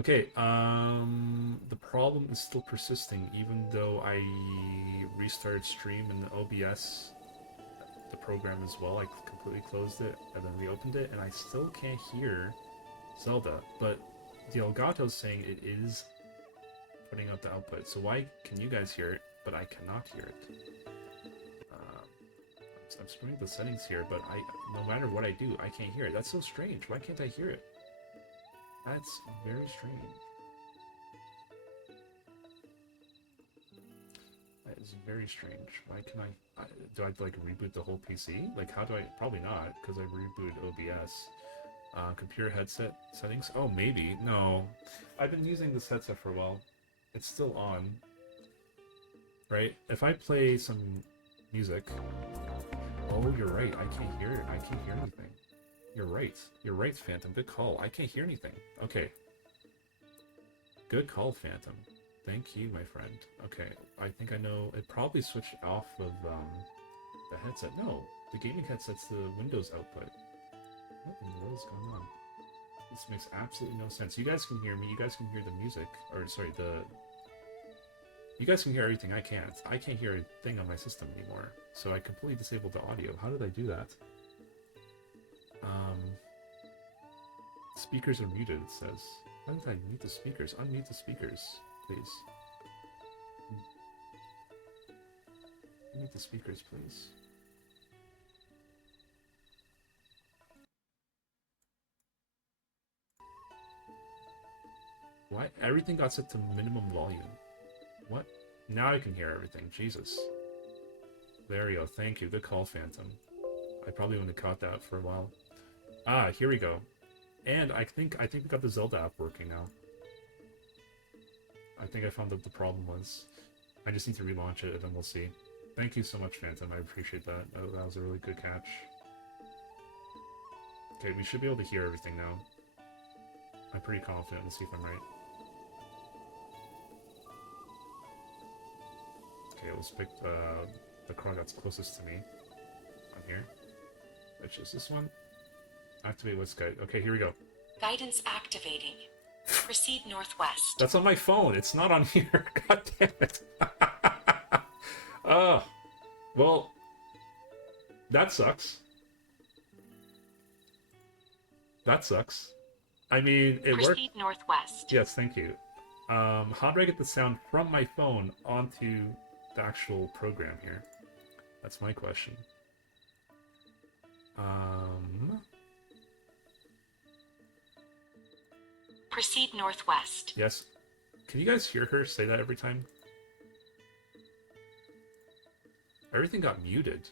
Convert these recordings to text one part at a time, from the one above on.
Okay, the problem is still persisting even though I restarted stream in the OBS, the program as well. I completely closed it and then reopened it, and I still can't hear Zelda, but the Elgato's saying it is putting out the output. So why can you guys hear it, but I cannot hear it? I'm screwing the settings here, but no matter what I do, I can't hear it. That's so strange. Why can't I hear it? That's very strange. That is very strange. Why can do I like reboot the whole PC? Like, how do I? Probably not, because I rebooted OBS. Computer headset settings? Oh, maybe. No. I've been using this headset for a while. It's still on. Right? If I play some music... Oh, you're right. I can't hear it. I can't hear anything. You're right. You're right, Phantom. Good call. I can't hear anything. Okay. Good call, Phantom. Thank you, my friend. Okay, I think I know. It probably switched off of the headset. No, the gaming headset's the Windows output. What in the world is going on? This makes absolutely no sense. You guys can hear me. You guys can hear the music. Or, sorry, You guys can hear everything. I can't. I can't hear a thing on my system anymore. So I completely disabled the audio. How did I do that? Speakers are muted, it says. How did I mute the speakers? Unmute the speakers, please. Mute the speakers, please. Why? Everything got set to minimum volume. What? Now I can hear everything. Jesus. There we go. Thank you. Good call, Phantom. I probably wouldn't have caught that for a while. Ah, here we go. And I think we got the Zelda app working now. I think I found out the problem was. I just need to relaunch it and then we'll see. Thank you so much, Phantom. I appreciate that. That was a really good catch. Okay, we should be able to hear everything now. I'm pretty confident. Let's see if I'm right. Okay, let's pick the card that's closest to me. On here. Which is this one. Activate what's guide. Okay, here we go. Guidance activating. Proceed northwest. That's on my phone. It's not on here. God damn it. Oh. Well, that sucks. That sucks. I mean, it worked. Proceed northwest. Yes, thank you. How do I get the sound from my phone onto the actual program here? That's my question. Proceed northwest. Yes. Can you guys hear her say that every time? Everything got muted.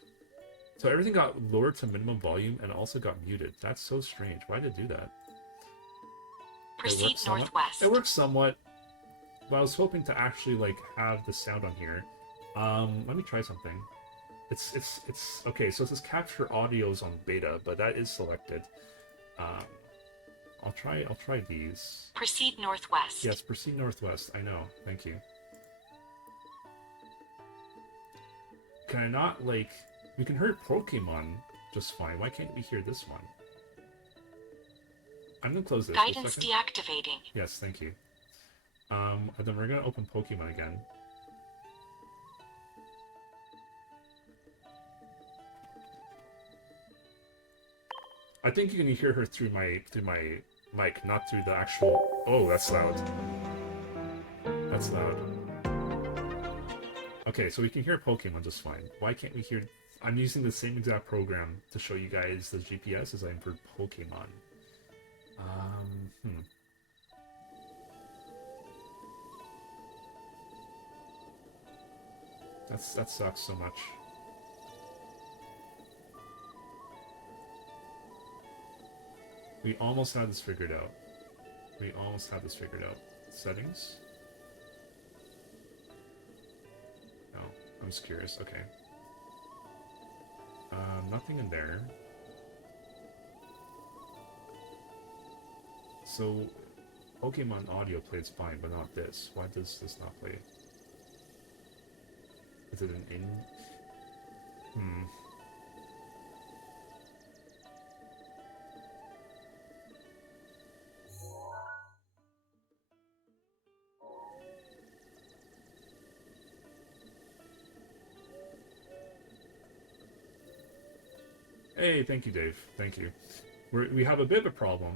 So everything got lowered to minimum volume and also got muted. That's so strange. Why did it do that? Proceed northwest. It works somewhat. But I was hoping to actually like have the sound on here. Let me try something. It's okay. So it says capture audios on beta, but that is selected. I'll try these. Proceed northwest. Yes, proceed northwest. I know. Thank you. Can I not like? We can hear Pokemon just fine. Why can't we hear this one? I'm gonna close this. Guidance deactivating. Yes, thank you. And then we're gonna open Pokemon again. I think you can hear her through my mic, not through the actual. Oh, that's loud. That's loud. Okay, so we can hear Pokemon just fine. Why can't we hear? I'm using the same exact program to show you guys the GPS as I am for Pokemon. That sucks so much. We almost had this figured out. We almost had this figured out. Settings? No, I'm just curious. Okay. Nothing in there. So, Pokemon audio plays fine, but not this. Why does this not play? Is it an in? Hey, thank you, Dave. Thank you. We have a bit of a problem.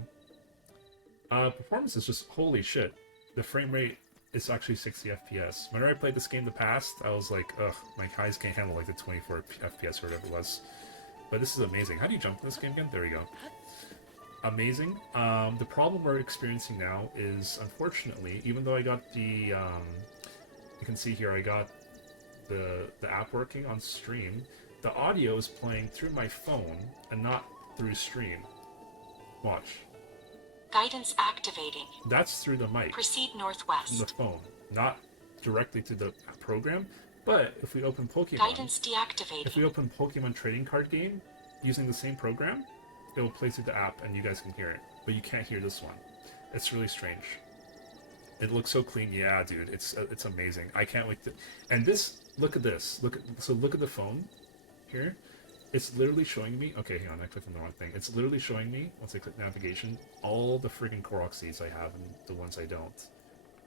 Performance is just holy shit. The frame rate is actually 60 FPS. Whenever I played this game in the past, I was like, ugh, my eyes can't handle like the 24 FPS or whatever it was. But this is amazing. How do you jump in this game again? There we go. Amazing. The problem we're experiencing now is, unfortunately, even though I got the, you can see here, I got the app working on stream, the audio is playing through my phone and not through stream. Watch. Guidance activating. That's through the mic. Proceed From northwest. the phone, not directly to the program. But if we open Pokemon, Guidance deactivating. if we open Pokemon trading card game using the same program, it will play through the app and you guys can hear it. But you can't hear this one. It's really strange. It looks so clean. Yeah, dude, it's amazing. I can't wait to. And this, look at this. Look at the phone here. It's literally showing me. Okay, hang on, I clicked on the wrong thing. It's literally showing me once I click navigation all the friggin' Korok seeds I have and the ones I don't.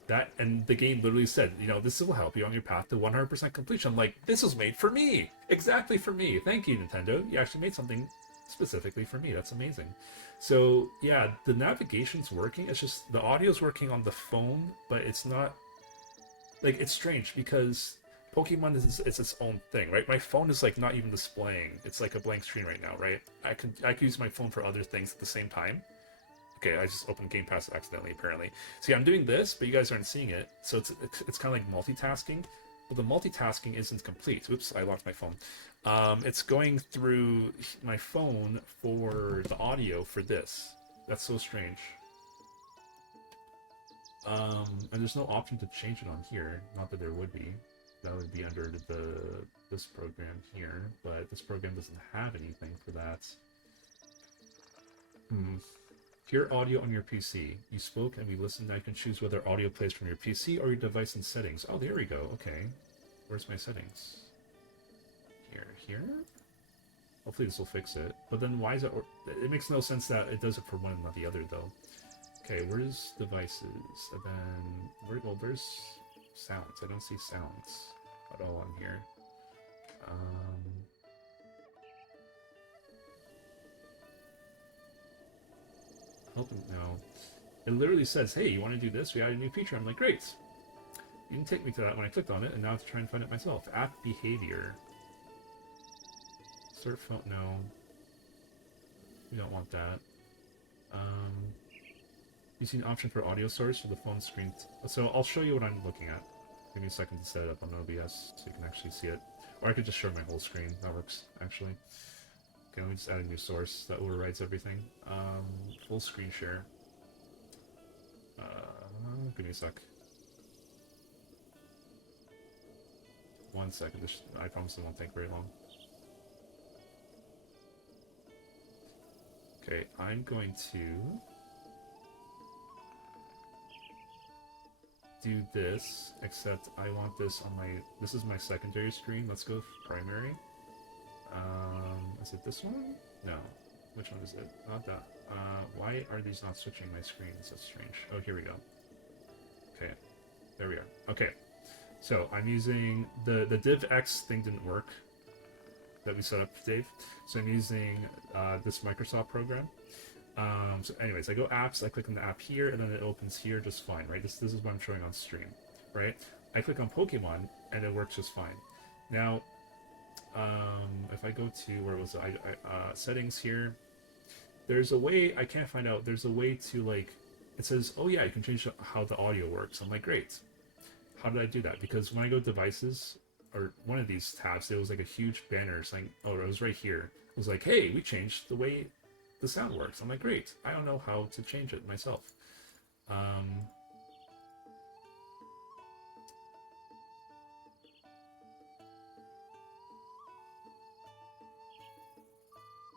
That, and the game literally said, you know, this will help you on your path to 100% completion. I'm like, this was made for me, exactly for me. Thank you, Nintendo. You actually made something specifically for me. That's amazing. So yeah, the navigation's working. It's just the audio's working on the phone, but it's not like, it's strange because Pokemon is its own thing, right? My phone is like not even displaying. It's like a blank screen right now, right? I could use my phone for other things at the same time. Okay, I just opened Game Pass accidentally, apparently. See, I'm doing this, but you guys aren't seeing it, so it's kind of like multitasking. But the multitasking isn't complete. Oops, I locked my phone. It's going through my phone for the audio for this. That's so strange. And there's no option to change it on here. Not that there would be. That would be under this program here, but this program doesn't have anything for that. Hear audio on your PC. You spoke and we listened. Now you can choose whether audio plays from your PC or your device in settings. Oh, there we go. Okay. Where's my settings? Here? Hopefully this will fix it. But then why is it... It makes no sense that it does it for one and not the other, though. Okay, where's devices? And then... Well, there's sounds. I don't see sounds at all on here. No. It literally says, hey, you want to do this? We added a new feature. I'm like, great. You didn't take me to that when I clicked on it, and now I have to try and find it myself. App behavior. Start phone. No. We don't want that. You see an option for audio source for the phone screen. So I'll show you what I'm looking at. Give me a second to set it up on OBS so you can actually see it. Or I could just show my whole screen. That works, actually. Okay, let me just add a new source that overrides everything. Full screen share. Give me a sec. 1 second. I promise it won't take very long. Okay, I'm going to do this, except I want this on my... This is my secondary screen. Let's go primary. Is it this one? No. Which one is it? Not that. Why are these not switching my screens? That's strange. Oh, here we go. Okay. There we are. Okay. So, I'm using... The div X thing didn't work that we set up, Dave. So I'm using this Microsoft program. So anyways, I go apps, I click on the app here, and then it opens here just fine, right? This is what I'm showing on stream, right? I click on Pokemon, and it works just fine. Now, if I go to, where was it? Settings here, there's a way, I can't find out, there's a way to, like, it says, oh yeah, you can change how the audio works. I'm like, great. How did I do that? Because when I go devices, or one of these tabs, there was like a huge banner saying, oh, it was right here. It was like, hey, we changed the way the sound works. I'm like, great. I don't know how to change it myself.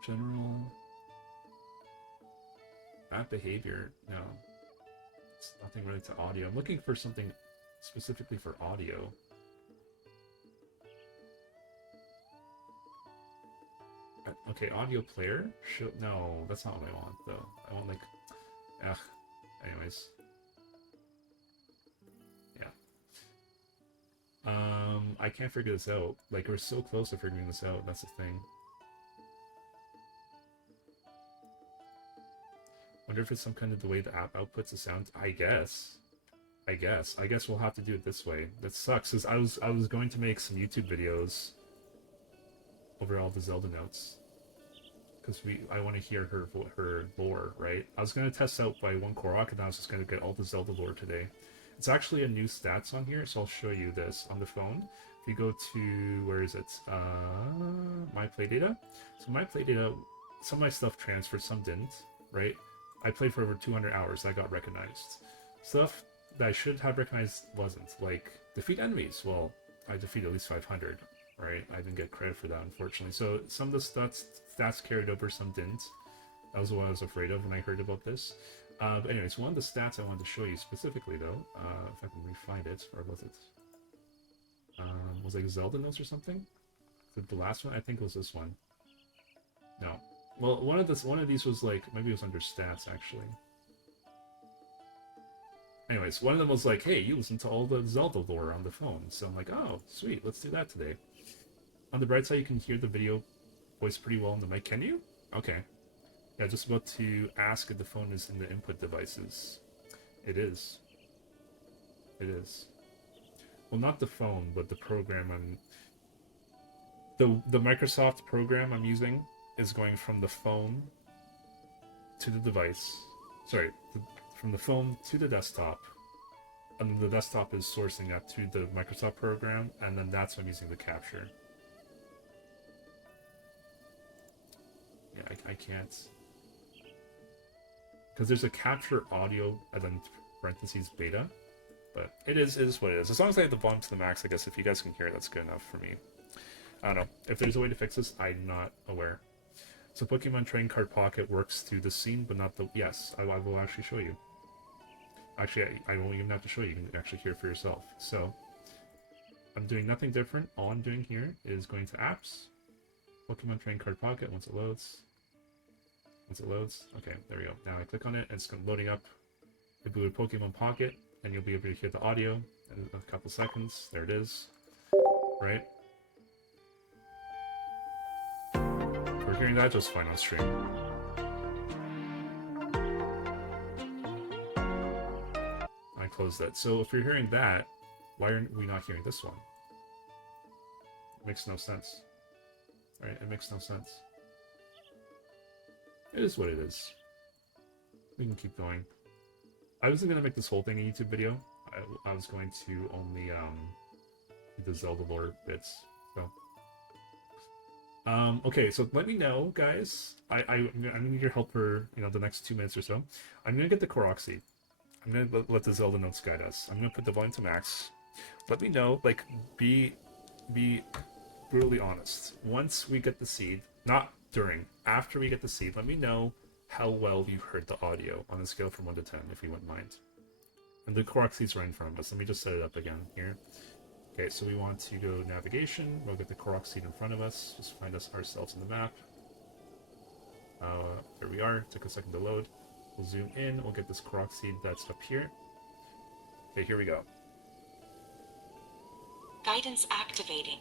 General app behavior. No, it's nothing related to audio. I'm looking for something specifically for audio. Okay, audio player? No, that's not what I want, though. I want, like... Ugh. Anyways. Yeah. I can't figure this out. Like, we're so close to figuring this out, that's the thing. Wonder if it's some kind of the way the app outputs the sound. I guess we'll have to do it this way. That sucks, because I was going to make some YouTube videos over all the Zelda notes, because I want to hear her lore, right? I was going to test out by one Korok, and I was just going to get all the Zelda lore today. It's actually a new stats on here, so I'll show you this on the phone. If you go to, where is it? My play data. So my play data, some of my stuff transferred, some didn't, right? I played for over 200 hours, that got recognized. Stuff that I should have recognized wasn't, like defeat enemies. Well, I defeated at least 500, right? I didn't get credit for that, unfortunately. So some of the stats carried over, some didn't. That was what I was afraid of when I heard about this. But anyways, one of the stats I wanted to show you specifically, though, if I can re-find it, or was it? Was it like Zelda notes or something? The last one, I think, was this one. No. Well, one of these was like, maybe it was under stats actually. Anyways, one of them was like, hey, you listen to all the Zelda lore on the phone. So I'm like, oh, sweet, let's do that today. On the bright side, you can hear the video voice pretty well on the mic. Can you? Okay. Yeah, just about to ask if the phone is in the input devices. It is. It is. Well, not the phone, but the program I'm... The Microsoft program I'm using is going from the phone to the device. Sorry, from the phone to the desktop. And then the desktop is sourcing that to the Microsoft program, and then that's when I'm using the capture. Yeah, I can't... Because there's a capture audio, and then parentheses beta. But it is what it is. As long as I have the volume to the max, I guess if you guys can hear it, that's good enough for me. I don't know. If there's a way to fix this, I'm not aware. So Pokemon Trading Card Pocket works through the scene, but not the... Yes, I will actually show you. Actually, I won't even have to show you. You can actually hear for yourself. So, I'm doing nothing different. All I'm doing here is going to apps. Pokemon Trading Card Pocket, once it loads. Once it loads. Okay, there we go. Now I click on it, and it's loading up the booted Pokemon Pocket, and you'll be able to hear the audio in a couple seconds. There it is. Right? We're hearing that just fine on stream. I closed that. So if you're hearing that, why are we not hearing this one? It makes no sense. Right? It makes no sense. It is what it is. We can keep going. I wasn't going to make this whole thing a YouTube video. I was going to only do the Zelda lore bits. So. Okay, so let me know, guys. I'm gonna need your help for the next 2 minutes or so. I'm gonna get the Korok seed. I'm gonna let the Zelda notes guide us. I'm gonna put the volume to max. Let me know, like, be brutally honest. Once we get the seed, not during, after we get the seed, let me know how well you heard the audio on a scale from 1 to 10, if you wouldn't mind. And the Korok seed's right in front of us. Let me just set it up again here. Okay, so we want to go navigation. We'll get the Korok seed in front of us. Just find us ourselves in the map. There we are. Took a second to load. We'll zoom in. We'll get this Korok seed that's up here. Okay, here we go. Guidance activating.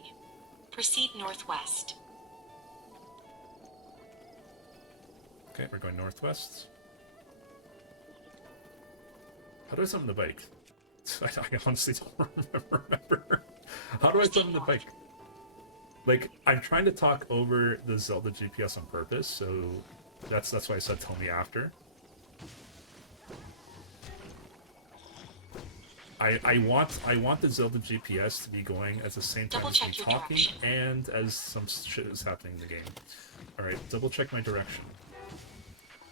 Proceed northwest. Okay, we're going northwest. How do I summon the bike? I honestly don't remember. How do I summon the bike? Like, I'm trying to talk over the Zelda GPS on purpose, so that's why I said tell me after. I want the Zelda GPS to be going at the same time as me talking and as some shit is happening in the game. Alright, double check my direction.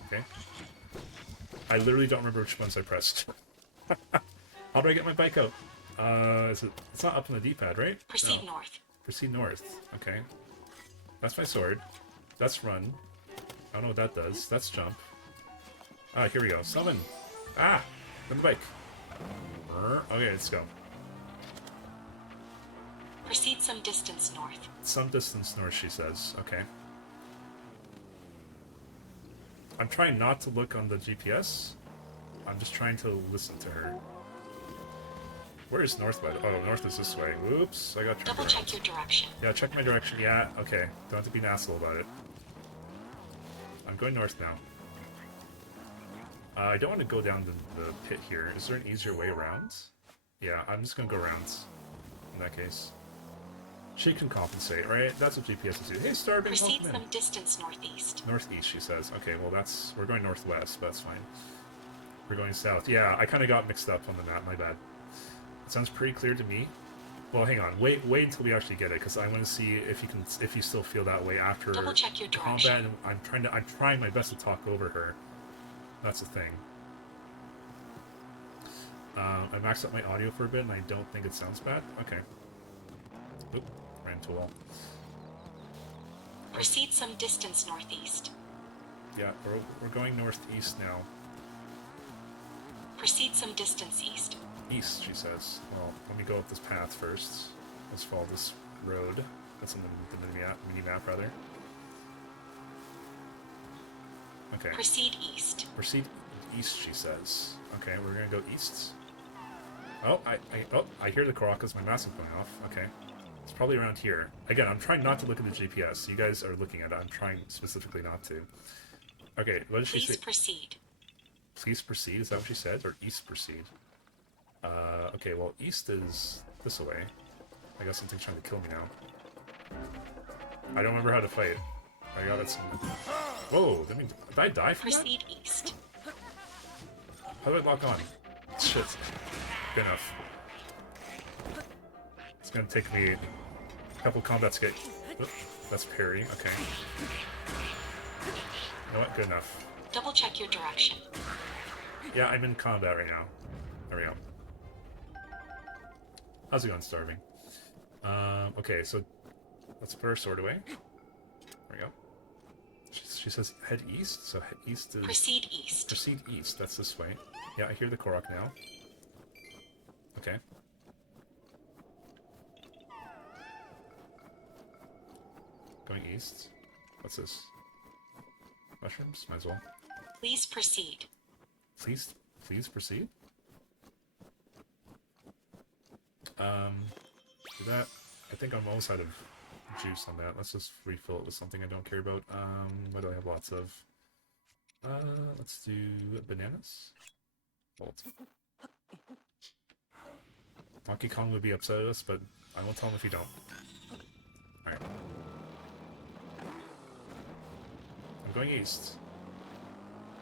Okay. I literally don't remember which ones I pressed. How do I get my bike out? It's not up on the D-pad, right? Proceed north. Proceed north. Okay. That's my sword. That's run. I don't know what that does. That's jump. Ah, here we go. Summon. Ah! On the bike. Okay, let's go. Proceed some distance north. Some distance north, she says. Okay. I'm trying not to look on the GPS. I'm just trying to listen to her. Where is north by? Oh, north is this way. Whoops, I got turned Double around. check your direction. Yeah, check my direction. Yeah, okay. Don't have to be an asshole about it. I'm going north now. I don't want to go down the pit here. Is there an easier way around? Yeah, I'm just gonna go around in that case. She can compensate, right? That's what GPS is do. Hey, Starving, Proceed welcome in. some distance northeast. Northeast, she says. Okay, well we're going northwest, but that's fine. We're going south. Yeah, I kind of got mixed up on the map, my bad. It sounds pretty clear to me. Well, hang on. Wait until we actually get it, because I want to see if you still feel that way after Double check your direction. combat. And I'm trying my best to talk over her. That's the thing. I maxed up my audio for a bit, and I don't think it sounds bad. Okay. Oop, ran into a wall. Proceed some distance northeast. Yeah, we're going northeast now. Proceed some distance east. East, she says. Well, let me go up this path first. Let's follow this road. That's on the mini-map, rather. Okay. Proceed east. Proceed east, she says. Okay, we're gonna go east. Oh, I hear the Korok as my mask is going off. Okay. It's probably around here. Again, I'm trying not to look at the GPS. You guys are looking at it. I'm trying specifically not to. Okay, what did she say? Please proceed. Please proceed? Is that what she said? Or east proceed? Okay, well, east is this way. I guess something's trying to kill me now. I don't remember how to fight. I got it some... Whoa, did I die from that? Proceed east. How do I lock on? Shit. Good enough. It's gonna take me a couple combats to get... Oop, that's parry, okay. You know what? Good enough. Double check your direction. Yeah, I'm in combat right now. There we go. How's it going, Starving? Okay, so let's put our sword away. There we go. She says head east, so head east is... Proceed east. Proceed east, that's this way. Yeah, I hear the Korok now. Okay. Going east. What's this? Mushrooms? Might as well. Please proceed. Please proceed? That... I think I'm almost out of juice on that. Let's just refill it with something I don't care about. What do I have lots of? Let's do bananas. Bolt. Donkey Kong would be upset at us, but I won't tell him if you don't. Alright. I'm going east.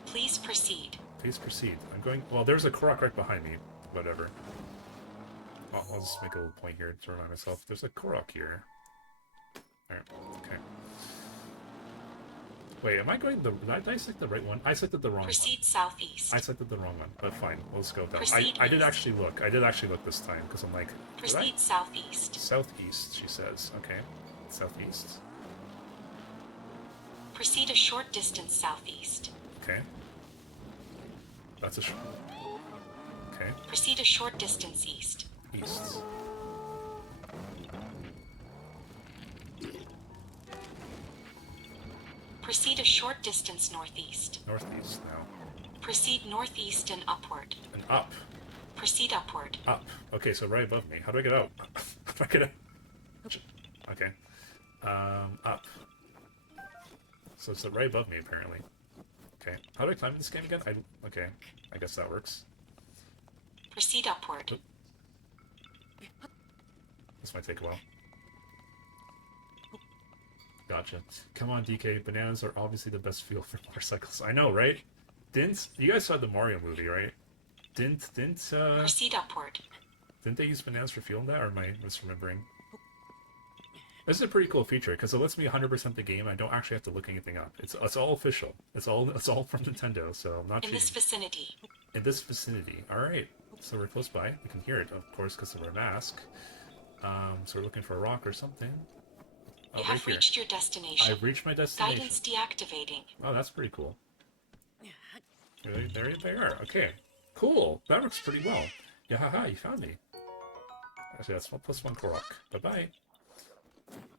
Please proceed. Please proceed. I'm going... Well, there's a Korok right behind me. Whatever. I'll just make a little point here to remind myself. There's a Korok here. Alright, okay. Wait, am I going the... Did I select the right one? I selected the wrong Proceed one. southeast. I selected the wrong one, but fine. Let's go with that. Proceed I did east. actually look. I did actually look this time, because I'm like... Proceed southeast. Southeast, she says. Okay. Southeast. Proceed a short distance southeast. Okay. That's a... Okay. Proceed a short distance east. East. Proceed a short distance northeast. Northeast now. Proceed northeast and upward. And up. Proceed upward. Up. Okay, so right above me. How do I get out? How do I get out? Okay. Up. So it's right above me, apparently. Okay. How do I climb this game again? Okay. I guess that works. Proceed upward. Oop. This might take a while. Gotcha. Come on, DK. Bananas are obviously the best fuel for motorcycles. I know, right? You guys saw the Mario movie, right? Proceed upward. Didn't they use bananas for fuel in that, or am I misremembering? This is a pretty cool feature, because it lets me 100% the game. I don't actually have to look anything up. It's all official. It's all from Nintendo, so I'm not cheating. In this vicinity. In this vicinity. Alright. So we're close by. We can hear it, of course, because of our mask. So we're looking for a rock or something. Oh, You have reached your destination. I've reached my destination. Guidance deactivating. Oh, that's pretty cool. There they are. Okay. Cool. That works pretty well. Yeah, haha, you found me. Actually, that's +1 Korok. Bye-bye.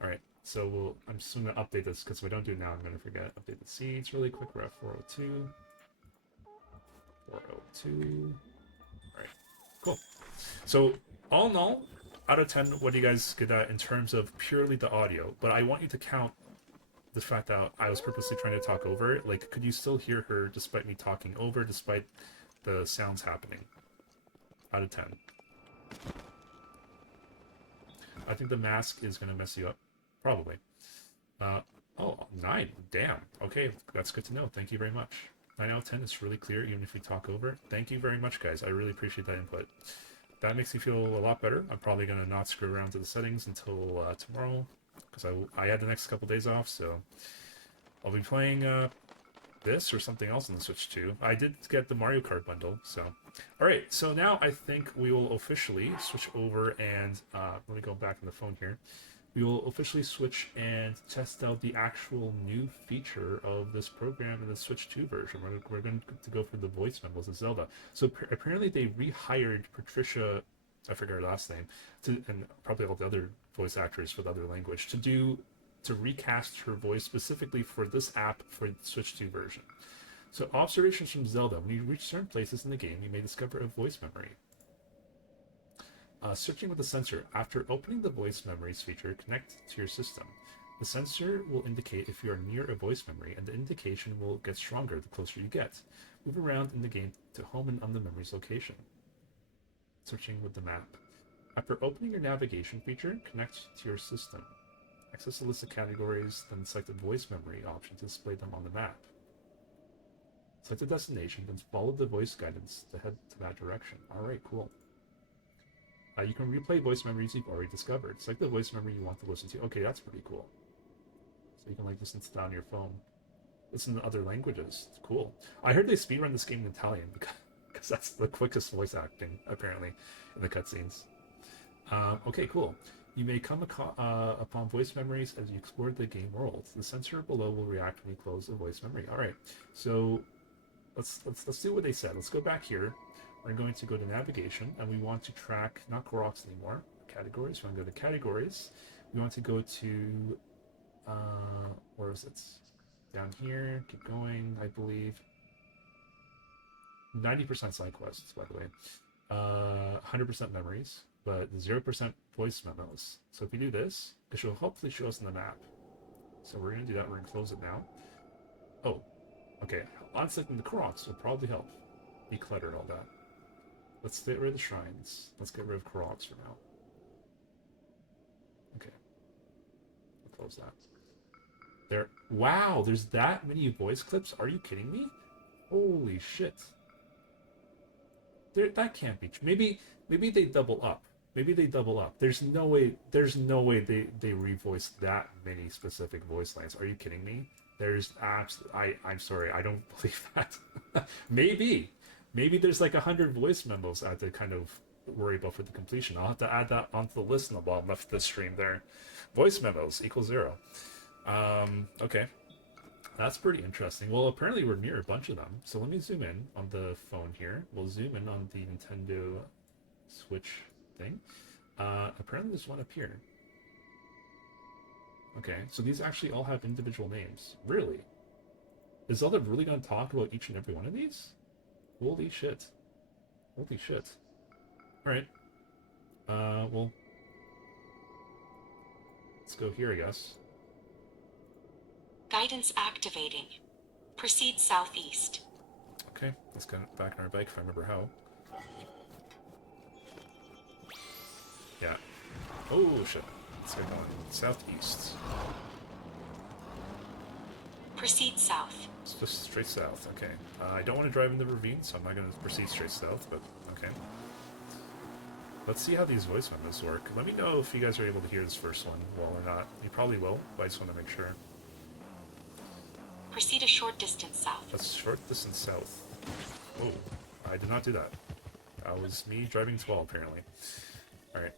Alright, so I'm just going to update this, because if I don't do it now, I'm going to forget. Update the seeds really quick. We're at 402. 402. Alright, cool. So, all in all, out of 10, what do you guys get in terms of purely the audio? But I want you to count the fact that I was purposely trying to talk over it. Like, could you still hear her despite me talking over, despite the sounds happening? Out of 10. I think the mask is going to mess you up. Probably. Uh, oh, 9. Damn. Okay, that's good to know. Thank you very much. 9 out of 10 is really clear, even if we talk over. Thank you very much, guys. I really appreciate that input. That makes me feel a lot better. I'm probably going to not screw around to the settings until tomorrow, because I had the next couple days off, so I'll be playing this or something else on the Switch too. I did get the Mario Kart bundle, so. Alright, so now I think we will officially switch over and, let me go back on the phone here. We will officially switch and test out the actual new feature of this program in the Switch 2 version. We're going to go for the voice memos of Zelda. So apparently they rehired Patricia, I forget her last name, and probably all the other voice actors for the other language, to recast her voice specifically for this app for the Switch 2 version. So observations from Zelda. When you reach certain places in the game, you may discover a voice memory. Searching with the sensor. After opening the voice memories feature, connect to your system. The sensor will indicate if you are near a voice memory, and the indication will get stronger the closer you get. Move around in the game to home in on the memory's location. Searching with the map. After opening your navigation feature, connect to your system. Access the list of categories, then select the voice memory option to display them on the map. Select the destination, then follow the voice guidance to head to that direction. Alright, cool. You can replay voice memories you've already discovered. Select the voice memory you want to listen to. Okay, that's pretty cool. So you can like listen to that on your phone. Listen to other languages. It's cool. I heard they speedrun this game in Italian because that's the quickest voice acting, apparently, in the cutscenes. Okay, cool. You may come upon voice memories as you explore the game world. The sensor below will react when you close a voice memory. Alright, so let's do what they said. Let's go back here. We're going to go to navigation, and we want to track, not Koroks anymore, categories. We want to go to categories. We want to go to, where is it? Down here, keep going, I believe. 90% side quests, by the way. 100% memories, but 0% voice memos. So if we do this, it should hopefully show us in the map. So we're going to do that. We're going to close it now. Oh, okay. Unselecting the Koroks will probably help declutter all that. Let's get rid of the shrines. Let's get rid of Koroks for now. Okay. We'll close that. There. Wow, there's that many voice clips? Are you kidding me? Holy shit. That can't be true. Maybe they double up. Maybe they double up. There's no way they revoiced that many specific voice lines. Are you kidding me? There's I'm sorry, I don't believe that. Maybe there's like 100 voice memos I have to kind of worry about for the completion. I'll have to add that onto the list in the bottom left of the stream there. Voice memos equals 0. Okay. That's pretty interesting. Well, apparently we're near a bunch of them. So let me zoom in on the phone here. We'll zoom in on the Nintendo Switch thing. Apparently there's one up here. Okay, so these actually all have individual names. Really? Is Zelda really going to talk about each and every one of these? Holy shit. Holy shit. Alright. Well, let's go here, I guess. Guidance activating. Proceed southeast. Okay, let's get back on our bike if I remember how. Yeah. Oh, shit. Let's get going. Southeast. Proceed south. It's just straight south, okay. I don't want to drive in the ravine, so I'm not going to proceed straight south, but okay. Let's see how these voice memos work. Let me know if you guys are able to hear this first one well or not. You probably will, but I just want to make sure. Proceed a short distance south. That's short distance south. Oh, I did not do that. That was me driving 12, apparently. Alright.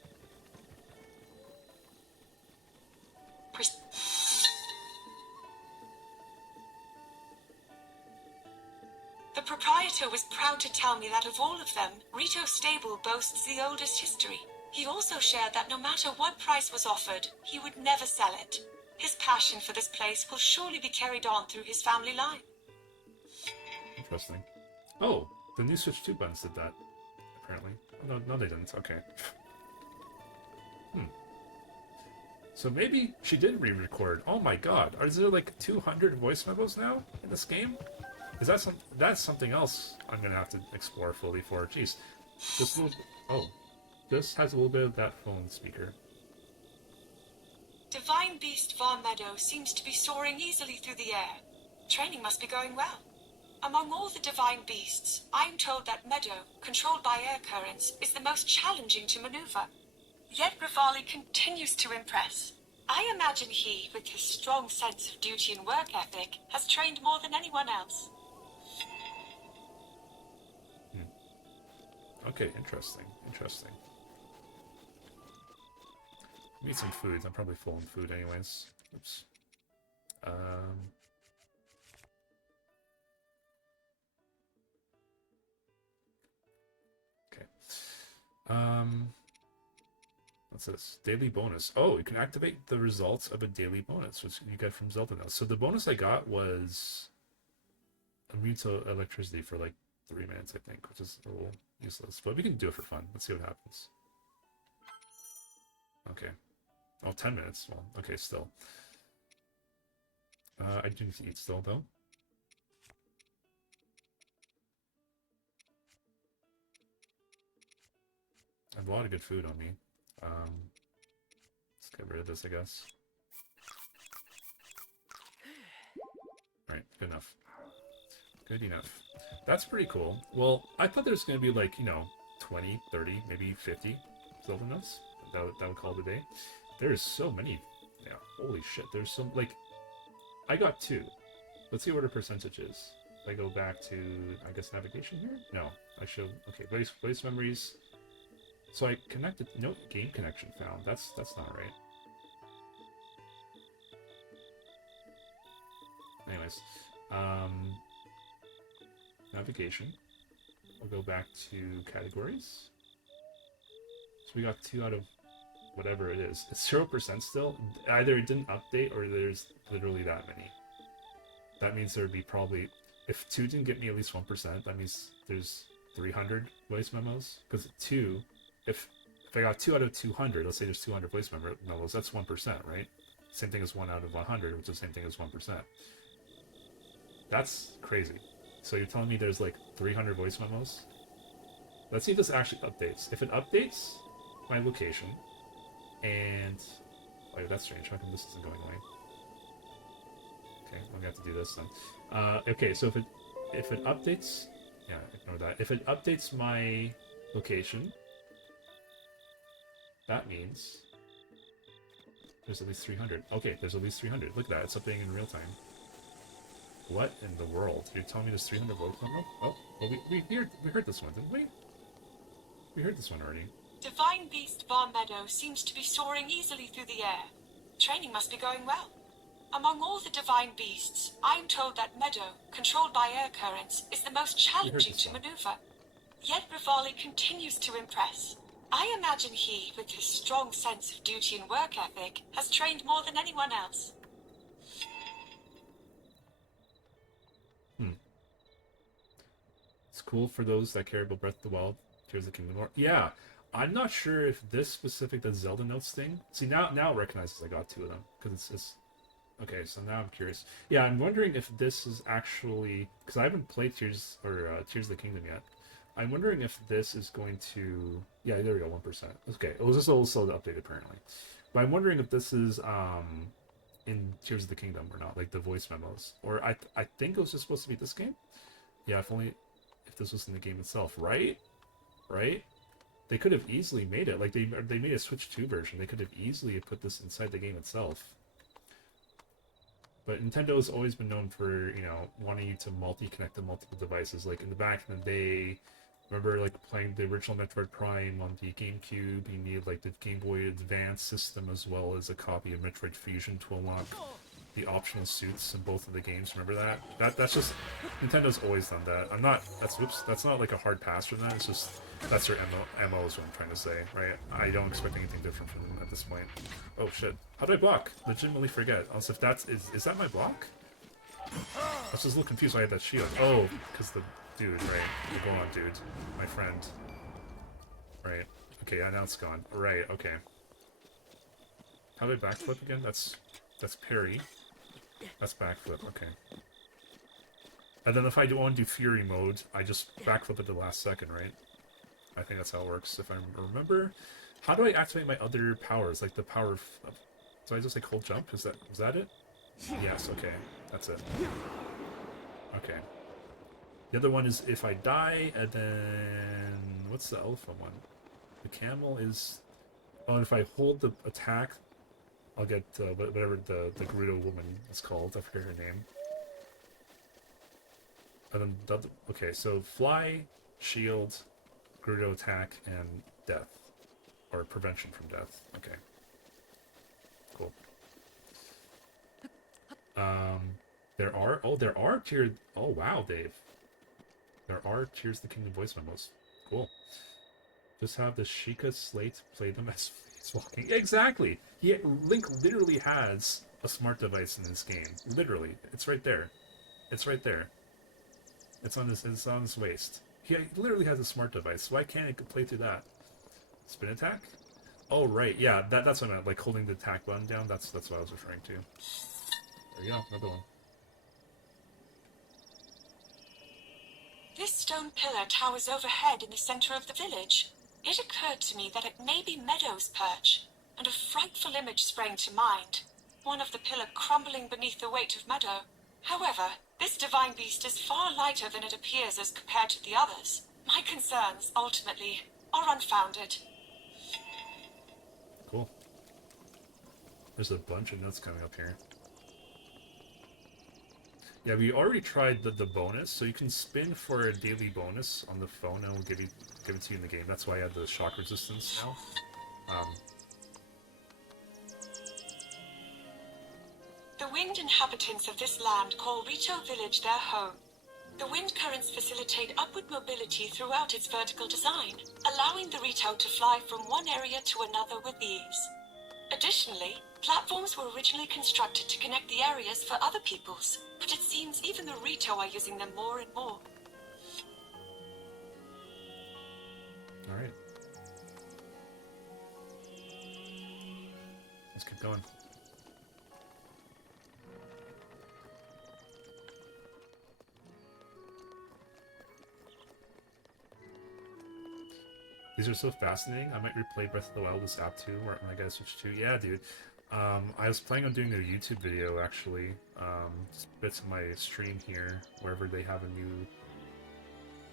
The proprietor was proud to tell me that of all of them, Rito Stable boasts the oldest history. He also shared that no matter what price was offered, he would never sell it. His passion for this place will surely be carried on through his family line. Interesting. Oh, the new Switch 2 buttons did that, apparently. No, they didn't. Okay. So maybe she did re-record. Oh my god. Are there like 200 voice memos now in this game? Is that that's something else I'm gonna have to explore fully for. Jeez. This little oh. This has a little bit of that phone speaker. Divine Beast Var Meadow seems to be soaring easily through the air. Training must be going well. Among all the divine beasts, I'm told that Meadow, controlled by air currents, is the most challenging to maneuver. Yet Rivali continues to impress. I imagine he, with his strong sense of duty and work ethic, has trained more than anyone else. Okay, interesting. Interesting. Need some food. I'm probably full on food anyways. Oops. Okay. What's this? Daily bonus. Oh, you can activate the results of a daily bonus, which you get from Zelda now. So the bonus I got was immune to electricity for like 3 minutes, I think, which is a little useless. But we can do it for fun. Let's see what happens. Okay. Oh, 10 minutes. Well, okay, still. I do need to eat still, though. I have a lot of good food on me. Let's get rid of this, I guess. Alright, good enough. Good enough. That's pretty cool. Well, I thought there was going to be like, you know, 20, 30, maybe 50 Zelda notes. That would call it a day. There's so many. Yeah, holy shit. There's some, like, I got 2. Let's see what the percentage is. If I go back to, I guess, navigation here? No, I show, okay, voice memories. So I connected, no game connection found. That's not right. Anyways, navigation. We'll go back to categories. So we got 2 out of whatever it is. It's 0% still. Either it didn't update or there's literally that many. That means there would be probably, if 2 didn't get me at least 1%, that means there's 300 voice memos. Because 2, if I got 2 out of 200, let's say there's 200 voice memos, that's 1%, right? Same thing as 1 out of 100, which is the same thing as 1%. That's crazy. So you're telling me there's like 300 voice memos? Let's see if this actually updates. If it updates my location, and... oh, that's strange. How come this isn't going away? Okay, I'm gonna have to do this then. Okay, so if it updates... yeah, ignore that. If it updates my location, that means there's at least 300. Okay, there's at least 300. Look at that. It's updating in real time. What in the world? You're telling me there's 300 votes on them? Oh, well, we heard this one, didn't we? We heard this one already. Divine Beast Var Meadow seems to be soaring easily through the air. Training must be going well. Among all the divine beasts, I'm told that Meadow, controlled by air currents, is the most challenging to maneuver. Yet Rivali continues to impress. I imagine he, with his strong sense of duty and work ethic, has trained more than anyone else. It's cool for those that care about Breath of the Wild, Tears of the Kingdom. Yeah, I'm not sure if this specific, the Zelda notes thing... See, now it recognizes I got 2 of them, because it's just... Okay, so now I'm curious. Yeah, I'm wondering if this is actually... because I haven't played Tears of the Kingdom yet. I'm wondering if this is going to... yeah, there we go, 1%. Okay, it was just also updated, apparently. But I'm wondering if this is in Tears of the Kingdom or not, like the voice memos. Or I think it was just supposed to be this game? Yeah, if this was in the game itself, right? Right? They could have easily made it. Like, they made a Switch 2 version. They could have easily put this inside the game itself. But Nintendo's always been known for, you know, wanting you to multi-connect to multiple devices. Like, in the back in the day, remember, like, playing the original Metroid Prime on the GameCube, you needed, like, the Game Boy Advance system as well as a copy of Metroid Fusion to unlock the optional suits in both of the games. Remember that? That's just... Nintendo's always done that. That's not like a hard pass from that. It's just... that's their MO is what I'm trying to say, right? I don't expect anything different from them at this point. Oh shit. How do I block? Legitimately forget. Also, if that's... Is that my block? I was just a little confused why I had that shield. Oh, because the dude, right? Go on, dude. My friend. Right. Okay, yeah, now it's gone. Right, okay. How do I backflip again? That's parry. That's backflip, okay. And then if I do want to do Fury mode, I just backflip at the last second, right? I think that's how it works, if I remember. How do I activate my other powers, like the power of... So I just like hold jump? Is that it? Yes, okay. That's it. Okay. The other one is if I die, and then... What's the elephant one? The camel is... Oh, and if I hold the attack, I'll get whatever the Gerudo woman is called. I forget her name. And then okay, so fly, shield, Gerudo attack, and death. Or prevention from death. Okay. Cool. There are tiered... Oh, wow, Dave. There are Tears of the Kingdom voice memos. Cool. Just have the Sheikah Slate play them as he's walking. Exactly! Link literally has a smart device in this game. Literally. It's right there. It's right there. It's on his waist. He literally has a smart device. Why can't it play through that? Spin attack? Oh, right. Yeah, that's what I meant. Like, holding the attack button down. That's what I was referring to. There you go. Another one. This stone pillar towers overhead in the center of the village. It occurred to me that it may be Meadow's perch, and a frightful image sprang to mind. One of the pillar crumbling beneath the weight of Meadow. However, this divine beast is far lighter than it appears as compared to the others. My concerns, ultimately, are unfounded. Cool. There's a bunch of notes coming up here. Yeah, we already tried the bonus, so you can spin for a daily bonus on the phone, and we'll give it to you in the game. That's why I have the shock resistance now. The wind inhabitants of this land call Rito Village their home. The wind currents facilitate upward mobility throughout its vertical design, allowing the Rito to fly from one area to another with ease. Additionally, platforms were originally constructed to connect the areas for other peoples, but it seems even the Rito are using them more and more. Alright. Let's keep going. These are so fascinating. I might replay Breath of the Wild this app too, or am I gonna switch to? Yeah, dude. I was planning on doing a YouTube video actually. Just bits of my stream here, wherever they have a new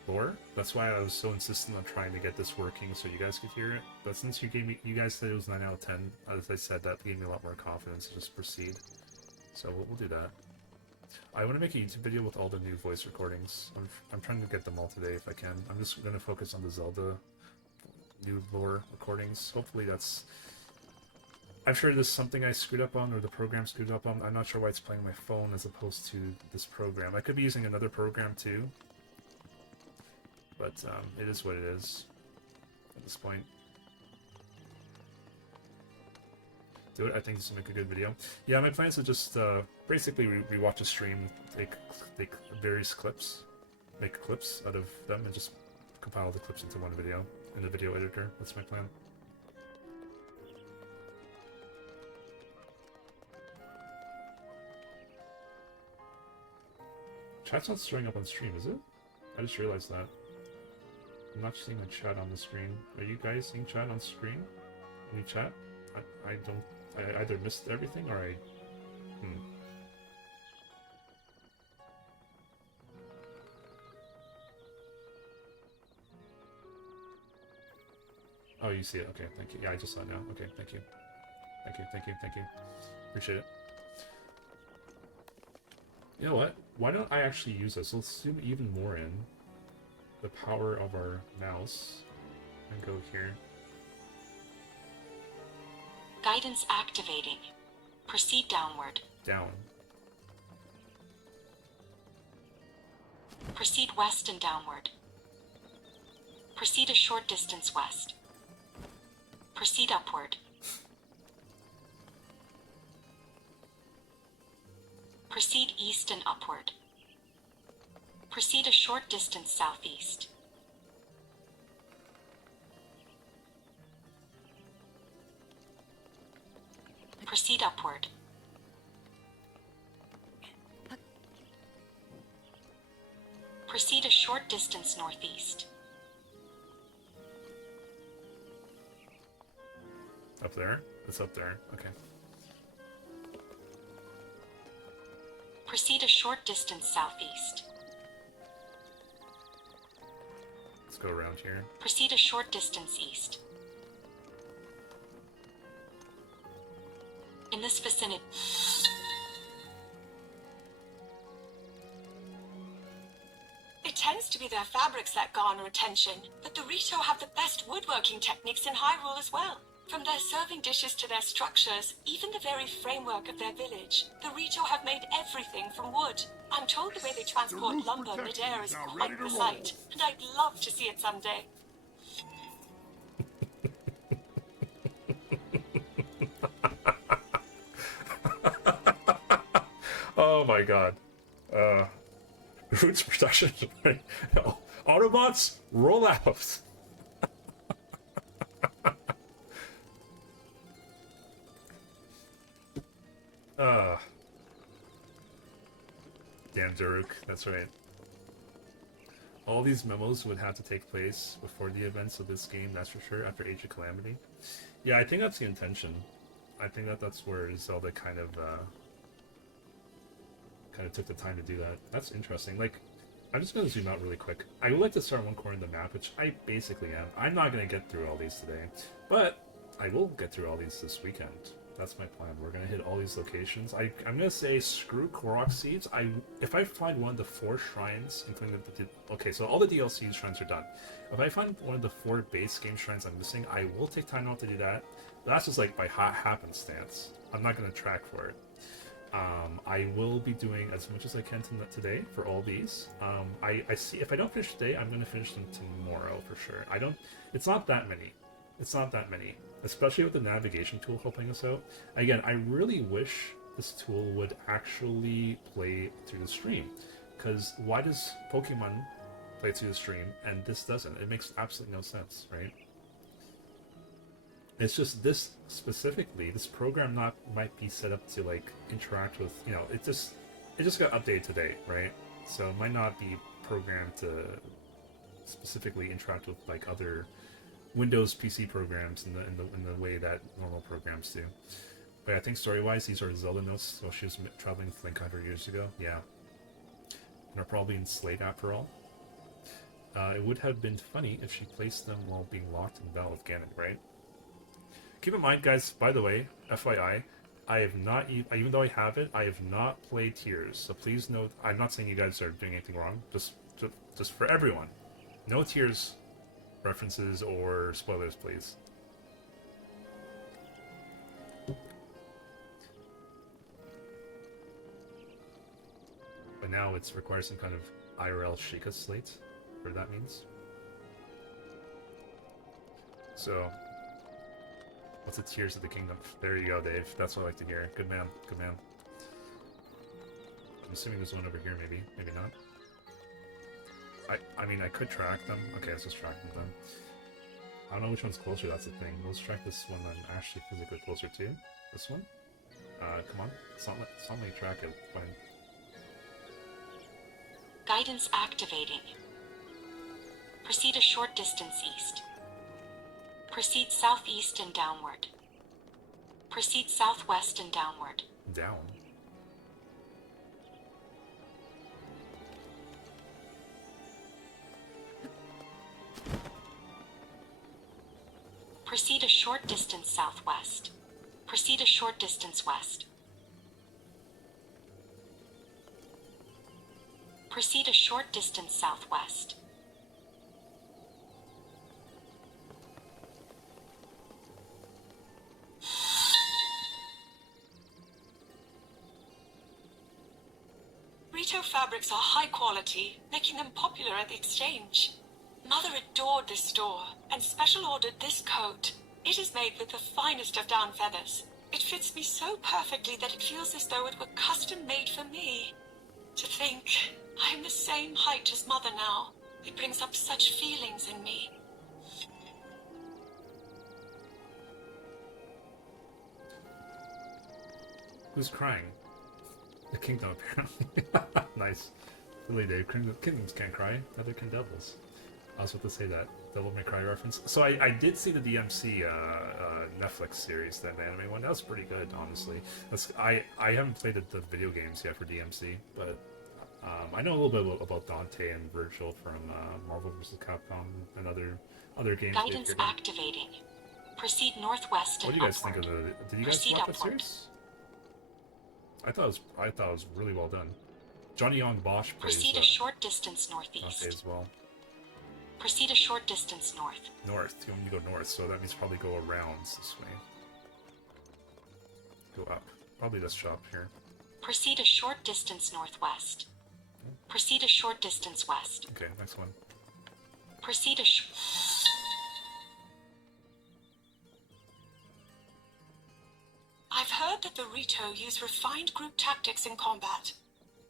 lore. That's why I was so insistent on trying to get this working so you guys could hear it. But since you guys said it was 9 out of 10, as I said, that gave me a lot more confidence to just proceed. So we'll do that. I want to make a YouTube video with all the new voice recordings. I'm trying to get them all today if I can. I'm just gonna focus on the Zelda new lore recordings. Hopefully that's... I'm sure there's something I screwed up on, or the program screwed up on. I'm not sure why it's playing on my phone as opposed to this program. I could be using another program too. But it is what it is at this point. Do it. I think this will make a good video. Yeah, my plan is to just basically we watch a stream, take various clips, make clips out of them, and just compile the clips into one video in the video editor. That's my plan. Chat's not showing up on stream, is it? I just realized that. I'm not seeing my chat on the screen. Are you guys seeing chat on screen? Any chat? I don't... I either missed everything or I... Oh, you see it. Okay, thank you. Yeah, I just saw it now. Okay, thank you. Thank you, thank you, thank you. Appreciate it. You know what? Why don't I actually use this? Let's zoom even more in. The power of our mouse. And go here. Guidance activating. Proceed downward. Down. Proceed west and downward. Proceed a short distance west. Proceed upward. Proceed east and upward. Proceed a short distance southeast. Proceed upward. Proceed a short distance northeast. Up there? It's up there. Okay. Proceed a short distance southeast. Let's go around here. Proceed a short distance east. In this vicinity... It tends to be their fabrics that garner attention, but the Rito have the best woodworking techniques in Hyrule as well. From their serving dishes to their structures, even the very framework of their village, the Rito have made everything from wood. I'm told the way they transport lumber mid-air is quite the sight, and I'd love to see it someday. Oh my god. Roots production. No. Autobots, roll out. Damn Daruk, that's right. All these memos would have to take place before the events of this game, that's for sure, after Age of Calamity. Yeah, I think that's the intention. I think that's where Zelda kind of took the time to do that. That's interesting. Like, I'm just going to zoom out really quick. I would like to start one corner of the map, which I basically am. I'm not going to get through all these today, but I will get through all these this weekend. That's my plan. We're going to hit all these locations. I'm going to say screw Korok Seeds. If I find one of the 4 shrines, including okay, so all the DLC shrines are done. If I find one of the 4 base game shrines I'm missing, I will take time out to do that. But that's just like by happenstance. I'm not going to track for it. I will be doing as much as I can today for all these. I see if I don't finish today, I'm going to finish them tomorrow for sure. It's not that many. It's not that many, especially with the navigation tool helping us out. Again, I really wish this tool would actually play through the stream, because why does Pokemon play through the stream and this doesn't? It makes absolutely no sense, right? It's just this specifically, this program might be set up to like interact with, you know, it just got updated today, right? So it might not be programmed to specifically interact with like other Windows PC programs in the way that normal programs do. But I think story-wise, these are Zelda notes while she was traveling with Link 100 years ago. Yeah, and they're probably in Slate after all. It would have been funny if she placed them while being locked in battle with Ganon, right? Keep in mind, guys, by the way, FYI, I have not, even though I have it, I have not played Tears. So please note, I'm not saying you guys are doing anything wrong. Just for everyone, no Tears references or spoilers, please. But now it requires some kind of IRL Sheikah slate, whatever that means. So, what's the Tears of the Kingdom? There you go, Dave. That's what I like to hear. Good man. Good man. I'm assuming there's one over here, maybe. Maybe not. I mean, I could track them. Okay, let's just track them then. I don't know which one's closer, that's the thing. Let's track this one I'm actually physically closer to. This one? Come on. It's not letting me track it. Fine. Guidance activating. Proceed a short distance east. Proceed southeast and downward. Proceed southwest and downward. Down? Proceed a short distance southwest. Proceed a short distance west. Proceed a short distance southwest. Rito fabrics are high quality, making them popular at the exchange. Mother adored this store and special ordered this coat. It is made with the finest of down feathers. It fits me so perfectly that it feels as though it were custom made for me. To think, I am the same height as Mother now. It brings up such feelings in me. Who's crying? The kingdom, apparently. Nice. Really, Dave. Kingdoms can't cry. Neither can devils. I was about to say that. Devil May Cry reference. So I did see the DMC Netflix series, that anime one. That was pretty good, honestly. I haven't played the video games yet for DMC, but I know a little bit about Dante and Virgil from Marvel vs. Capcom and other games. Guidance activating. Proceed northwest and what do you guys upward. think of the? Did you guys Proceed watch that upward. series? I thought it was really well done. Johnny Young Bosch plays Proceed a short distance Dante northeast. as well. Proceed a short distance north. North. You want me to go north, so that means probably go around this way. Go up. Probably this shop here. Proceed a short distance northwest. Proceed a short distance west. Okay, next one. Proceed a I've heard that the Rito use refined group tactics in combat.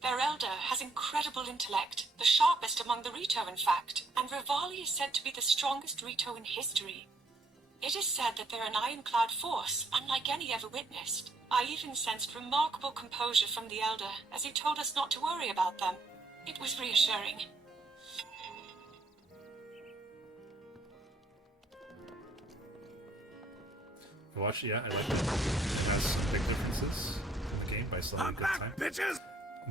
Their elder has incredible intellect, the sharpest among the Rito, in fact, and Rivali is said to be the strongest Rito in history. It is said that they're an ironclad force, unlike any ever witnessed. I even sensed remarkable composure from the elder, as he told us not to worry about them. It was reassuring. You watch it? Yeah, I like it. It has some big differences in the game, but I still have a good time. Bitches!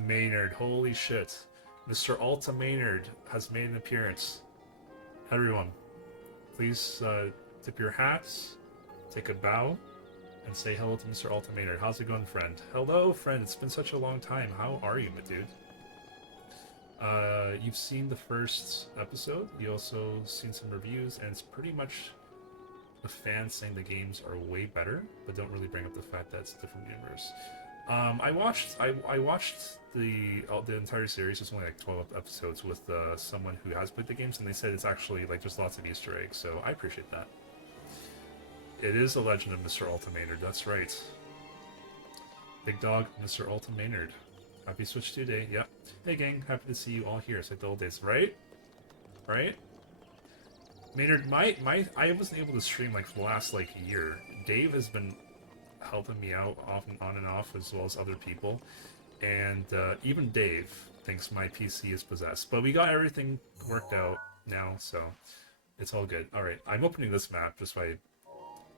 Maynard, holy shit. Mr. Alta Maynard has made an appearance. Everyone, please tip your hats, take a bow, and say hello to Mr. Alta Maynard. How's it going, friend? Hello, friend. It's been such a long time. How are you, my dude? You've seen the first episode. You also seen some reviews, and it's pretty much the fans saying the games are way better, but don't really bring up the fact that it's a different universe. I watched the entire series. It's only like 12 episodes with someone who has played the games, and they said it's actually like just lots of Easter eggs. So I appreciate that. It is a Legend of Mr. Alta Maynard. That's right. Big dog, Mr. Alta Maynard. Happy Switch 2 Day. Yep. Hey gang, happy to see you all here. It's like the old days, right? Right? Maynard, I wasn't able to stream like for the last like year. Dave has been helping me out on and off, as well as other people, and even Dave thinks my PC is possessed. But we got everything worked out now, so it's all good. All right, I'm opening this map just by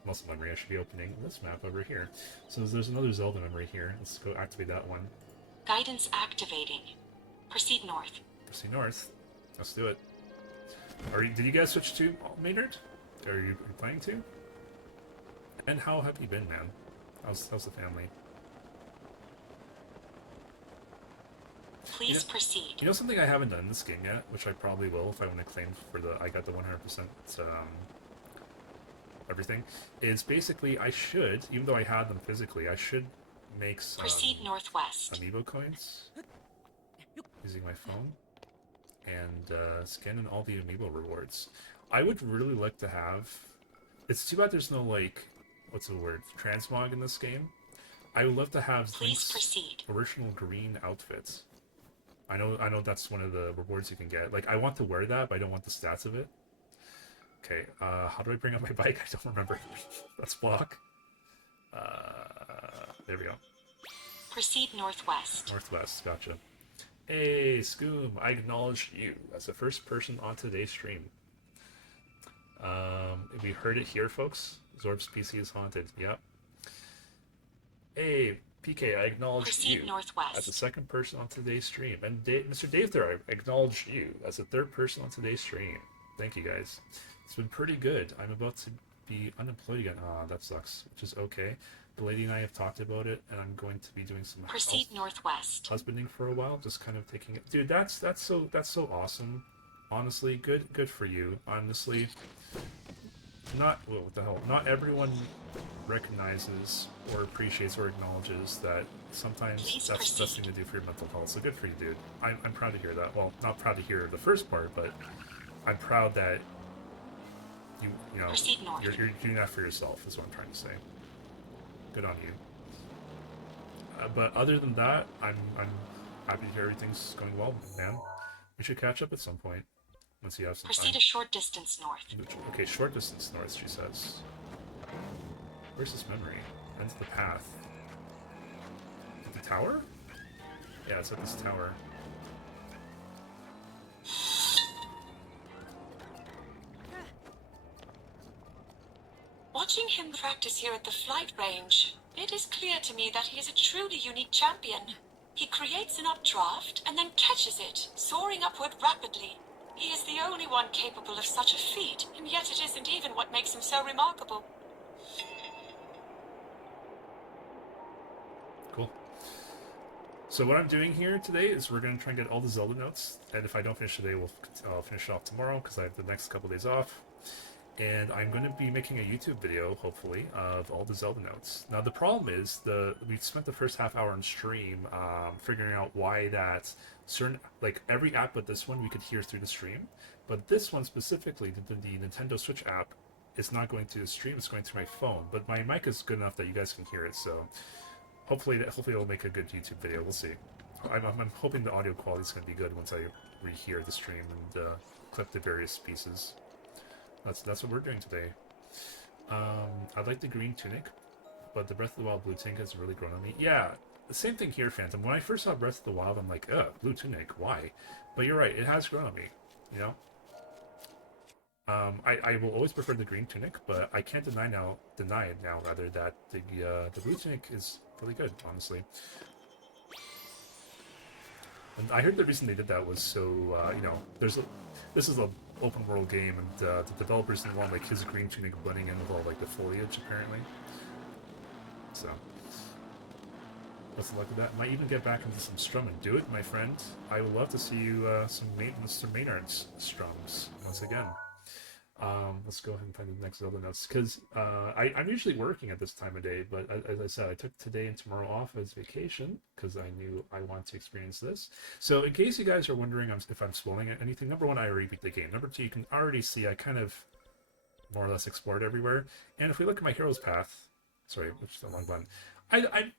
muscle memory. I should be opening this map over here. So there's another Zelda memory here. Let's go activate that one. Guidance activating. Proceed north. Proceed north. Let's do it. Did you guys switch to Maynard? Are you planning to? And how have you been, man? How's the family? Please proceed. You know something I haven't done in this game yet, which I probably will if I want to claim for I got the 100% everything, is basically I should, even though I had them physically, I should make some Proceed northwest. amiibo coins using my phone and scan in all the amiibo rewards. I would really like to have. It's too bad there's no like, what's the word, transmog in this game. I would love to have Please proceed. original green outfits. I know that's one of the rewards you can get. Like, I want to wear that, but I don't want the stats of it. Okay, how do I bring up my bike? I don't remember. Let's block. There we go. Proceed northwest. Northwest, gotcha. Hey, Scoom, I acknowledge you as the first person on today's stream. We heard it here, folks. Zorb's PC is haunted. Yep. Hey, PK, I acknowledge Proceed you northwest. as the second person on today's stream. And Mr. Dave there, I acknowledge you as the third person on today's stream. Thank you, guys. It's been pretty good. I'm about to be unemployed again. That sucks, which is okay. The lady and I have talked about it, and I'm going to be doing some Proceed northwest. husbanding for a while, just kind of taking it. Dude, that's so awesome. Honestly, good for you. Honestly, what the hell? Not everyone recognizes or appreciates or acknowledges that sometimes Please that's the best proceed. thing to do for your mental health. So good for you, dude. I'm proud to hear that. Well, not proud to hear the first part, but I'm proud that you know Proceed north. you're doing that for yourself. Is what I'm trying to say. Good on you. But other than that, I'm happy to hear everything's going well, man. We should catch up at some point once you have some Proceed time. a short distance north. Okay, short distance north, she says. Where's this memory? Ends the path. tower? Yeah, it's at this tower. Watching him practice here at the flight range, it is clear to me that he is a truly unique champion. He creates an updraft and then catches it, soaring upward rapidly. He is the only one capable of such a feat, and yet it isn't even what makes him so remarkable. Cool. So what I'm doing here today is we're going to try and get all the Zelda notes, and if I don't finish today, I'll finish it off tomorrow because I have the next couple days off. And I'm going to be making a YouTube video, hopefully, of all the Zelda notes. Now, the problem is, we spent the first half hour on stream figuring out why that certain, like, every app but this one we could hear through the stream. But this one specifically, the Nintendo Switch app, is not going through the stream, it's going through my phone. But my mic is good enough that you guys can hear it, so hopefully it'll make a good YouTube video. We'll see. I'm hoping the audio quality is going to be good once I rehear the stream and clip the various pieces. That's what we're doing today. I like the green tunic, but the Breath of the Wild blue tunic has really grown on me. Yeah, the same thing here, Phantom. When I first saw Breath of the Wild, I'm like, ugh, blue tunic, why? But you're right, it has grown on me, you know? I will always prefer the green tunic, but I can't deny it now, rather, that the blue tunic is really good, honestly. And I heard the reason they did that was so, you know, this is a open world game, and the developers didn't want like his green tunic blending in with all like the foliage, apparently. So, what's the luck of that? Might even get back into some strumming. Do it, my friend. I would love to see you some Maynard's strums once again. Let's go ahead and find the next Zelda notes, because I'm usually working at this time of day, but as I said, I took today and tomorrow off as vacation because I knew I wanted to experience this. So in case you guys are wondering if I'm spoiling anything, number one, I already beat the game. Number two, you can already see I kind of more or less explored everywhere. And if we look at my hero's path, sorry, which is the wrong button,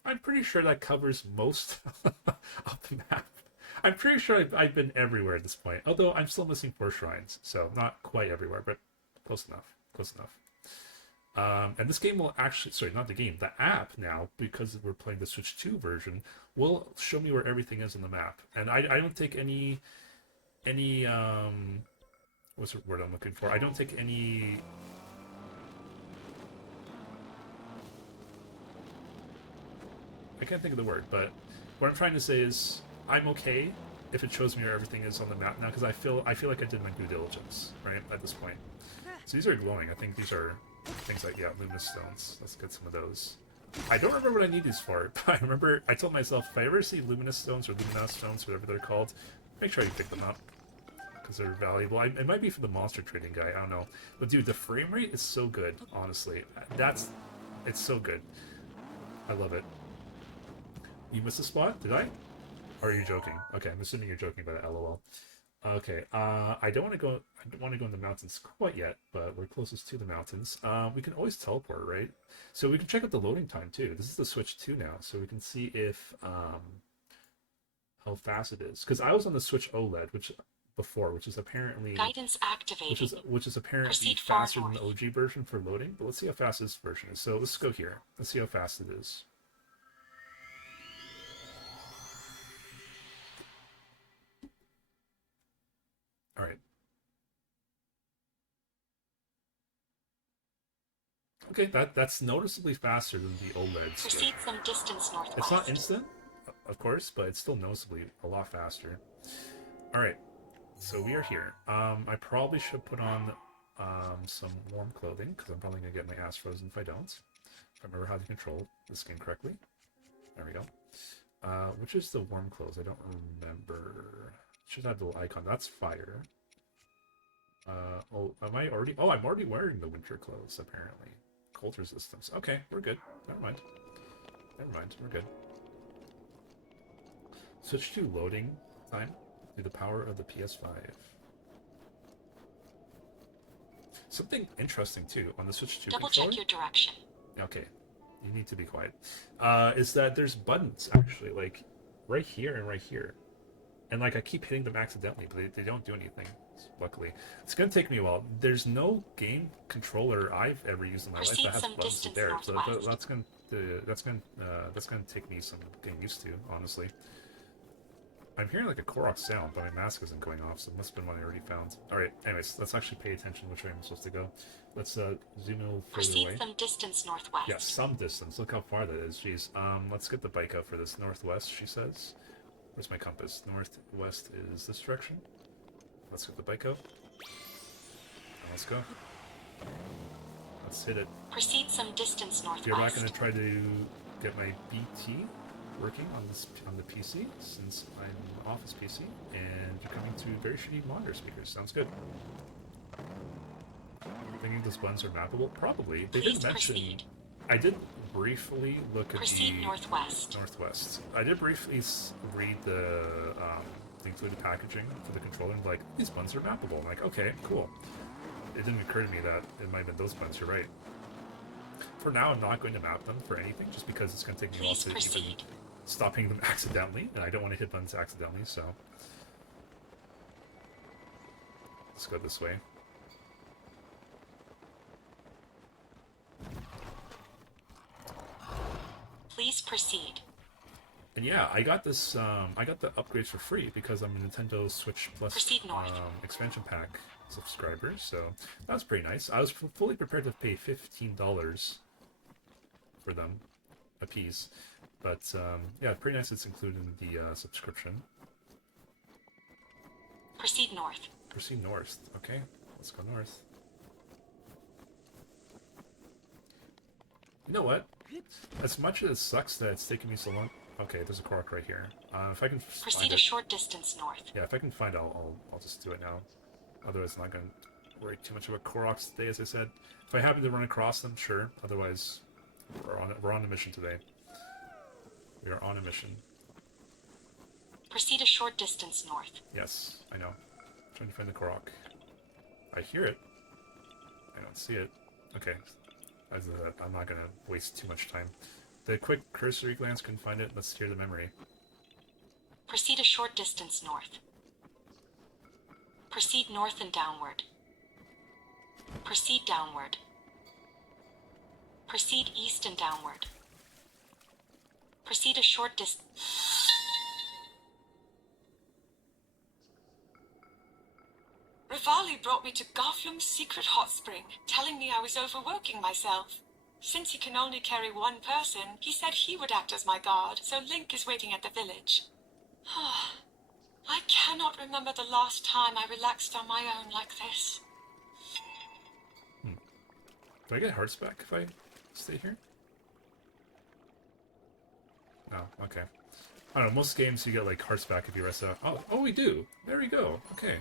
I'm pretty sure that covers most of the map. I'm pretty sure I've been everywhere at this point, although I'm still missing 4 shrines, so not quite everywhere, but close enough. Close enough. And this game will actually, sorry, not the game, the app now, because we're playing the Switch 2 version, will show me where everything is in the map. And I don't take any what's the word I'm looking for? I don't take any... I can't think of the word, but what I'm trying to say is I'm okay if it shows me where everything is on the map now, because I feel like I did my due diligence, right, at this point. So these are glowing. I think these are things like, yeah, luminous stones. Let's get some of those. I don't remember what I need these for, but I remember I told myself if I ever see luminous stones or luminous stones, whatever they're called, make sure you pick them up, because they're valuable. It might be for the monster trading guy, I don't know. But dude, the frame rate is so good, honestly. It's so good. I love it. You missed a spot? Did I? Or are you joking? Okay, I'm assuming you're joking about it, lol. Okay, I don't want to go in the mountains quite yet, but we're closest to the mountains. We can always teleport, right? So we can check out the loading time too. This is the Switch 2 now, so we can see if how fast it is. Because I was on the Switch OLED, which is apparently Guidance activated. which is apparently Proceed faster far than the OG version for loading. But let's see how fast this version is. So let's go here. Let's see how fast it is. All right. Okay, that's noticeably faster than the OLED Switch. Proceed some distance northwest. It's not instant, of course, but it's still noticeably a lot faster. All right, so we are here. I probably should put on some warm clothing, because I'm probably going to get my ass frozen if I don't. If I remember how to control this game correctly. There we go. Which is the warm clothes? I don't remember. Should have the little icon. That's fire. I'm already wearing the winter clothes, apparently. Cold resistance. Okay, we're good. Never mind. We're good. Switch to loading time through the power of the PS5. Something interesting, too, on the Switch 2 Double controller. check your direction. Okay, you need to be quiet. Is that there's buttons, actually, like, right here and right here. And, like, I keep hitting them accidentally, but they don't do anything, luckily. It's going to take me a while. There's no game controller I've ever used in my life that has buttons there, so that's going to that's gonna take me some getting used to, honestly. I'm hearing like a Korok sound, but my mask isn't going off, so it must have been one I already found. Alright, anyways, let's actually pay attention which way I'm supposed to go. Let's zoom a little further Proceed away. some distance northwest. Yeah, some distance. Look how far that is. Jeez. Let's get the bike out for this. Northwest, she says. Where's my compass? Northwest is this direction. Let's get the bike out. And let's go. Let's hit it. Proceed some distance northwest. You're not going to try to get my BT working on the PC, since I'm office PC, and you're coming to very shitty monitor speakers. Sounds good. Thinking those buttons are mappable? Probably. They did mention. Proceed. I did briefly look at Proceed northwest. Northwest. I did briefly read the included packaging for the controller, and like, these buttons are mappable. I'm like, okay, cool. It didn't occur to me that it might have been those buttons. You're right. For now, I'm not going to map them for anything, just because it's going to take me a while to even stop hitting them accidentally, and I don't want to hit buttons accidentally, so let's go this way. Please proceed. And yeah, I got this. I got the upgrades for free because I'm a Nintendo Switch Plus expansion pack subscriber. So that was pretty nice. I was fully prepared to pay $15 for them a piece, but yeah, pretty nice. It's included in the subscription. Proceed north. Proceed north. Okay, let's go north. You know what? As much as it sucks that it's taking me so long. Okay, there's a Korok right here. If I can proceed a short distance north. Yeah, if I can find it, I'll just do it now. Otherwise, I'm not going to worry too much about Koroks today, as I said. If I happen to run across them, sure. Otherwise, we're on a mission today. We are on a mission. Proceed a short distance north. Yes, I know. I'm trying to find the Korok. I hear it. I don't see it. Okay. I'm not going to waste too much time. The quick cursory glance couldn't find it. Let's hear the memory. Proceed a short distance north. Proceed north and downward. Proceed downward. Proceed east and downward. Proceed a short distance. Rivali brought me to Garflum's secret hot spring, telling me I was overworking myself. Since he can only carry one person, he said he would act as my guard, so Link is waiting at the village. I cannot remember the last time I relaxed on my own like this. Do I get hearts back if I stay here? No, okay. I don't know, most games you get like hearts back if you rest out. Oh, we do! There we go! Okay.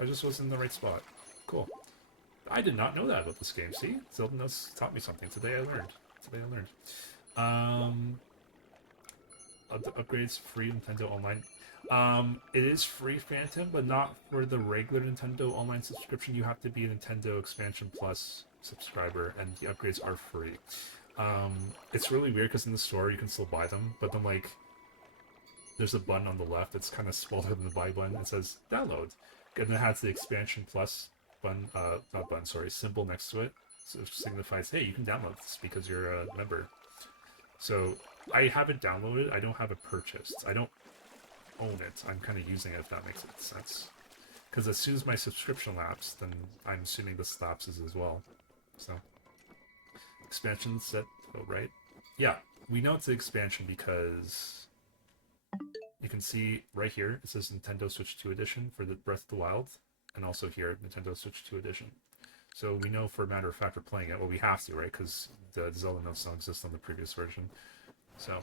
I just was in the right spot. Cool. I did not know that about this game. See? Zelda Notes taught me something. Today I learned. The upgrades free Nintendo Online. It is free, Phantom, but not for the regular Nintendo Online subscription. You have to be a Nintendo Expansion Plus subscriber, and the upgrades are free. It's really weird because in the store you can still buy them, but then like there's a button on the left that's kind of smaller than the buy button. It says download, and it has the Expansion Plus button, not button, sorry, symbol next to it. So it signifies, hey, you can download this because you're a member. So I have it downloaded. I don't have it purchased. I don't own it. I'm kind of using it, if that makes sense. Because as soon as my subscription lapses, then I'm assuming this lapses as well. So expansion set. Oh, right. Yeah, we know it's an expansion because you can see right here it says Nintendo Switch 2 Edition for the Breath of the Wild, and also here Nintendo Switch 2 Edition. So we know for a matter of fact we're playing it. Well, we have to, right? Because the Zelda notes don't exist on the previous version. So,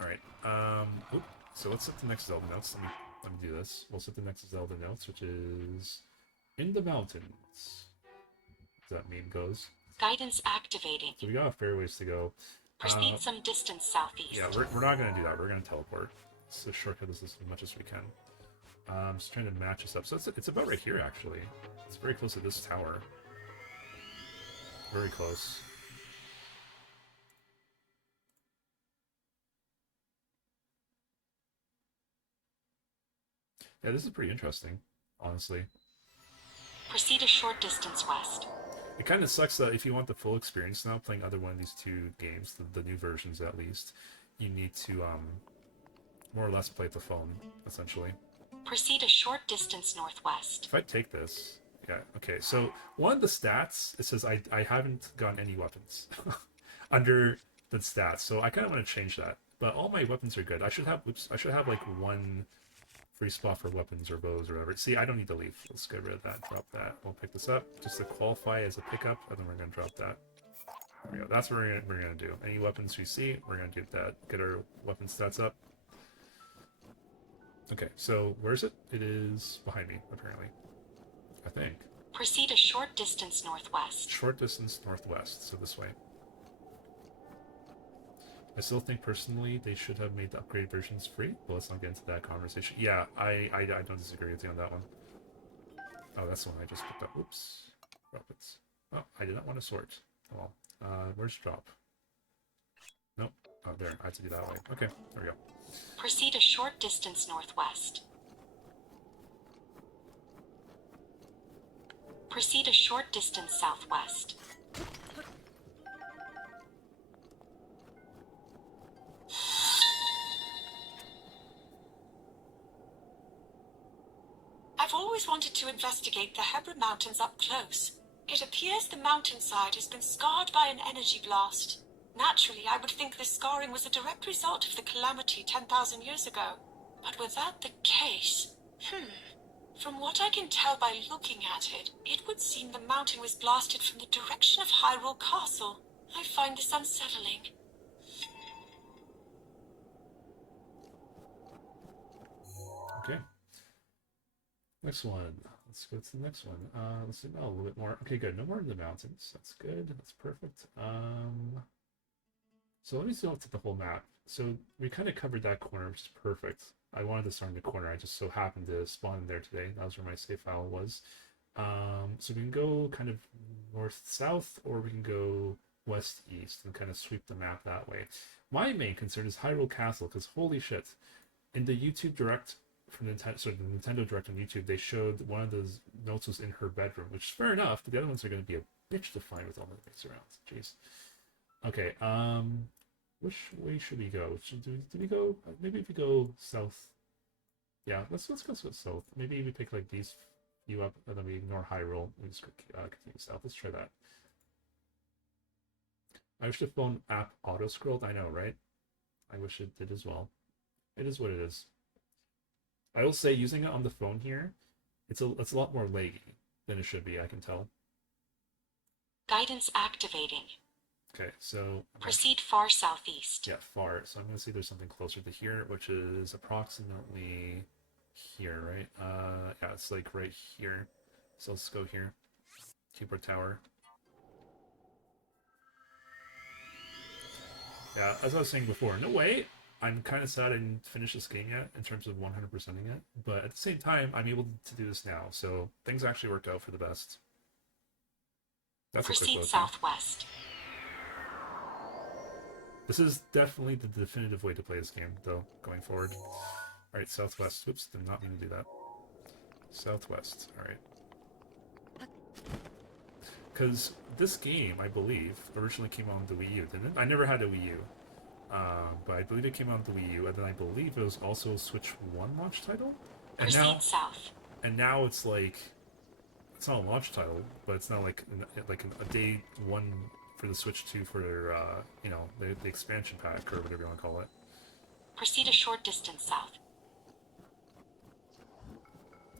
all right. So let's set the next Zelda notes. Let me do this. We'll set the next Zelda notes, which is in the mountains. As that meme goes. Guidance activating. So we got a fair ways to go. Proceed some distance southeast. Yeah, we're not going to do that. We're going to teleport. So shortcut this as much as we can. Just trying to match this up. So it's about right here, actually. It's very close to this tower. Very close. Yeah, this is pretty interesting, honestly. Proceed a short distance west. It kind of sucks that if you want the full experience now, playing either one of these two games, the new versions at least, you need to more or less play the phone, essentially. Proceed a short distance northwest. If I take this, yeah, okay. So one of the stats, it says I haven't gotten any weapons under the stats, so I kind of want to change that. But all my weapons are good. I should have, oops, I should have like one free spot for weapons or bows or whatever. See, I don't need to leave. Let's get rid of that. Drop that. We'll pick this up just to qualify as a pickup, and then we're gonna drop that. There we go. That's what we're gonna do. Any weapons we see, we're gonna do that. Get our weapon stats up. Okay, so where is it? It is behind me, apparently. I think. Proceed a short distance northwest. Short distance northwest, so this way. I still think personally they should have made the upgrade versions free, but let's not get into that conversation. Yeah, I don't disagree with you on that one. Oh, that's the one I just picked up. Oops. Drop it. Oh, I did not want to sort. Oh well. Where's drop? Nope. Oh, there. I had to do that way. Okay, there we go. Proceed a short distance northwest. Proceed a short distance southwest. I've always wanted to investigate the Hebra Mountains up close. It appears the mountainside has been scarred by an energy blast. Naturally, I would think this scarring was a direct result of the calamity 10,000 years ago. But were that the case? From what I can tell by looking at it, it would seem the mountain was blasted from the direction of Hyrule Castle. I find this unsettling. Okay. Next one. Let's go to the next one. Let's do a little bit more. Okay, good. No more in the mountains. That's good. That's perfect. So let me zoom up to the whole map. So we kind of covered that corner, which is perfect. I wanted to start in the corner. I just so happened to spawn in there today. That was where my save file was. So we can go kind of north-south, or we can go west-east and kind of sweep the map that way. My main concern is Hyrule Castle, because holy shit. In the YouTube Direct from Nintendo, so the Nintendo Direct on YouTube, they showed one of those notes was in her bedroom, which is fair enough, but the other ones are going to be a bitch to find with all the things around. Jeez. Okay, which way should we go? Do we go? Maybe if we go south. Yeah, let's go south. Maybe we pick like these few up, and then we ignore Hyrule. We just continue south. Let's try that. I wish the phone app auto scrolled. I know, right? I wish it did as well. It is what it is. I will say, using it on the phone here, it's a lot more laggy than it should be. I can tell. Guidance activating. Okay, so proceed far southeast. Yeah, far. So I'm gonna see there's something closer to here, which is approximately here, right? Yeah, it's like right here. So let's go here. Keyboard tower. Yeah, as I was saying before, no way. I'm kind of sad I didn't finish this game yet in terms of 100%ing it, but at the same time, I'm able to do this now, so things actually worked out for the best. That's proceed southwest. This is definitely the definitive way to play this game, though, going forward. Alright, southwest. Whoops, did not mean to do that. Southwest, alright. Because this game, I believe, originally came on the Wii U, didn't it? I never had a Wii U. But I believe it came on the Wii U, and then I believe it was also a Switch 1 launch title? And proceed south. And now it's like... It's not a launch title, but it's not like a day one for the Switch 2 for, you know, the expansion pack, or whatever you want to call it. Proceed a short distance south.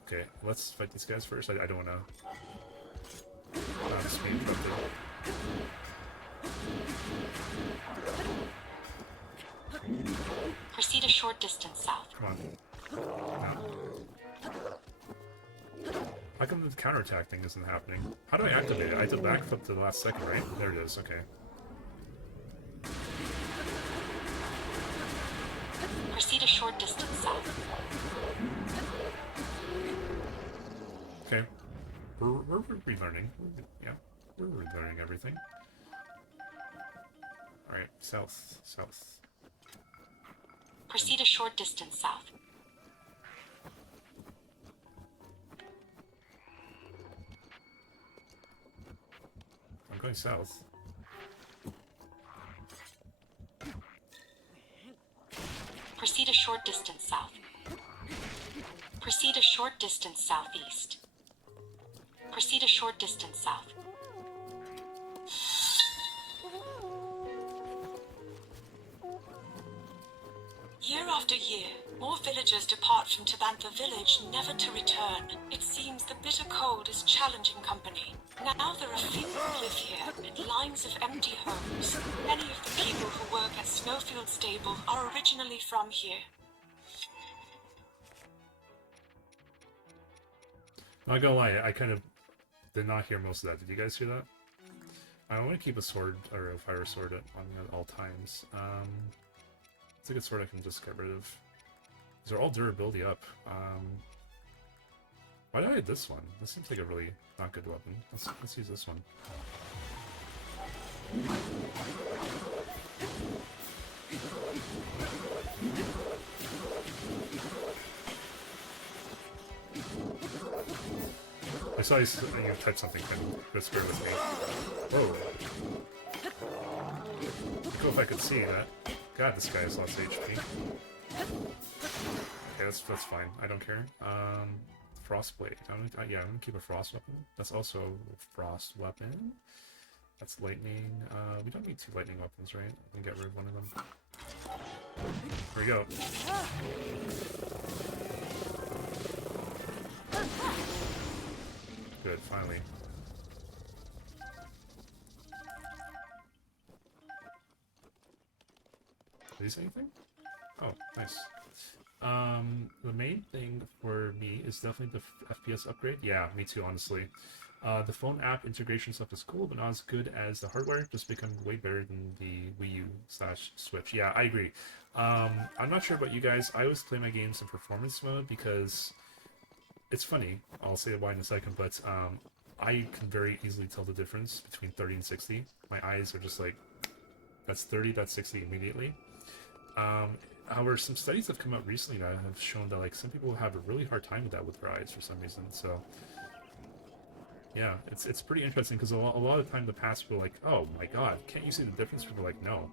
Okay, let's fight these guys first. I don't want to... just be interrupted. Proceed a short distance south. Come on. How come the counterattack thing isn't happening? How do I activate it? I have to back up to the last second, right? There it is, okay. Proceed a short distance south. Okay. We're relearning. Yeah, we're relearning everything. Alright, south. Proceed a short distance south. I'm going south. Proceed a short distance south. Proceed a short distance southeast. Proceed a short distance south. Year after year, more villagers depart from Tabantha village, never to return. It seems the bitter cold is challenging company. Now there are few who live here, and lines of empty homes. Many of the people who work at Snowfield Stable are originally from here. Not gonna lie, I kind of did not hear most of that. Did you guys hear that? I want to keep a sword, or a fire sword on me at all times. It's a good sword I can just get rid of. These are all durability up. Why did I hit this one? This seems like a really not good weapon. Let's use this one. I saw you type something, just bear with me. Whoa. Cool if I could see that. God, this guy has lots of HP. Okay, that's fine. I don't care. Frostblade. Yeah, I'm gonna keep a frost weapon. That's also a frost weapon. That's lightning. We don't need two lightning weapons, right? I can get rid of one of them. Here we go. Good, finally. Did he say anything? Oh, nice. The main thing for me is definitely the FPS upgrade. Yeah, me too, honestly. The phone app integration stuff is cool, but not as good as the hardware. Just become way better than the Wii U/Switch. Yeah, I agree. I'm not sure about you guys. I always play my games in performance mode because it's funny. I'll say why in a second, but I can very easily tell the difference between 30 and 60. My eyes are just like, that's 30, that's 60 immediately. However, some studies have come out recently that have shown that like some people have a really hard time with that with their eyes for some reason. So yeah, it's pretty interesting because a lot of the time in the past we're like, oh my god, can't you see the difference? People are like, no,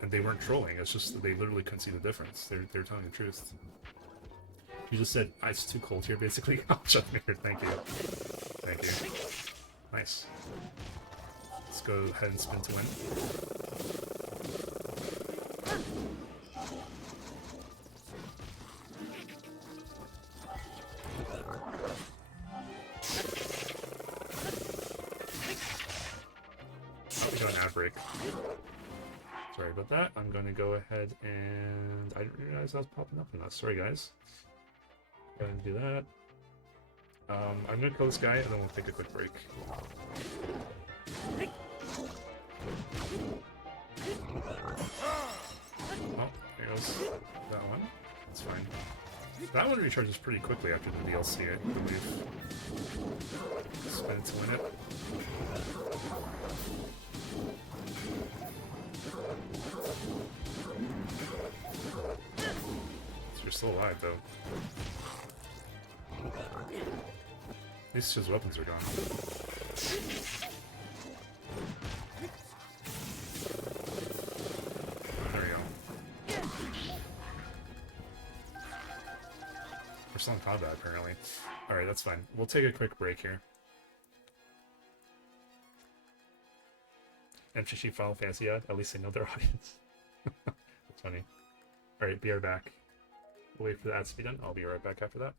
and they weren't trolling. It's just that they literally couldn't see the difference. They're telling the truth. You just said it's too cold here, basically. Oh, Chuckmaker, thank you, thank you, nice. Let's go ahead and spin to win. Break. Sorry about that. I'm going to go ahead and... I didn't realize I was popping up in that. Sorry, guys. Go ahead and do that. I'm going to kill this guy, and then we'll take a quick break. Oh, there goes that one. That's fine. That one recharges pretty quickly after the DLC, I believe. Spin to win it. You're still alive, though. At least his weapons are gone. There we go. We're still in combat, apparently. Alright, that's fine. We'll take a quick break here. MTG Final Fantasy ad? At least they know their audience. That's funny. Alright, be right back. We'll wait for the ads to be done. I'll be right back after that.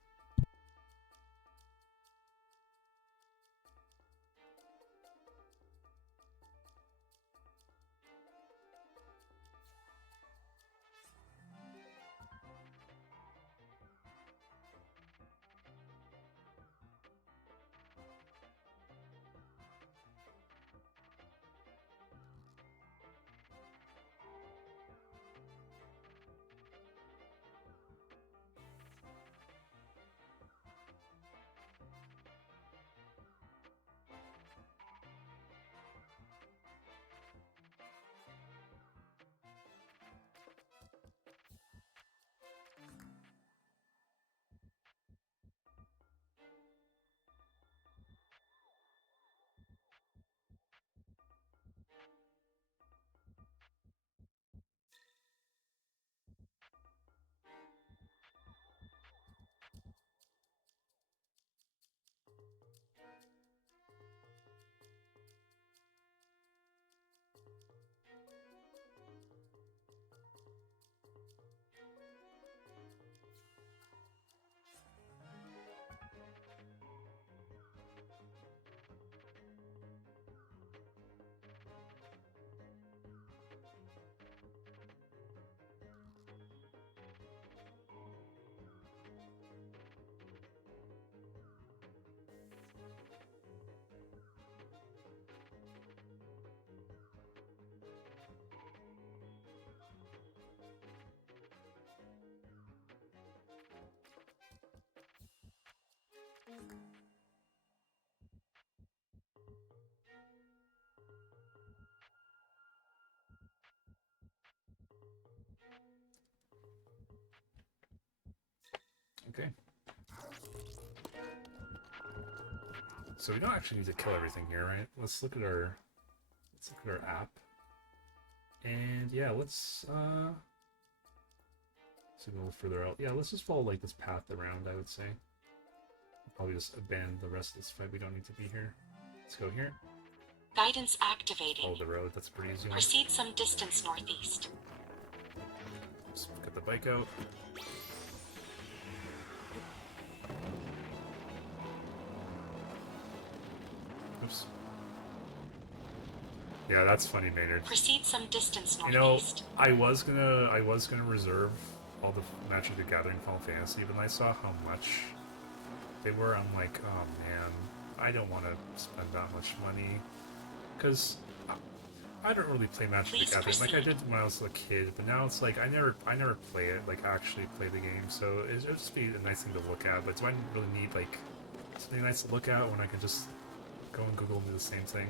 Okay. So we don't actually need to kill everything here, right? Let's look at our app. And yeah, let's go a little further out. Yeah, let's just follow like this path around, I would say. Probably just abandon the rest of this fight. We don't need to be here. Let's go here. Guidance activating. Follow the road. That's a pretty easy one. Proceed some distance northeast. Let's get the bike out. Oops. Yeah, that's funny, Maynard. Proceed some distance You know, northeast. I was gonna reserve all the Magic the Gathering Final Fantasy, but when I saw how much they were, I'm like, oh man, I don't want to spend that much money, because I don't really play Magic the Gathering like I did when I was a kid, but now it's like I never play it, like actually play the game, so it'll just be a nice thing to look at, but do I really need like something nice to look at when I can just go on Google and do the same thing?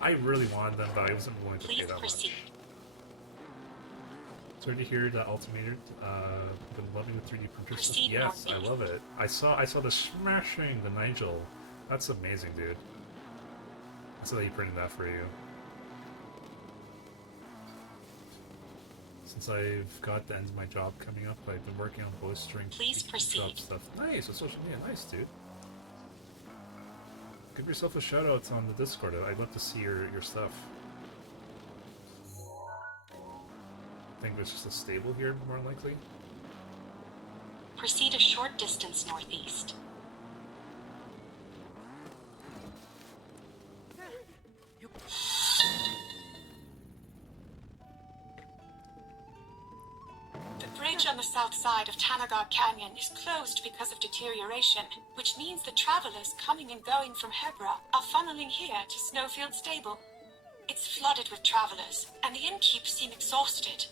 I really wanted them, but I wasn't willing to pay that much. Sorry to hear that Ultimated. Been loving the 3D printer stuff. Yes, I love it. I saw the smashing the Nigel. That's amazing, dude. I saw that he printed that for you. Since I've got the end of my job coming up, I've been working on bolstering job stuff. Nice, on social media. Nice, dude. Give yourself a shout out on the Discord. I'd love to see your stuff. I think there's just a stable here, more likely. Proceed a short distance northeast. The bridge on the south side of Tanagar Canyon is closed because of deterioration, which means the travelers coming and going from Hebra are funneling here to Snowfield Stable. It's flooded with travelers, and the innkeep seem exhausted.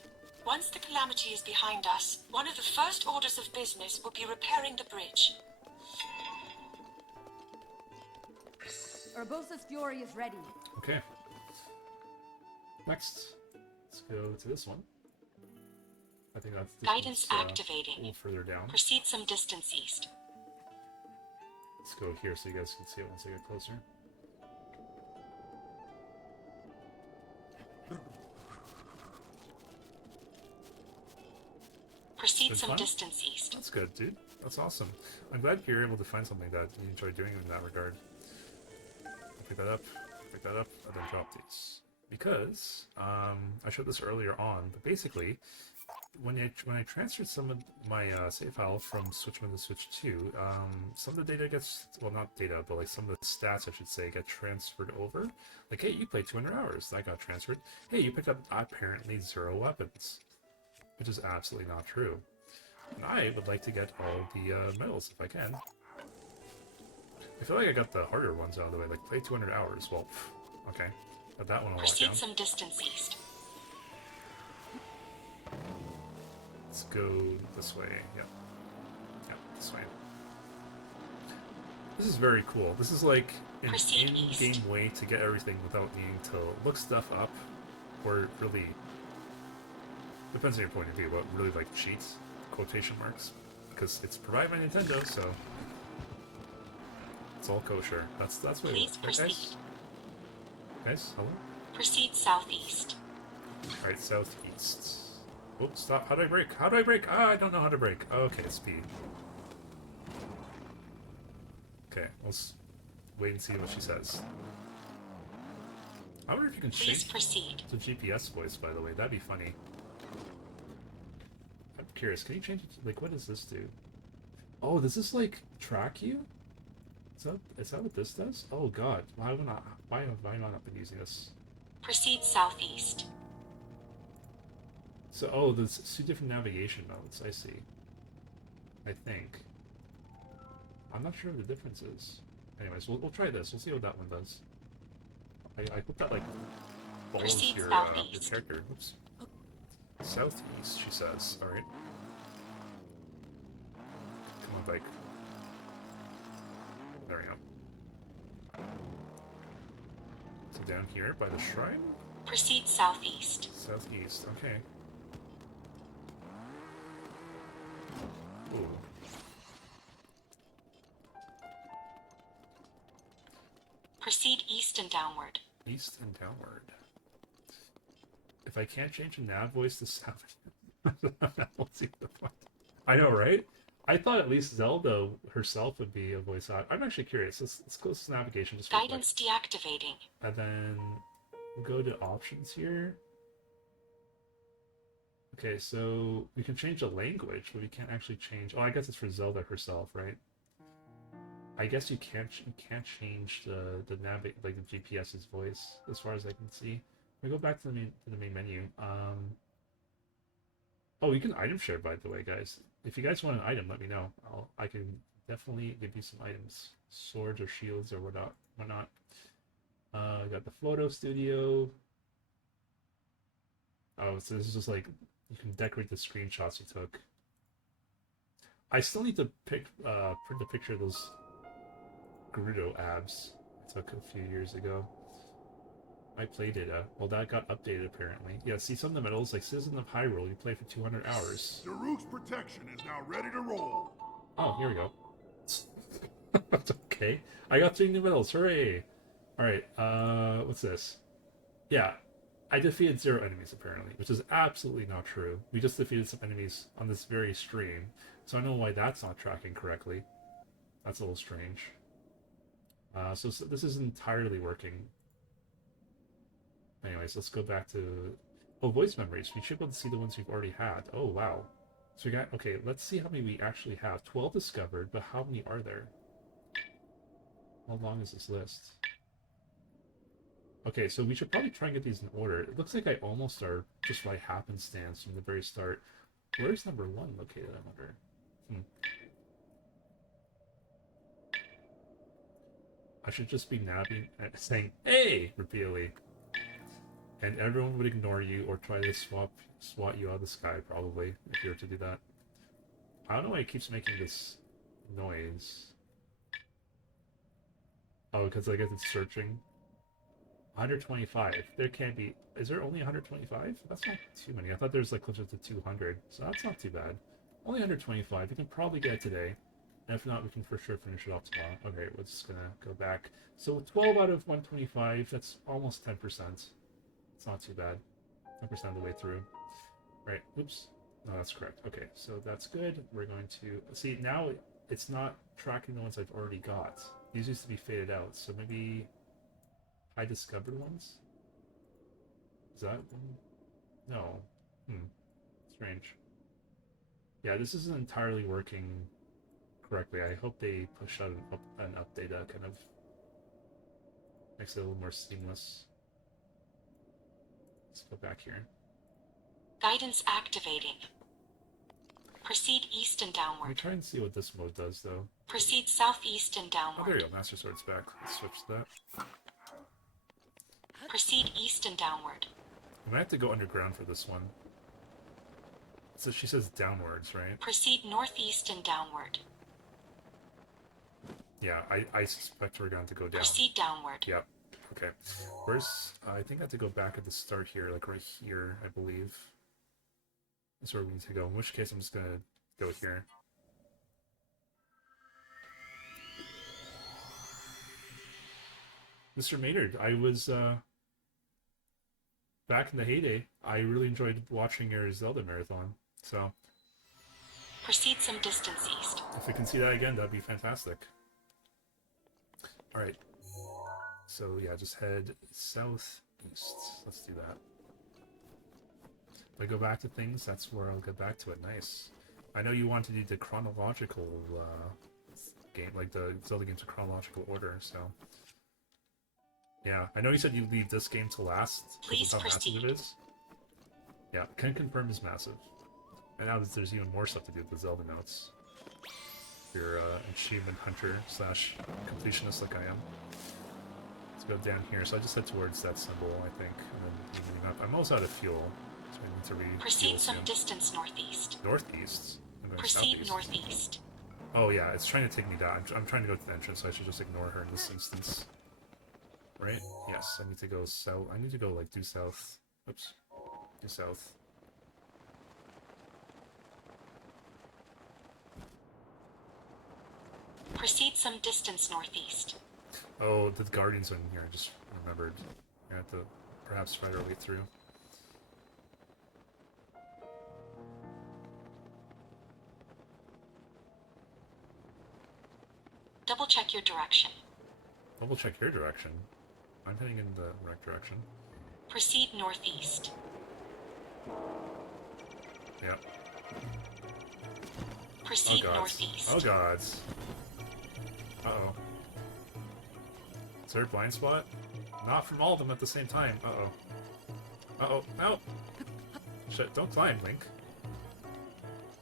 Once the calamity is behind us, one of the first orders of business will be repairing the bridge. Urbosa's fury is ready. Okay. Next, let's go to this one. I think that's this Guidance activating. A little further down. Proceed some distance east. Let's go here so you guys can see it once I get closer. Proceed some distance east. That's good, dude. That's awesome. I'm glad you're able to find something that you enjoy doing in that regard. I'll pick that up, and then drop these. Because, I showed this earlier on, but basically, when I transferred some of my save file from Switch 1 to Switch 2, some of the data gets, well, not data, but like some of the stats, I should say, get transferred over. Like, hey, you played 200 hours. That got transferred. Hey, you picked up apparently 0 weapons. Which is absolutely not true. And I would like to get all the medals if I can. I feel like I got the harder ones out of the way, like play 200 hours. Well, okay. Got that one on lockdown. Proceed some distance east. Let's go this way. Yep. Yep, this way. This is very cool. This is like an in-game way to get everything without needing to look stuff up or really... Depends on your point of view, but really like cheats, quotation marks, because it's provided by Nintendo, so it's all kosher. That's what it is. Proceed. Guys, hello? Proceed southeast. Alright, southeast. Oops, stop. How do I brake? How do I brake? Ah, I don't know how to brake. Okay, speed. Okay, let's wait and see what she says. I wonder if you can change the GPS voice, by the way. That'd be funny. I'm curious, can you change it to, like, what does this do? Oh, does this, like, track you? Is that what this does? Oh god, why have I not been using this? Proceed southeast. So, oh, there's 2 different navigation modes, I see. I think. I'm not sure what the difference is. Anyways, we'll try this, we'll see what that one does. I hope that, like, follows your character. Oops. Southeast, she says. Alright. Come on, bike. There we go. So down here by the shrine? Proceed southeast. Southeast, okay. Ooh. Proceed east and downward. East and downward. If I can't change a nav voice to sound, let's see the point. I know, right? I thought at least Zelda herself would be a voice act. I'm actually curious. Let's close this navigation just real quick. Guidance deactivating. And then go to options here. Okay, so we can change the language, but we can't actually change. Oh, I guess it's for Zelda herself, right? I guess you can't change the like the GPS's voice as far as I can see. We go back to the main menu. Oh, you can item share, by the way, guys. If you guys want an item, let me know. I can definitely give you some items, swords or shields or whatnot. Got the photo studio. Oh, so this is just like you can decorate the screenshots you took. I still need to print a picture of those Gerudo abs I took a few years ago. My play data. Well, that got updated apparently. Yeah, see some of the medals like Citizen of Hyrule. You play for 200 hours. Daruk's protection is now ready to roll. Oh, here we go. That's okay. I got 3 new medals. Hooray! All right. What's this? Yeah, I defeated 0 enemies apparently, which is absolutely not true. We just defeated some enemies on this very stream, so I don't know why that's not tracking correctly. That's a little strange. So this is entirely working. Anyways, let's go back to... Oh, voice memories. We should be able to see the ones we've already had. Oh, wow. So we got... Okay, let's see how many we actually have. 12 discovered, but how many are there? How long is this list? Okay, so we should probably try and get these in order. It looks like I almost are just by happenstance from the very start. Where's number 1 located, I wonder? I should just be nabbing and saying, "Hey!" repeatedly. And everyone would ignore you or try to swat you out of the sky, probably, if you were to do that. I don't know why it keeps making this noise. Oh, because I guess it's searching. 125. There can't be... Is there only 125? That's not too many. I thought there was like closer to 200, so that's not too bad. Only 125. We can probably get it today. And if not, we can for sure finish it off tomorrow. Okay, we're just gonna go back. So 12 out of 125, that's almost 10%. It's not too bad. 10% of the way through. Right, oops. No, that's correct. Okay, so that's good. We're going to... See, now it's not tracking the ones I've already got. These used to be faded out, so maybe... I discovered ones? Is that one? No. Strange. Yeah, this isn't entirely working correctly. I hope they push out an update that kind of makes it a little more seamless. Let's go back here. Guidance activating. Proceed east and Let me downward. try and see what this mode does, though. Proceed southeast and Oh, there downward. you go. Master Sword's back. Let's switch to that. Proceed east and downward. I might have to go underground for this one. So she says downwards, right? Proceed northeast and downward. Yeah, I suspect we're going to go down. Proceed downward. Yep. Okay. Where's... I think I have to go back at the start here, like right here, I believe. That's where we need to go. In which case, I'm just going to go here. Mr. Maynard, I was... back in the heyday, I really enjoyed watching your Zelda marathon. So, Proceed some distance east. if we can see that again, that'd be fantastic. Alright. So, yeah, just head southeast. Let's do that. If I go back to things, that's where I'll get back to it. Nice. I know you want to do the chronological game, like the Zelda games in chronological order, so... Yeah, I know you said you leave this game to last. Please How massive proceed. it is. Yeah, can confirm is massive. And now there's even more stuff to do with the Zelda notes. If you're an achievement hunter slash completionist like I am. Let's go down here. So I just head towards that symbol, I think. And then moving up. I'm almost out of fuel. So I need to refuel Proceed some soon. distance northeast. Northeast? I'm going Proceed southeast. northeast. Oh yeah, it's trying to take me down. I'm trying to go to the entrance, so I should just ignore her in this instance. Right? Yes, I need to go south. I need to go, like, due south. Oops. Due south. Proceed some distance northeast. Oh, the Guardians are in here. I just remembered. I have to perhaps fight our way through. Double check your direction. Double check your direction. I'm heading in the right direction. Proceed northeast. Yep. Proceed Oh, northeast. oh gods. Uh-oh. Is there a blind spot? Not from all of them at the same time. Uh-oh. Uh-oh. No! Shit, don't climb, Link.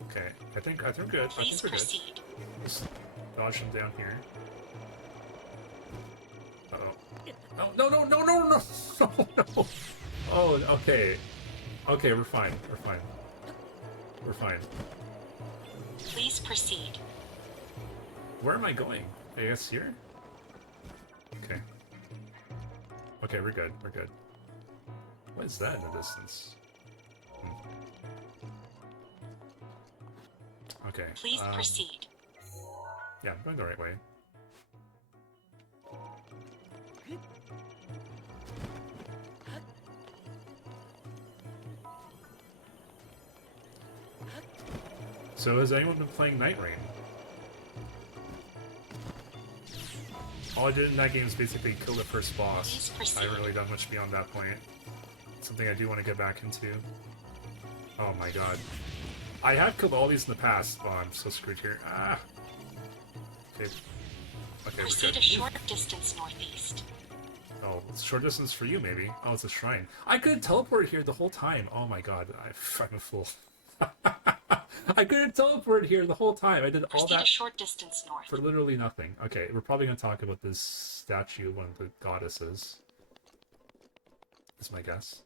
Okay, I think good. Please we're good. proceed. Just dodge them down here. Uh-oh. No, no, no, no, no, no! No, no! Oh, okay. Okay, we're fine. We're fine. We're fine. Please proceed. Where am I going? I guess here? Okay. Okay, we're good. We're good. What is that in the distance? Okay. Please proceed. Yeah, I'm going the right way. So has anyone been playing Night Rain? All I did in that game is basically kill the first boss. I haven't really done much beyond that point. Something I do want to get back into. Oh my god. I have killed all these in the past. Oh, I'm so screwed here. Ah! Okay. Okay, we're Proceed good. a short distance northeast. Oh, it's a short distance for you, maybe. Oh, it's a shrine. I could teleport here the whole time. Oh my god, I'm a fool. I could have teleported here the whole time. I did all Proceed a that short distance north. for literally nothing. Okay, we're probably going to talk about this statue of one of the goddesses. Is my guess.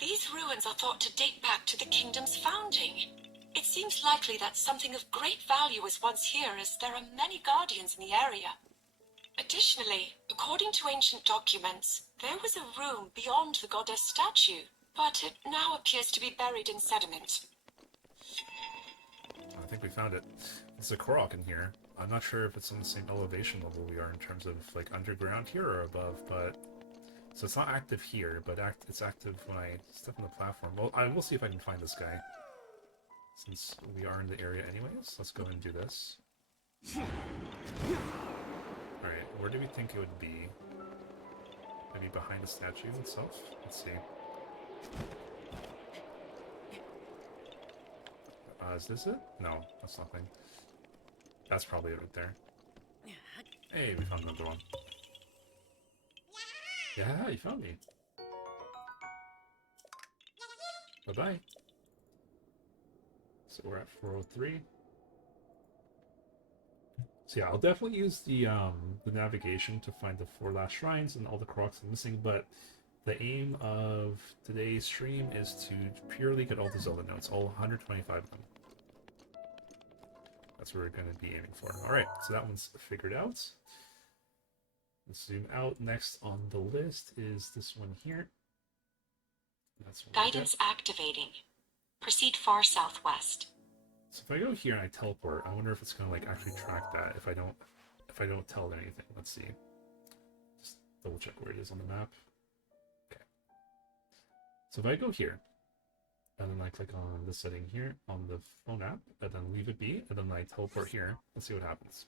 These ruins are thought to date back to the kingdom's founding. It seems likely that something of great value was once here, as there are many guardians in the area. Additionally, according to ancient documents, there was a room beyond the goddess statue, but it now appears to be buried in sediment. I think we found it. There's a Korok in here. I'm not sure if it's on the same elevation level we are in terms of like underground here or above, but so it's not active here, but it's active when I step on the platform. Well, I will see if I can find this guy. Since we are in the area anyways, let's go and do this. Alright, where do we think it would be? Maybe behind the statue itself? Let's see. Is this it? No, that's nothing. That's probably it right there. Hey, we found another one. Yeah, you found me. Bye-bye. So we're at 403. So yeah, I'll definitely use the navigation to find the 4 last shrines and all the Koroks I'm missing, but the aim of today's stream is to purely get all the Zelda notes, all 125 of them. That's what we're going to be aiming for. Alright, so that one's figured out. Let's zoom out. Next on the list is this one here. That's one Guidance activating. Proceed far southwest. So if I go here and I teleport, I wonder if it's gonna like actually track that if I don't tell it anything. Let's see. Just double check where it is on the map. Okay. So if I go here, and then I click on this setting here on the phone app, and then leave it be, and then I teleport here, let's see what happens.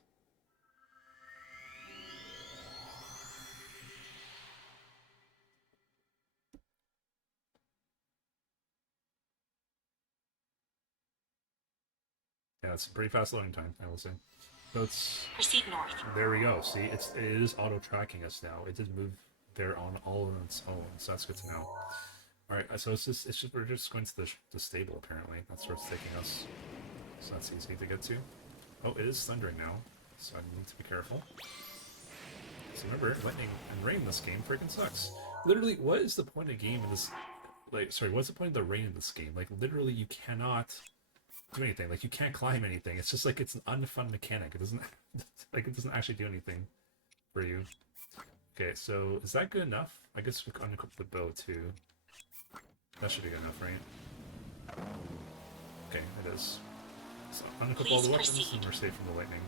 Yeah, it's a pretty fast loading time, I will say. So it's... Proceed north. There we go. See, it is auto-tracking us now. It did move there on all on its own, so that's good to know. Alright, so we're just going to the stable, apparently. That's where it's taking us. So that's easy to get to. Oh, it is thundering now, so I need to be careful. So remember, lightning and rain in this game freaking sucks. Literally, what is the point of game in this... Like, sorry, what's the point of the rain in this game? Like, literally, you cannot do anything. Like, you can't climb anything. It's just like, it's an unfun mechanic. It doesn't... like, it doesn't actually do anything for you. Okay, so is that good enough? I guess we can unequip the bow, too. That should be good enough, right? Okay, it is. So unequip all Please the weapons proceed. and we're safe from the lightning.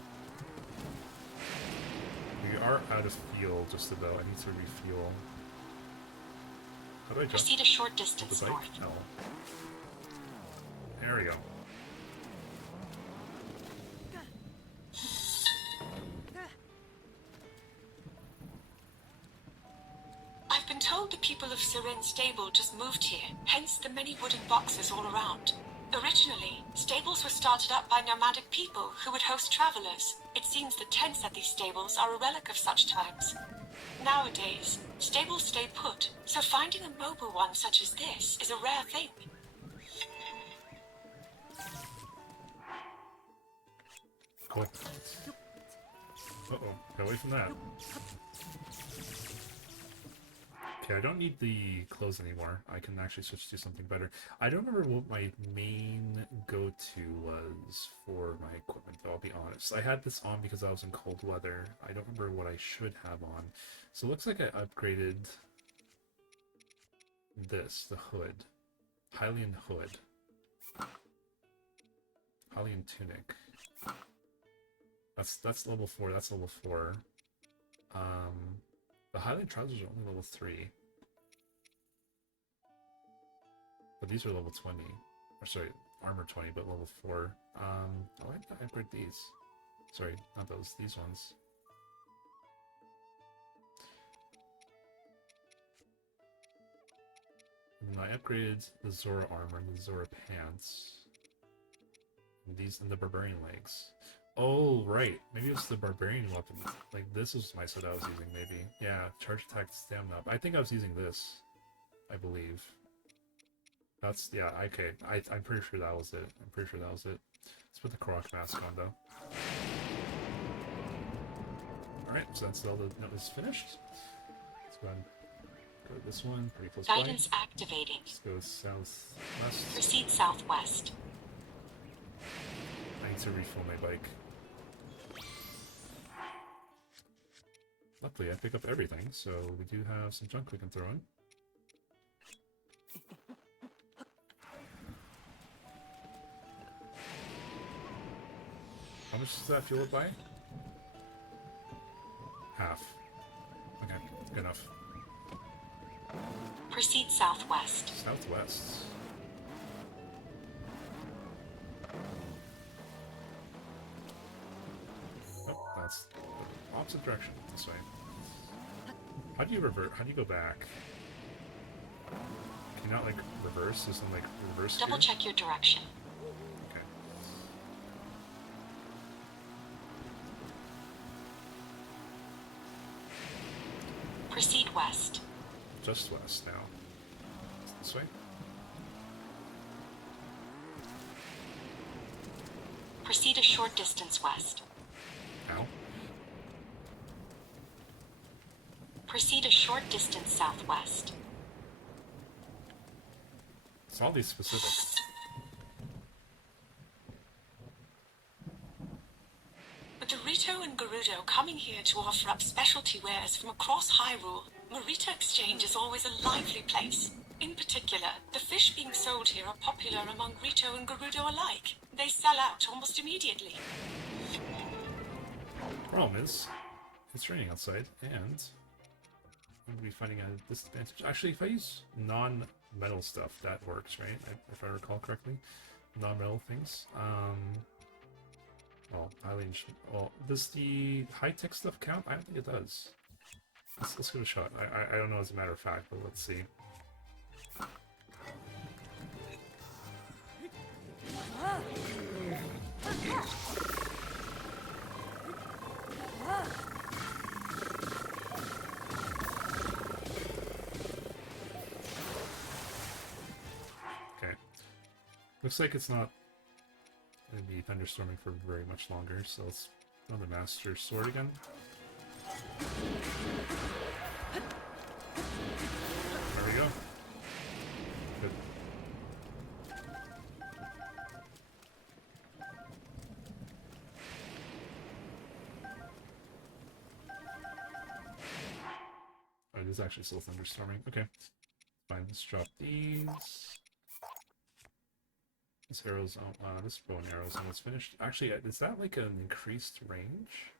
We are out of fuel just about. I need to refuel. How do I jump? Proceed a short With the distance bike? north. No. There we go. I've been told the people of Sirin Stable just moved here, hence the many wooden boxes all around. Originally, stables were started up by nomadic people who would host travelers. It seems the tents at these stables are a relic of such times. Nowadays, stables stay put, so finding a mobile one such as this is a rare thing. Cool. Uh-oh. Get away from that. Okay, I don't need the clothes anymore. I can actually switch to something better. I don't remember what my main go-to was for my equipment, though, I'll be honest. I had this on because I was in cold weather. I don't remember what I should have on. So it looks like I upgraded this, the hood. Hylian hood. Hylian tunic. That's level 4, that's level 4. The Hylian trousers are only level 3. But these are level 20. Or sorry, armor 20, but level 4. Why did I upgrade these? Sorry, not those, these ones. And I upgraded the Zora armor and the Zora pants. And these and the barbarian legs. Oh, right. Maybe it was the barbarian weapon. Like, this was my set I was using, maybe. Yeah, charge attack stamina up. I think I was using this. I believe. That's, yeah, okay. I'm pretty sure that was it. I'm pretty sure that was it. Let's put the Korok mask on, though. Alright, so that's Zelda note is finished. Let's go ahead and go to this one, pretty close by. Guidance activating. Let's go southwest. Proceed southwest. I need to refill my bike. Luckily, I pick up everything, so we do have some junk we can throw in. How much does that fuel it by? Half. Okay, good enough. Proceed southwest. Southwest. Oh, that's the opposite direction. This way. How do you revert? How do you go back? Can you not, like, reverse? There's some, like, reverse Double gear? check your direction. Okay. Proceed west. Just west now. This way? Proceed a short distance west. Now? Proceed a short distance southwest. It's all these specifics. With the Rito and Gerudo coming here to offer up specialty wares from across Hyrule, Marita Exchange is always a lively place. In particular, the fish being sold here are popular among Rito and Gerudo alike. They sell out almost immediately. Problem is, it's raining outside, and I'm going to be finding a disadvantage. Actually, if I use non-metal stuff, that works, right? If I recall correctly. Non-metal things. Well, well, does the high-tech stuff count? I don't think it does. Let's give it a shot. I don't know as a matter of fact, but let's see. Okay. Looks like it's not going to be thunderstorming for very much longer, so let's throw the Master Sword again. There we go. Good. Oh, it is actually still thunderstorming. Okay. Fine, let's drop these. This arrow's this bow and arrow's almost finished. Actually, is that like an increased range?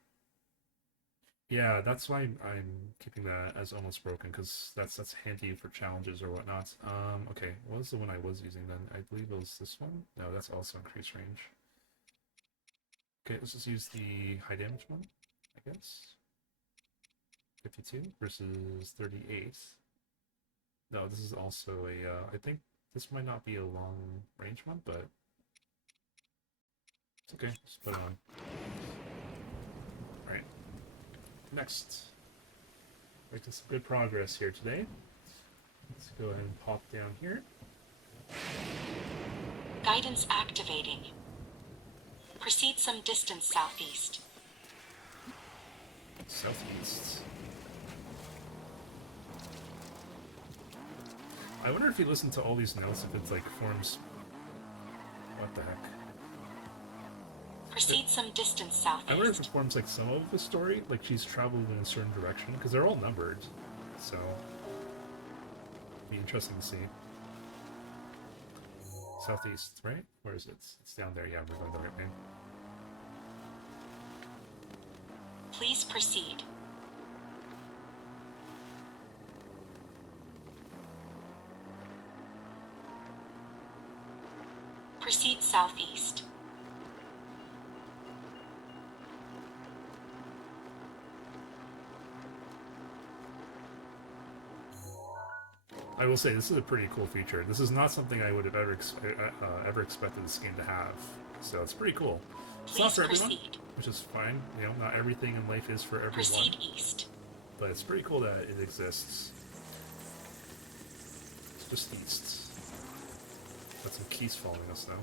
Yeah, that's why I'm keeping that as almost broken, because that's handy for challenges or whatnot. Okay, what was the one I was using then? I believe it was this one. No, that's also increased range. Okay, let's just use the high damage one, I guess. 52 versus 38. No, this is also a, I think this might not be a long range one, but it's okay, just put it on. Alright, next. Making some good progress here today. Let's go ahead and pop down here. Guidance activating. Proceed some distance southeast. Southeast. I wonder if you listen to all these notes, if it's like forms. What the heck? Proceed some distance southeast. I wonder if it forms like some of the story, like she's traveled in a certain direction, because they're all numbered, so be interesting to see. Southeast, right? Where is it? It's down there. Yeah, we're going the right way. Please proceed. Proceed southeast. I will say this is a pretty cool feature. This is not something I would have ever ever expected this game to have, so it's pretty cool. It's not for everyone, which is fine. You know, not everything in life is for everyone. Proceed east. But it's pretty cool that it exists. It's just east. Got some keys following us though.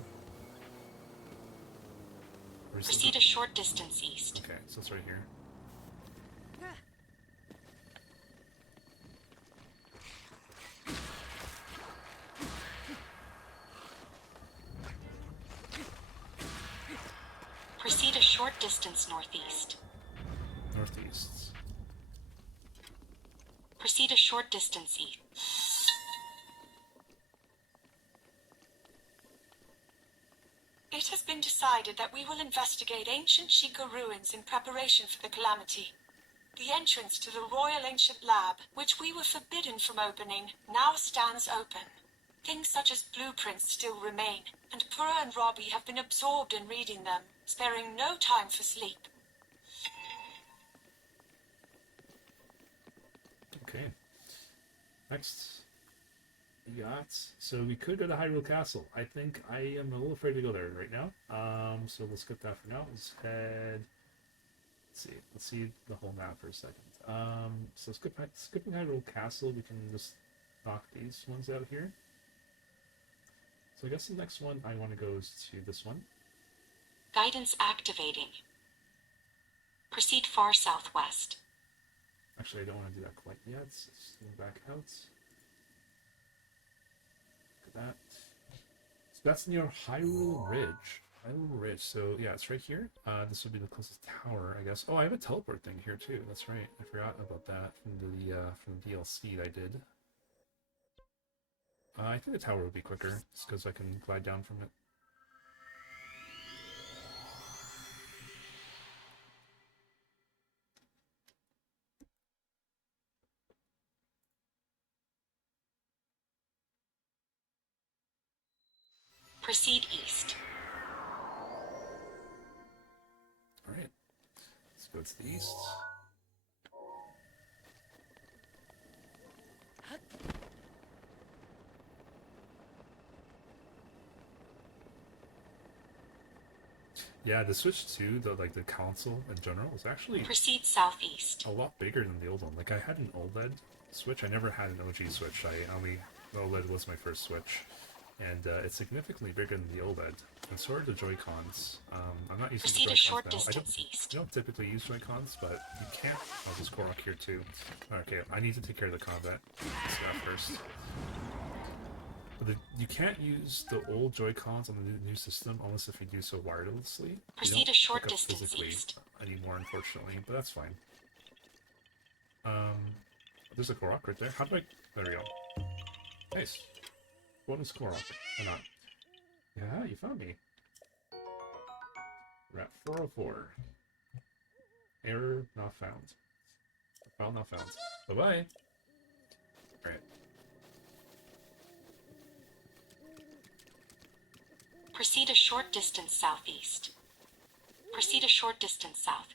Proceed a short distance east. Okay, so it's right here. Proceed a short distance northeast. Northeast. Proceed a short distance east. It has been decided that we will investigate ancient Sheikah ruins in preparation for the calamity. The entrance to the Royal Ancient Lab, which we were forbidden from opening, now stands open. Things such as blueprints still remain, and Pura and Robbie have been absorbed in reading them, sparing no time for sleep. Okay. Next. We got... So we could go to Hyrule Castle. I think I am a little afraid to go there right now. So we'll skip that for now. Let's head... Let's see the whole map for a second. So skipping Hyrule Castle, we can just knock these ones out here. So I guess the next one I want to go is to this one. Guidance activating. Proceed far southwest. Actually, I don't want to do that quite yet. Let's go back out. Look at that. So that's near Hyrule Ridge. Hyrule Ridge. So yeah, it's right here. This would be the closest tower, I guess. Oh, I have a teleport thing here too. That's right. I forgot about that from the DLC that I did. I think the tower would be quicker, just because I can glide down from it. Proceed east. Alright. Let's go to the east. Yeah, the Switch 2, the console in general, is actually Proceed southeast. a lot bigger than the old one. Like, I had an OLED Switch. I never had an OG Switch. The OLED was my first Switch. And it's significantly bigger than the OLED. And so are the Joy-Cons. I'm not using Proceed the a Joy-Cons short now. distance east. I don't typically use Joy-Cons, but you can't... Oh, there's Korok here too. Okay, I need to take care of the combat stuff first. But you can't use the old Joy-Cons on the new system unless if you do so wirelessly. Proceed a short distance east. Anymore, unfortunately, but that's fine. There's a Korok right there. How do I... There we go. Nice. Bonus Korok. Or not. Yeah, you found me. We're at 404. Error not found. File not found. Bye-bye. Alright. Proceed a short distance southeast. Proceed a short distance south.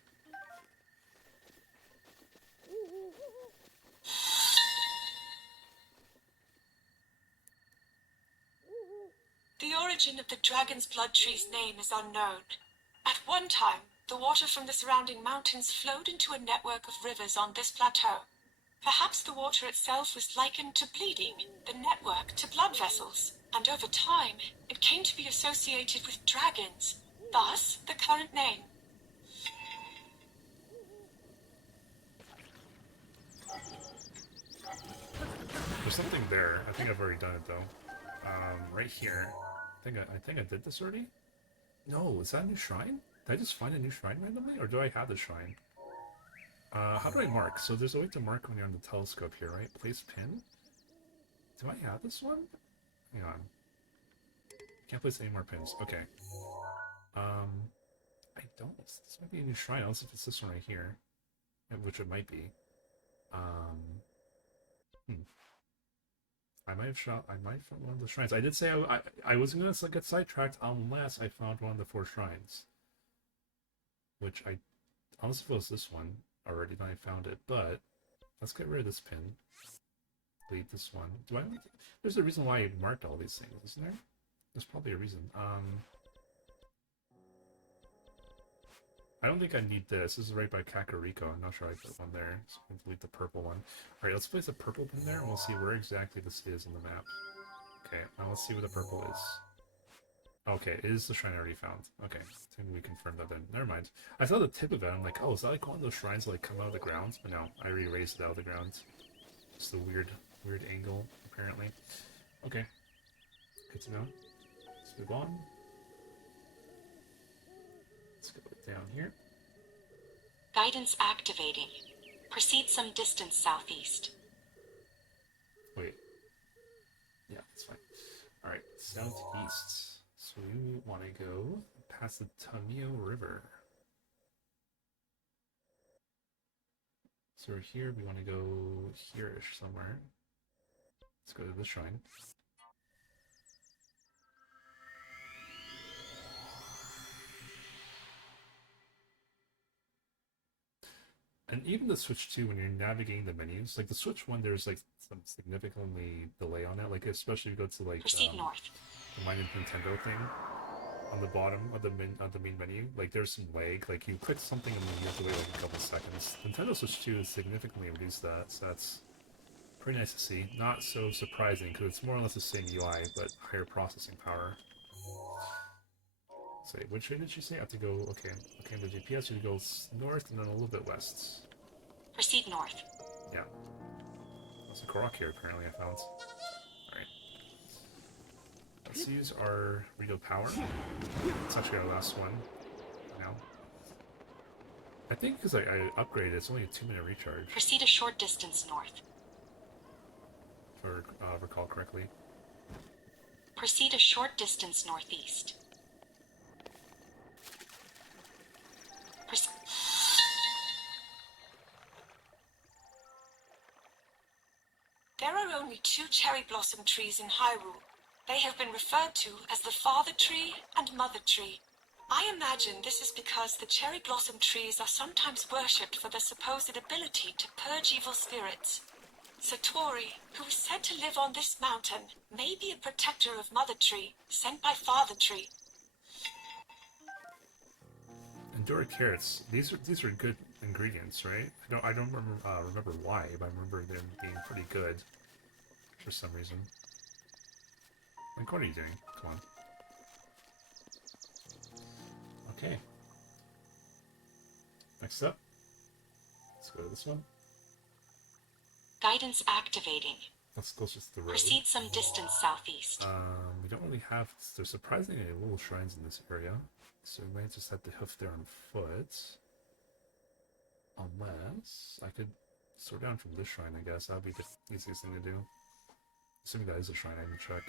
The origin of the Dragon's Blood Tree's name is unknown. At one time, the water from the surrounding mountains flowed into a network of rivers on this plateau. Perhaps the water itself was likened to bleeding, the network to blood vessels, and over time, it came to be associated with dragons, thus the current name. There's something there. I think I've already done it though. Right here. I think I did this already? No, is that a new shrine? Did I just find a new shrine randomly? Or do I have the shrine? How do I mark? So there's a way to mark when you're on the telescope here, right? Place pin? Do I have this one? Hang on. Can't place any more pins. Okay. I don't. This might be a new shrine, unless if it's this one right here. Which it might be. I might have found one of the shrines. I did say I wasn't gonna get sidetracked unless I found one of the 4 shrines. Which I honestly feel it's this one already when I found it, but let's get rid of this pin. Delete this one. There's a reason why I marked all these things, isn't there? There's probably a reason. I don't think I need this. This is right by Kakariko. I'm not sure I put one there. So I'm gonna delete the purple one. Alright, let's place a purple pin there and we'll see where exactly this is in the map. Okay, now let's see what the purple is. Okay, it is the shrine I already found. Okay, I think we confirmed that then. Never mind. I saw the tip of it. I'm like, oh, is that like one of those shrines that like come out of the ground? But no, I already raised it out of the ground. Just a weird angle, apparently. Okay, good to know. Let's move on. Let's go down here. Guidance activating. Proceed some distance southeast. Wait. Yeah, that's fine. Alright, southeast. So we want to go past the Tamio River. So we're here, we want to go here-ish somewhere. Let's go to the shrine. And even the Switch 2, when you're navigating the menus, like the Switch 1, there's like some significantly delay on it. Like especially if you go to like Proceed north. the My Nintendo thing on the bottom of the main menu, like there's some lag. Like you click something and then you have to wait like a couple seconds. Nintendo Switch 2 has significantly reduced that, so that's pretty nice to see. Not so surprising because it's more or less the same UI but higher processing power. So which way did you say? I have to go. Okay, the GPS. You go north and then a little bit west. Proceed north. Yeah. There's a Korok here, apparently, I found. Alright. Let's use our Rito power. It's actually our last one. Now. I think because I upgraded, it's only a 2-minute recharge. Proceed a short distance north. If I recall correctly. Proceed a short distance northeast. There are only 2 cherry blossom trees in Hyrule. They have been referred to as the Father Tree and Mother Tree. I imagine this is because the cherry blossom trees are sometimes worshipped for their supposed ability to purge evil spirits. Satori, who is said to live on this mountain, may be a protector of Mother Tree, sent by Father Tree. Endura carrots. These are good ingredients, right? I don't remember why, but I remember them being pretty good for some reason. Like, what are you doing? Come on. Okay. Next up, let's go to this one. Guidance activating. That's closest to the road. Proceed some distance southeast. We don't really have. There's surprisingly little shrines in this area, so we might just have to hoof there on foot. Unless I could sort down from this shrine, I guess. That would be the easiest thing to do. Assuming that is a shrine, I can check.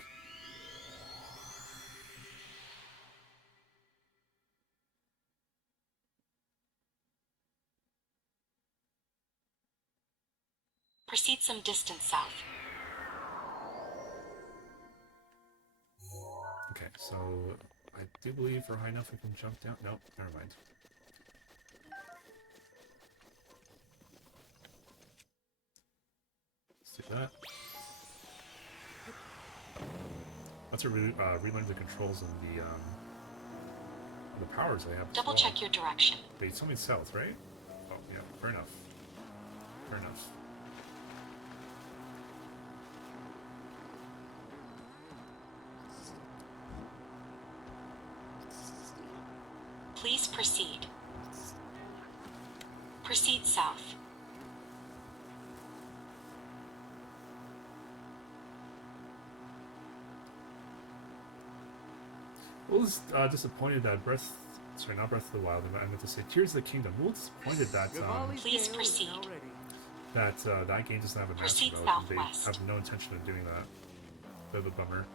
Proceed some distance south. Okay, so I do believe we're high enough we can jump down. Nope, never mind. Let's do that. Let's relearn the controls and the powers I have. Double check your direction. Wait, you told me south, right? Oh, yeah, fair enough. Fair enough. Please proceed. Proceed south. I was disappointed that not Breath of the Wild, I meant to say Tears of the Kingdom. A little disappointed that Please proceed. that game doesn't have a master Proceed mode. And they southwest. have no intention of doing that. Bit of a bummer.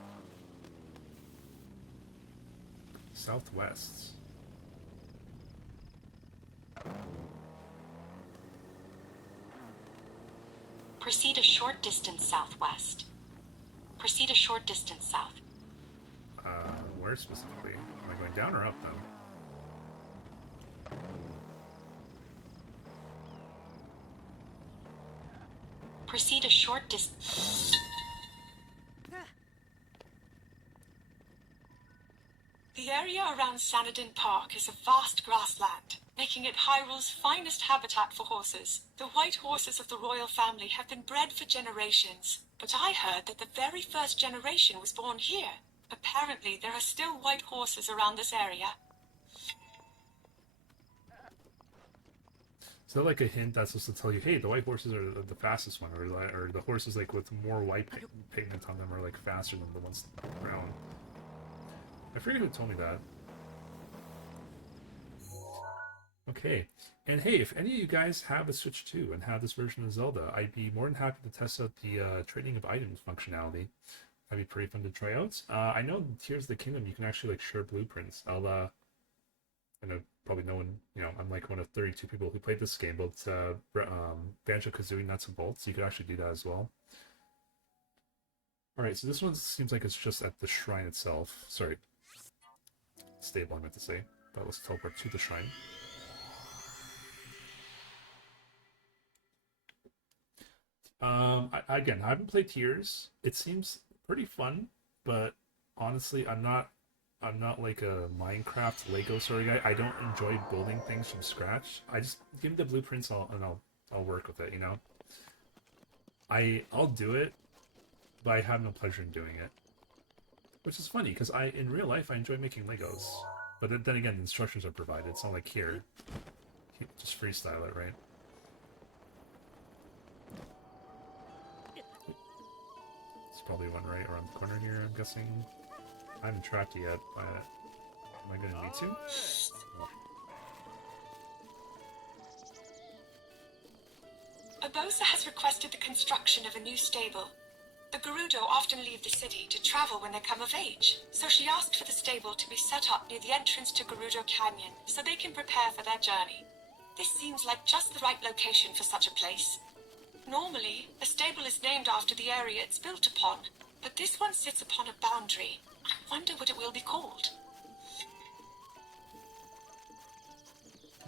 Southwest. Proceed a short distance southwest. Proceed a short distance south. Where specifically? Am I going down or up then? Proceed a short distance. The area around Sanadin Park is a vast grassland, making it Hyrule's finest habitat for horses. The white horses of the royal family have been bred for generations, but I heard that the very first generation was born here. Apparently, there are still white horses around this area. Is that like a hint that's supposed to tell you, hey, the white horses are the fastest one, or the horses like with more white pigment on them are like faster than the ones brown? I forget who told me that. Okay, and hey, if any of you guys have a Switch 2 and have this version of Zelda, I'd be more than happy to test out the trading of items functionality. That'd be pretty fun to try out. I know in Tears of the Kingdom you can actually like share blueprints. I know probably no one, I'm like one of 32 people who played this game, but Banjo-Kazooie Nuts and Bolts, you could actually do that as well. Alright, so this one seems like it's just at the shrine itself. Sorry. Stable, I meant to say. But let's teleport to the shrine. Again, I haven't played Tears. It seems pretty fun, but honestly, I'm not like a Minecraft Lego sort of guy. I don't enjoy building things from scratch. I just give me the blueprints, I'll work with it. I'll do it, but I have no pleasure in doing it, which is funny because in real life I enjoy making Legos, but then again the instructions are provided. It's not like here, you just freestyle it, right? Probably one right around the corner here, I'm guessing. I haven't tracked it yet, but am I going to need to? Urbosa has requested the construction of a new stable. The Gerudo often leave the city to travel when they come of age, so she asked for the stable to be set up near the entrance to Gerudo Canyon so they can prepare for their journey. This seems like just the right location for such a place. Normally, a stable is named after the area it's built upon, but this one sits upon a boundary. I wonder what it will be called.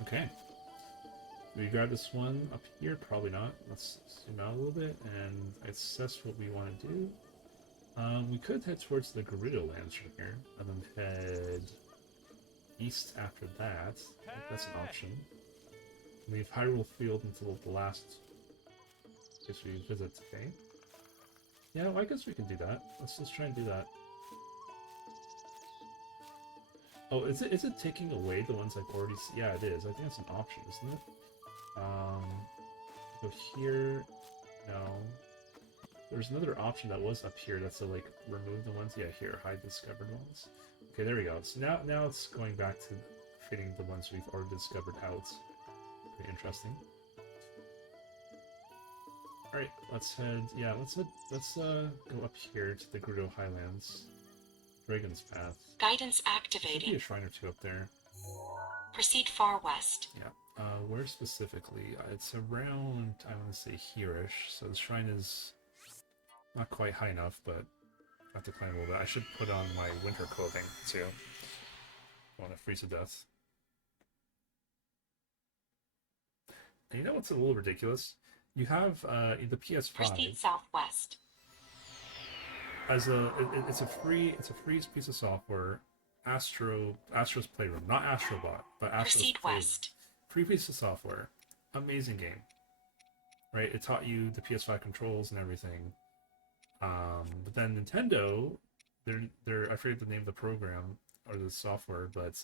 Okay. Do we grab this one up here? Probably not. Let's zoom out a little bit and assess what we want to do. We could head towards the Gerudo lands from here, and then head east after that. I think that's an option. Leave Hyrule Field until the last place we visit today. Yeah, well, I guess we can do that. Let's just try and do that. Oh, is it taking away the ones I've already seen? Yeah, it is. I think it's an option, isn't it? Go here. No. There's another option that was up here that's to like remove the ones. Yeah, here, hide discovered ones. Okay, there we go. So now it's going back to fitting the ones we've already discovered out. Pretty interesting. Alright, let's head, let's go up here to the Gerudo Highlands. Dragon's Path. Guidance There should be activating. a shrine or two up there. Proceed far west. Yeah. Where specifically? It's around, I want to say here-ish, so the shrine is not quite high enough, but I have to climb a little bit. I should put on my winter clothing, too. I want to freeze to death. And you know what's a little ridiculous? You have the PS5 Proceed southwest. as it's a free piece of software. Astro's Playroom, not Astrobot, but Astro's Proceed Playroom. west. Free piece of software, amazing game, right? It taught you the PS5 controls and everything. But then Nintendo, they're I forget the name of the program or the software, but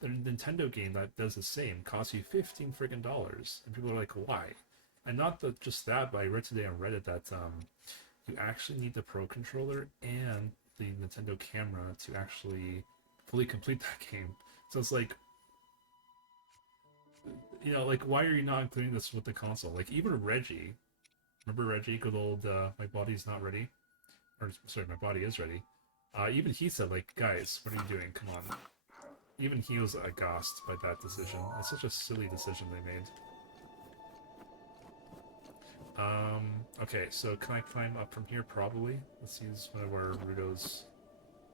the Nintendo game that does the same costs you $15 friggin' dollars, and people are like, why? And not just that, but I read today on Reddit that you actually need the Pro controller and the Nintendo camera to actually fully complete that game. So it's like, you know, like, why are you not including this with the console? Like, even Reggie, remember Reggie, good old my body's not ready, or sorry, my body is ready. Even he said, like, guys, what are you doing? Come on. Even he was aghast by that decision. It's such a silly decision they made. Okay, so can I climb up from here? Probably. Let's use one of our Rudo's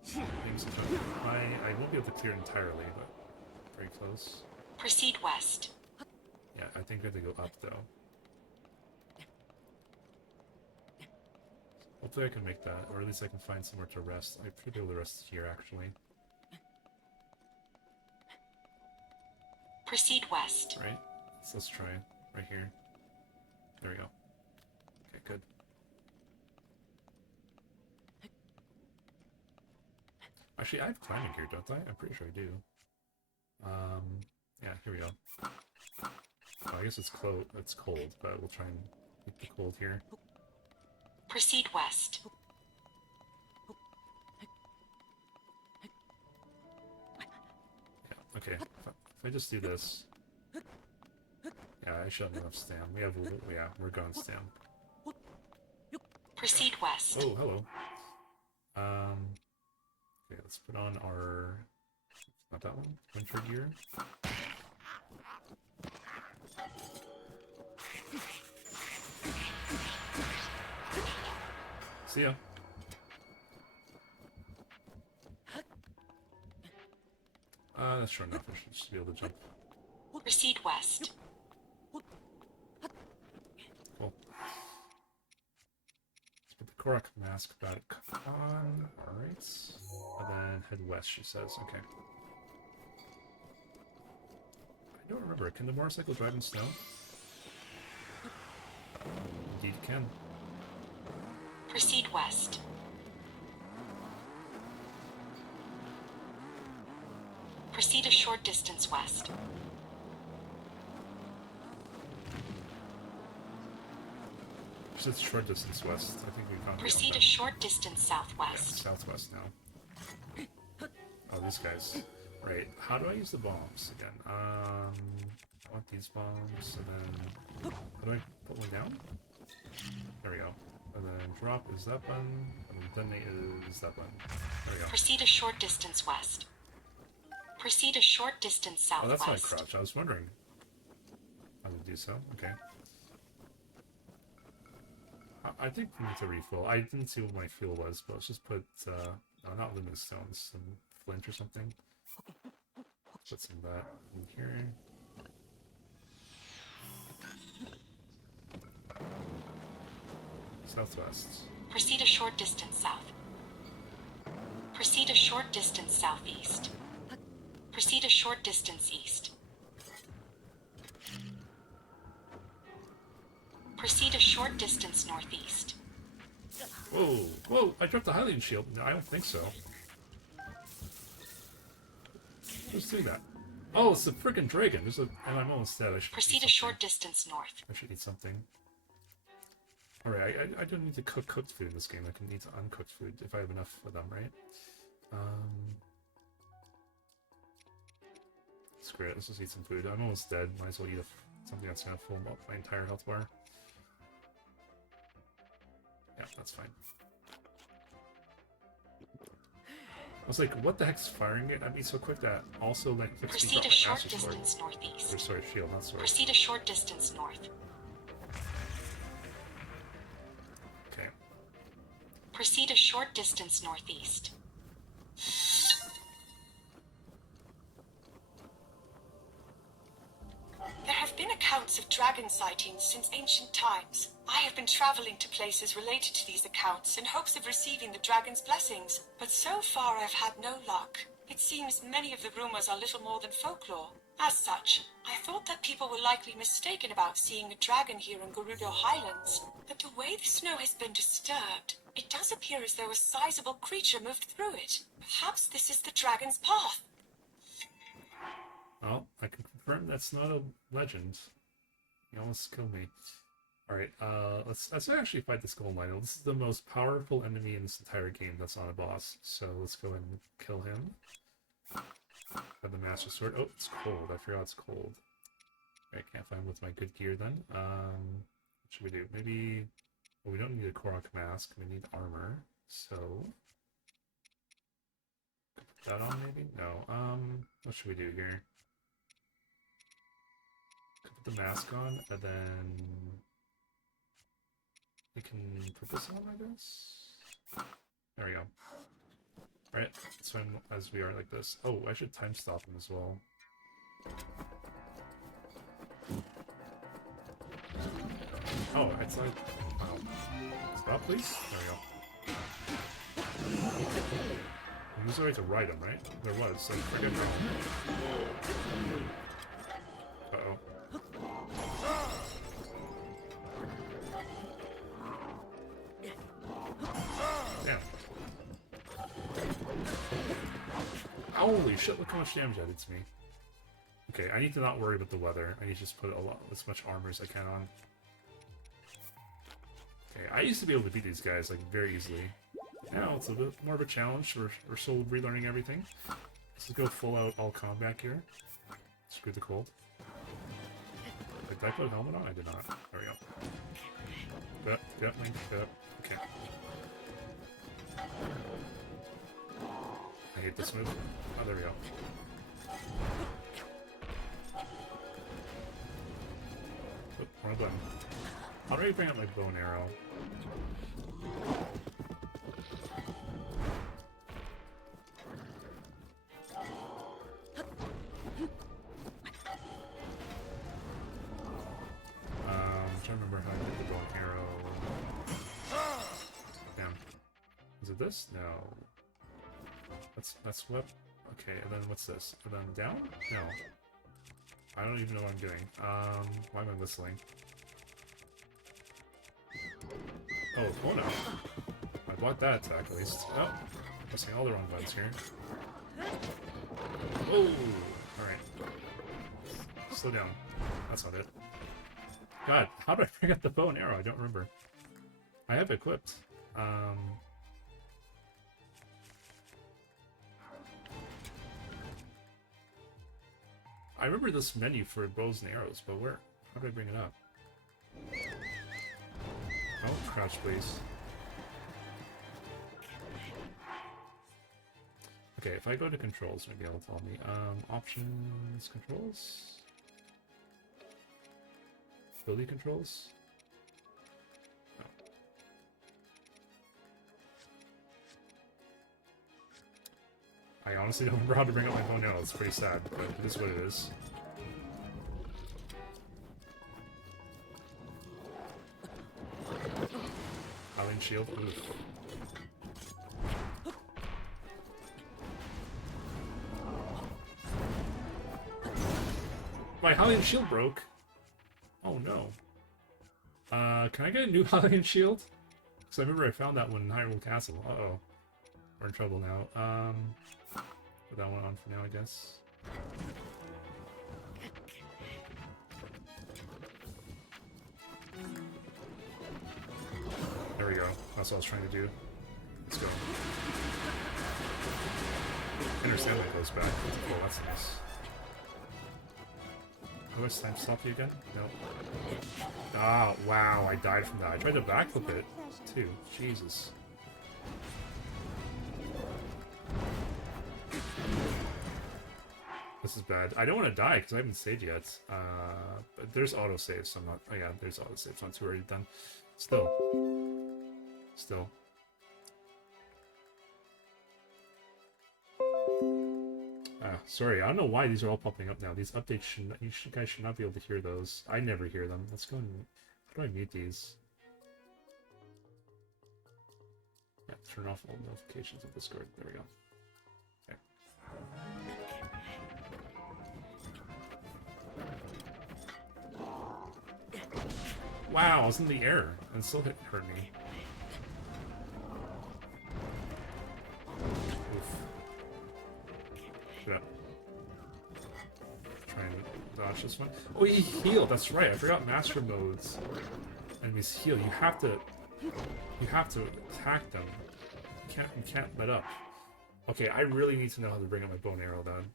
things to try. I won't be able to clear it entirely, but very close. Proceed west. Yeah, I think I have to go up, though. Hopefully I can make that, or at least I can find somewhere to rest. I should be able to rest here, actually. Proceed west. Right? So let's try right here. There we go. Okay, good. Actually, I have climbing gear, don't I? I'm pretty sure I do. Yeah, here we go. Oh, I guess it's cold, but we'll try and keep the cold here. Proceed west. Yeah, okay. If I just do this... Yeah, I should have enough stam. We have, yeah, we're gone stam. Proceed west. Oh, hello. Okay, let's put on our... Not that one. Winter gear. See ya. That's short enough. I should just be able to jump. Proceed west. Cool. Let's put the Korok mask back on. Alright. And then head west, she says. Okay. I don't remember. Can the motorcycle drive in snow? Indeed it can. Proceed west. Proceed a short distance west. She said short distance west. I think we found Proceed a short distance southwest. Yeah, southwest now. Oh, these guys. Right. How do I use the bombs again? I want these bombs, and then... How do I put one down? There we go. And then drop is that button, and detonate is that button. There we go. Proceed a short distance west. Proceed a short distance Oh, that's southwest. my crouch. I was wondering how to do so. Okay. I think we need to refill. I didn't see what my fuel was, but let's just put, no, not luminous stones, some flint or something. Put some of that in here. Southwest. Proceed a short distance south. Proceed a short distance southeast. Proceed a short distance east. Proceed a short distance northeast. Whoa, whoa, I dropped the Hylian shield. No, I don't think so. Just do that. Oh, it's a freaking dragon. There's a, and I'm almost dead. I should Proceed a short distance north. I should eat something. Alright, I don't need to cook cooked food in this game. I can eat uncooked food if I have enough of them, right? Screw it, let's just eat some food. I'm almost dead. Might as well eat something that's gonna fill up my entire health bar. Yeah, that's fine. was like, what the heck's firing it at me so quick that also like lets me Proceed drop a my short master sword? distance northeast. Or sorry, shield, not sword. Proceed a short distance north. Okay. Proceed a short distance northeast. There have been accounts of dragon sightings since ancient times. I have been traveling to places related to these accounts in hopes of receiving the dragon's blessings, but so far I've had no luck. It seems many of the rumors are little more than folklore. As such, I thought that people were likely mistaken about seeing a dragon here in Gerudo Highlands. But the way the snow has been disturbed, it does appear as though a sizable creature moved through it. Perhaps this is the dragon's path. Well, I can confirm that's not a legend. You almost killed me. Alright, let's actually fight this Golden Idol. This is the most powerful enemy in this entire game that's not a boss. So let's go ahead and kill him. Have the Master Sword. Oh, it's cold. I forgot it's cold. I can't find with my good gear then. What should we do? Maybe... Well, we don't need a Korok mask. We need armor. So... Put that on maybe? No. What should we do here? Put the mask on, and then... We can put this on, I guess? There we go. Alright, swim as we are like this. Oh, I should time stop him as well. Oh, it's like... Wow. Stop, please? There we go. There was a way to ride him, right? There was. Like, forget how. Uh-oh. Damn. Holy shit, look how much damage that did to me. Okay, I need to not worry about the weather. I need to just put as much armor as I can on. Okay, I used to be able to beat these guys, like, very easily. Now it's a bit more of a challenge. We're still relearning everything. Let's go full out all combat here. Screw the cold. Like, did I put a helmet on? I did not. There we go. Get up, Link. Get up. Okay. I hate this move. Oh, there we go. Oop, wrong button. How do I bring up my bow and arrow? I'm trying to remember how I did the bow and arrow. Damn. Is it this? No. That's what? Okay, and then what's this? And then down? No. I don't even know what I'm doing. Why am I whistling? Oh, Kono. I bought that attack at least. Oh, pressing all the wrong buttons here. Oh, alright. Slow down. That's not it. God, how do I bring up the bow and arrow? I don't remember. I have it equipped. I remember this menu for bows and arrows, but where? How do I bring it up? Oh, crouch, please. Okay, if I go to controls, maybe it'll tell me. Options, controls? Ability controls? No. I honestly don't remember how to bring up my phone now. It's pretty sad, but it is what it is. Howling shield. Oof. My Howling shield broke. Oh no. Can I get a new Howling shield? Because I remember I found that one in Hyrule Castle. Uh-oh. We're in trouble now. Put that one on for now, I guess. There we go. That's what I was trying to do. Let's go. Understand that goes back. Oh, that's nice. How much time stop you again? No. Ah, wow, I died from that. I tried to backflip it, too. Jesus. This is bad. I don't want to die because I haven't saved yet. But there's autosave, so I'm not... Oh yeah, there's autosave, so I'm too already done. Still. Sorry, I don't know why these are all popping up now. These updates should not... You guys should not be able to hear those. I never hear them. Let's go and... How do I mute these? Yeah, turn off all notifications of Discord. There we go. Okay. Wow, I was in the air and still hurt me. Oof. Shut up. Try and dodge this one. Oh, he healed. That's right. I forgot master modes. Enemies heal. You have to attack them. You can't let up. Okay, I really need to know how to bring up my bow and arrow then.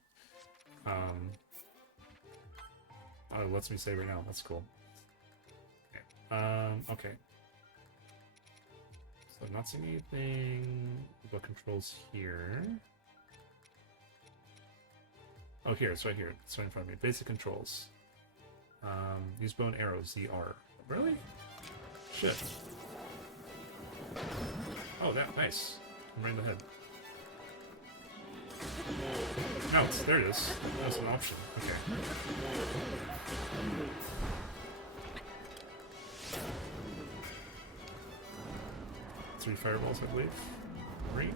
Oh, it lets me say right now. That's cool. Okay. So I'm not seeing anything but controls here. Oh, here, it's right here. It's right in front of me. Basic controls. Use bow and arrows, ZR. Really? Shit. Oh, that, nice. I'm right in the head. No, there it is. That's an option. Okay. 3 fireballs, I believe. 3.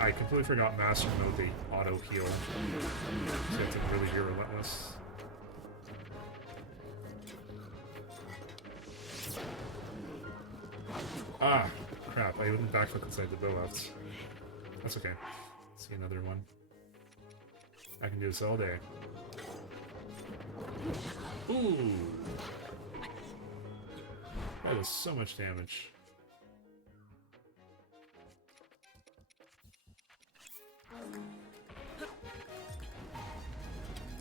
I completely forgot Master Mode, the auto heal. So you have to really be relentless. Ah, crap, I wouldn't backflip inside the bow left. That's okay. See another one. I can do this all day. Ooh! That is so much damage.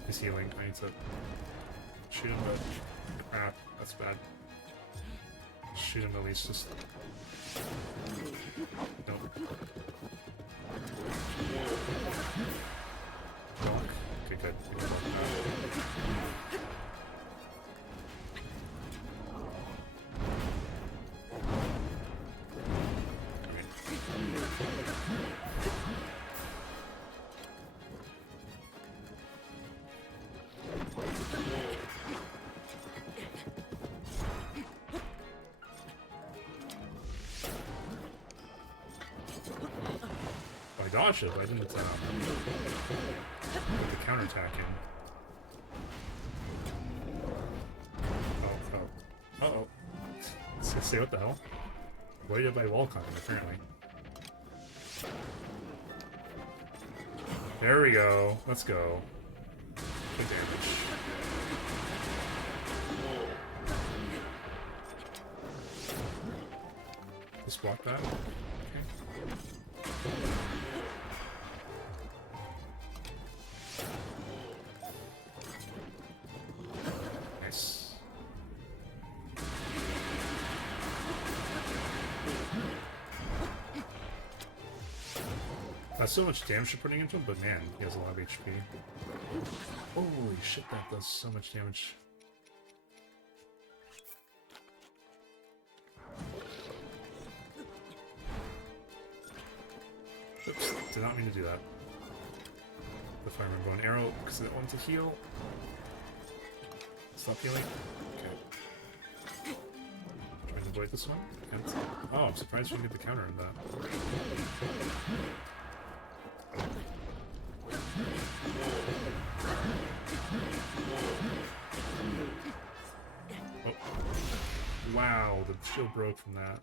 He's healing. I need to shoot him, but crap, that's bad. Shoot him at least, just... Nope. Okay, good. I dodged it, but I didn't put the counterattack in. Oh. Uh-oh. Say what the hell? Avoided by wall climbing, apparently. There we go. Let's go. Good damage. Just block that. Okay. Nice. That's so much damage you're putting into him, but man, he has a lot of HP. Holy shit, that does so much damage. Oops, did not mean to do that. The fireman bow and arrow, because I don't want to heal. Stop healing. Okay. Trying to avoid this one. And, oh, I'm surprised we didn't get the counter on that. Oh. Wow, the shield broke from that.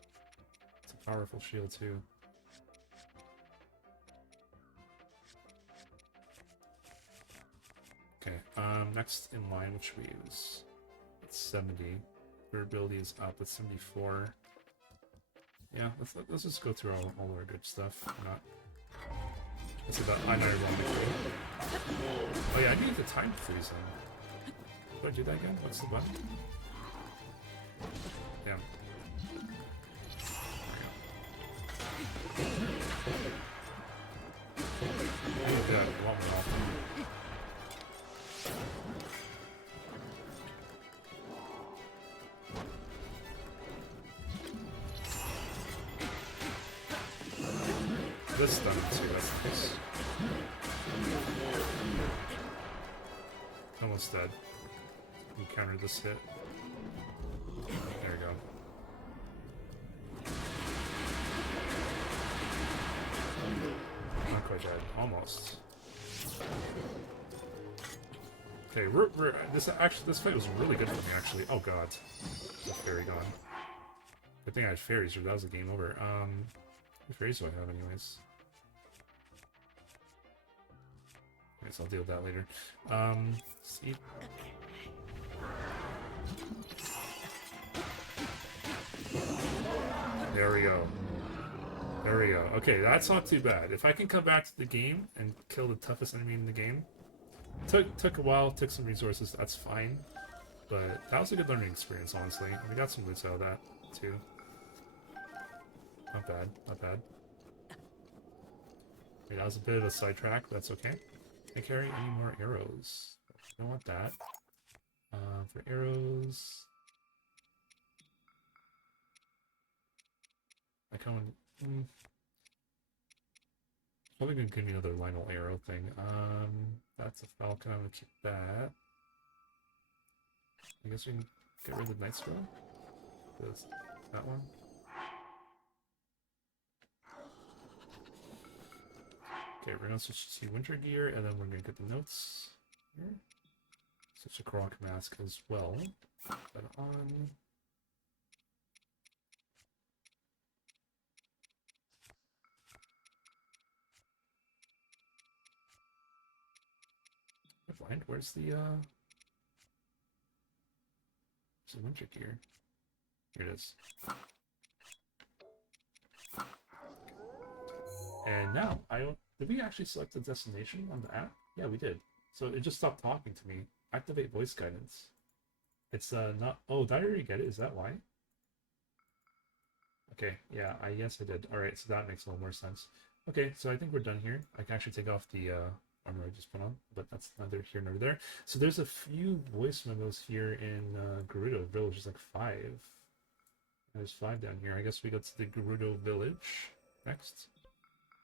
It's a powerful shield too. Okay, next in line, which we use? It's 70. Durability is up at 74. Yeah, let's just go through all our good stuff. Not. Let's see that. I know ironically. Oh yeah, I need the time freeze him. do I do that again? What's the button? Damn. I need to do that a lot more often. This stun too, that's nice. Almost dead. We counter this hit. There we go. Not quite dead. Almost. Okay, this fight was really good for me actually. Oh god. There's a fairy gone. Good thing I had fairies or that was a game over. What fairies do I have anyways? I guess I'll deal with that later. See. There we go. There we go. Okay, that's not too bad. If I can come back to the game and kill the toughest enemy in the game, took a while, took some resources. That's fine, but that was a good learning experience, honestly. We got some loot out of that too. Not bad. Not bad. Okay, that was a bit of a sidetrack, but that's okay. Can I carry any more arrows? I don't want that. For arrows... I kind of... Probably gonna give me another Lionel arrow thing. That's a falcon, I'm gonna keep that. I guess we can get rid of the night scroll? That one? Okay, we're gonna switch to winter gear, and then we're gonna get the notes here. Switch to Korok mask as well. Put that on. Blind, where's the winter gear? Here it is. And now, did we actually select the destination on the app? Yeah, we did. So it just stopped talking to me. Activate voice guidance. It's not... Oh, did I already get it? Is that why? Okay, yeah, yes I did. Alright, so that makes a little more sense. Okay, so I think we're done here. I can actually take off the armor I just put on, but that's neither here nor there. So there's a few voice memos here in Gerudo Village. There's like 5. There's 5 down here. I guess we go to the Gerudo Village next.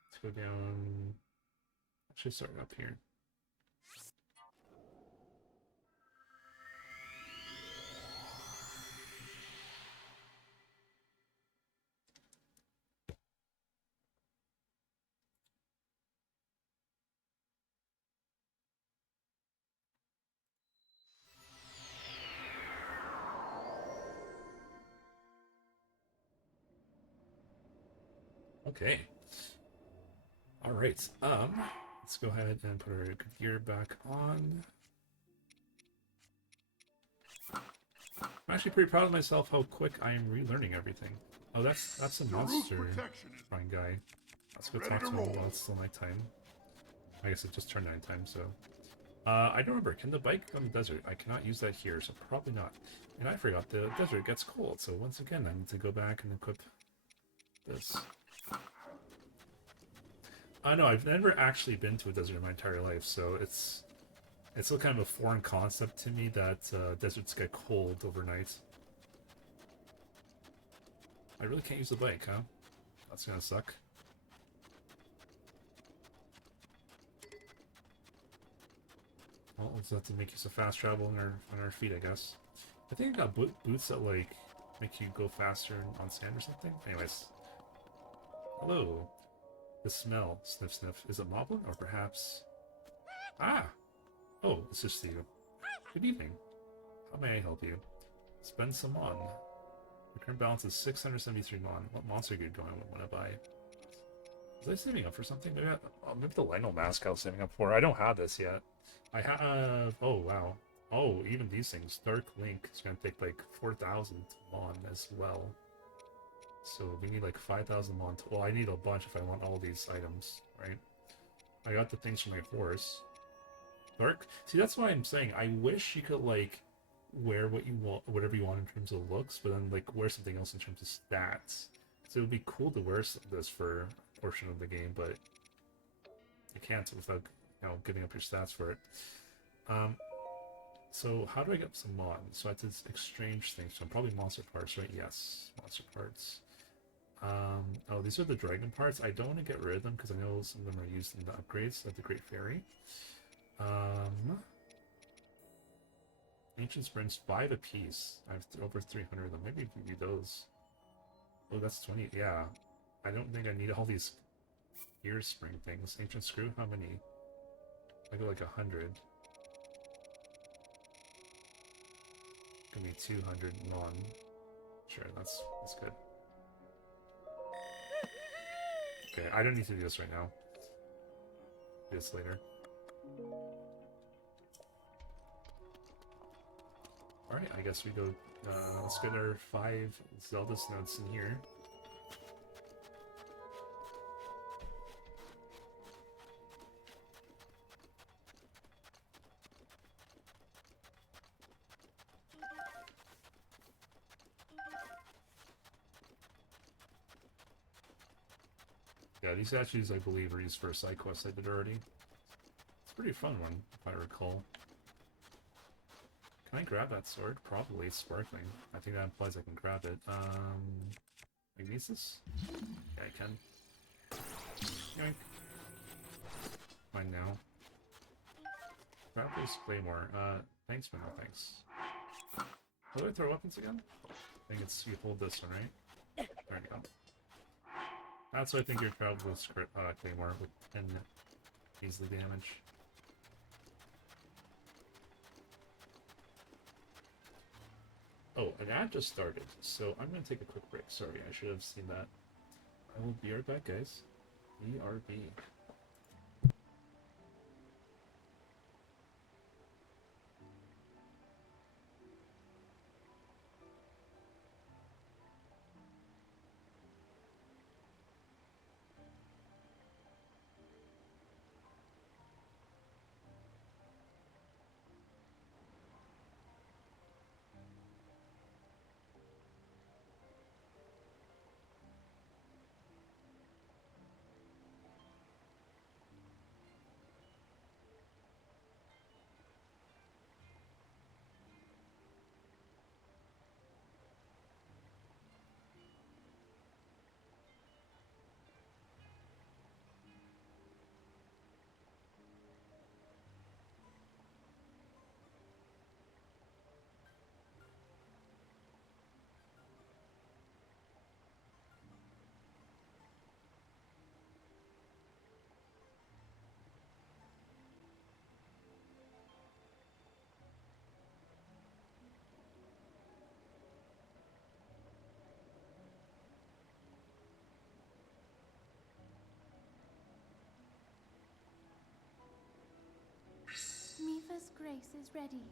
Let's go down... Actually, start up here. Okay. All right. Let's go ahead and put our gear back on. I'm actually pretty proud of myself how quick I am relearning everything. Oh, that's a monster fine guy. Let's go talk to him while it's still nighttime. I guess it just turned nighttime, so. I don't remember. Can the bike go in the desert? I cannot use that here, so probably not. And I forgot the desert gets cold, so once again I need to go back and equip this. I know, I've never actually been to a desert in my entire life, so it's still kind of a foreign concept to me that deserts get cold overnight. I really can't use the bike, huh? That's gonna suck. Well, we'll just have to make use of fast travel on our feet, I guess. I think I got boots that, like, make you go faster on sand or something. Anyways. Hello. The smell. Sniff, sniff. Is it Moblin? Or perhaps... Ah! Oh, it's just you. Good evening. How may I help you? Spend some Mon. The current balance is 673 Mon. What monster gear do I want to buy? Was I saving up for something? Maybe the Lionel mask I was saving up for. I don't have this yet. I have... Oh, wow. Oh, even these things. Dark Link is going to take like 4,000 Mon as well. So we need like 5,000 Mon. Well, I need a bunch if I want all these items, right? I got the things from my horse. Dark... See, that's why I'm saying I wish you could like wear what you want, whatever you want in terms of looks, but then like wear something else in terms of stats. So it would be cool to wear this for a portion of the game, but you can't without giving up your stats for it. So how do I get some mod? So I have to exchange things. So probably monster parts, right? Yes, monster parts. Oh, these are the dragon parts. I don't want to get rid of them because I know some of them are used in the upgrades of the Great Fairy. Ancient Springs, 5 apiece. I have over 300 of them. Maybe give you those. Oh, that's 20. Yeah. I don't think I need all these ear spring things. Ancient Screw, how many? I go like 100. Give me 201. Sure, that's good. Okay, I don't need to do this right now. Do this later. Alright, I guess we go, let's get our 5 Zelda notes in here. Yeah, these statues, I believe, are used for a side quest I did already. It's a pretty fun one, if I recall. Can I grab that sword? Probably. It's sparkling. I think that implies I can grab it. Magnesis? Yeah, I can. Yoink. Mine now. Grab this Claymore. Thanks, but no thanks. How do I throw weapons again? I think it's you hold this one, right? There we go. That's what I think your travel script Claymore with 10 easily damage. Oh, an ad just started, so I'm gonna take a quick break. Sorry, I should have seen that. I will be right back, guys. BRB. Mifa's grace is ready.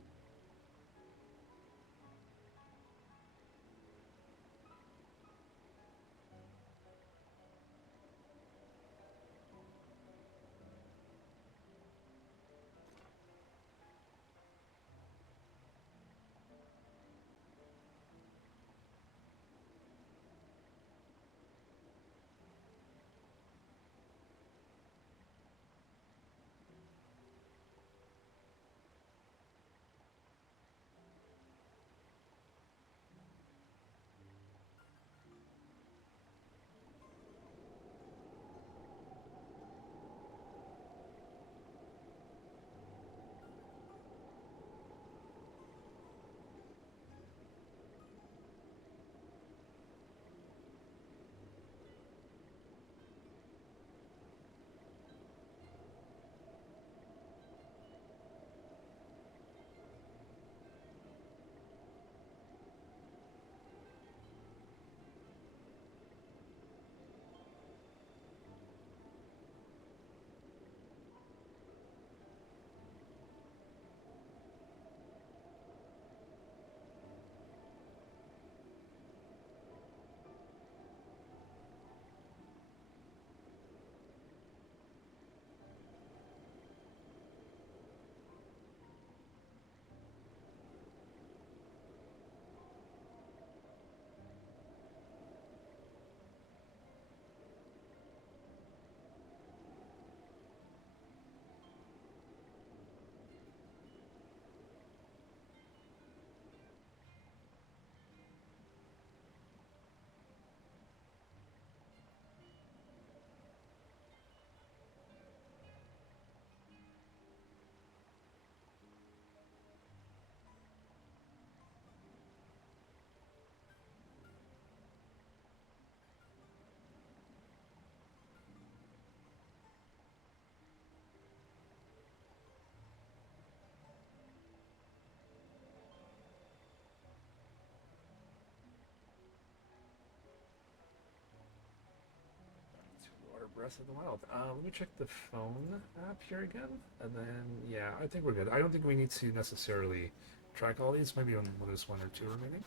Breath of the Wild. Let me check the phone app here again, and then yeah, I think we're good. I don't think we need to necessarily track all these. Maybe on there's one or two remaining,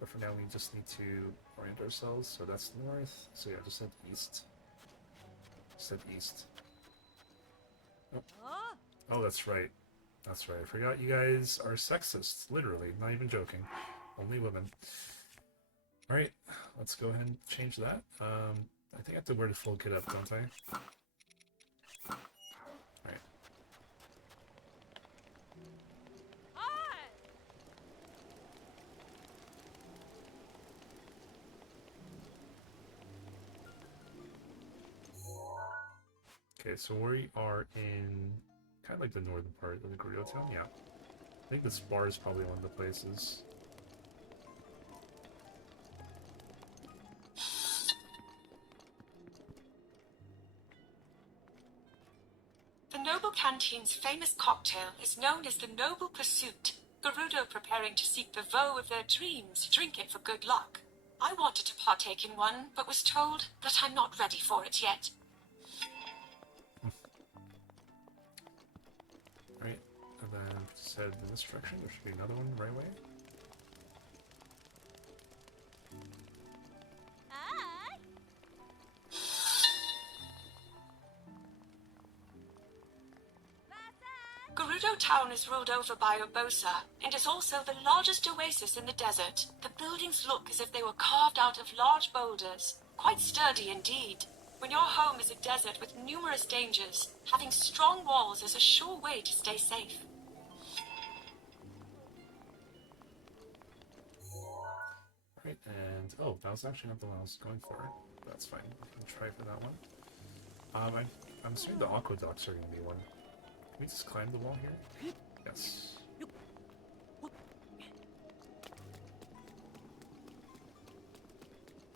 but for now we just need to orient ourselves. So that's north. So yeah, just head east. Just head east. Oh, oh that's right. That's right. I forgot you guys are sexist. Literally, not even joking. Only women. All right, let's go ahead and change that. I think I have to wear the full kit up, don't I? Alright. Okay, so we are in kind of like the northern part of the Gerudo town, yeah. I think this bar is probably one of the places. The Noble Canteen's famous cocktail is known as the Noble Pursuit. Gerudo preparing to seek the vow of their dreams drink it for good luck. I wanted to partake in one, but was told that I'm not ready for it yet. Alright, and then just head in this direction. There should be another one right away. Gerudo town is ruled over by Urbosa, and is also the largest oasis in the desert. The buildings look as if they were carved out of large boulders. Quite sturdy indeed. When your home is a desert with numerous dangers, having strong walls is a sure way to stay safe. Alright, and oh, that was actually not the one I was going for. That's fine. I can try for that one. I'm assuming the aqueducts are going to be one. Can we just climb the wall here? Yes.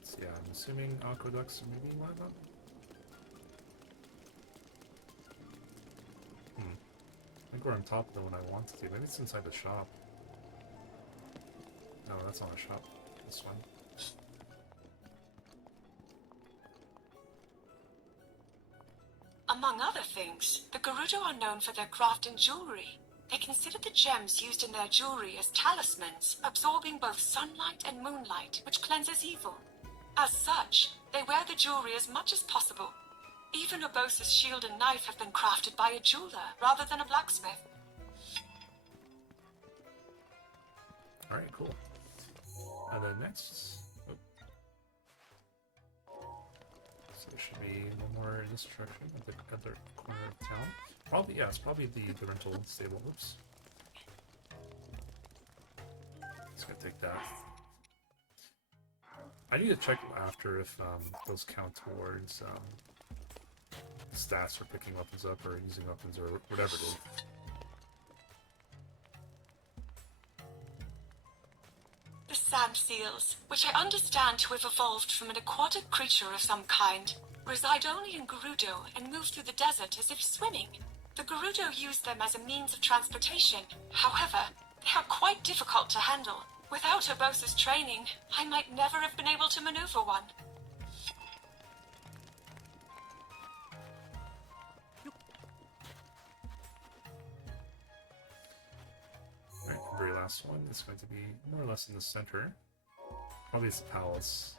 So yeah, I'm assuming aqueducts are maybe one of them. I think we're on top of the one I want to do. Maybe it's inside the shop. No, that's not a shop. This one. Among other things, the Gerudo are known for their craft in jewelry. They consider the gems used in their jewelry as talismans, absorbing both sunlight and moonlight, which cleanses evil. As such, they wear the jewelry as much as possible. Even Urbosa's shield and knife have been crafted by a jeweler rather than a blacksmith. Alright, cool. And then next... Oh. So there should be one more in this direction at the other corner of town. Probably, yeah, it's probably the rental stable. Oops. Just gonna take that. I need to check after if those count towards stats for picking weapons up or using weapons or whatever it is. The sand seals, which I understand to have evolved from an aquatic creature of some kind, reside only in Gerudo and move through the desert as if swimming. The Gerudo use them as a means of transportation. However, they are quite difficult to handle. Without Urbosa's training, I might never have been able to maneuver one. Alright, the very last one is going to be more or less in the center. Probably it's the palace.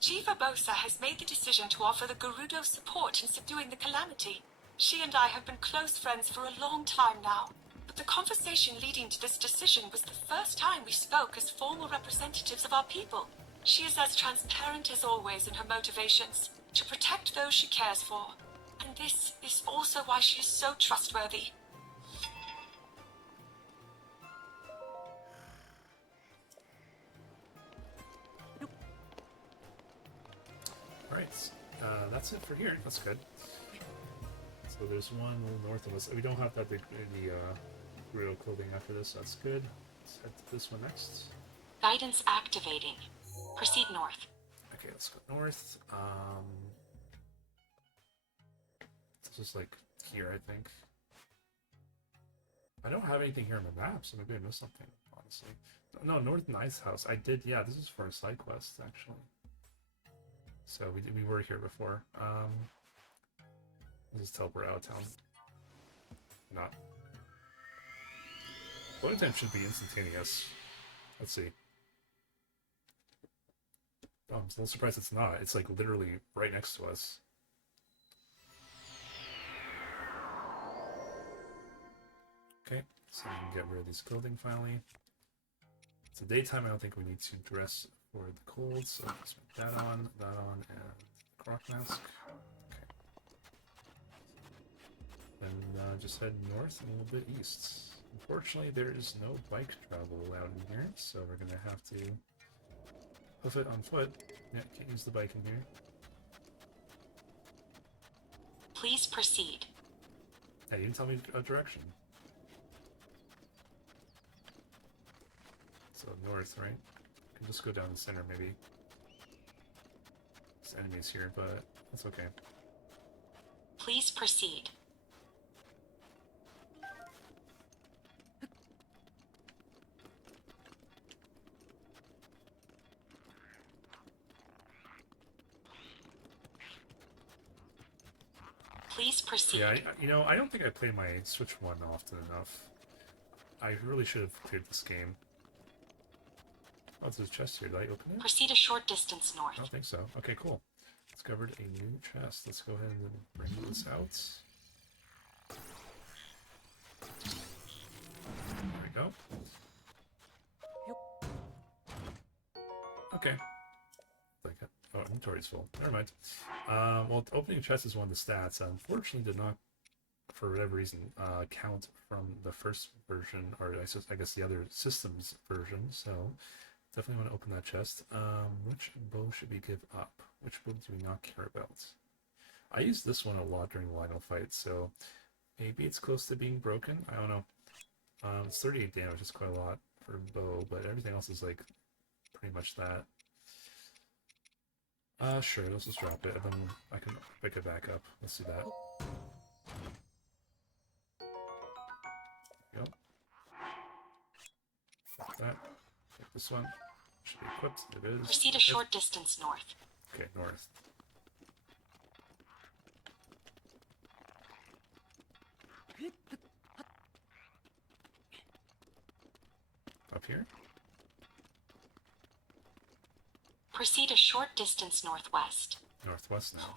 Chief Urbosa has made the decision to offer the Gerudo support in subduing the calamity. She and I have been close friends for a long time now, but the conversation leading to this decision was the first time we spoke as formal representatives of our people. She is as transparent as always in her motivations, to protect those she cares for. And this is also why she is so trustworthy. Alright, that's it for here. That's good. So there's one a little north of us. We don't have that big, Real clothing after this, that's good. Let's head to this one next. Guidance activating. Proceed north. Okay, let's go north. This is like here, I think. I don't have anything here on the map, so maybe I missed something, honestly. No, Northern Ice House. I did, yeah, this is for a side quest, actually. So we were here before. Let's just teleport out of town. Not. Loading time should be instantaneous. Let's see. Oh, I'm a little surprised it's not. It's like literally right next to us. Okay, so we can get rid of this clothing finally. It's a daytime, I don't think we need to dress for the cold, so let's put that on, and the croc mask. Okay. Then just head north and a little bit east. Unfortunately, there is no bike travel allowed in here, so we're gonna have to hoof it on foot. Yeah, can't use the bike in here. Please proceed. Hey, you didn't tell me a direction. So north, right? Can just go down the center, maybe. There's enemies here, but that's okay. Please proceed. Please proceed. Yeah, I don't think I play my Switch one often enough. I really should have cleared this game. Oh, there's a chest here. Did I open it? Proceed a short distance north. I don't think so. Okay, cool. Discovered a new chest. Let's go ahead and bring this out. There we go. Okay. Like it. Oh, inventory's full. Never mind. Well, opening a chest is one of the stats. Unfortunately, did not, for whatever reason, count from the first version, or I guess the other systems version. So definitely want to open that chest. Which bow should we give up? Which bow do we not care about? I used this one a lot during the Lionel fight, so maybe it's close to being broken. I don't know. It's 38 damage. It's quite a lot for bow, but everything else is like pretty much that. Sure, let's just drop it, and then I can pick it back up. Let's do that. Yep. Like that. Take this one. Should be equipped. It is. Proceed a short distance north. Okay, north. Up here? Proceed a short distance northwest. Northwest now.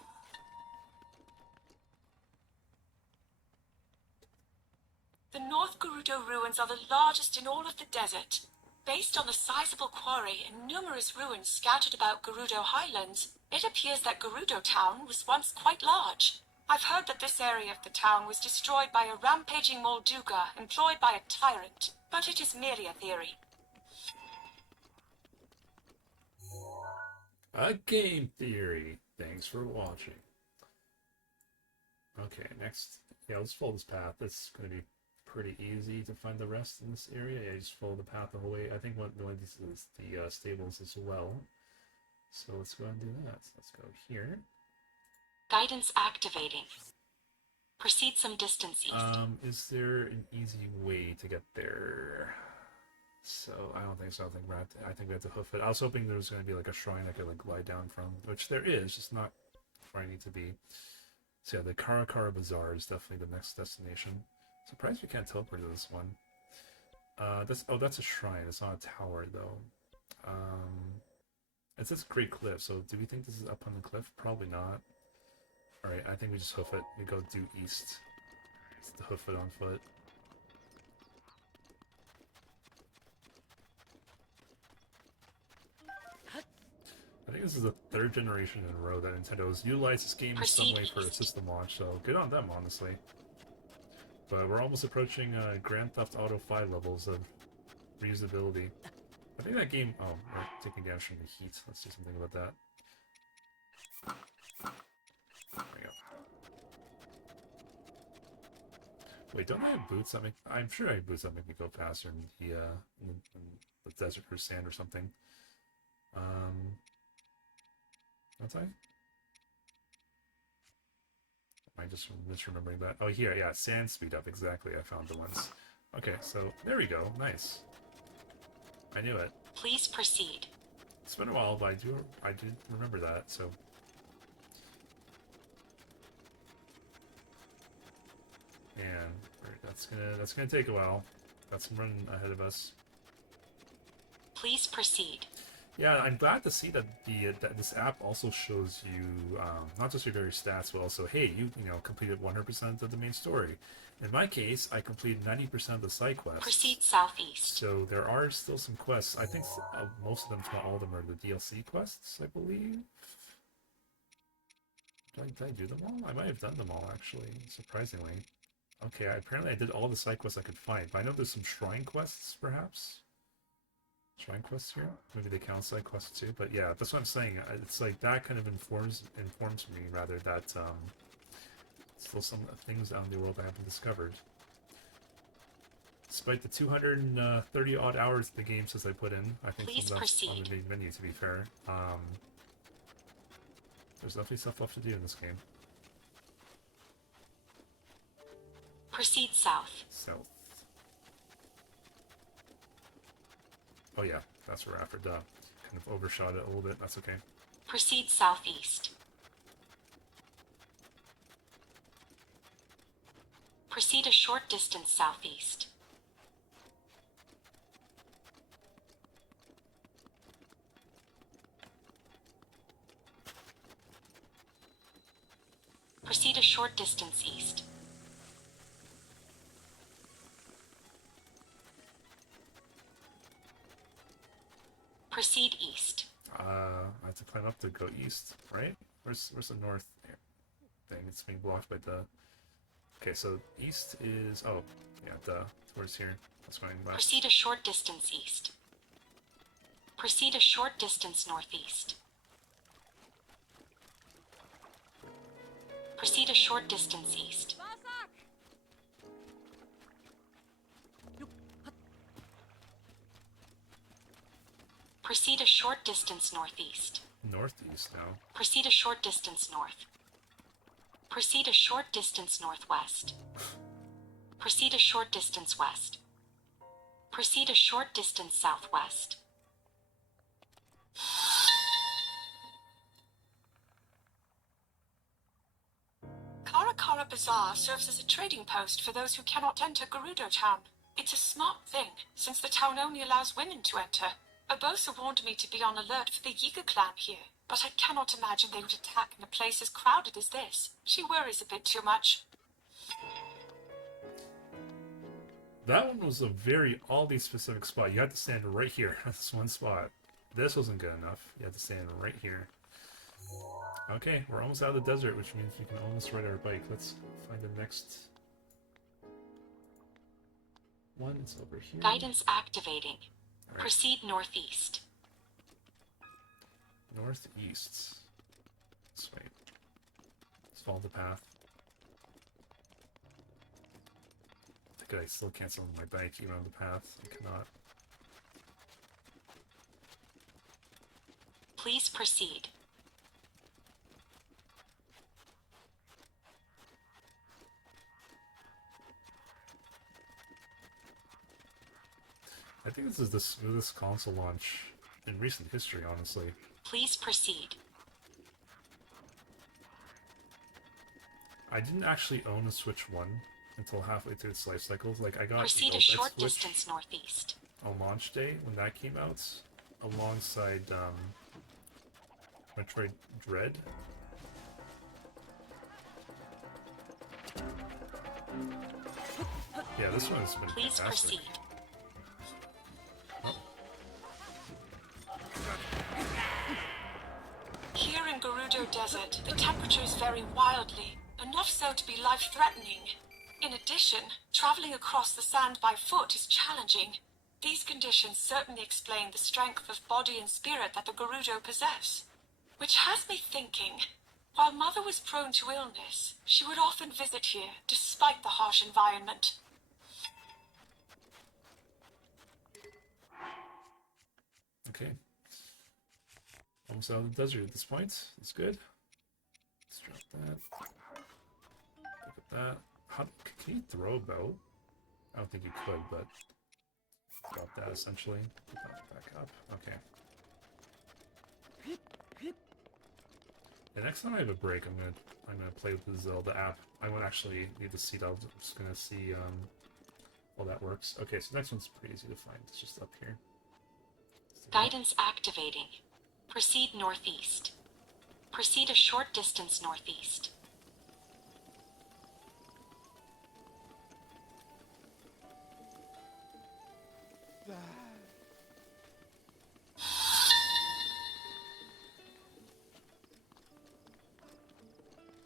The North Gerudo ruins are the largest in all of the desert. Based on the sizable quarry and numerous ruins scattered about Gerudo Highlands, it appears that Gerudo Town was once quite large. I've heard that this area of the town was destroyed by a rampaging Molduga employed by a tyrant, but it is merely a theory. A game theory. Thanks for watching. Okay, next. Yeah, let's follow this path. It's going to be pretty easy to find the rest in this area. Yeah, just follow the path the whole way. I think one of these is the stables as well. So let's go and do that. Let's go here. Guidance activating. Proceed some distance east. Is there an easy way to get there? So I don't think so. I think we have to hoof it. I was hoping there was going to be like a shrine I could like glide down from, which there is, just not where I need to be. So yeah, the Karakara Bazaar is definitely the next destination. Surprised we can't teleport to this one. That's a shrine. It's not a tower though. It says Great Cliff. So do we think this is up on the cliff? Probably not. All right, I think we just hoof it. We go due east. It's to hoof it on foot. I think this is the third generation in a row that Nintendo's utilized this game in some way for a system launch, so good on them, honestly. But we're almost approaching Grand Theft Auto 5 levels of reusability. I think that game... Oh, we're taking damage from the heat. Let's do something about that. There we go. Wait, don't I have boots that make... I'm sure I have boots that make me go faster in the desert or sand or something. Don't I? Am I just misremembering that? Oh, here, yeah, sand speed up, exactly. I found the ones. Okay, so there we go. Nice. I knew it. Please proceed. It's been a while, but I do remember that, so... Man, that's gonna take a while. Got some running ahead of us. Please proceed. Yeah, I'm glad to see that that this app also shows you not just your various stats, but also, hey, you completed 100% of the main story. In my case, I completed 90% of the side quests. Proceed southeast. So there are still some quests. I think most of them, if not all of them, are the DLC quests, I believe. Did I do them all? I might have done them all, actually, surprisingly. Okay, apparently I did all the side quests I could find, but I know there's some shrine quests, perhaps? Shrine quests here? Maybe they count side quests too, but yeah, that's what I'm saying. It's like that kind of informs me, rather, that still some things out in the world I haven't discovered. Despite the 230 odd hours the game says I put in, I think Please some of that's on proceed. the main menu, to be fair. There's definitely stuff left to do in this game. Proceed south. South. Oh yeah, that's where after duh. Kind of overshot it a little bit, that's okay. Proceed southeast. Proceed a short distance southeast. Proceed a short distance east. Proceed east. I have to climb up to go east, right? Where's the north thing? It's being blocked by the... Okay, so east is... Oh, yeah, towards here. That's going west. Proceed a short distance east. Proceed a short distance northeast. Proceed a short distance east. Proceed a short distance northeast. Northeast now. Proceed a short distance north. Proceed a short distance northwest. Proceed a short distance west. Proceed a short distance southwest. Karakara Bazaar serves as a trading post for those who cannot enter Gerudo Town. It's a smart thing, since the town only allows women to enter. Urbosa warned me to be on alert for the Yiga clan here, but I cannot imagine they would attack in a place as crowded as this. She worries a bit too much. That one was a very oddly specific spot. You had to stand right here. That's one spot. This wasn't good enough. You had to stand right here. Okay, we're almost out of the desert, which means we can almost ride our bike. Let's find the next one. It's over here. Guidance activating. Right. Proceed northeast. Northeast. This way. Let's follow the path. I think I still can't summon my bike even on the path. I cannot. Please proceed. I think this is the smoothest console launch in recent history, honestly. Please proceed. I didn't actually own a Switch 1 until halfway through its life cycle. Like, I got Proceed a a short Switch distance northeast. on launch day when that came out, alongside Metroid Dread. Yeah, this one has been Please fantastic. proceed. Oh. Here in Gerudo Desert, the temperatures vary wildly, enough so to be life-threatening. In addition, traveling across the sand by foot is challenging. These conditions certainly explain the strength of body and spirit that the Gerudo possess. Which has me thinking, While Mother was prone to illness, she would often visit here, despite the harsh environment. Okay. Almost out of the desert at this point. That's good. Let's drop that. Look at that. How can you throw a bow? I don't think you could, but drop that essentially. Put that back up. Okay. The next time I have a break, I'm gonna play with the Zelda app. I won't actually need the seat. I'm just gonna see how that works. Okay, so next one's pretty easy to find. It's just up here. Guidance activating. Proceed northeast. Proceed a short distance northeast.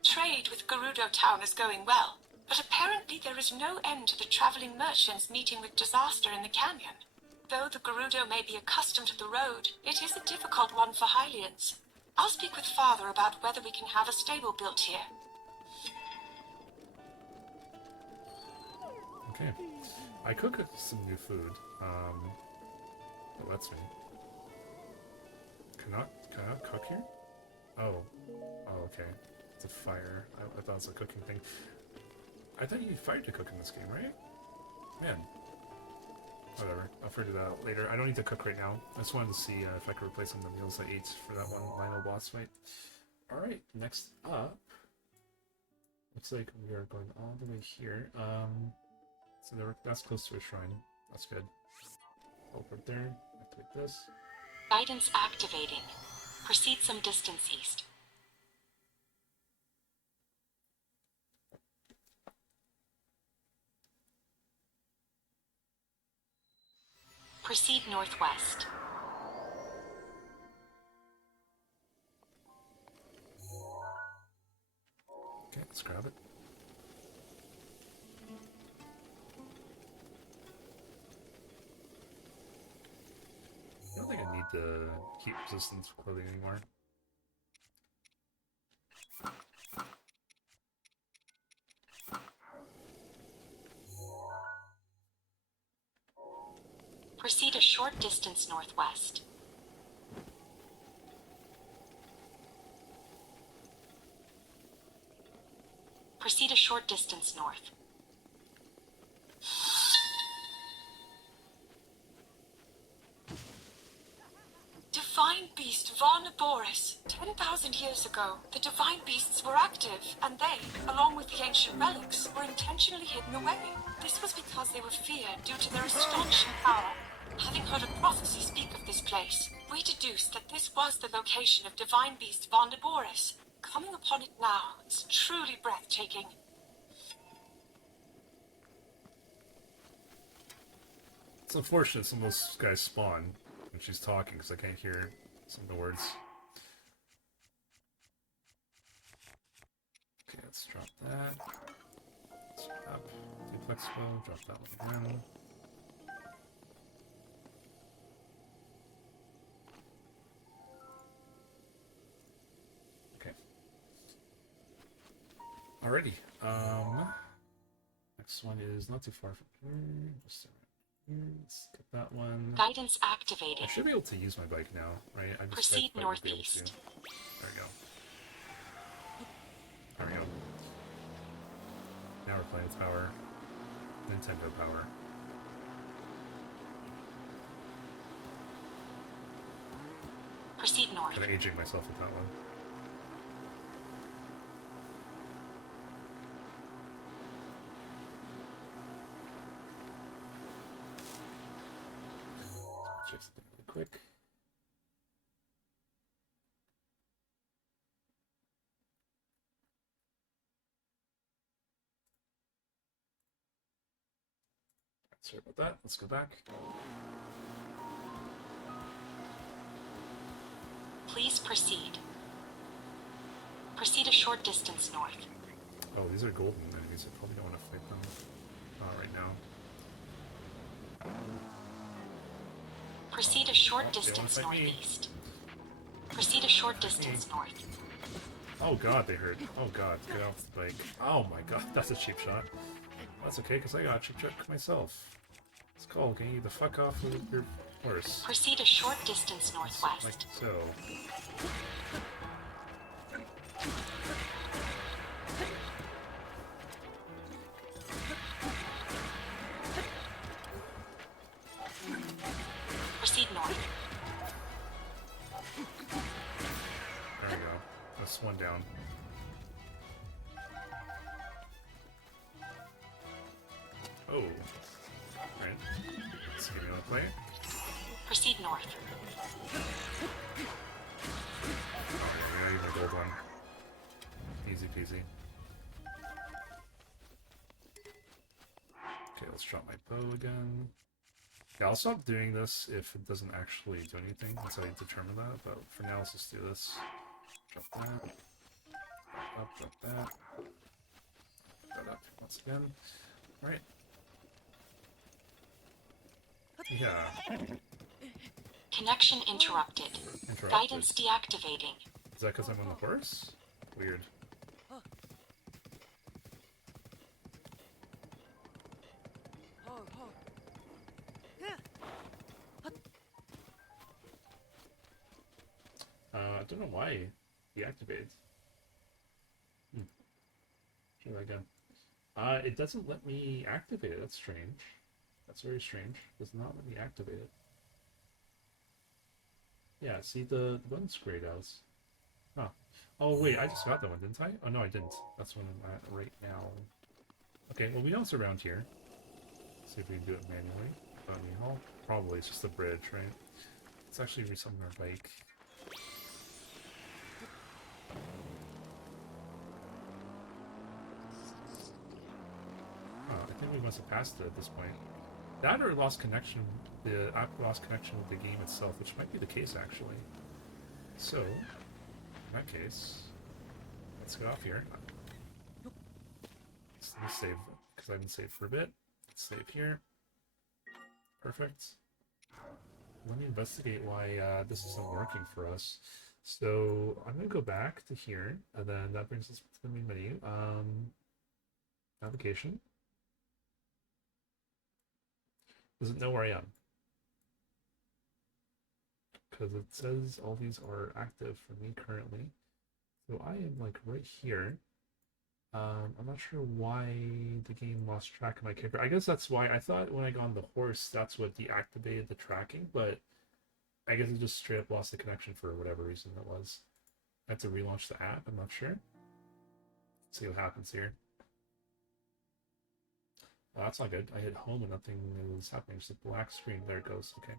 Trade with Gerudo Town is going well, but apparently there is no end to the traveling merchants meeting with disaster in the canyon. Though the Gerudo may be accustomed to the road, it is a difficult one for Hylians. I'll speak with Father about whether we can have a stable built here. Okay. I cook some new food. It lets me. Can I not cook here? Oh. Oh, okay. It's a fire. I thought it was a cooking thing. I thought you need fire to cook in this game, right? Man. Whatever. I'll figure that out later. I don't need to cook right now. I just wanted to see if I could replace some of the meals I ate for that one final boss fight. Alright, next up. Looks like we are going all the way here. So that's close to a shrine. That's good. Over there. Activate this. Guidance activating. Proceed some distance east. Proceed northwest. Okay, let's grab it. I don't think I need to keep resistance clothing anymore. Proceed a short distance northwest. Proceed a short distance north. Divine beast Varnaboris. 10,000 years ago, the divine beasts were active, and they, along with the ancient relics, were intentionally hidden away. This was because they were feared due to their astonishing power. Having heard a prophecy speak of this place, we deduced that this was the location of divine beast Varnaboris. Coming upon it now is truly breathtaking. It's unfortunate some of those guys spawn when she's talking because I can't hear some of the words. Okay, let's drop that. Let's grab duplex bow, drop that one down. Okay. Alrighty. Next one is not too far from here. Just around here. Let's get that one. Guidance activated. I should be able to use my bike now, right? I just Proceed I might be able northeast. to. There we go. There we go. Now we're playing with power. Nintendo power. Proceed north. Kind of aging myself with that one. Check something really quick. Sorry about that. Let's go back. Please proceed. Proceed a short distance north. Oh, these are golden enemies. I probably don't want to fight them. Not right now. Proceed a short Oh, they wanna distance fight me. northeast. Proceed a short distance north. Oh god, they hurt. Oh god, get off the bike. Oh my god, that's a cheap shot. That's okay, because I got a cheap shot myself. It's called getting you the fuck off of your horse. Proceed a short distance northwest. Like so. Proceed north. There we go. That's one down. Oh. Alright. Let's give me a play. Proceed north. Oh, yeah, even a gold one. Easy peasy. Okay, let's drop my bow again. Yeah, I'll stop doing this if it doesn't actually do anything once I determine that, but for now, let's just do this. Drop that. Up, drop that. That up once again. Alright. Yeah. Connection interrupted. Guidance deactivating. Is that because I'm on the horse? Weird. I don't know why he activated. Try that again. It doesn't let me activate it. That's strange. That's very strange. It does not let me activate it. Yeah, see the button's grayed out. Huh. Oh wait, I just got that one, didn't I? Oh no, I didn't. That's what I'm at right now. Okay, well we know it's around here. See if we can do it manually. Probably it's just the bridge, right? Let's actually resummon our bike. Oh, I think we must have passed it at this point. That or lost connection, the app lost connection with the game itself, which might be the case actually. So, in that case, let's get off here. Let me save, because I haven't saved for a bit. Let's save here. Perfect. Let me investigate why this isn't working for us. So I'm going to go back to here, and then that brings us to the main menu. Navigation. Does it know where I am? Because it says all these are active for me currently. So I am like right here. I'm not sure why the game lost track of my character. I guess that's why I thought when I got on the horse, that's what deactivated the tracking, but I guess it just straight up lost the connection for whatever reason that was. I have to relaunch the app, I'm not sure. Let's see what happens here. Oh, that's not good. I hit home and nothing is happening. Just a black screen. There it goes. Okay.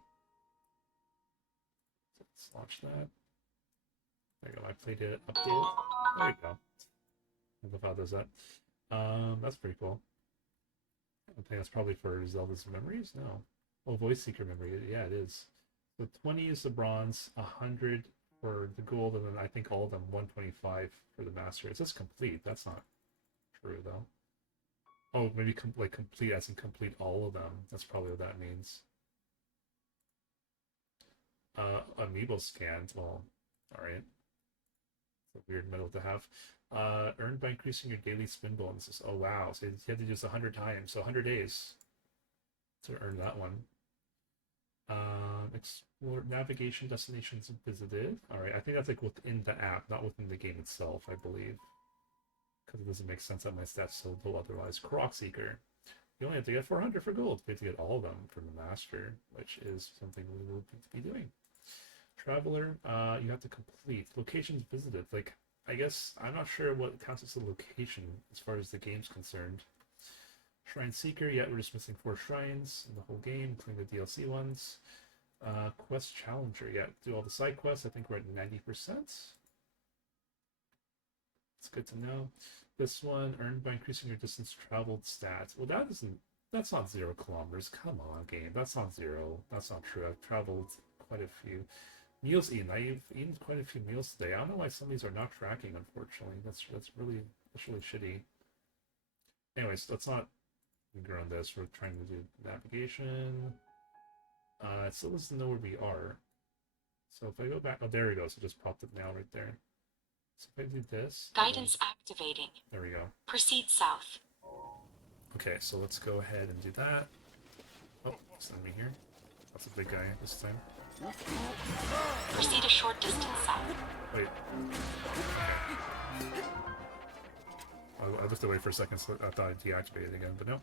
So let's launch that. There you go. I played it updated. There you go. I love how it does that. That's pretty cool. I think that's probably for Zelda's memories. No. Oh, voice seeker memory. Yeah, it is. So 20 is the bronze, 100 for the gold, and then I think all of them 125 for the master. It says complete. That's not true though. Oh, maybe like complete as in complete all of them. That's probably what that means. Amiibo scanned. Well, all right. It's a weird medal to have. Earned by increasing your daily spin bonuses. Oh wow! So you have to do this 100 times, so 100 days to earn that one. Explore navigation destinations visited. All right, I think that's like within the app, not within the game itself, I believe. Because it doesn't make sense that my stats so low otherwise. Croc Seeker. You only have to get 400 for gold. We have to get all of them from the master, which is something we will be doing. Traveler, you have to complete. Locations visited. Like, I guess, I'm not sure what counts as a location as far as the game's concerned. Shrine Seeker, yeah, we're just missing 4 shrines in the whole game, including the DLC ones. Quest Challenger, yeah, do all the side quests. I think we're at 90%. It's good to know. This one, earned by increasing your distance traveled stats. Well, that's not 0 kilometers. Come on, game. That's not 0. That's not true. I've traveled quite a few. Meals eaten. I've eaten quite a few meals today. I don't know why some of these are not tracking, unfortunately. That's really shitty. Anyways, let's not go on this. We're trying to do navigation. It still doesn't know where we are. So if I go back, oh, there we go. So it just popped up now right there. So if I do this... Guidance activating. There we go. Proceed south. Okay, so let's go ahead and do that. Oh, send me here. That's a big guy this time. Proceed a short distance south. Wait. I looked away for a second, so I thought I deactivated again, but no.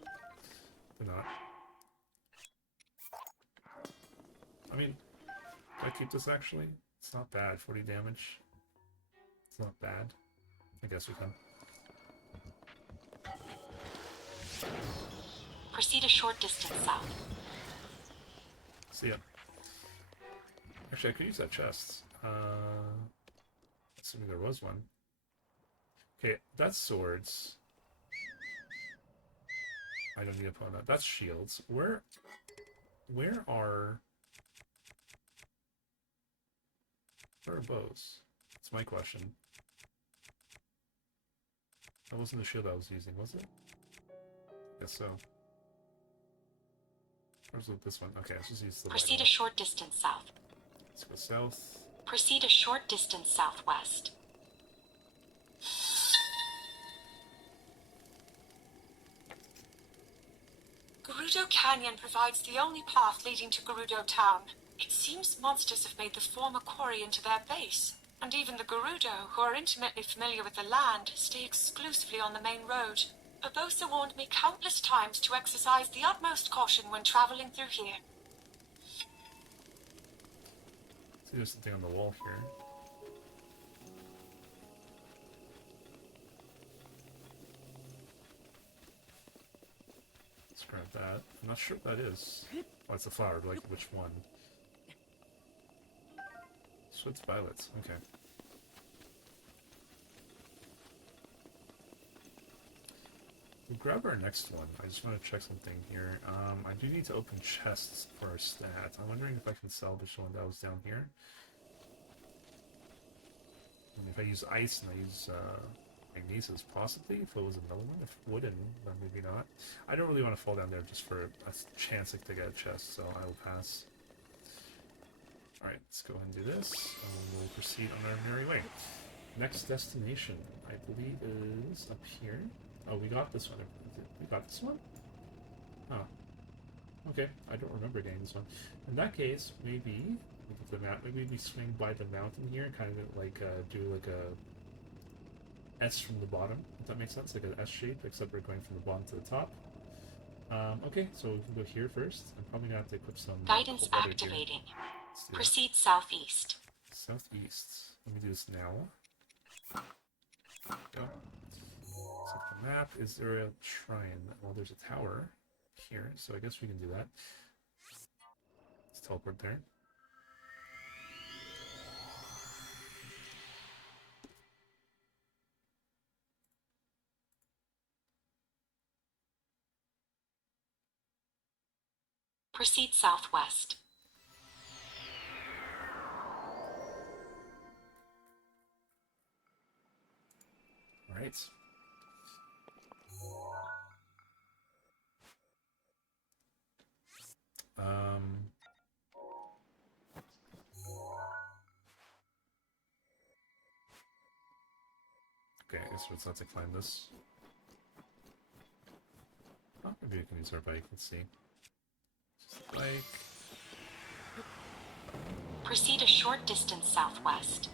Did not. I mean, do I keep this actually? It's not bad. 40 damage. It's not bad. I guess we can. Proceed a short distance south. See ya. Actually, I could use that chest. Assuming there was one. Okay, that's swords. I don't need upon that. That's shields. Where are bows? That's my question. That wasn't the shield I was using, was it? Guess so. Where's this one? Okay, let's just use the Proceed a short distance south. Let's go south. Proceed a short distance southwest. Gerudo Canyon provides the only path leading to Gerudo Town. It seems monsters have made the former quarry into their base, and even the Gerudo, who are intimately familiar with the land, stay exclusively on the main road. Urbosa warned me countless times to exercise the utmost caution when traveling through here. See, there's something on the wall here. Let's grab that. I'm not sure what that is. Oh, it's a flower, but like which one? Swift violets, okay. We'll grab our next one. I just want to check something here. I do need to open chests for our stat. I'm wondering if I can salvage the one that was down here. And if I use ice and I use magnesis, possibly. If it was another one. If wooden, then maybe not. I don't really want to fall down there just for a chance to get a chest, so I will pass. Alright, let's go ahead and do this, and we'll proceed on our merry way. Next destination, I believe, is up here. Oh, we got this one. We got this one? Oh. Okay, I don't remember getting this one. In that case, maybe we swing by the mountain here, kind of like do like a S from the bottom, if that makes sense, like an S shape, except we're going from the bottom to the top. Okay, so we can go here first. I'm probably gonna have to equip some Guidance activating. Proceed southeast. Southeast. Let me do this now. Go. So the map, is there a shrine? Well, there's a tower here, so I guess we can do that. Let's teleport there. Proceed southwest. Alright. Okay, I guess let's have to climb this. Oh, maybe we can use our bike, let's see. Just a bike. Proceed a short distance southwest.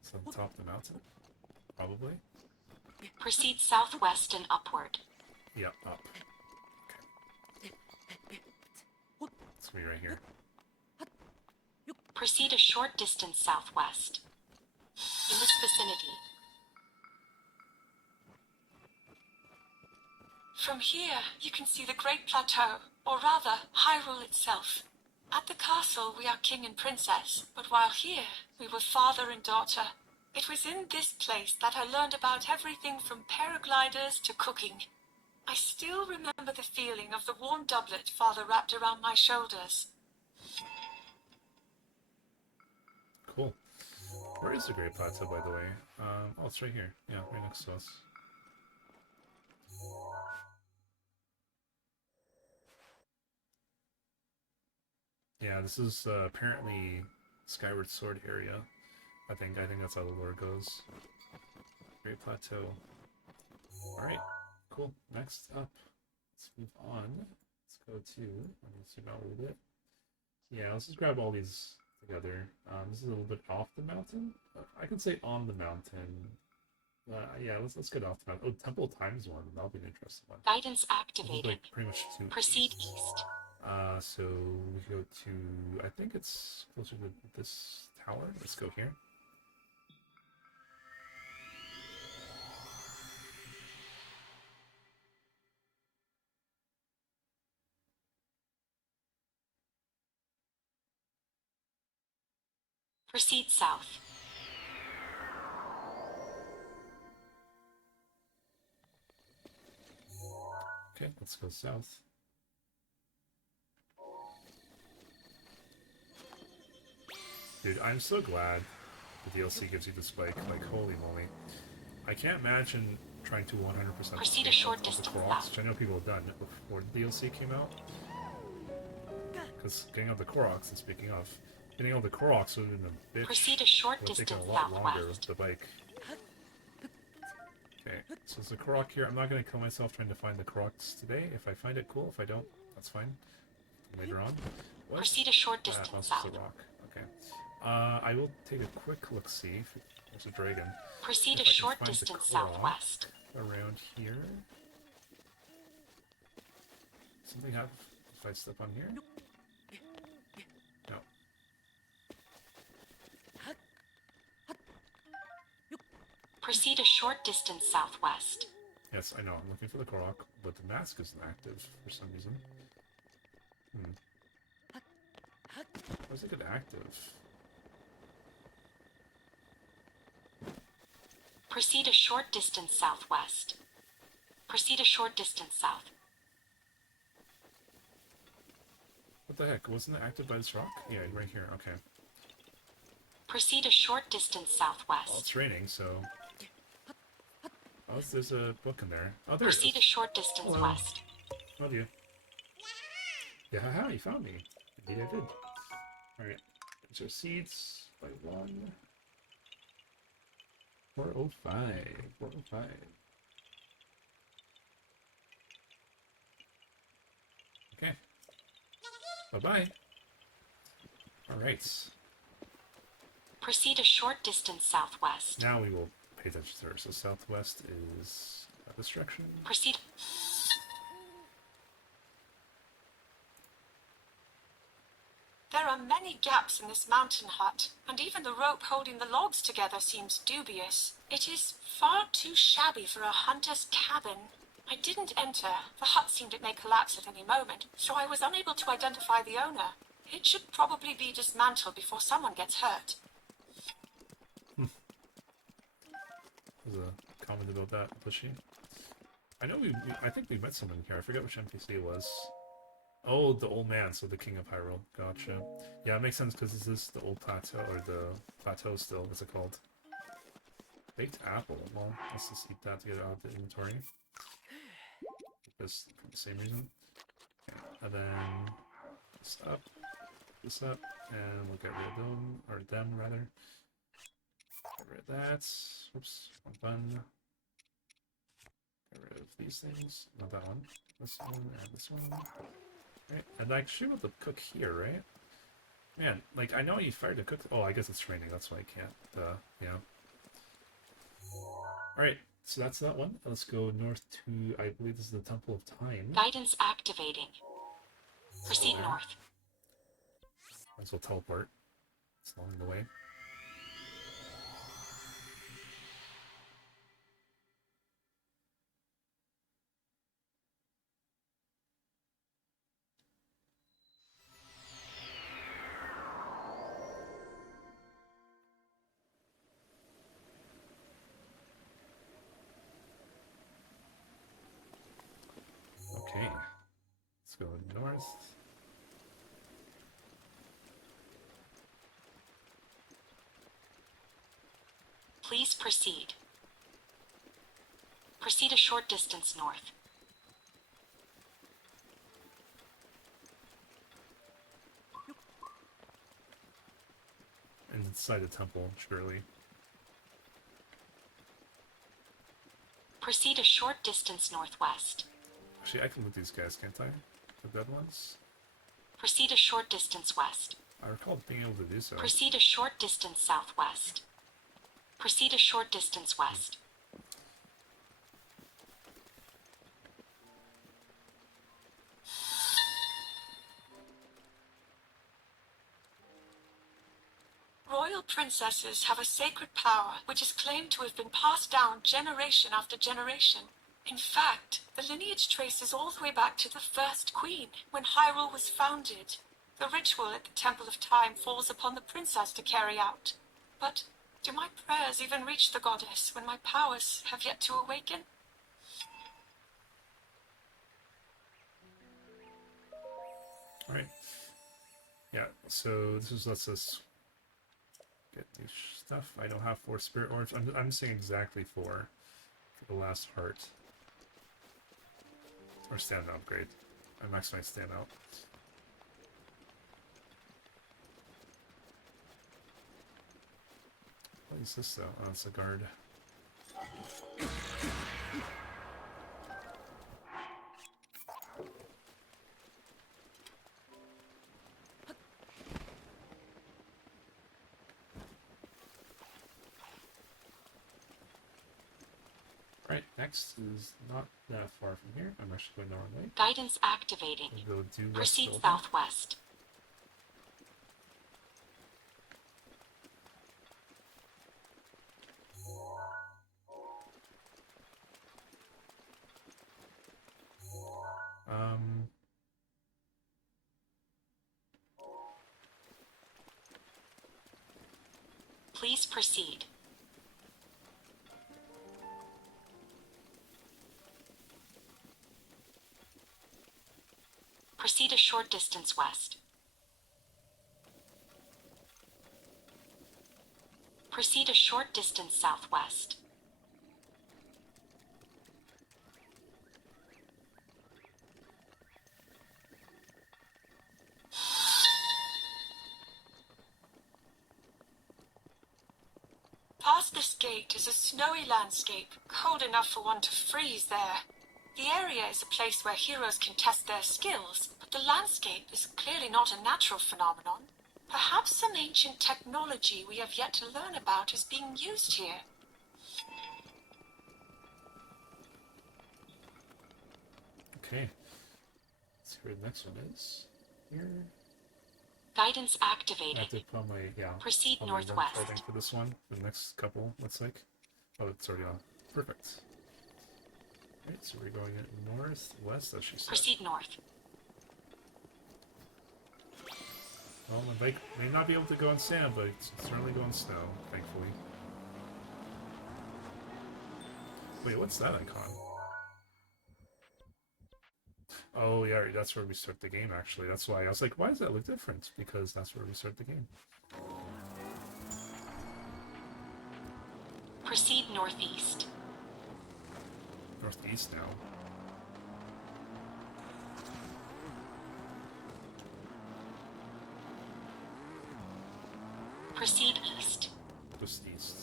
It's on top of the mountain? Probably? Proceed southwest and upward. Yeah, up. Okay. It's gonna be right here. Proceed a short distance southwest. In this vicinity. From here, you can see the Great Plateau, or rather, Hyrule itself. At the castle, we are king and princess, but while here, we were father and daughter. It was in this place that I learned about everything from paragliders to cooking. I still remember the feeling of the warm doublet father wrapped around my shoulders. Cool. Where is the Great Plateau, by the way? Oh, it's right here. Yeah, right next to us. Yeah, this is apparently Skyward Sword area. I think that's how the lore goes. Great Plateau. Alright, cool. Next up, let's move on. Let's go to, let me zoom out a little bit. Yeah, let's just grab all these together. This is a little bit off the mountain. I can say on the mountain. Yeah, let's get off the mountain. Oh, Temple Times one. That'll be an interesting one. Guidance This is activated. like pretty much two. Proceed east. So we go to, I think it's closer to this tower. Let's go here. Proceed south. Okay, let's go south. Dude, I'm so glad the DLC gives you the spike. Like, holy moly. I can't imagine trying to 100% Proceed a short distance the Koroks, south. which I know people have done it before the DLC came out. Because getting out the Koroks, and speaking of, getting out the Koroks would have been a bitch. Proceed a short It would have taken distance a lot longer with southwest. the bike. Okay, so there's a Korok here. I'm not going to kill myself trying to find the Koroks today. If I find it, cool. If I don't, that's fine. Later on. What? Proceed a short Ah, distance that's south. just a rock. Okay. I will take a quick look-see. There's a dragon. Proceed If a I can short find the distance Korok southwest. around here. Something happen if I step on here? No. Proceed a short distance southwest. Yes, I know. I'm looking for the Korok, but the mask isn't active for some reason. Why is it active? Proceed a short distance southwest. Proceed a short distance south. What the heck? Wasn't it active by this rock? Yeah, right here. Okay. Proceed a short distance Well, southwest. it's raining, so... Oh, there's a book in there. Oh, there it Proceed a is. short distance Hello. west. Oh, dear. Yeah, haha, you found me. Indeed I did. Alright. There's our seeds by one. 405. 405. Okay. Bye-bye. Alright. Proceed a short distance southwest. Now we will pay attention to her. So southwest is this direction. Proceed. There are many gaps in this mountain hut, and even the rope holding the logs together seems dubious. It is far too shabby for a hunter's cabin. I didn't enter. The hut seemed it may collapse at any moment, so I was unable to identify the owner. It should probably be dismantled before someone gets hurt. There's a comment about that, was she? I know I think we met someone here. I forget which NPC it was. Oh, the old man, so the king of Hyrule. Gotcha. Yeah, it makes sense because this is the old plateau, or the plateau still, what's it called? Baked apple. Well, let's just eat that to get it out of the inventory. Just for the same reason. Yeah. And then this up, and we'll get rid of them, or them rather. Get rid of that. Whoops, wrong button. Get rid of these things. Not that one. This one and this one. Right, and I should be able to cook here, right? Man, like, I know you fired to cook. Oh, I guess it's raining, that's why I can't, yeah. Alright, so that's that one. Let's go north to, I believe this is the Temple of Time. Guidance activating. Proceed there. north. Might as well teleport. It's along the way. Okay. Let's go north. Please proceed. Proceed a short distance north. inside the temple, surely. Proceed a short distance northwest. Actually, I can loot these guys, can't I? The dead ones? Proceed a short distance west. I recall being able to do so. Proceed a short distance southwest. Proceed a short distance west. Royal princesses have a sacred power which is claimed to have been passed down generation after generation. In fact, the lineage traces all the way back to the first queen, when Hyrule was founded. The ritual at the Temple of Time falls upon the princess to carry out. But do my prayers even reach the goddess when my powers have yet to awaken? Alright. Yeah, so this is lets us get new stuff. I don't have 4 spirit orbs. I'm saying exactly 4 for the last heart. Or stamina upgrade. I maxed my stamina out. What is this though? Oh, it's a guard. Right, next is not that far from here. I'm actually going the wrong way. Guidance activating. We'll go due west Proceed Zelda. southwest. Um, Please proceed. Proceed a short distance west. Proceed a short distance southwest. Past this gate is a snowy landscape, cold enough for one to freeze there. The area is a place where heroes can test their skills, but the landscape is clearly not a natural phenomenon. Perhaps some ancient technology we have yet to learn about is being used here. okay. Let's see where the next one is. Here. Guidance I have activated. to put my, yeah. Proceed put my work northwest. charting for this one. The next couple, looks like. Oh, it's already on. Perfect. Alright, so we're going north, west, as she said. Proceed north. Well, my bike may not be able to go on sand, but it's certainly go on snow, thankfully. Wait, what's that icon? Oh, yeah, that's where we start the game, actually. That's why I was like, why does that look different? Because that's where we start the game. Proceed northeast. Northeast now. Proceed east. Just east.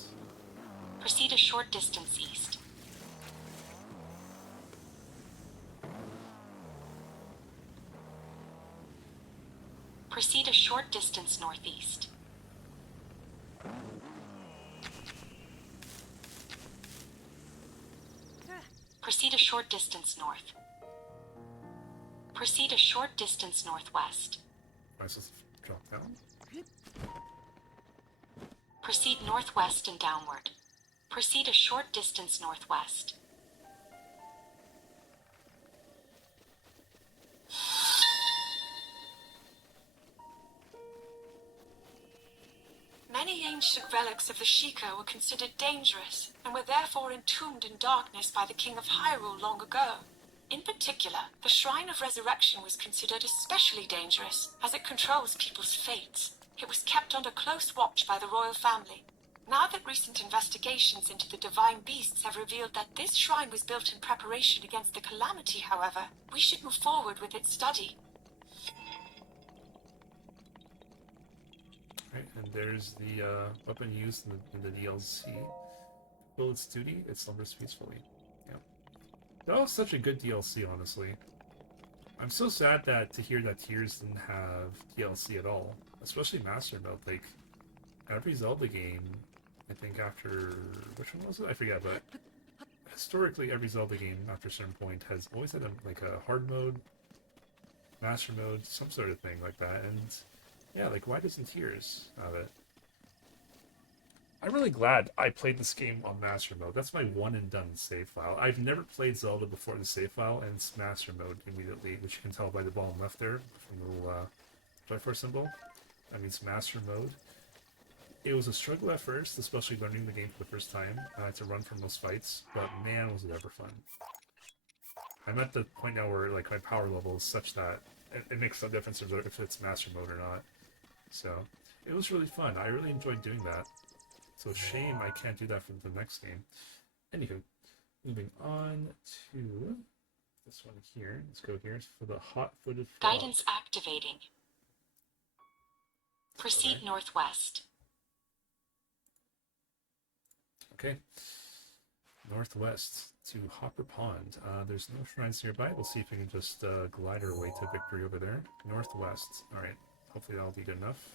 Proceed a short distance east. Proceed a short distance northeast. Proceed a short distance north. Proceed a short distance northwest. Am I supposed to drop down? Proceed northwest and downward. Proceed a short distance northwest. Many ancient relics of the Sheikah were considered dangerous, and were therefore entombed in darkness by the King of Hyrule long ago. In particular, the Shrine of Resurrection was considered especially dangerous, as it controls people's fates. It was kept under close watch by the royal family. Now that recent investigations into the divine beasts have revealed that this shrine was built in preparation against the calamity, however, we should move forward with its study. Right, and there's the weapon used in the DLC. Will its duty, it slumbers peacefully. Yeah. That was such a good DLC, honestly. I'm so sad that to hear that Tears didn't have DLC at all. Especially Master Mode. Like, every Zelda game, I think after... which one was it? I forget, but historically every Zelda game after a certain point has always had a hard mode, Master Mode, some sort of thing like that, and yeah, like, why doesn't Tears have it? I'm really glad I played this game on Master Mode. That's my one and done save file. I've never played Zelda before the save file, and it's Master Mode immediately, which you can tell by the bottom left there, from the little Triforce symbol. That means Master Mode. It was a struggle at first, especially learning the game for the first time. I had to run from those fights, but man, was it ever fun. I'm at the point now where like my power level is such that it makes no difference if it's Master Mode or not. So, it was really fun. I really enjoyed doing that. So shame I can't do that for the next game. Anywho, moving on to this one here. Let's go here for the hot-footed frog. Guidance activating. Proceed northwest. Okay. Northwest to Hopper Pond. There's no shrines nearby. We'll see if we can just glide our way to victory over there. Northwest. Alright. Hopefully that'll be good enough.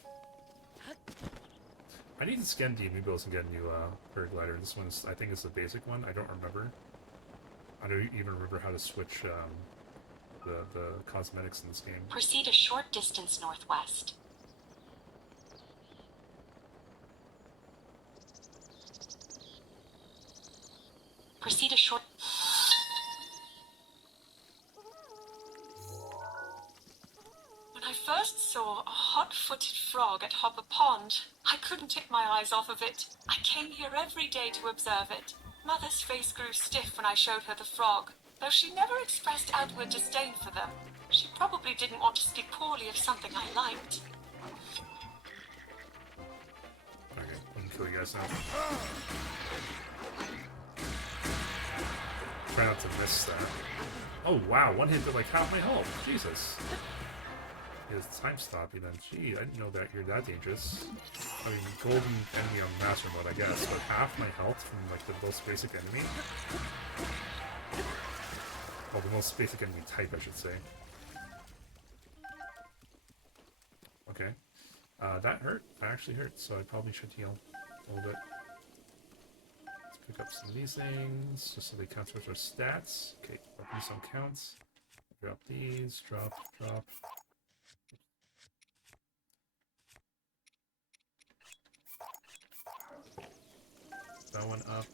I need to scan the amiibos and get a new paraglider. This one's, I think, is the basic one. I don't remember. I don't even remember how to switch the cosmetics in this game. Proceed a short distance northwest. Proceed a short... When I first saw a hot-footed frog at Hopper Pond, I couldn't take my eyes off of it. I came here every day to observe it. Mother's face grew stiff when I showed her the frog, though she never expressed outward disdain for them. She probably didn't want to speak poorly of something I liked. Okay, I can kill you guys now. Try not to miss that. Oh wow, one hit did like half my health. Jesus. It's time stop you then. Gee, I didn't know that you're that dangerous. I mean, golden enemy on Master Mode, I guess, but half my health from like the most basic enemy. Well, the most basic enemy type, I should say. Okay. That hurt. That actually hurt, so I probably should heal a little bit. Let's pick up some of these things, just so they count towards our stats. Okay, these don't count. Drop these, drop. That one up.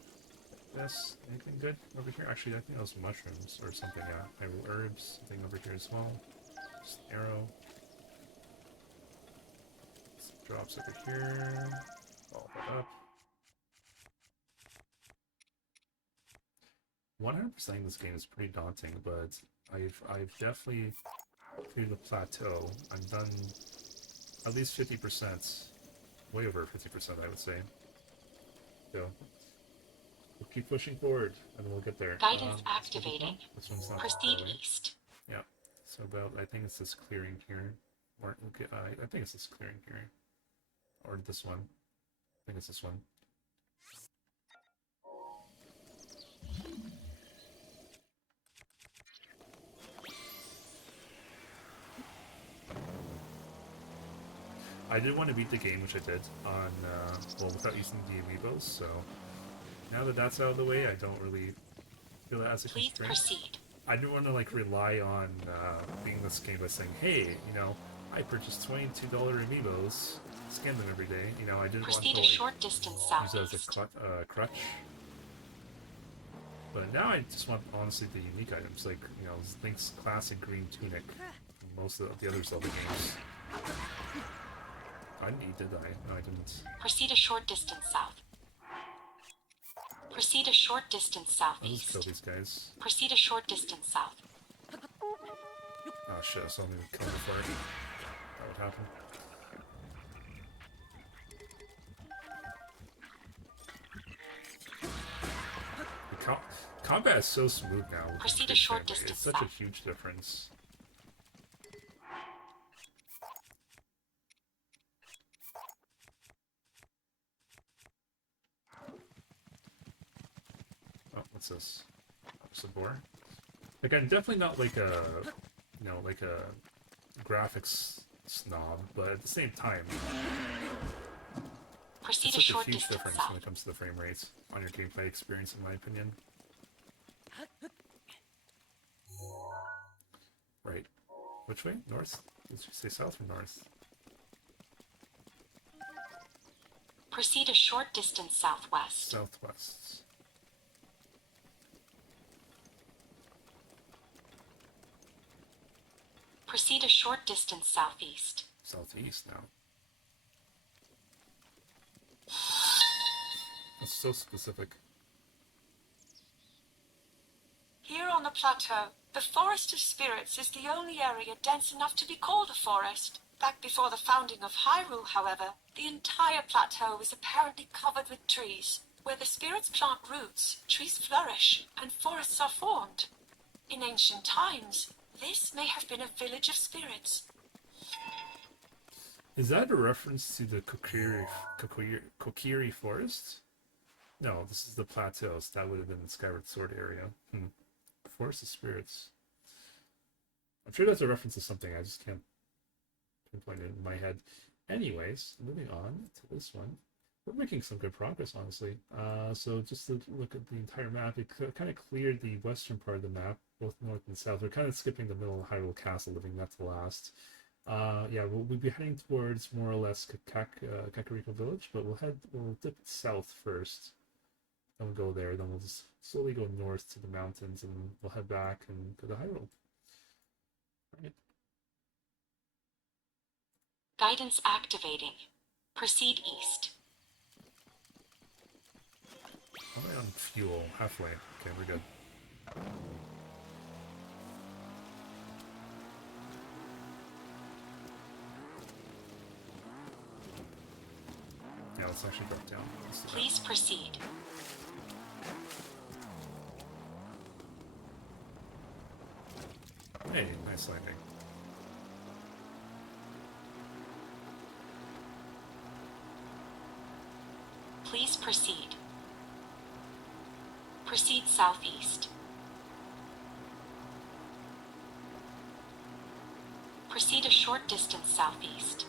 This. Anything good over here? Actually, I think those mushrooms or something, yeah. Hyrule herbs. Something over here as well. Just an arrow. Some drops over here. Follow that up. 100%ing this game is pretty daunting, but I've definitely cleared the plateau. I'm done at least 50%. Way over 50%, I would say. So, we'll keep pushing forward, and we'll get there. Guidance activating. This one's not Proceed far away. east. Yeah. So about, I think it's this clearing here. Or, okay, I think it's this clearing here. Or this one. I think it's this one. I did want to beat the game, which I did, on, well, without using the amiibos, so now that that's out of the way, I don't really feel that as a Please constraint. proceed. I didn't want to, like, rely on beating this game by saying, hey, you know, I purchased $22 amiibos, scan them every day, you know, I didn't Proceed want a to, like, short distance use it as a southeast. crutch. But now I just want, honestly, the unique items, like, you know, Link's classic green tunic, from most of the other Zelda games. I didn't eat, did I? No, I didn't. Proceed a short distance south. Proceed a short distance I'll just kill southeast. these guys. Proceed a short distance south. Oh shit, I saw me kill before. That would happen. The combat is so smooth now. with Proceed the a short frame rate. It's such a distance south. huge difference. Princess. Sabor. Like, I'm definitely not like a, you know, like a graphics snob, but at the same time, Proceed it's a such a short huge distance difference south. when it comes to the frame rates on your gameplay experience, in my opinion. Right. Which way? North? Did you say south or north? Proceed a short distance southwest. Southwest. Proceed a short distance southeast. Southeast now. That's so specific. Here on the plateau, the Forest of Spirits is the only area dense enough to be called a forest. Back before the founding of Hyrule, however, the entire plateau is apparently covered with trees. Where the spirits plant roots, trees flourish, and forests are formed. In ancient times, this may have been a village of spirits. Is that a reference to the Kokiri Forest? No, this is the plateaus. That would have been the Skyward Sword area. Forest of Spirits. I'm sure that's a reference to something. I just can't pinpoint it in my head. Anyways, moving on to this one. We're making some good progress, honestly. So just to look at the entire map, it kind of cleared the western part of the map, both north and south. We're kind of skipping the middle of Hyrule Castle, leaving that to last. Yeah, we'll be heading towards more or less Kakariko Village, but we'll dip south first. Then we'll go there, then we'll just slowly go north to the mountains, and we'll head back and go to Hyrule. Right. Guidance activating. Proceed east. How am I on fuel? Halfway. Okay, we're good. Yeah, let's actually drop down. Please proceed. Hey, nice landing. Please proceed. Proceed southeast. Proceed a short distance southeast.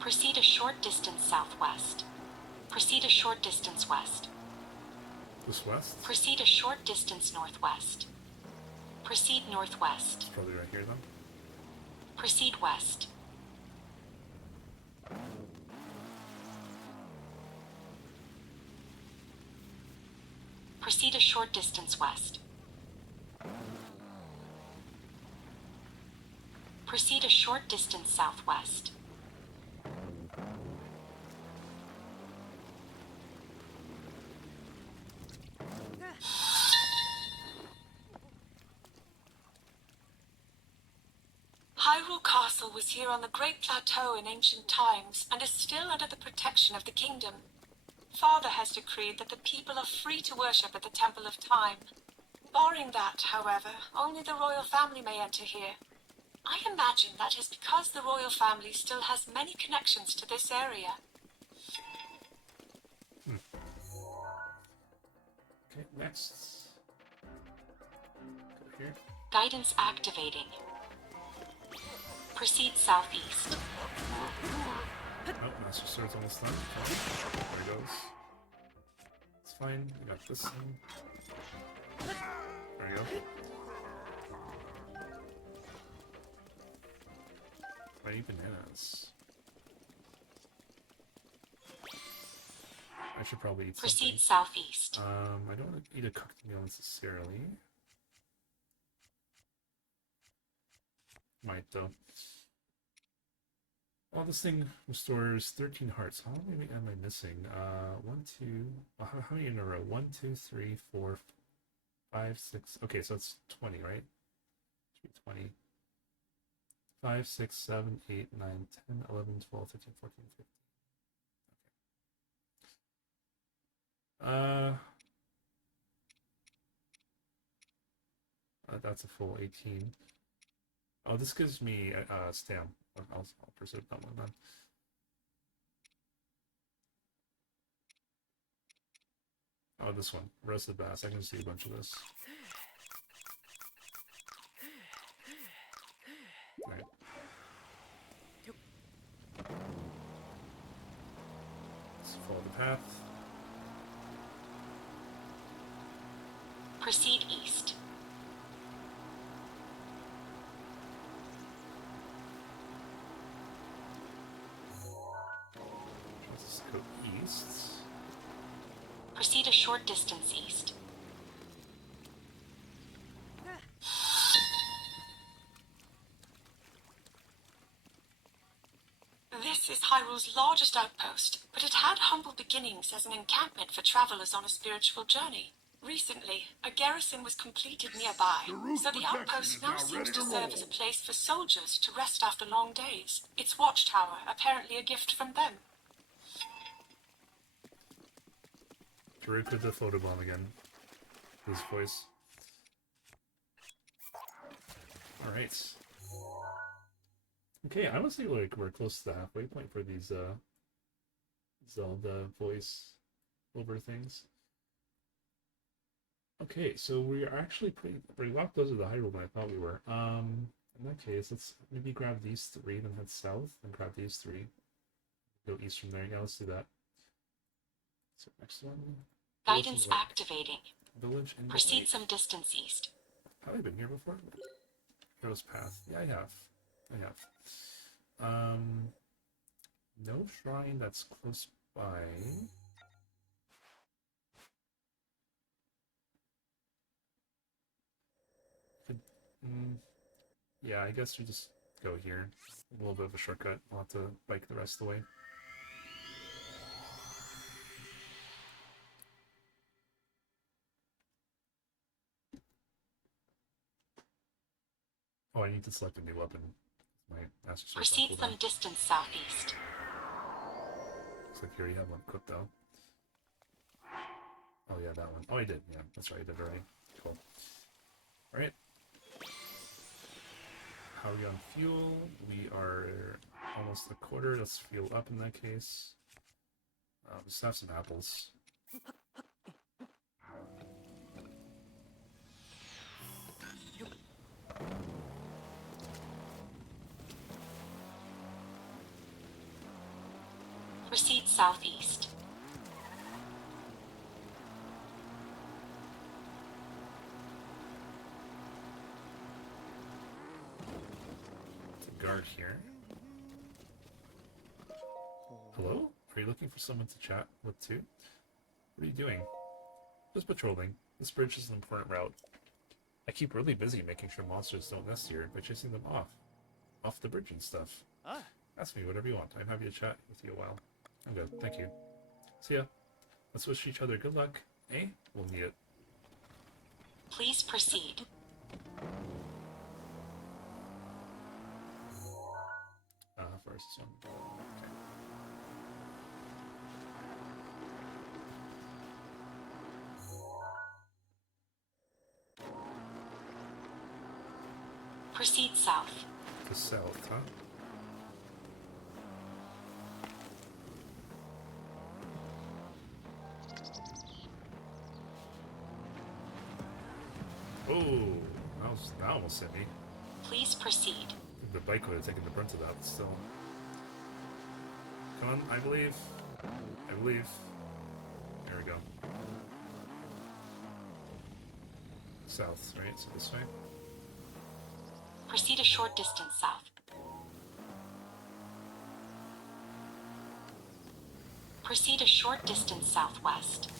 Proceed a short distance southwest. Proceed a short distance west. This west? Proceed a short distance northwest. Proceed northwest. It's probably right here then. Proceed west. Proceed a short distance west. Proceed a short distance southwest. Hyrule Castle was here on the Great Plateau in ancient times and is still under the protection of the kingdom. Father has decreed that the people are free to worship at the Temple of Time. Barring that, however, only the royal family may enter here. I imagine that is because the royal family still has many connections to this area. Okay, next. Go here. Guidance activating. Proceed southeast. Oh, Master Sword's almost done. Oh, there it goes. It's fine. We got this thing. There we go. Tiny bananas. I should probably eat Proceed something. southeast. I don't want to eat a cooked meal necessarily. Might though. Oh, this thing restores 13 hearts. How many am I missing? 1, 2. Well, how many in a row? 1, 2, 3, 4, 5, 6. Okay, so it's 20, right? 20. 5, 6, 7, 8, 9, 10, 11, 12, 13, 14, 15. Okay. That's a full 18. Oh, this gives me a stamp. I'll preserve that one then. Oh, this one. Roasted bass. I can see a bunch of this. Alright. Let's follow the path. Proceed east. Let's go east. Proceed a short distance east. This is Hyrule's largest outpost, but it had humble beginnings as an encampment for travelers on a spiritual journey. Recently, a garrison was completed nearby, so the outpost now seems to serve as a place for soldiers to rest after long days. Its watchtower apparently a gift from them. Drake with the photobomb again. His voice. Alright. Okay, I would say like we're close to the halfway point for these Zelda voice over things. Okay, so we are actually pretty well closer to the Hyrule than I thought we were. In that case, let's maybe grab these three, then head south, and grab these three. Go east from there. Yeah, let's do that. So next one. Guidance activating. Village in the Proceed lake. some distance east. Have I been here before? Hero's Path. Yeah, I have. No shrine that's close by. Yeah, I guess we just go here. A little bit of a shortcut. I'll have to bike the rest of the way. Oh, I need to select a new weapon. My Master Sword's on Proceed some cooldown. distance southeast. Looks like you already have one equipped though. Oh yeah, that one. Oh, I did. Yeah, that's right. I did already. Cool. Alright. How are we on fuel? We are almost a quarter. Let's fuel up in that case. Just have some apples. Proceed southeast. Guard here. Hello? Are you looking for someone to chat with too? What are you doing? Just patrolling. This bridge is an important route. I keep really busy making sure monsters don't nest here by chasing them off the bridge and stuff. Ask me whatever you want. I'm happy to chat with you a while. I'm good, thank you. See ya. Let's wish each other good luck, eh? We'll need it. Please proceed. First this one. Okay. Proceed south. To south, huh? Oh, that almost hit me. Please proceed. The bike would have taken the brunt of that, but still. Come on, I believe. I believe. There we go. South, right? So this way. Proceed a short distance south. Proceed a short distance southwest.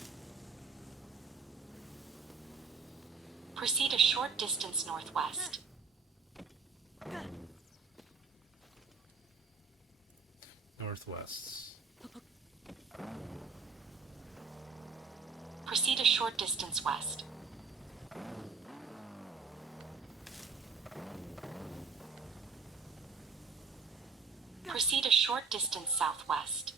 Proceed a short distance northwest. Northwest. Proceed a short distance west. Proceed a short distance southwest.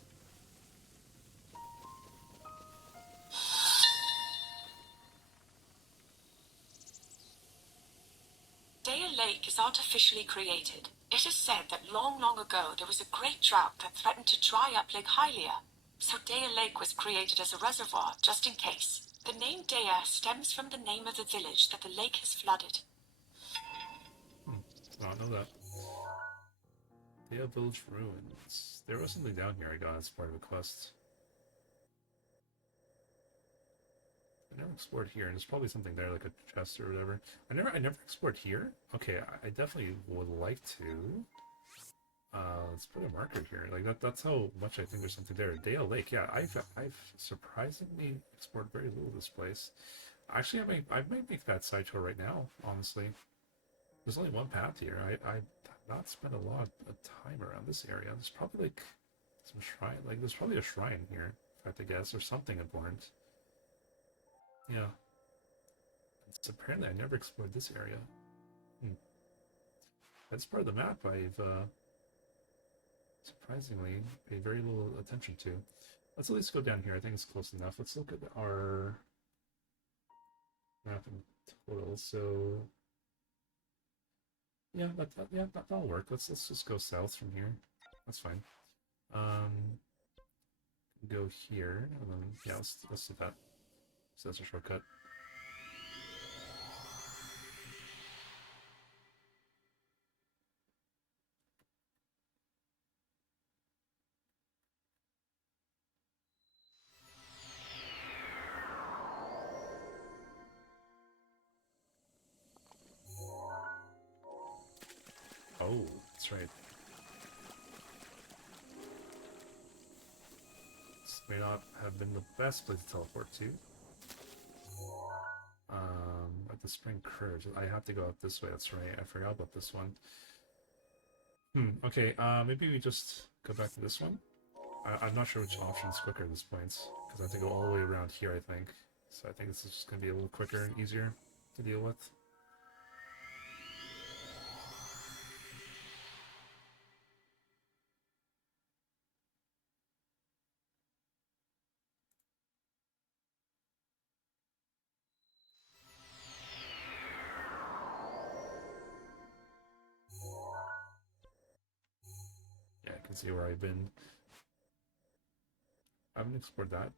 Daya Lake is artificially created. It is said that long, long ago there was a great drought that threatened to dry up Lake Hylia. So Daya Lake was created as a reservoir, just in case. The name Dea stems from the name of the village that the lake has flooded. I don't know that. Dea Village Ruins. There was something down here I got as part of a quest. I never explored here, and there's probably something there, like a chest or whatever. I never explored here. Okay, I definitely would like to. Let's put a marker here. Like that's how much I think there's something there. Dale Lake, yeah, I've surprisingly explored very little of this place. Actually, I might make that side tour right now, honestly. There's only one path here. I've not spent a lot of time around this area. There's probably like some shrine, like there's probably a shrine here, if I had to guess, or something important. Yeah. It's apparently I never explored this area. That's part of the map I've surprisingly paid very little attention to. Let's at least go down here. I think it's close enough. Let's look at our map in total. So yeah, that'll work. Let's just go south from here. That's fine. Go here, and then yeah, let's do that. So that's a shortcut. Oh, that's right. This may not have been the best place to teleport to. At the spring curves. I have to go out this way, that's right. I forgot about this one. Okay, maybe we just go back to this one. I'm not sure which option's quicker at this point, because I have to go all the way around here, I think. So I think this is just going to be a little quicker and easier to deal with. Yeah, I can see where I've been. I haven't explored that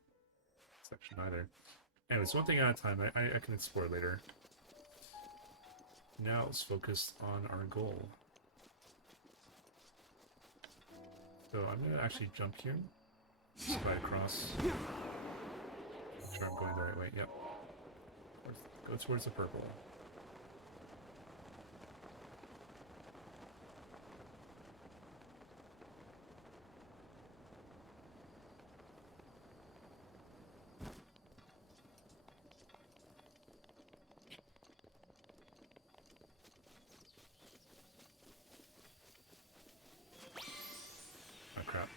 section either. Anyways, one thing at a time. I can explore later. Now let's focus on our goal. So I'm gonna actually jump here. Slide across. Make sure I'm going the right way. Yep. Go towards the purple. Oh crap.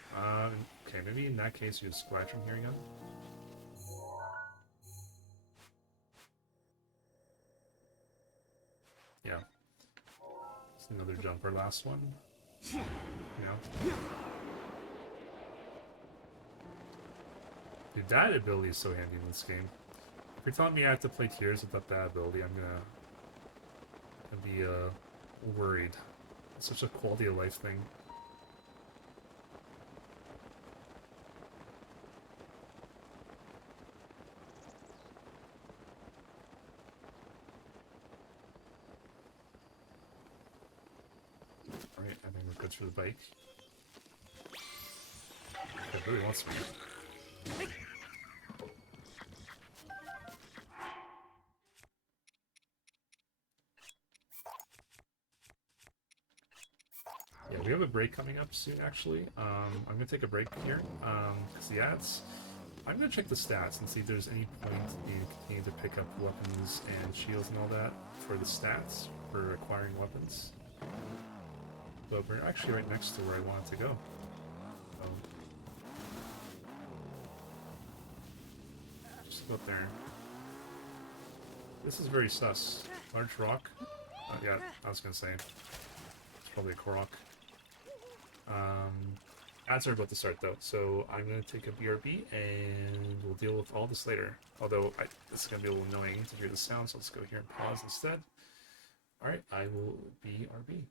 Okay, maybe in that case you just splash from here again. Yeah. It's another jumper, last one. Yeah. Dude, that ability is so handy in this game. If you're telling me I have to play tiers without that ability, I'm gonna be worried. It's such a quality of life thing. Alright, I think we're good for the bike. It really wants me. Yeah, we have a break coming up soon, actually. I'm gonna take a break here, because the ads... I'm gonna check the stats and see if there's any point in continuing to pick up weapons and shields and all that for the stats for acquiring weapons. But we're actually right next to where I wanted to go. So, just about there. This is very sus. Large rock. Yeah, I was gonna say. It's probably a Korok. Ads are about to start though, so I'm gonna take a BRB and we'll deal with all this later. Although this is gonna be a little annoying to hear the sound, so let's go here and pause instead. Alright, I will BRB.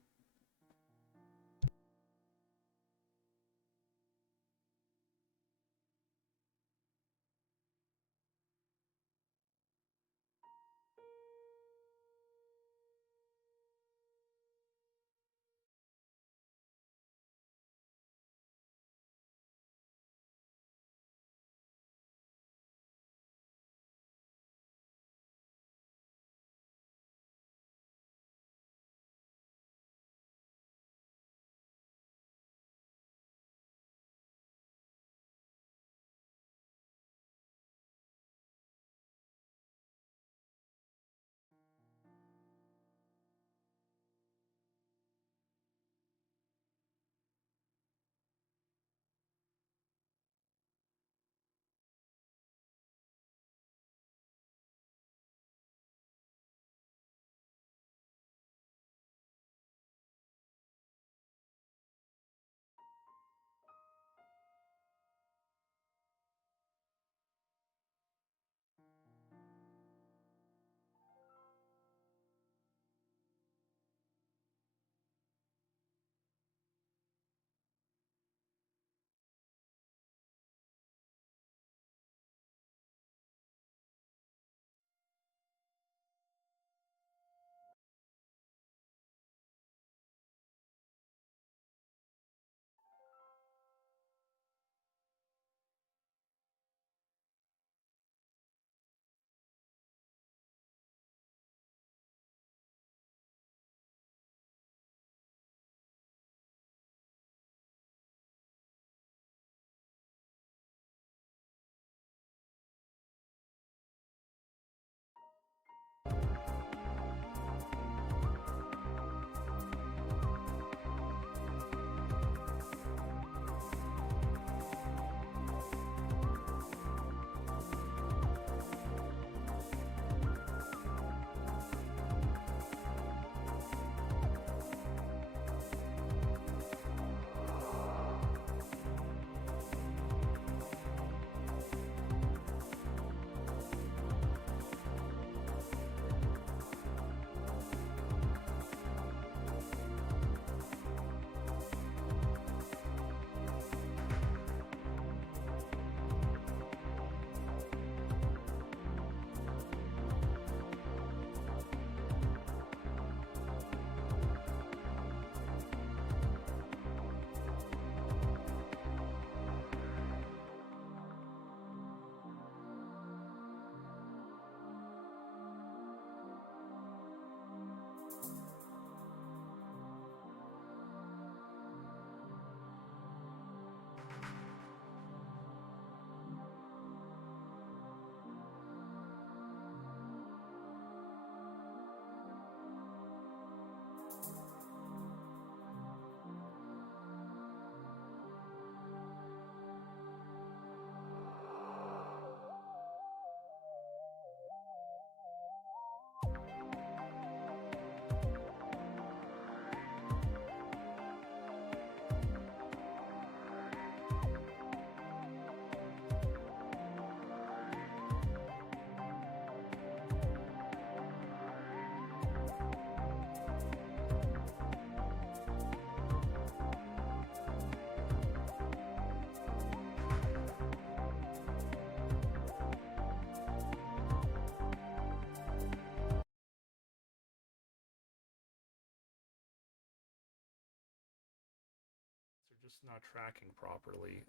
just not tracking properly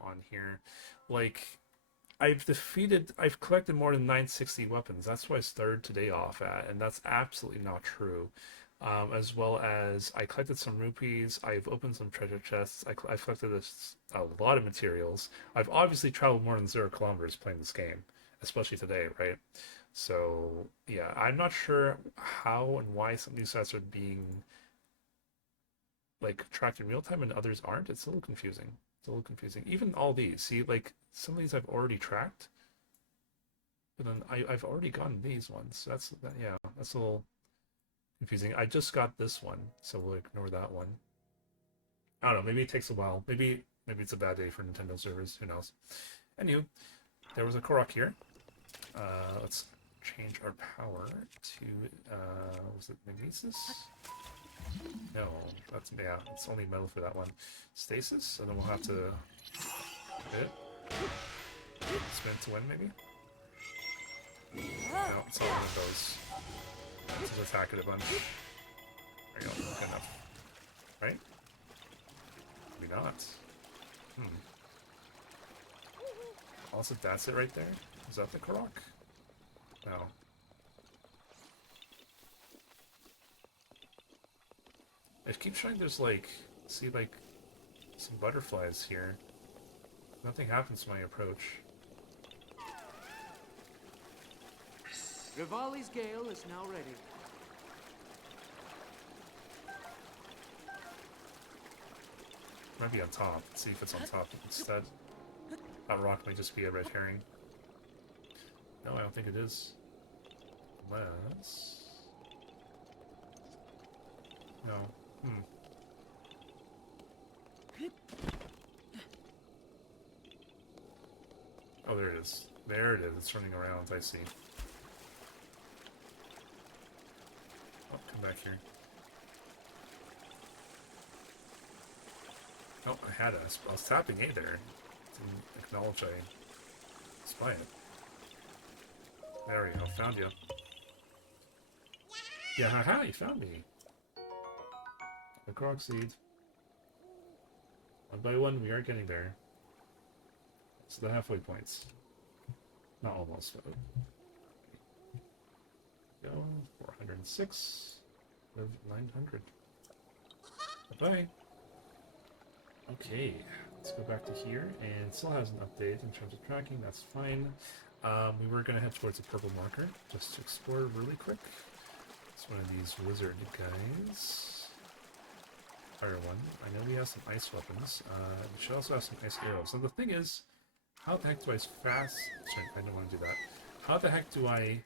on here. Like, I've collected more than 960 weapons. That's what I started today off at, and that's absolutely not true. As well as I collected some rupees, I've opened some treasure chests, I've collected a lot of materials. I've obviously traveled more than 0 kilometers playing this game, especially today, right? So, yeah, I'm not sure how and why some of these sets are being like tracked in real time and others aren't. It's a little confusing. It's a little confusing. Even all these, see, like some of these I've already tracked, but then I've already gotten these ones. Yeah, that's a little confusing. I just got this one, so we'll ignore that one. I don't know. Maybe it takes a while. Maybe it's a bad day for Nintendo servers. Who knows? Anywho, there was a Korok here. Let's change our power to was it Magnesis? No, yeah, it's only metal for that one. Stasis, and then we'll have to hit. Spin to win, maybe? No, it's all one of those. Let's just attack it a bunch. There you go, good enough. Right? Maybe not. Also, that's it right there? Is that the Korok? No. I keep showing there's like, see like, some butterflies here. Nothing happens to my approach. Rivali's Gale is now ready. Might be on top. Let's see if it's on top instead. That rock might just be a red herring. No, I don't think it is. Unless... No. Oh, there it is. There it is. It's running around. I see. Oh, come back here. Oh, I was tapping A there. Didn't acknowledge I spy it. There we go. Found you. Yeah, haha, you found me. The Korok seed. One by one, we are getting there. It's the halfway points. Not almost, but... Go. 406. 900. Bye-bye. Okay, let's go back to here, and it still has an update in terms of tracking, that's fine. We were going to head towards a purple marker, just to explore really quick. It's one of these wizard guys. Fire one. I know we have some ice weapons. We should also have some ice arrows. So the thing is, how the heck do I fast... Sorry, I don't want to do that. How the heck do I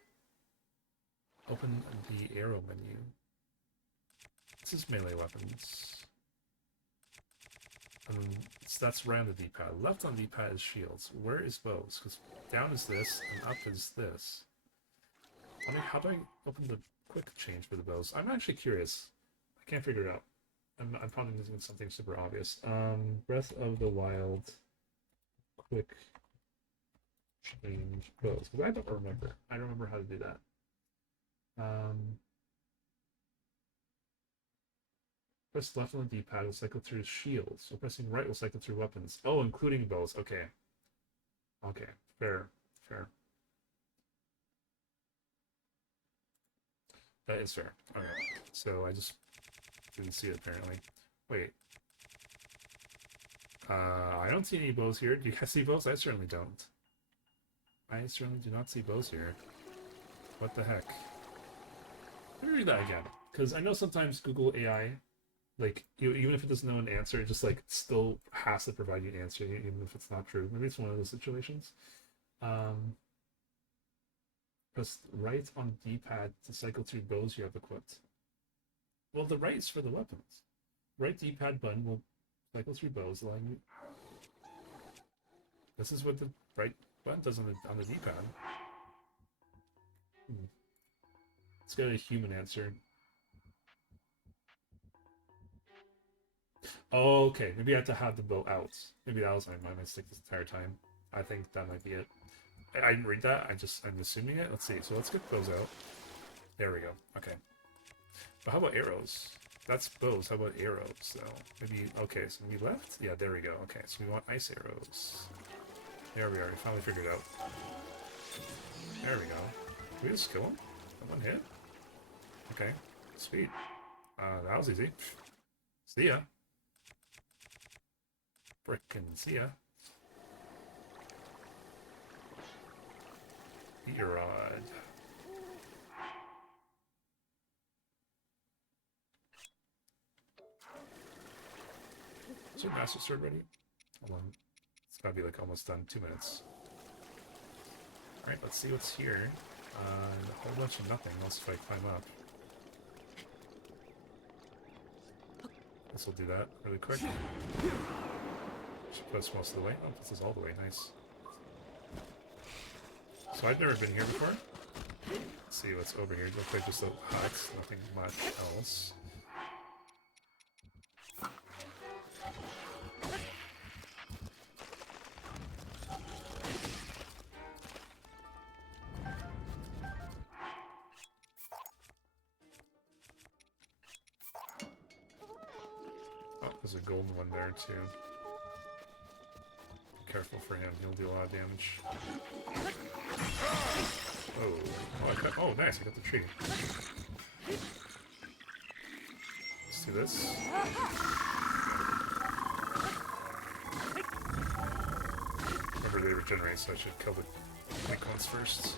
open the arrow menu? This is melee weapons. That's right on the D-pad. Left on D-pad is shields. Where is bows? Because down is this, and up is this. I mean, how do I open the quick change for the bows? I'm actually curious. I can't figure it out. I'm probably missing something super obvious. Breath of the Wild. Quick change bows. Because I don't remember. I don't remember how to do that. Press left on the D-pad will cycle through shields. So pressing right will cycle through weapons. Oh, including bows. Okay. Okay. Fair. Fair. That is fair. Okay. So I just didn't see it apparently. Wait. I don't see any bows here. Do you guys see bows? I certainly don't. I certainly do not see bows here. What the heck? Let me read that again. Because I know sometimes Google AI, like, even if it doesn't know an answer, it just, like, still has to provide you an answer, even if it's not true. Maybe it's one of those situations. Press right on D-pad to cycle through bows you have equipped. Well, the right is for the weapons. Right D-pad button will cycle through bows, allowing you... This is what the right button does on the D-pad. Let's get a human answer. Oh, okay. Maybe I have to have the bow out. Maybe that was my mistake this entire time. I think that might be it. I didn't read that. I'm assuming it. Let's see. So let's get those out. There we go. Okay. But how about arrows? That's bows. How about arrows, though? Maybe... Okay, so we left? Yeah, there we go. Okay, so we want ice arrows. There we are. We finally figured it out. There we go. Can we just kill him? In one hit? Okay. Sweet. That was easy. See ya. Frickin' see ya. Erod. Is your Master Sword ready? Hold on. It's gotta be like almost done. 2 minutes. Alright, let's see what's here. A whole bunch of nothing else if I climb up. This will do that really quick. Should put us most of the way. Oh, this is all the way. Nice. So I've never been here before. Let's see what's over here. It looks like just a hut. Nothing much else. Oh, there's a golden one there too. Careful for him, he'll do a lot of damage. Oh, nice, I got the tree. Let's do this. Remember they regenerate, so I should kill the weak ones first.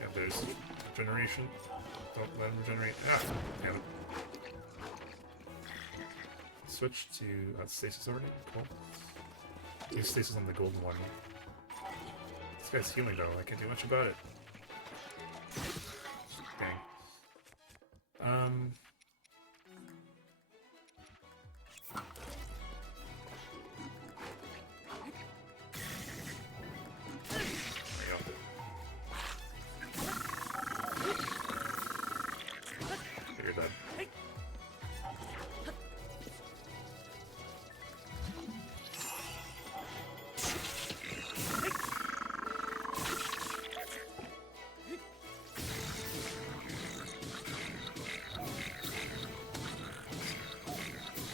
Yeah, there's regeneration. Don't let him regenerate. Ah, damn it. Switch to stasis already. Cool. Use stasis on the golden one. This guy's healing though. I can't do much about it. Dang. There we go. You're dead.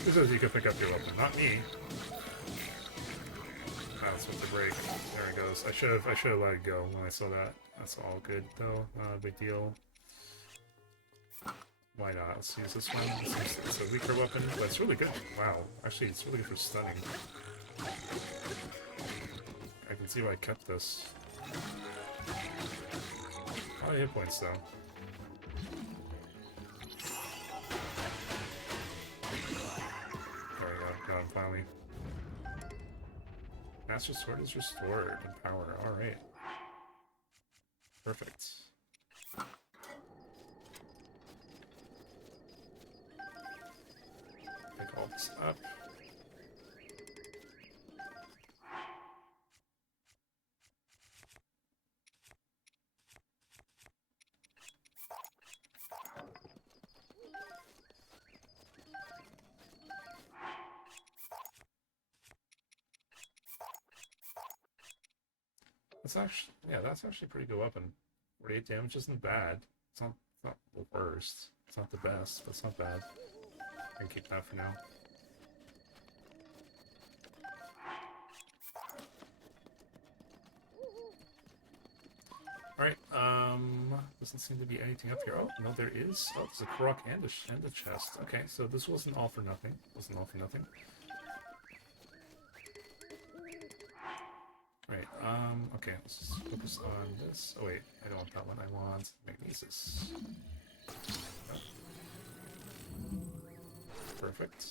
Who says you can pick up your weapon? Not me. That's what the break. There it goes. I should have let it go when I saw that. That's all good though. Not a big deal. Why not? Let's use this one. It's a weaker weapon, but it's really good. Wow. Actually, it's really good for stunning. I can see why I kept this. A lot of hit points though. There we go. Got him finally. Master Sword is restored in power. Alright. Perfect. Pick all this up. That's actually a pretty good weapon. 48 damage isn't bad. It's not the worst. It's not the best, but it's not bad. I can keep that for now. Alright, doesn't seem to be anything up here. Oh, no, there is. Oh, there's a croc and a chest. Okay, so this wasn't all for nothing. Right, okay, let's just focus on this. Oh wait, I don't want that one, I want magnesis. Oh. Perfect.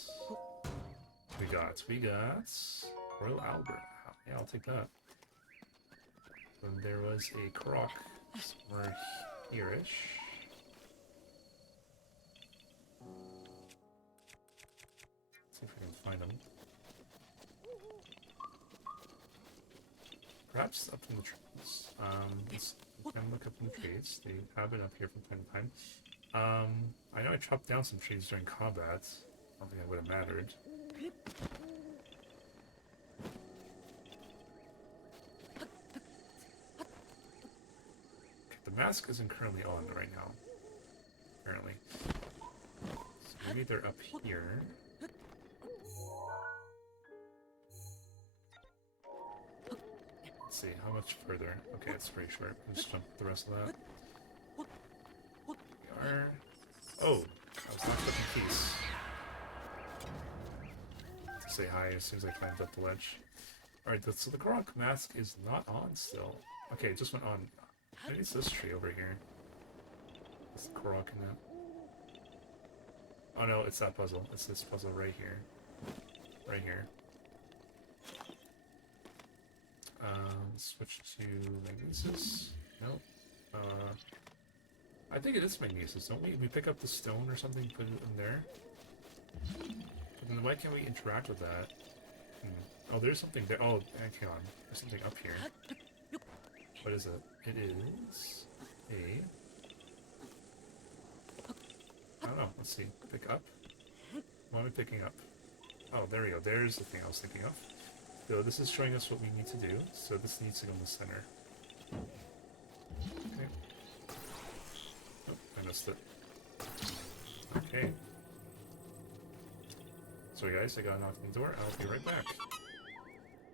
We got Royal Albert. Yeah, I'll take that. And there was a croc somewhere here-ish. Let's see if we can find him. Perhaps up in the trees. We can look up in the trees. They have been up here from time to time. I know I chopped down some trees during combat. I don't think it would have mattered. Okay, the mask isn't currently on right now. Apparently. maybe they're up here. Let's see, how much further? Okay, it's pretty short. Let's jump the rest of that. We are... Oh! I was not clicking peace. To say hi as soon as I climbed up the ledge. Alright, so the Korok mask is not on still. Okay, it just went on. Maybe it's this tree over here. It's the Korok in that. Oh no, it's that puzzle. It's this puzzle right here. Right here. Switch to magnesis. Nope. I think it is magnesis, don't we? We pick up the stone or something, put it in there. But then why can't we interact with that? Oh, there's something there. Oh, hang on. There's something up here. What is it? It is a... I don't know. Let's see. Pick up. What am I picking up? Oh, there we go. There's the thing I was thinking of. So this is showing us what we need to do. So this needs to go in the center. Okay. Oh, I missed it. Okay. Sorry guys, I got knocked on the door. I'll be right back.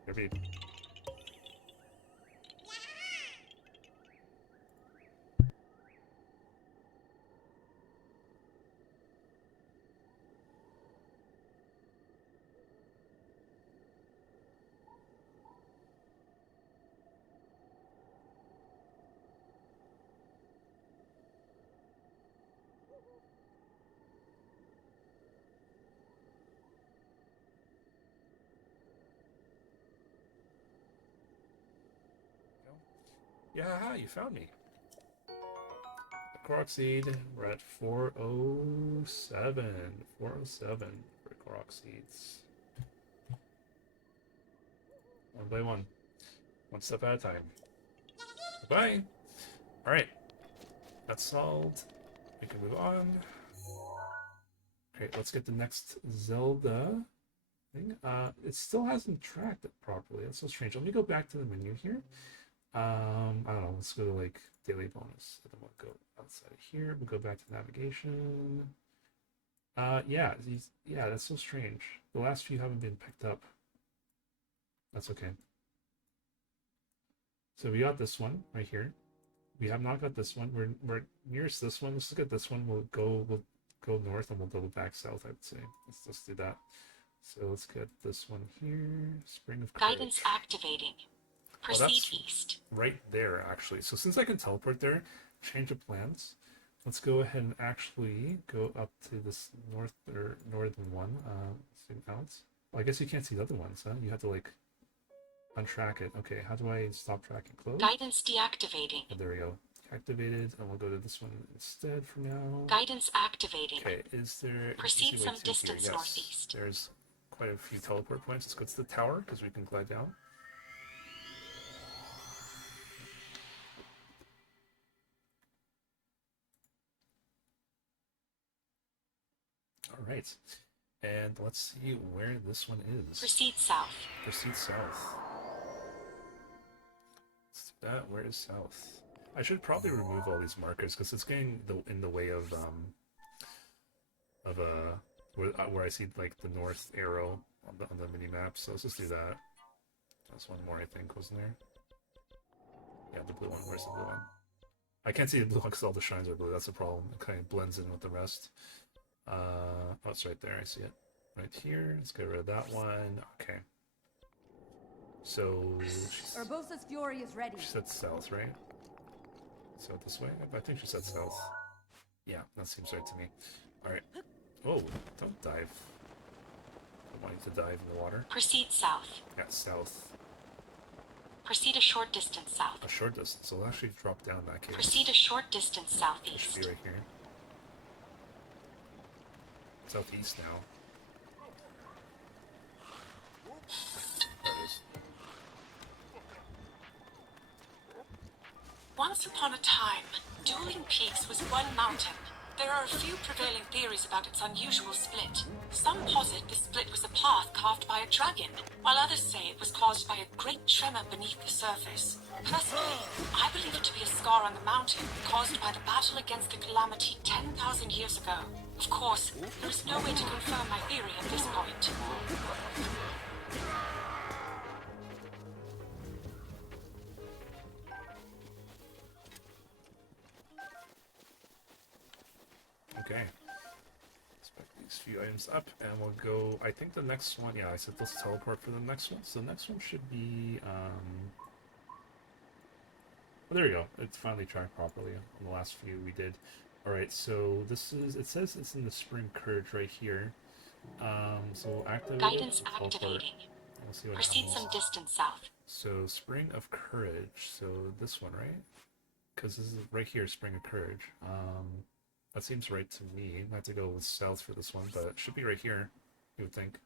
Here be. Yeah, you found me. Korok seed. We're at 407. 407 for Korok seeds. One by one. One step at a time. Bye. Alright. That's solved. We can move on. Okay, let's get the next Zelda thing. It still hasn't tracked it properly. That's so strange. Let me go back to the menu here. I don't know, let's go to like daily bonus. I don't want to go outside of here. We'll go back to navigation. Yeah, that's so strange. The last few haven't been picked up. That's okay. So we got this one right here. We have not got this one. We're nearest this one. Let's look at this one. We'll go north and we'll double back south, I would say. Let's do that. So let's get this one here. Spring of Courage. Guidance activating. Proceed east. Right there, actually. So since I can teleport there, change of plans. Let's go ahead and actually go up to this northern one. Zoom out. Well, I guess you can't see the other ones, huh? You have to like untrack it. Okay, how do I stop tracking? Close. Guidance deactivating. Oh, there we go. Activated, and we'll go to this one instead for now. Guidance activating. Okay, is there... Proceed some distance yes, northeast. There's quite a few teleport points. Let's go to the tower, because we can glide down. Alright, and let's see where this one is. Proceed south. Proceed south. Let's do that. Where is south? I should probably remove all these markers because it's getting in the way of where I see like the north arrow on the mini map. So let's just do that. That's one more, I think, wasn't there? Yeah, the blue one. Where's the blue one? I can't see the blue one because all the shrines are blue. That's a problem. It kind of blends in with the rest. Oh, it's right there. I see it. Right here. Let's get rid of that one. Okay. So... Urbosa's fury is ready. She said south, right? So this way? I think she said south. Yeah, that seems right to me. Alright. Oh, don't dive. I want you to dive in the water. Proceed south. Yeah, south. Proceed a short distance south. A short distance. So we'll actually drop down that case. Proceed a short distance It should southeast. be right here. Southeast now. There it is. Once upon a time, Dueling Peaks was one mountain. There are a few prevailing theories about its unusual split. Some posit the split was a path carved by a dragon, while others say it was caused by a great tremor beneath the surface. Personally, I believe it to be a scar on the mountain caused by the battle against the calamity 10,000 years ago. Of course, there is no way to confirm my theory at this point. Okay. Let's pick these few items up, and we'll go. I think the next one. Yeah, I said let's teleport for the next one. So the next one should be. Well, there we go. It's finally tracked properly on the last few we did. Alright, so this is, it says it's in the Spring Courage right here. So we'll activate Guidance it. We'll teleport. activating. We'll see what Proceed happens. some distance south. So Spring of Courage. So this one, right? Because this is right here, Spring of Courage. That seems right to me. I have to go with south for this one, but it should be right here, you would think.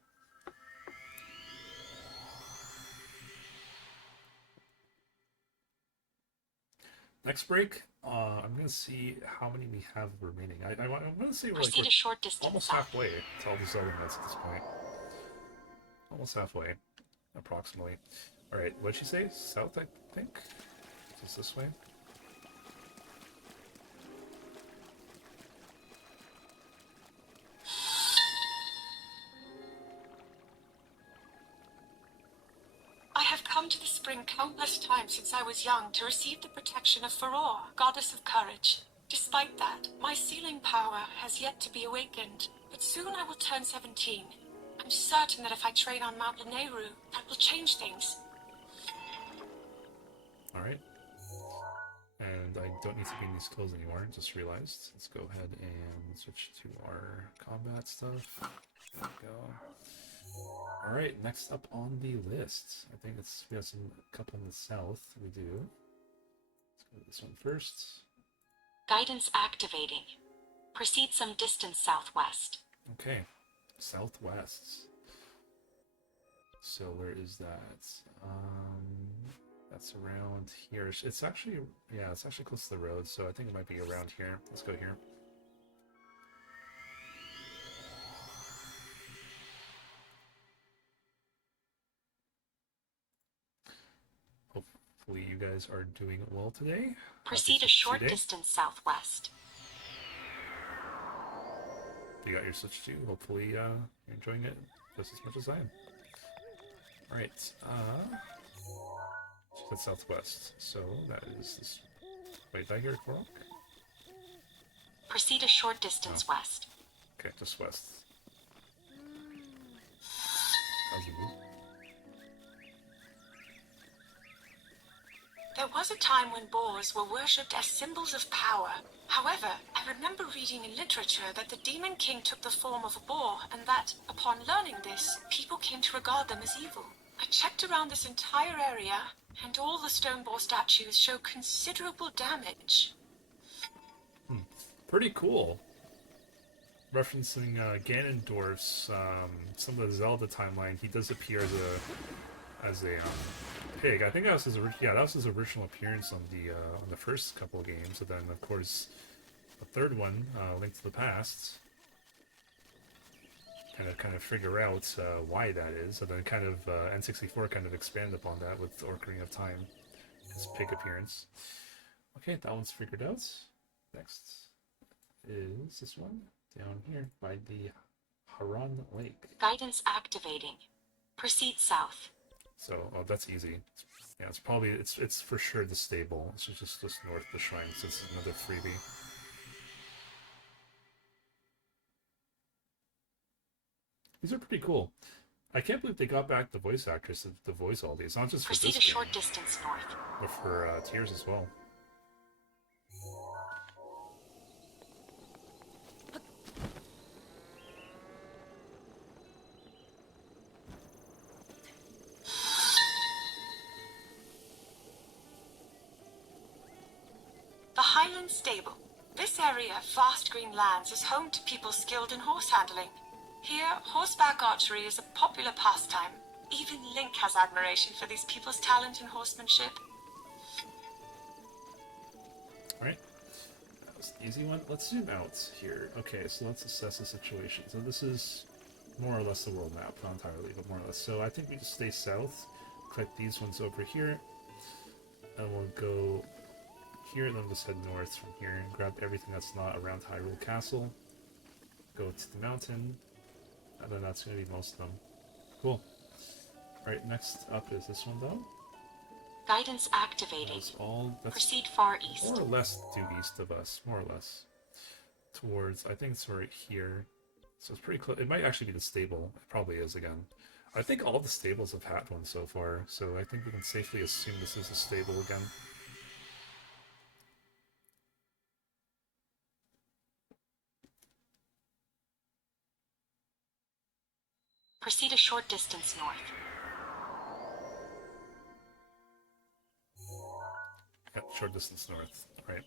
Next break, I'm gonna see how many we have remaining. I'm gonna say Proceed a short distance almost south. halfway to all the Zelda notes at this point. Almost halfway, approximately. All right, what'd she say? South, I think. Is this way? I have come to the spring countless times since I was young to receive the protection of Faror, goddess of courage. Despite that, my sealing power has yet to be awakened, but soon I will turn 17. I'm certain that if I train on Mount Lanayru, that will change things. Alright. And I don't need to be in these skills anymore, just realized. Let's go ahead and switch to our combat stuff. There we go. Alright, next up on the list. I think it's, we have a couple in the south. We do. Let's go to this one first. Guidance activating. Proceed some distance southwest. Okay, southwest. So where is that? That's around here. It's actually, yeah, it's actually close to the road, so I think it might be around here. Let's go here. Hopefully you guys are doing well today. Proceed a short distance southwest. You got your Switch too. Hopefully you're enjoying it just as much as I am. Alright, she said southwest, so that is this. Wait, did I hear Korok? Proceed a short distance west. Okay, just west. How's your move? There was a time when boars were worshipped as symbols of power. However, I remember reading in literature that the Demon King took the form of a boar, and that, upon learning this, people came to regard them as evil. I checked around this entire area, and all the stone boar statues show considerable damage. Pretty cool. Referencing Ganondorf's, some of the Zelda timeline, he does appear as a pig. I think that was his that was his original appearance on the first couple of games, and then of course the third one, Link to the Past, kind of figure out why that is, and then kind of N64 kind of expand upon that with Ocarina of Time, his pig appearance. Okay, that one's figured out. Next is this one down here by the Haran Lake. Guidance activating. Proceed south. So, oh, that's easy. Yeah, it's probably, it's for sure the stable. It's just north of the shrine, so it's another freebie. These are pretty cool. I can't believe they got back the voice actress to voice all these, not just for Proceed this a game, short distance north. but for Tears as well. The Highland Stable. This area, vast green lands, is home to people skilled in horse handling. Here, horseback archery is a popular pastime. Even Link has admiration for these people's talent in horsemanship. Alright. That was the easy one. Let's zoom out here. Okay, so let's assess the situation. So this is more or less the world map. Not entirely, but more or less. So I think we just stay south, click these ones over here, and we'll go here, and then just head north from here and grab everything that's not around Hyrule Castle. go to the mountain, and then that's going to be most of them. Cool. Alright, next up is this one, though. Guidance activating. That's all. That's Proceed far east. more or less due east of us. More or less. Towards, I think it's right here. So it's pretty close. It might actually be the stable. It probably is again. I think all the stables have had one so far, so I think we can safely assume this is a stable again. Proceed a short distance north. Yep, short distance north. Right.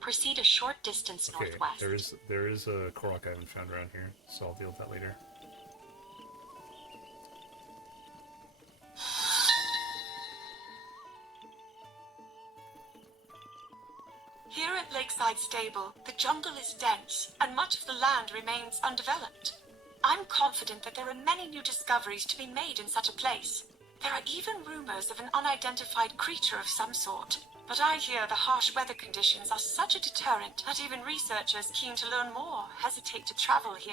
Proceed a short distance Okay, northwest. there is a Korok I haven't found around here, so I'll deal with that later. Here at Lakeside Stable, the jungle is dense, and much of the land remains undeveloped. I'm confident that there are many new discoveries to be made in such a place. There are even rumors of an unidentified creature of some sort. But I hear the harsh weather conditions are such a deterrent that even researchers keen to learn more hesitate to travel here.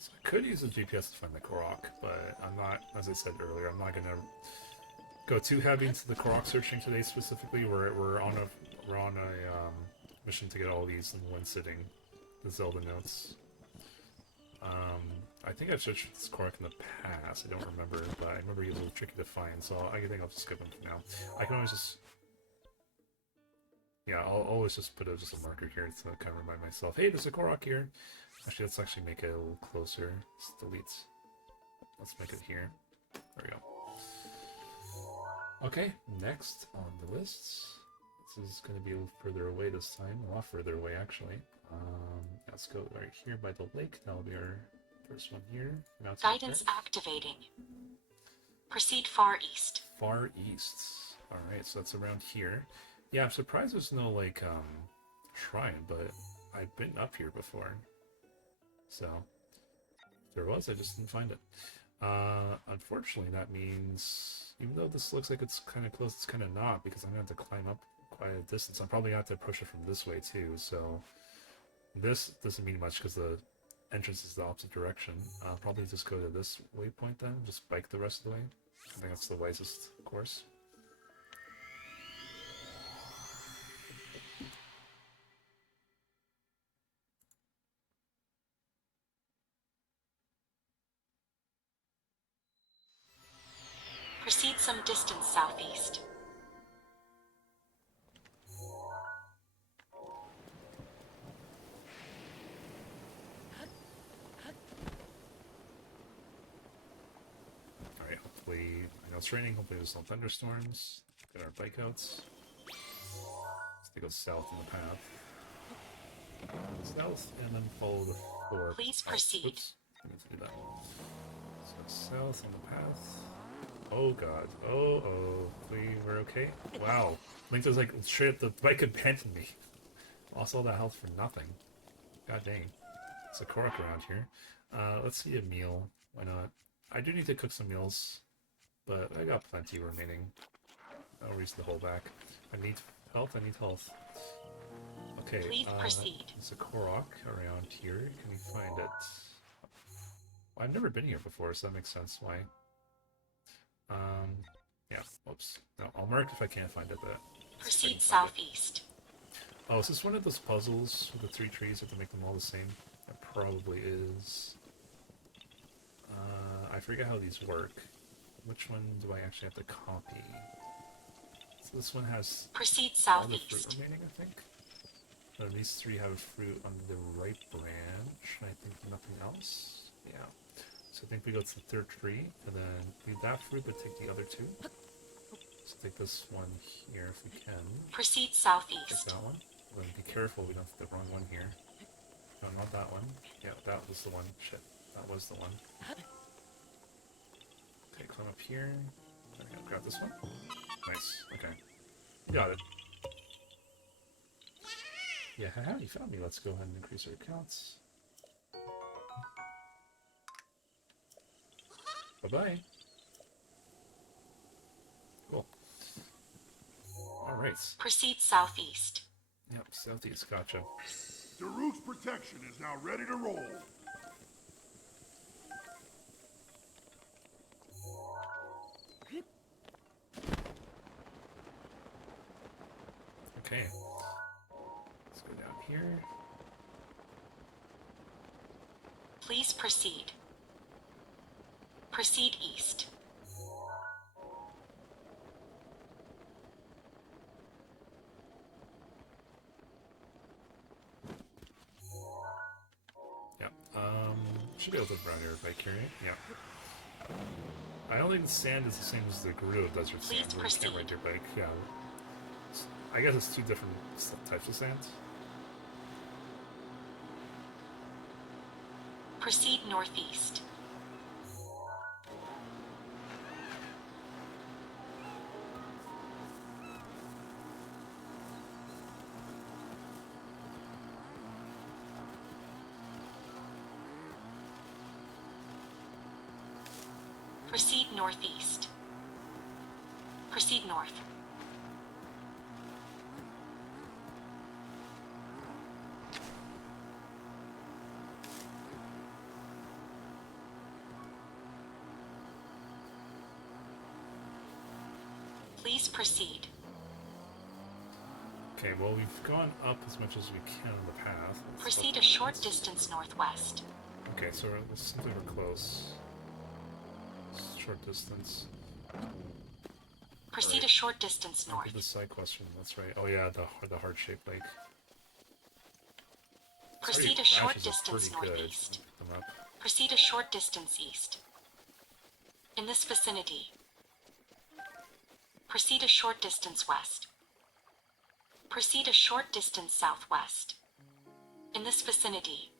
So I could use the GPS to find the Korok, but I'm not, as I said earlier, I'm not gonna go too heavy into the Korok searching today specifically. We're on a mission to get all these in one sitting, the Zelda notes. I think I've searched this Korok in the past. I don't remember, but I remember he was a little tricky to find, so I think I'll just skip him for now. I can always just, yeah, I'll always just put just a marker here to kind of remind myself, hey, there's a Korok here. Actually, let's actually make it a little closer. Let's delete. Let's make it here. There we go. Okay, next on the list. This is going to be a little further away this time. A lot further away, actually. Let's go right here by the lake. That'll be our first one here. Guidance activating. Proceed far east. Far east. Alright, so that's around here. Yeah, I'm surprised there's no, like, shrine, but I've been up here before. So, if there was, I just didn't find it. Unfortunately, that means, even though this looks like it's kind of close, it's kind of not, because I'm going to have to climb up quite a distance. I'm probably going to have to approach it from this way, too, so this doesn't mean much, because the entrance is the opposite direction. I'll probably just go to this waypoint then, just bike the rest of the way. I think that's the wisest course. Proceed some distance southeast. Alright, hopefully, I know it's raining, hopefully there's no thunderstorms. Get our bike outs. Let's go south on the path. South, and then follow the floor. Please proceed. Oops, I meant to do that. So south on the path. Oh god. Oh, we're okay? Wow. Link was like, straight up the bike abandoned me. Lost all that health for nothing. God dang. It's a Korok around here. Let's see a meal. Why not? I do need to cook some meals, but I got plenty remaining. No reason to hold back. I need health, I need health. Okay, Please proceed. there's a Korok around here. Can we find it? Well, I've never been here before, so that makes sense why. Yeah, whoops. No, I'll mark if I can't find it, but... Proceed southeast. Oh, is this one of those puzzles with the 3 trees? You have to make them all the same? It probably is. I forget how these work. Which one do I actually have to copy? So this one has Proceed all the fruit southeast. remaining, I think. And these 3 have fruit on the right branch, and I think nothing else. Yeah. So I think we go to the 3rd tree, and then leave that fruit, but take the other 2. So take this one here if we can. Proceed Take southeast. that one. Then be careful we don't have the wrong one here. No, not that one. Yeah, that was the one. Shit, that was the one. Okay, climb up here. There we go. Grab this one. Nice. Okay. You got it. Yeah, haha, you found me. Let's go ahead and increase our accounts. Bye-bye. Cool. Alright. Proceed southeast. Yep, southeast, gotcha. Daruk's protection is now ready to roll. Okay. Let's go down here. Please proceed. Proceed east. Yep. Should be able to run here by carrying it. Yep. I don't think the sand is the same as the Gerudo Desert Please sand, where you can't ride your bike. Yeah. I guess it's two different types of sand. Proceed northeast. Proceed northeast. Proceed north. Please proceed. Okay, well, we've gone up as much as we can on the path. Proceed a short distance northwest. Okay, so it seems like we're close. Short distance. Proceed a short distance I north. did the side question, that's right. Oh yeah, the heart-shaped lake. Proceed a short distance northeast. Proceed a short distance east. In this vicinity. Proceed a short distance west. Proceed a short distance southwest. In this vicinity.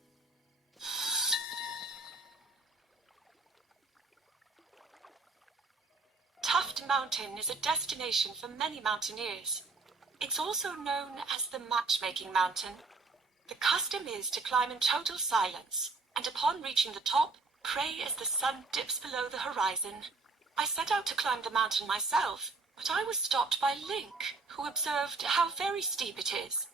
Tuft Mountain is a destination for many mountaineers. It's also known as the Matchmaking Mountain. The custom is to climb in total silence, and upon reaching the top, pray as the sun dips below the horizon. I set out to climb the mountain myself, but I was stopped by Link, who observed how very steep it is.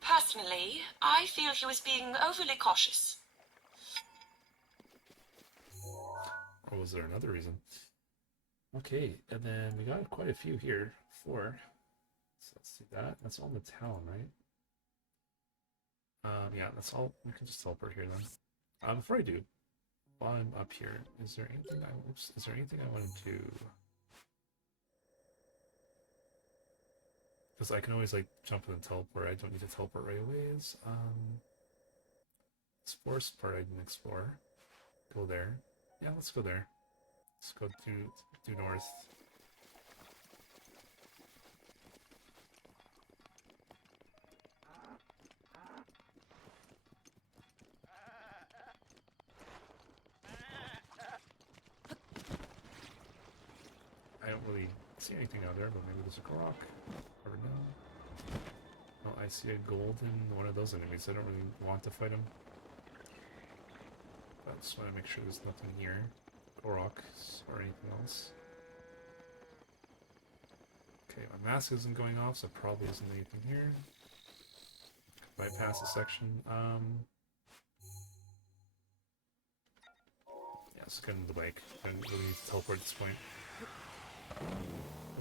Personally, I feel he was being overly cautious. Or was there another reason? Okay, and then we got quite a few here. 4. So let's do that. That's all in the town, right? Yeah, that's all. We can just teleport here then. Before I do, while I'm up here, is there anything I want to do? Because I can always like jump and then teleport. I don't need to teleport right away. This forest part I didn't explore. Go there. Yeah, let's go there. Let's go due north. I don't really see anything out there, but maybe there's a Grok. Never know. Oh, I see a golden one of those enemies. I don't really want to fight him. But I just want to make sure there's nothing here. Rocks or anything else. Okay, my mask isn't going off, so probably isn't anything here. Bypass a section. Yeah, let's get into the bike. I don't really need to teleport at this point.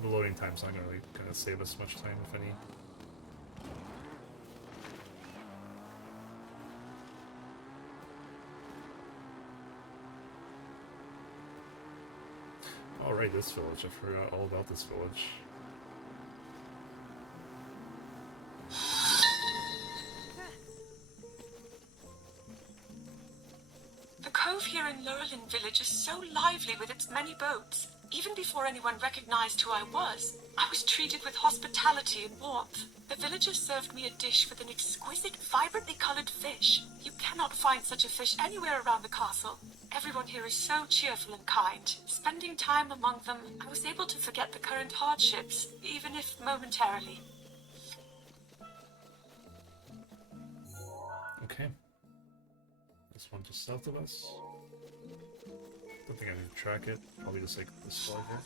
The loading time's not really gonna save us much time, if any. Alright, this village. I forgot all about this village. The cove here in Lurelin village is so lively with its many boats. Even before anyone recognized who I was treated with hospitality and warmth. The villagers served me a dish with an exquisite, vibrantly colored fish. You cannot find such a fish anywhere around the castle. Everyone here is so cheerful and kind. Spending time among them, I was able to forget the current hardships, even if momentarily. Okay. This one just south of us. Don't think I need to track it. Probably just like this far here.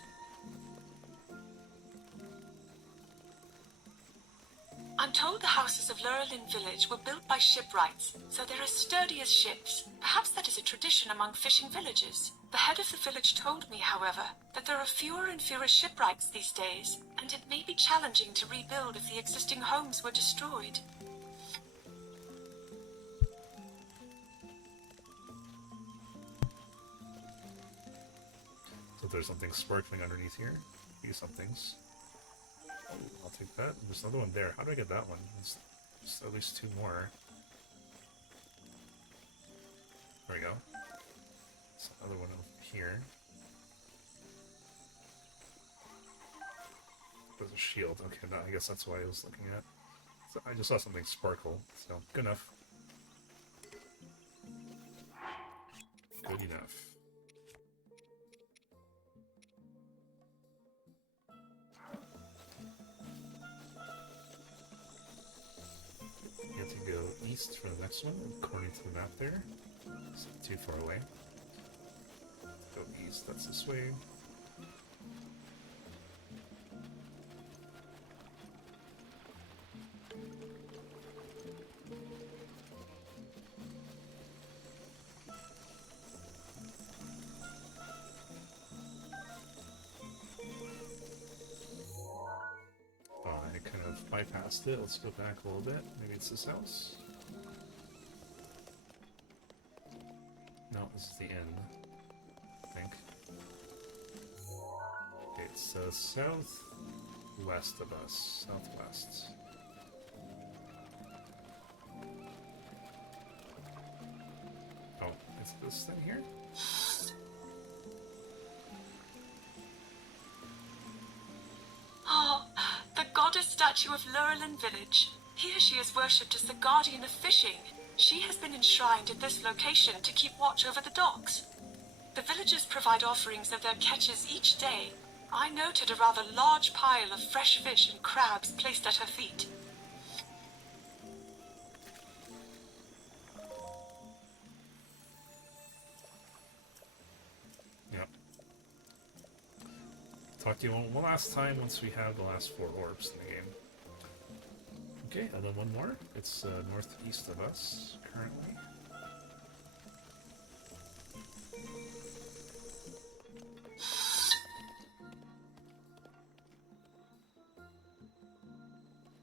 I'm told the houses of Lurelin village were built by shipwrights, so they're as sturdy as ships. Perhaps that is a tradition among fishing villages. The head of the village told me, however, that there are fewer and fewer shipwrights these days, and it may be challenging to rebuild if the existing homes were destroyed. So there's something sparkling underneath here. Maybe somethings. Oh, I'll take that. There's another one there. How do I get that one? There's at least 2 more. There we go. There's another one over here. There's a shield. Okay, no, I guess that's why I was looking at. So I just saw something sparkle, so good enough. Good enough. You have to go east for the next one, according to the map there. It's not too far away. Go east, that's this way. I kind of bypassed it. Let's go back a little bit. Maybe it's this house. No, this is the inn, I think. Okay, it's southwest of us. Southwest. Oh, is this thing here? Oh, the goddess statue of Lurelin village. Here she is worshipped as the guardian of fishing. She has been enshrined at this location to keep watch over the docks. The villagers provide offerings of their catches each day. I noted a rather large pile of fresh fish and crabs placed at her feet. Yep. Talk to you one last time once we have the last 4 orbs in the game. Okay, and then one more. It's northeast of us, currently.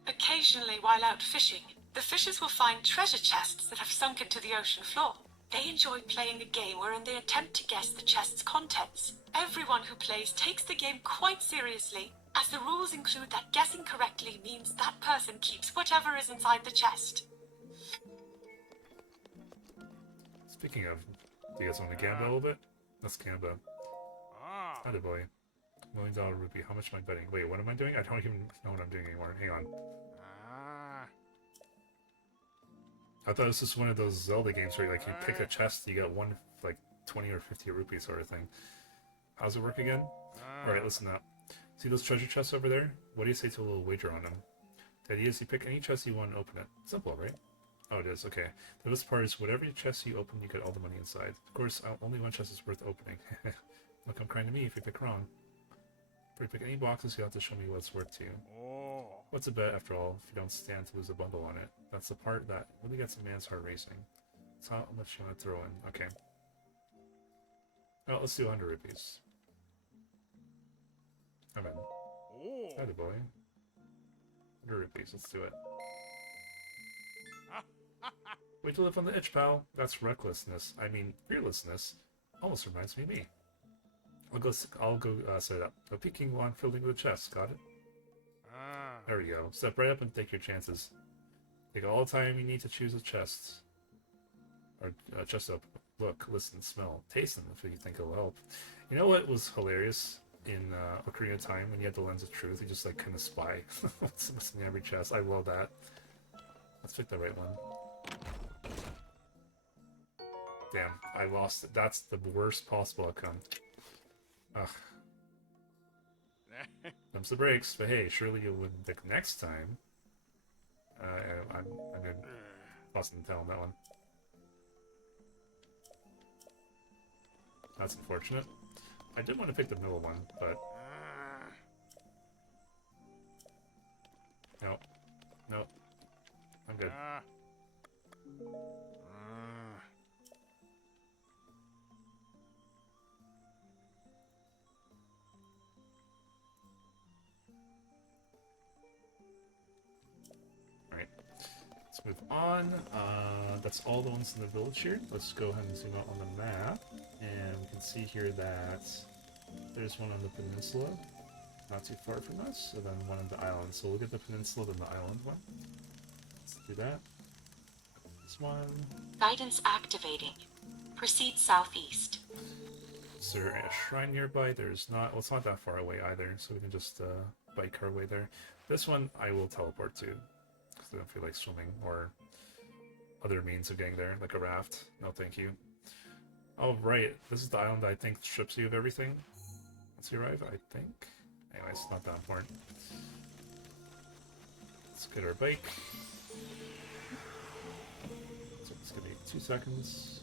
Occasionally, while out fishing, the fishers will find treasure chests that have sunk into the ocean floor. They enjoy playing a game wherein they attempt to guess the chest's contents. Everyone who plays takes the game quite seriously, as the rules include that guessing correctly means that person keeps whatever is inside the chest. Speaking of, do you guys want to gamble a little bit? Let's gamble. Atta boy. $1 million rupee. How much am I betting? Wait, what am I doing? I don't even know what I'm doing anymore. Hang on. I thought this was one of those Zelda games where like you pick a chest, you get one like 20 or 50 rupees sort of thing. How's it work again? Alright, listen up. See those treasure chests over there? What do you say to a little wager on them? The idea is you pick any chest you want and open it. Simple, right? Oh, it is. Okay. The best part is whatever chest you open, you get all the money inside. Of course, only one chest is worth opening. Look, I'm crying to me if you pick wrong. If you pick any boxes, you have to show me what it's worth to you. What's a bet, after all, if you don't stand to lose a bundle on it? That's the part that really gets a man's heart racing. That's how much you want to throw in. Okay. Oh, let's do 100 rupees. I'm in. Atta boy. 100 rupees, let's do it. Wait to live on the edge, pal. That's recklessness. I mean, fearlessness. Almost reminds me of me. I'll go set it up. No peeking while I'm filling the chest. Got it? There we go. Step right up and take your chances. Take all the time you need to choose a chest. Or chest open. Look, listen, smell, taste them if you think it'll help. You know what was hilarious in Ocarina of Time when you had the Lens of Truth? You just like kind of spy what's in every chest. I love that. Let's pick the right one. Damn, I lost it. That's the worst possible outcome. Ugh. Them's the brakes, but hey, surely you'll win the next time. I'm in lost in the tail on that one. That's unfortunate. I did want to pick the middle one, but no, no, I'm good. Alright, let's move on. That's all the ones in the village here. Let's go ahead and zoom out on the map, and we can see here that there's one on the peninsula, not too far from us, and then one on the island. So we'll get the peninsula, then the island one. Let's do that. This one. Guidance activating. Proceed southeast. Is there a shrine nearby? There's not. Well, it's not that far away either, so we can just bike our way there. This one I will teleport to, because I don't feel like swimming or other means of getting there, like a raft. No, thank you. Oh, right. This is the island that I think strips you of everything once you arrive, I think. Anyways, not that important. Let's get our bike. So it's gonna be 2 seconds.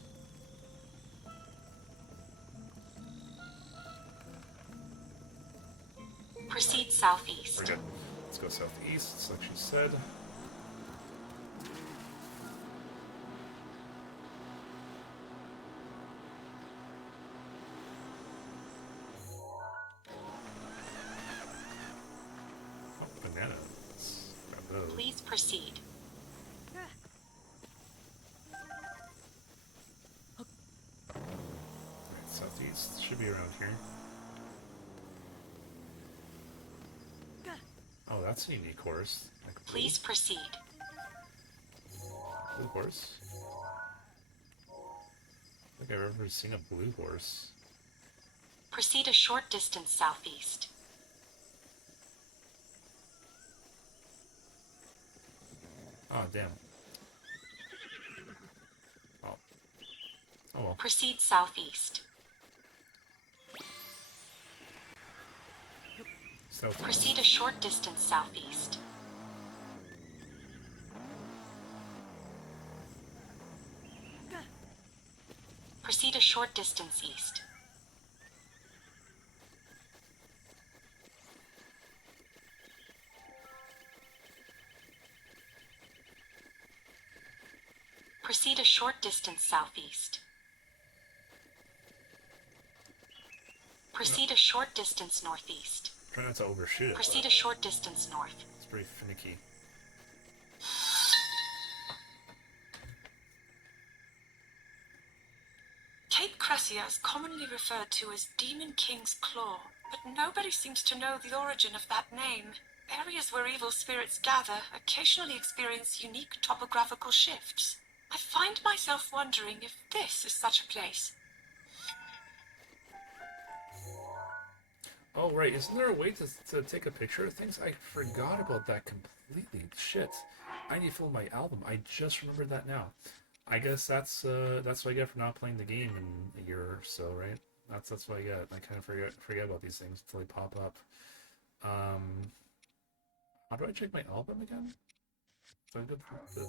Proceed southeast. We're good. Let's go southeast, like she said. Oh, bananas. Grab those. Please proceed. Alright, southeast. Should be around here. Oh, that's a unique horse. Like a Please proceed. blue horse. I think I've ever seen a blue horse. Proceed a short distance southeast. Oh, damn. Oh. Oh well. Proceed southeast. Southeast. Proceed a short distance southeast. Proceed a short distance east. Proceed a short distance southeast. Proceed a short distance northeast. Try not to overshoot it. Proceed But a short distance north. it's pretty finicky. Cape Cressia is commonly referred to as Demon King's Claw, but nobody seems to know the origin of that name. Areas where evil spirits gather occasionally experience unique topographical shifts. I find myself wondering if this is such a place. Oh, right. Isn't there a way to take a picture of things? I forgot about that completely. Shit. I need to fill my album. I just remembered that now. I guess that's what I get for not playing the game in a year or so, right? That's what I get. I kind of forget about these things until they pop up. How do I check my album again? So I go to the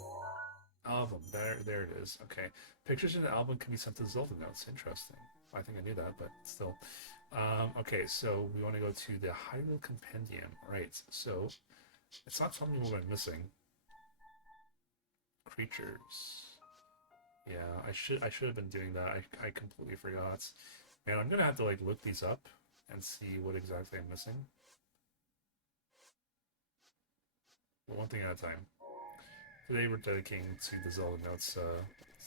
album. There it is. Okay. Pictures in the album can be sent to Zelda notes. Interesting. I think I knew that, but still. Okay, so we want to go to the Hyrule Compendium. Right. So it's not telling me what I'm missing. Creatures. Yeah, I should have been doing that. I completely forgot. Man, I'm gonna have to like look these up and see what exactly I'm missing. But one thing at a time. Today we're dedicating to the Zelda notes,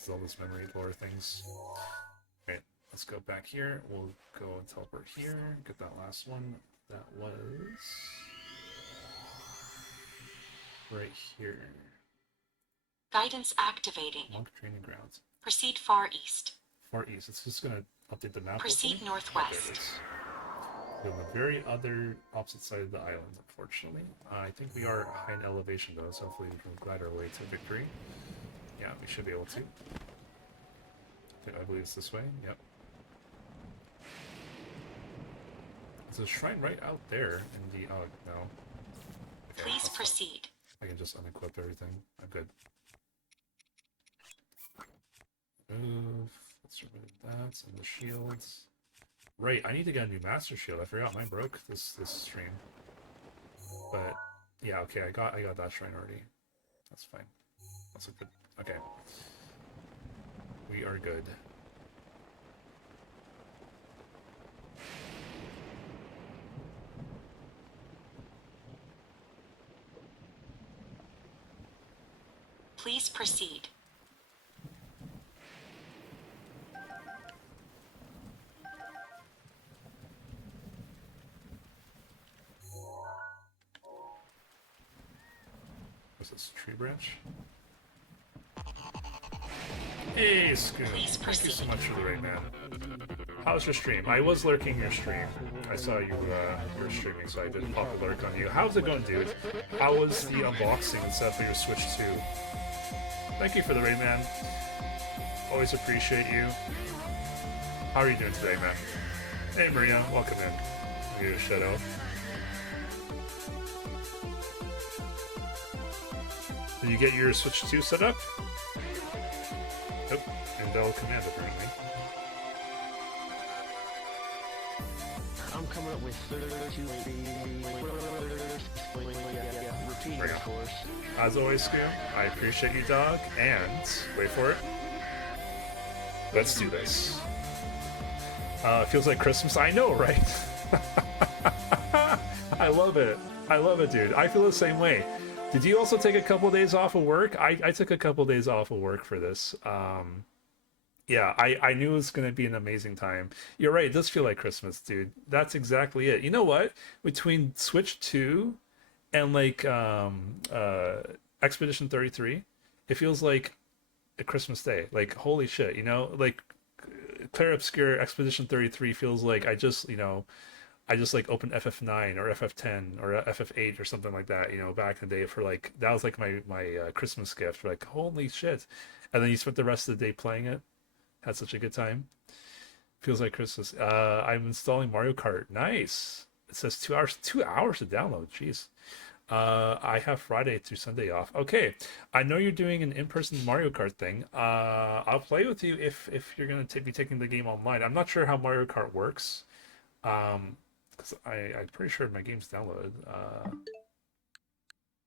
Zelda's memory lore things. Right, let's go back here. We'll go and teleport here. Get that last one. That was right here. Guidance activating. Monk training grounds. Proceed far east. Far east. It's just gonna update the map. Proceed hopefully. northwest. There it is. We're on the very other opposite side of the island, unfortunately. I think we are high in elevation though, so hopefully we can glide our way to victory. Yeah, we should be able to. I believe it's this way. Yep. There's a shrine right out there in the... Oh, no. Okay, Please that's fine. proceed. I can just unequip everything. I'm good. Move. Let's remove that and the shields. Right, I need to get a new Master Shield. I forgot mine broke this stream. But yeah, okay, I got that shrine already. That's fine. That's a good. Okay, we are good. Please proceed. What's this tree branch? Hey, Scoop. Thank you so much for the raid, man. How's your stream? I was lurking your stream. I saw you were streaming, so I did pop a lurk on you. How's it going, dude? How was the unboxing and stuff for your Switch 2? Thank you for the raid, man. Always appreciate you. How are you doing today, man? Hey, Maria, welcome in. You Shadow. Did you get your Switch 2 set up? Nope. And Bell Command, apparently. I'm coming up with 32 repeat, of course. As always, Scoop, I appreciate you, dog. And, wait for it. Let's do this. Feels like Christmas. I know, right? I love it. I love it, dude. I feel the same way. Did you also take a couple days off of work? I took a couple days off of work for this. Yeah, I knew it was going to be an amazing time. You're right, it does feel like Christmas, dude. That's exactly it. You know what? Between Switch 2 and like Expedition 33, it feels like a Christmas day. Like, holy shit, you know? Like, Claire Obscure Expedition 33 feels like I just like opened FF9 or FF10 or FF8 or something like that, you know, back in the day for like, that was like my Christmas gift. Like, holy shit. And then you spent the rest of the day playing it. Had such a good time. Feels like Christmas. I'm installing Mario Kart. Nice. It says 2 hours. 2 hours to download. Jeez. I have Friday through Sunday off. Okay. I know you're doing an in-person Mario Kart thing. I'll play with you if you're gonna be taking the game online. I'm not sure how Mario Kart works. Because I'm pretty sure my game's downloaded.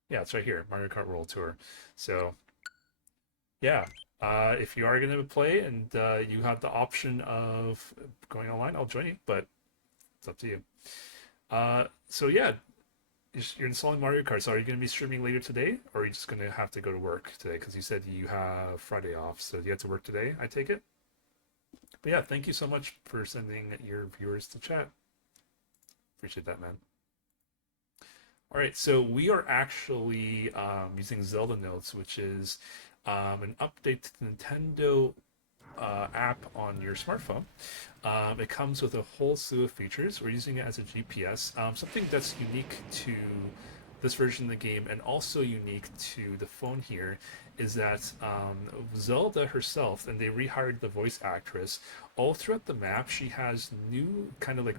Yeah, it's right here. Mario Kart World Tour. So yeah. If you are going to play and you have the option of going online, I'll join you, but it's up to you. So yeah, you're installing Mario Kart. So are you going to be streaming later today, or are you just going to have to go to work today? Because you said you have Friday off, so you have to work today, I take it? But yeah, thank you so much for sending your viewers to chat. Appreciate that, man. All right, so we are actually using Zelda Notes, which is an update to the Nintendo app on your smartphone. It comes with a whole slew of features. We're using it as a GPS. Something that's unique to this version of the game and also unique to the phone here is that Zelda herself, and they rehired the voice actress, all throughout the map she has new kind of like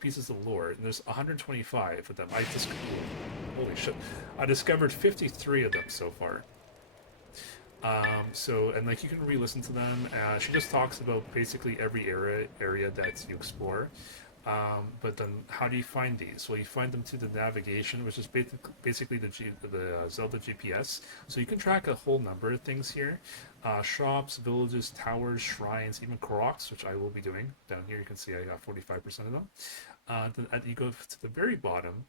pieces of lore, and there's 125 of them. Holy shit, I discovered 53 of them so far. And like you can re-listen to them. She just talks about basically every area that you explore. But then how do you find these? Well, you find them through the navigation, which is basically the Zelda GPS. So you can track a whole number of things here. Shops, villages, towers, shrines, even Koroks, which I will be doing. Down here you can see I got 45% of them. Then you go to the very bottom,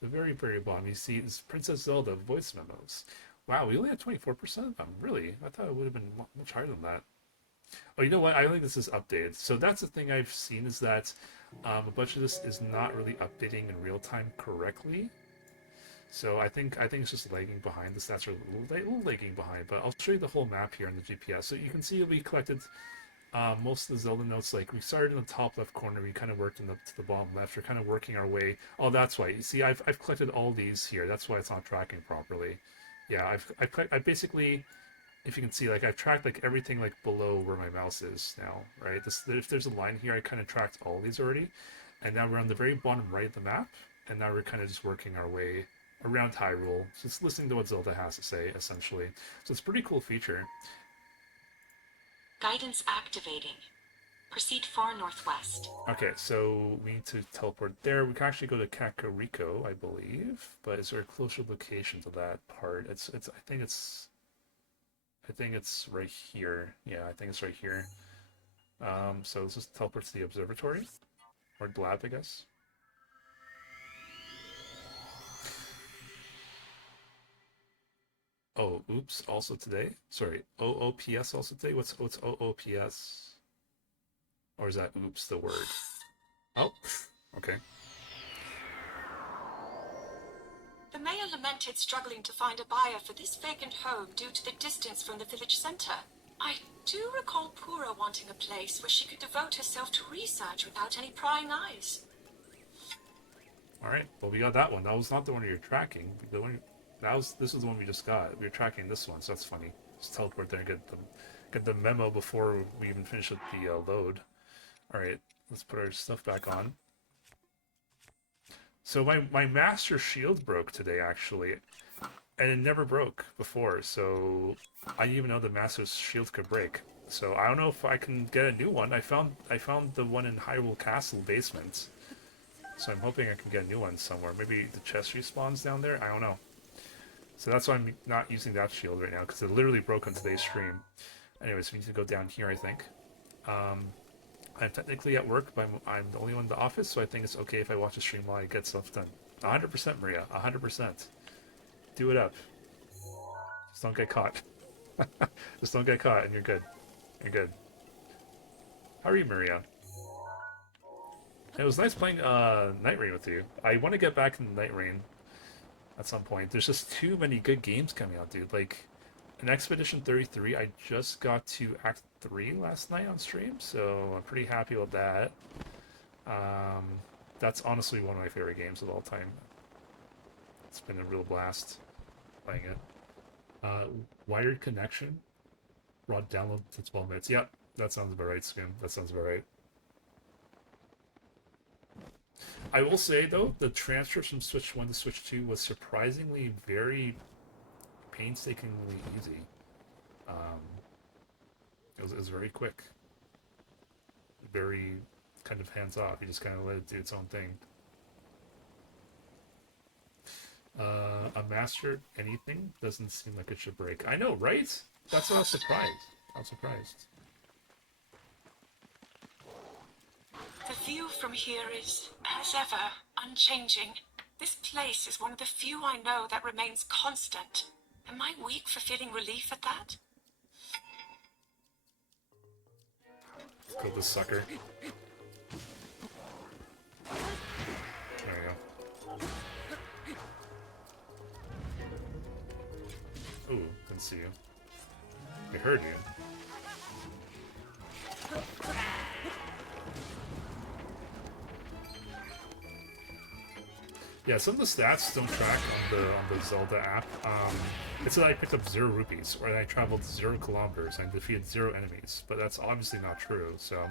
the very, very bottom, you see is Princess Zelda voice memos. Wow, we only had 24% of them. Really? I thought it would have been much higher than that. Oh, you know what? I think this is updated. So that's the thing I've seen is that a bunch of this is not really updating in real time correctly. So I think it's just lagging behind. The stats are a little lagging behind. But I'll show you the whole map here on the GPS. So you can see we collected most of the Zelda notes. Like we started in the top left corner. We kind of worked to the bottom left. We're kind of working our way. Oh, that's why. You see, I've collected all these here. That's why it's not tracking properly. Yeah, I basically, if you can see, like I've tracked like everything like below where my mouse is now, right? If there's a line here, I kind of tracked all these already, and now we're on the very bottom right of the map, and now we're kind of just working our way around Hyrule, just listening to what Zelda has to say, essentially. So it's a pretty cool feature. Guidance activating. Proceed far northwest. Okay, so we need to teleport there. We can actually go to Kakariko, I believe, but is there a closer location to that part? I think it's right here. Yeah, I think it's right here. So let's just teleport to the observatory or the lab, I guess. Oh, oops! Also today. Sorry, OOPS also today. What's OOPS? Or is that oops the word? Oh, okay. The mayor lamented struggling to find a buyer for this vacant home due to the distance from the village centre. I do recall Pura wanting a place where she could devote herself to research without any prying eyes. All right. Well, we got that one. That was not the one you're tracking. The one this is the one we just got. We were tracking this one, so that's funny. Just teleport there and get the memo before we even finish with the load. All right. Let's put our stuff back on. So my master shield broke today, actually, and it never broke before. So I didn't even know the master's shield could break. So I don't know if I can get a new one. I found the one in Hyrule Castle basement. So I'm hoping I can get a new one somewhere. Maybe the chest respawns down there? I don't know. So that's why I'm not using that shield right now, because it literally broke on today's stream. Anyways, we need to go down here, I think. I'm technically at work, but I'm the only one in the office, so I think it's okay if I watch the stream while I get stuff done. 100%, Maria. 100%. Do it up. Just don't get caught. Just don't get caught, and you're good. You're good. How are you, Maria? It was nice playing Night Rain with you. I want to get back in Night Rain at some point. There's just too many good games coming out, dude. Like, in Expedition 33, I just got to Act 3 last night on stream, so I'm pretty happy with that. That's honestly one of my favorite games of all time. It's been a real blast playing it. Wired connection. Raw download to 12 minutes. Yep, that sounds about right, Scream. That sounds about right. I will say, though, the transfer from Switch 1 to Switch 2 was surprisingly very painstakingly easy. It was very quick. Very kind of hands-off. You just kind of let it do its own thing. A master anything doesn't seem like it should break. I know, right? That's why I was surprised. I was surprised. The view from here is, as ever, unchanging. This place is one of the few I know that remains constant. Am I weak for feeling relief at that? Kill this sucker. There we go. Ooh, didn't see you. We heard you. Yeah, some of the stats don't track on the Zelda app. It said I picked up 0 rupees, or I traveled 0 kilometers and defeated 0 enemies, but that's obviously not true. So,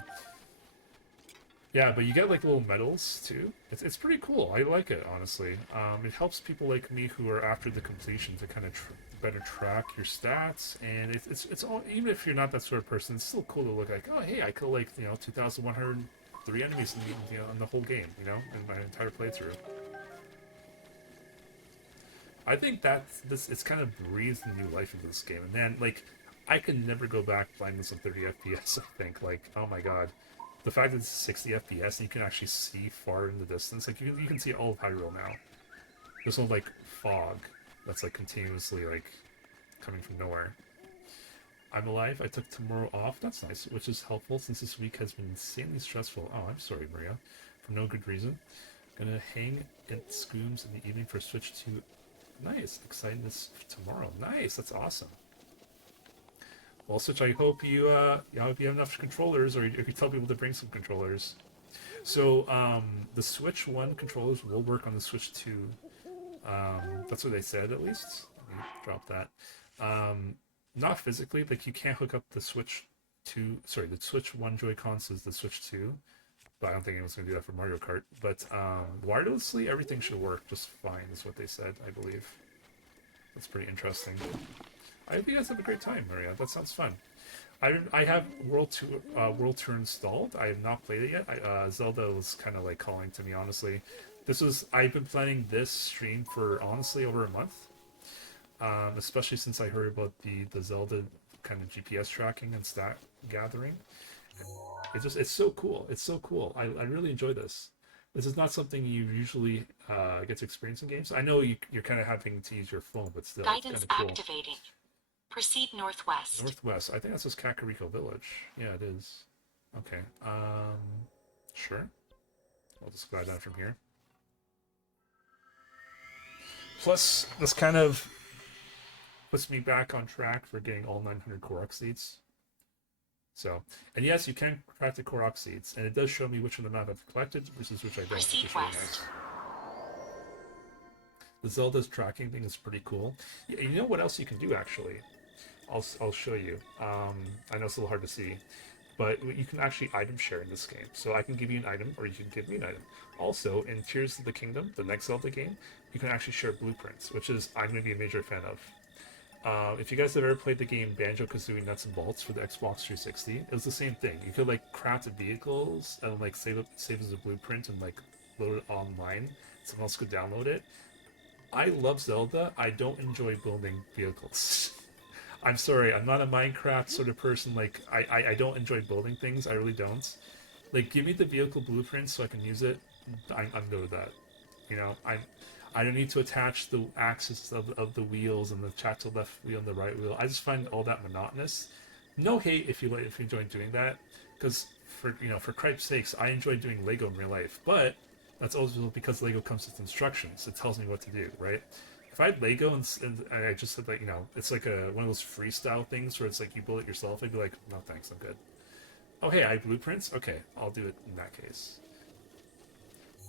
yeah, but you get like little medals too. It's pretty cool. I like it, honestly. It helps people like me who are after the completion to kind of better track your stats, and it's all, even if you're not that sort of person, it's still cool to look like, oh hey, I killed like 2,103 enemies in the whole game, in my entire playthrough. I think it's kind of breathed new life into this game, and then like I could never go back playing this on 30 FPS. I think oh my god, the fact that it's 60 FPS and you can actually see far in the distance, like you can see all of Hyrule now. There's no like fog that's like continuously like coming from nowhere. I'm alive. I took tomorrow off. That's nice, which is helpful since this week has been insanely stressful. Oh, I'm sorry, Maria, for no good reason. Gonna hang at Scooms in the evening for Switch 2. Nice. Exciting this tomorrow. Nice. That's awesome. Well, Switch, I hope you have enough controllers, or you can tell people to bring some controllers. So, the Switch 1 controllers will work on the Switch 2. That's what they said, at least. Let me drop that. Not physically, like you can't hook up the Switch 2, sorry, the Switch 1 Joy-Cons to the Switch 2. But I don't think anyone's going to do that for Mario Kart. But wirelessly, everything should work just fine, is what they said, I believe. That's pretty interesting. I hope you guys have a great time, Maria. That sounds fun. I have World Tour installed. I have not played it yet. Zelda was kind of like calling to me, honestly. I've been planning this stream for honestly over a month. Especially since I heard about the Zelda kind of GPS tracking and stat gathering. It's so cool. It's so cool. I really enjoy this. This is not something you usually get to experience in games. I know you're kind of having to use your phone, but still, it's kind Guidance of cool. activating. Proceed northwest. Northwest. I think that's just Kakariko Village. Yeah, it is. Okay. Sure. I'll just glide down from here. Plus, this kind of puts me back on track for getting all 900 Korok seeds. So, and yes, you can craft the Korok seeds, and it does show me which of the map I've collected, which I don't. Proceed west. The Zelda's tracking thing is pretty cool. Yeah, you know what else you can do actually? I'll show you. I know it's a little hard to see, but you can actually item share in this game. So I can give you an item, or you can give me an item. Also, in Tears of the Kingdom, the next Zelda game, you can actually share blueprints, which is I'm going to be a major fan of. If you guys have ever played the game Banjo-Kazooie Nuts and Bolts for the Xbox 360, it was the same thing. You could like craft vehicles and like save as a blueprint and like load it online. Someone else could download it. I love Zelda. I don't enjoy building vehicles. I'm sorry, I'm not a Minecraft sort of person. Like I don't enjoy building things. I really don't. Like give me the vehicle blueprint so I can use it. I'm good with that. You know, I don't need to attach the axis of the wheels and the chat to left wheel and the right wheel. I just find all that monotonous. No hate if you enjoy doing that, because for Christ's sakes, I enjoy doing Lego in real life. But that's also because Lego comes with instructions. It tells me what to do, right? If I had Lego and I just said like it's like one of those freestyle things where it's like you build it yourself, I'd be like, no thanks, I'm good. Oh hey, I have blueprints. Okay, I'll do it in that case.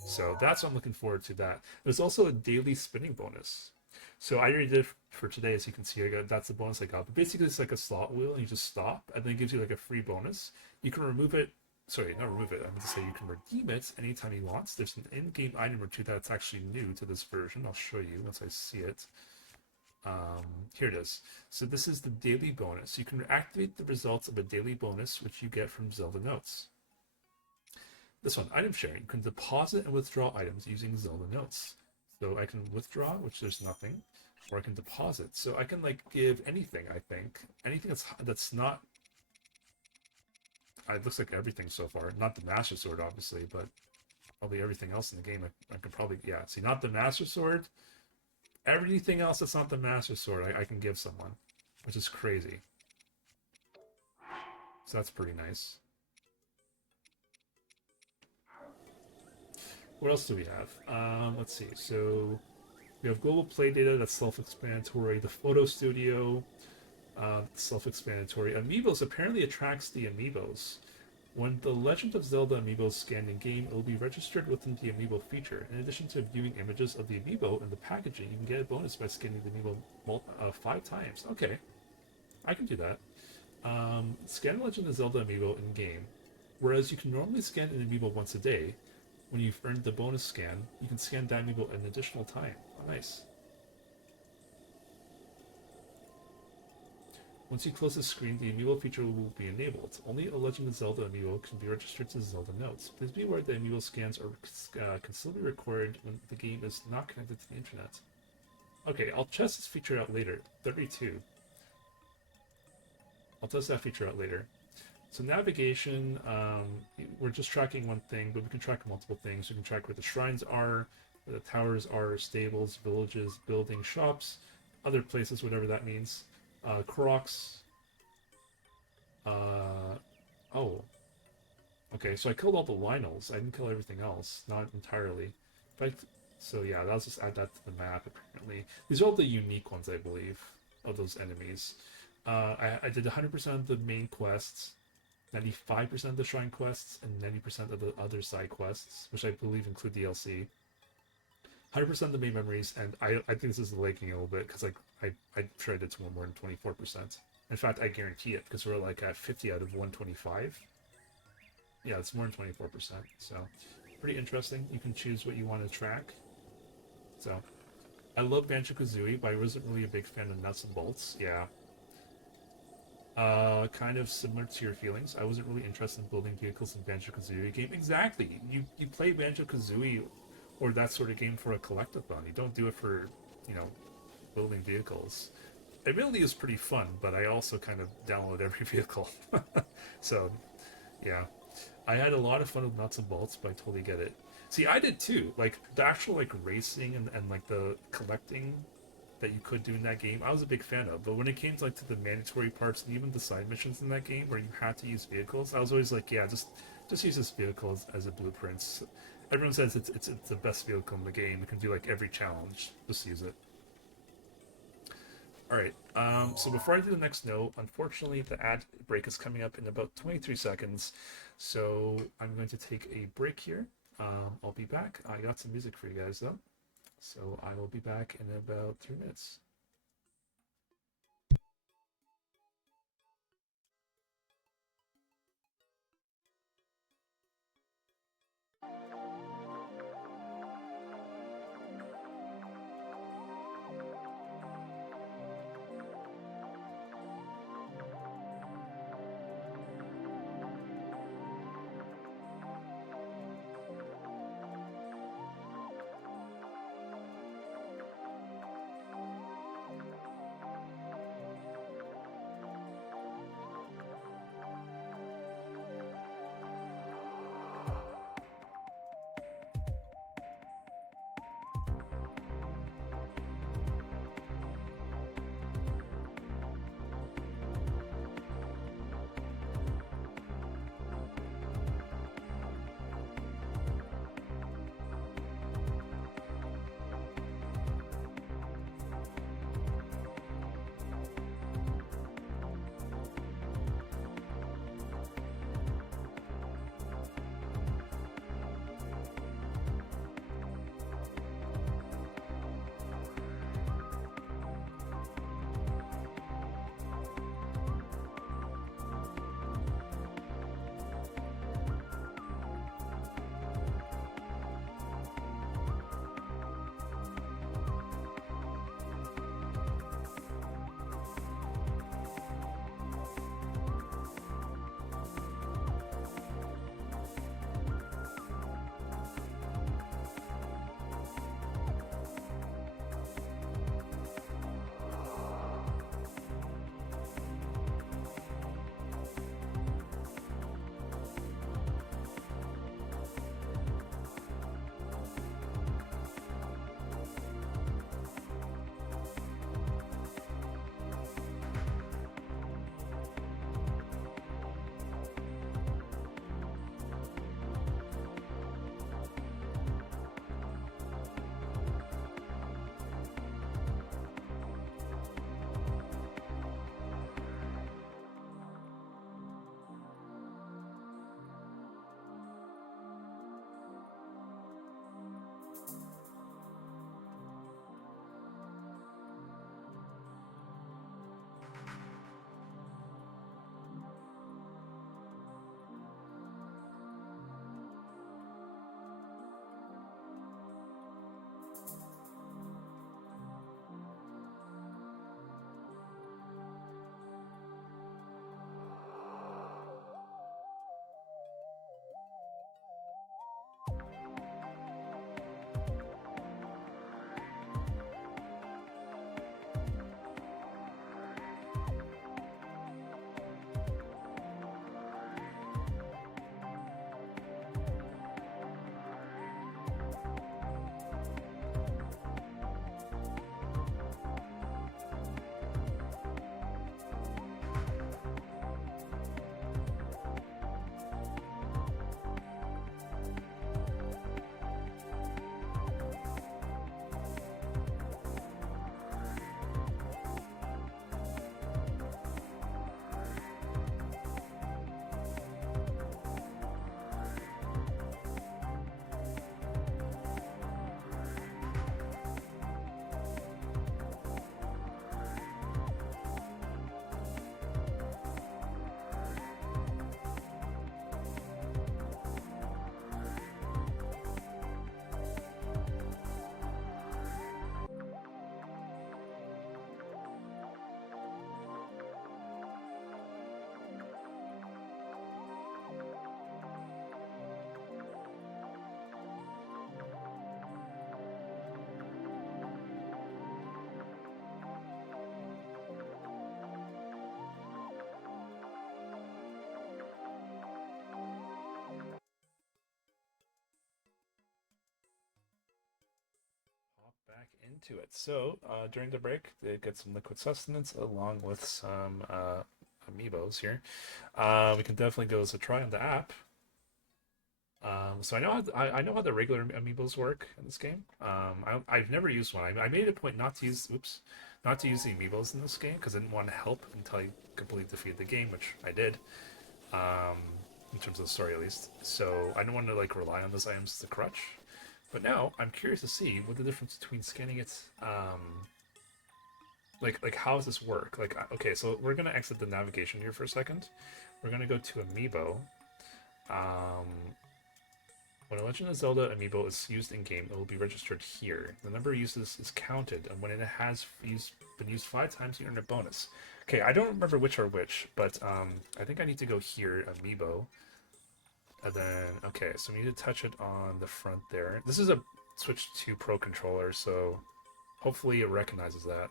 So that's what I'm looking forward to. That there's also a daily spinning bonus. So I already did for today, as you can see. That's the bonus I got. But basically, it's like a slot wheel, and you just stop, and then it gives you like a free bonus. You can remove it. Sorry, not remove it. I'm going to say you can redeem it anytime you want. There's an in-game item or two that's actually new to this version. I'll show you once I see it. Here it is. So this is the daily bonus. You can activate the results of a daily bonus, which you get from Zelda Notes. This one, item sharing. You can deposit and withdraw items using Zelda Notes. So I can withdraw, which there's nothing, or I can deposit. So I can like give anything, I think. Anything that's not... It looks like everything so far. Not the Master Sword, obviously, but probably everything else in the game I can probably... Yeah, see, not the Master Sword. Everything else that's not the Master Sword I can give someone, which is crazy. So that's pretty nice. What else do we have? Let's see. So we have global play data, that's self-explanatory. The photo studio, self-explanatory. Amiibos apparently attracts the amiibos. When the Legend of Zelda amiibo is scanned in game, it will be registered within the amiibo feature. In addition to viewing images of the amiibo and the packaging, you can get a bonus by scanning the amiibo 5 times. Okay, I can do that. Scan Legend of Zelda amiibo in game. Whereas you can normally scan an amiibo once a day, when you've earned the bonus scan, you can scan that amiibo an additional time. Oh, nice. Once you close the screen, the amiibo feature will be enabled. Only a Legend of Zelda amiibo can be registered to Zelda Notes. Please be aware that amiibo scans can still be recorded when the game is not connected to the internet. Okay, I'll test this feature out later. 32. I'll test that feature out later. So navigation, we're just tracking one thing, but we can track multiple things. We can track where the shrines are, where the towers are, stables, villages, buildings, shops, other places, whatever that means. Koroks. Oh. Okay, so I killed all the Lynels. I didn't kill everything else. Not entirely. So yeah, I'll just add that to the map, apparently. These are all the unique ones, I believe, of those enemies. I did 100% of the main quests, 95% of the shrine quests, and 90% of the other side quests, which I believe include DLC. 100% of the main memories, and I think this is lagging a little bit, because I'm sure I did more than 24%. In fact, I guarantee it, because we're like at 50 out of 125. Yeah, it's more than 24%, so pretty interesting. You can choose what you want to track. So, I love Banjo-Kazooie, but I wasn't really a big fan of Nuts and Bolts. Yeah. Kind of similar to your feelings. I wasn't really interested in building vehicles in Banjo-Kazooie game. Exactly. You play Banjo-Kazooie or that sort of game for a collectathon. You don't do it for, you know, building vehicles. It really is pretty fun, but I also kind of download every vehicle. So, yeah. I had a lot of fun with nuts and bolts, but I totally get it. See, I did too. Like the actual like racing and like the collecting that you could do in that game, I was a big fan of. But when it came to like to the mandatory parts and even the side missions in that game where you had to use vehicles, I was always like, yeah, just use this vehicle as a blueprint. Everyone says it's the best vehicle in the game. It can do like every challenge. Just use it. All right. So before I do the next note, unfortunately, the ad break is coming up in about 23 seconds. So I'm going to take a break here. I'll be back. I got some music for you guys though. So I will be back in about 3 minutes. back into it. So during the break, they get some liquid sustenance along with some amiibos here. We can definitely give this a try on the app. So I know how the regular amiibos work in this game. I've never used one. I made it a point not to use not to use the amiibos in this game because I didn't want to help until I completely defeated the game, which I did. Um, in terms of the story at least. So I don't want to like rely on those items as a crutch. But now I'm curious to see what the difference between scanning it, like how does this work? Like okay, so we're gonna exit the navigation here for a second. We're gonna go to Amiibo. Um, when a Legend of Zelda Amiibo is used in game, it will be registered here. The number of uses is counted, and when it has been used 5 times, you earn a bonus. Okay, I don't remember which are which, but I think I need to go here, Amiibo. And then, okay, so we need to touch it on the front there. This is a Switch 2 Pro controller, so hopefully it recognizes that.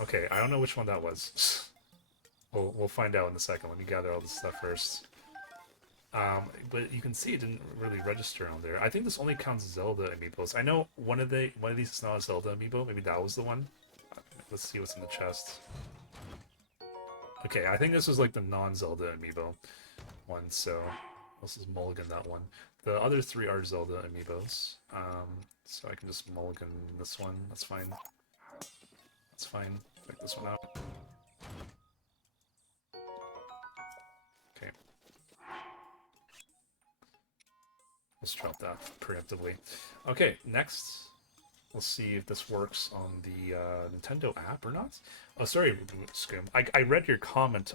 Okay, I don't know which one that was. We'll find out in a second. Let me gather all this stuff first. But you can see it didn't really register on there. I think this only counts Zelda amiibos. I know one of these is not a Zelda amiibo. Maybe that was the one. Let's see what's in the chest. Okay, I think this was like the non-Zelda amiibo one, so this is mulligan that one. The other 3 are Zelda amiibos, so I can just mulligan this one. That's fine. That's fine. Check this one out. Okay. Let's drop that preemptively. Okay, next, let's see if this works on the Nintendo app or not. Oh, sorry, Scum. I read your comment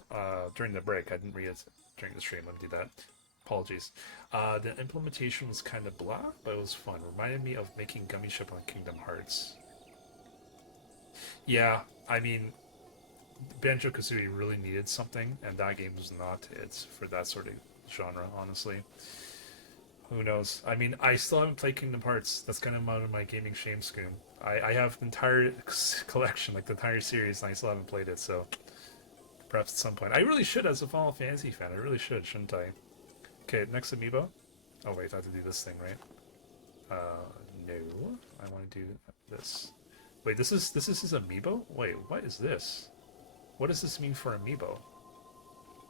during the break. I didn't read it during the stream. Let me do that. Apologies. The implementation was kind of blah, but it was fun. Reminded me of making Gummy Ship on Kingdom Hearts. Yeah, I mean, Banjo-Kazooie really needed something, and that game was not it for that sort of genre, honestly. Who knows? I mean, I still haven't played Kingdom Hearts. That's kind of out of my gaming shame, Scoom. I have the entire collection, like the entire series, and I still haven't played it, so perhaps at some point. I really should as a Final Fantasy fan. I really should, shouldn't I? Okay, next amiibo. Oh wait, I have to do this thing, right? No. I want to do this. Wait, this is his amiibo? Wait, what is this? What does this mean for amiibo?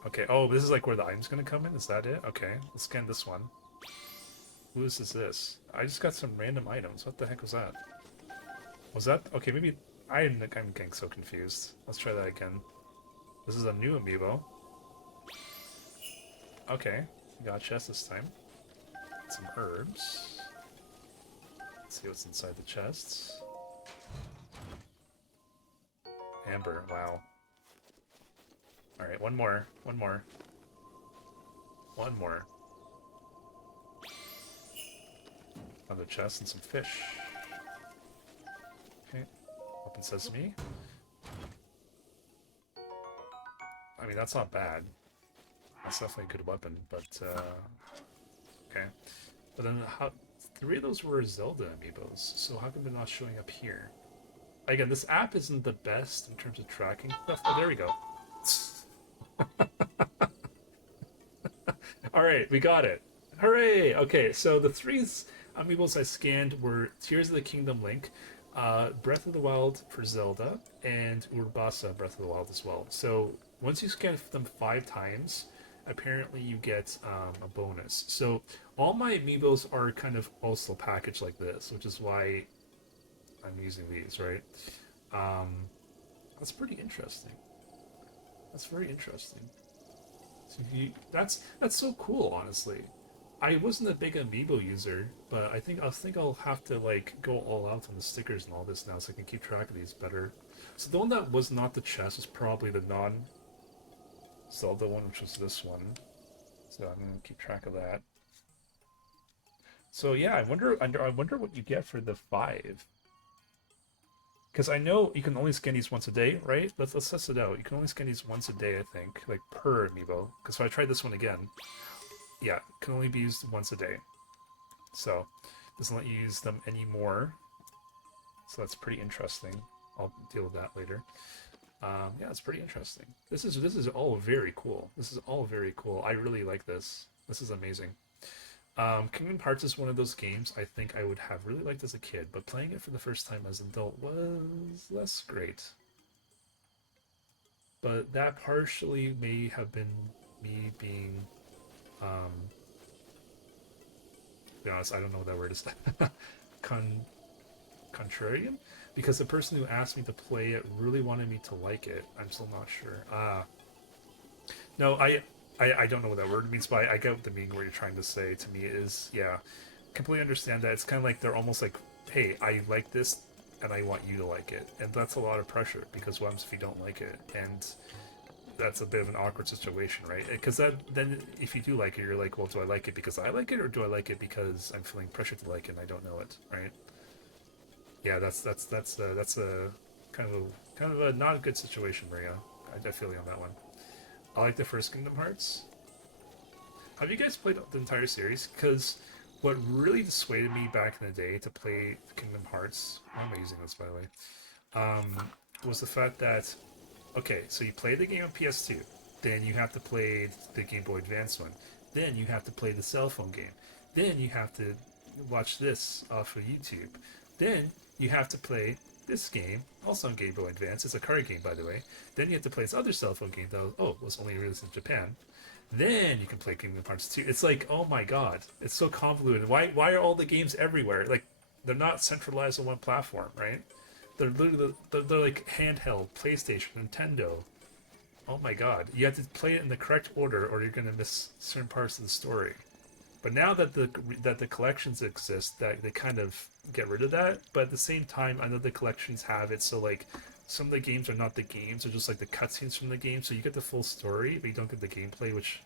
Okay, oh, this is like where the item's gonna come in? Is that it? Okay, let's scan this one. Whose is this? I just got some random items. What the heck was that? Was that... Okay, maybe... I'm getting so confused. Let's try that again. This is a new amiibo. Okay, got a chest this time. Some herbs. Let's see what's inside the chests. Amber, wow. Alright, one more. One more. One more. Another chest and some fish. Okay. Open sesame. I mean, that's not bad. That's definitely a good weapon, but, okay. But then, 3 of those were Zelda amiibos, so how come they're not showing up here? Again, this app isn't the best in terms of tracking stuff. Oh, there we go. Alright, we got it. Hooray! Okay, so the 3 amiibos I scanned were Tears of the Kingdom Link, Breath of the Wild for Zelda, and Urbasa Breath of the Wild as well. So once you scan them 5 times, apparently you get a bonus. So all my amiibos are kind of also packaged like this, which is why I'm using these, right? That's pretty interesting. That's very interesting. So that's so cool, honestly. I wasn't a big amiibo user, but I think I'll have to like go all out on the stickers and all this now, so I can keep track of these better. So the one that was not the chest was probably the non-Zelda one, which was this one. So I'm gonna keep track of that. So yeah, I wonder what you get for the 5. Because I know you can only scan these once a day, right? Let's test it out. You can only scan these once a day, I think, like per amiibo. Because if I tried this one again, yeah, can only be used once a day. So doesn't let you use them anymore. So that's pretty interesting. I'll deal with that later. Yeah, it's pretty interesting. This is all very cool. This is all very cool. I really like this. This is amazing. Kingdom Hearts is one of those games I think I would have really liked as a kid, but playing it for the first time as an adult was less great. But that partially may have been me being, to be honest, I don't know what that word is. Con contrarian? Because the person who asked me to play it really wanted me to like it. I'm still not sure. No, I don't know what that word means, but I get what the meaning what you're trying to say to me is, yeah, completely understand that. It's kind of like they're almost like, hey, I like this and I want you to like it. And that's a lot of pressure because what happens if you don't like it? And that's a bit of an awkward situation, right? Because then if you do like it, you're like, well, do I like it because I like it or do I like it because I'm feeling pressure to like it and I don't know it, right? Yeah, that's a kind of a not a good situation, Maria. I feel you on that one. I like the first Kingdom Hearts. Have you guys played the entire series? Because what really dissuaded me back in the day to play Kingdom Hearts, why am I using this by the way? Was the fact that, okay, so you play the game on PS2, then you have to play the Game Boy Advance one, then you have to play the cell phone game, then you have to watch this off of YouTube, then you have to play this game, also on Game Boy Advance. It's a card game, by the way. Then you have to play this other cell phone game that was only released in Japan. Then you can play Kingdom Hearts 2. It's like, oh my god, it's so convoluted. Why are all the games everywhere? Like, they're not centralized on one platform, right? They're literally they're like handheld, PlayStation, Nintendo. Oh my god, you have to play it in the correct order, or you're gonna miss certain parts of the story. But now that the collections exist, that they kind of get rid of that. But at the same time, I know the collections have it, so like some of the games are not the games; they're just like the cutscenes from the game. So you get the full story, but you don't get the gameplay, which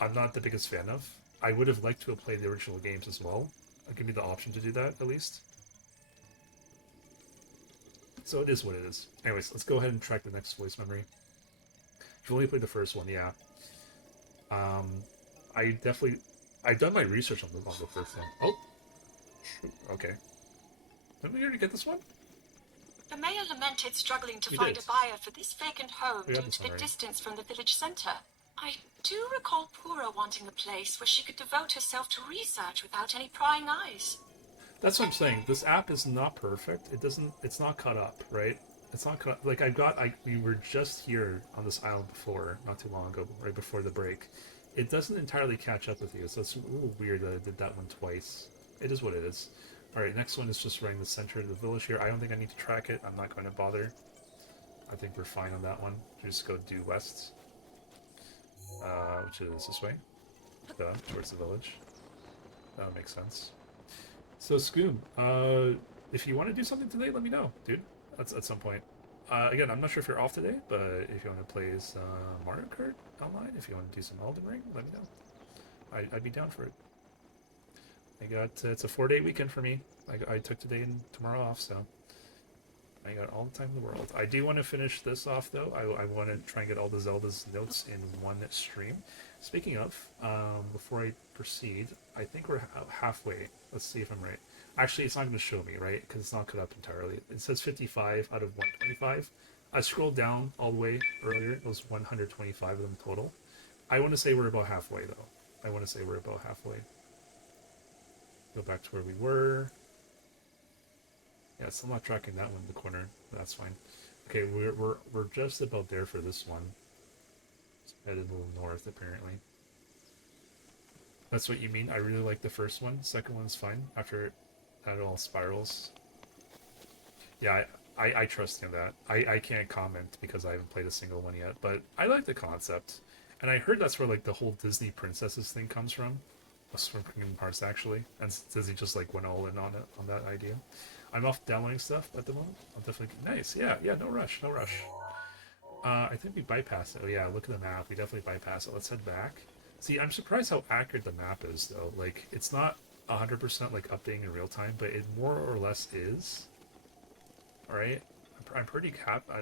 I'm not the biggest fan of. I would have liked to have played the original games as well. Give me the option to do that at least. So it is what it is. Anyways, let's go ahead and track the next voice memory. If you only played the first one, yeah. I definitely I've done my research on the first one. Oh, shoot. Okay. Didn't we already get this one? The mayor lamented struggling to We find did. a buyer for this vacant home We due got this to one the already. distance from the village centre. I do recall Pura wanting a place where she could devote herself to research without any prying eyes. That's what I'm saying. This app is not perfect. It doesn't. It's not cut up, right? It's not cut. Like we were just here on this island before, not too long ago, right before the break. It doesn't entirely catch up with you, so it's a little weird that I did that one twice. It is what it is. All right, next one is just right in the center of the village here. I don't think I need to track it. I'm not going to bother. I think we're fine on that one. Just go due west, which is this way, towards the village. That makes sense. So Scoom, if you want to do something today, let me know, dude. That's at some point. Again, I'm not sure if you're off today, but if you want to play some Mario Kart online, if you want to do some Elden Ring, let me know. I'd be down for it. I got it's a 4-day weekend for me. I took today and tomorrow off, so I got all the time in the world. I do want to finish this off though. I want to try and get all the Zelda's notes in one stream. Speaking of, before I proceed, I think we're halfway. Let's see if I'm right. Actually, it's not going to show me, right? Because it's not cut up entirely. It says 55 out of 125. I scrolled down all the way earlier. It was 125 of them total. I want to say we're about halfway, though. I want to say we're about halfway. Go back to where we were. Yeah, still not tracking that one in the corner. But that's fine. Okay, we're just about there for this one. It's headed a little north, apparently. That's what you mean? I really like the first one. Second one's fine after it all spirals. Yeah, I trust in that. I can't comment because I haven't played a single one yet, but I like the concept. And I heard that's where like the whole Disney princesses thing comes from. That's from Kingdom Hearts actually. And Disney just like went all in on it on that idea. I'm off downloading stuff at the moment. I'll definitely nice. Yeah, no rush, no rush. I think we bypassed it. Oh yeah, look at the map. We definitely bypassed it. Let's head back. See, I'm surprised how accurate the map is, though. Like, it's not 100% like updating in real time, but it more or less is. Alright? I'm pretty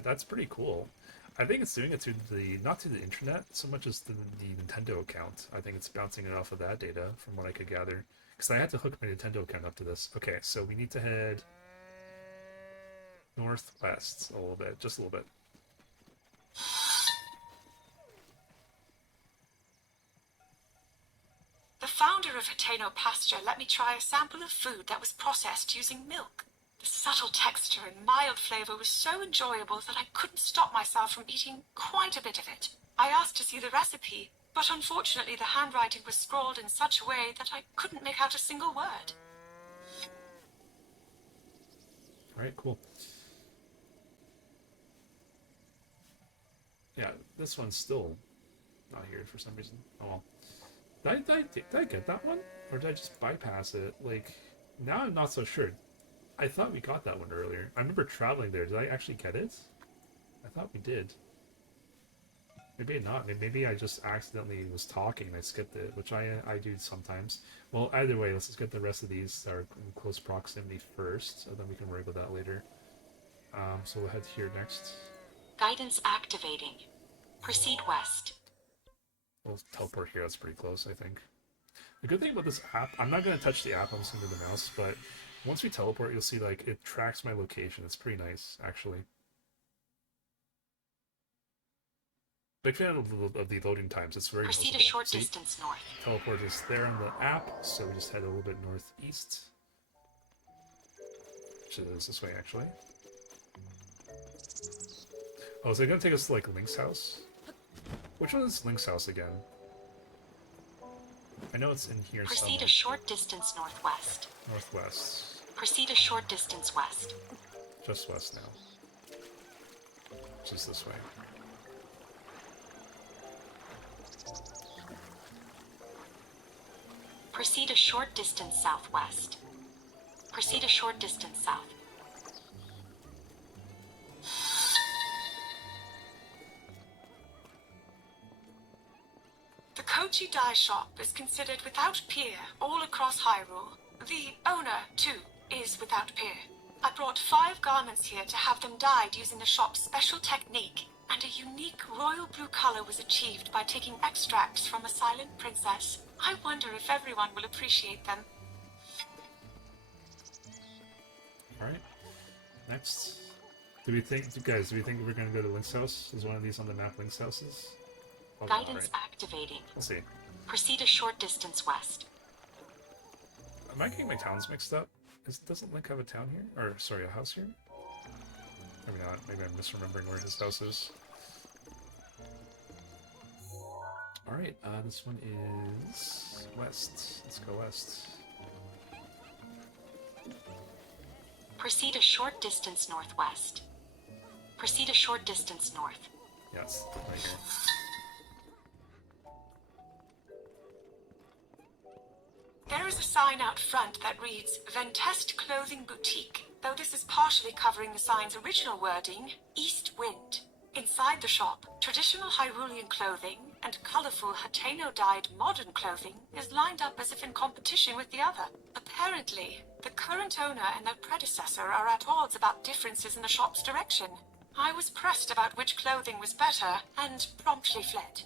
that's pretty cool. I think it's doing it through not through the internet so much as the Nintendo account. I think it's bouncing it off of that data from what I could gather. Because I had to hook my Nintendo account up to this. Okay, so we need to head northwest a little bit, just a little bit. The founder owner of Hateno Pasture let me try a sample of food that was processed using milk. The subtle texture and mild flavor was so enjoyable that I couldn't stop myself from eating quite a bit of it. I asked to see the recipe, but unfortunately the handwriting was scrawled in such a way that I couldn't make out a single word. Alright, cool. Yeah, this one's still not here for some reason. Oh well. Did I get that one? Or did I just bypass it? Like, now I'm not so sure. I thought we got that one earlier. I remember traveling there. Did I actually get it? I thought we did. Maybe not. Maybe I just accidentally was talking and I skipped it, which I do sometimes. Well, either way, let's just get the rest of these that are in close proximity first, and then we can worry about that later. So we'll head here next. Guidance activating. Proceed west. We'll teleport here. That's pretty close, I think. The good thing about this app, I'm not going to touch the app, I'm just going to do the mouse, but once we teleport, you'll see, like, it tracks my location. It's pretty nice, actually. Big fan of the loading times. It's very Proceed noticeable. a short distance north. Teleport is there on the app, so we just head a little bit northeast. Which is this way, actually. Oh, is it going to take us to, like, Link's house? Which one is Link's house again? I know it's in here Proceed somewhere. a short distance northwest. Northwest. Proceed a short distance west. Just west now. Which is this way. Proceed a short distance southwest. Proceed a short distance south. The Kochi dye shop is considered without peer all across Hyrule. The owner, too, is without peer. I brought 5 garments here to have them dyed using the shop's special technique, and a unique royal blue color was achieved by taking extracts from a silent princess. I wonder if everyone will appreciate them. Alright. Next. Do we think we're gonna go to Link's house? Is one of these on the map Link's houses? Probably not, Guidance right? activating. We'll see. Proceed a short distance west. Am I getting my towns mixed up? Doesn't Link have a town here? Or, sorry, a house here? Maybe not. Maybe I'm misremembering where his house is. Alright, this one is west. Let's go west. Proceed a short distance northwest. Proceed a short distance north. Yes, right here. There is a sign out front that reads Ventest Clothing Boutique, though this is partially covering the sign's original wording, East Wind. Inside the shop, traditional Hyrulean clothing and colorful Hateno-dyed modern clothing is lined up as if in competition with the other. Apparently, the current owner and their predecessor are at odds about differences in the shop's direction. I was pressed about which clothing was better and promptly fled.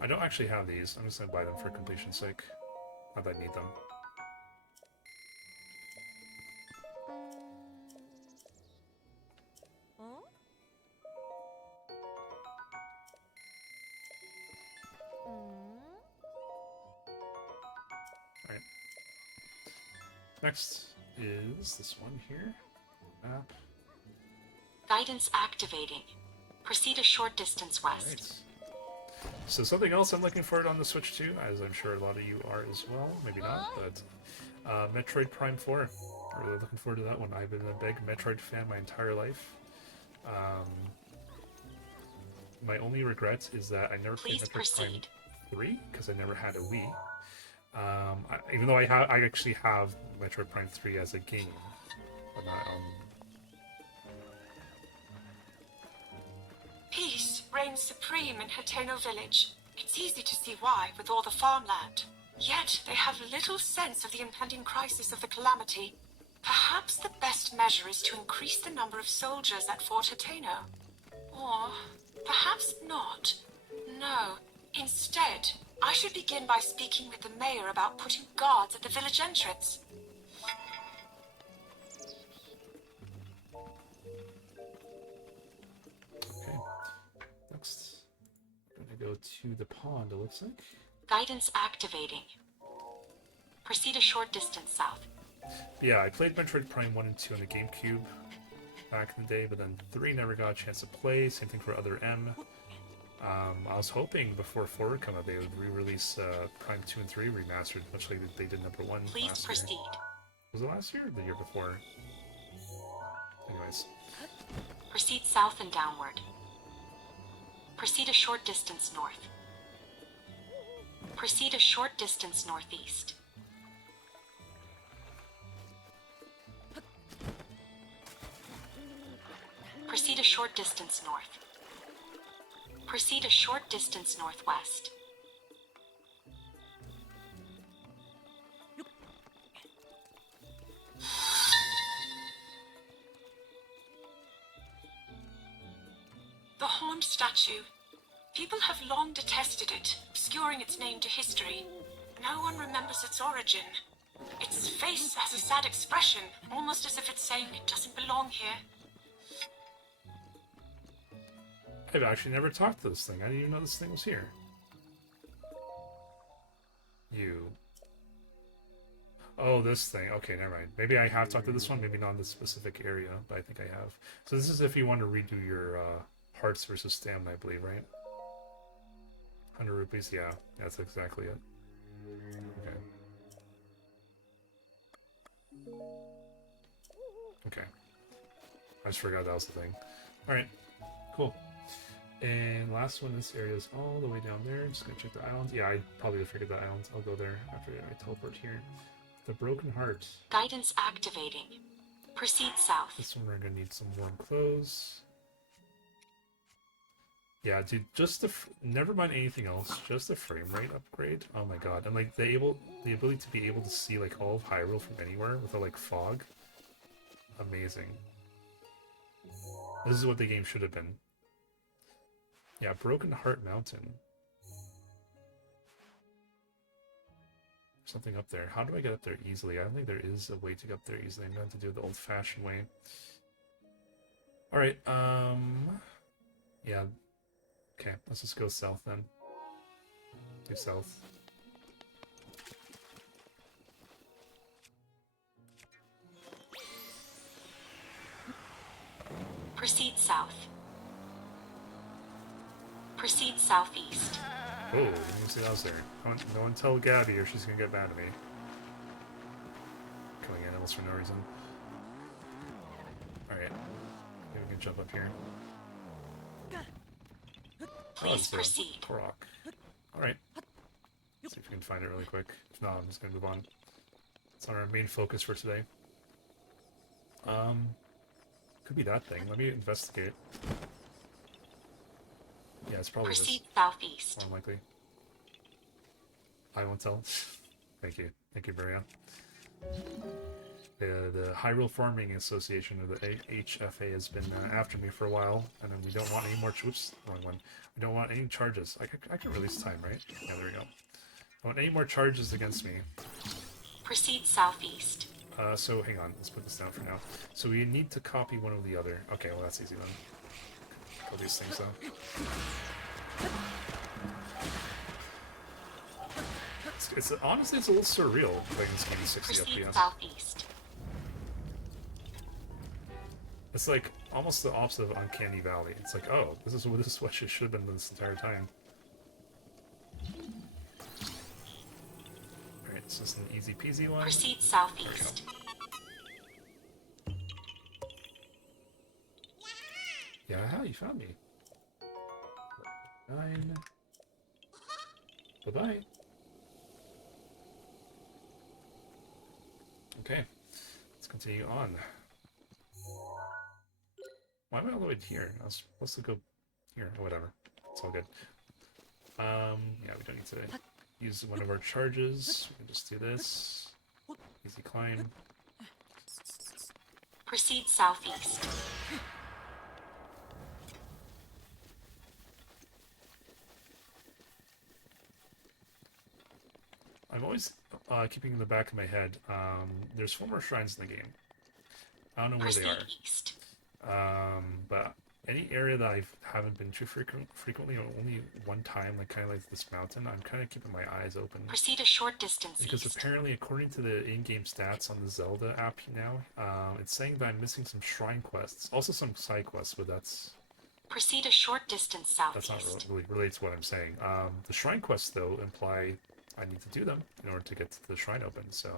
I don't actually have these. I'm just gonna buy them for completion's sake. Not that I need them. Alright. Next is this one here. Map. Guidance activating. Proceed a short distance west. Alright. So something else I'm looking forward on the Switch too, as I'm sure a lot of you are as well. Maybe not, but Metroid Prime 4. I'm really looking forward to that one. I've been a big Metroid fan my entire life. My only regret is that I never played Please Metroid Prime proceed. 3 because I never had a Wii. Even though I actually have Metroid Prime 3 as a game, but not Peace reigns supreme in Hateno village. It's easy to see why, with all the farmland. Yet they have little sense of the impending crisis of the calamity. Perhaps the best measure is to increase the number of soldiers at Fort Hateno. Or perhaps not. No. Instead, I should begin by speaking with the mayor about putting guards at the village entrance. Okay. Next. What do I go to the pond, it looks like. Guidance activating. Proceed a short distance south. Yeah, I played Metroid Prime 1 and 2 on the GameCube back in the day, but then 3 never got a chance to play. Same thing for Other M. I was hoping before 4 would come out they would re-release Prime 2 and 3 remastered, much like they did number 1 Please last proceed. year. Was it last year or the year before? Anyways. Proceed south and downward. Proceed a short distance north. Proceed a short distance northeast. Proceed a short distance north. Proceed a short distance northwest. The horned statue. People have long detested it, obscuring its name to history. No one remembers its origin. Its face has a sad expression, almost as if it's saying it doesn't belong here. I've actually never talked to this thing. I didn't even know this thing was here. You. Oh, this thing. Okay, never mind. Maybe I have talked to this one, maybe not in this specific area, but I think I have. So this is if you want to redo your hearts versus stamina, I believe, right? 100 rupees? Yeah, that's exactly it. Okay. Okay. I just forgot that was the thing. Alright, cool. And last one, this area is all the way down there. Just gonna check the island. Yeah, I probably figured the island. I'll go there after I teleport here. The Broken Heart. Guidance activating. Proceed south. This one we're gonna need some warm clothes. Yeah, dude, just the never mind anything else, just the frame rate upgrade. Oh my god, and like the ability to be able to see like all of Hyrule from anywhere without like fog. Amazing. This is what the game should have been. Yeah, Broken Heart Mountain. Something up there. How do I get up there easily? I don't think there is a way to get up there easily. I'm going to have to do it the old-fashioned way. Alright, yeah. Okay, let's just go south then. Do south. Proceed south. Proceed southeast. Oh, let me see what else there. No one tell Gabby or she's gonna get mad at me. Killing animals for no reason. Alright. Maybe we can jump up here. Please proceed. Korok. Alright. See if we can find it really quick. If not, I'm just gonna move on. It's our main focus for today. Could be that thing. Let me investigate. Yeah, it's probably Proceed this. southeast. More likely. I won't tell. Thank you. Thank you, Maria. The Hyrule Farming Association, or the HFA, has been after me for a while, and then we don't want any more troops. Wrong one. We don't want any charges. I can release time, right? Yeah, there we go. I want any more charges against me. Proceed southeast. So hang on. Let's put this down for now. So we need to copy one of the other. Okay, well that's easy then. All these things though. It's honestly it's a little surreal playing this game 60 Proceed FPS. southeast. It's like almost the opposite of Uncanny Valley. It's like, oh, this is what it should have been this entire time. Alright, this is an easy peasy one. Proceed southeast. Yeah, you found me. 9. Bye-bye. Okay, let's continue on. Why am I all the way here? I was supposed to go here. Oh, whatever. It's all good. Yeah, we don't need to use one of our charges. We can just do this. Easy climb. Proceed southeast. I'm always keeping in the back of my head, there's 4 more shrines in the game. I don't know where they Proceed are. east. But any area that I haven't been to frequently, or only one time, like kind of like this mountain, I'm kind of keeping my eyes open. Proceed a short distance Because east. apparently, according to the in-game stats on the Zelda app now, it's saying that I'm missing some shrine quests, also some side quests, but Proceed a short distance that's not southeast. really related to what I'm saying. The shrine quests, though, imply I need to do them in order to get the shrine open, so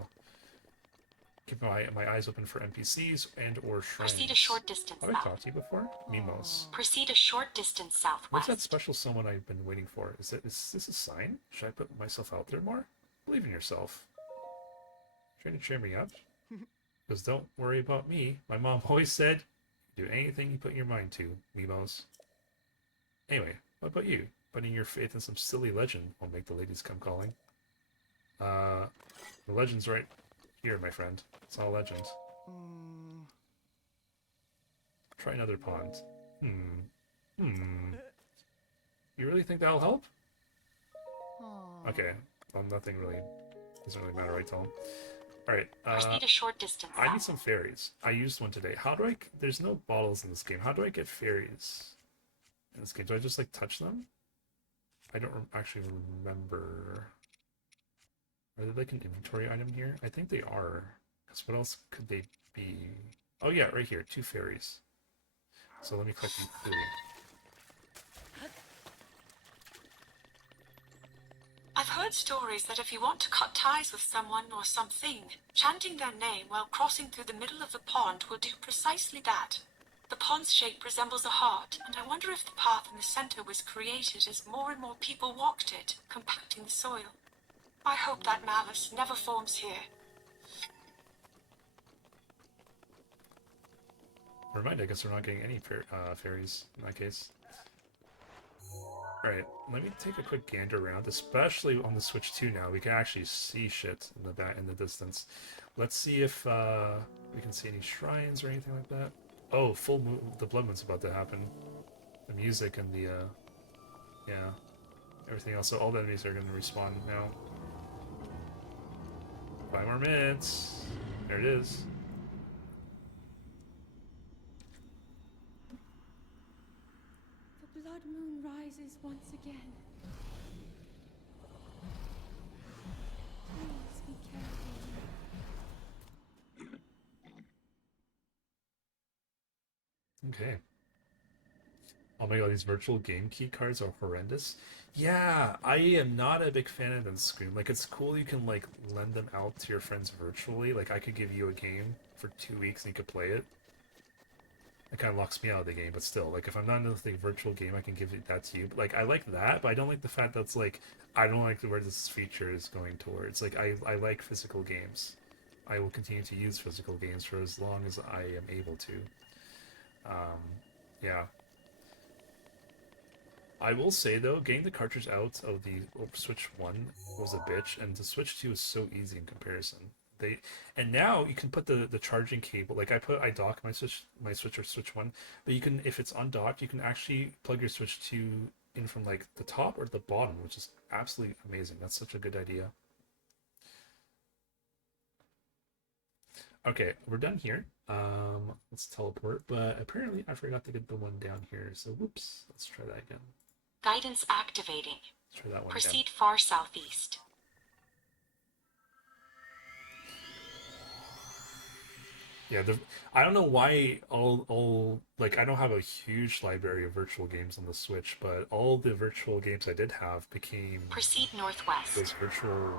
keep my eyes open for NPCs and or shrines. Proceed a short distance Have I south. talked to you before? Mimos. Proceed a short distance What's that southwest. special someone I've been waiting for? Is this a sign? Should I put myself out there more? Believe in yourself. Trying to cheer me up? Because don't worry about me. My mom always said, do anything you put your mind to, Mimos. Anyway, what about you? Putting your faith in some silly legend won't make the ladies come calling. The legend's right here, my friend. It's all legend. Try another pond. You really think that'll help? Okay. Well, nothing really... doesn't really matter, I tell him. Alright, Proceed a short distance I need south. some fairies. I used one today. How do I... There's no bottles in this game. How do I get fairies in this game? Do I just, like, touch them? I don't actually remember... Are they, like, an inventory item here? I think they are. Because what else could they be? Oh, yeah, right here. 2 fairies. So let me collect them 3. I've heard stories that if you want to cut ties with someone or something, chanting their name while crossing through the middle of the pond will do precisely that. The pond's shape resembles a heart, and I wonder if the path in the center was created as more and more people walked it, compacting the soil. I hope that malice never forms here. Never mind, I guess we're not getting any fairies in that case. Alright, let me take a quick gander around, especially on the Switch 2 now. We can actually see shit in the back in the distance. Let's see if we can see any shrines or anything like that. Oh, full moon, the blood moon's about to happen. The music and the yeah, everything else. So all the enemies are gonna respawn now. 5 more minutes. There it is. The blood moon rises once again. Please be careful. Okay. Oh my god, these virtual game key cards are horrendous. Yeah, I am not a big fan of them, Scream. Like, it's cool you can, like, lend them out to your friends virtually. Like, I could give you a game for 2 weeks and you could play it. It kind of locks me out of the game, but still, like, if I'm not in the virtual game, I can give that to you. But, like, I like that, but I don't like the fact that's, like, I don't like where this feature is going towards. Like, I like physical games. I will continue to use physical games for as long as I am able to. Yeah. I will say, though, getting the cartridge out of the Switch 1 was a bitch, and the Switch 2 is so easy in comparison. And now you can put the charging cable, like I dock my Switch or Switch 1, but you can, if it's undocked, you can actually plug your Switch 2 in from, like, the top or the bottom, which is absolutely amazing. That's such a good idea. Okay, we're done here. Let's teleport, but apparently I forgot to get the one down here, so whoops, let's try that again. Guidance activating. Let's try that one Proceed again. far southeast. Yeah, I don't know why all like, I don't have a huge library of virtual games on the Switch, but all the virtual games I did have became Proceed northwest. those virtual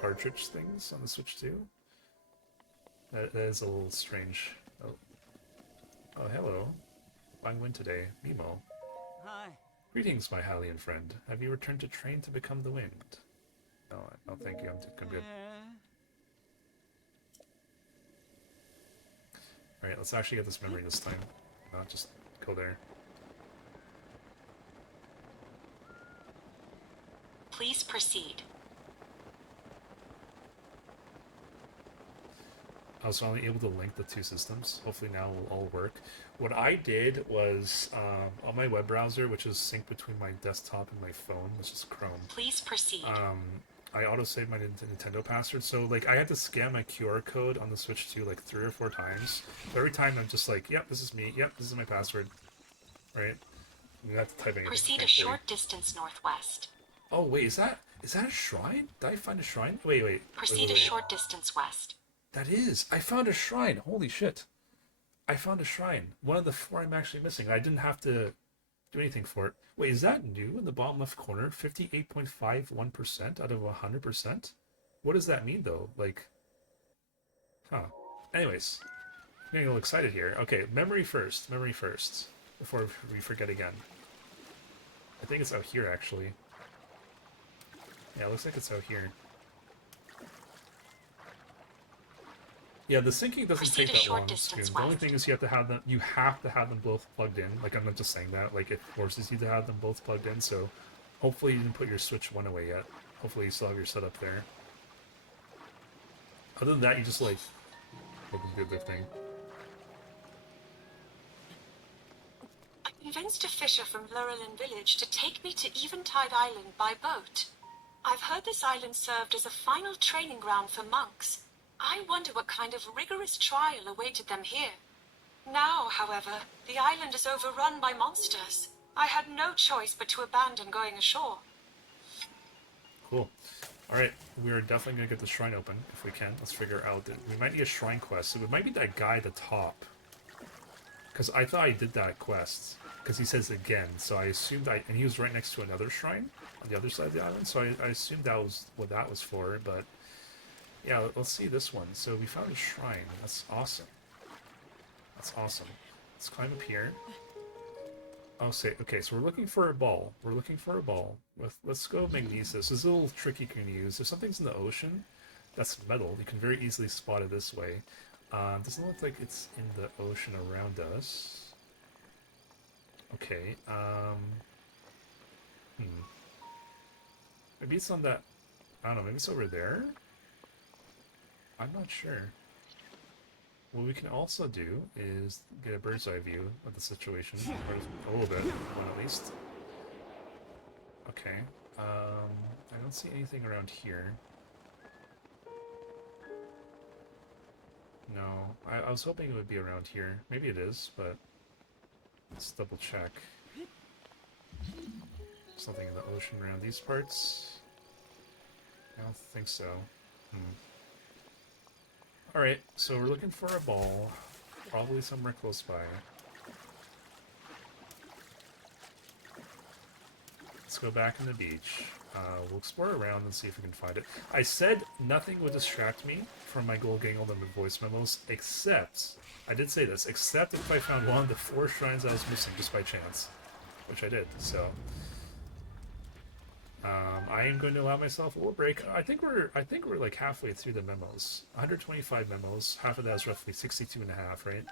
cartridge things on the Switch too. That is a little strange. Oh, hello. Fine wind today, Mimo. Hi. Greetings, my Hylian friend. Have you returned to train to become the wind? No, thank you. I'm good. Alright, let's actually get this memory this time. Not just go there. Please proceed. I was finally able to link the two systems. Hopefully now it will all work. What I did was, on my web browser, which is synced between my desktop and my phone, which is Chrome, Please proceed. I auto-saved my Nintendo password. So, like, I had to scan my QR code on the Switch 2 like 3 or 4 times. So every time I'm just like, yep, this is me. Yep, this is my password. right? You don't have to type anything. Proceed a thankfully. short distance northwest. Oh wait, is that a shrine? Did I find a shrine? Wait. Proceed a wait. short distance west. That is. I found a shrine. Holy shit. I found a shrine. One of the 4 I'm actually missing. I didn't have to do anything for it. Wait, is that new in the bottom left corner? 58.51% out of 100%? What does that mean though? Like, huh. Anyways, I'm getting a little excited here. Okay, memory first. Memory first. Before we forget again. I think it's out here actually. Yeah, it looks like it's out here. Yeah, the syncing doesn't Proceed take a that short long. distance The only west. thing is you have to have them both plugged in. Like, I'm not just saying that. Like, it forces you to have them both plugged in. So, hopefully you didn't put your Switch 1 away yet. Hopefully you still have your setup there. Other than that, you just like do the thing. I convinced a fisher from Lurelin village to take me to Eventide Island by boat. I've heard this island served as a final training ground for monks. I wonder what kind of rigorous trial awaited them here. Now, however, the island is overrun by monsters. I had no choice but to abandon going ashore. Cool. Alright, we are definitely going to get the shrine open, if we can. Let's figure out that we might need a shrine quest. So it might be that guy at the top. Because I thought I did that quest. Because he says again, so I assumed and he was right next to another shrine on the other side of the island, so I assumed that was what that was for, but yeah, let's see this one. So we found a shrine. That's awesome. That's awesome. Let's climb up here. Oh, okay, so we're looking for a ball. We're looking for a ball. Let's go magnesis. This is a little trick you can use. If something's in the ocean that's metal, you can very easily spot it this way. Doesn't look like it's in the ocean around us. Okay, maybe it's on that, I don't know, maybe it's over there? I'm not sure. What we can also do is get a bird's eye view of the situation, or a little bit, one at least. Okay, I don't see anything around here. No, I was hoping it would be around here. Maybe it is, but let's double check. Something in the ocean around these parts? I don't think so. Alright, so we're looking for a ball. Probably somewhere close by. Let's go back on the beach. We'll explore around and see if we can find it. I said nothing would distract me from my goal getting all the voice memos, except, I did say this, except if I found one of the 4 shrines I was missing just by chance. Which I did, so. I am going to allow myself a little break. I think we're like halfway through the memos. 125 memos, half of that is roughly 62 and a half, right?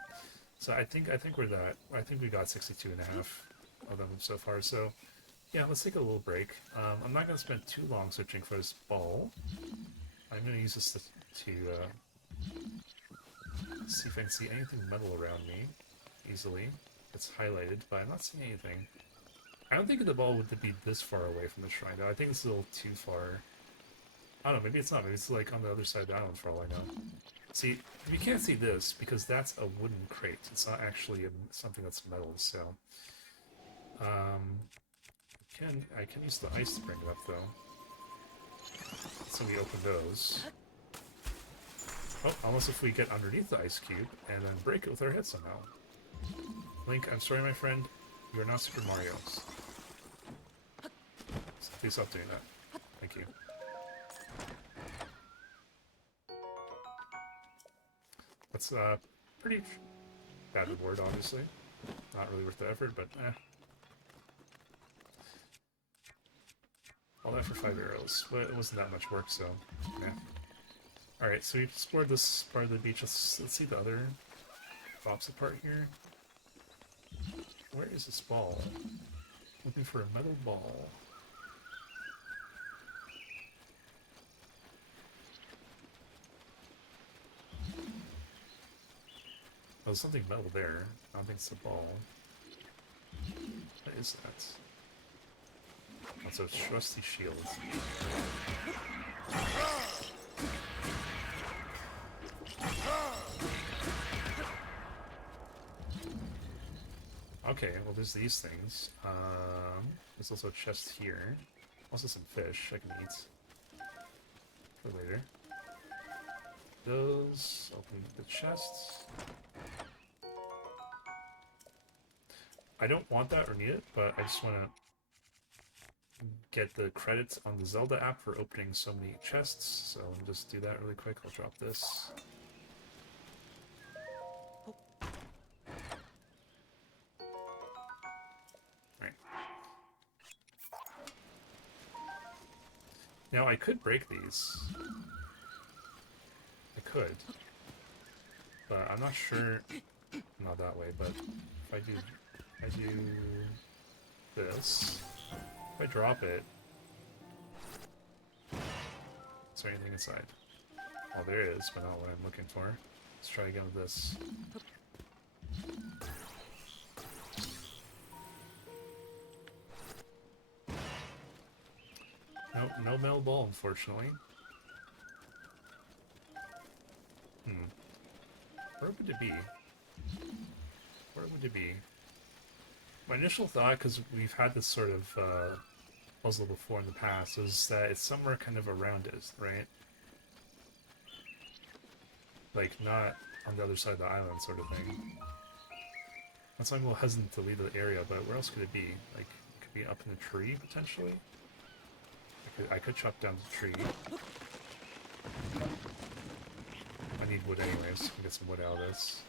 So I think we're that. I think we got 62 and a half of them so far, so yeah, let's take a little break. I'm not going to spend too long searching for this ball. I'm going to use this to see if I can see anything metal around me easily. It's highlighted, but I'm not seeing anything. I don't think the ball would be this far away from the shrine, though. I think it's a little too far. I don't know, maybe it's not. Maybe it's like on the other side of the island for all I know. See, you can't see this because that's a wooden crate. It's not actually something that's metal, so... I can use the ice to bring it up, though. So we open those. Oh, unless if we get underneath the ice cube and then break it with our head somehow. Link, I'm sorry, my friend. You are not Super Mario. So please stop doing that. Thank you. That's pretty bad reward, obviously. Not really worth the effort, but eh. All that for 5 arrows. But it wasn't that much work, so yeah. Alright, so we explored this part of the beach. Let's see the other opposite part here. Where is this ball? Looking for a metal ball. Oh, there's something metal there. I don't think it's a ball. What is that? That's a trusty shield. Okay, well, there's these things. There's also a chest here. Also some fish I can eat for later. Those. Open the chests. I don't want that or need it, but I just want to get the credits on the Zelda app for opening so many chests. So I'll just do that really quick. I'll drop this. Alright. Now I could break these. I could. But I'm not sure. Not that way, but if I do this, if I drop it, is there anything inside? Oh, there is, but not what I'm looking for. Let's try again with this. Nope, no metal ball, unfortunately. Where would it be? Where would it be? My initial thought, because we've had this sort of puzzle before in the past, is that it's somewhere kind of around it, right? Like, not on the other side of the island sort of thing. That's why I'm a little hesitant to leave the area, but where else could it be? Like, it could be up in the tree, potentially? I could chop down the tree. I need wood anyways, so I can get some wood out of this.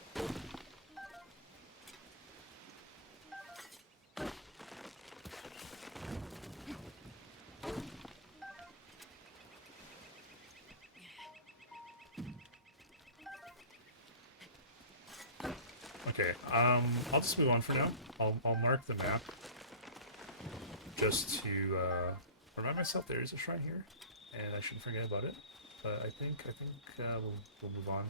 Okay, I'll just move on for now. I'll mark the map just to remind myself there is a shrine here, and I shouldn't forget about it. But I think we'll move on.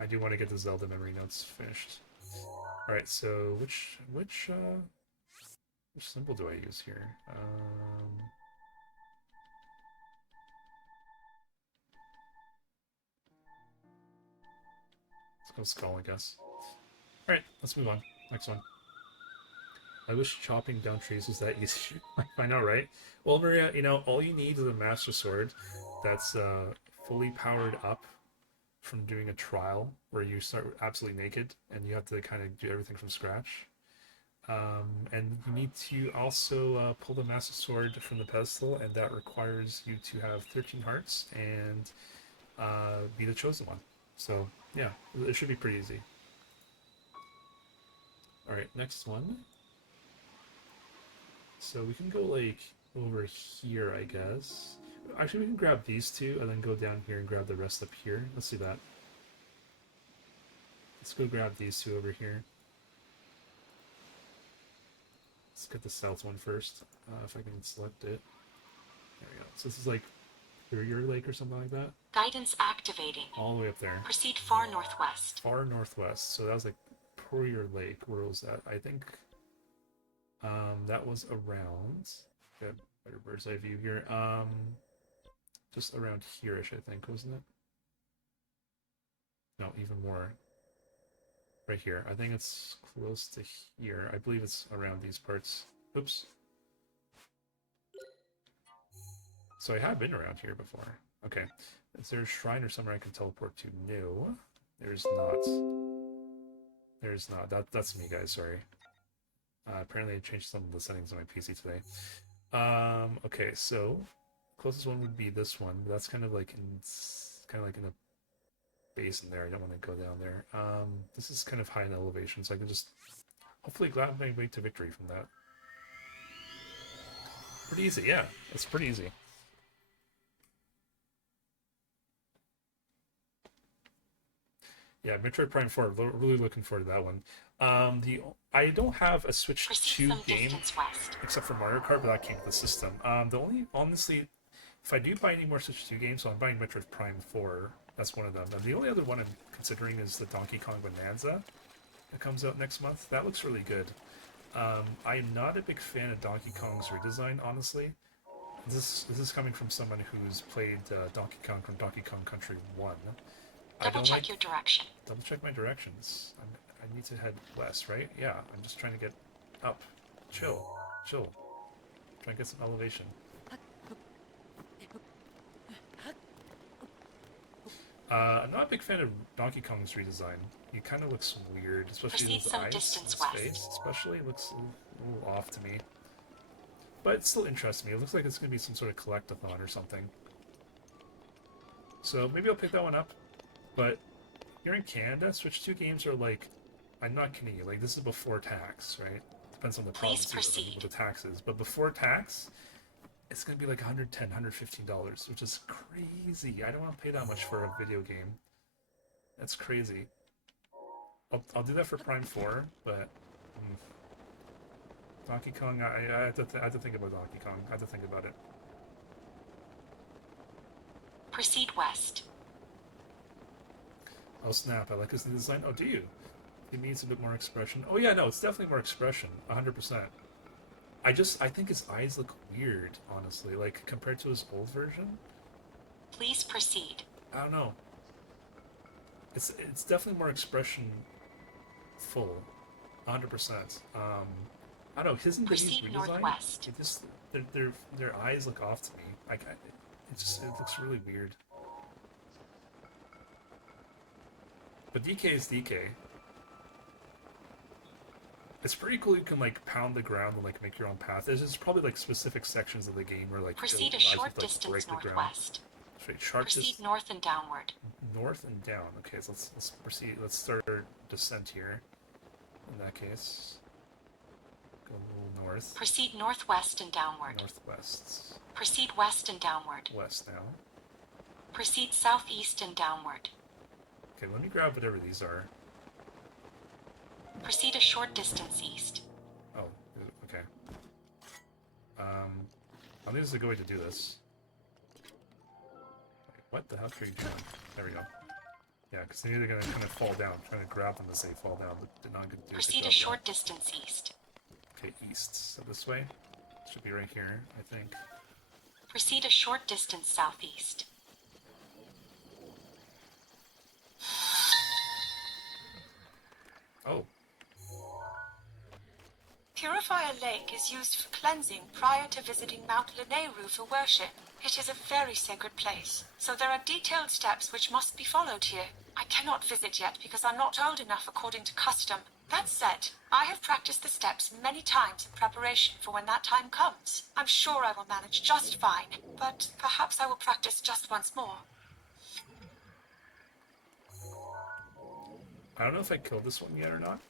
I do want to get the Zelda memory notes finished. All right, so which symbol do I use here? Let's go skull, I guess. All right, let's move on. Next one. I wish chopping down trees was that easy. I know, right? Well, Maria, you know, all you need is a Master Sword that's fully powered up from doing a trial where you start absolutely naked and you have to kind of do everything from scratch. And you need to also pull the Master Sword from the pedestal, and that requires you to have 13 hearts and be the chosen one. So, yeah, it should be pretty easy. Alright, next one. So we can go, like, over here, I guess. Actually, we can grab these two and then go down here and grab the rest up here. Let's do that. Let's go grab these two over here. Let's get the south one first, if I can select it. There we go. So this is like your lake or something like that? Guidance activating. All the way up there. Proceed far northwest. Far northwest. So that was like Puryear Lake. Where was that? I think that was around. Get better bird's eye view here. Just around here-ish, I think, wasn't it? No, even more. Right here. I think it's close to here. I believe it's around these parts. Oops. So I have been around here before. Okay. Is there a shrine or somewhere I can teleport to? No. There's not. There's not. That's me, guys. Sorry. Apparently I changed some of the settings on my PC today. Okay, so closest one would be this one. That's kind of like in a basin there. I don't want to go down there. This is kind of high in elevation, so I can just hopefully grab my way to victory from that. Pretty easy, yeah. It's pretty easy. Yeah, Metroid Prime 4. Really looking forward to that one. I don't have a Switch 2 game except for Mario Kart, but that came with the system. Honestly, if I do buy any more Switch 2 games, so I'm buying Metroid Prime 4. That's one of them. And the only other one I'm considering is the Donkey Kong Bonanza that comes out next month. That looks really good. I'm not a big fan of Donkey Kong's redesign, honestly. This is coming from someone who's played Donkey Kong from Donkey Kong Country 1. Double check your direction. Double check my directions. I need to head west, right? Yeah, I'm just trying to get up. Chill. Chill. Try and get some elevation. I'm not a big fan of Donkey Kong's redesign. He kind of looks weird, especially Proceed his some eyes, distance his west. face, especially looks a little off to me. But it still interests me. It looks like it's going to be some sort of collectathon or something. So maybe I'll pick that one up. But here in Canada, Switch 2 games are like, I'm not kidding you, like this is before tax, right? Depends on the Please province with the taxes. But before tax, it's going to be like $110, $115, which is crazy. I don't want to pay that much for a video game. That's crazy. I'll do that for Prime 4, but Donkey Kong, I have to think about Donkey Kong. I have to think about it. Proceed west. Oh snap, I like his new design. Oh, do you? It needs a bit more expression. Oh yeah, no, it's definitely more expression. 100%. I think his eyes look weird, honestly. Like, compared to his old version. Please proceed. I don't know. It's definitely more expression full. 100%. I don't know, his and Diddy's Proceed redesign, northwest. it just, their eyes look off to me. It looks really weird. But DK is DK. It's pretty cool you can, like, pound the ground and, like, make your own path. There's probably, like, specific sections of the game where, like, Proceed it a allows you short to, like, distance break the ground. northwest. Straight sharp Proceed north and downward. north and down. Okay, so let's proceed. Let's start our descent here. In that case, go a little north. Proceed northwest and downward. Northwest. Proceed west and downward. West now. Proceed southeast and downward. Okay, let me grab whatever these are. Proceed a short distance east. Oh, okay. I think this is a good way to do this. Wait, what the heck are you doing? There we go. Yeah, because they're either going to kind of fall down. I'm trying to grab them as they fall down, but they're not going to do Proceed a short distance east. Okay, east. So this way? Should be right here, I think. Proceed a short distance southeast. Oh. Purifier Lake is used for cleansing prior to visiting Mount Lanayru for worship. It is a very sacred place, so there are detailed steps which must be followed here. I cannot visit yet because I'm not old enough according to custom. That said, I have practiced the steps many times in preparation for when that time comes. I'm sure I will manage just fine, but perhaps I will practice just once more. I don't know if I killed this one yet or not.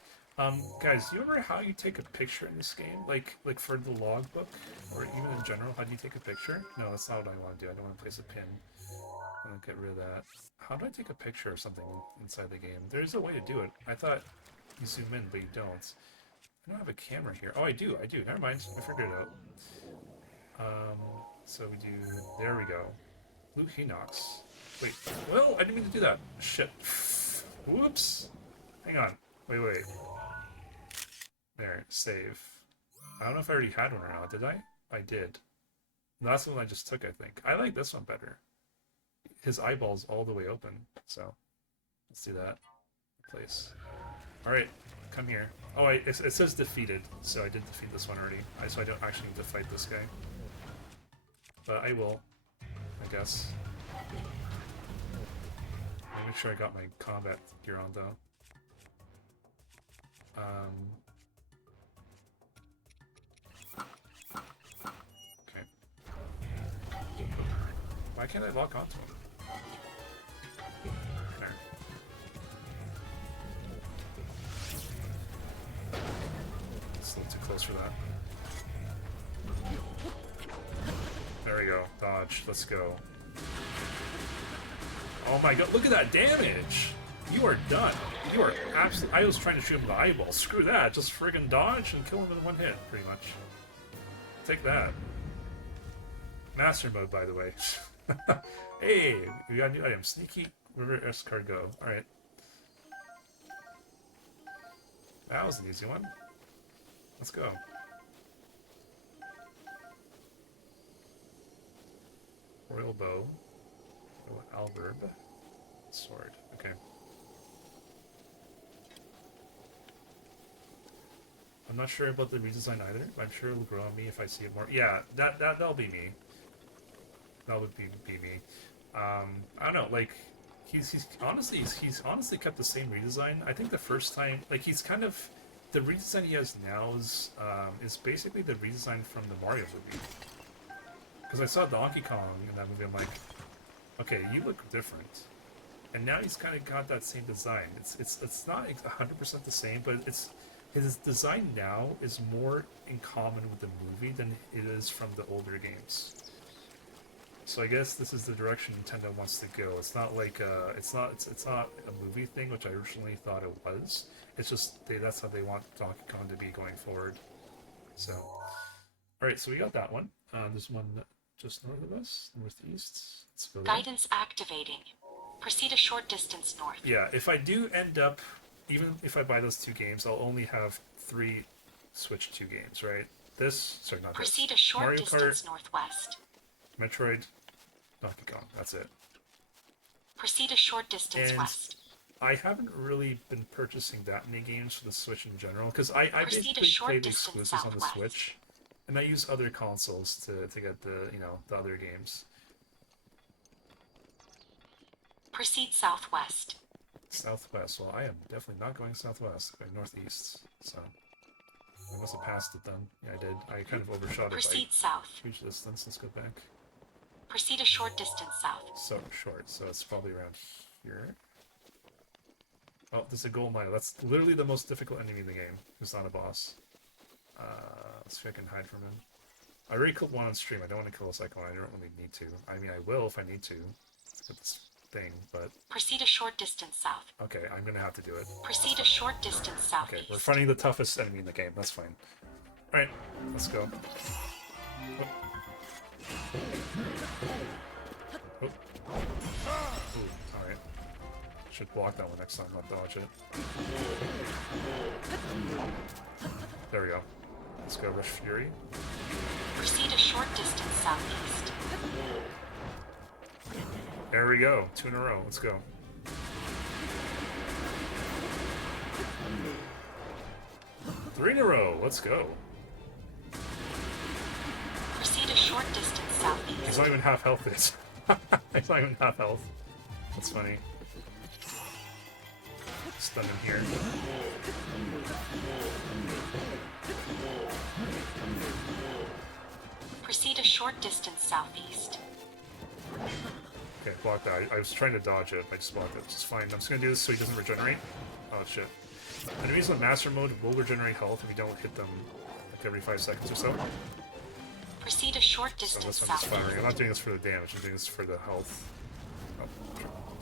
Guys, do you remember how you take a picture in this game? Like for the logbook, or even in general, how do you take a picture? No, that's not what I want to do. I don't want to place a pin. I'm gonna get rid of that. How do I take a picture of something inside the game? There's a way to do it. I thought you zoom in, but you don't. I don't have a camera here. Oh, I do. Never mind. I figured it out. So we do... There we go. Blue Hinox. Wait. Well, I didn't mean to do that. Shit. Whoops. Hang on. Wait. There. Save. I don't know if I already had one or not. Did I? I did. That's the one I just took, I think. I like this one better. His eyeball's all the way open. So, let's do that. Place. Alright. Come here. Oh, it says defeated. So I did defeat this one already. So I don't actually need to fight this guy. But I will. I guess. I'll make sure I got my combat gear on, though. Okay. Why can't I lock onto him? There. It's a little too close for that. There we go. Dodge. Let's go. Oh my god, look at that damage! You are done. You are absolutely... I was trying to shoot him in the eyeball. Screw that. Just friggin' dodge and kill him in one hit, pretty much. Take that. Master mode, by the way. Hey, we got a new item. Sneaky River Escargot. Alright. That was an easy one. Let's go. Royal Bow. Alverb. Sword. Okay. I'm not sure about the redesign either, but I'm sure it'll grow on me if I see it more. Yeah, that'll be me. That would be me. I don't know, like he's honestly kept the same redesign. I think the first time, like he's kind of the redesign he has now is basically the redesign from the Mario movie. Because I saw Donkey Kong in that movie, I'm like, okay, you look different. And now he's kind of got that same design. It's not 100% the same, but it's his design now is more in common with the movie than it is from the older games. So I guess this is the direction Nintendo wants to go. It's not like it's not a movie thing, which I originally thought it was. It's just that's how they want Donkey Kong to be going forward. So, all right, so we got that one. There's one just north of us, northeast. Let's go there. Guidance activating. Proceed a short distance north. Yeah, if I do end up, even if I buy those 2 games, I'll only have 3 Switch 2 games, right? Sorry, not Proceed this. a short Mario distance Kart, northwest. Metroid, Donkey Kong. That's it. Proceed a short distance And west. I haven't really been purchasing that many games for the Switch in general, because I Proceed a basically short play the distance exclusives on the southwest. Switch, and I use other consoles to get the the other games. Proceed southwest. Southwest. Well, I am definitely not going southwest. Going northeast. So I must have passed it then. Yeah, I did. I kind of overshot it by Proceed south. huge distance. Let's go back. Proceed a short distance south. So short. So it's probably around here. Oh, there's a gold mine. That's literally the most difficult enemy in the game. Who's not a boss. Let's see if I can hide from him. I already killed one on stream. I don't want to kill a second one. I don't really need to. I mean, I will if I need to. With this thing, but... Proceed a short distance south. Okay, I'm gonna have to do it. Proceed a short distance Okay, southeast. we're fighting the toughest enemy in the game. That's fine. Alright, let's go. Oh. Oh. Ooh, alright. Should block that one next time, not dodge it. There we go. Let's go, Rush Fury. Proceed a short distance southeast. There we go. 2 in a row. Let's go. Three in a row. Let's go. Proceed a short distance southeast. He's not even half health yet. He's not even half health. That's funny. Stun him here. Proceed a short distance southeast. Okay, block that. I was trying to dodge it. I just blocked it. It's fine. I'm just gonna do this so he doesn't regenerate. Oh shit. Enemies with master mode will regenerate health if we don't hit them like every 5 seconds or so. Proceed a short So distance this one's just southeast. firing. I'm not doing this for the damage. I'm doing this for the health. Oh,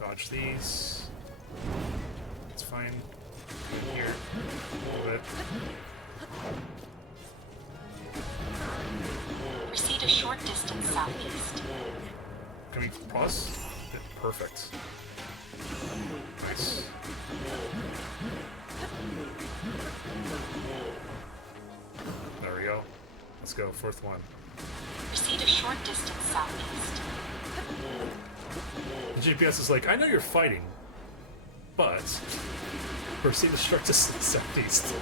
dodge these. It's fine. Here. A little bit. Proceed a short distance southeast. Can we pause? Yeah, perfect. Nice. There we go. Let's go. 4th one. Proceed a short distance southeast. The GPS is like, I know you're fighting, but proceed to short distance southeast.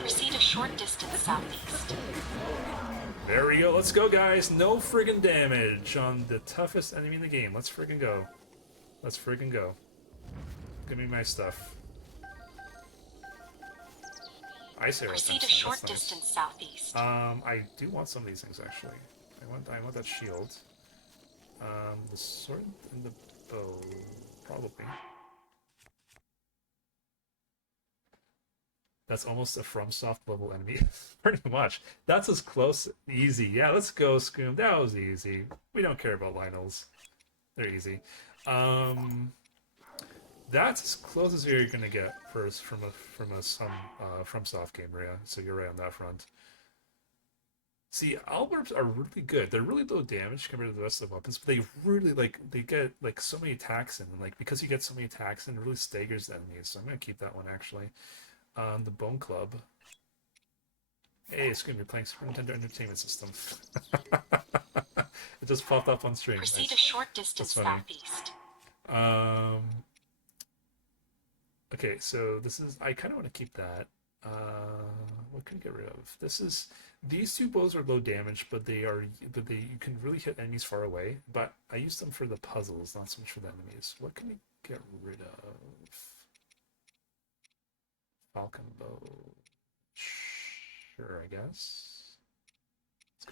Proceed a short distance southeast. There we go. Let's go, guys. No friggin' damage on the toughest enemy in the game. Let's friggin' go. Let's friggin' go. Give me my stuff. Ice arrow. Proceed a That's short nice. distance southeast. I do want some of these things actually. I want that shield. The sword and the bow, probably. That's almost a FromSoft level enemy. Pretty much. That's as close. Easy. Yeah, let's go, Scoom. That was easy. We don't care about Lionels. They're easy. That's as close as you're gonna get first from some FromSoft game, Rhea. So you're right on that front. See, Alberts are really good. They're really low damage compared to the rest of the weapons, but they really they get like so many attacks in, and like because you get so many attacks in, it really staggers the enemies. So I'm gonna keep that one actually. The Bone Club. Hey, Scream, you're playing Super Nintendo Entertainment System. It just popped up on stream. Proceed Nice. a short distance That's funny. southeast. Okay, so this is. I kind of want to keep that. What can I get rid of? This is. These two bows are low damage, but they are. But they you can really hit enemies far away. But I use them for the puzzles, not so much for the enemies. What can we get rid of? Falcon bow. Sure, I guess.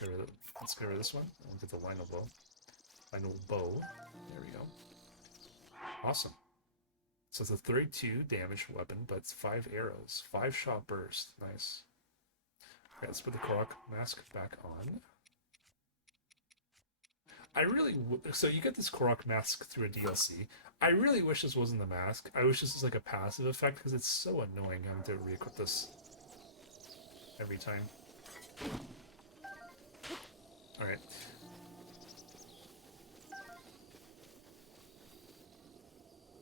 Let's get rid of this one. We'll get the Lionel bow. Lionel bow. There we go. Awesome. So it's a 32 damage weapon, but it's 5 arrows. 5-shot burst. Nice. Okay, let's put the Korok mask back on. I really... So you get this Korok mask through a DLC. I really wish this wasn't the mask. I wish this was like a passive effect, because it's so annoying having to re-equip this every time. Alright.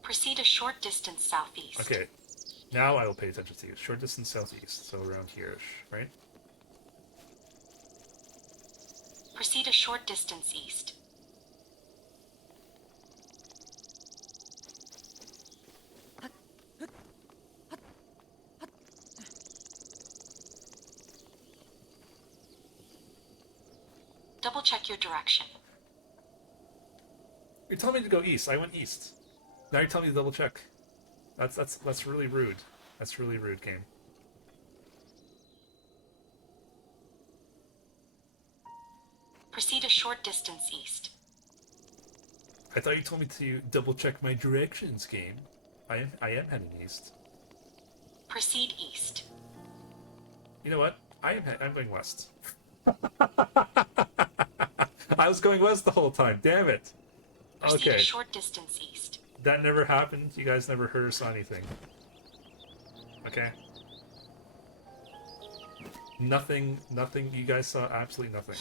Proceed a short distance southeast. Okay. Now I will pay attention to you. Short distance southeast, so around here-ish, right? Proceed a short distance east. Double check your direction. You're telling me to go east. I went east. Now you're telling me to double check. That's really rude. That's really rude, game. Proceed a short distance east. I thought you told me to double check my directions, game. I am heading east. Proceed east. You know what? I'm going west. I was going west the whole time. Damn it. Proceed Okay. a short distance east. That never happened. You guys never heard or saw anything. Okay. Nothing. You guys saw absolutely nothing.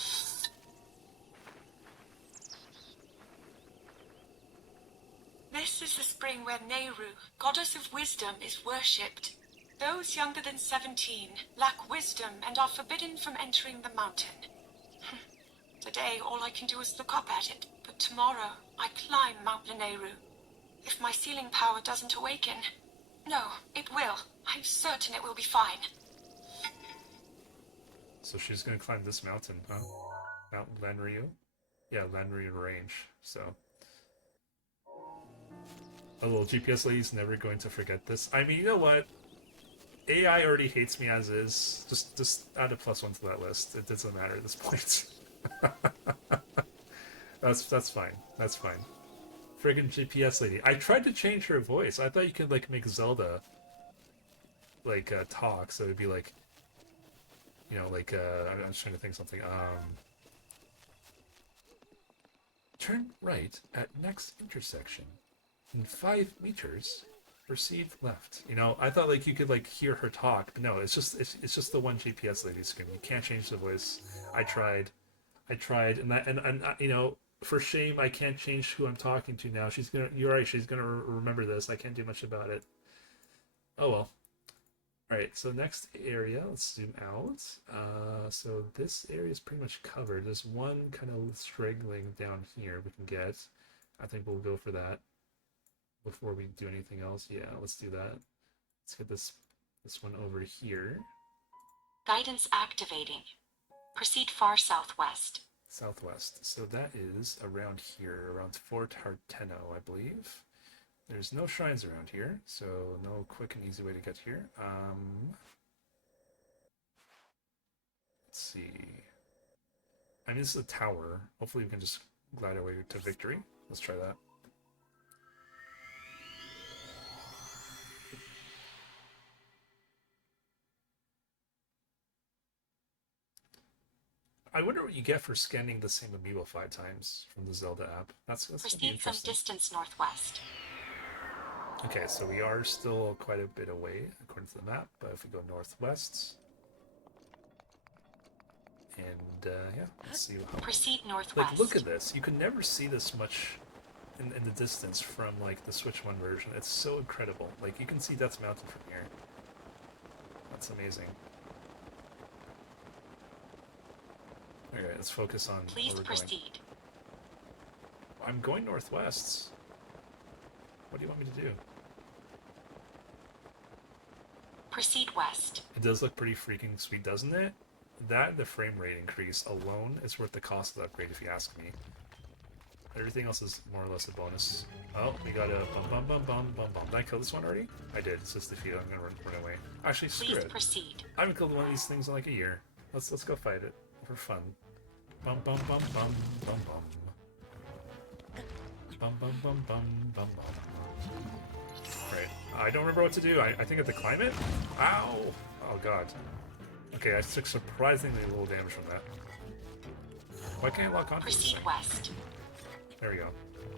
This is the spring where Nehru, goddess of wisdom, is worshipped. Those younger than 17 lack wisdom and are forbidden from entering the mountain. Today, all I can do is look up at it, but tomorrow, I climb Mount Lanayru. If my sealing power doesn't awaken... No, it will. I'm certain it will be fine. So she's gonna climb this mountain, huh? Mount Lanryu? Yeah, Lanryu Range, so... A little GPS lady's never going to forget this. I mean, you know what? AI already hates me as is. Just add a +1 to that list. It doesn't matter at this point. That's fine. That's fine. Friggin' GPS lady. I tried to change her voice. I thought you could like make Zelda like talk, so it'd be like, you know, like I'm just trying to think something. Turn right at next intersection. In 5 meters, proceed left. You know, I thought like you could like hear her talk, but no, it's just the one GPS lady screen. You can't change the voice. I tried, and you know, for shame, I can't change who I'm talking to now. You're right. She's gonna remember this. I can't do much about it. Oh well. All right. So next area. Let's zoom out. So this area is pretty much covered. There's one kind of straggling down here we can get. I think we'll go for that before we do anything else. Yeah, let's do that. Let's get this one over here. Guidance activating. Proceed far southwest. Southwest. So that is around here, around Fort Harteno, I believe. There's no shrines around here, so no quick and easy way to get here. Let's see. I mean, this is a tower. Hopefully we can just glide our way to victory. Let's try that. I wonder what you get for scanning the same amiibo 5 times from the Zelda app. That's gonna be Proceed some interesting. distance northwest. Okay, so we are still quite a bit away according to the map, but if we go northwest, and yeah, let's see how. Proceed northwest. Like, look at this. You can never see this much in the distance from like the Switch 1 version. It's so incredible. Like, you can see Death's Mountain from here. That's amazing. Okay, let's focus on Please where we're proceed. going. I'm going northwest. What do you want me to do? Proceed west. It does look pretty freaking sweet, doesn't it? That and the frame rate increase alone is worth the cost of the upgrade, if you ask me. Everything else is more or less a bonus. Oh, we got a bum bum bum bum bum bum. Did I kill this one already? I did. It's just defeated. I'm gonna run away. Actually, screw Please it. proceed. I haven't killed one of these things in like a year. Let's go fight it for fun. Bum bum bum bum bum bum. Bum bum bum bum bum bum. Right. I don't remember what to do. I think I have to climb it? Ow! Oh god. Okay, I took surprisingly little damage from that. Why can't I lock onto this Proceed thing? west. There we go.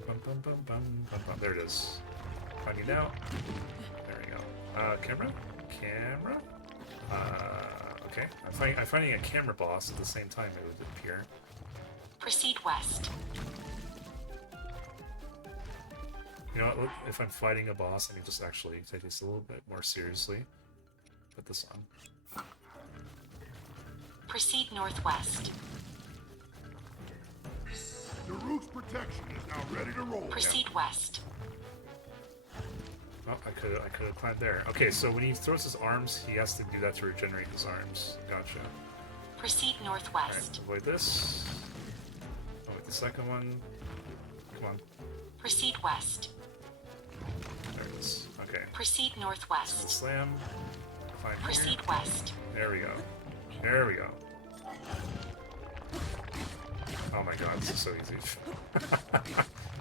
Bum, bum, bum, bum, bum, bum. There it is. Finding it out. There we go. Camera? Camera? Okay. I'm finding a camera boss at the same time it would appear. Proceed west. You know what? Look, if I'm fighting a boss, I can just actually take this a little bit more seriously. Put this on. Proceed northwest. Daruk's protection is now ready to roll. Proceed west. Oh, I could have climbed there. Okay, so when he throws his arms, he has to do that to regenerate his arms. Gotcha. Proceed Alright, northwest. avoid this. Avoid the second one. Come on. Proceed west. There it is. Okay. Proceed northwest. Slam. Climb here. Proceed west. There we go. There we go. Oh my god, this is so easy.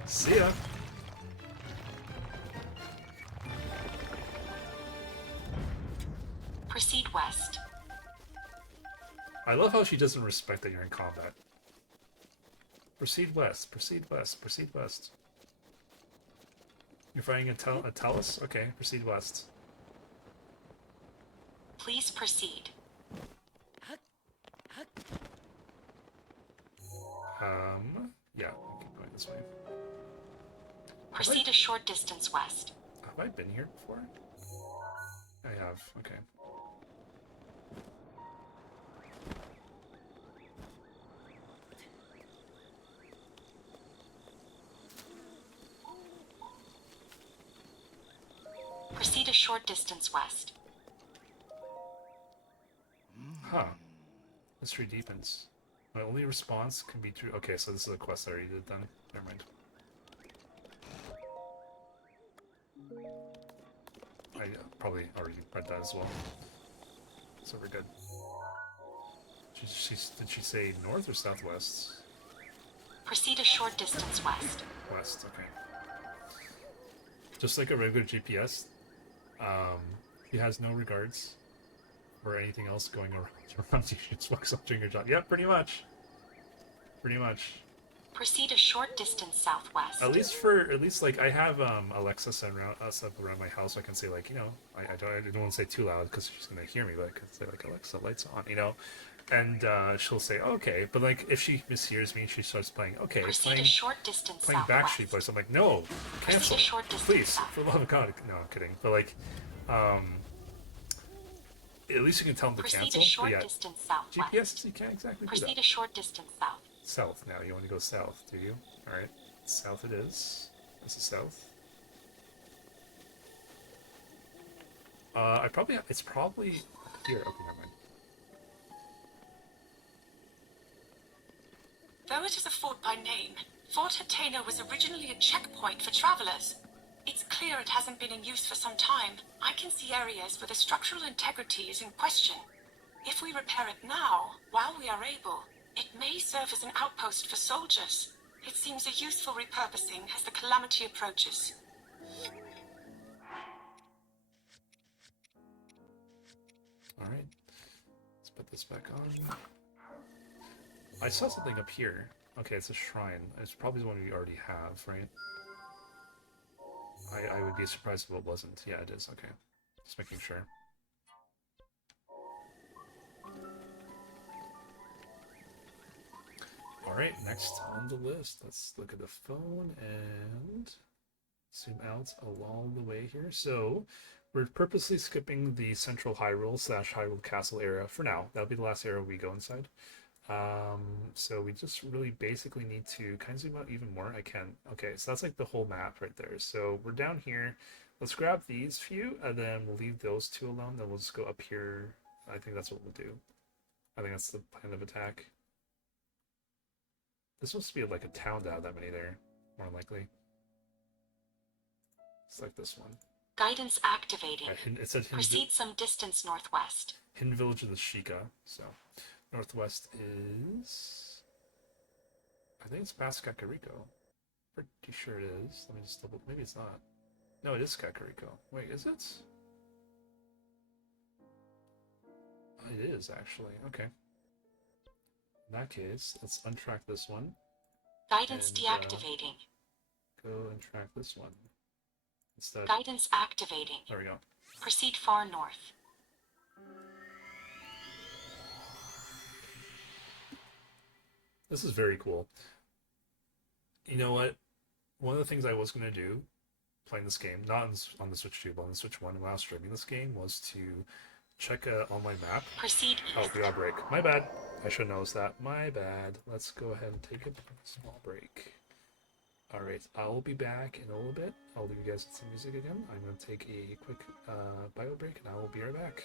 See ya! Proceed west. I love how she doesn't respect that you're in combat. Proceed west, proceed west, proceed west. You're fighting a Talus? Okay, proceed west. Please proceed. Yeah, I keep going this way. Proceed a short distance west. Have I been here before? I have, okay. Proceed a short distance west. Huh. Mystery deepens. My only response can be true. Okay, so this is a quest I already did then. Never mind. I probably already read that as well. So we're good. Did she say north or southwest? Proceed a short distance west. West, okay. Just like a regular GPS, he has no regards for anything else going around you. Just focus on doing your job. Yeah, pretty much. Pretty much. Proceed a short distance southwest. At least like I have Alexa set up around my house. So I can say like, you know, I don't want to say too loud because she's gonna hear me, but I can say like, Alexa, lights on, you know, and she'll say okay. But like if she mishears me, she starts playing Proceed a short distance playing southwest. Backstreet Boys. I'm like, no, cancel, Proceed a short distance please, south. for the love of God. No, I'm kidding. But like, at least you can tell them to Proceed cancel. a short But yeah, distance southwest. GPS, you can't exactly do Proceed that. a short distance south. South now. You want to go south, do you? All right, south it is. This is south. It's probably here. Okay, never mind. Though it is a fort by name, Fort Hateno was originally a checkpoint for travelers. It's clear it hasn't been in use for some time. I can see areas where the structural integrity is in question. If we repair it now, while we are able, it may serve as an outpost for soldiers. It seems a useful repurposing as the calamity approaches. All right, let's put this back on. I saw something up here. Okay, it's a shrine. It's probably the one we already have, right? I would be surprised if it wasn't. Yeah, it is. Okay, just making sure. Alright, next on the list, let's look at the phone and zoom out along the way here. So, we're purposely skipping the Central Hyrule / Hyrule Castle era for now. That'll be the last era we go inside. So we just really basically need to kind of zoom out even more. I can. Okay, so that's like the whole map right there. So we're down here. Let's grab these few, and then we'll leave those two alone. Then we'll just go up here. I think that's what we'll do. I think that's the plan of attack. This supposed to be like a town to have that many there, more likely. It's like this one. Guidance activating. Right, it said Hidden, Proceed some distance northwest. Hidden Village of the Sheikah. So, northwest is... I think it's past Kakariko. Pretty sure it is. Let me just double... Maybe it's not. No, it is Kakariko. Wait, is it? It is, actually. Okay. In that case, let's untrack this one. Guidance and, deactivating. Go and track this one. Instead. Guidance activating. There we go. Proceed far north. This is very cool. You know what? One of the things I was going to do, playing this game, not on the Switch 2, but on the Switch 1 while I was streaming this game, was to check an online map. Proceed east. Oh, we got a break. My bad. I should have noticed that. My bad. Let's go ahead and take a small break. Alright, I will be back in a little bit. I'll leave you guys with some music again. I'm going to take a quick bio break, and I will be right back.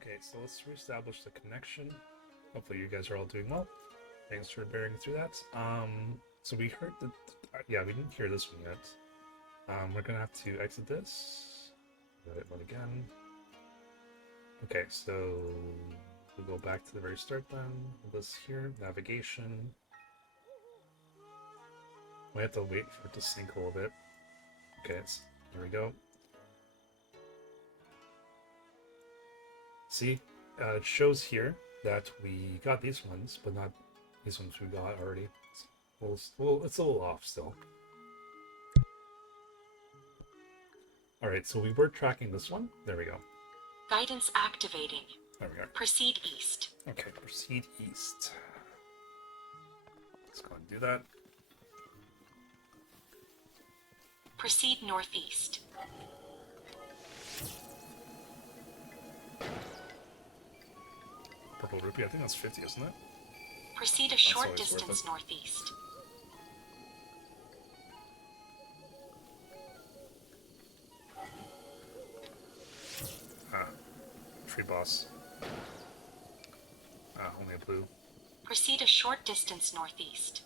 Okay, so let's reestablish the connection. Hopefully you guys are all doing well. Thanks for bearing through that. So we heard the... yeah, we didn't hear this one yet. We're gonna have to exit this. Let it run again. Okay, so we'll go back to the very start then. This here, navigation. We have to wait for it to sync a little bit. Okay, here we go. See, it shows here that we got these ones, but not these ones we got already. It's a little off still. Alright, so we were tracking this one. There we go. Guidance activating. There we go. Proceed east. Okay, proceed east. Let's go and do that. Proceed northeast. Purple rupee, I think that's 50, isn't it? Proceed a short always worth distance it. northeast. Tree boss. Only a blue. Proceed a short distance northeast.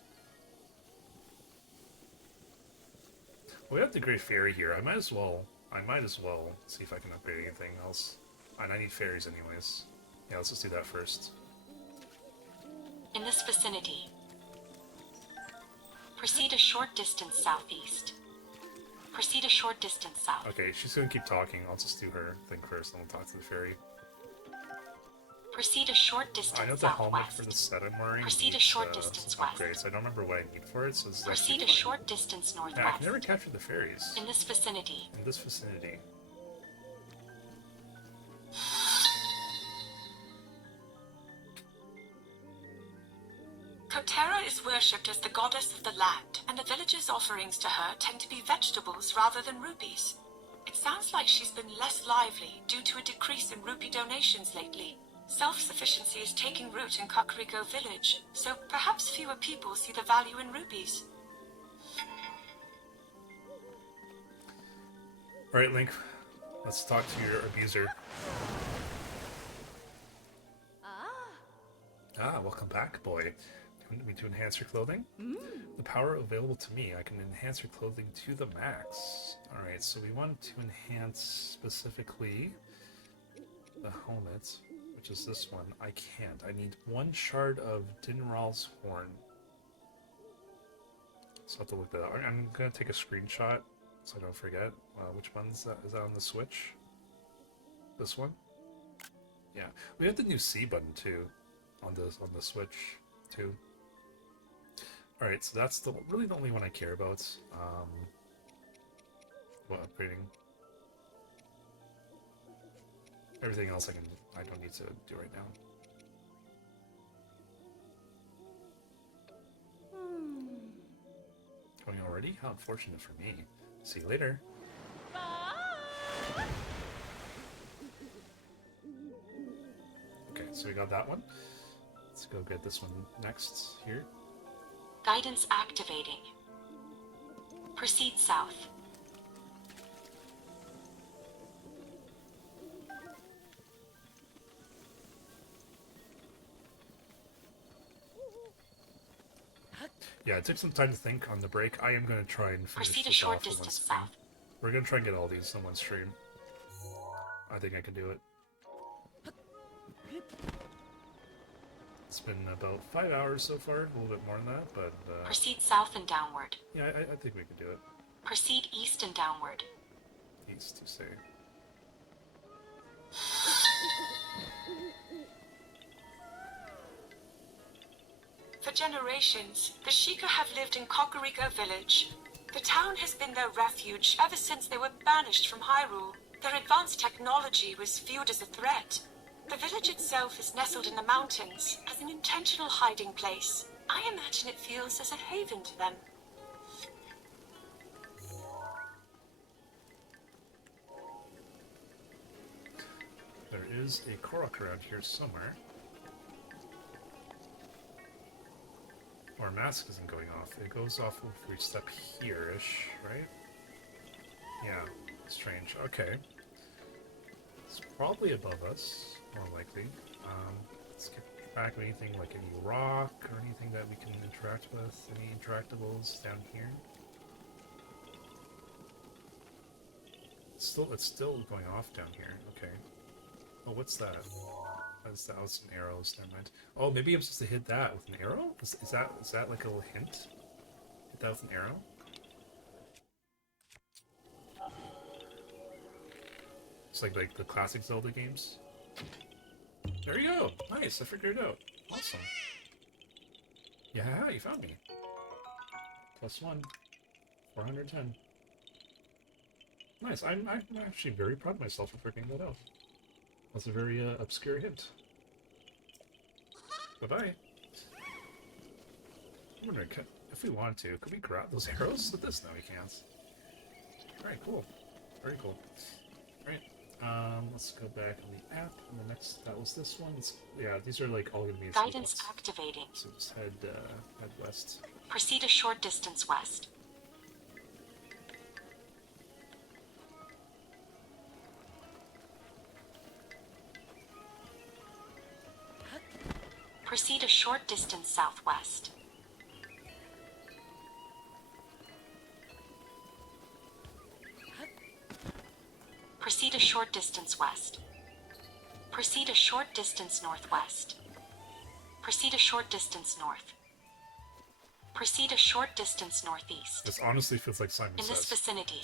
We have the Great Fairy here. I might as well see if I can upgrade anything else. And I need fairies anyways. Yeah, let's just do that first. In this vicinity. Proceed a short distance southeast. Proceed a short distance south. Okay, she's gonna keep talking. I'll just do her thing first, and we'll talk to the fairy. Proceed a short distance I know the helmet southwest. for the set I'm wearing Proceed a needs, short distance some west. upgrades. I don't remember what I need for it, so this is Proceed a actually short distance fun. northwest. Yeah, I can never capture the fairies In this vicinity. in this vicinity. Kotera is worshipped as the goddess of the land, and the villagers' offerings to her tend to be vegetables rather than rupees. It sounds like she's been less lively due to a decrease in rupee donations lately. Self-sufficiency is taking root in Kakariko village, so perhaps fewer people see the value in rupees. Alright, Link. Let's talk to your abuser. Welcome back, boy. You want me to enhance your clothing? The power available to me, I can enhance your clothing to the max. Alright, so we want to enhance specifically the helmet, which is this one. I can't. I need one shard of Dinral's horn. So I have to look that up. I'm gonna take a screenshot so I don't forget. Which one is that? Is that on the Switch? This one? Yeah. We have the new C button too on the Switch too. Alright, so that's really the only one I care about. What upgrading? Everything else I don't need to do right now. Going already? How unfortunate for me. See you later. Okay, so we got that one. Let's go get this one next here. Guidance activating. Proceed south. Yeah, it took some time to think on the break. I am going to try and finish Proceed a this short off in one distance stream. south. We're going to try and get all these in one stream. I think I can do it. It's been about 5 hours so far, a little bit more than that, but Proceed south and downward. yeah, I think we can do it. Proceed east and downward. East, to say. For generations, the Sheikah have lived in Kakariko village. The town has been their refuge ever since they were banished from Hyrule. Their advanced technology was viewed as a threat. The village itself is nestled in the mountains as an intentional hiding place. I imagine it feels as a haven to them. There is a Korok around here somewhere. Our mask isn't going off. It goes off if we step here-ish, right? Yeah, strange. Okay. Let's Probably above us, more likely. Let's get back anything like any rock or anything that we can interact with. Any interactables down here? It's still going off down here. Okay. Oh, what's that? That's that was some arrows. Never mind. Oh, maybe I'm supposed to hit that with an arrow. Is that like a little hint? Hit that with an arrow. It's like the classic Zelda games. There you go. Nice. I figured it out. Awesome. Yeah, you found me. +1. 410. Nice. I'm actually very proud of myself for figuring that out. That's a very obscure hint. Bye-bye. I'm wondering, if we wanted to, could we grab those arrows with this? No, we can't. Alright, cool. Very cool. Alright, let's go back on the app, and the next, that was this one. Yeah, these are like all gonna be Guidance activating. So just head west. Proceed a short distance west. Proceed a short distance southwest. Proceed a short distance west. Proceed a short distance northwest. Proceed a short distance north. Proceed a short distance northeast. This honestly feels like Simon In Says. this vicinity.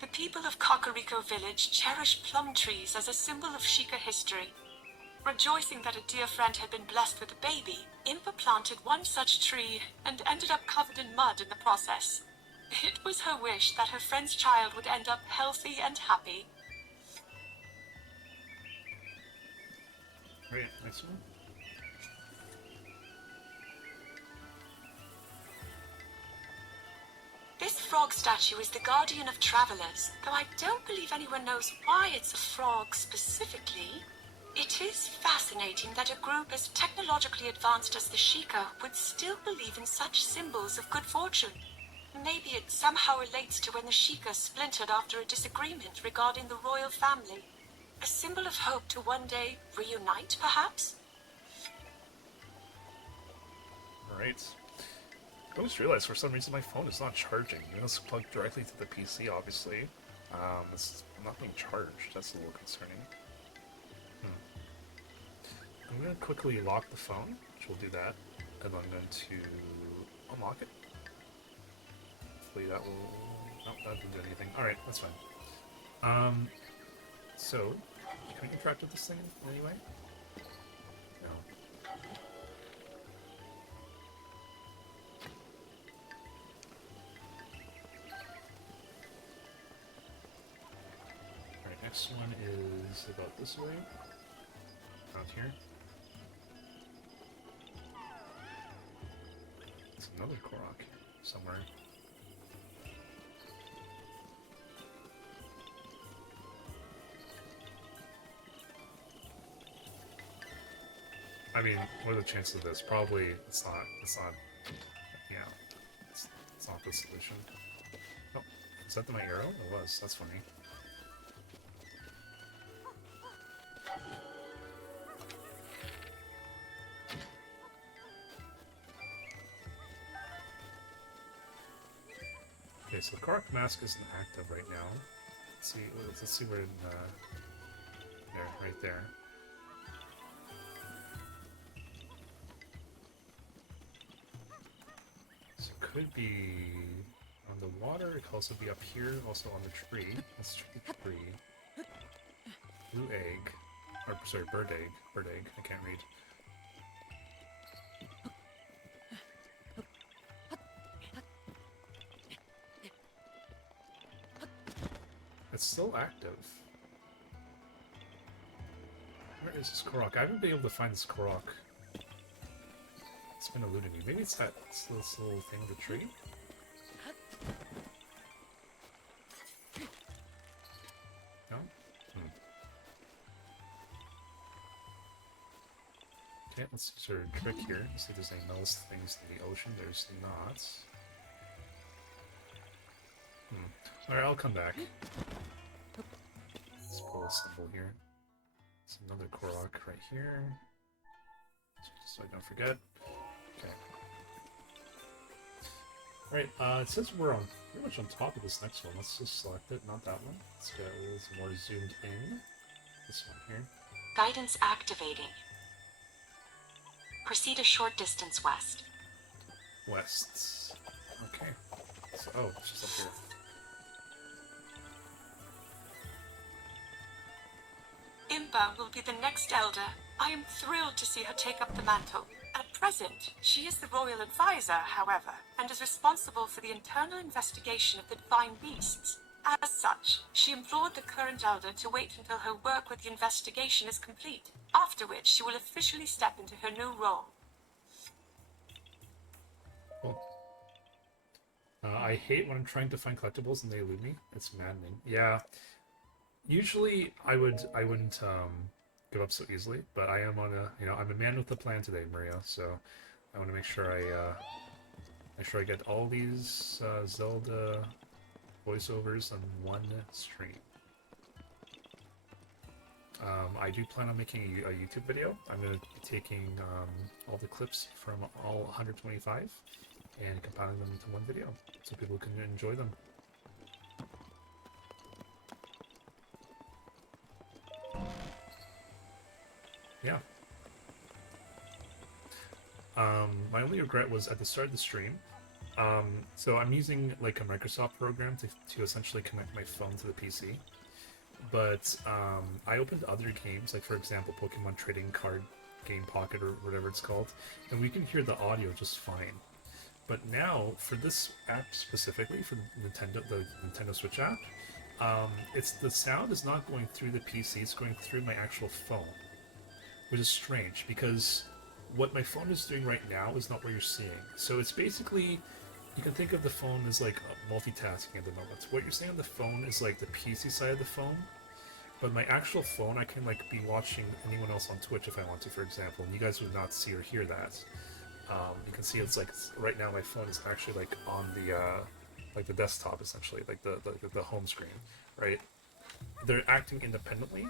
The people of Kakariko Village cherish plum trees as a symbol of Sheikah history. Rejoicing that a dear friend had been blessed with a baby, Impa planted one such tree and ended up covered in mud in the process. It was her wish that her friend's child would end up healthy and happy. Great, next one. This frog statue is the guardian of travelers, though I don't believe anyone knows why it's a frog specifically. It is fascinating that a group as technologically advanced as the Sheikah would still believe in such symbols of good fortune. Maybe it somehow relates to when the Sheikah splintered after a disagreement regarding the royal family. A symbol of hope to one day reunite, perhaps? Alright. I just realized for some reason my phone is not charging. Even though it's plugged directly to the PC, obviously. It's not being charged. That's a little concerning. I'm going to quickly lock the phone, which will do that, and I'm going to unlock it. Hopefully that will... Nope, that didn't do anything. Alright, that's fine. So, can we interact with this thing in any way? No. Alright, next one is about this way. Out here. It's another Korok somewhere. I mean, what are the chances of this? Probably it's not, yeah, it's not the solution. Oh, is that my arrow? It was, that's funny. Okay, so the Korok mask isn't active right now. Let's see where in, there, right there. So it could be on the water, it could also be up here, also on the tree. Let's check the tree. Blue egg. Or, sorry, bird egg. Bird egg, I can't read. It's still active. Where is this Korok? I haven't been able to find this Korok. It's been eluding me. Maybe it's this little thing with the tree? No? Okay. let's use our trick here. See if there's any Mel's things in the ocean. There's not. Alright, I'll come back. Let's pull a symbol here. It's another Korok right here. So I don't forget. Okay. Alright, it says we're on pretty much on top of this next one. Let's just select it, not that one. Let's get a little more zoomed in. This one here. Guidance activating. Proceed a short distance west. West. Okay. So, oh, it's just up here. Impa will be the next elder. I am thrilled to see her take up the mantle. At present, she is the royal advisor, however, and is responsible for the internal investigation of the divine beasts. As such, she implored the current elder to wait until her work with the investigation is complete, after which she will officially step into her new role. Cool. I hate when I'm trying to find collectibles and they elude me. It's maddening. Yeah. Usually, I wouldn't give up so easily, but I am on I'm a man with a plan today, Maria. So I want to make sure I get all these Zelda voiceovers on one stream. I do plan on making a YouTube video. I'm going to be taking all the clips from all 125 and compiling them into one video so people can enjoy them. Yeah. My only regret was at the start of the stream. So I'm using like a Microsoft program to essentially connect my phone to the PC. But I opened other games, like for example, Pokemon Trading Card Game Pocket or whatever it's called, and we can hear the audio just fine. But now, for this app specifically, for the Nintendo Switch app, it's the sound is not going through the PC, it's going through my actual phone. Which is strange, because what my phone is doing right now is not what you're seeing. So it's basically, you can think of the phone as like multitasking at the moment. What you're seeing on the phone is like the PC side of the phone, but my actual phone, I can like be watching anyone else on Twitch if I want to, for example, and you guys would not see or hear that. You can see it's like, right now my phone is actually like on the, like the desktop essentially, like the home screen, right? They're acting independently.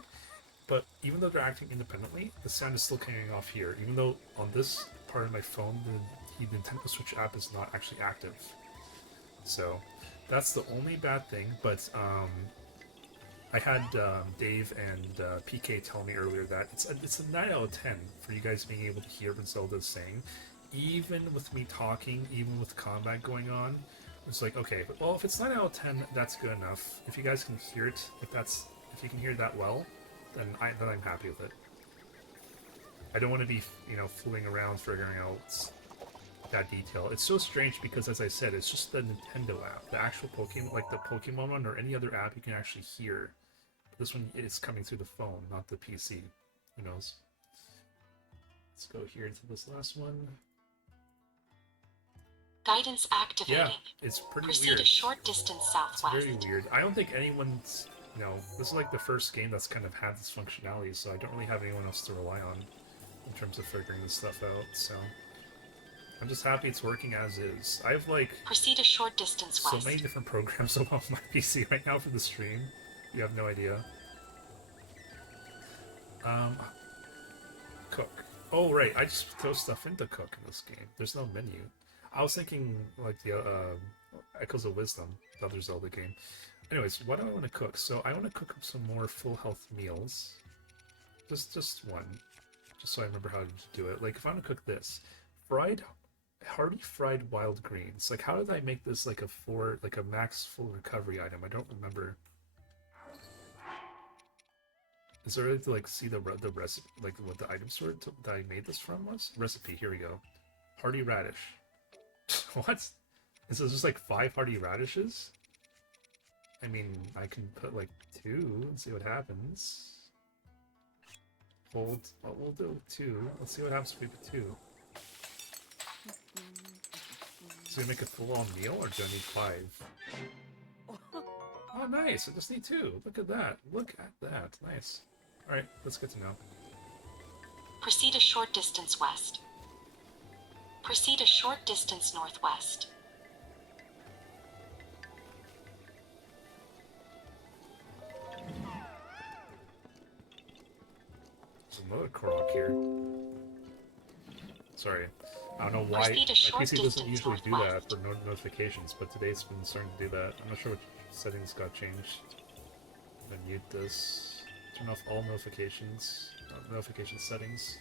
But even though they're acting independently, the sound is still coming off here. Even though on this part of my phone, the Nintendo Switch app is not actually active. So that's the only bad thing. But I had Dave and PK tell me earlier that it's a 9 out of 10 for you guys being able to hear what Zelda is saying. Even with me talking, even with combat going on, it's like, okay, well, if it's 9 out of 10, that's good enough. If you guys can hear it, if you can hear that well, then I'm happy with it. I don't want to be, fooling around figuring out that detail. It's so strange because, as I said, it's just the Nintendo app. The actual Pokemon, like the Pokemon one or any other app, you can actually hear. This one is coming through the phone, not the PC. Who knows? Let's go here to this last one. Guidance activated. Yeah, it's pretty Proceed weird. a short distance southwest. It's very weird. I don't think anyone's... this is like the first game that's kind of had this functionality, so I don't really have anyone else to rely on in terms of figuring this stuff out, so... I'm just happy it's working as is. I have like... Proceed a short distance west. So many different programs on my PC right now for the stream. You have no idea. Cook. Oh, right, I just throw stuff into cook in this game. There's no menu. I was thinking, like, the Echoes of Wisdom, the other Zelda game. Anyways, what do I want to cook? So I want to cook up some more full health meals. Just one. Just so I remember how to do it. Like, if I want to cook this. Hearty fried wild greens. Like, how did I make this like a max full recovery item? I don't remember. Is there a way to like see the recipe, like what the item store that I made this from was? Recipe, here we go. Hearty radish. What? Is this just like 5 hearty radishes? I mean, I can put like 2 and see what happens. Hold. Well, we'll do 2. Let's see what happens if we put 2. So we make a full-on meal, or do I need 5? Oh, nice! I just need 2. Look at that. Look at that. Nice. Alright, that's good to know. Proceed a short distance west. Proceed a short distance northwest. There's another Korok here. Sorry. I don't know why my Proceed a short PC doesn't distance usually do that northwest. for notifications, but today it's been starting to do that. I'm not sure which settings got changed. I'm gonna mute this. Turn off all notifications. Notification settings.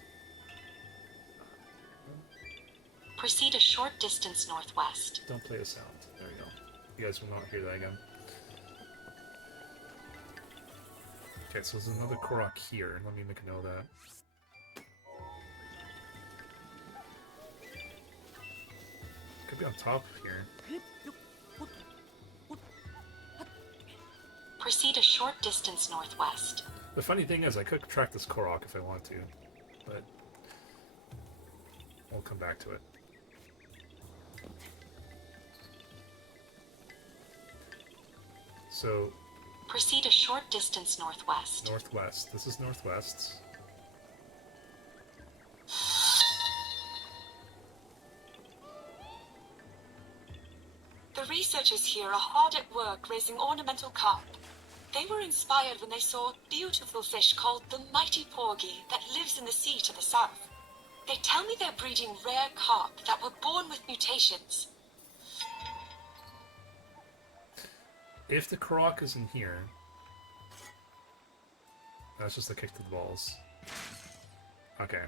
Proceed a short distance northwest. Don't play a sound. There you go. You guys will not hear that again. Okay, so there's another Korok here. Let me make a note of that. Could be on top here. Proceed a short distance northwest. The funny thing is, I could track this Korok if I want to, but we'll come back to it. So, Proceed a short distance northwest. northwest. This is northwest. The researchers here are hard at work raising ornamental carp. They were inspired when they saw a beautiful fish called the mighty porgy that lives in the sea to the south. They tell me they're breeding rare carp that were born with mutations. If the Korok is in here, that's just a kick to the balls. Okay.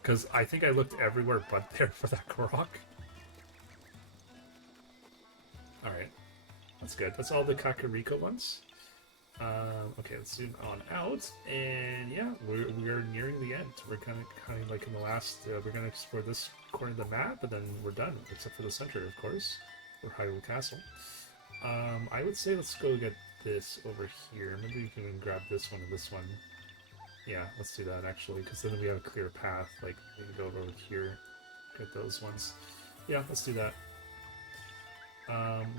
Because I think I looked everywhere but there for that Korok. Alright. That's good. That's all the Kakariko ones. Okay, let's zoom on out. And yeah, we're nearing the end. We're kind of like in the last... we're going to explore this corner of the map, and then we're done. Except for the center, of course. Or Hyrule Castle. I would say let's go get this over here. Maybe we can grab this one and this one. Yeah, let's do that actually, because then we have a clear path. Like, we can go over here, get those ones. Yeah, let's do that.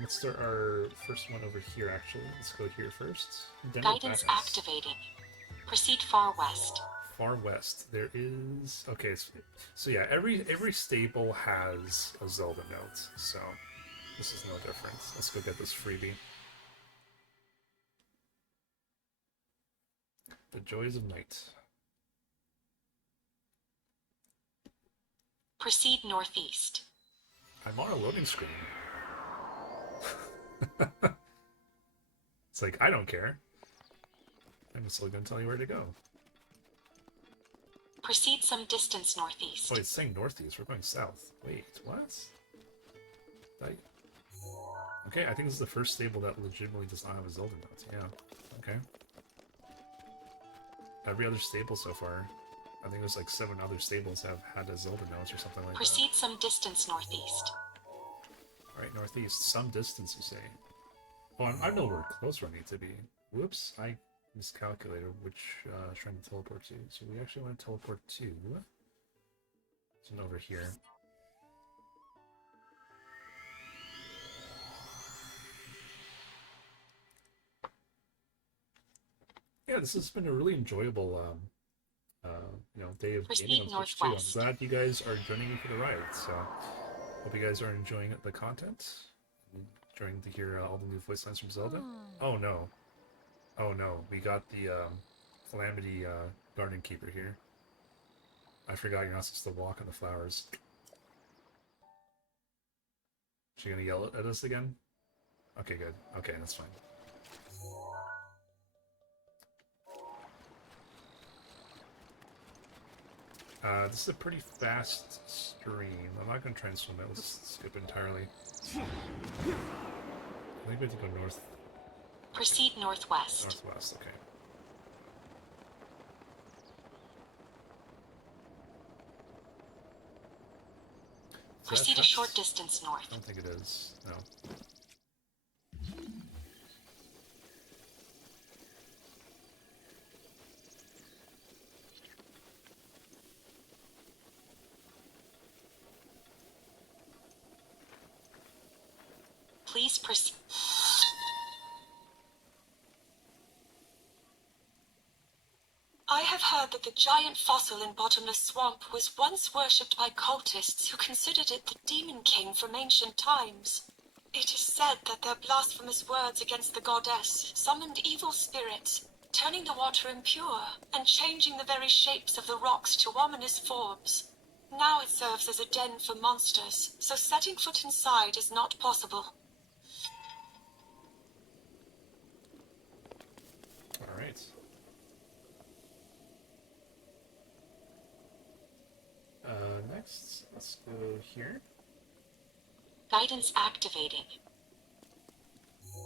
Let's start our first one over here actually. Let's go here first. Guidance activating. Proceed far west. Far west. There is... Okay, so yeah, every stable has a Zelda note, so this is no different. Let's go get this freebie. The Joys of Night. Proceed northeast. I'm on a loading screen. It's like, I don't care. I'm still gonna tell you where to go. Proceed some distance northeast. Oh, it's saying northeast. We're going south. Wait, what? Okay, I think this is the first stable that legitimately does not have a Zelda note. Yeah, okay. Every other stable so far, I think there's like 7 other stables that have had a Zelda note or something like Proceed some distance northeast. that. Alright, northeast. Some distance, you say. Oh, I know where closer I need to be. Whoops, I miscalculated which shrine to teleport to. So we actually want to teleport to... This one over here. Yeah, this has been a really enjoyable, day of Proceed gaming on Switch 2. I'm northwest. glad you guys are joining me for the ride, so hope you guys are enjoying the content. Enjoying to hear all the new voice lines from Zelda. Oh no. Oh no, we got the Calamity Garden Keeper here. I forgot you're not supposed to walk on the flowers. She gonna yell at us again? Okay, good. Okay, that's fine. This is a pretty fast stream. I'm not gonna try and swim it. Let's skip entirely. I think we have to go north. Proceed northwest. Northwest, okay. Is that Proceed a fast? short distance north. I don't think it is. No. Please proceed. I the giant fossil in Bottomless Swamp was once worshipped by cultists who considered it the Demon King from ancient times. It is said that their blasphemous words against the goddess summoned evil spirits, turning the water impure and changing the very shapes of the rocks to ominous forms. Now it serves as a den for monsters, so setting foot inside is not possible. Alright. Next, let's go here. Guidance activating.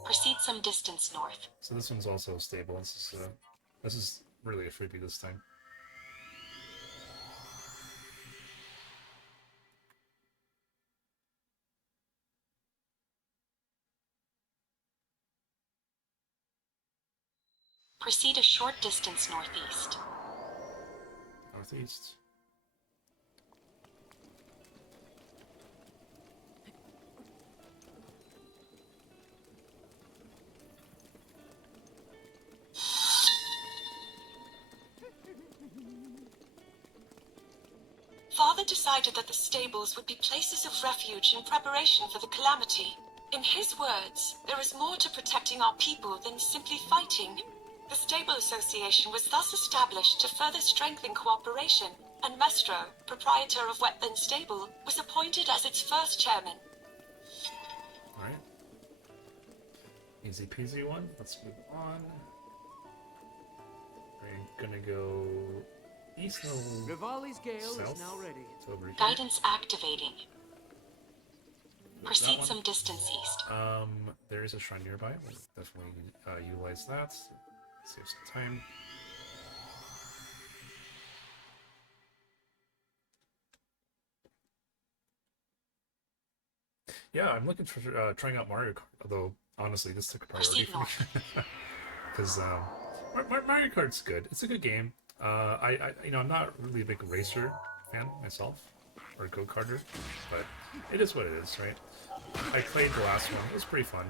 Proceed some distance north. So this one's also stable. This is really a freebie this time. Proceed a short distance northeast. Northeast. Father decided that the stables would be places of refuge in preparation for the calamity. In his words, there is more to protecting our people than simply fighting. The Stable Association was thus established to further strengthen cooperation, and Mestro, proprietor of Wetland Stable, was appointed as its first chairman. Alright. Easy peasy one. Let's move on. We're gonna go east, no, Rivali's Gale south. is now ready. So over here. Guidance activating. That Proceed one. some distance east. There is a shrine nearby. We'll definitely utilize that. Save some time. Yeah, I'm looking for trying out Mario Kart. Although honestly, this took a priority for me because Mario Kart's good. It's a good game. I'm not really a big racer fan myself, or a go-karter, but it is what it is, right? I played the last one. It was pretty fun.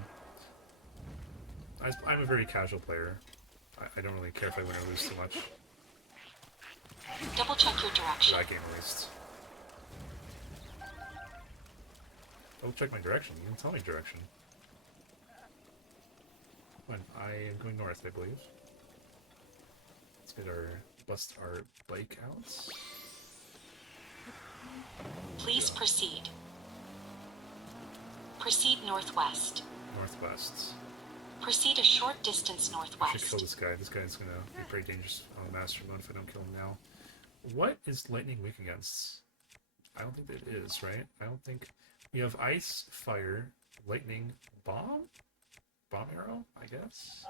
I'm a very casual player. I don't really care if I win or lose too much. Double check your For direction. that game, at least. Double check my direction. You can tell me direction. Come on, I am going north, I believe. Let's get bust our bike out. Please proceed. Proceed northwest. Northwest. Proceed a short distance I should northwest. kill this guy. This guy's gonna be pretty dangerous on Master Mode if I don't kill him now. What is lightning weak against? I don't think that it is, right? I don't think... We have ice, fire, lightning, bomb? Bomb arrow, I guess?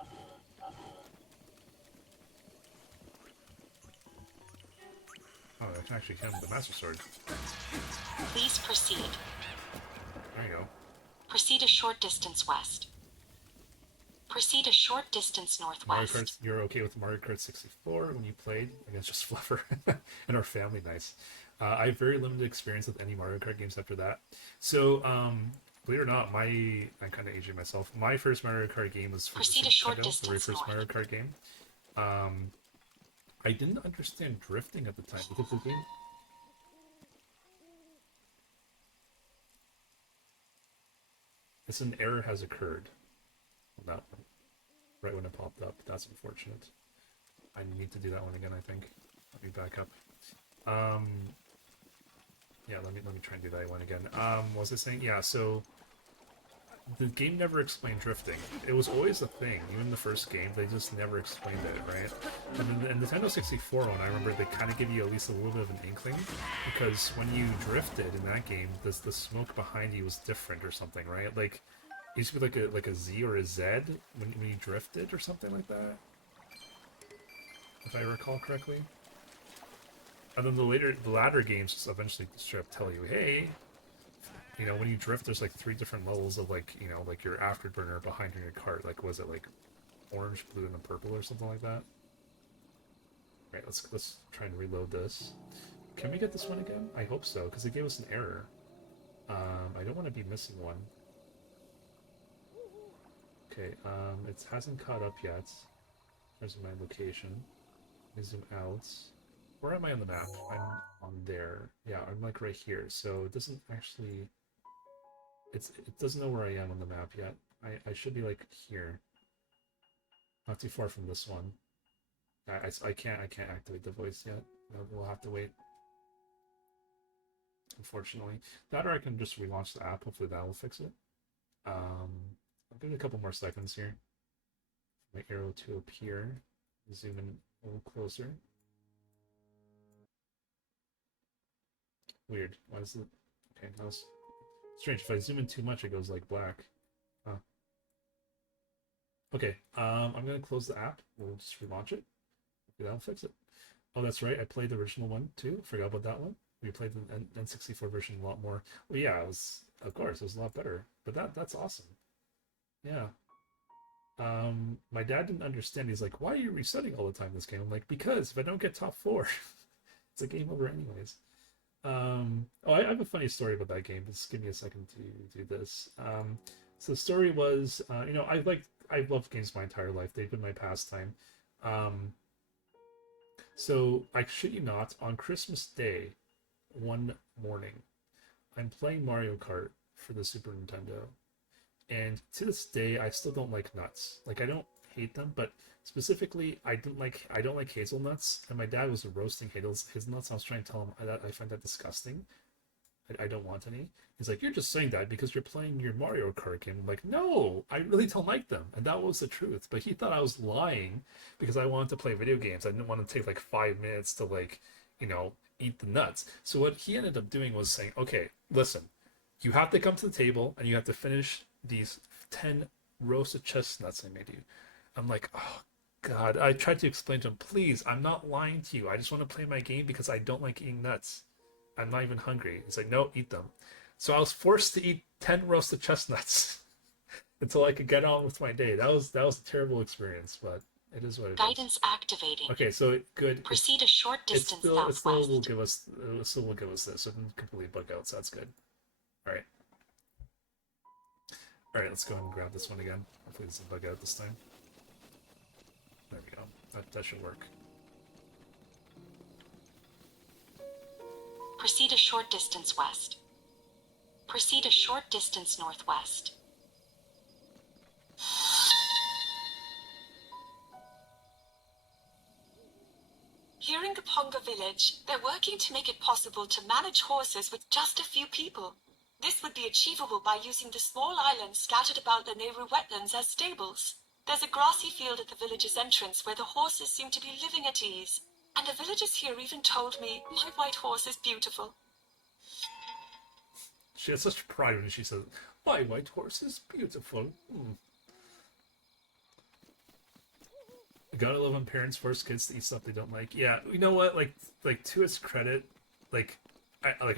Oh, I can actually hit him with the Master Sword. Please proceed. There you go. Proceed a short distance west. Proceed a short distance Mario northwest. Kart, you're okay with Mario Kart 64 when you played against just Fluffer and our family, nice. I have very limited experience with any Mario Kart games after that. So, believe it or not, I'm kind of aging myself. My first Mario Kart game was for Proceed the a short Nintendo, the very distance first Mario north. Kart game. I didn't understand drifting at the time because the game... It's an error has occurred on that one. Right when it popped up. That's unfortunate. I need to do that one again, I think. Let me back up. Yeah, let me try and do that one again. What was I saying? Yeah, so the game never explained drifting. It was always a thing. Even in the first game, they just never explained it, right? And in the Nintendo 64 one, I remember they kind of give you at least a little bit of an inkling, because when you drifted in that game, the smoke behind you was different or something, right? Like, it used to be like a Z or a Z when you drifted or something like that, if I recall correctly. And then the latter games just eventually straight up tell you, hey, you know, when you drift, there's like 3 different levels of like, you know, like your afterburner behind your cart. Like, was it like orange, blue, and then purple or something like that? Right, let's try and reload this. Can we get this one again? I hope so, because it gave us an error. I don't want to be missing one. Okay, it hasn't caught up yet. There's my location. Let me zoom out. where am I on the map? I'm on there. Yeah, I'm like right here. So it doesn't actually, it doesn't know where I am on the map yet. I should be like here, not too far from this one. I can't activate the voice yet. We'll have to wait, unfortunately. That or I can just relaunch the app. Hopefully that will fix it. I'll give it a couple more seconds here. My arrow to appear. Zoom in a little closer. Weird. Why is it? Okay, that was strange. If I zoom in too much, it goes like black. Huh. Okay. I'm gonna close the app. We'll just relaunch it. Maybe that'll fix it. Oh, that's right. I played the original one too. Forgot about that one. We played the N64 version a lot more. Well, yeah, it was. Of course, it was a lot better. But that's awesome. Yeah. My dad didn't understand. He's like, "Why are you resetting all the time this game?" I'm like, "Because if I don't get top four, it's a game over anyways." Oh, I have a funny story about that game. Just give me a second to do this. So the story was, I've loved games my entire life. They've been my pastime. Um, so I shit you not, on Christmas Day, one morning, I'm playing Mario Kart for the Super Nintendo, and to this day, I still don't like nuts. Like I don't hate them, but specifically, I don't like hazelnuts. And my dad was roasting hazelnuts. I was trying to tell him that I find that disgusting. I don't want any. He's like, you're just saying that because you're playing your Mario Kart game. I'm like, no, I really don't like them, and that was the truth. But he thought I was lying because I wanted to play video games. I didn't want to take like 5 minutes to eat the nuts. So what he ended up doing was saying, okay, listen, you have to come to the table and you have to finish these 10 roasted chestnuts I made you. I'm like, oh God. I tried to explain to him, please, I'm not lying to you. I just want to play my game because I don't like eating nuts. I'm not even hungry. He's like, no, eat them. So I was forced to eat 10 roasted chestnuts until I could get on with my day. That was a terrible experience, but it is what it is. Guidance activating. Okay, so good. Proceed a short distance It still will southwest. give us this. It didn't completely bug out, so that's good. All right. All right, let's go ahead and grab this one again. Hopefully it doesn't bug out this time. There we go. That should work. Proceed a short distance west. Proceed a short distance northwest. Here in Kaponga village, they're working to make it possible to manage horses with just a few people. This would be achievable by using the small islands scattered about the Nehru wetlands as stables. There's a grassy field at the village's entrance where the horses seem to be living at ease. And the villagers here even told me my white horse is beautiful. She has such pride when she says, "My white horse is beautiful." You gotta love when parents force kids to eat stuff they don't like. Yeah, you know what? Like to its credit, I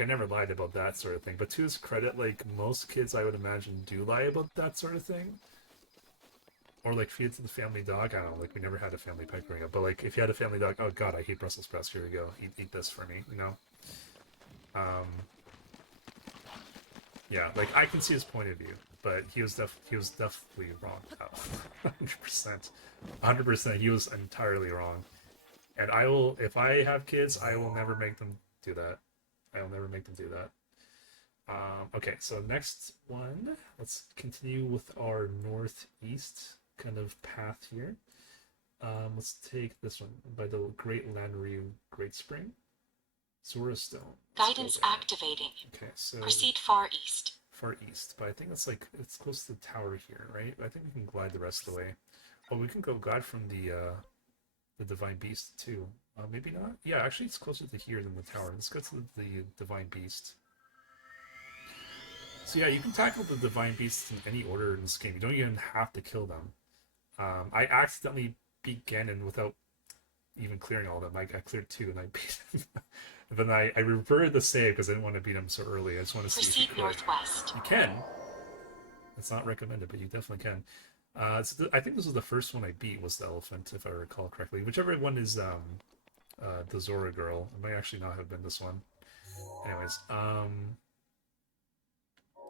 never lied about that sort of thing. But to his credit, like most kids, I would imagine do lie about that sort of thing. Or like feed it to the family dog. I don't know. Like we never had a family pet growing up, but like if you had a family dog, oh God, I hate Brussels sprouts. Here we go. Eat this for me. You know. Yeah, like I can see his point of view, but he was definitely wrong. 100%, 100%. He was entirely wrong. And I will, if I have kids, I will never make them do that. I will never make them do that. Okay, so next one, let's continue with our northeast kind of path here. Let's take this one by the Great Lanryu Great Spring. Zora Stone. Guidance activating. Okay, so Proceed far east. far east, but I think it's like it's close to the tower here, right? I think we can glide the rest of the way. Oh, we can go glide from the Divine Beast too. Maybe not. Yeah, actually, it's closer to here than the tower. Let's go to the Divine Beast. So yeah, you can tackle the Divine Beasts in any order in this game. You don't even have to kill them. I accidentally beat Ganon without even clearing all of them. I cleared 2 and I beat him. But then I reverted the save because I didn't want to beat him so early. I just want to see if you Proceed could. northwest. You can. It's not recommended, but you definitely can. I think this was the first one I beat was the elephant, if I recall correctly. Whichever one is the Zora girl. It might actually not have been this one. Anyways,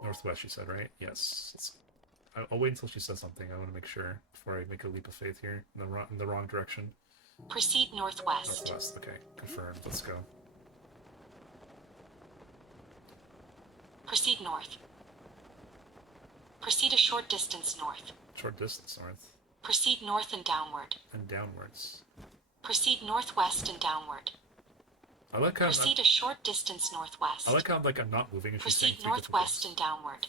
northwest, you said, right? Yes. I'll wait until she says something. I want to make sure before I make a leap of faith here in the wrong direction. Proceed northwest. Northwest, okay. Confirmed. Let's go. Proceed north. Proceed a short distance north. Short distance north. Proceed north and downward. And downwards. Proceed northwest and downward. I like how Proceed a short distance northwest. I like how I'm not moving and she's saying Proceed three different northwest things. and downward.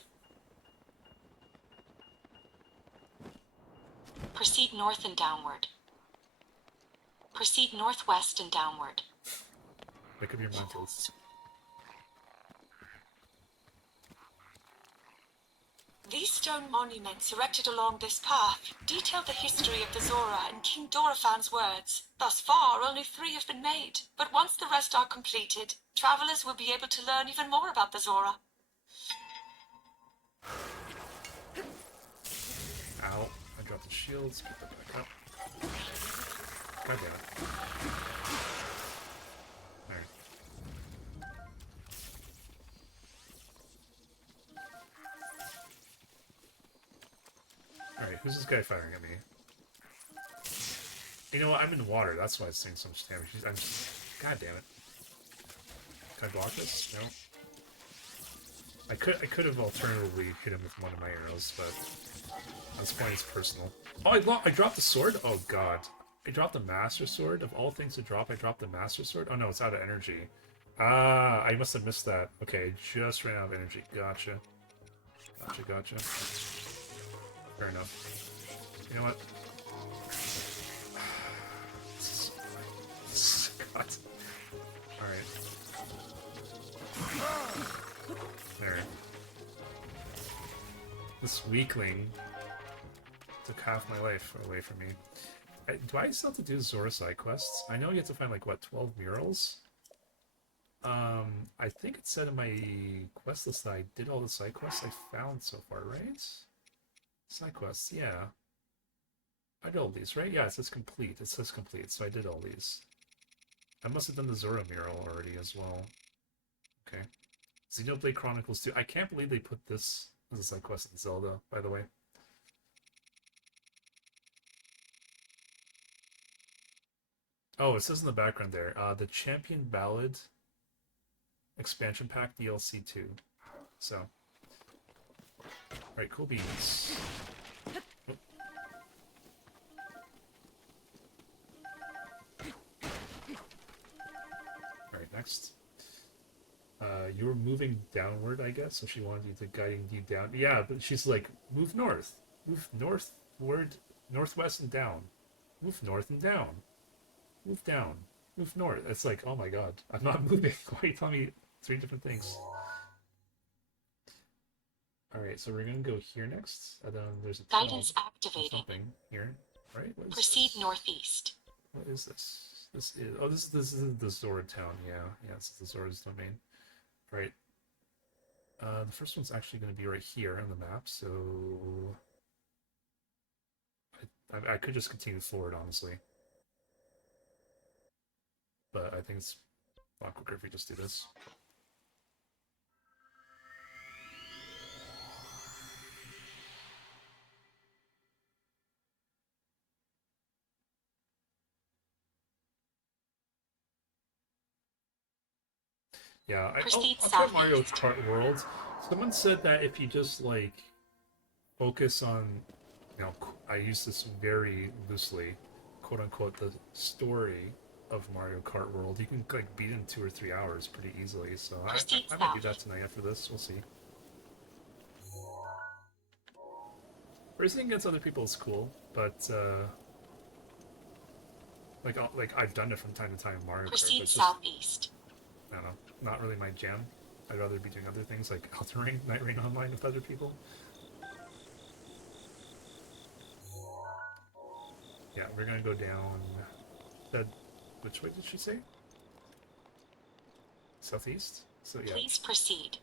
Proceed north and downward. Proceed northwest and downward. Make up your mantles. These stone monuments erected along this path detail the history of the Zora and King Dorephan's words. Thus far, only 3 have been made, but once the rest are completed, travelers will be able to learn even more about the Zora. Ow. I dropped the shields. Get that back up. God damn it. Alright. Alright, who's this guy firing at me? You know what? I'm in water. That's why it's doing so much damage. I'm just... God damn it. Can I block this? No. I could have alternatively hit him with one of my arrows, but at this point it's personal. Oh, I dropped the sword? Oh god. I dropped the Master Sword? Of all things to drop, I dropped the Master Sword? Oh no, it's out of energy. Ah, I must have missed that. Okay, I just ran out of energy. Gotcha. Gotcha. Fair enough. You know what? God. Alright. There. This weakling took half my life away from me. Do I still have to do Zora side quests? I know you have to find like what, 12 murals? I think it said in my quest list that I did all the side quests I found so far, right? Side quests, yeah. I did all these, right? Yeah, it says complete. It says complete, so I did all these. I must have done the Zora mural already as well. Okay. Xenoblade Chronicles 2. I can't believe they put this as a side quest in Zelda, by the way. Oh, it says in the background there, the Champion Ballad expansion pack DLC 2. So. Alright, cool beans. Oh. Alright, next. You were moving downward, I guess, so she wanted you to guiding you down. Yeah, but she's like, move north. Move northward, northwest and down. Move north and down. Move down. Move north. It's like, oh my god, I'm not moving. Why are you telling me 3 different things? Alright, so we're gonna go here next. And then there's a Guidance tunnel. activated. Something here, right? What is Proceed this? northeast. What is this? This is... Oh, this is the Zora town, yeah. Yeah, this is the Zora's domain. Right. The first one's actually going to be right here on the map, so... I could just continue forward, honestly. But I think it's a lot quicker if we just do this. Yeah, I'll try Mario Kart World. Someone said that if you just, like, focus on, you know, I use this very loosely, quote-unquote, the story of Mario Kart World, you can, like, beat it in 2 or 3 hours pretty easily, so I might do that tonight after this, we'll see. Racing against other people is cool, but, like I've done it from time to time in Mario Kart, but Proceed it's just, southeast. I don't know, not really my jam. I'd rather be doing other things like Elden Ring, Night Rain Online with other people. Yeah, we're gonna go down. Which way did she say? Southeast? So yeah. Please proceed.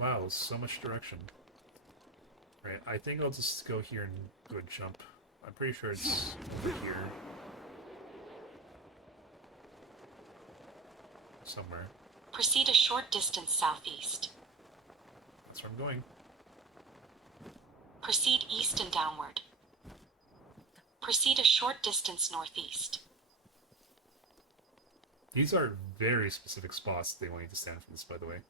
Wow, so much direction. Right, I think I'll just go here and go jump. I'm pretty sure it's over here. Somewhere. Proceed a short distance southeast. That's where I'm going. Proceed east and downward. Proceed a short distance northeast. These are very specific spots they want you to stand for this, by the way.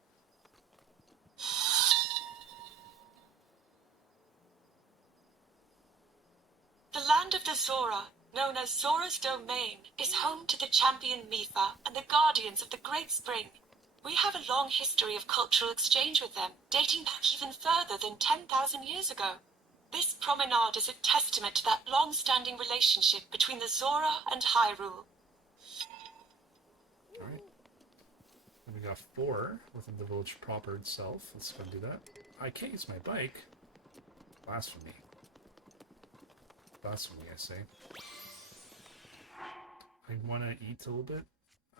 The land of the Zora, known as Zora's Domain, is home to the champion Mifa and the guardians of the Great Spring. We have a long history of cultural exchange with them, dating back even further than 10,000 years ago. This promenade is a testament to that long-standing relationship between the Zora and Hyrule. Alright. And we got 4 within the village proper itself. Let's go and do that. I can't use my bike. Blasphemy. Blasphemy, I say. I want to eat a little bit.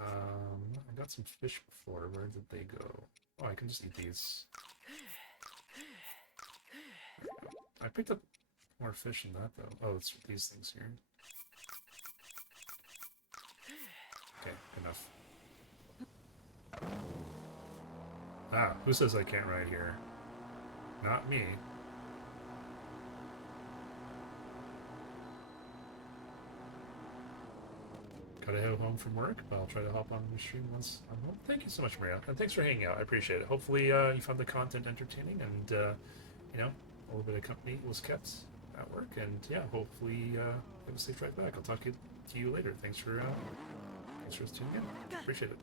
I got some fish before. Where did they go? Oh, I can just eat these. I picked up more fish than that, though. Oh, it's these things here. Okay, enough. Ah, who says I can't ride here? Not me. Gotta head home from work, but I'll try to hop on the stream once I'm home. Thank you so much, Maria, and thanks for hanging out. I appreciate it. Hopefully, you found the content entertaining, and you know, a little bit of company was kept at work. And yeah, hopefully, you have a safe drive back. I'll talk to you later. Thanks for tuning in. Appreciate it.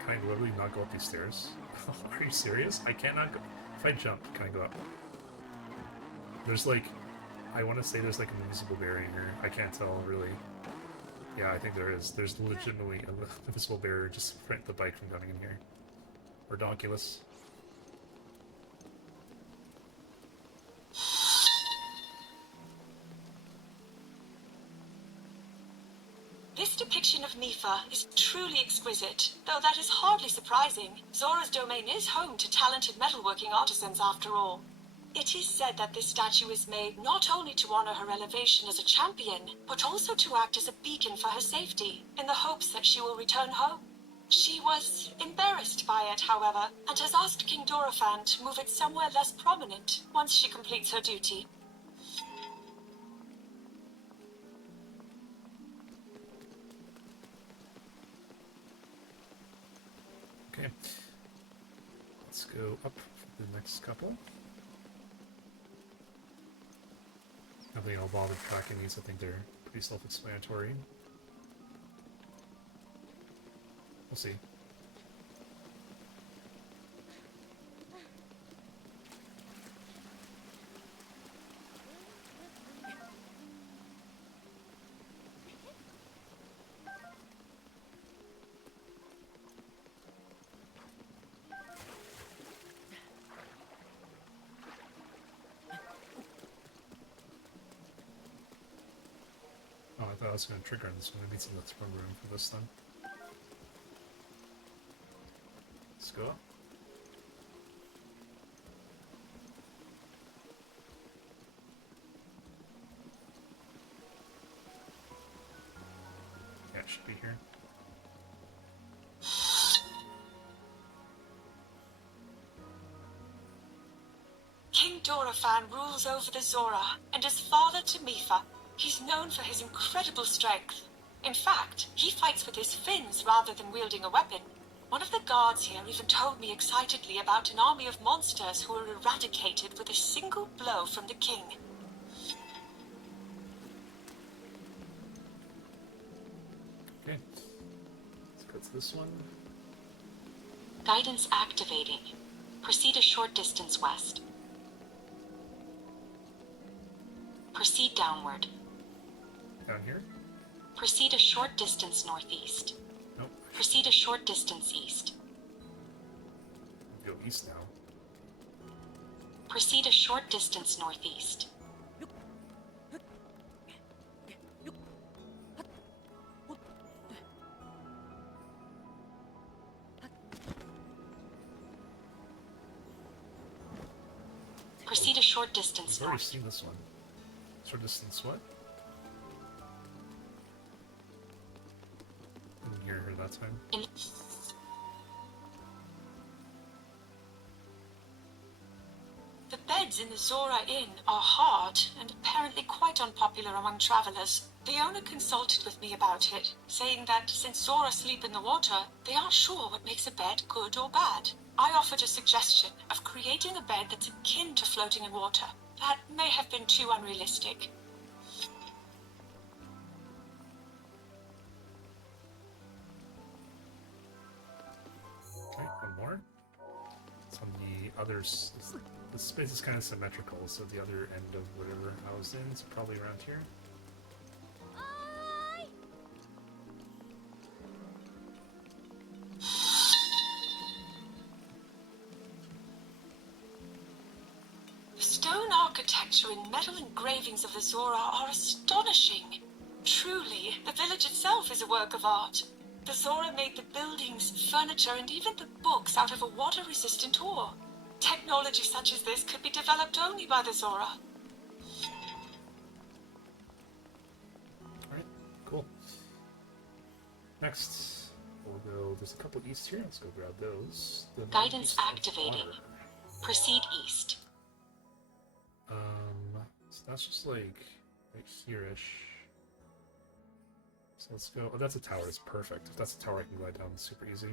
Can I literally not go up these stairs? Are you serious? I cannot go. If I jump, can I go up? There's like, I want to say there's like an invisible barrier here. I can't tell really. Yeah, I think there is. There's legitimately an invisible barrier just to prevent the bike from coming in here. Redonkulous. This depiction of Mifa is truly exquisite, though that is hardly surprising. Zora's Domain is home to talented metalworking artisans after all. It is said that this statue is made not only to honor her elevation as a champion, but also to act as a beacon for her safety, in the hopes that she will return home. She was embarrassed by it, however, and has asked King Dorephan to move it somewhere less prominent once she completes her duty. Okay. Let's go up for the next couple. I don't think I'll bother tracking these. I think they're pretty self-explanatory. We'll see. Oh, I thought I was going to trigger on this one. I need some throw room for this then. Let's go up. Yeah, it should be here. King Dorephan rules over the Zora, and as father to Mifa, he's known for his incredible strength. In fact, he fights with his fins rather than wielding a weapon. One of the guards here even told me excitedly about an army of monsters who were eradicated with a single blow from the king. Okay. Let's go to this one. Guidance activating. Proceed a short distance west. Proceed downward. Down here? Proceed a short distance northeast. Nope. Proceed a short distance east. Go east now. Proceed a short distance northeast. Proceed a short distance I've already north. seen this one. Short distance what? Didn't hear her that time. In beds in the Zora Inn are hard and apparently quite unpopular among travelers. The owner consulted with me about it, saying that since Zora sleep in the water, they aren't sure what makes a bed good or bad. I offered a suggestion of creating a bed that's akin to floating in water. That may have been too unrealistic. Okay, one more. It's on the others. The space is kind of symmetrical, so the other end of whatever I was in is probably around here. The stone architecture and metal engravings of the Zora are astonishing. Truly, the village itself is a work of art. The Zora made the buildings, furniture, and even the books out of a water-resistant ore. Technology such as this could be developed only by the Zora. Alright, cool. Next, we'll go. There's a couple east here. Let's go grab those. The Guidance northeast of activating. water. Proceed east. So that's just like right here-ish. So let's go. Oh, that's a tower. It's perfect. If that's a tower, I can glide down super easy.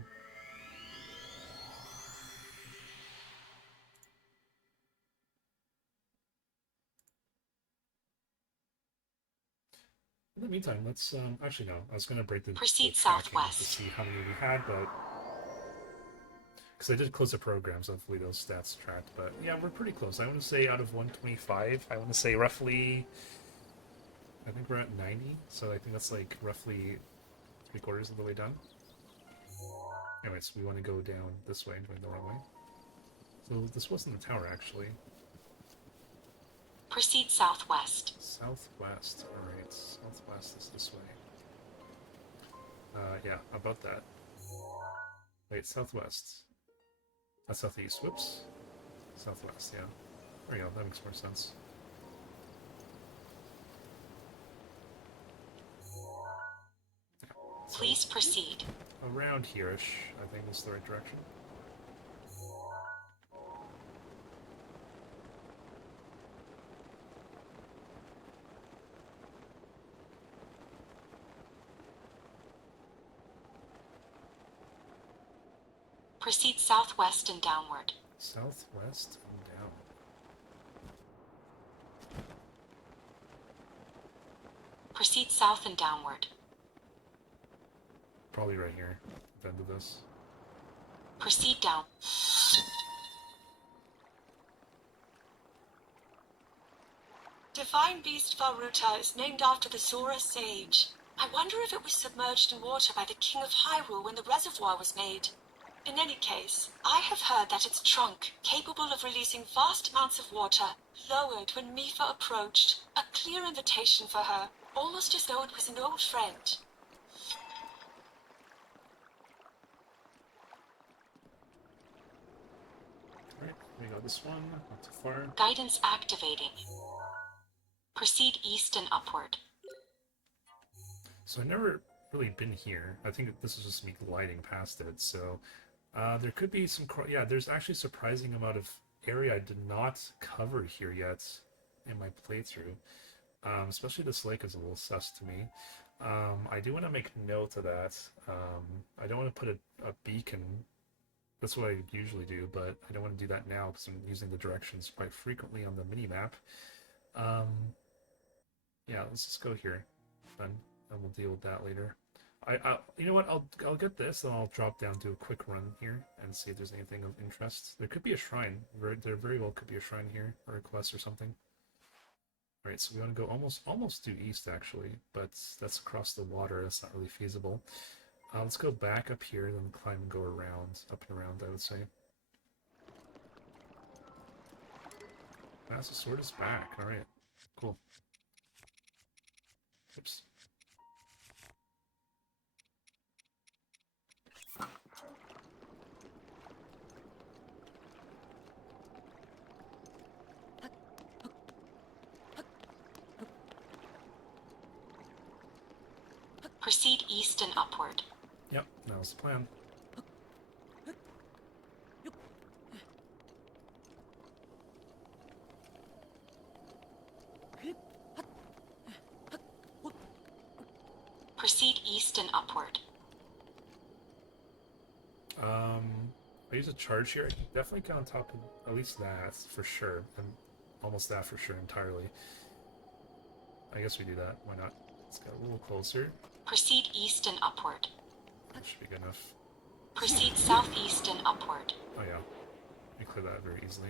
In the meantime, let's actually no. I was gonna break the Proceed tracking southwest. to see how many we had, but because I did close the program, so hopefully those stats tracked. But yeah, we're pretty close. I want to say out of 125, I want to say roughly. I think we're at 90, so I think that's like roughly 3/4 of the way done. Anyways, we want to go down this way, going the wrong way. So this wasn't the tower, actually. Proceed southwest. Southwest. Alright, southwest is this way. Yeah, about that. Wait, southwest. That's southeast. Whoops. Southwest, yeah. There you go, that makes more sense. So Please proceed. around here-ish, I think is the right direction. Proceed southwest and downward. Southwest and down. Proceed south and downward. Probably right here, at the end of this. Proceed down. Divine Beast Varuta is named after the Zora Sage. I wonder if it was submerged in water by the King of Hyrule when the reservoir was made. In any case, I have heard that its trunk, capable of releasing vast amounts of water, lowered when Mifa approached, a clear invitation for her, almost as though it was an old friend. Alright, we got this one, not too far. Guidance activating. Proceed east and upward. So I've never really been here. I think this is just me gliding past it, so there could be some... Yeah, there's actually a surprising amount of area I did not cover here yet in my playthrough. Especially this lake is a little sus to me. I do want to make note of that. I don't want to put a beacon. That's what I usually do, but I don't want to do that now because I'm using the directions quite frequently on the mini-map. Yeah, let's just go here, then, and we'll deal with that later. You know what? I'll get this, and I'll drop down, do a quick run here, and see if there's anything of interest. There could be a shrine. There very well could be a shrine here, or a quest or something. All right, so we want to go almost due east actually, but that's across the water. That's not really feasible. Let's go back up here, then climb and go around, up and around, I would say. Master Sword is back. All right, cool. Oops. Proceed east and upward. Yep, that was the plan. Proceed east and upward. I use a charge here. I can definitely get on top of at least that for sure. And almost that for sure entirely. I guess we do that. Why not? Let's get a little closer. Proceed east and upward. That should be good enough. Proceed southeast and upward. Oh yeah. We clear that very easily.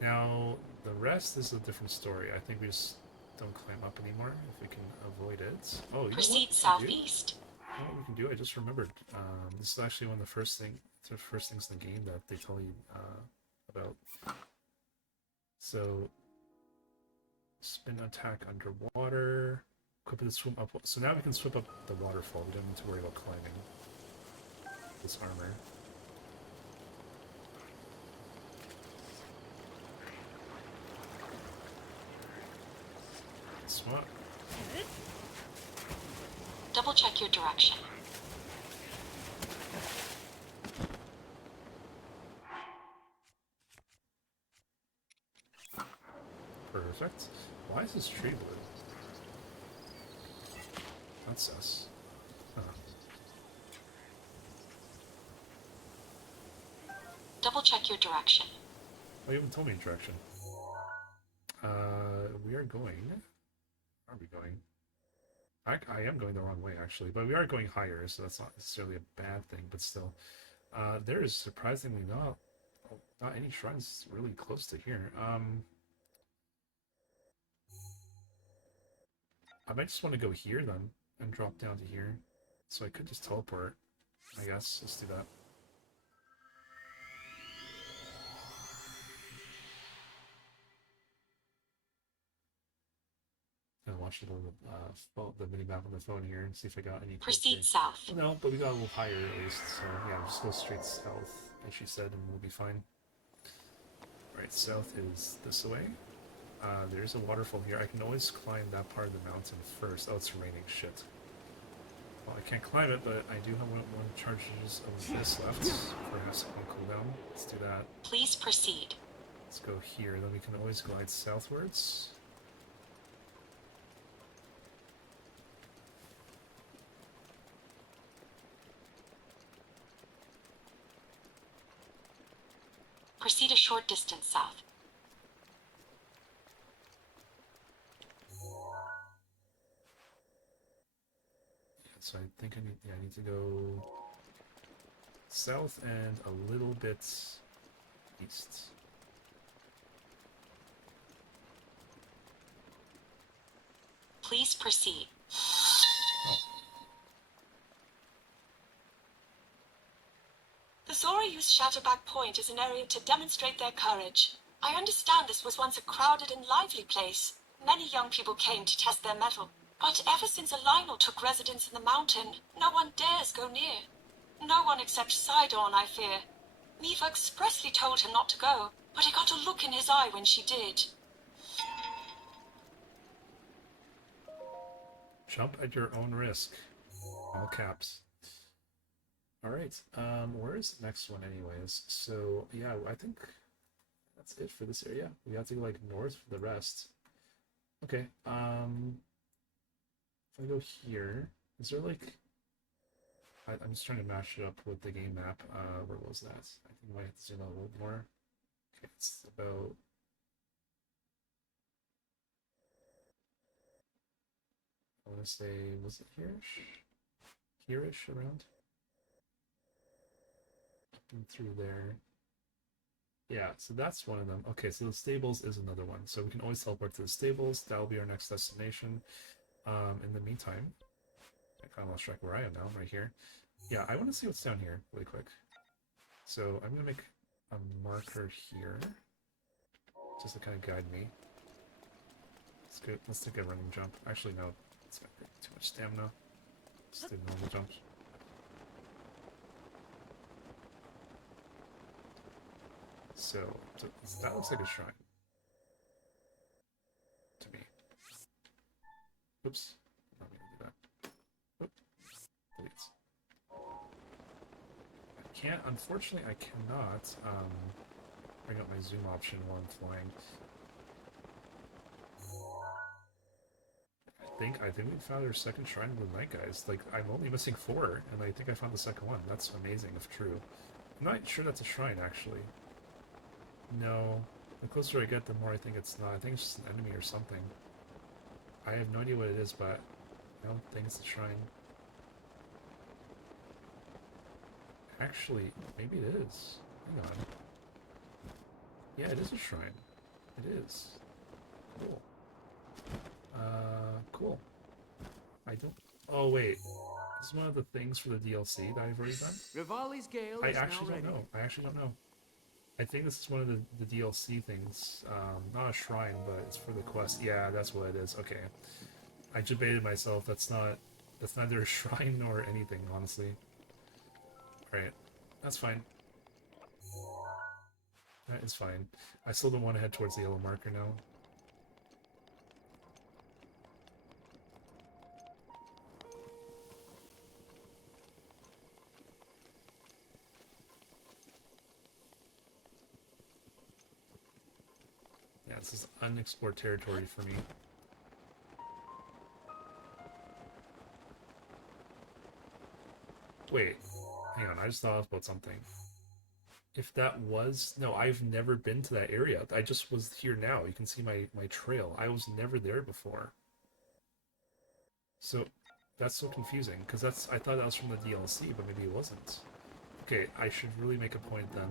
Now, the rest is a different story. I think we just don't climb up anymore if we can avoid it. Oh, you Proceed know what? southeast. You know what we can do? I just remembered. This is actually one of the first things in the game that they tell you about. So, spin attack underwater. Equip it to swim up. So now we can swim up the waterfall. We don't need to worry about climbing this armor. Swim up. Double check your direction. Perfect. Why is this tree blue? That's sus. Huh. Double check your direction. Oh, you haven't told me direction. We are going... Where are we going? I am going the wrong way, actually, but we are going higher, so that's not necessarily a bad thing, but still. There is surprisingly not any shrines really close to here. I might just want to go here, then, and drop down to here. So I could just teleport, I guess. Let's do that. And watch the mini-map on the phone here and see if I got any... Proceed south. Well, no, but we got a little higher at least, so yeah, just go straight south, as she said, and we'll be fine. Alright, south is this way. There's a waterfall here. I can always climb that part of the mountain first. Oh, it's raining. Shit. Well, I can't climb it, but I do have one charges of this left. Perhaps on cooldown. Let's do that. Please proceed. Let's go here. Then we can always glide southwards. Proceed a short distance south. So I think I need to go south and a little bit east. Please proceed. Oh. The Zora used Shatterback Point as an area to demonstrate their courage. I understand this was once a crowded and lively place. Many young people came to test their mettle. But ever since Lionel took residence in the mountain, no one dares go near. No one except Sidon, I fear. Miva expressly told him not to go, but I got a look in his eye when she did. Jump at your own risk. All caps. Alright, where is the next one anyways? So, yeah, I think that's it for this area. We have to go, like, north for the rest. Okay, if I go here, is there, like... I'm just trying to match it up with the game map. Where was that? I think I might have to zoom out a little more. Okay, it's about... I want to say, was it here-ish? Here-ish, around? And through there. Yeah, so that's one of them. Okay, so the stables is another one. So we can always teleport to the stables. That'll be our next destination. In the meantime, I kind of lost track where I am now, right here. Yeah, I want to see what's down here really quick. So I'm going to make a marker here, just to kind of guide me. Let's take a running jump. Actually, no, it's got too much stamina. Just do normal jumps. So that looks like a shrine to me. Oops, I'm not gonna do that. Oop. Please. I can't. Unfortunately, I cannot bring up my zoom option while I'm flying. I think we found our second shrine of the night, guys. Like, I'm only missing 4, and I think I found the second one. That's amazing if true. I'm not sure that's a shrine, actually. No. The closer I get, the more I think it's not. I think it's just an enemy or something. I have no idea what it is, but I don't think it's a shrine. Actually, maybe it is. Hang on. Yeah, it is a shrine. It is. Cool. Cool. I don't... Oh, wait. This is one of the things for the DLC that I've already done? Rivali's Gale I is actually now don't ready. know. I actually don't know. I think this is one of the DLC things. Not a shrine, but it's for the quest. Yeah, that's what it is. Okay. I debated myself. That's neither a shrine nor anything, honestly. Alright. That's fine. That is fine. I still don't want to head towards the yellow marker now. Yeah, this is unexplored territory for me. Wait, hang on, I just thought about something. If that was... No, I've never been to that area. I just was here now. You can see my trail. I was never there before. So, that's so confusing, because I thought that was from the DLC, but maybe it wasn't. Okay, I should really make a point then.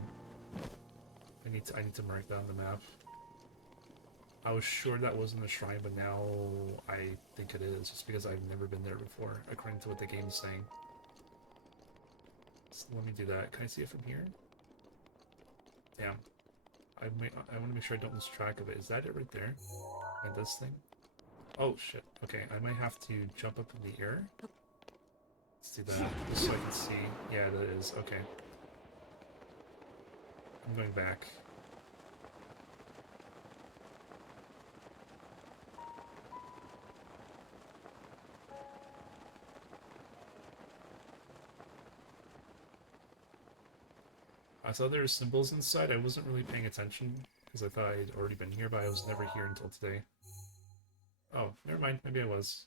I need to mark down the map. I was sure that wasn't a shrine, but now I think it is, just because I've never been there before, according to what the game's saying. So let me do that. Can I see it from here? Damn. I want to make sure I don't lose track of it. Is that it right there? And this thing? Oh, shit. Okay, I might have to jump up in the air. Let's do that, just so I can see. Yeah, that is. Okay. I'm going back. I saw there were symbols inside. I wasn't really paying attention because I thought I'd already been here, but I was never here until today. Oh, never mind. Maybe I was.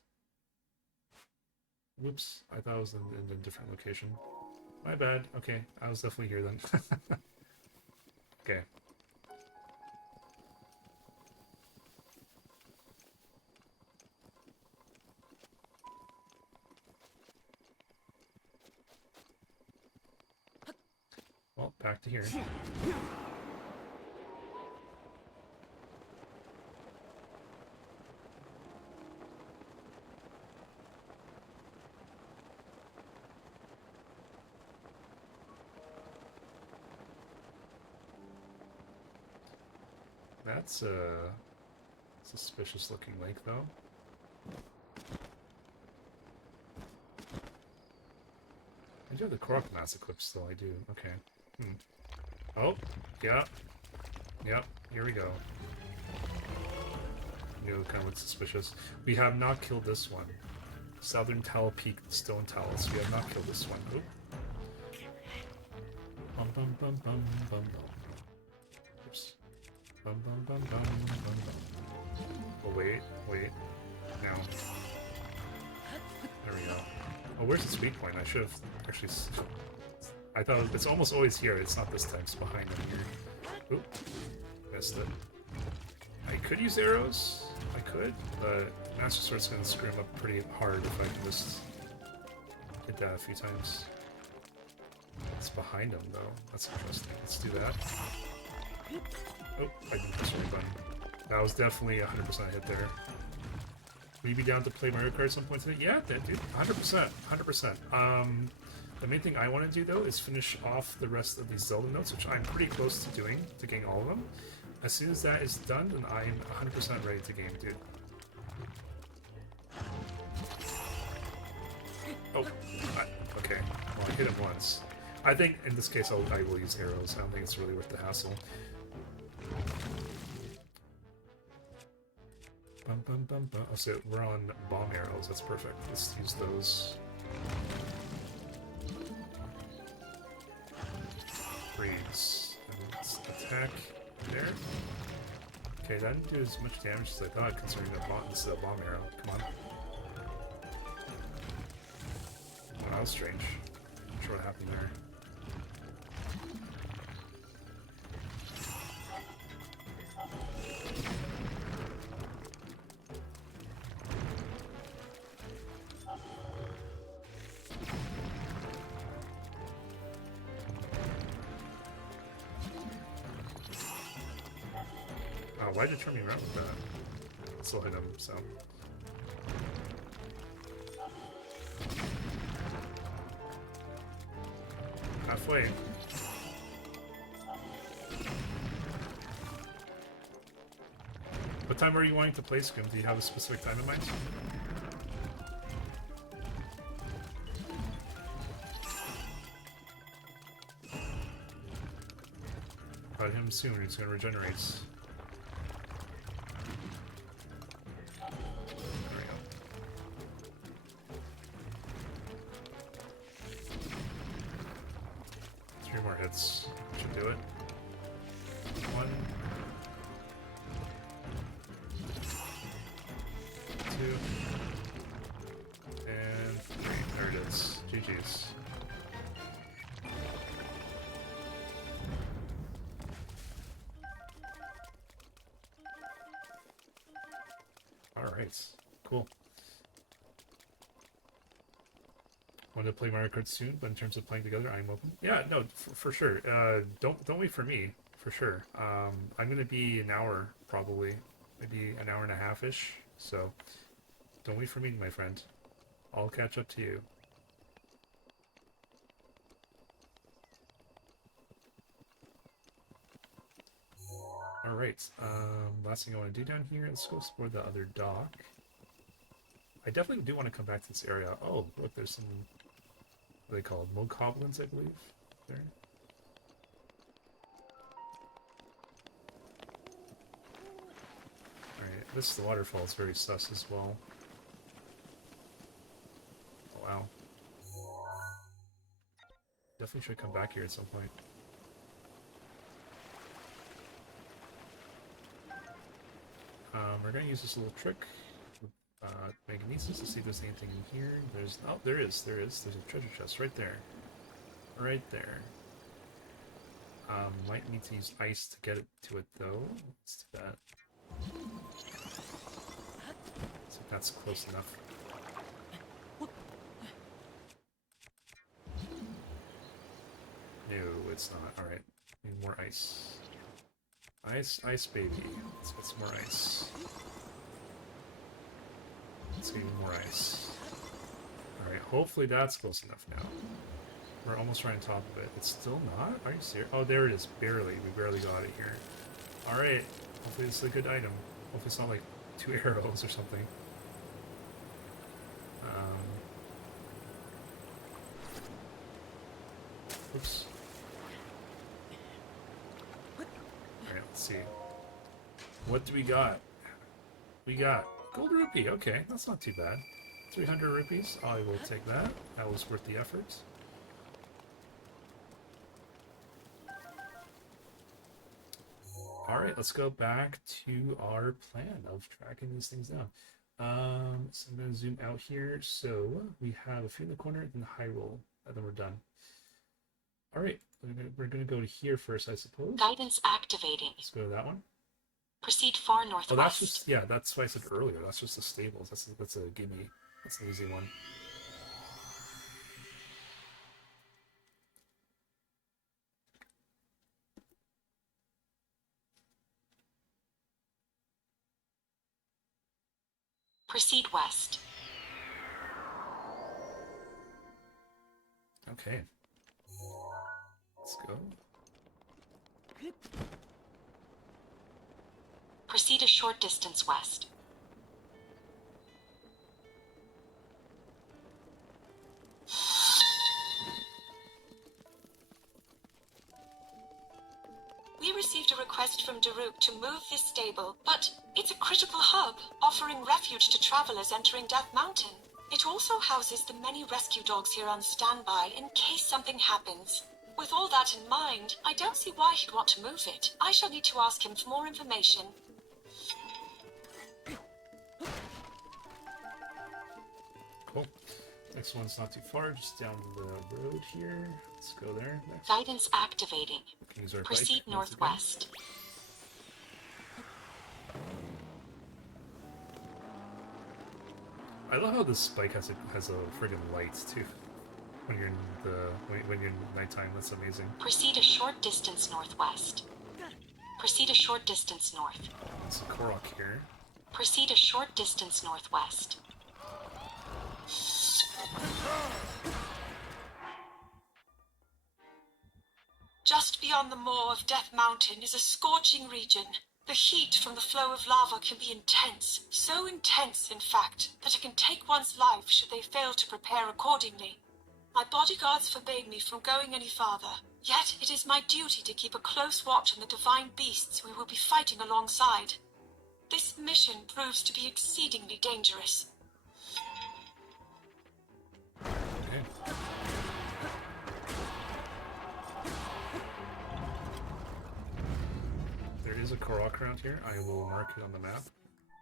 Whoops. I thought I was in a different location. My bad. Okay, I was definitely here then. Okay. Well, back to here. That's a suspicious looking lake, though. I do have the Korok mask equipped still, I do. Okay. Oh, yeah. Yep, here we go. You know, kind of looks suspicious. We have not killed this one. Southern Tal Peak Stone Talus. We have not killed this one. Oop. Bum bum bum bum bum bum. Oops. Bum bum bum bum bum bum. Oh wait, wait. Now. There we go. Oh, where's the sweet point? I should have actually... I thought it's almost always here. It's not this time. It's behind them here. Oop. Missed it. I could use arrows. I could, but Master Sword's going to screw him up pretty hard if I can just hit that a few times. It's behind him, though. That's interesting. Let's do that. Oh, I didn't press the right button. That was definitely 100% hit there. Will you be down to play Mario Kart at some point today? Yeah, dude. 100%. 100%. The main thing I want to do, though, is finish off the rest of these Zelda notes, which I'm pretty close to doing, to getting all of them. As soon as that is done, then I'm 100% ready to game, dude. Oh, okay. Well, I hit him once. I think, in this case, I will use arrows. I don't think it's really worth the hassle. Bum, bum, bum, bum. Oh, so we're on bomb arrows. That's perfect. Let's use those. Freeze. And let's attack there. Okay, that didn't do as much damage as I thought, considering that bomb, this is a bomb arrow. Come on. that was strange. Not sure what happened there. Oh, why'd it turn me around with that? Still hit him, so. Halfway. What time are you wanting to play, Scrim? Do you have a specific time in mind? Got him soon, he's gonna regenerate. There we go. 3 more hits. Should do it. 1. 2. And 3. There it is. GG's. Alright. Cool. Want to play Mario Kart soon, but in terms of playing together, I'm open. Yeah, no, for sure. Don't wait for me, for sure. I'm gonna be an hour, probably. Maybe an hour and a half-ish. So, don't wait for me, my friend. I'll catch up to you. Alright, last thing I want to do down here, let's go explore the other dock. I definitely do want to come back to this area. Oh, look, there's some, what are they called? Mogoblins, I believe. There. Alright, this waterfall is very sus as well. Oh, wow. Definitely should come back here at some point. We're going to use this little trick with Magnesis to see if there's anything in here. There's, oh, there is. There's a treasure chest right there. Right there. Might need to use ice to get it to it, though. Let's do that. See if that's close enough. No, it's not. Alright. Need more ice. Ice, baby. Let's get some more ice. Let's get more ice. Alright, hopefully that's close enough now. We're almost right on top of it. It's still not? Are you serious? Oh, there it is. Barely. We barely got it here. Alright. Hopefully this is a good item. Hopefully it's not like 2 arrows or something. Oops. Alright, let's see. What do we got? We got gold rupee. Okay, that's not too bad. 300 rupees. I will take that. That was worth the effort. Alright, let's go back to our plan of tracking these things down. So I'm going to zoom out here. So we have a few in the corner and the high roll, and then we're done. Alright, we're going to go to here first, I suppose. Guidance activating. Let's go to that one. Proceed far northwest. Oh, that's just, yeah, that's what I said earlier. That's just the stables. That's a gimme. That's an easy one. Proceed west. Okay. Let's go. Proceed a short distance west. We received a request from Daruk to move this stable, but it's a critical hub, offering refuge to travelers entering Death Mountain. It also houses the many rescue dogs here on standby in case something happens. With all that in mind, I don't see why he'd want to move it. I shall need to ask him for more information. Cool. Next one's not too far, just down the road here. Let's go there next. Guidance activating. We can use our Proceed bike once again. northwest. I love how this bike has a friggin' light too. When you're in when you're in nighttime, that's amazing. Proceed a short distance northwest. Proceed a short distance north. It's a Korok here. Proceed a short distance northwest. Just beyond the moor of Death Mountain is a scorching region. The heat from the flow of lava can be intense, so intense, in fact, that it can take one's life should they fail to prepare accordingly. My bodyguards forbade me from going any farther, yet it is my duty to keep a close watch on the divine beasts we will be fighting alongside. This mission proves to be exceedingly dangerous. Okay. There is a Korok around here. I will mark it on the map,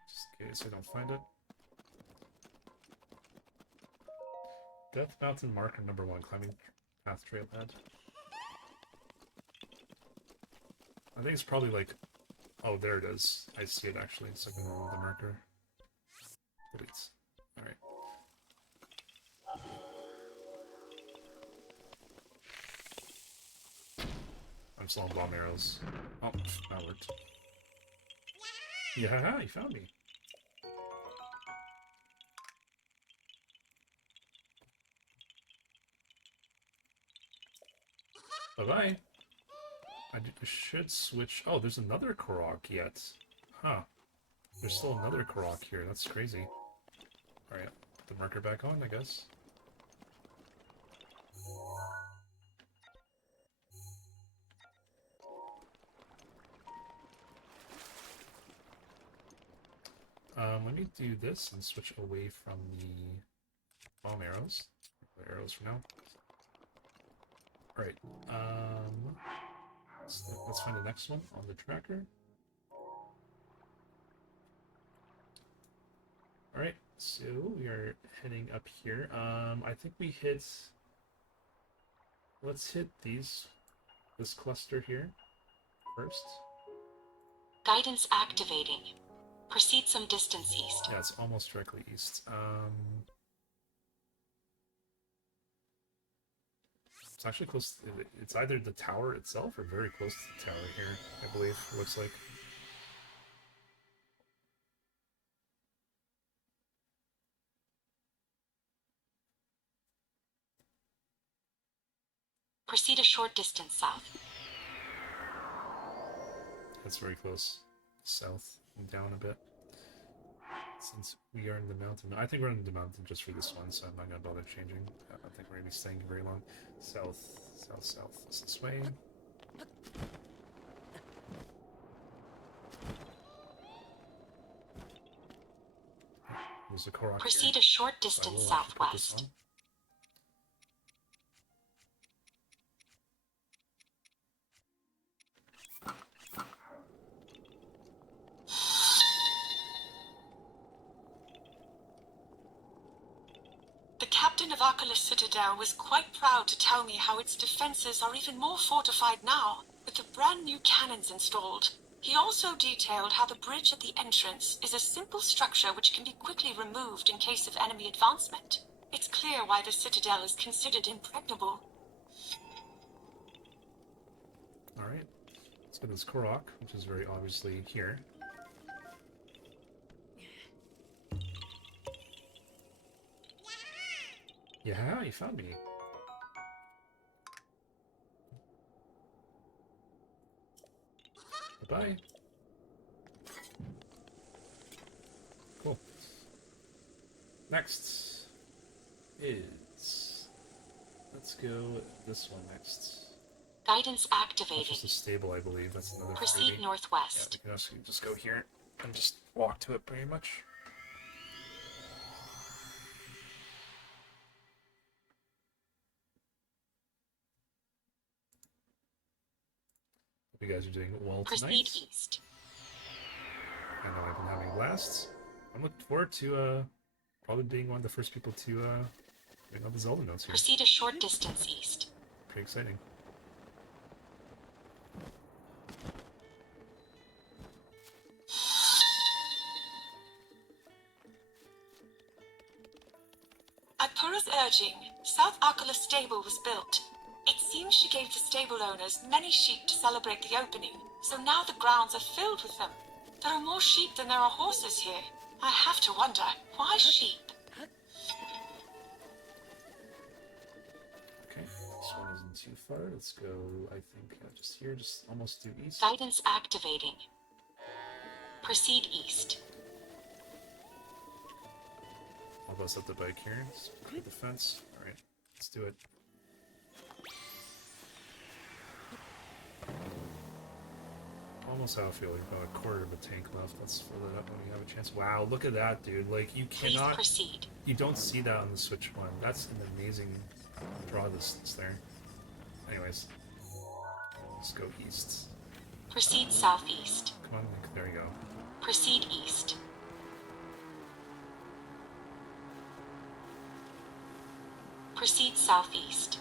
just in case I don't find it. Death Mountain marker number 1, climbing path trailhead. I think it's probably like, oh, there it is. I see it actually. It's like the one with the marker. Deletes. Alright. I'm still on bomb arrows. Oh, that worked. Yeah, you found me. Bye-bye. I should switch... Oh, there's another Korok yet. Huh. There's still another Korok here. That's crazy. Alright, put the marker back on, I guess. Let me do this and switch away from the bomb arrows. The arrows for now. Alright, let's find the next one on the tracker. Alright, so we are heading up here. I think we hit... Let's hit this cluster here first. Guidance activating. Proceed some distance east. Yeah, it's almost directly east. It's actually close. It's either the tower itself or very close to the tower here, I believe. It looks like. Proceed a short distance south. That's very close. South and down a bit. Since we are in the mountain. I think we're in the mountain just for this one, so I'm not going to bother changing. I don't think we're going to be staying very long. South, south, south. This way. There's a Korok Proceed here. a short So I distance will have to put this southwest. on. The captain of Arcalus Citadel was quite proud to tell me how its defenses are even more fortified now, with the brand new cannons installed. He also detailed how the bridge at the entrance is a simple structure which can be quickly removed in case of enemy advancement. It's clear why the Citadel is considered impregnable. Alright. Let's get this Korok, which is very obviously here. Yeah, you found me. Bye-bye. Cool. Next is... Let's go this one next. Guidance That's activating. just a stable, I believe. That's another Proceed freebie. northwest. Yeah, we can also just go here and just walk to it pretty much. Hope you guys are doing well Proceed tonight. east. I know I've been having blasts. I'm looking forward to probably being one of the first people to We got the Zelda notes here. Proceed a short distance east. Pretty exciting. At Pura's urging, South Akala stable was built. It seems she gave the stable owners many sheep to celebrate the opening, so now the grounds are filled with them. There are more sheep than there are horses here. I have to wonder, why sheep? Okay, this one isn't too far. Let's go, I think, just here, just almost due east. Guidance activating. Proceed east. I'll bust up the bike here. Let's clear the fence. Alright, let's do it. Almost how I feel like about a quarter of a tank left. Let's fill it up when we have a chance. Wow, look at that, dude. Like, you cannot... Please proceed. You don't see that on the Switch one. That's an amazing draw distance there. Anyways, let's go east. Proceed southeast. Come on, Link. There you go. Proceed east. Proceed southeast.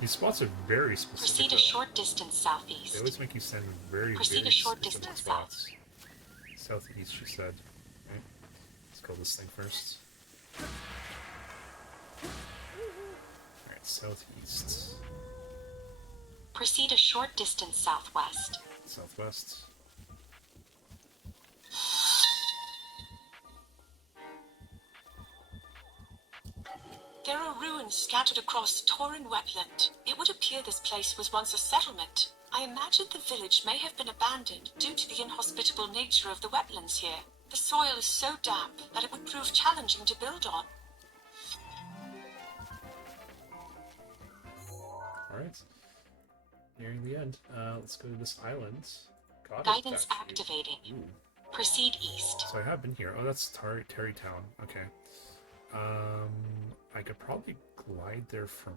These spots are very specific. Proceed a short distance They southeast. always make you send very, Proceed very a short specific distance spots. Southeast, she said. Okay. Let's go this thing first. Alright, southeast. Proceed a short distance southwest. Southwest. There are ruins scattered across Tauren wetland. It would appear this place was once a settlement. I imagine the village may have been abandoned due to the inhospitable nature of the wetlands here. The soil is so damp that it would prove challenging to build on. Alright. Nearing the end. Let's go to this island. Guidance statue. activating. Ooh. Proceed east. So I have been here. Oh, that's Terrytown. Okay. I could probably glide there from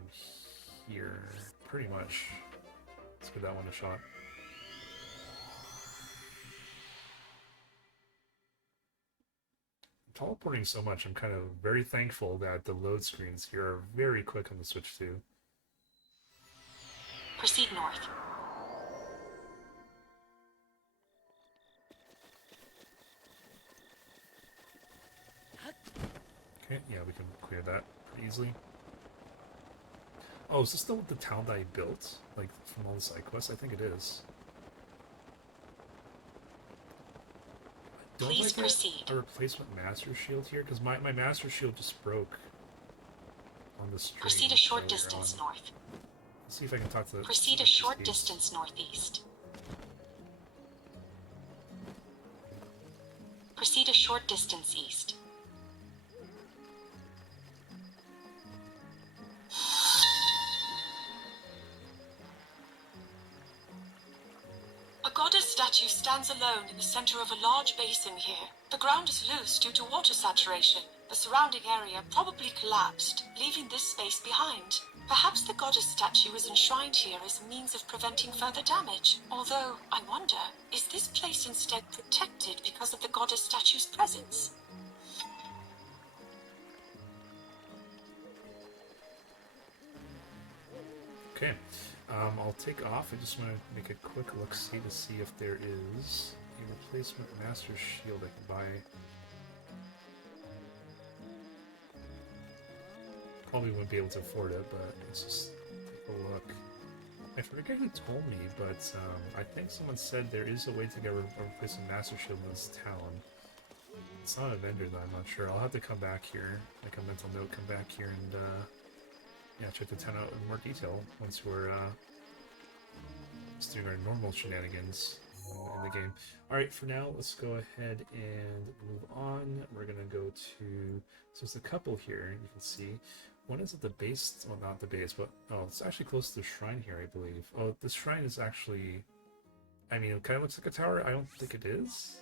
here. Pretty much. Let's give that one a shot. I'm teleporting so much, I'm kind of very thankful that the load screens here are very quick on the Switch too. Proceed north. Okay, yeah, we can clear that pretty easily. Oh, is this the town that I built? Like, from all the side quests? I think it is. Don't Please like proceed. a replacement Master Shield here, because my Master Shield just broke on the street. Proceed a short earlier distance on. north. Let's see if I can talk to the... Proceed a short distance northeast. Proceed a short distance east. A goddess statue stands alone in the center of a large basin here. The ground is loose due to water saturation. The surrounding area probably collapsed, leaving this space behind. Perhaps the goddess statue is enshrined here as a means of preventing further damage. Although, I wonder, is this place instead protected because of the goddess statue's presence? Okay, I'll take off. I just want to make a quick look-see to see if there is a replacement Master Shield I can buy. Probably wouldn't be able to afford it, but let's just take a look. I forget who told me, but I think someone said there is a way to get a replacement Master Shield in this town. It's not a vendor though, I'm not sure. I'll have to come back here, make a mental note, come back here and yeah, check the town out in more detail once we're just doing our normal shenanigans in the game. Alright, for now, let's go ahead and move on. We're gonna go to... So there's a couple here, you can see. One is at the base, well not the base, but... Oh, it's actually close to the shrine here, I believe. Oh, this shrine is actually... I mean, it kind of looks like a tower. I don't think it is.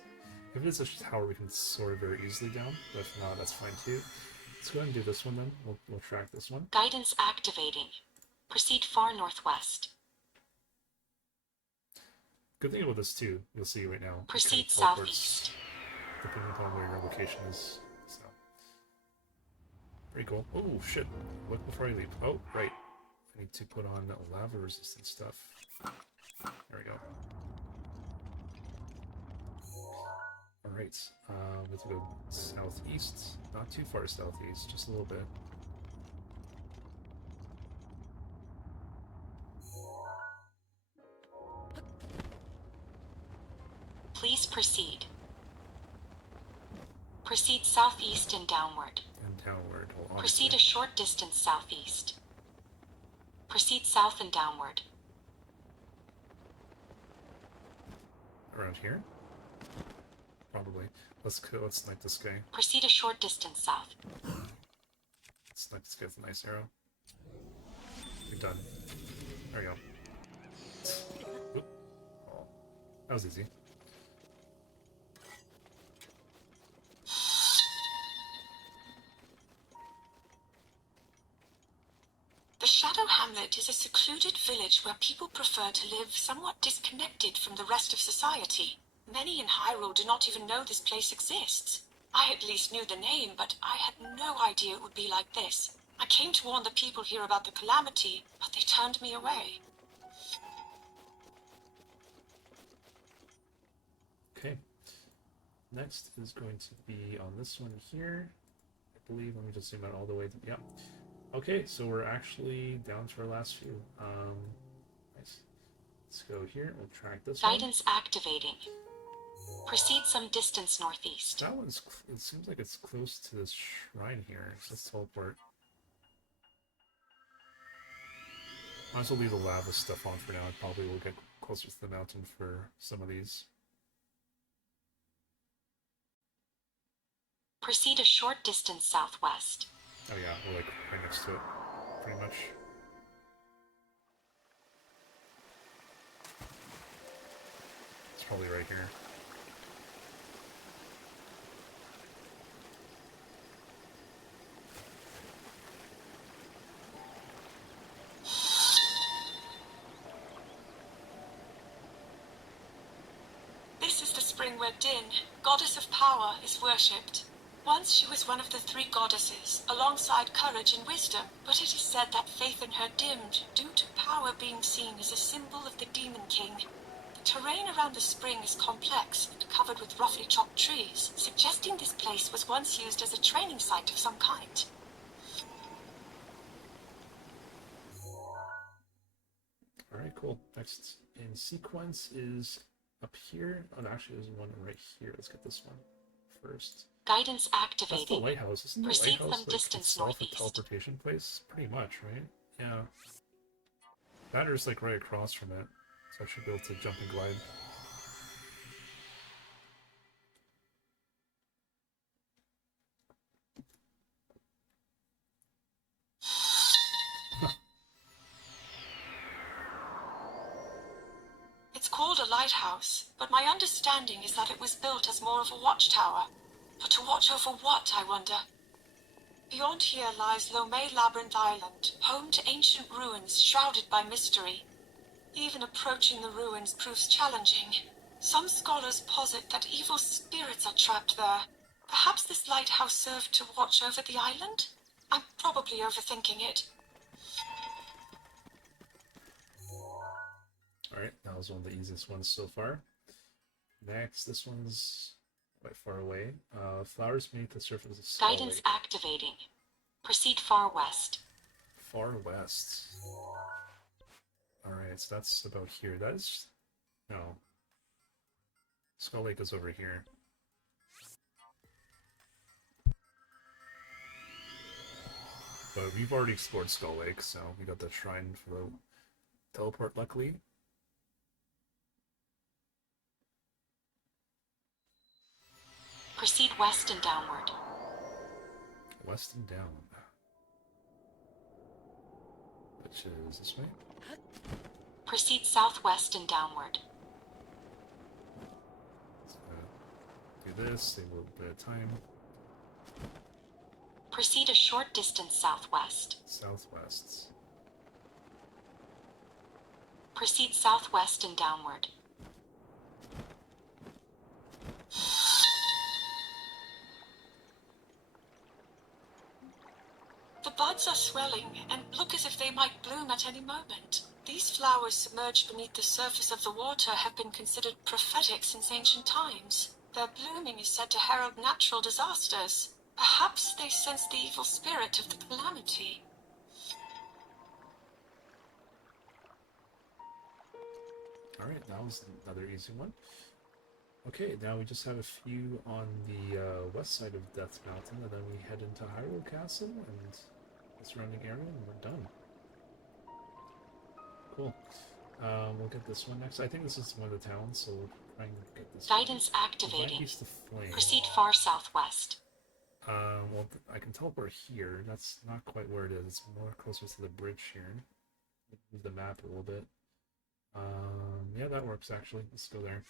If it is a tower, we can soar very easily down, but if not, that's fine too. Let's go ahead and do this one then. We'll track this one. Guidance activating. Proceed far northwest. Good thing about this too, you'll see right now. it Proceed kind of teleports southeast. depending upon where your location is. So, pretty cool. Oh shit! Look before I leap. Oh right, I need to put on lava resistant stuff. There we go. Alright, let's go southeast. Not too far southeast, just a little bit. Please proceed. Proceed southeast and downward. And downward. Well, Proceed a short distance southeast. Proceed south and downward. Around here? Probably. Let's snipe this guy. Proceed a short distance south. Let's snipe this guy with a nice arrow. You're done. There we go. Oop. Oh, that was easy. The Shadow Hamlet is a secluded village where people prefer to live somewhat disconnected from the rest of society. Many in Hyrule do not even know this place exists. I at least knew the name, but I had no idea it would be like this. I came to warn the people here about the calamity, but they turned me away. Okay. Next is going to be on this one here. I believe, let me just zoom out all the way. Yep. Okay, so we're actually down to our last few. Nice. Let's go here. We'll track this Guidance activating. Proceed some distance northeast. That one's, it seems like it's close to this shrine here. So let's teleport. Might as well leave the lava stuff on for now. I probably will get closer to the mountain for some of these. Proceed a short distance southwest. Oh yeah, we're like right next to it, pretty much. It's probably right here. This is the spring where Din, goddess of power, is worshipped. Once she was one of the three goddesses, alongside courage and wisdom, but it is said that faith in her dimmed due to power being seen as a symbol of the Demon King. The terrain around the spring is complex and covered with roughly chopped trees, suggesting this place was once used as a training site of some kind. Alright, cool. Next in sequence is up here. Oh, no, actually, there's one right here. Let's get this one first. Guidance That's the activated. lighthouse. Isn't the Proceed lighthouse some like distance itself a northeast. teleportation place? Pretty much, right? Yeah. That is like right across from it. So I should be able to jump and glide. It's called a lighthouse, but my understanding is that it was built as more of a watchtower. But to watch over what, I wonder? Beyond here lies Lomé Labyrinth Island, home to ancient ruins shrouded by mystery. Even approaching the ruins proves challenging. Some scholars posit that evil spirits are trapped there. Perhaps this lighthouse served to watch over the island? I'm probably overthinking it. Alright, that was one of the easiest ones so far. Next, this one's quite far away. Flowers beneath the surface of the Skull Guidance Lake. activating. Proceed far west. Far west. Alright, so that's about here. That is... no. Skull Lake is over here. But we've already explored Skull Lake, so we got the shrine for the teleport, luckily. Proceed west and downward. West and down. Which is this way? Proceed southwest and downward. So, do this, save a little bit of time. Proceed a short distance southwest. Southwest. Proceed southwest and downward. buds are swelling and look as if they might bloom at any moment. These flowers submerged beneath the surface of the water have been considered prophetic since ancient times. Their blooming is said to herald natural disasters. Perhaps they sense the evil spirit of the calamity. Alright, that was another easy one. Okay, now we just have a few on the west side of Death Mountain, and then we head into Hyrule Castle and the surrounding area, and we're done. Cool. We'll get this one next. I think this is one of the towns, so we'll try and get this Guidance one. activated. Piece of flame. Proceed far southwest. Well, I can teleport here. That's not quite where it is. It's more closer to the bridge here. Move the map a little bit. Yeah, that works actually. Let's go there.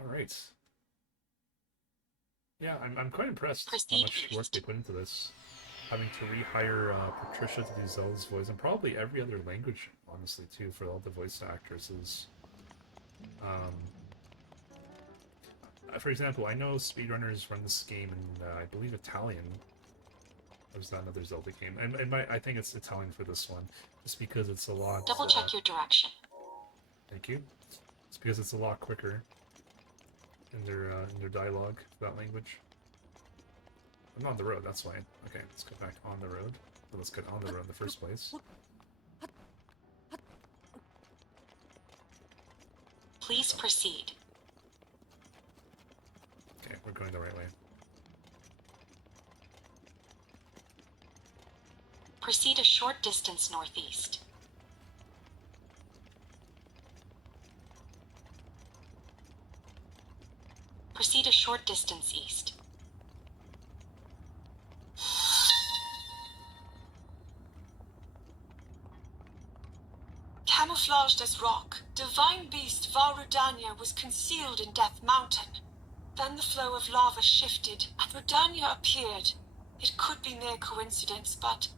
Alright. Yeah, I'm quite impressed how much work they put into this. Having to rehire Patricia to do Zelda's voice, and probably every other language, honestly, too, for all the voice actresses. For example, I know speedrunners run this game in, I believe, Italian. Or was that another Zelda game? And I think it's Italian for this one, just because it's a lot... Double check your direction. Thank you. It's because it's a lot quicker in their dialogue for that language. I'm on the road, that's why. Okay, let's go back on the road. Well, let's get on the road in the first place. Please proceed. Okay, we're going the right way. Proceed a short distance northeast. Proceed a short distance east. Camouflaged as rock, divine beast Varudanya was concealed in Death Mountain. Then the flow of lava shifted, and Rudanya appeared. It could be mere coincidence, but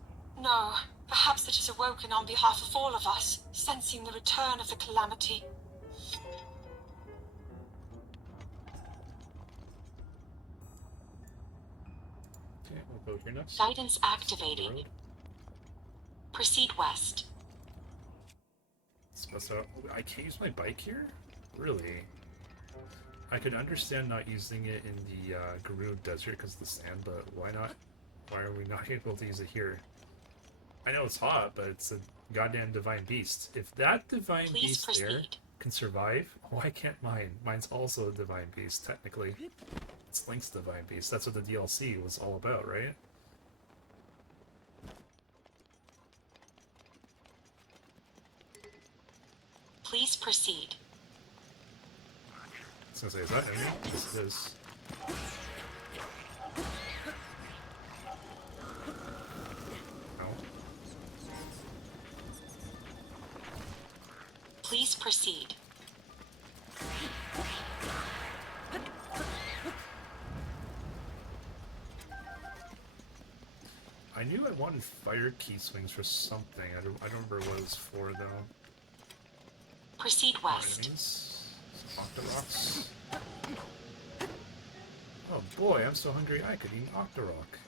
no. Perhaps it has awoken on behalf of all of us, sensing the return of the calamity. Okay, we'll go here next. Guidance activated. Proceed west. So, I can't use my bike here? Really? I could understand not using it in the Gerudo Desert because of the sand, but why not? Why are we not able to use it here? I know it's hot, but it's a goddamn divine beast. If that divine beast there can survive, why can't mine? Mine's also a divine beast, technically. It's Link's divine beast. That's what the DLC was all about, right? Please proceed. I was gonna say, is that enemy? Yes, it is. No. Please proceed. I knew I wanted fire key swings for something. I don't remember what it was for though. Proceed west. Enemies. Octoroks. Oh boy, I'm so hungry I could eat an Octorok.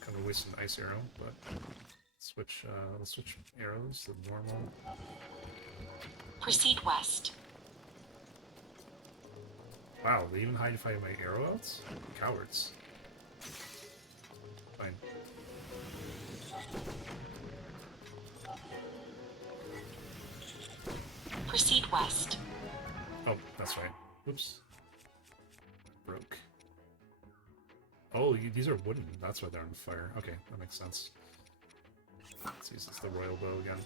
Kind of waste an ice arrow, but switch. Let's switch arrows to normal. Proceed west. Wow, they even hide if I have my arrow out? Cowards. Fine. Proceed west. Oh, that's right. Oops. Broke. Oh, these are wooden. That's why they're on fire. Okay, that makes sense. Let's use this the royal bow again.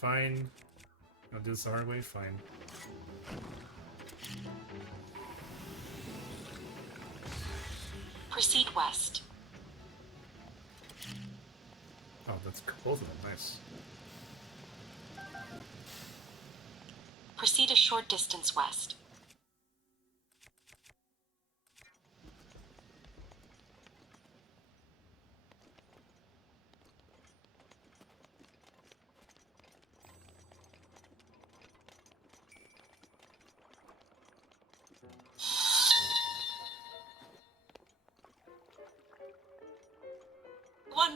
Fine. I'll do this the hard way? Fine. Proceed west. Oh, that's both of them. Nice. Proceed a short distance west.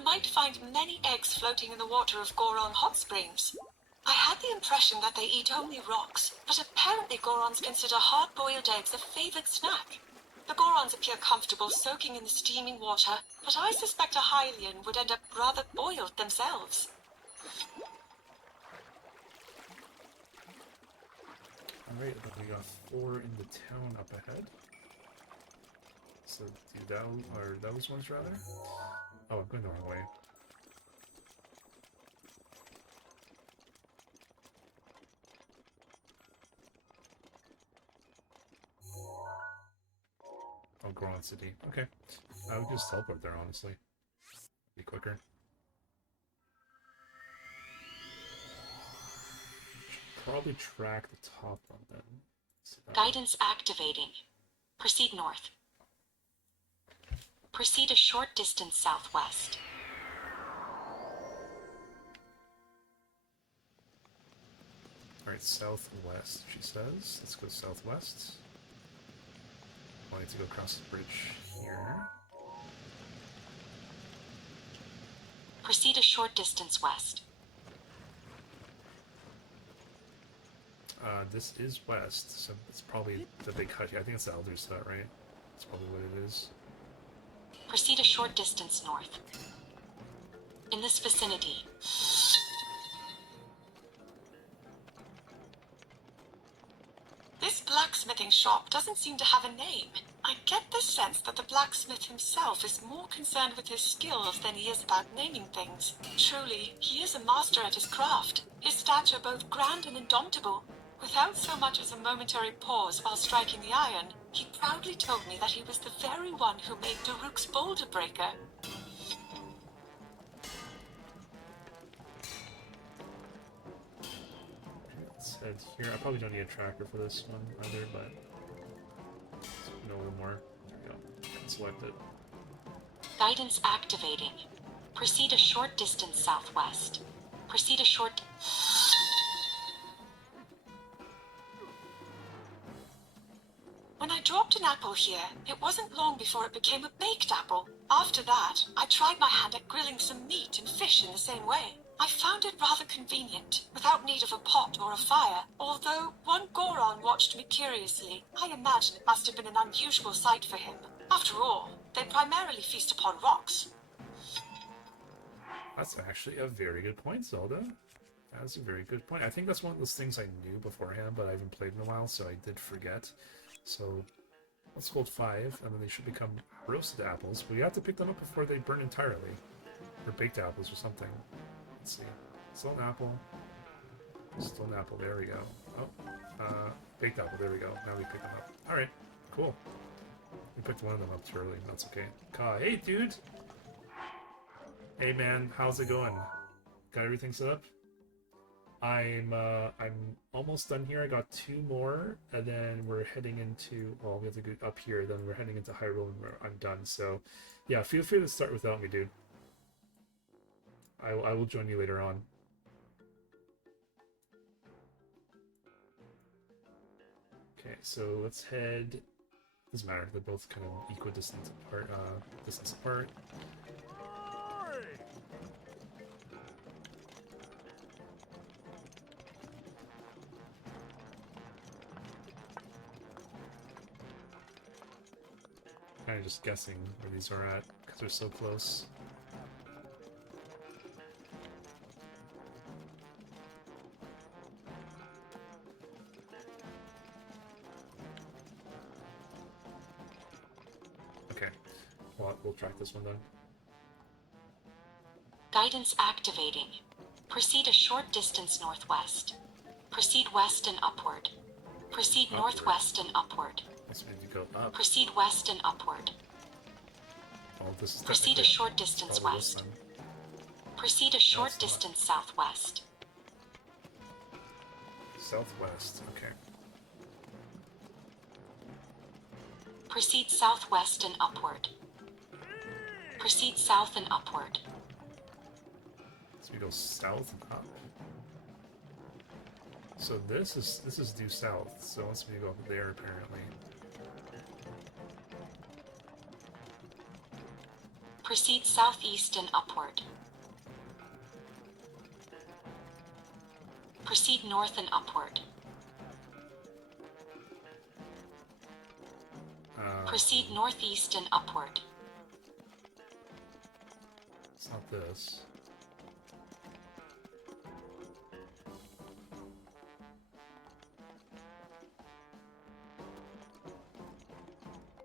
might find many eggs floating in the water of Goron hot springs. I had the impression that they eat only rocks, but apparently Gorons consider hard-boiled eggs a favored snack. The Gorons appear comfortable soaking in the steaming water, but I suspect a Hylian would end up rather boiled themselves. Alright, we got 4 in the town up ahead. So do that, or those ones rather? Oh, I'm going the wrong way. Oh, Goron City. Okay. I would just teleport there, honestly. Be quicker. Should probably track the top one then. So Guidance activating. Proceed north. Proceed a short distance southwest. Alright, southwest, she says. Let's go southwest. I need to go across the bridge here. Proceed a short distance west. This is west, so it's probably the big hut here. I think it's the Elder's Hut, right? That's probably what it is. Proceed a short distance north. In this vicinity. This blacksmithing shop doesn't seem to have a name. I get the sense that the blacksmith himself is more concerned with his skills than he is about naming things. Truly, he is a master at his craft, his stature both grand and indomitable. Without so much as a momentary pause while striking the iron, he proudly told me that he was the very one who made Daruk's boulder breaker. Let's head here. I probably don't need a tracker for this one either, but let's know a little more. There we go. And select it. Guidance activating. Proceed a short distance southwest. Proceed a short... When I dropped an apple here, it wasn't long before it became a baked apple. After that, I tried my hand at grilling some meat and fish in the same way. I found it rather convenient, without need of a pot or a fire, although one Goron watched me curiously. I imagine it must have been an unusual sight for him. After all, they primarily feast upon rocks. That's actually a very good point, Zelda. That's a very good point. I think that's one of those things I knew beforehand, but I haven't played in a while, so I did forget. So let's hold 5, and then they should become roasted apples. But you have to pick them up before they burn entirely. Or baked apples or something. Let's see. Still an apple. Still an apple. There we go. Oh, baked apple. There we go. Now we pick them up. Alright, cool. We picked one of them up too early. That's okay. Hey, dude! Hey, man. How's it going? Got everything set up? I'm almost done here. I got 2 more, and then we're heading into, well, we have to go up here, then we're heading into Hyrule, and I'm done. So, yeah, feel free to start without me, dude. I will join you later on. Okay, so let's head. Doesn't matter. They're both kind of equidistant apart. Distance apart. Kind of just guessing where these are at because they're so close. Okay, well, we'll track this one then. Guidance activating. Proceed a short distance northwest. Proceed west and upward. Proceed Upward. northwest and upward. This means you go up. Proceed west and upward. Oh, this is Proceed a technically short distance probably this west. one. Proceed a short it's not. distance southwest. Southwest. Okay. Proceed southwest and upward. Proceed south and upward. So we go south and up. So this is due south. So once we go up there, apparently. Proceed southeast and upward. Proceed north and upward. Proceed northeast and upward. It's not this.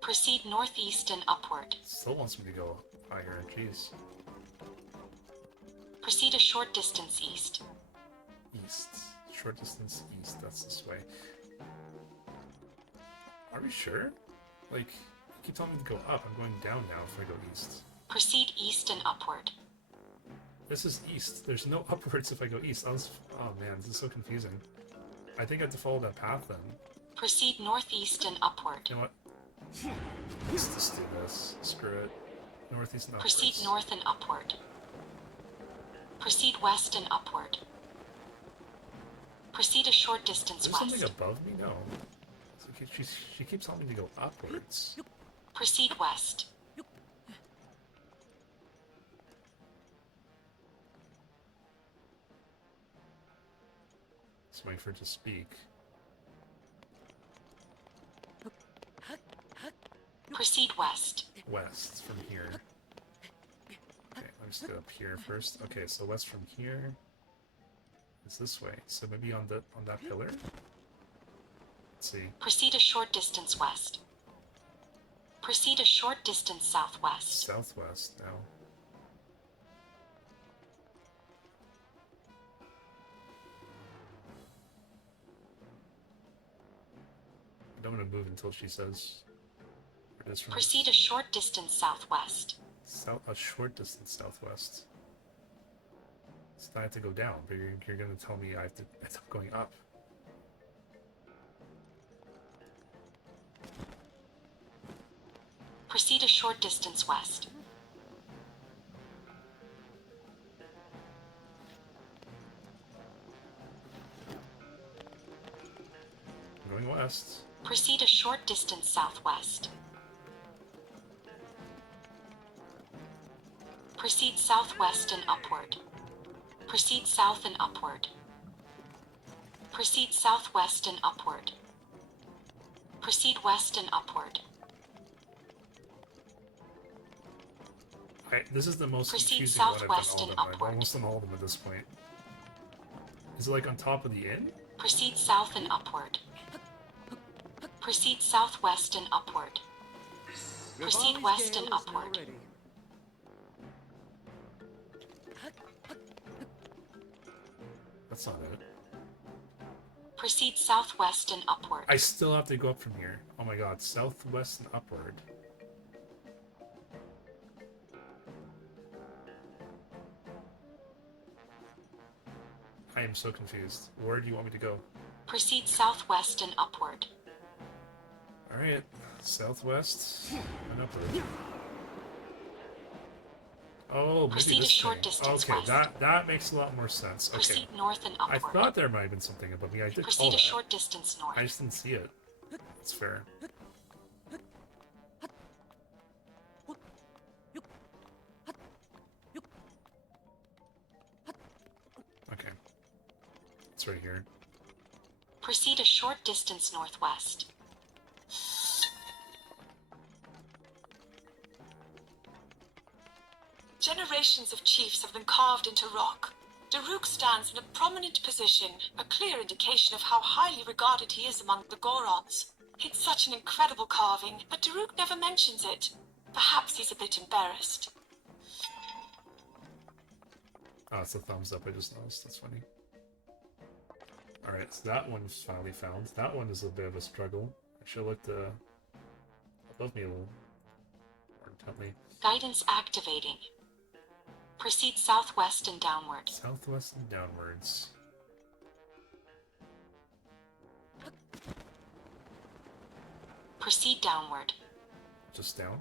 Proceed northeast and upward. Still wants me to go higher. Jeez. Proceed a short distance east. East. Short distance east. That's this way. Are we sure? Like, you keep telling me to go up. I'm going down now if I go east. Proceed east and upward. This is east. There's no upwards if I go east. Oh man, this is so confusing. I think I have to follow that path then. Proceed northeast and upward. You know what? Let's just do this. Screw it. Northeast and upwards. Proceed north and upward. Proceed west and upward. Proceed a short distance There's west. something above me? No. So she keeps telling me to go upwards. Proceed west. Just waiting for it to speak. Proceed west. West from here. Okay, let me just get up here first. Okay, so west from here is this way. So maybe on that pillar? Let's see. Proceed a short distance west. Proceed a short distance southwest. Southwest now. I don't want to move until she says it is from Proceed a short distance southwest. a short distance southwest. So I have to go down, but you're going to tell me I have to. I'm going up. Proceed a short distance west. I'm going west. Proceed a short distance southwest. Proceed southwest and upward. Proceed south and upward. Proceed southwest and upward. Proceed west and upward. This is the most Proceed confusing one I've done southwest all of and them. I've upward. almost done all of them at this point. Is it like on top of the inn? Proceed south and upward. Proceed southwest and upward. Proceed west and upward. That's not it. Proceed southwest and upward. I still have to go up from here. Oh my god, southwest and upward. I am so confused. Where do you want me to go? Proceed southwest and upward. Alright, southwest and upward. Oh, maybe Proceed a this short thing. distance Okay, west. that makes a lot more sense. Okay, Proceed north and I upward. thought there might have been something above me. I did call Proceed a that. short distance north. I just didn't see it. That's fair. Okay. It's right here. Proceed a short distance northwest. Generations of chiefs have been carved into rock. Daruk stands in a prominent position, a clear indication of how highly regarded he is among the Gorons. It's such an incredible carving, but Daruk never mentions it. Perhaps he's a bit embarrassed. Oh, it's a thumbs up I just noticed. That's funny. Alright, so that one's finally found. That one is a bit of a struggle. I should have looked above me a little more intently. Guidance activating. Proceed southwest and downward. Southwest and downwards. Proceed downward. Just down?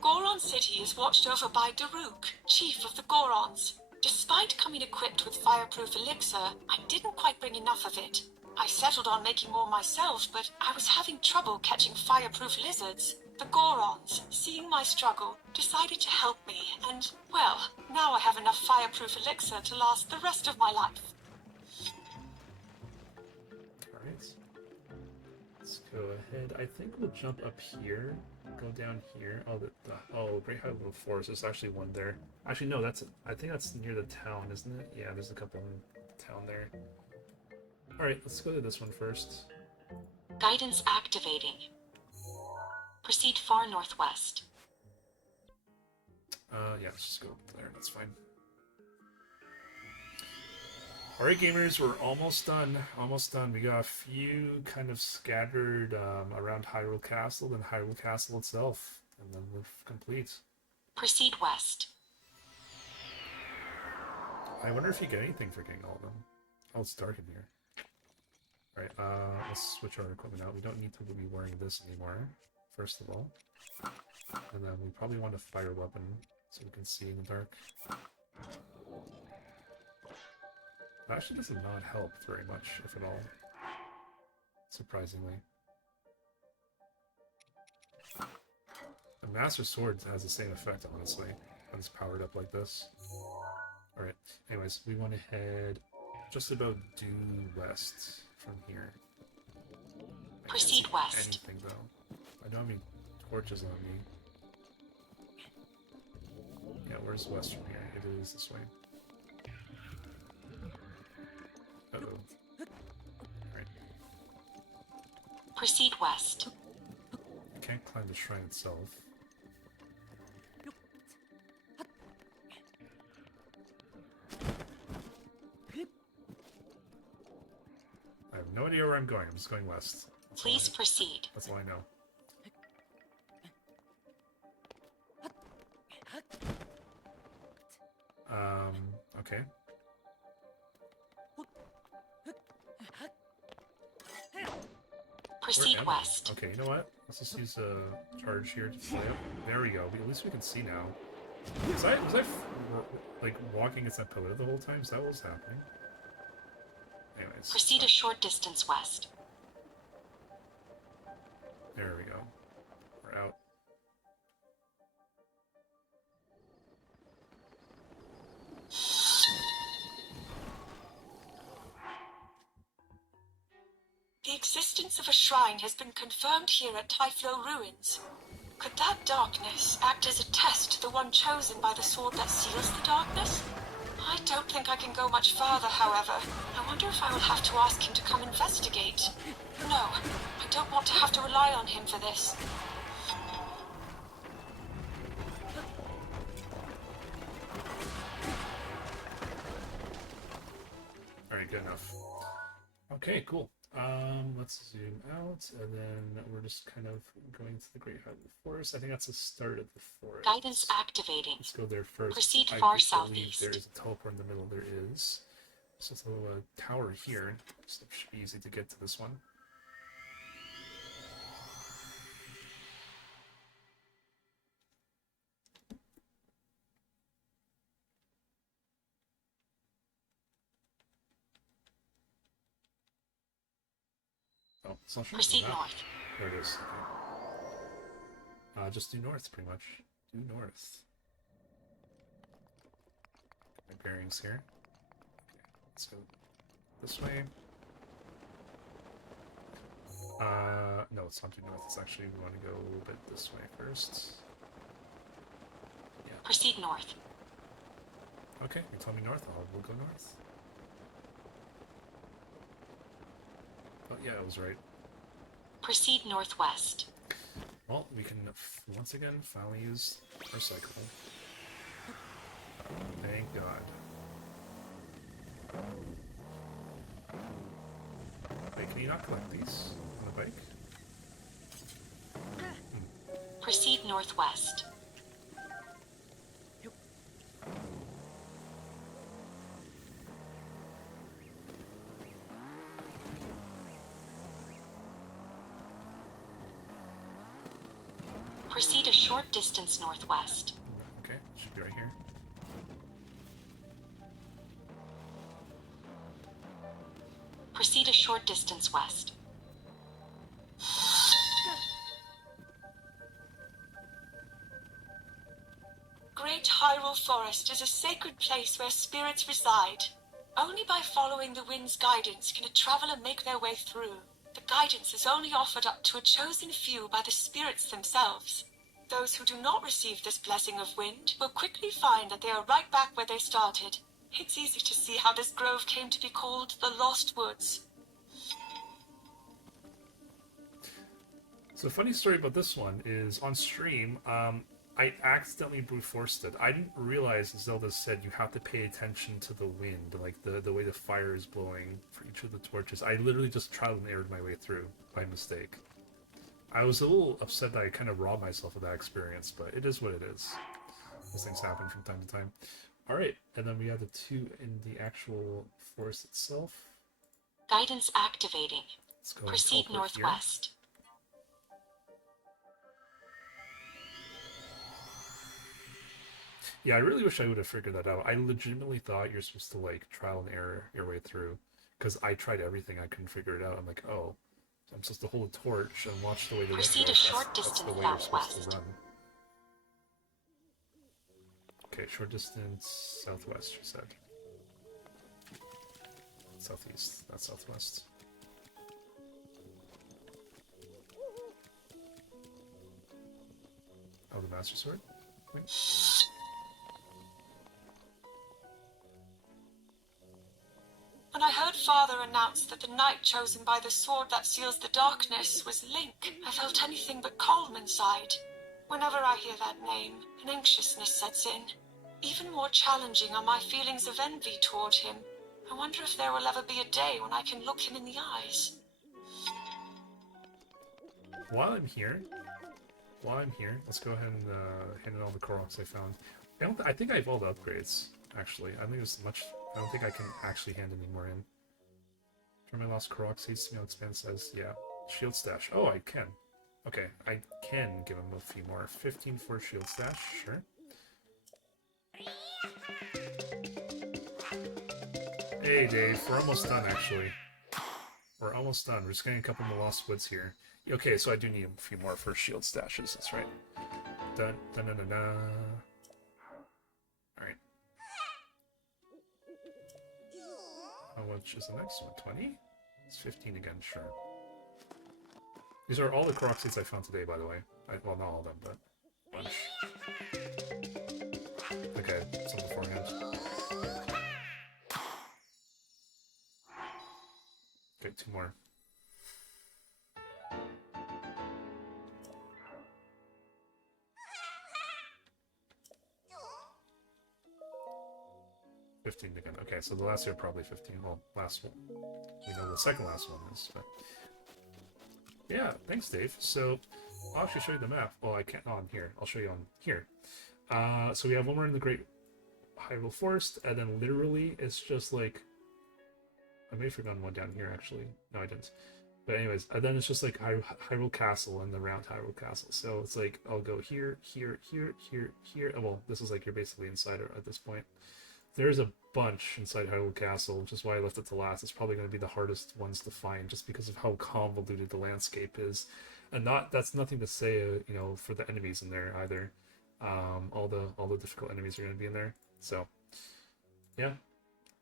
Goron City is watched over by Daruk, chief of the Gorons. Despite coming equipped with fireproof elixir, I didn't quite bring enough of it. I settled on making more myself, but I was having trouble catching fireproof lizards. The Gorons, seeing my struggle, decided to help me, and, well, now I have enough fireproof elixir to last the rest of my life. Alright. Let's go ahead. I think we'll jump up here, go down here. Oh, oh, Great Highland Forest. There's actually one there. Actually, no, I think that's near the town, isn't it? Yeah, there's a couple in the town there. Alright, let's go to this one first. Guidance activating. Proceed far northwest. Yeah, let's just go there. That's fine. Alright, gamers, we're almost done. Almost done. We got a few kind of scattered around Hyrule Castle and Hyrule Castle itself. And then we're complete. Proceed west. I wonder if you get anything for getting all of them. Oh, it's dark in here. Alright, let's switch our equipment out. We don't need to be wearing this anymore, first of all. And then we probably want a fire weapon, so we can see in the dark. That actually does not help very much, if at all. Surprisingly. The Master Sword has the same effect, honestly, when it's powered up like this. Alright, anyways, we want to head just about due west from here. Proceed west. Anything, though. I don't have any torches on me. Yeah, where's west from here? It is this way. Uh-oh. Alright. Proceed west. I can't climb the shrine itself. I have no idea where I'm going. I'm just going west. Please proceed. That's all I know. Okay. Proceed west. Okay, you know what? Let's just use a charge here to fly up. There we go. At least we can see now. Was I like walking against that pillar the whole time? Is that what was happening? Anyways. Proceed a short distance west. There we go. We're out. The existence of a shrine has been confirmed here at Typhlo Ruins. Could that darkness act as a test to the one chosen by the sword that seals the darkness? I don't think I can go much farther, however. I wonder if I will have to ask him to come investigate. No, I don't want to have to rely on him for this. Alright, good enough. Okay, cool. Let's zoom out, and then we're just kind of going to the Great Highland Forest. I think that's the start of the forest. Guidance activating. Let's go there first. Proceed I far believe southeast. there is a teleport in the middle. There is. So it's a little tower here. So it should be easy to get to this one. Oh, it's not showing Proceed on the map. north. There it is. Okay. Just due north, pretty much. Due north. My bearings here. Okay, let's go this way. No, it's not due north. It's actually, we want to go a little bit this way first. Yeah. Proceed north. Okay, you told me north. We'll go north. Oh, yeah, I was right. Proceed northwest. Well, we can once again finally use our cycle. Thank God. Wait, can you not collect these on the bike? Proceed northwest. Proceed a short distance northwest. Okay, should be right here. Proceed a short distance west. Great Hyrule Forest is a sacred place where spirits reside. Only by following the wind's guidance can a traveler make their way through. The guidance is only offered up to a chosen few by the spirits themselves. Those who do not receive this blessing of wind will quickly find that they are right back where they started. It's easy to see how this grove came to be called the Lost Woods. So funny story about this one is on stream, I accidentally brute forced it. I didn't realize Zelda said you have to pay attention to the wind, like the way the fire is blowing for each of the torches. I literally just trial and errored my way through by mistake. I was a little upset that I kind of robbed myself of that experience, but it is what it is. These things happen from time to time. Alright, and then we have the two in the actual forest itself. Guidance activating. Let's go Proceed northwest. Yeah, I really wish I would have figured that out. I legitimately thought you're supposed to like trial and error your way through, because I tried everything, I couldn't figure it out. I'm like, oh, I'm supposed to hold a torch and watch the way the wind Proceed a goes. short That's distance the way you're supposed to southwest. run. Okay, short distance southwest, you said. Southeast, not southwest. Oh, the Master Sword? Wait. When I heard Father announce that the knight chosen by the sword that seals the darkness was Link, I felt anything but calm inside. Whenever I hear that name, an anxiousness sets in. Even more challenging are my feelings of envy toward him. I wonder if there will ever be a day when I can look him in the eyes. While I'm here, let's go ahead and hand in all the Koroks I found. I think I have all the upgrades, actually. I think there's much. I don't think I can actually hand any more in. Turn my lost Korok, sees Smell Expand says, yeah. Shield Stash. Oh, I can. Okay, I can give him a few more. 15 for Shield Stash, sure. Hey, Dave, we're almost done, actually. We're almost done. We're just getting a couple more Lost Woods here. Okay, so I do need a few more for Shield Stashes, that's right. Dun dun dun dun dun. Alright. How much is the next one? 20? It's 15 again, sure. These are all the Korok seeds I found today, by the way. Well, not all of them, but a bunch. Okay, some beforehand. Okay, 2 more. $15 again. Okay, so the last two are probably 15. Well, last one. We know the second last one is, but... Yeah, thanks, Dave. So, I'll actually show you the map. Well, I can't on here. I'll show you on here. So we have one more in the Great Hyrule Forest, and then literally, it's just like... I may have forgotten one down here, actually. No, I didn't. But anyways, then it's just like Hyrule Castle and the round Hyrule Castle. So it's like, I'll go here, here, here, here, here. Well, this is like you're basically inside at this point. There's a bunch inside Hyrule Castle, which is why I left it to last. It's probably going to be the hardest ones to find, just because of how convoluted the landscape is. And that's nothing to say, you know, for the enemies in there either. All the difficult enemies are going to be in there. So, yeah,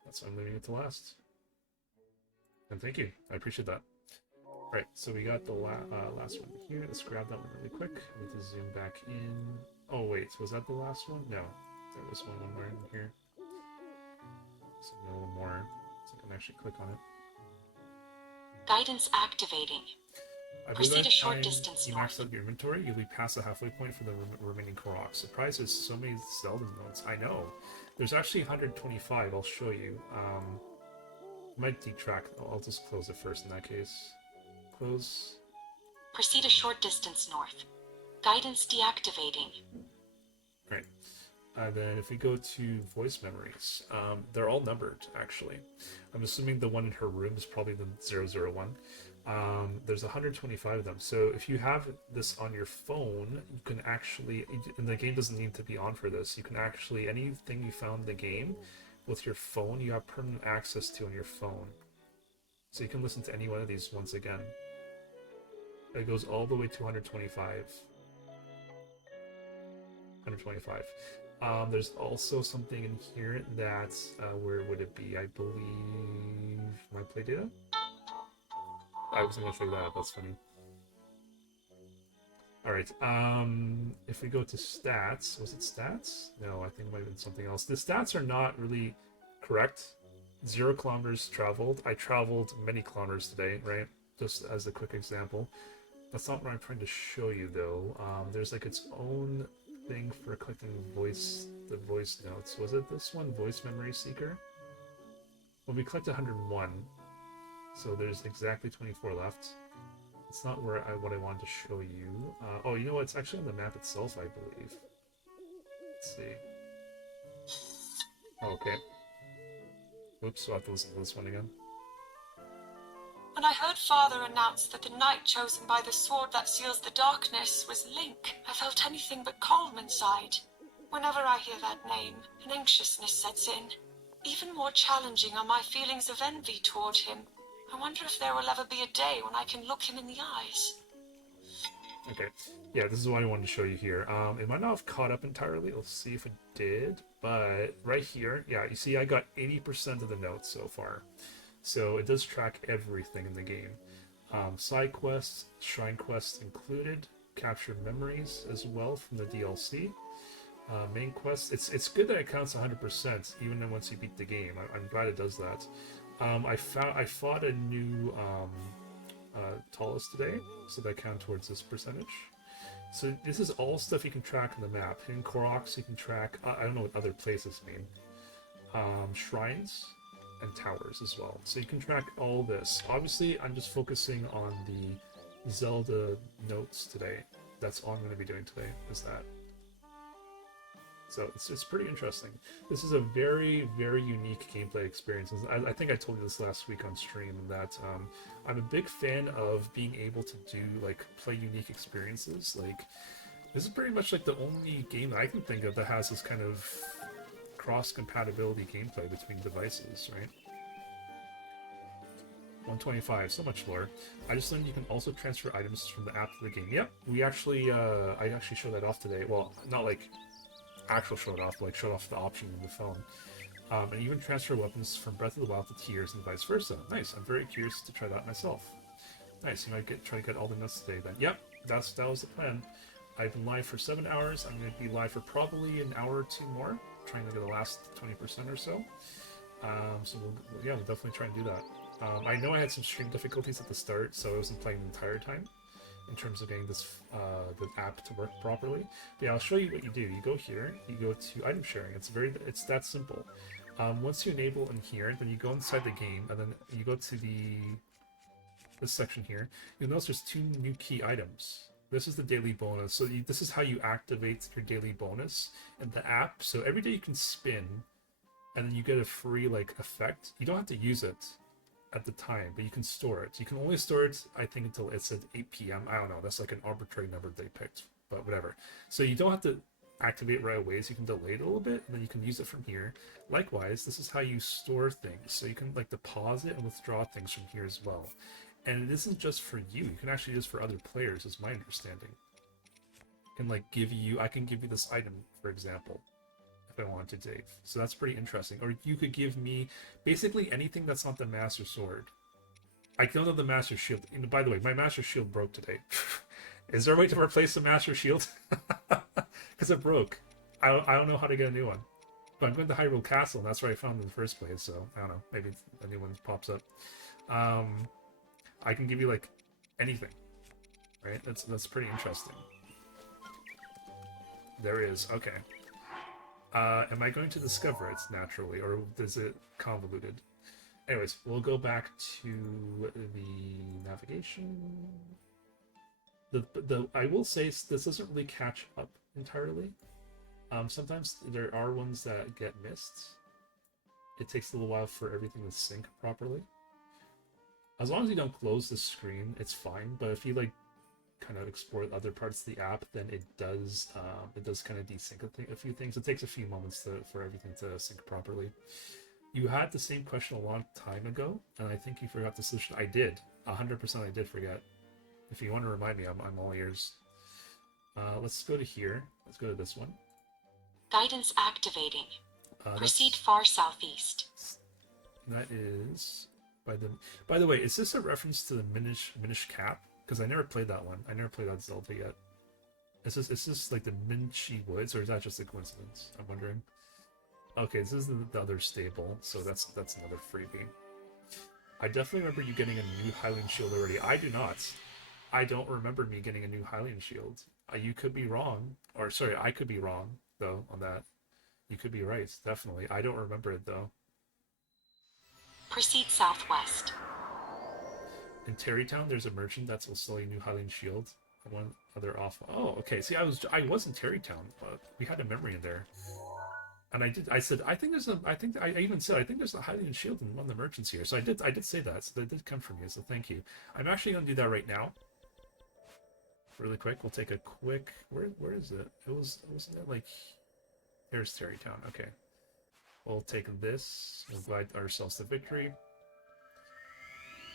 that's why I'm leaving it to last. And thank you, I appreciate that. Alright, so we got the last one here. Let's grab that one really quick. I need to zoom back in. Oh wait, was that the last one? No, there was one more in here. So a little more, so I can actually click on it. Guidance activating. I believe Proceed that a short time distance you north. maxed out your inventory, you'll be past the halfway point for the remaining Koroks. Surprise, there's so many Zelda notes. I know. There's actually 125, I'll show you. Might detract. I'll just close it first in that case. Close. Proceed a short distance north. Guidance deactivating. Right. Then if we go to voice memories, they're all numbered, actually. I'm assuming the one in her room is probably the 001. There's 125 of them. So if you have this on your phone, you can actually, and the game doesn't need to be on for this, you can actually, anything you found in the game with your phone, you have permanent access to on your phone. So you can listen to any one of these once again. It goes all the way to 125. 125. There's also something in here that, where would it be? I believe my play data? I wasn't gonna show you that, that's funny. Alright, if we go to stats, was it stats? No, I think it might have been something else. The stats are not really correct. 0 kilometers traveled. I traveled many kilometers today, right? Just as a quick example. That's not what I'm trying to show you, though. There's like its own thing for collecting the voice notes. Was it this one, Voice Memory Seeker? Well, we collected 101, so there's exactly 24 left. It's not what I wanted to show you. Oh, you know what? It's actually on the map itself, I believe. Let's see. Oh, okay. Oops, I'll have to listen to this one again. When I heard Father announce that the knight chosen by the sword that seals the darkness was Link, I felt anything but calm inside. Whenever I hear that name, an anxiousness sets in. Even more challenging are my feelings of envy toward him. I wonder if there will ever be a day when I can look him in the eyes. Okay, yeah, this is what I wanted to show you here. It might not have caught up entirely. Let's see if it did. But right here, yeah, you see I got 80% of the notes so far. So it does track everything in the game. Side quests, shrine quests included, captured memories as well from the DLC. Main quests, it's good that it counts 100% even then once you beat the game. I'm glad it does that. I fought a new Tallest today, so that count towards this percentage. So this is all stuff you can track on the map. In Koroks you can track, I don't know what other places mean. Shrines and towers as well. So you can track all this. Obviously, I'm just focusing on the Zelda notes today. That's all I'm going to be doing today, is that. So it's pretty interesting. This is a very, very unique gameplay experience. I think I told you this last week on stream, that I'm a big fan of being able to do, like, play unique experiences. Like, this is pretty much like the only game that I can think of that has this kind of cross-compatibility gameplay between devices, right? 125, so much lore. I just learned you can also transfer items from the app to the game. Yep, we actually, I actually showed that off today. Well, not like actual showed off, but like showed off the option in the phone. And even transfer weapons from Breath of the Wild to Tears and vice versa. Nice, I'm very curious to try that myself. Nice, you might try to get all the notes today then. Yep, that was the plan. I've been live for 7 hours. I'm going to be live for probably an hour or two more, trying to get the last 20% or so. So we'll definitely try and do that. I know I had some stream difficulties at the start, so I wasn't playing the entire time in terms of getting this the app to work properly. But yeah, I'll show you what you do. You go here, you go to item sharing. It's that simple. Once you enable in here, then you go inside the game, and then you go to this section here. You'll notice there's 2 new key items. This is the daily bonus. So this is how you activate your daily bonus in the app. So every day you can spin, and then you get a free like effect. You don't have to use it at the time, but you can store it. You can only store it, I think, until it's at 8 p.m. I don't know. That's like an arbitrary number they picked, but whatever. So you don't have to activate it right away, so you can delay it a little bit, and then you can use it from here. Likewise, this is how you store things. So you can like deposit and withdraw things from here as well. And it isn't just for you. You can actually use it for other players, is my understanding. I can like I can give you this item, for example, if I wanted to, Dave. So that's pretty interesting. Or you could give me basically anything that's not the Master Sword. I don't know the Master Shield. And by the way, my Master Shield broke today. Is there a way to replace the Master Shield? Because it broke. I don't know how to get a new one. But I'm going to Hyrule Castle, and that's where I found it in the first place, so I don't know. Maybe a new one pops up. I can give you, like, anything. Right? That's pretty interesting. There is. Okay. Am I going to discover it naturally, or is it convoluted? Anyways, we'll go back to the navigation. I will say this doesn't really catch up entirely. Sometimes there are ones that get missed. It takes a little while for everything to sync properly. As long as you don't close the screen, it's fine. But if you like kind of explore other parts of the app, then it does kind of desync a few things. It takes a few moments for everything to sync properly. You had the same question a long time ago, and I think you forgot the solution. I did. 100% I did forget. If you want to remind me, I'm all ears. Let's go to here. Let's go to this one. Guidance activating. Proceed That's- far southeast. That is by the way, is this a reference to the Minish Cap? Because I never played that one. I never played that Zelda yet. Is this like the Minchi Woods, or is that just a coincidence? I'm wondering. Okay, this is the other stable, so that's another freebie. I definitely remember you getting a new Hylian shield already. I do not. I don't remember me getting a new Hylian shield. You could be wrong, or sorry, I could be wrong though on that. You could be right, definitely. I don't remember it though. Proceed southwest. In Terrytown, there's a merchant that's will sell you a new Hylian shield. One other off. Oh, okay. See, I was in Terrytown, but we had a memory in there. And I said I think I even said I think there's a Hylian shield in one of the merchants here. So I did say that. So that did come from you. So thank you. I'm actually gonna do that right now. Really quick. We'll take a quick. Where is it? Wasn't it like? Here's Terrytown. Okay. We'll take this. We'll glide ourselves to victory.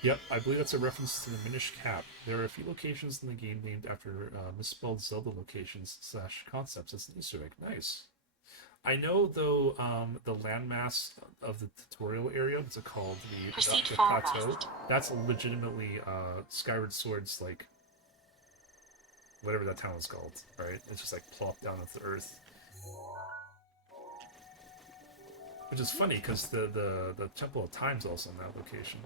Yep, I believe that's a reference to the Minish Cap. There are a few locations in the game named after misspelled Zelda locations / concepts. It's an Easter egg. Nice. I know though the landmass of the tutorial area, what's it called? Proceed The far plateau. west. That's legitimately Skyward Sword's like whatever that town is called, right? It's just like plopped down into the earth. Which is funny because the Temple of Time's also in that location.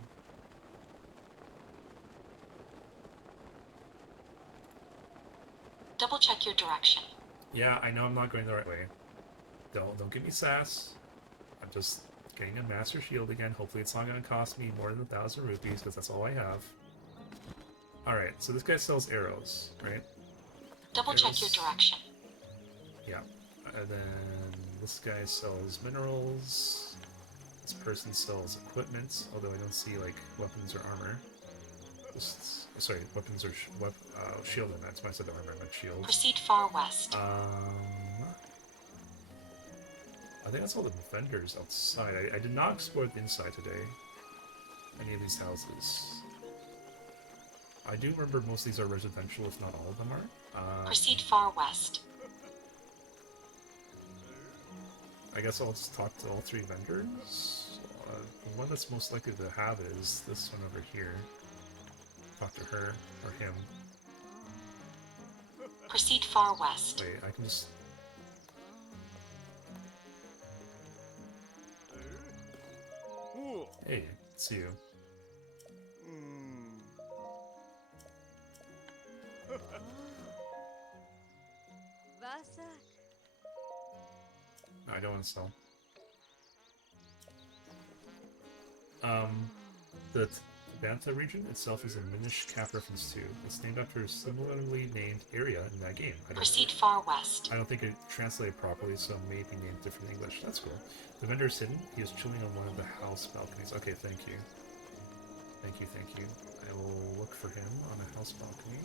Double check your direction. Yeah, I know I'm not going the right way. Don't give me sass. I'm just getting a Master Shield again. Hopefully it's not going to cost me more than 1,000 rupees, because that's all I have. Alright, so this guy sells arrows, right? Double check your direction. Yeah. And then this guy sells minerals. This person sells equipment, although I don't see, like, weapons or armor. Sorry, weapons or shield, and that's why I said armor, not shield. Proceed far west. I think that's all the vendors outside. I did not explore the inside today. Any of these houses. I do remember most of these are residential, if not all of them are. Proceed far west. I guess I'll just talk to all three vendors. The one that's most likely to have it is this one over here. Talk to her, or him. Proceed far west. Wait, I can just... Hey, it's you. No, I don't want to sell. The Banta region itself is a Minish Cap reference too. It's named after a similarly named area in that game. Proceed far west. I don't think it translated properly, so it may be named different in English. That's cool. The vendor is hidden. He is chilling on one of the house balconies. Okay, thank you. Thank you, thank you. I will look for him on a house balcony.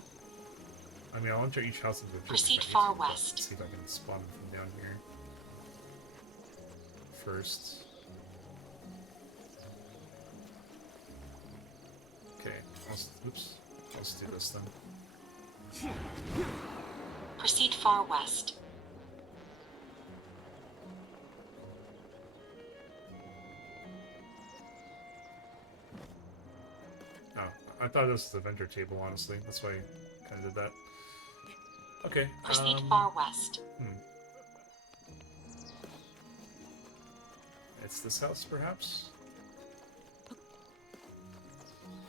I mean, I'll enter each house into a Proceed far west. See if I can spot him from down here. First. Okay, oops. Let's do this then. Proceed far west. Oh, I thought this was the vendor table, honestly. That's why I kind of did that. Okay. Proceed far west. It's this house, perhaps?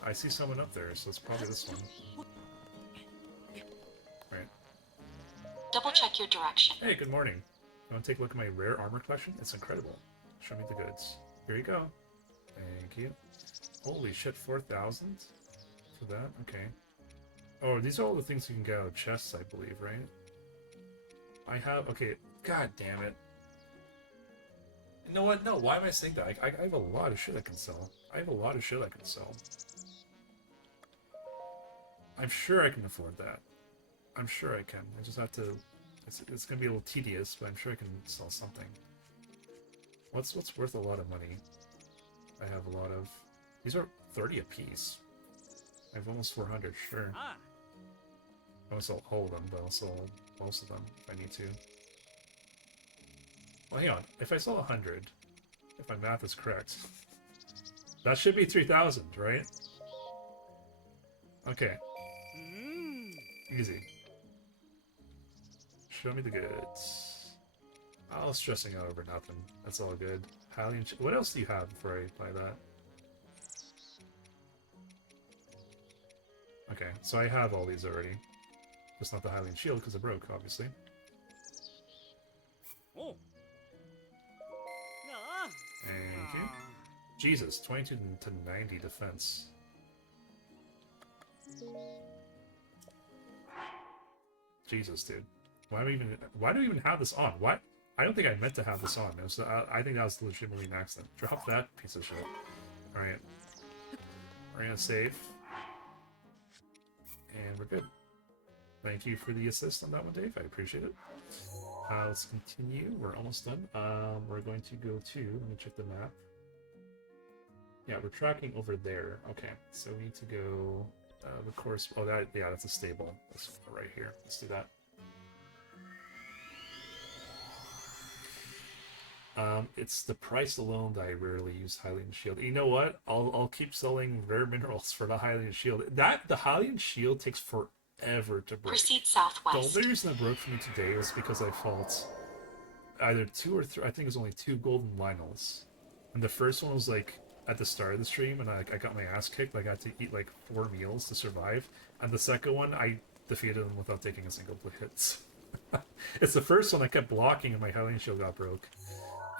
I see someone up there, so it's probably this one. Right. Double check your direction. Hey, good morning. You want to take a look at my rare armor collection? It's incredible. Show me the goods. Here you go. Thank you. Holy shit, 4,000 for that? Okay. Oh, these are all the things you can get out of chests, I believe, right? I have... Okay, god damn it. You know what? No, why am I saying that? I have a lot of shit I can sell. I have a lot of shit I can sell. I'm sure I can afford that. I'm sure I can. I just have to... It's gonna be a little tedious, but I'm sure I can sell something. What's worth a lot of money? I have a lot of. These are 30 apiece. I have almost 400, sure. I won't sell all of them, but I'll sell most of them if I need to. Well, hang on. If I sell 100, if my math is correct, that should be 3,000, right? Okay. Easy. Show me the goods. I was stressing out over nothing. That's all good. Hylian. What else do you have before I buy that? Okay, so I have all these already. Just not the Hylian shield because it broke, obviously. Oh. Thank you. Jesus, 22 to 90 defense. Jesus, dude. Why do we even have this on? What? I don't think I meant to have this on. It was, I think that was legitimately an accident. Drop that piece of shit. Alright. We're gonna save. And we're good. Thank you for the assist on that one, Dave. I appreciate it. Let's continue. We're almost done. We're going to go to... Let me check the map. Yeah, we're tracking over there. Okay, so we need to go... of course... Oh, that's a stable. Let's go right here. Let's do that. It's the price alone that I rarely use Hylian Shield. You know what? I'll keep selling rare minerals for the Hylian Shield. The Hylian Shield takes forever to break. Proceed The southwest. only reason it broke for me today was because I fought either 2 or 3. I think it was only 2 golden Lynels, and the first one was like at the start of the stream, and I got my ass kicked. Like I had to eat like 4 meals to survive. And the second one, I defeated them without taking a single hit. It's the first one I kept blocking, and my Hylian Shield got broke.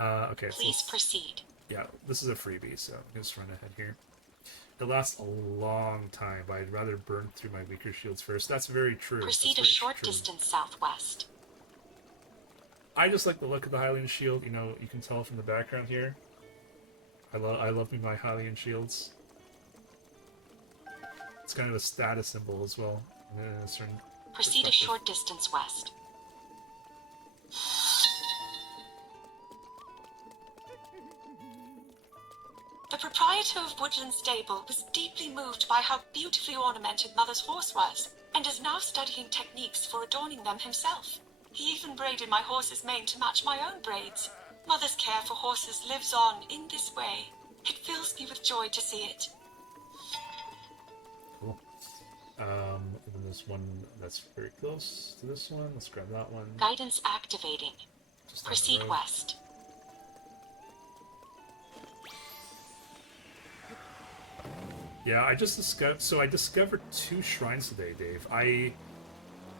Okay, Please so proceed. yeah, this is a freebie, so I'm just run ahead here. It lasts a long time, but I'd rather burn through my weaker shields first. That's very true. Proceed That's a very short true. distance southwest. I just like the look of the Hylian shield. You know, you can tell from the background here. I love me my Hylian shields. It's kind of a status symbol as well. In a certain Proceed a perspective. short distance west. The proprietor of Woodland Stable was deeply moved by how beautifully ornamented Mother's horse was, and is now studying techniques for adorning them himself. He even braided my horse's mane to match my own braids. Mother's care for horses lives on in this way. It fills me with joy to see it. Cool. And then there's one that's very close to this one. Let's grab that one. Guidance activating. Just down the Proceed road. west. Yeah, I discovered 2 shrines today, Dave.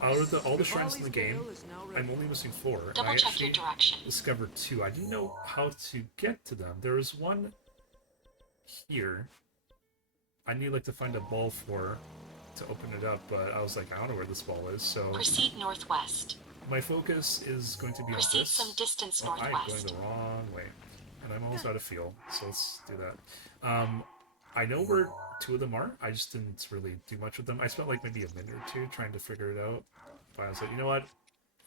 Out of all the shrines in the game, I'm only missing 4. And Double I check your actually direction. discovered 2. I didn't know how to get to them. There was one here. I need like to find a ball for to open it up, but I was like, I don't know where this ball is, so Proceed northwest. my focus is going to be on Proceed this. some distance Oh, I'm going northwest. the wrong way. And I'm almost out of fuel, so let's do that. I know where 2 of them are. I just didn't really do much with them. I spent like maybe a minute or 2 trying to figure it out. But I was like, you know what?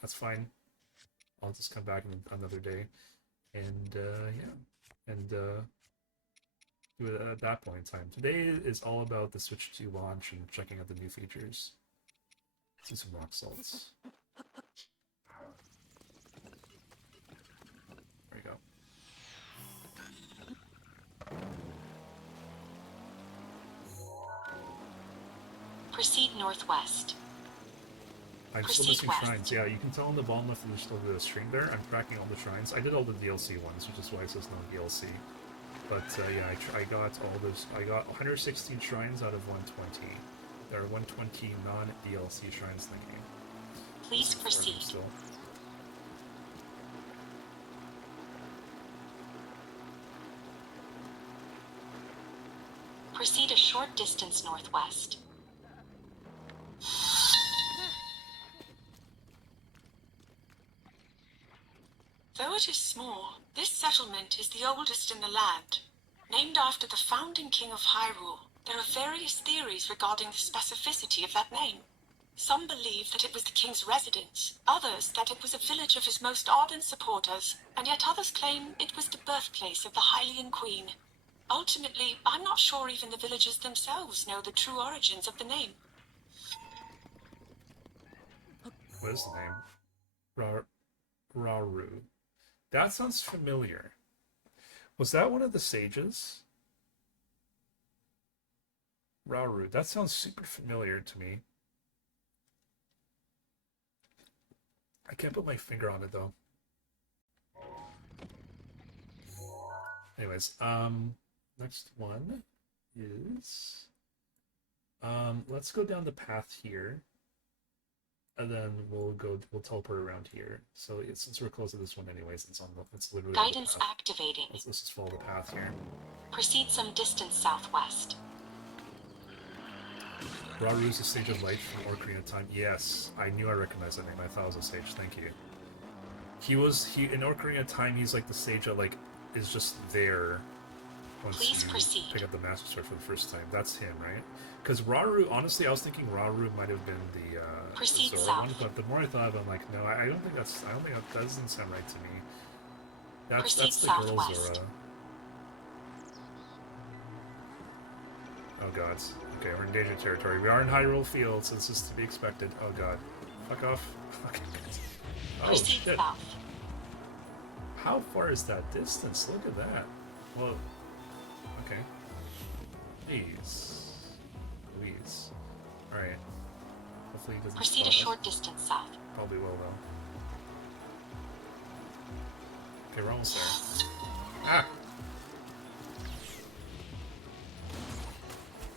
That's fine. I'll just come back another day. And, yeah. And, do it at that point in time. Today is all about the Switch 2 launch and checking out the new features. Let's do some rock salts. There you go. Proceed northwest. I'm still Proceed missing west. shrines. Yeah, you can tell on the bottom left there's still the string there. I'm tracking all the shrines. I did all the DLC ones, which is why it says no DLC. But yeah, I got all those. I got 116 shrines out of 120. There are 120 non-DLC shrines in the game. Please proceed. Still. Proceed a short distance northwest. Though it is small, this settlement is the oldest in the land. Named after the founding king of Hyrule, there are various theories regarding the specificity of that name. Some believe that it was the king's residence, others that it was a village of his most ardent supporters, and yet others claim it was the birthplace of the Hylian queen. Ultimately, I'm not sure even the villagers themselves know the true origins of the name. What is the name? Rauru. That sounds familiar. Was that one of the sages? Rauru. That sounds super familiar to me. I can't put my finger on it though. Anyways, next one is let's go down the path here. And then we'll teleport around here. So since we're close to this one anyways, it's literally Guidance activating. Let's just follow the path here. Proceed some distance southwest. Rauru is a sage of light from Ocarina of Time. Yes, I knew I recognized that name. I thought it was a sage. Thank you. He in Ocarina of Time. He's like the sage that like is just there once Please you proceed. pick up the Master Sword for the first time. That's him, right? Because Rauru, honestly, I was thinking Rauru might have been the Proceed Zora south. one, but the more I thought of it, I'm like, no, I don't think that doesn't sound right to me. That's the girl southwest. Zora. Oh god. Okay, we're in danger territory. We are in Hyrule Field, so this is to be expected. Oh god. Fuck off. Okay. Oh Proceed shit. south. How far is that distance? Look at that. Well, okay. Please. Please. Alright. Hopefully he doesn't Proceed spot a us. short distance south. Probably will, though. Okay, we're almost there. Ah!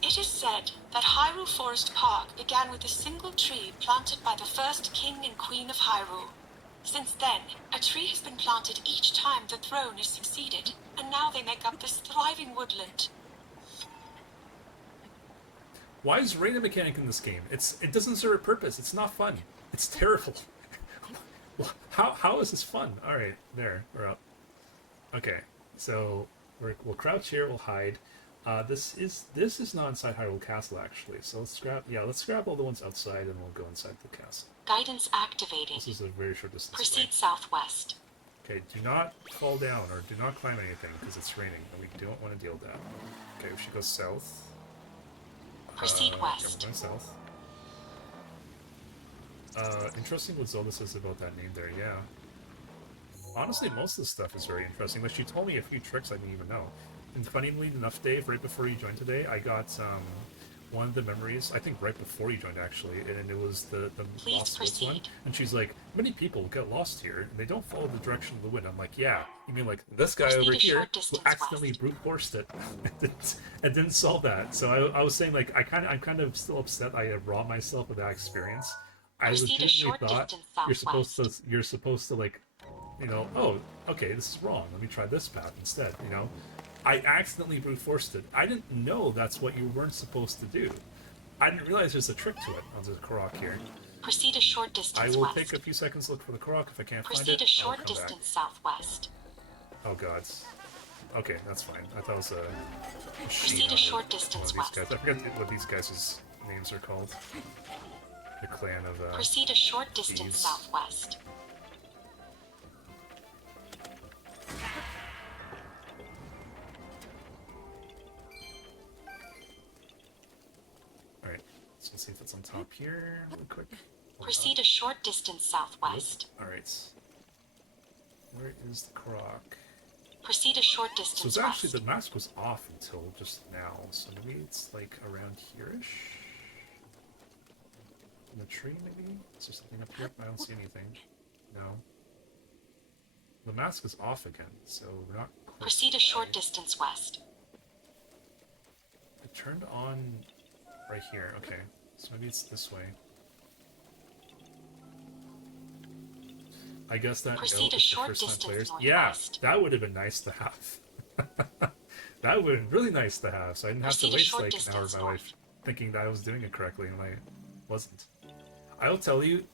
It is said that Hyrule Forest Park began with a single tree planted by the first king and queen of Hyrule. Since then, a tree has been planted each time the throne has succeeded, and now they make up this thriving woodland. Why is rain a mechanic in this game? It doesn't serve a purpose. It's not fun. It's terrible. How is this fun? All right, there, we're up. Okay, so we'll crouch here. We'll hide. This is not inside Hyrule Castle actually. So let's grab all the ones outside and we'll go inside the castle. Guidance activating. This is a very short distance Proceed away. southwest. Okay, do not fall down or do not climb anything because it's raining and we don't want to deal with that. Okay, we should go south. Proceed Okay, west. we're going south. Interesting what Zelda says about that name there, yeah. Honestly, most of the stuff is very interesting, but she told me a few tricks I didn't even know. And funnily enough, Dave, right before you joined today, I got one of the memories, I think right before you joined actually, and it was the Please Lost Woods one. proceed. And she's like, many people get lost here, and they don't follow the direction of the wind. I'm like, yeah, you mean like this guy Proceed over a here short who distance accidentally west. brute forced it and didn't solve that. So I was saying like, I'm kind of still upset I robbed myself of that experience. I Proceed a legitimately short thought distance you're supposed to like, you know, oh, okay, this is wrong. Let me try this path instead, you know? I accidentally brute forced it. I didn't know that's what you weren't supposed to do. I didn't realize there's a trick to it. There's a Korok here. Proceed a short distance I will west. take a few seconds to look for the Korok. If I can't find Proceed it, a short I'll come distance back. southwest. Oh god. Okay, that's fine. I thought it was a sheep. Proceed a short One distance of these west. guys. I forget what these guys' names are called. The clan of Proceed a short distance thieves. southwest. Alright, so let's see if it's on top here. Really quick. Proceed a short distance southwest. Alright. Where is the Korok? Proceed a short So distance it's actually, west. the mask was off until just now, so maybe it's like around here-ish? In the tree, maybe? Is there something up here? I don't see anything. No. The mask is off again, so we're not close. Proceed a short distance west. It turned on right here, okay. So maybe it's this way. I guess that Proceed a is the short first time distance players. northwest. Yeah, that would have been nice to have. That would have been really nice to have, so I didn't have Proceed to a waste short like an hour of distance my life thinking that I was doing it correctly and I wasn't. I'll tell you,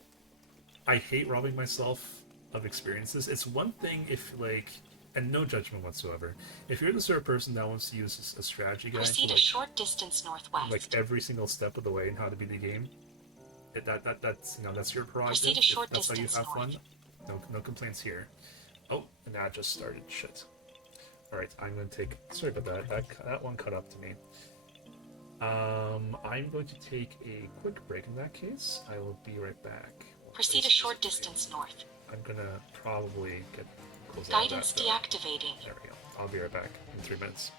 I hate robbing myself of experiences. It's one thing if like, and no judgment whatsoever, if you're the sort of person that wants to use a strategy guide Proceed for a short distance northwest. like every single step of the way in how to beat the game, that's you know that's your prerogative. Proceed a short If that's how you distance have fun. north. No complaints here. Oh, and that just started. Shit. Alright, I'm going to take... Sorry about that. That one cut up to me. I'm going to take a quick break in that case. I will be right back. Proceed a short distance north. I'm going to probably get close out of Guidance that, deactivating. There we go. I'll be right back in 3 minutes.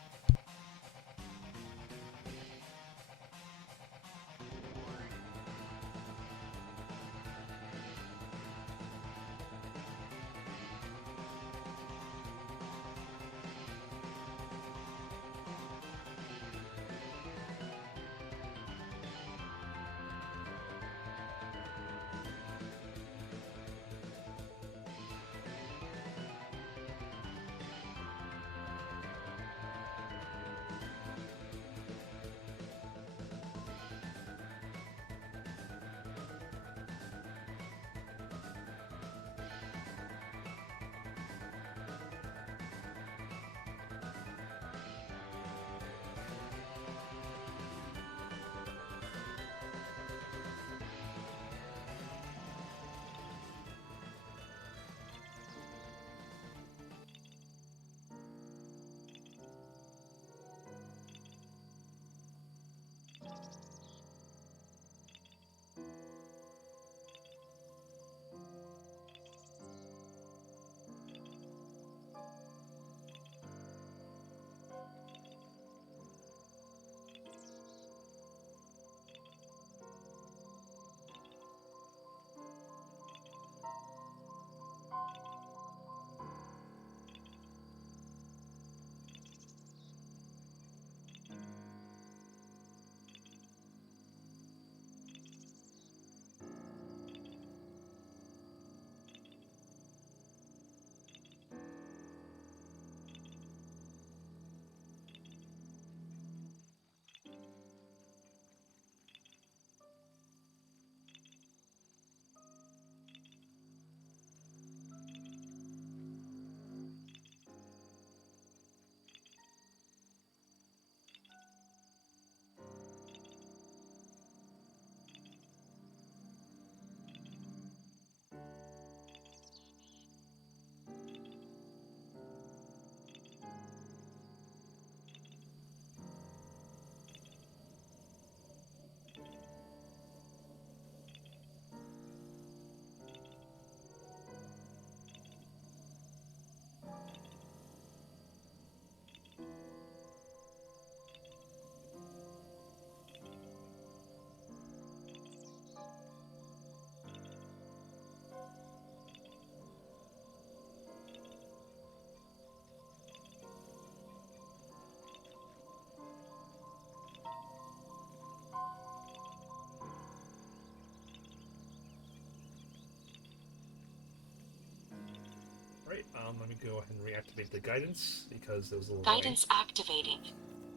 Right, let me go ahead and reactivate the guidance because there was a little Guidance activating.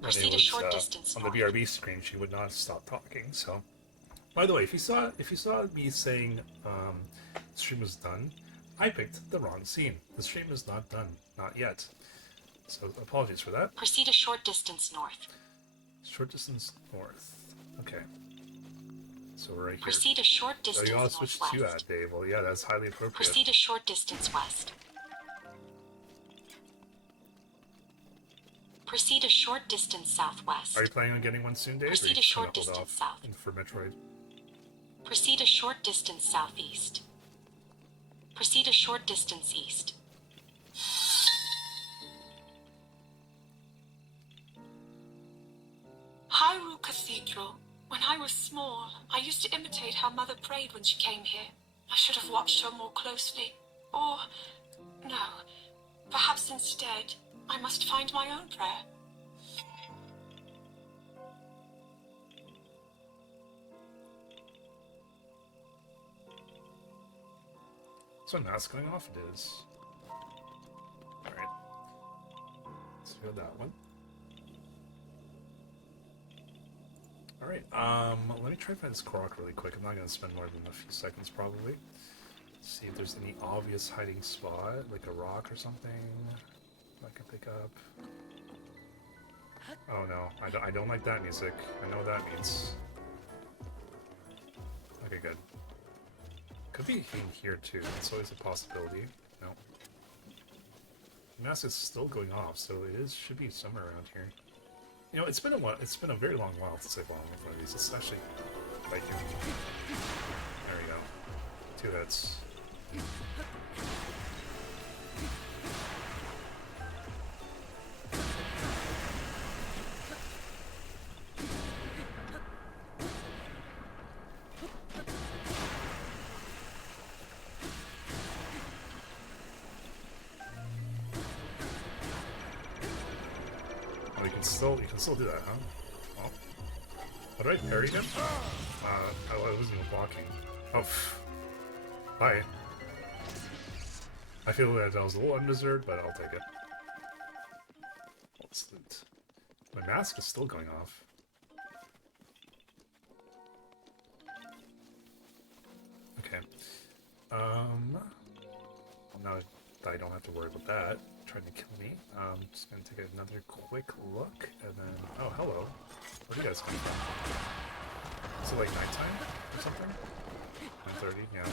when Proceed it a was, short distance on the north. BRB screen, she would not stop talking. So, by the way, if you saw me saying the stream was done, I picked the wrong scene. The stream is not done, not yet. So apologies for that. Proceed a short distance north. Short distance north. Okay. So we're right here. Proceed a short So distance you want to switch to northwest. ad, Dave? Well, yeah, that's highly appropriate. Proceed a short distance west. Proceed a short distance southwest. Are you planning on getting one soon, Dave? Proceed or are you a short gonna hold distance off south. for Metroid. Proceed a short distance southeast. Proceed a short distance east. Hyrule Cathedral. When I was small, I used to imitate how Mother prayed when she came here. I should have watched her more closely. Or, no, perhaps instead, I must find my own prayer. So mask going off it is. Alright. Let's go that one. Alright, let me try to find this Korok really quick. I'm not gonna spend more than a few seconds probably. See if there's any obvious hiding spot, like a rock or something I can pick up. Oh no, I don't like that music. I know what that means. Okay, good. Could be in here too. It's always a possibility. No. mask is still going off, so it is should be somewhere around here. You know, it's been a while. It's been a very long while since I've won one of these, especially like here. There we go. 2 hits. Oh, you can still do that, huh? Well, did I parry him? I wasn't even blocking. Oh, hi. I feel that was a little undeserved, but I'll take it. Let's loot. My mask is still going off. Okay. Well, now I don't have to worry about that trying to kill me. Just gonna take another quick look, and then... Oh, hello. Where do you guys come from? Is it like nighttime or something? 9:30, yeah.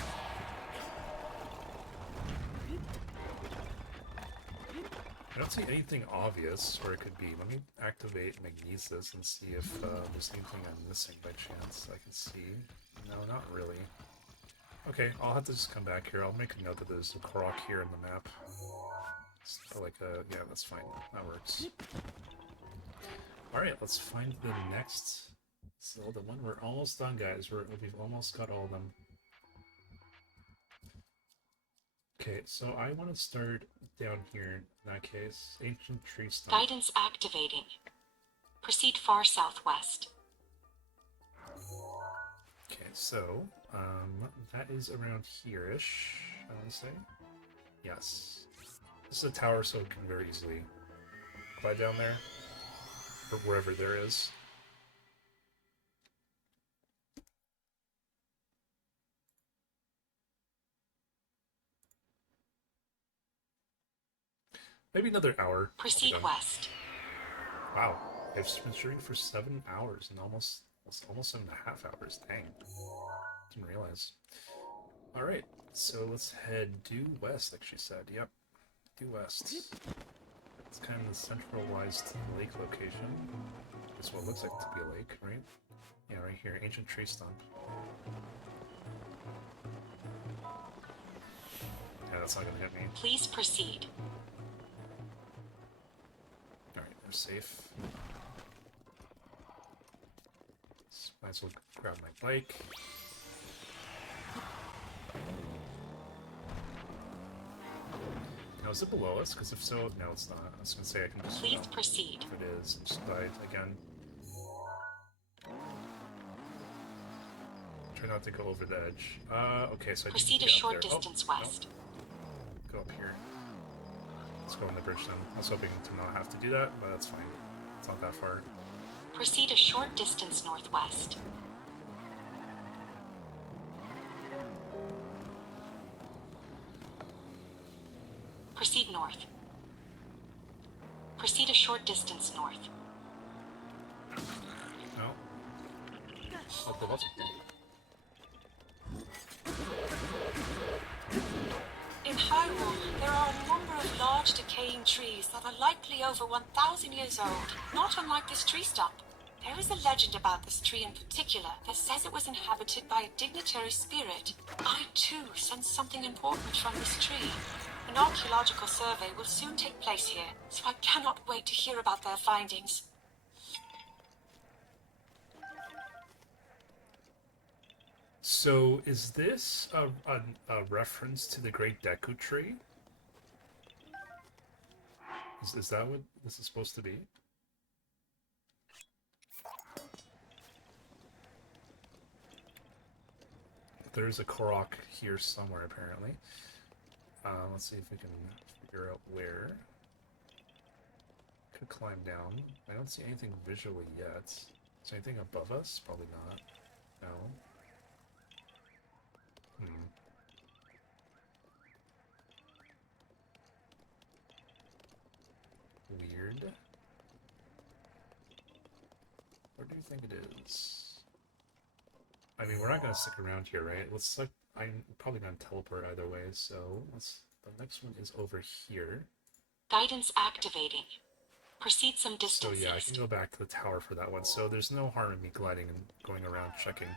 I don't see anything obvious where it could be. Let me activate Magnesis and see if there's anything I'm missing by chance I can see. No, not really. Okay, I'll have to just come back here. I'll make a note that there's a Korok here in the map. Like yeah, that's fine. That works. Alright, let's find the next Zelda one. We're almost done, guys. We've almost got all of them. Okay, so I want to start down here in that case. Ancient Tree Stump. Guidance activating. Proceed far southwest. Okay, so, that is around here-ish, I want to say. Yes. This is a tower, so it can very easily fly down there, or wherever there is. Maybe another hour. Proceed west. Wow, I've been shooting for 7 hours and almost 7.5 hours. Dang, didn't realize. All right, so let's head due west, like she said. Yep, due west. It's kind of the centralized lake location. It's what it looks like to be a lake, right? Yeah, right here, Ancient Tree Stump. Yeah, that's not gonna hit me. Please proceed. Alright, we're safe. Might as well grab my bike. Now, is it below us? Because if so, no, it's not. I was gonna say I can just... Please proceed. If it is, I just died again. Try not to go over the edge. Okay, so I proceed need a to get short up there. distance Oh, west. no. Go up here. Let's go on the bridge then. I was hoping to not have to do that, but that's fine. It's not that far. Proceed a short distance northwest. Proceed north. Proceed a short distance north. No. Oh, the what's In Hyrule, there are a number of large decaying trees that are likely over 1,000 years old, not unlike this tree stump. There is a legend about this tree in particular that says it was inhabited by a dignitary spirit. I, too, sense something important from this tree. An archaeological survey will soon take place here, so I cannot wait to hear about their findings. So, is this a reference to the Great Deku Tree? Is that what this is supposed to be? There's a Korok here somewhere, apparently. Let's see if we can figure out where. Could climb down. I don't see anything visually yet. Is there anything above us? Probably not. No. Weird. Where do you think it is? I mean, we're not gonna stick around here, right? Let's like, I'm probably gonna teleport either way, so let's. The next one is over here. Guidance activating. Proceed some So distance yeah, I east. can go back to the tower for that one. So there's no harm in me gliding and going around checking.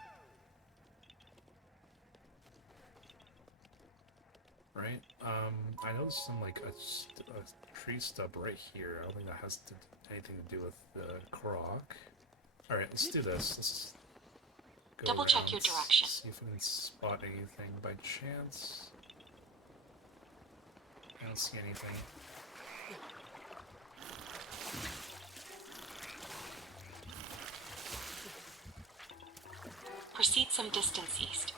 Right? I know there's some, like, a tree stub right here. I don't think that has anything to do with the croc. Alright, let's do this. Let's go Double check around, your direction. see if we can spot anything by chance. I don't see anything. Proceed some distance east.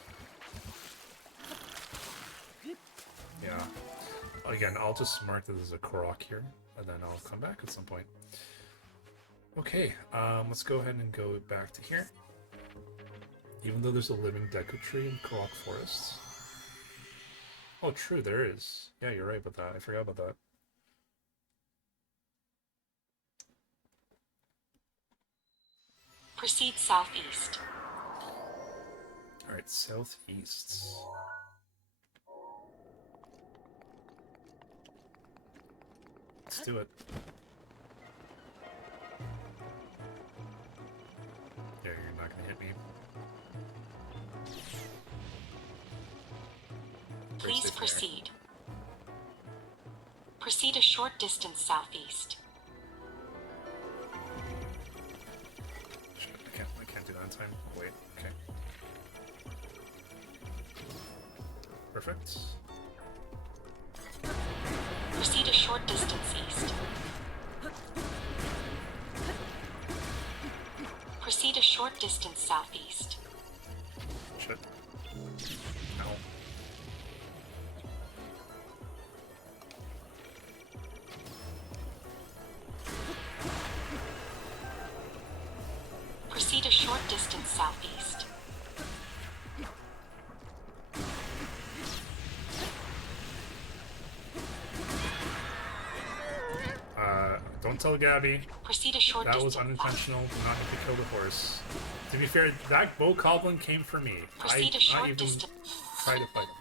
Yeah. Again, I'll just mark this as a Korok here, and then I'll come back at some point. Okay, let's go ahead and go back to here. Even though there's a living Deku tree in Korok Forest. Oh, true, there is. Yeah, you're right about that. I forgot about that. Proceed southeast. Alright, southeast. Let's do it. Yeah, you're not gonna hit me. Please Very safe proceed. Proceed a short distance southeast. there. Shit, I can't do that in time. Oh, wait, okay. Perfect. Proceed a short distance east. Proceed a short distance southeast. Shit. No. Proceed a short distance southeast. Don't tell Gabby. Proceed a short That distance. was unintentional. Do not need to kill the horse. To be fair, that bow goblin came for me. Proceed a I short not even distance. tried to fight him.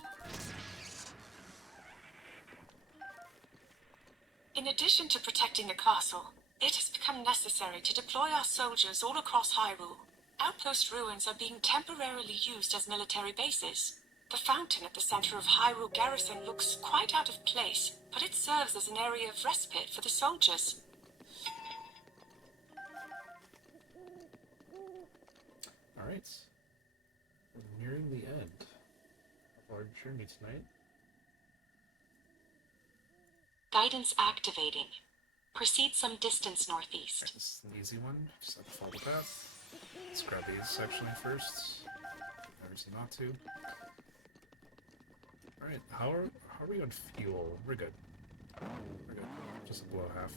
In addition to protecting the castle, it has become necessary to deploy our soldiers all across Hyrule. Outpost ruins are being temporarily used as military bases. The fountain at the center of Hyrule Garrison looks quite out of place, but it serves as an area of respite for the soldiers. Alright. We're nearing the end of our journey tonight. Guidance activating. Proceed some distance northeast. Alright, this is an easy one. Just have to follow the path. Let's grab these actually first. There's not to. Alright, how are we on fuel? We're good. We're good. Just below half.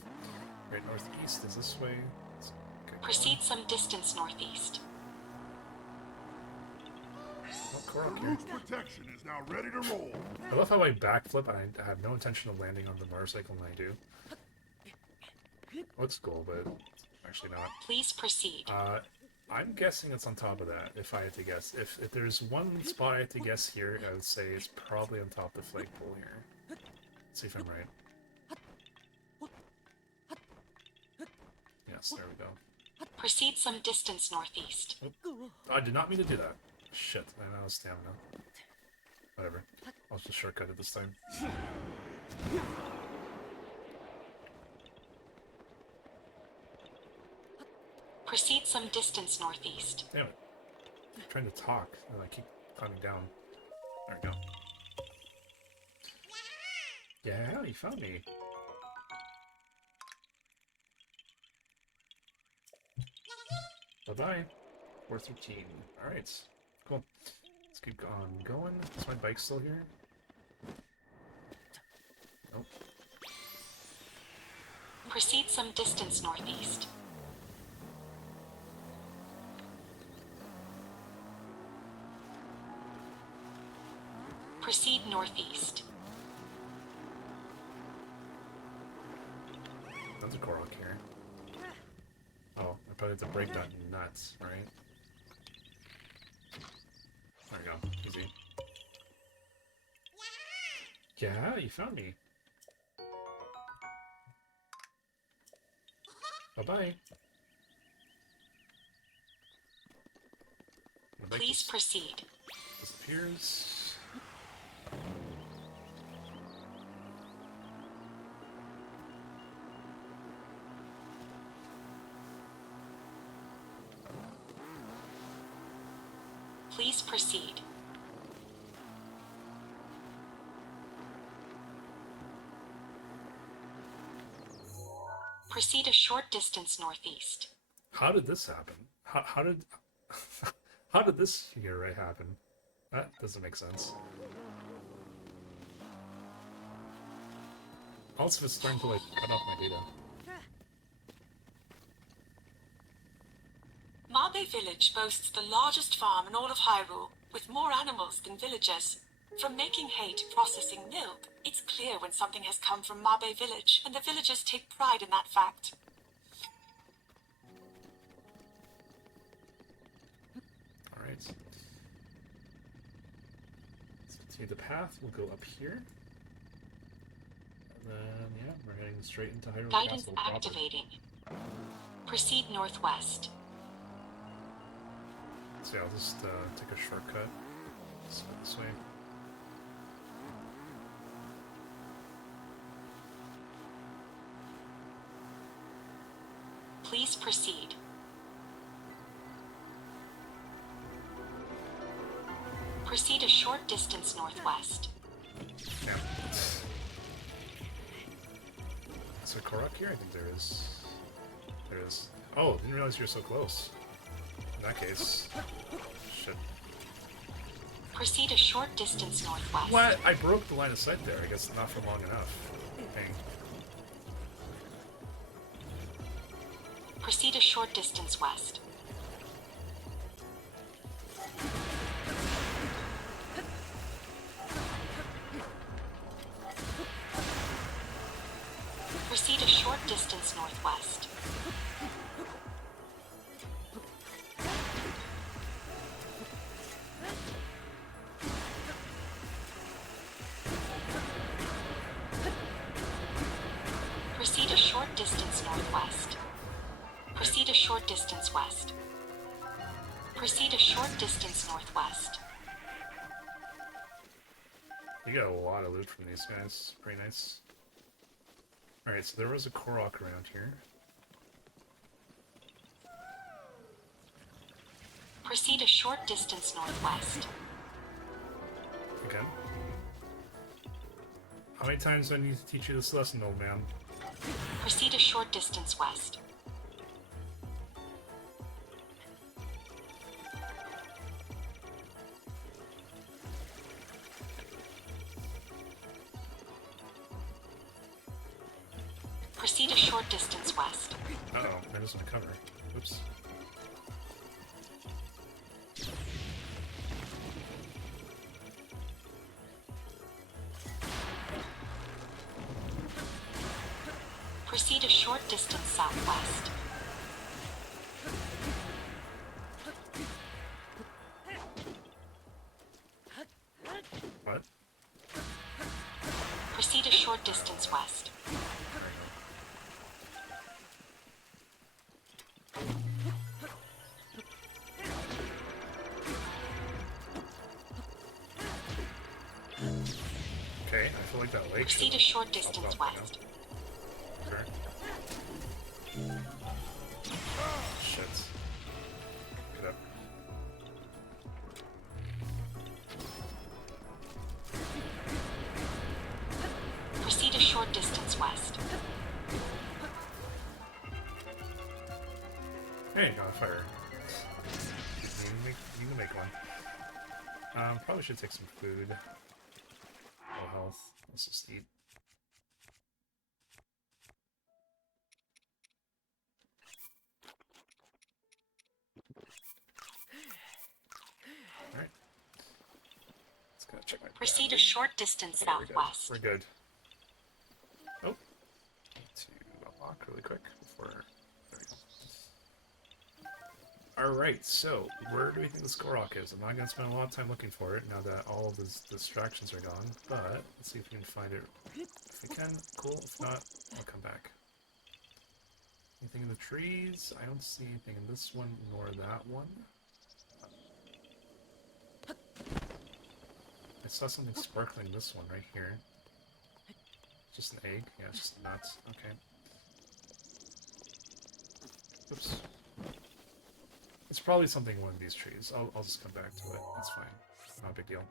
Right, northeast is this way. Let's get Proceed going. some distance northeast. Oh, The Korok here. roof's protection is now ready to roll. I love how I backflip and I have no intention of landing on the motorcycle when I do. Looks cool, but actually not. Please proceed. I'm guessing it's on top of that, if I had to guess. If there's one spot I had to guess here, I would say it's probably on top of the flagpole here. Let's see if I'm right. Yes, there we go. Proceed some distance northeast. Oh, I did not mean to do that. Shit, I'm out of stamina. Whatever. I'll just shortcut it this time. Proceed some distance northeast. Damn it. I'm trying to talk, and I keep climbing down. There we go. Yeah, you found me. Bye-bye. 413. Alright. Cool. Let's keep on going. Is my bike still here? Nope. Proceed some distance northeast. Proceed northeast. That's a Korok here. Oh, I probably have to break that nut, right? There we go. Easy. Yeah, you found me. Bye-bye. Please proceed. Disappears. Please proceed. Proceed a short distance northeast. How did this happen? How did how did this here right happen? That doesn't make sense. Also, it's starting to like cut off my data. Mabe Village boasts the largest farm in all of Hyrule, with more animals than villagers. From making hay to processing milk, it's clear when something has come from Mabe Village, and the villagers take pride in that fact. Alright. Let's continue the path. We'll go up here. And then, yeah, we're heading straight into Hyrule Guidance Castle proper. activating. Proceed northwest. So yeah, I'll just take a shortcut. Let's go this way. Please proceed. Proceed a short distance northwest. Yeah. Is there a Korok here? I think there is. There is. Oh, didn't realize you were so close. In that case. Shit. Proceed a short distance northwest. What? I broke the line of sight there. I guess not for long enough. Dang. Proceed a short distance west. Proceed a short distance northwest. Proceed a short distance northwest. Proceed a short distance west. Proceed a short distance northwest. You got a lot of loot from these guys. Pretty nice. Alright, so there was a Korok around here. Proceed a short distance northwest. Again. How many times do I need to teach you this lesson, old man? Proceed a short distance west. Proceed a short distance west. Uh-oh, that isn't a cover. Oops. Proceed a short distance southwest. What? Proceed a short distance west. Okay, I feel like that lake Proceed a should short pop distance up, west. you know? Okay. Shit. Get up. Proceed a short distance west. Hey, got a fire. You can make one. Probably should take some food. Low health. Let's just eat. Alright. Let's go check my Proceed a battery. short distance Okay, we're good. southwest. We're good. Oh. To unlock really quick before. There we go. Alright, so where do we think the Skorok is? I'm not going to spend a lot of time looking for it now that all of the distractions are gone, but let's see if we can find it. If we can, cool. If not, I'll come back. Anything in the trees? I don't see anything in this one nor that one. I saw something sparkling in this one right here. Just an egg? Yeah, it's just nuts. Okay. Oops. It's probably something in one of these trees. I'll just come back to it. That's fine. Not a big deal.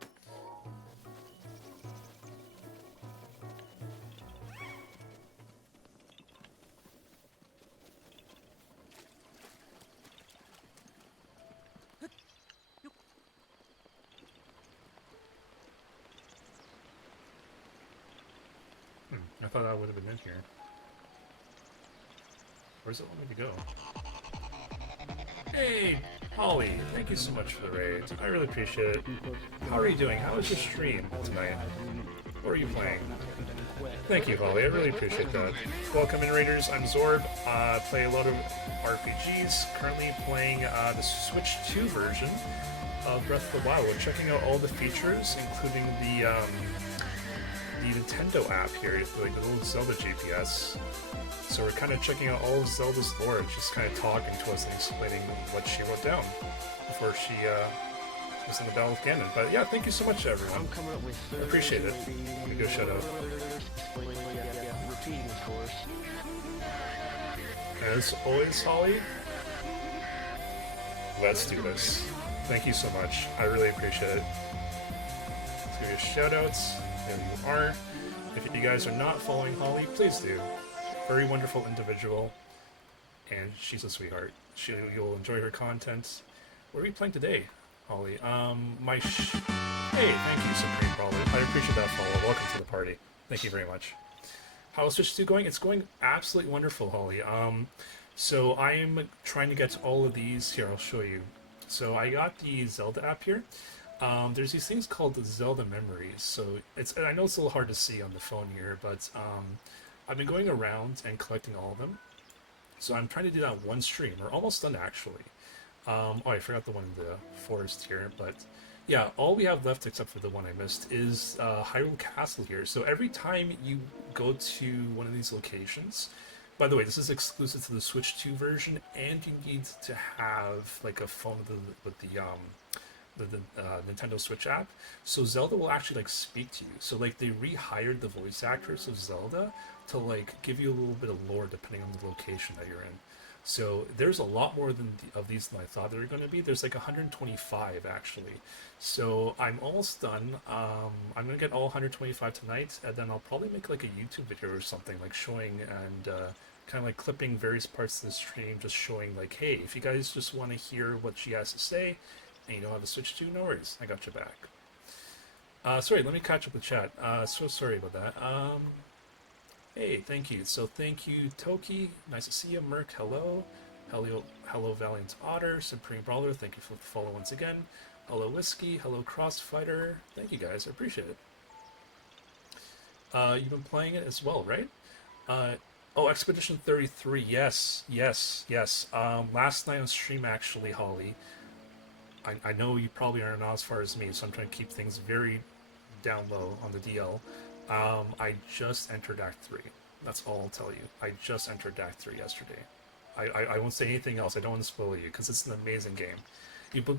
I thought that would have been in here. Where's it want me to go? Hey, Holly, thank you so much for the raid. I really appreciate it. How are you doing? How was your stream tonight? What are you playing? Thank you, Holly. I really appreciate that. Welcome in, Raiders. I'm Zorb. Play a lot of RPGs. Currently playing the Switch 2 version of Breath of the Wild. We're checking out all the features, including the Nintendo app here, like the little Zelda GPS. So we're kind of checking out all of Zelda's lore. She's kind of talking to us and explaining what she wrote down before she was in the battle with Ganon. But yeah, thank you so much, everyone. I appreciate it. Let me go shout out. As always, Holly, let's do this. Thank you so much. I really appreciate it. Let's give you shout outs. There you are. If you guys are not following Holly, please do. Very wonderful individual, and she's a sweetheart. You'll enjoy her content. What are we playing today, Holly? Hey, thank you, Supreme Brawler. I appreciate that follow. Welcome to the party. Thank you very much. How is Switch 2 going? It's going absolutely wonderful, Holly. So I'm trying to get to all of these. Here, I'll show you. So I got the Zelda app here. There's these things called the Zelda memories. So I know it's a little hard to see on the phone here, but I've been going around and collecting all of them. So I'm trying to do that in one stream. We're almost done, actually. Oh, I forgot the one in the forest here, but yeah, all we have left, except for the one I missed, is Hyrule Castle here. So every time you go to one of these locations, by the way, this is exclusive to the Switch 2 version, and you need to have like a phone with the Nintendo Switch app. So Zelda will actually like speak to you. So like they rehired the voice actors of Zelda to like give you a little bit of lore depending on the location that you're in. So there's a lot more of these than I thought there were going to be. There's like 125 actually. So I'm almost done. I'm going to get all 125 tonight, and then I'll probably make like a YouTube video or something, like showing and kind of like clipping various parts of the stream, just showing like, hey, if you guys just want to hear what she has to say, and you don't have a Switch 2, no worries, I got your back. Sorry, let me catch up with chat. So sorry about that. Hey, thank you. So thank you, Toki. Nice to see you. Merc, hello. Hello, Valiant Otter. Supreme Brawler, thank you for the follow once again. Hello, Whiskey. Hello, Crossfighter. Thank you, guys. I appreciate it. You've been playing it as well, right? Oh, Expedition 33. Yes. Last night on stream, actually, Holly. I know you probably aren't as far as me, so I'm trying to keep things very down low on the DL. I just entered Act 3. That's all I'll tell you. I just entered Act 3 yesterday. I won't say anything else. I don't want to spoil you, because it's an amazing game.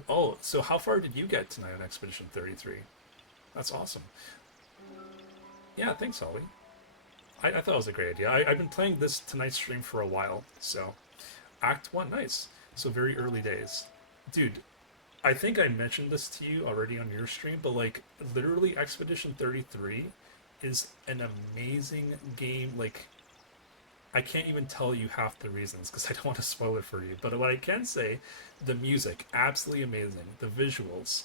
Oh, so how far did you get tonight on Expedition 33? That's awesome. Yeah, thanks, Holly. I thought it was a great idea. I've been playing this tonight's stream for a while, so... Act 1, nice. So very early days. Dude, I think I mentioned this to you already on your stream, but like, literally Expedition 33 is an amazing game. Like, I can't even tell you half the reasons because I don't want to spoil it for you. But what I can say, the music, absolutely amazing. The visuals,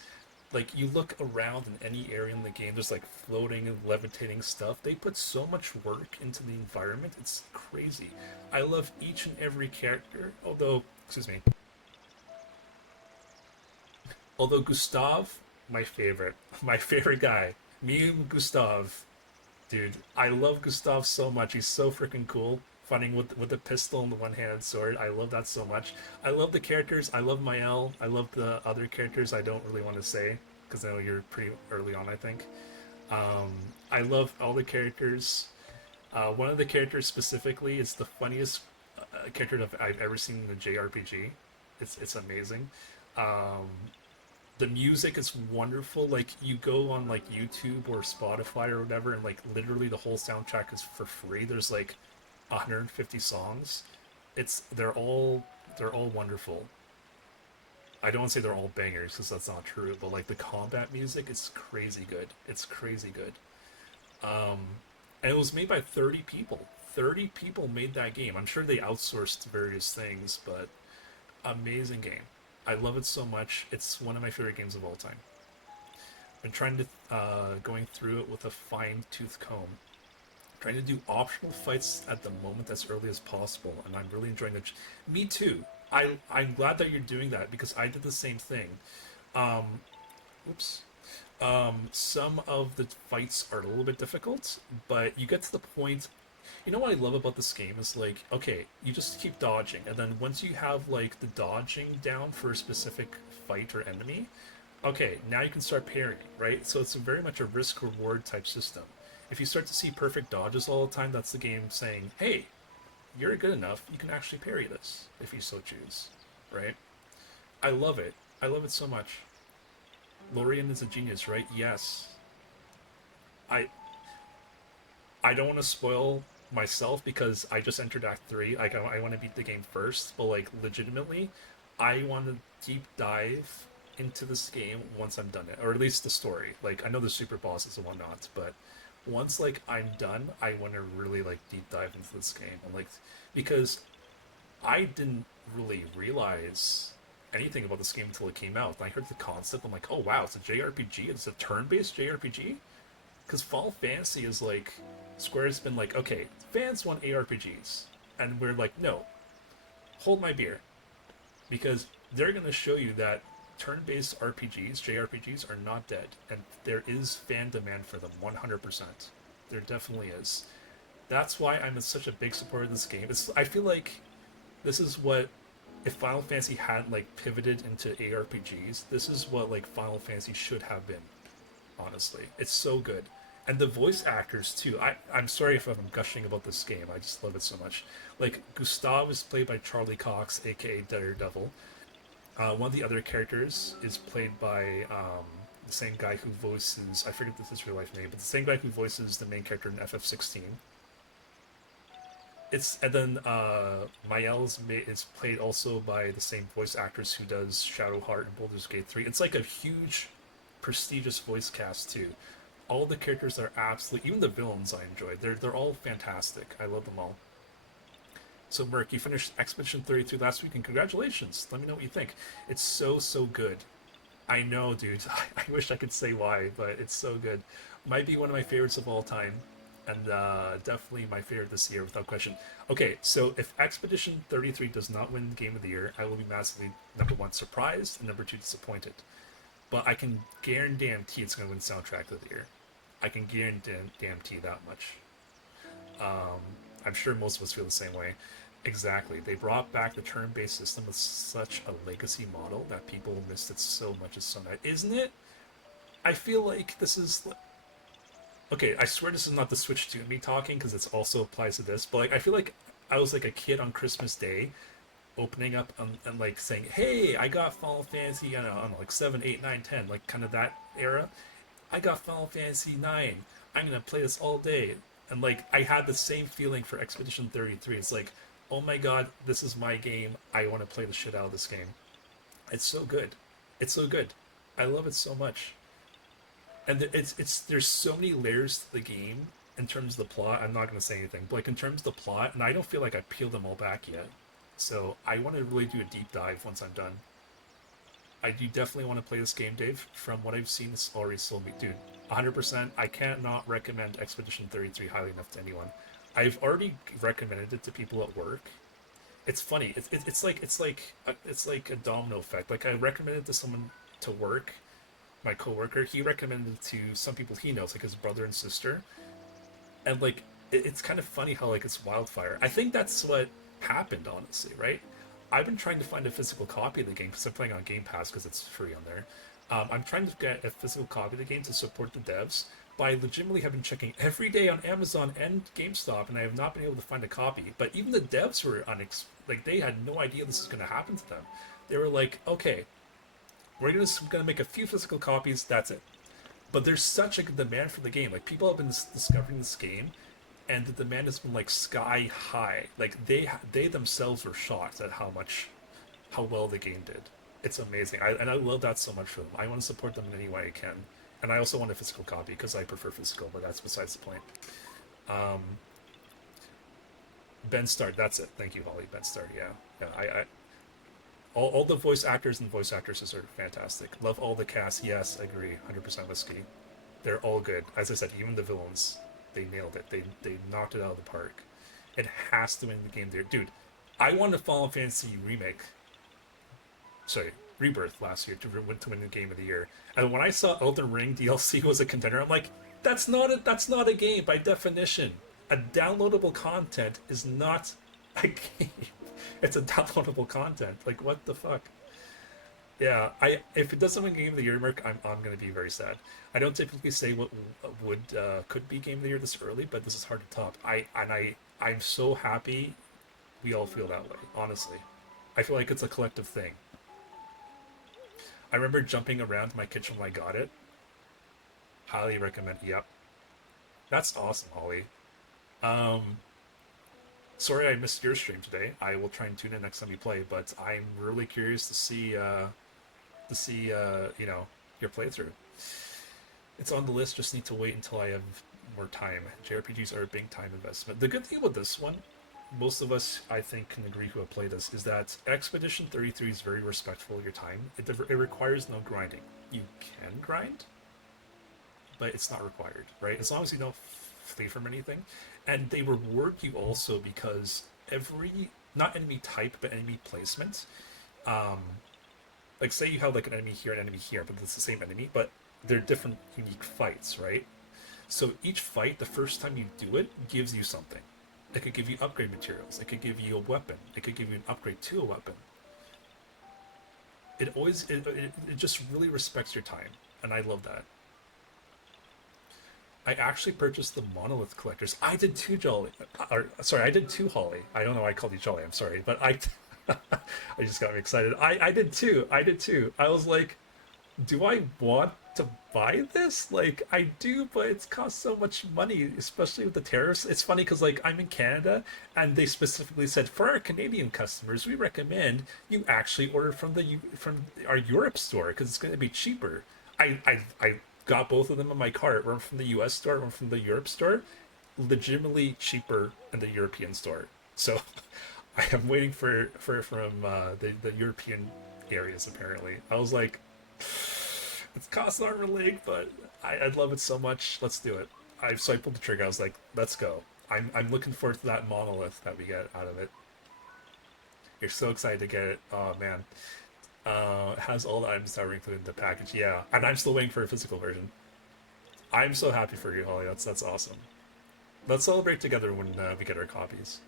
like you look around in any area in the game, there's like floating and levitating stuff. They put so much work into the environment. It's crazy. I love each and every character. Although Gustav, my favorite guy, me and Gustav. Dude, I love Gustav so much. He's so freaking cool. Fighting with the pistol and the one-handed sword. I love that so much. I love the characters. I love Mael. I love the other characters I don't really want to say, because I know you're pretty early on, I think. I love all the characters. One of the characters specifically is the funniest character that I've ever seen in a JRPG. It's amazing. Um, the music is wonderful. Like you go on like YouTube or Spotify or whatever, and like literally the whole soundtrack is for free. There's like 150 songs. They're all wonderful. I don't want to say they're all bangers because that's not true, but like the combat music is crazy good. It's crazy good. Um, and it was made by 30 people. 30 people made that game. I'm sure they outsourced various things, but amazing game. I love it so much. It's one of my favorite games of all time. Been trying to going through it with a fine tooth comb. Trying to do optional fights at the moment as early as possible, and I'm really enjoying it. Me too. I'm glad that you're doing that because I did the same thing. Um, oops. Some of the fights are a little bit difficult, but you get to the point. You know what I love about this game is like, okay, you just keep dodging, and then once you have like the dodging down for a specific fight or enemy, okay, now you can start parrying, right? So it's very much a risk reward type system. If you start to see perfect dodges all the time, that's the game saying, hey, you're good enough, you can actually parry this if you so choose, right? I love it. I love it so much. Lorian is a genius, right? Yes. I I don't want to spoil myself because I just entered Act 3. Like, I want to beat the game first, but, like, legitimately, I want to deep dive into this game once I'm done it, or at least the story. Like, I know the super bosses and whatnot, but once, like, I'm done, I want to really, like, deep dive into this game. And, like, because I didn't really realize anything about this game until it came out. And I heard the concept, I'm like, oh, wow, it's a JRPG? It's a turn-based JRPG? Because Final Fantasy is like Square's been like, okay, fans want ARPGs, and we're like, no, hold my beer, because they're gonna show you that turn-based RPGs, JRPGs, are not dead, and there is fan demand for them, 100%. There definitely is. That's why I'm such a big supporter of this game. I feel like this is what if Final Fantasy hadn't like pivoted into ARPGs, this is what like Final Fantasy should have been, honestly. It's so good. And the voice actors too. I'm sorry if I'm gushing about this game. I just love it so much. Like Gustav is played by Charlie Cox, aka Daredevil. One of the other characters is played by the same guy who voices, I forget his real life name, but the same guy who voices the main character in FF16. And then is played also by the same voice actress who does Shadowheart and Baldur's Gate 3. It's like a huge, prestigious voice cast too. All the characters are absolutely, even the villains I enjoyed. They're all fantastic. I love them all. So Merc, you finished Expedition 32 last week, and congratulations. Let me know what you think. It's so good. I know, dude. I wish I could say why, but it's so good. Might be one of my favorites of all time, and definitely my favorite this year without question. Okay, so if Expedition 33 does not win the Game of the Year, I will be massively, number one, surprised, and number two, disappointed. But I can guarantee it's going to win Soundtrack of the Year. I can guarantee that much. I'm sure most of us feel the same way. Exactly. They brought back the turn-based system with such a legacy model that people missed it so much. It's so nice, isn't it? I feel like this is. Okay, I swear this is not the Switch to me talking because it also applies to this. But like, I feel like I was like a kid on Christmas Day, opening up and like saying, "Hey, I got Final Fantasy, I don't know, like 7, 8, 9, 10, like kind of that era. I got Final Fantasy 9. I'm gonna play this all day." And like I had the same feeling for Expedition 33. It's like, oh my god, this is my game. I want to play the shit out of this game. It's so good. It's so good. I love it so much. And it's there's so many layers to the game in terms of the plot. I'm not gonna say anything, but like in terms of the plot, and I don't feel like I peeled them all back yet. So I want to really do a deep dive once I'm done. I do definitely want to play this game, Dave. From what I've seen, it's already sold me, dude. 100%. I can't not recommend Expedition 33 highly enough to anyone. I've already recommended it to people at work. It's funny. It's like a domino effect. Like I recommended it to someone to work, my coworker. He recommended it to some people he knows, like his brother and sister. And like it's kind of funny how like it's wildfire. I think that's what happened, honestly, right? I've been trying to find a physical copy of the game because I'm playing on Game Pass because it's free on there. I'm trying to get a physical copy of the game to support the devs, But I legitimately have been checking every day on Amazon and GameStop, and I have not been able to find a copy. But even the devs were like they had no idea this is going to happen to them. They were like, okay, we're gonna make a few physical copies. That's it. But there's such a demand for the game. Like people have been discovering this game, and the demand has been like sky high. Like they themselves were shocked at how well the game did. It's amazing. And I love that so much for them. I want to support them in any way I can. And I also want a physical copy because I prefer physical, but that's besides the point. Um, Ben Start, that's it. Thank you, Holly. Ben Start, yeah. Yeah, all the voice actors and voice actresses are fantastic. Love all the cast. Yes, I agree. 100% whiskey. They're all good. As I said, even the villains, they nailed it. They knocked it out of the park. It has to win the game there. Dude, I won the Final Fantasy remake. Sorry, Rebirth last year to win the game of the year. And when I saw Elden Ring DLC was a contender, I'm like, that's not a game by definition. A downloadable content is not a game. It's a downloadable content. Like what the fuck? Yeah, I if it doesn't win Game of the Year, Merc, I'm gonna be very sad. I don't typically say what would could be Game of the Year this early, but this is hard to top. I'm so happy we all feel that way. Honestly, I feel like it's a collective thing. I remember jumping around my kitchen when I got it. Highly recommend. Yep, that's awesome, Holly. Um, Sorry I missed your stream today. I will try and tune in next time you play, but I'm really curious to see your playthrough. It's on the list. Just need to wait until I have more time. JRPGs are a big time investment. The good thing with this one, most of us I think can agree who have played this, is that Expedition 33 is very respectful of your time. It requires no grinding. You can grind, but it's not required, right? As long as you don't flee from anything. And they reward you also because every, not enemy type, but enemy placement. Um, like say you have like an enemy here, an enemy here, but it's the same enemy, but they're different unique fights, right? So each fight, the first time you do it, gives you something. It could give you upgrade materials. It could give you a weapon. It could give you an upgrade to a weapon. It just really respects your time, and I love that. I actually purchased the Monolith collectors. I did too, Jolly. Or, sorry, I did too, Holly. I don't know why I called you Jolly. I'm sorry, but I just got me excited. I did too. I did too. I was like, do I want to buy this? Like, I do, but it's cost so much money, especially with the tariffs. It's funny because, like, I'm in Canada, and they specifically said for our Canadian customers, we recommend you actually order from our Europe store because it's going to be cheaper. I got both of them in my cart. One from the U.S. store, one from the Europe store. Legitimately cheaper in the European store. So I am waiting for from the European areas. Apparently, I was like, it's cost an arm and a leg, but I love it so much. Let's do it. So I pulled the trigger. I was like, let's go. I'm looking forward to that monolith that we get out of it. You're so excited to get it. Oh man. It has all the items that were included in the package. Yeah, and I'm still waiting for a physical version. I'm so happy for you, Holly. That's awesome. Let's celebrate together when we get our copies.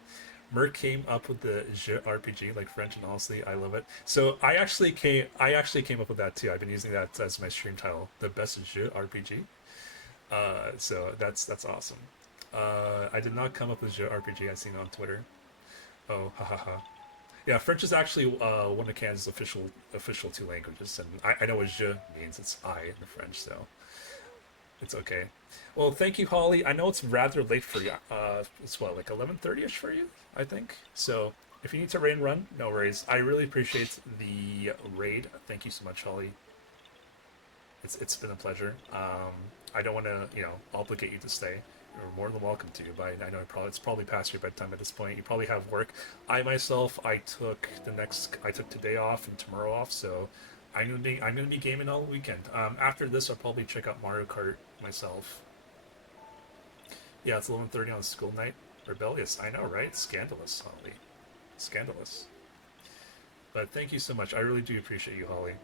Merc came up with the jeu RPG like French, and honestly, I love it. So I actually came up with that too. I've been using that as my stream title, the best jeu RPG. So that's awesome. I did not come up with jeu RPG. I seen it on Twitter. Oh, ha ha ha. Yeah, French is actually one of Canada's official two languages, and I know what je means. It's I in the French, so it's okay. Well, thank you, Holly. I know it's rather late for you. It's what, like 11:30ish for you, I think. So if you need to raid and run, no worries. I really appreciate the raid. Thank you so much, Holly. It's been a pleasure. I don't want to obligate you to stay. You're more than welcome to, but I know it's probably past your bedtime at this point. You probably have work. I myself, I took today off and tomorrow off, so I'm gonna be gaming all weekend. After this, I'll probably check out Mario Kart myself. Yeah, it's 11:30 on a school night. Rebellious, I know, right? Scandalous, Holly. Scandalous. But thank you so much. I really do appreciate you, Holly.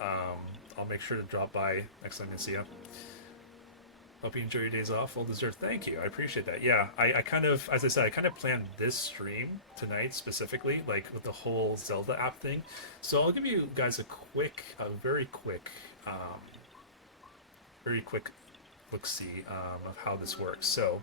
I'll make sure to drop by next time I see you. Hope you enjoy your days off. Well deserved. Thank you. I appreciate that. Yeah, I kind of, as I said, I kind of planned this stream tonight specifically, like with the whole Zelda app thing. So I'll give you guys a very quick look-see of how this works. So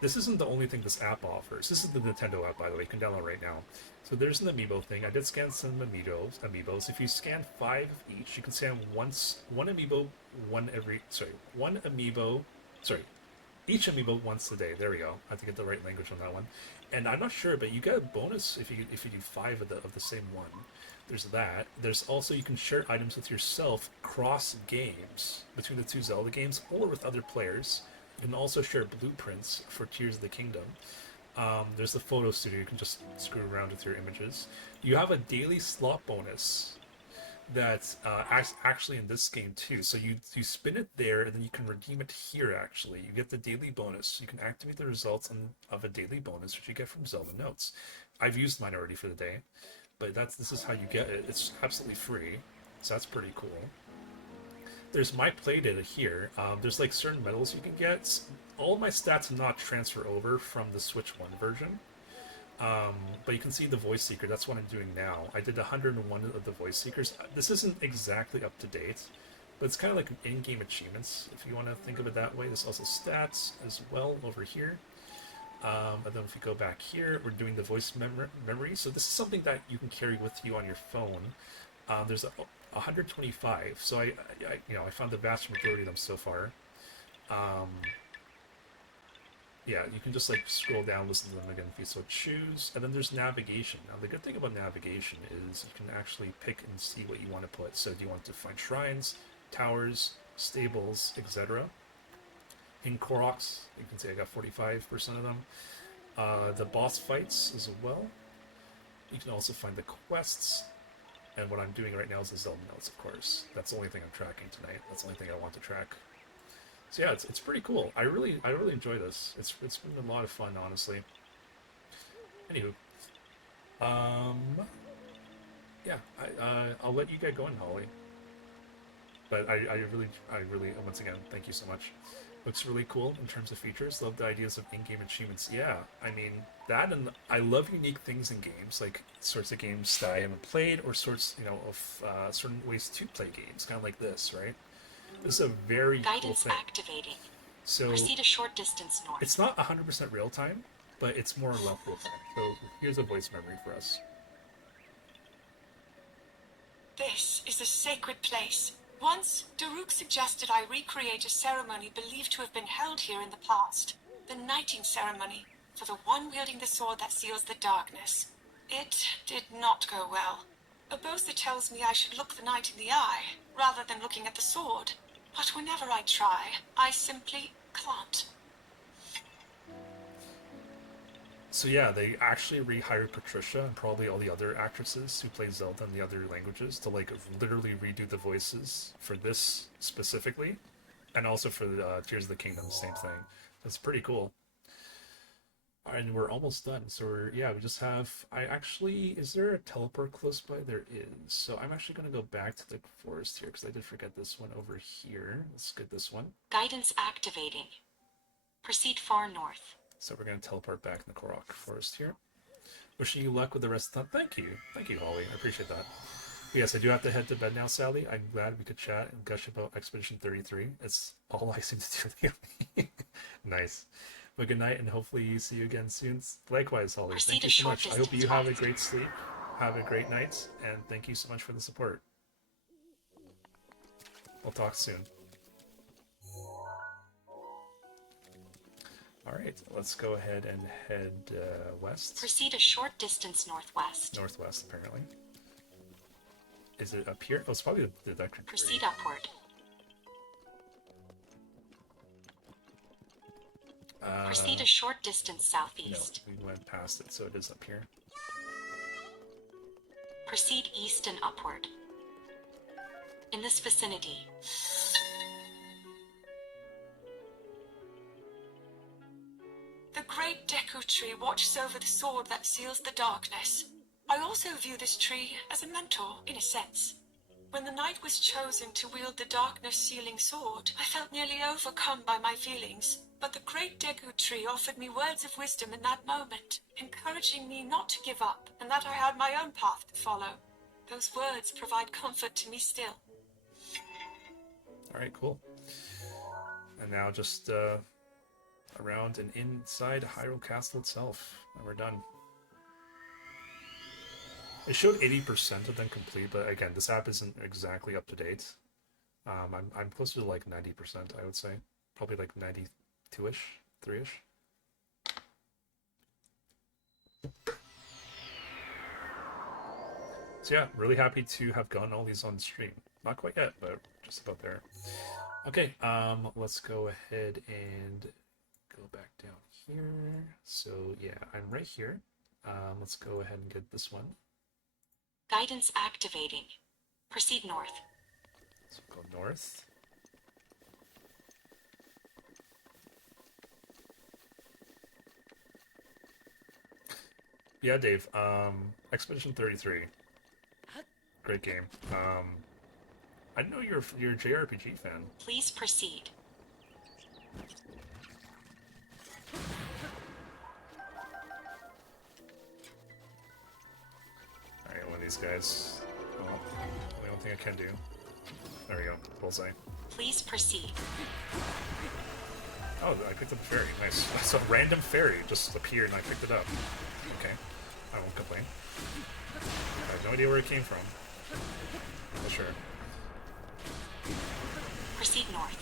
this isn't the only thing this app offers. This is the Nintendo app, by the way. You can download right now. So there's an amiibo thing. I did scan some amiibos. If you scan 5 of each, you can scan one amiibo, each amiibo once a day. There we go. I have to get the right language on that one. And I'm not sure, but you get a bonus if you do 5 of the same one. There's that. There's also, you can share items with yourself cross games between the 2 Zelda games or with other players. You can also share blueprints for Tears of the Kingdom. There's the photo studio. You can just screw around with your images. You have a daily slot bonus that's actually in this game too. So you spin it there, and then you can redeem it here. Actually, you get the daily bonus. You can activate the results of a daily bonus, which you get from Zelda Notes. I've used mine already for the day, but this is how you get it. It's absolutely free, so that's pretty cool. There's my play data here. There's like certain medals you can get. All of my stats do not transfer over from the Switch 1 version. But you can see the voice seeker. That's what I'm doing now. I did 101 of the voice seekers. This isn't exactly up to date, but it's kind of like in-game achievements, if you want to think of it that way. There's also stats as well over here. And then if you go back here, we're doing the voice memory. So this is something that you can carry with you on your phone. There's 125. So I found the vast majority of them so far. Yeah, you can just like scroll down, listen to them again if you so choose. And then there's navigation. Now the good thing about navigation is you can actually pick and see what you want to put. So do you want to find shrines, towers, stables, etc. In Koroks, you can see I got 45% of them. The boss fights as well. You can also find the quests. And what I'm doing right now is the Zelda Notes, of course. That's the only thing I'm tracking tonight. That's the only thing I want to track. So yeah, it's pretty cool. I really enjoy this. It's been a lot of fun, honestly. Anywho, yeah, I'll let you get going, Holly. But I really, once again, thank you so much. Looks really cool in terms of features. Love the ideas of in-game achievements. Yeah, I mean, that, and I love unique things in games, like sorts of games that I haven't played, or sorts, of certain ways to play games, kind of like this, right? This is a very cool thing. Activating. So Proceed a short distance north. It's not 100% real time, but it's more or less real time. So here's a voice memory for us. This is a sacred place. Once, Daruk suggested I recreate a ceremony believed to have been held here in the past. The knighting ceremony, for the one wielding the sword that seals the darkness. It did not go well. Abosa tells me I should look the knight in the eye, rather than looking at the sword. But whenever I try, I simply can't. So yeah, they actually rehired Patricia and probably all the other actresses who play Zelda in the other languages to like literally redo the voices for this specifically, and also for the Tears of the Kingdom, same thing. That's pretty cool. And we're almost done. So we just have. Is there a teleport close by? There is. So I'm actually going to go back to the forest here because I did forget this one over here. Let's get this one. Guidance activating. Proceed far north. So we're going to teleport back in the Korok forest here. Wishing you luck with the rest of the time. Thank you, Holly. I appreciate that. But yes, I do have to head to bed now, Sally. I'm glad we could chat and gush about Expedition 33. It's all I seem to do lately. Nice. But good night, and hopefully see you again soon. Likewise, Holly. Thank you so much. I hope you have a great sleep, have a great night, and thank you so much for the support. We'll talk soon. Alright, let's go ahead and head west. Proceed a short distance northwest. Northwest, apparently. Is it up here? Oh, it's probably the Decker Tree. Proceed upward. Proceed a short distance southeast. No, we went past it, so it is up here. Proceed east and upward. In this vicinity. The great Deku tree watches over the sword that seals the darkness. I also view this tree as a mentor, in a sense. When the knight was chosen to wield the darkness-sealing sword, I felt nearly overcome by my feelings. But the great Deku tree offered me words of wisdom in that moment, encouraging me not to give up, and that I had my own path to follow. Those words provide comfort to me still. Alright, cool. And now just around and inside Hyrule Castle itself. And we're done. It showed 80% of them complete, but again, this app isn't exactly up to date. I'm closer to like 90%, I would say. Probably like 92-ish, 3-ish. So yeah, really happy to have gotten all these on stream. Not quite yet, but just about there. Okay, let's go ahead and go back down here. So yeah, I'm right here. Let's go ahead and get this one. Guidance activating. Proceed north. So go north. Yeah, Dave. Expedition 33. Great game. I know you're a JRPG fan. Please proceed. Alright, one of these guys. Oh, the only thing I can do. There we go. Bullseye. Please proceed. Oh, I picked up a fairy. Nice. So a random fairy just appeared and I picked it up. Okay. I won't complain. I have no idea where it came from. But sure. Proceed north.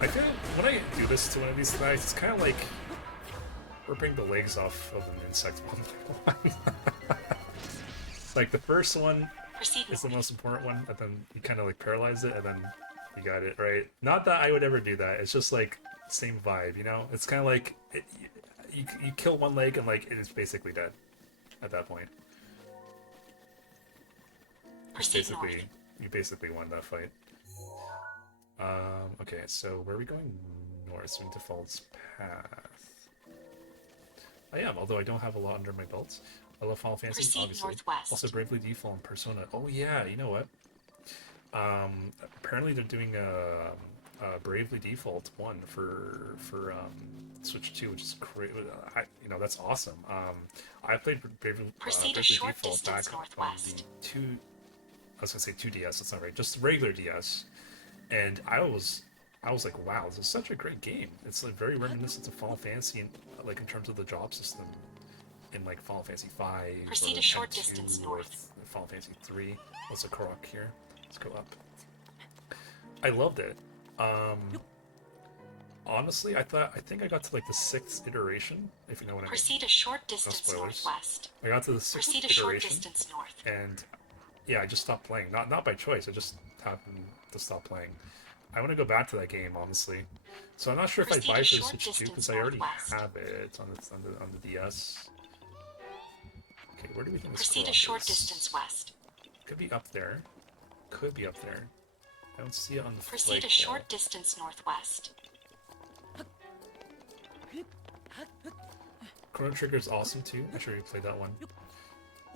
I feel when I do this to one of these guys, it's kind of like ripping the legs off of an insect one. Like the first one Proceed is the north. most important one, and then you kind of like paralyze it, and then you got it, right? Not that I would ever do that. It's just like same vibe, you know? It's kind of like you kill one leg and like it is basically dead at that point. Proceed north. You basically won that fight. Okay, so where are we going north? So defaults path. I am, although I don't have a lot under my belt. I love Final Fantasy, Proceed obviously. northwest. Also, Bravely Default and Persona. Oh yeah, you know what? Apparently they're doing a Bravely Default 1 for Switch 2, which is great. You know, that's awesome. I played Bravely Proceed a Bravely short Default back distance on northwest. the I was gonna say 2DS. That's not right. Just regular DS, and I was like, wow, this is such a great game. It's like very reminiscent to Final Fantasy, like in terms of the job system in like Final Fantasy 5. Proceed or a short 10-2, distance or north. Final Fantasy 3. What's a Korok here? Let's go up. I loved it. Honestly, I think I got to like the 6th iteration, if you know what I mean. Proceed a short No distance spoilers. northwest. I got to the 6th Proceed a short iteration, distance north. and yeah, I just stopped playing. Not by choice. I just happened to stop playing. I want to go back to that game, honestly. So I'm not sure if I Proceed buy a it for the short Switch 2 distance because I already northwest. have it on the DS. Okay, where do we think this Proceed a Korok short is? distance west. Could be up there. Could be up there. I don't see it on the Proceed a flagpole. short distance northwest. Chrono Trigger is awesome too. I'm sure you played that one.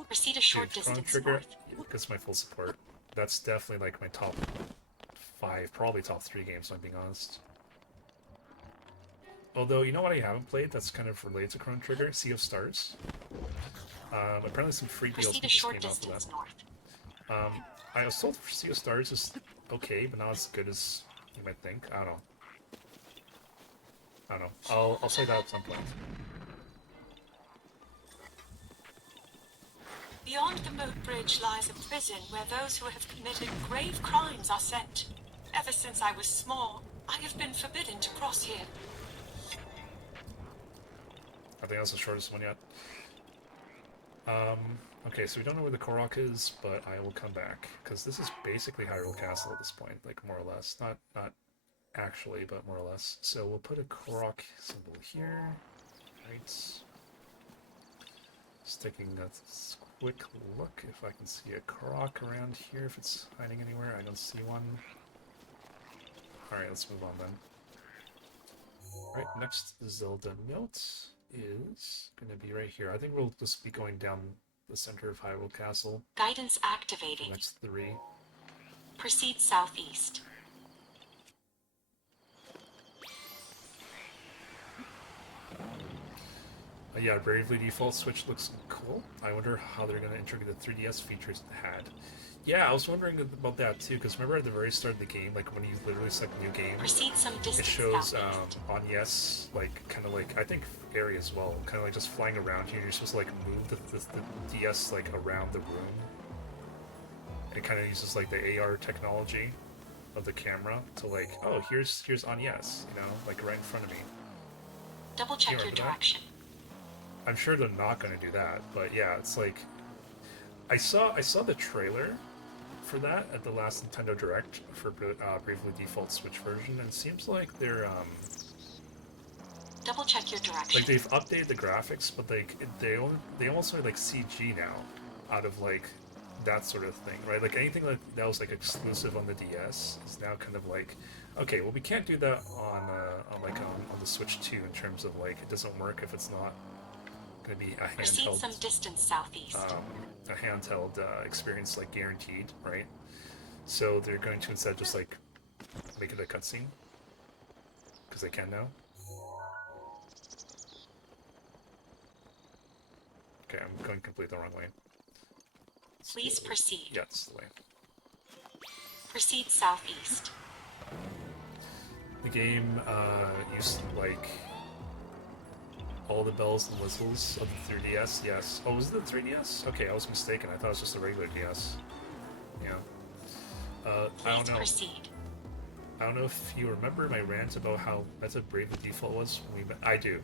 Proceed a short Dude, Chrono distance Trigger north. gets my full support. That's definitely like my top 5, probably top 3 games, if I'm being honest. Although, you know what I haven't played that's kind of related to Chrono Trigger? Sea of Stars. Apparently some free Proceed DLC a just short came out for distance that. north. I was told Sea of Stars is okay, but not as good as you might think. I don't know. I'll say that at some point. Beyond the moat bridge lies a prison where those who have committed grave crimes are sent. Ever since I was small, I have been forbidden to cross here. I think that's the shortest one yet. Okay, so we don't know where the Korok is, but I will come back because this is basically Hyrule Castle at this point, like more or less. Not actually, but more or less. So we'll put a Korok symbol here. Right. Just taking a quick look if I can see a Korok around here. If it's hiding anywhere, I don't see one. All right, let's move on then. All right, next Zelda note is going to be right here. I think we'll just be going down the center of Hyrule Castle. Guidance The activating. next 3. Proceed southeast. Yeah, Bravely Default Switch looks cool. I wonder how they're going to integrate the 3DS features it had. Yeah, I was wondering about that too, because remember at the very start of the game, like when you literally select new game, Proceed some it distance shows southeast. on yes, like kind of like I think area as well, kind of like just flying around here. You're supposed to like move the DS like around the room. It kind of uses like the AR technology of the camera to like, oh, here's on yes, you know, like right in front of me. Double Do you check your remember that? direction. I'm sure they're not going to do that, but yeah, it's like I saw the trailer for that at the last Nintendo Direct for Bravely Default Switch version, and it seems like they're Double check your like direction. they've updated the graphics, but they almost are like CG now, out of like that sort of thing, right? Like anything like that was like exclusive on the DS is now kind of like, okay, well we can't do that on the Switch 2 in terms of like it doesn't work if it's not going to be Proceed some distance southeast. a handheld experience like guaranteed, right? So they're going to instead just like make it a cutscene because they can now. Okay, I'm going completely the wrong way. Please proceed. Yeah, it's the way. Proceed southeast. The game used to like all the bells and whistles of the 3DS. Yes. Oh, was it the 3DS? Okay, I was mistaken. I thought it was just a regular DS. Yeah. I Please don't know. proceed. I don't know if you remember my rant about how Meta Bravely Default was when we met. I do.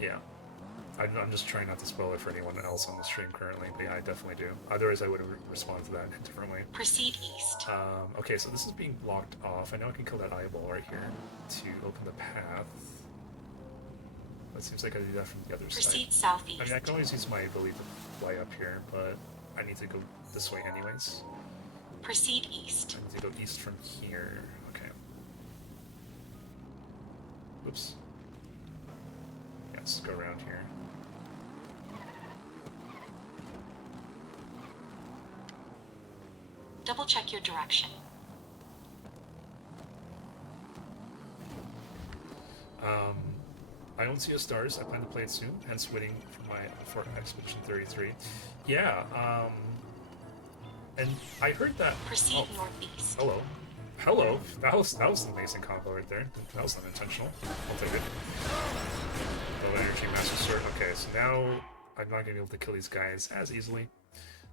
Yeah. I'm just trying not to spoil it for anyone else on the stream currently, but yeah, I definitely do. Otherwise, I would have responded to that in a different way. Proceed east. Okay, so this is being blocked off. I know I can kill that eyeball right here to open the path. But it seems like I do that from the other Proceed side. southeast. I mean, I can always use my ability to fly up here, but I need to go this way anyways. Proceed east. I need to go east from here. Okay. Oops. Yeah, let's go around here. Double check your direction. I don't see a stars. I plan to play it soon, hence waiting for Expedition 33. Yeah, and I heard that. Proceed Oh, northeast. hello. Hello. That was an amazing combo right there. That was unintentional. I'll take it. Low energy master sword. Okay, so now I'm not gonna be able to kill these guys as easily.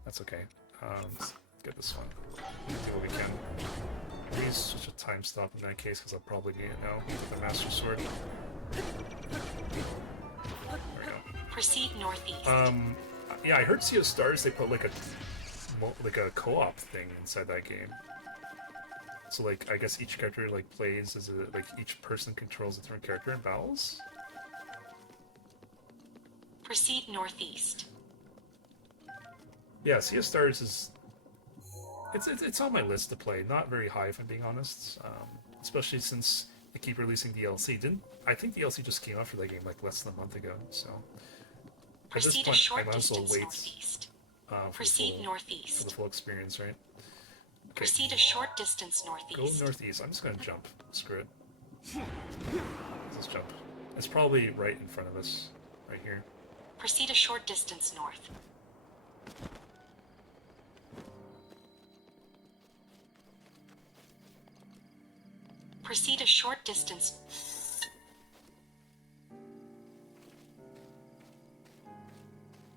That's okay. Let's get this one. Do what we can. Use such a time stop in that case because I'll probably need it now with the master sword. There we go. Proceed northeast. Yeah, I heard Sea of Stars. They put like a co-op thing inside that game. So like, I guess each character like plays as a like each person controls a different character in battles. Proceed northeast. Yeah, Sea of Stars is it's on my list to play. Not very high, if I'm being honest. Especially since they keep releasing DLC. I think DLC just came out for that game like less than a month ago. So at this Proceed a point, I short might as well distance wait northeast. for Proceed for the northeast. full experience, right? Okay, Proceed a short distance go northeast. northeast. I'm just gonna jump. Screw it. Let's jump. It's probably right in front of us, right here. Proceed a short distance north. Proceed a short distance.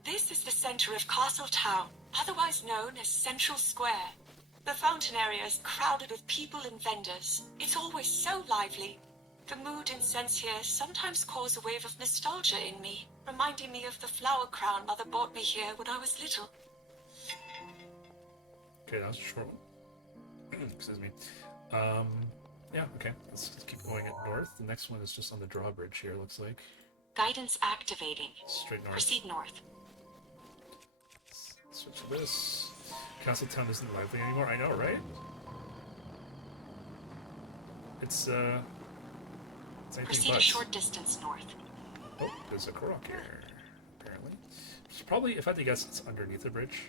This is the center of Castle Town, otherwise known as Central Square. The fountain area is crowded with people and vendors. It's always so lively. The mood and sense here sometimes cause a wave of nostalgia in me, reminding me of the flower crown Mother bought me here when I was little. Okay, that was a short one. Excuse me. Yeah, okay. Let's keep going at north. The next one is just on the drawbridge here, looks like. Guidance activating. Straight north. Proceed north. Switch to this. Castletown isn't lively anymore. I know, right? It's anything Proceed a but. short distance north. Oh, there's a Korok here, apparently. It's probably, if I had to guess, it's underneath the bridge.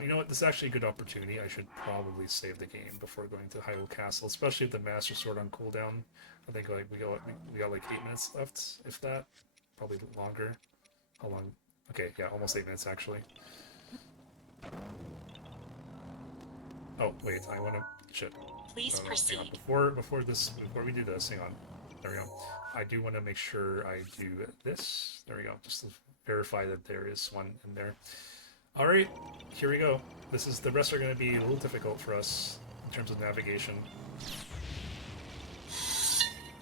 You know what? This is actually a good opportunity. I should probably save the game before going to Hyrule Castle, especially with the Master Sword on cooldown. I think like we got like 8 minutes left, if that. Probably longer. How long? Okay, yeah, almost 8 minutes actually. Oh wait, I want to shit. Please No, hang on. proceed. Before we do this, hang on. There we go. I do want to make sure I do this. There we go. Just to verify that there is one in there. All right, here we go. The rest are going to be a little difficult for us in terms of navigation.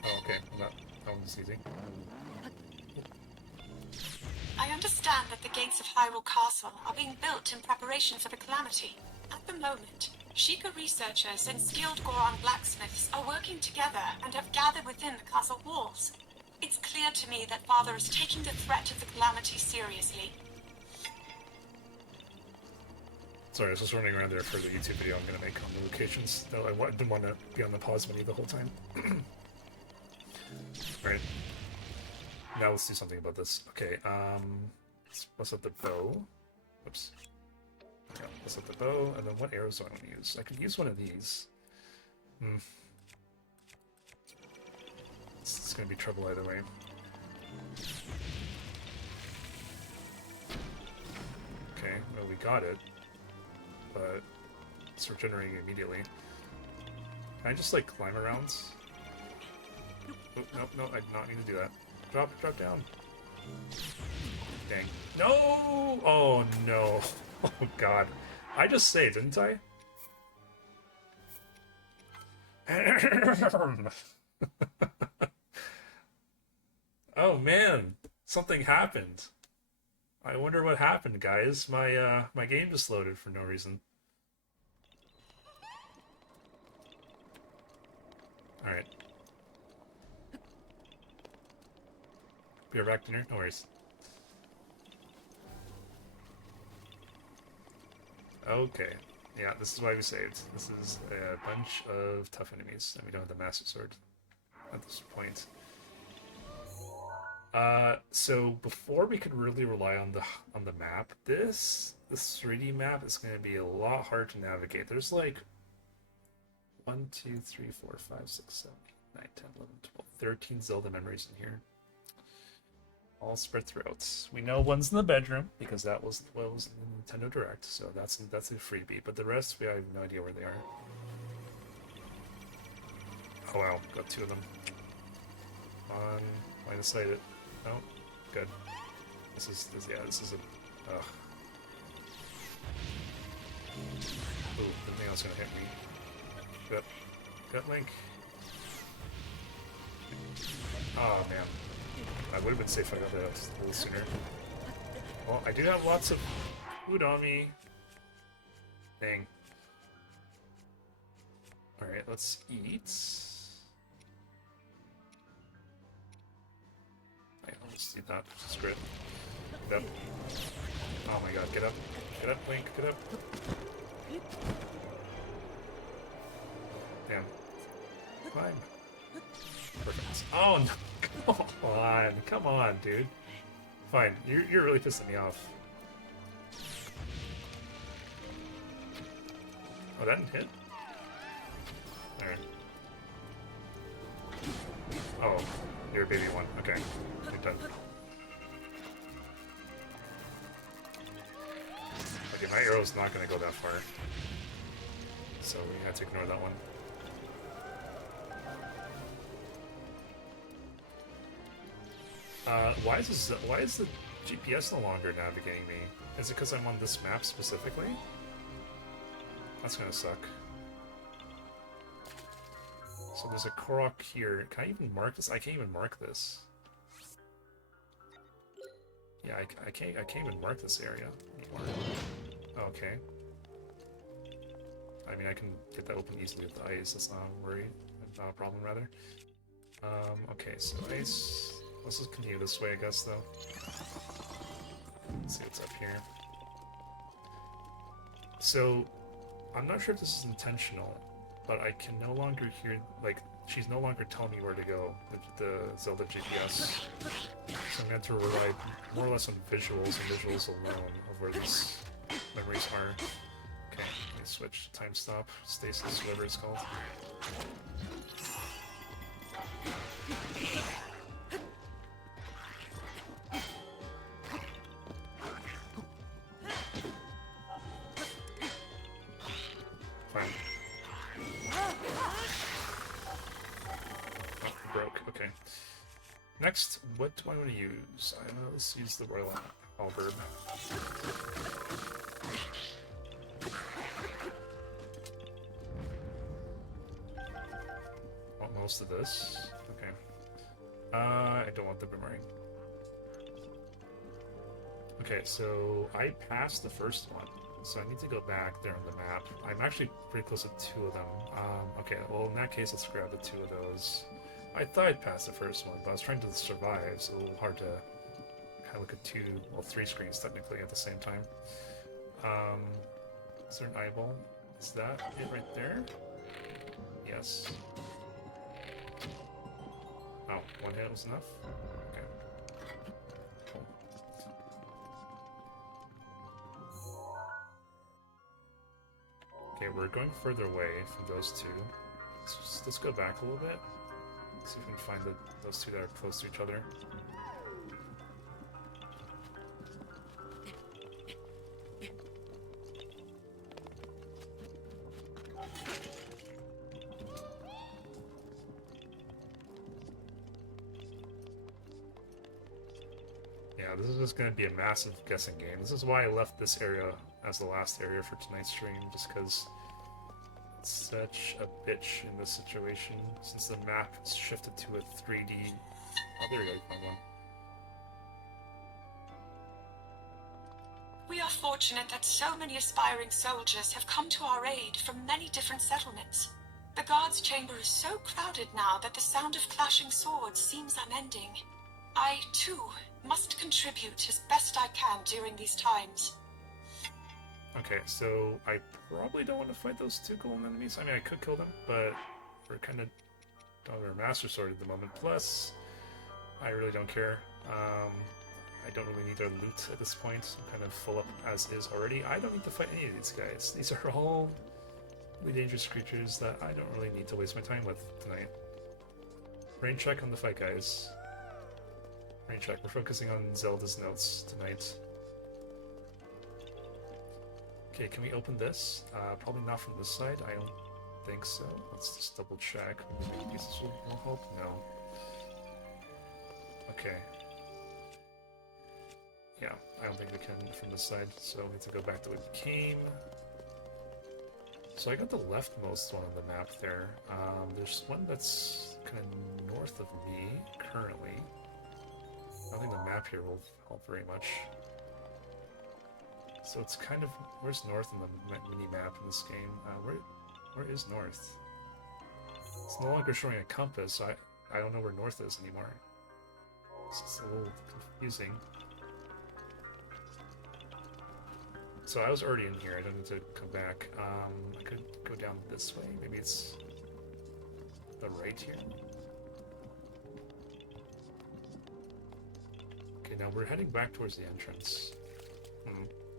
Oh, okay. That one's easy. I understand that the gates of Hyrule Castle are being built in preparation for the Calamity. At the moment, Sheikah researchers and skilled Goron blacksmiths are working together and have gathered within the castle walls. It's clear to me that Father is taking the threat of the Calamity seriously. Sorry, I was just running around there for the YouTube video I'm going to make on the locations. No, I didn't want to be on the pause menu the whole time. Alright. Now let's do something about this. Okay, let's set the bow. Oops. Yeah, let's set the bow, and then what arrows do I want to use? I could use one of these. It's going to be trouble either way. Okay, well we got it. But it's regenerating immediately. Can I just like climb around? Oh, no, I did not need to do that. Drop down. Dang. No! Oh no. Oh god. I just saved, didn't I? Oh man. Something happened. I wonder what happened, guys. My game just loaded for no reason. Alright. Be right back, dinner? No worries. Okay. Yeah, this is why we saved. This is a bunch of tough enemies, and we don't have the Master Sword at this point. So before we could really rely on the map, this 3D map is going to be a lot hard to navigate. There's like 1, 2, 3, 4, 5, 6, 7, 8, 9, 10, 11, 12, 13 Zelda memories in here. All spread throughout. We know one's in the bedroom because that was what was in the Nintendo Direct, so that's a freebie. But the rest, we have no idea where they are. Oh wow, got 2 of them. On line of sight it. No, good. This is a. Ugh. Ooh, didn't think I was gonna hit me. Got Link. Oh man. I would have been safe if I got that a little sooner. Well, I do have lots of food on me. Dang. Alright, let's eat. Alright, let's do that. This is great. Get up. Oh my god, get up. Get up, Link, get up. Damn. Climb. Perfect. Oh no! Come on, dude. Fine, you're really pissing me off. Oh, that didn't hit? Alright. Oh, you're a baby one. Okay, you're done. Okay, my arrow's not gonna go that far. So we have to ignore that one. Why is the GPS no longer navigating me? Is it because I'm on this map specifically? That's gonna suck. So there's a Korok here. Can I even mark this? I can't even mark this. Yeah, I can't even mark this area anymore. Okay. I mean, I can get that open easily with the ice. That's not a worry. Not a problem, rather. Okay, so ice. Let's just continue this way, I guess, though. Let's see what's up here. So, I'm not sure if this is intentional, but I can no longer hear, like, she's no longer telling me where to go, the Zelda GPS. So I'm going to rely more or less on visuals and visuals alone of where these memories are. Okay, let me switch to time stop, stasis, whatever it's called. Okay. Next, what do I want to use? Let's use the Royal Halberd. Want most of this. Okay. I don't want the boomerang. Okay, so I passed the first one, so I need to go back there on the map. I'm actually pretty close to 2 of them. Okay, well in that case, let's grab the 2 of those. I thought I'd passed the first one, but I was trying to survive, so it's a little hard to kind of look at 3 screens technically at the same time. Is there an eyeball? Is that it right there? Yes. Oh, 1 hit was enough? Okay. Cool. Okay, we're going further away from those 2. Let's go back a little bit. See if we can find those 2 that are close to each other. Yeah, this is just going to be a massive guessing game. This is why I left this area as the last area for tonight's stream, just because it's such a bitch in this situation, since the map has shifted to a 3D... Oh, there we go, found one. We are fortunate that so many aspiring soldiers have come to our aid from many different settlements. The guards' chamber is so crowded now that the sound of clashing swords seems unending. I, too, must contribute as best I can during these times. Okay, so I probably don't want to fight those 2 golden enemies. I mean, I could kill them, but we're kind of done with our Master Sword at the moment. Plus, I really don't care. I don't really need our loot at this point. I'm kind of full up as is already. I don't need to fight any of these guys. These are all really dangerous creatures that I don't really need to waste my time with tonight. Rain check on the fight, guys. Rain check. We're focusing on Zelda's notes tonight. Okay, can we open this? Probably not from this side. I don't think so. Let's just double check. Maybe this will help? No. Okay. Yeah, I don't think we can from this side, so we need to go back the way we came. So I got the leftmost one on the map there. There's one that's kind of north of me currently. I don't think the map here will help very much. So it's kind of... Where's north in the mini-map in this game? Where is north? It's no longer showing a compass, so I don't know where north is anymore. It's a little confusing. So I was already in here, I don't need to come back. I could go down this way, maybe it's the right here. Okay, now we're heading back towards the entrance.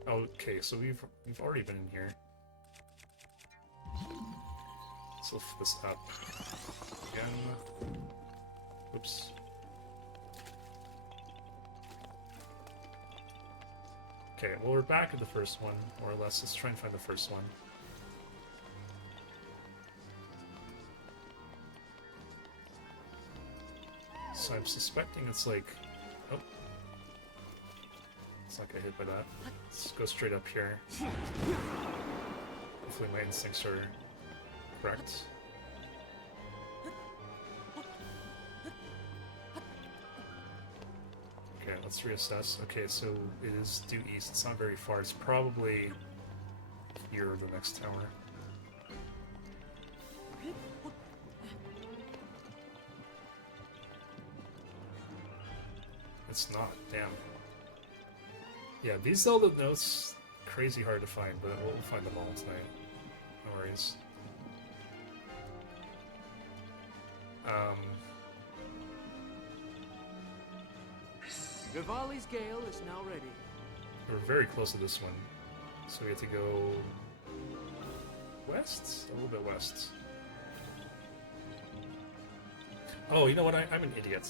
Okay, so we've already been in here. Let's lift this up again. Oops. Okay, well we're back at the first one, more or less. Let's try and find the first one. So I'm suspecting it's like... Oh. It's not gonna hit by that. Let's go straight up here. Hopefully my instincts are correct. Okay, let's reassess. Okay, so it is due east. It's not very far. It's probably here, the next tower. It's not. Damn. Yeah, these Zelda notes, crazy hard to find, but we'll find them all tonight. No worries. Vivali's Gale is now ready. We're very close to this one, so we have to go west? A little bit west. Oh, you know what? I'm an idiot.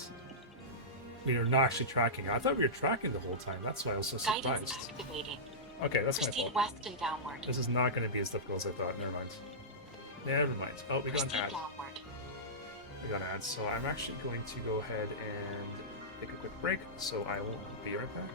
We are not actually tracking. I thought we were tracking the whole time. That's why I was so surprised. Guidance activating. Okay, that's my Proceed fault. west and downward. This is not going to be as difficult as I thought. Never mind. Never mind. Oh, we got an Proceed ad. downward. I got ads, so I'm actually going to go ahead and take a quick break, so I will be right back.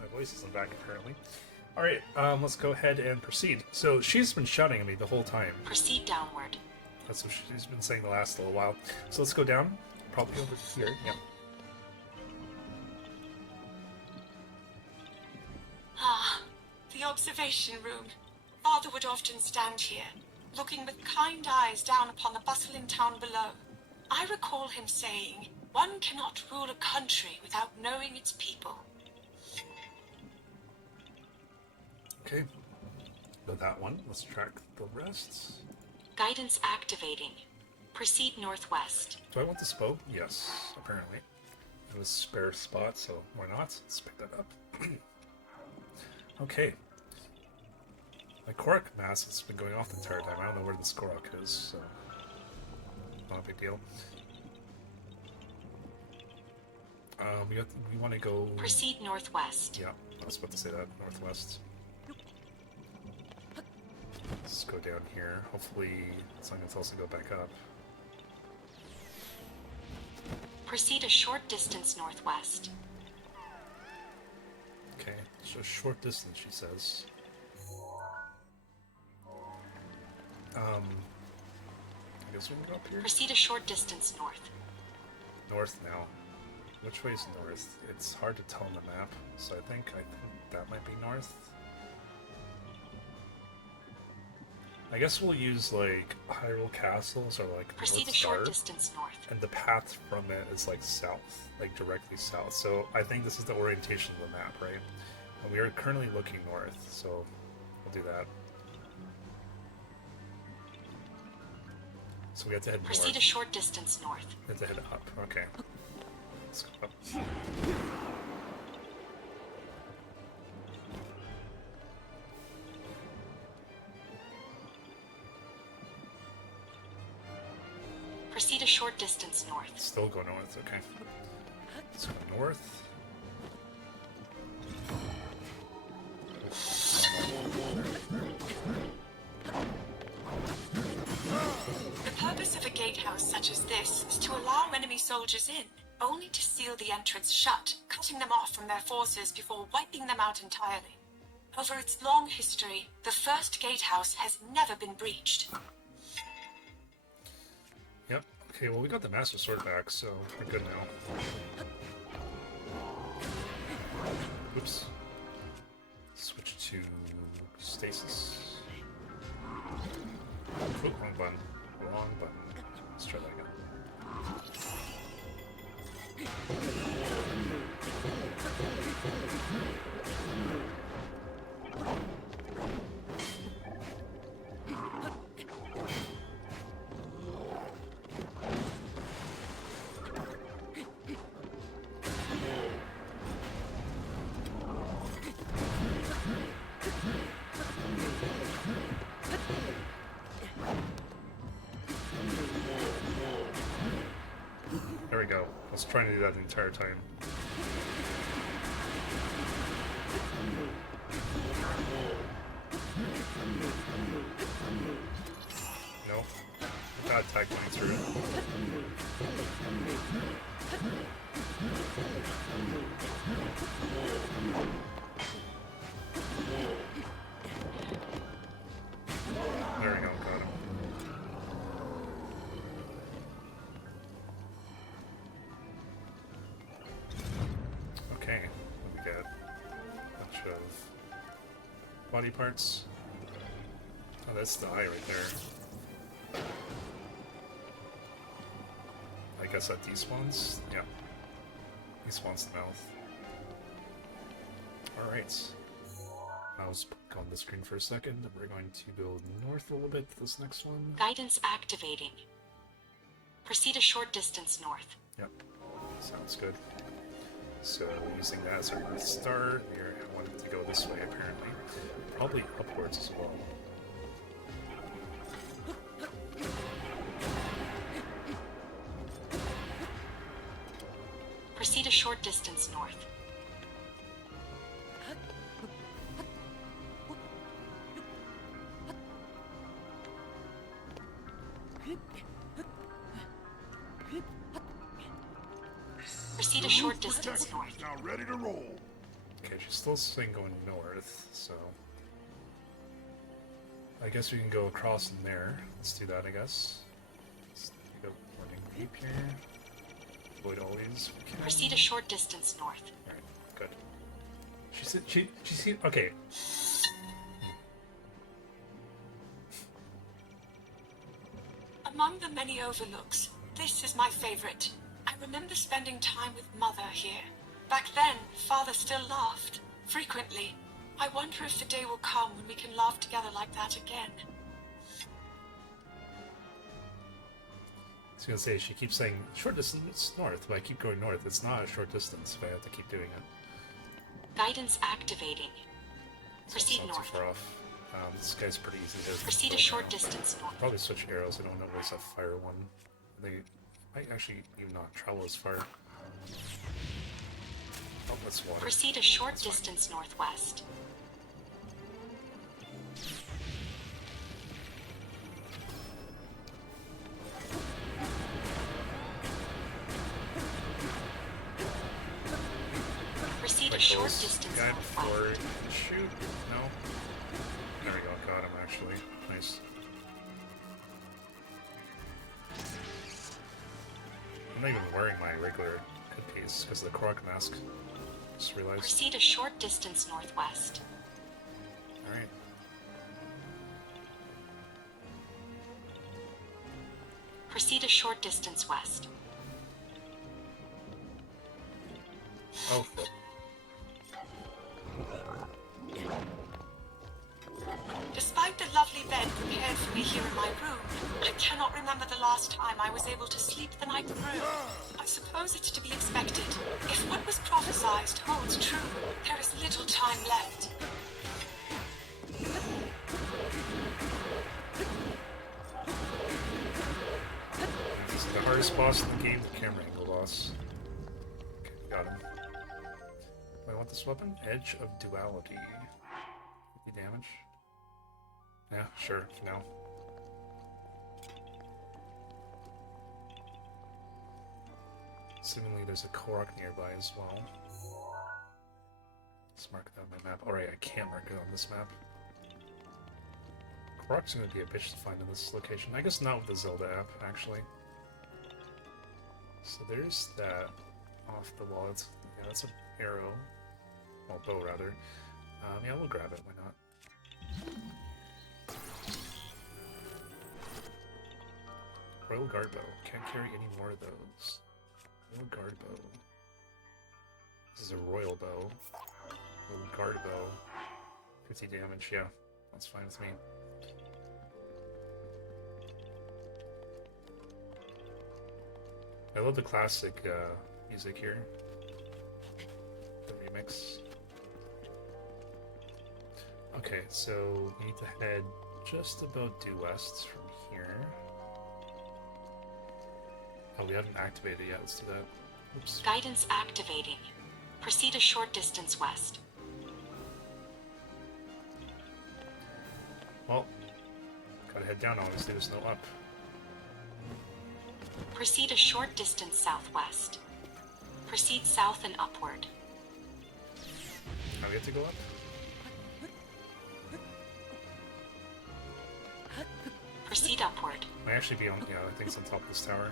My voice isn't back apparently. Alright, let's go ahead and proceed. So she's been shouting at me the whole time. Proceed downward. That's what she's been saying the last little while. So let's go down. Probably over here. Yeah. Ah, the observation room. Father would often stand here, looking with kind eyes down upon the bustling town below. I recall him saying, "One cannot rule a country without knowing its people." Okay. Got that one. Let's track the rest. Guidance activating. Proceed northwest. Do I want this bow? Yes, apparently. It was a spare spot, so why not? Let's pick that up. Okay. My Korok mass has been going off the entire time. I don't know where this Korok is, so not a big deal. We want to go. Proceed northwest. Yeah, I was about to say that. Northwest. Let's go down here. Hopefully, something will tell us to go back up. Proceed a short distance northwest. Okay, so short distance, she says. I guess we can go up here. Proceed a short distance north. North now. Which way is north? It's hard to tell on the map, so I think that might be north. I guess we'll use like Hyrule Castles or like Proceed a North short Star, distance north. and the path from it is like south, like directly south. So I think this is the orientation of the map, right? And we are currently looking north, so we'll do that. So we have to head Proceed north. a short distance north. We have to head up. Okay. Let's go up. Proceed a short distance north. Still go north, okay. Let's go north. The purpose of a gatehouse such as this is to allow enemy soldiers in, only to seal the entrance shut, cutting them off from their forces before wiping them out entirely. Over its long history, the first gatehouse has never been breached. Yep. Okay, well we got the Master Sword back, so we're good now. Oops. Switch to stasis. Oh, wrong button. Wrong button. Let's try that again. There we go. I was trying to do that the entire time. Nope. Bad tag going through it. There we go, got him. Okay, we got a bunch of body parts. Oh, that's the eye right there. I guess that despawns? Yeah. Despawns the mouth. Alright. Mouse on the screen for a second. We're going to build north a little bit to this next one. Guidance activating. Proceed a short distance north. Yep. Sounds good. So using that as our North Star, we're wanting to go this way apparently. Probably upwards as well. Proceed a short distance north. Proceed a short distance Protection north. is now ready to roll. Okay, she's still saying going north, so I guess we can go across in there. Let's do that, I guess. Let's go warning deep here. Avoid always. Okay. Proceed a short distance north. Alright, good. She said she seemed okay. Among the many overlooks, this is my favorite. I remember spending time with Mother here. Back then, Father still laughed. Frequently. I wonder if the day will come when we can laugh together like that again. I was gonna say, she keeps saying short distance north, but I keep going north. It's not a short distance, but I have to keep doing it. Guidance activating. Proceed It's not north. too far off. This guy's pretty easy to Proceed a control short now. distance north. Probably switch arrows. I don't know where's that fire one. They might actually even not travel as far. Oh, that's water. Proceed a short That's fine. distance northwest. Proceed a Like short those distance guy before northwest. you can shoot? No? There we go, got him actually. Nice. I'm not even wearing my regular headpiece because of the Korok mask. Just realized. Proceed a short distance northwest. Alright. Proceed a short distance west. Oh. Despite the lovely bed prepared for me here in my room, I cannot remember the last time I was able to sleep the night through. I suppose it's to be expected. If what was prophesied holds true, there is little time left. This is the hardest boss in the game, the camera angle boss. Okay, got him. Do I want this weapon? Edge of Duality. 50 damage? Yeah, sure, for now. Seemingly there's a Korok nearby as well. Let's mark that on my map. Alright, I can't mark it on this map. Korok's gonna be a bitch to find in this location. I guess not with the Zelda app, actually. So there's that off the wall. That's, yeah, that's an arrow. Well, bow, rather. Yeah, we'll grab it. Why not? Royal Guard Bow. Can't carry any more of those. Royal Guard Bow. This is a Royal Bow. Royal Guard Bow. 50 damage, yeah. That's fine with me. I love the classic music here. The remix. Okay, so we need to head just about due west from here. Oh, we haven't activated yet. Let's do that. Oops. Guidance activating. Proceed a short distance west. Well, gotta head down, obviously. There's no up. Proceed a short distance southwest. Proceed south and upward. Now we have to go up? Proceed upward. Might actually be on, yeah, I think it's on top of this tower.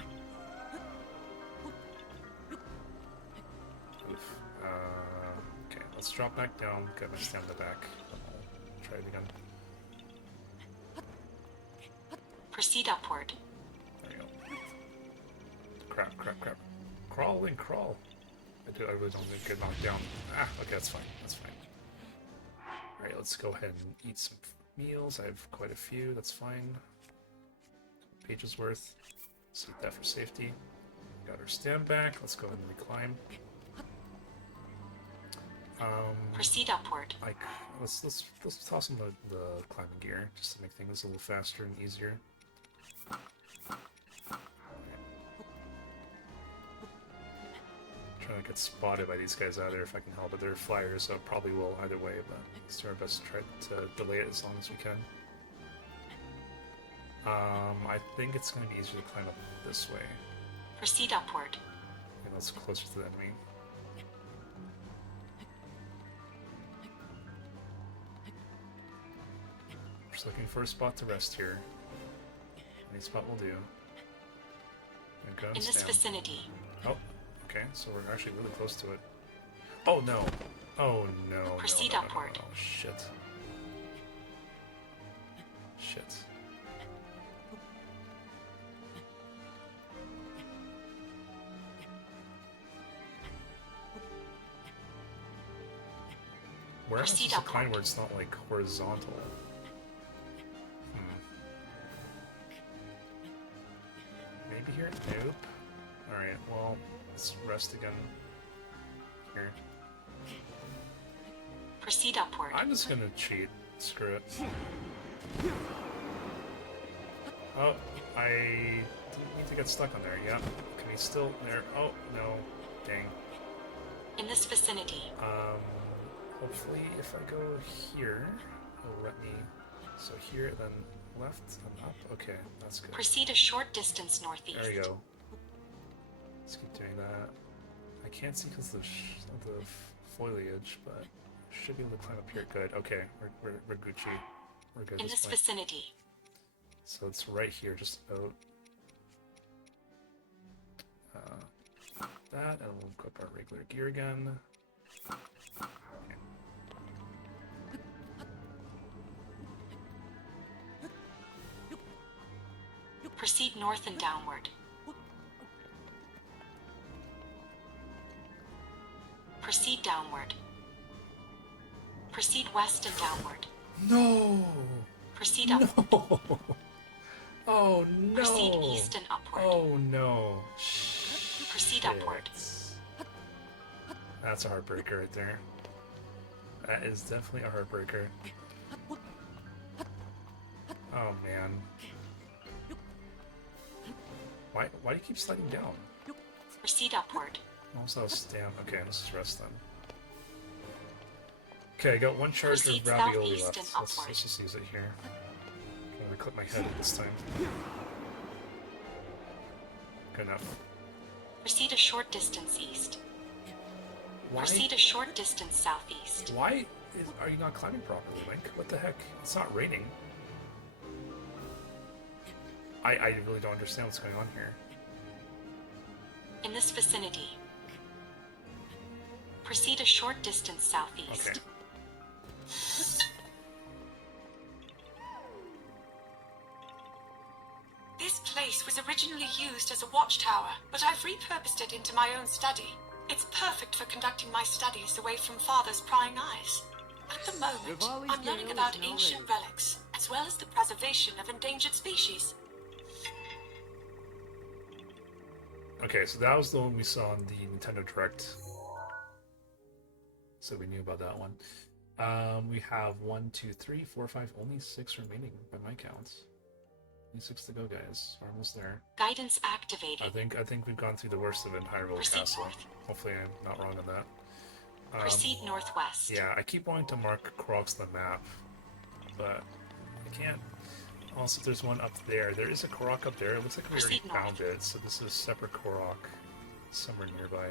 Oof. Okay, let's drop back down, get my stamina back. Try it again. Proceed upward. There you go. Crap, crap, crap. Crawl and crawl. I really don't want to get knocked down. Ah, okay, that's fine. That's fine. Alright, let's go ahead and eat some meals. I have quite a few, that's fine. Pages worth. Let's eat that for safety. Got our stand back. Let's go ahead and reclimb. Proceed upward. Let's toss in the climbing gear just to make things a little faster and easier. Trying to get spotted by these guys out there if I can help it. They're flyers, so probably will either way, but let's do our best to try to delay it as long as we can. I think it's going to be easier to climb up this way. Proceed upward. And that's closer to the enemy. Just looking for a spot to rest here. Any spot will do. In this vicinity. Oh, okay, so we're actually really close to it. Oh no! Oh no! Proceed no, upward. No. Shit. Shit. Where am I supposed to climb where it's not like horizontal? Maybe here? Nope. Alright, well, let's rest again. Here. Proceed upward. I'm just gonna cheat. Screw it. Oh, I didn't need to get stuck on there. Yeah. Can we still there? Oh, no. Dang. In this vicinity. Hopefully if I go here, it'll let me... So here, then left, and up. Okay, that's good. Proceed a short distance northeast. There you go. Let's keep doing that. I can't see because of the foliage, but should be able to climb up here. Good. Okay, we're Gucci. We're good. In this vicinity. So it's right here, just about that, and we'll equip our regular gear again. Proceed north and downward. Proceed downward. Proceed west and downward. No! Proceed up. No! Oh no! Proceed east and upward. Oh no! Proceed upward. That's a heartbreaker right there. That is definitely a heartbreaker. Oh man. Why do you keep sliding down? Proceed upward. Also stand. Okay, let's just rest then. Okay, I got one charge of Proceed ravioli southeast left. and Let's upward. just use it here. I'm gonna clip my head this time. Good enough. Proceed a short distance east. Why? Proceed a short distance southeast. Why are you not climbing properly, Link? What the heck? It's not raining. I really don't understand what's going on here. In this vicinity. Proceed a short distance southeast. Okay. This place was originally used as a watchtower, but I've repurposed it into my own study. It's perfect for conducting my studies away from Father's prying eyes. At the moment, Rivali's I'm learning gale about is now ancient ready. relics, as well as the preservation of endangered species. Okay, so that was the one we saw in the Nintendo Direct. So we knew about that one. We have 1, 2, 3, 4, 5, only 6 remaining by my counts. Only 6 to go, guys. We're almost there. Guidance activated. I think we've gone through the worst of it in Hyrule Proceed Castle. north. Hopefully I'm not wrong on that. Proceed northwest. Yeah, I keep wanting to mark Koroks on the map, but I can't. Also, there's one up there. There is a Korok up there. It looks like we already Proceed north. found it, so this is a separate Korok somewhere nearby.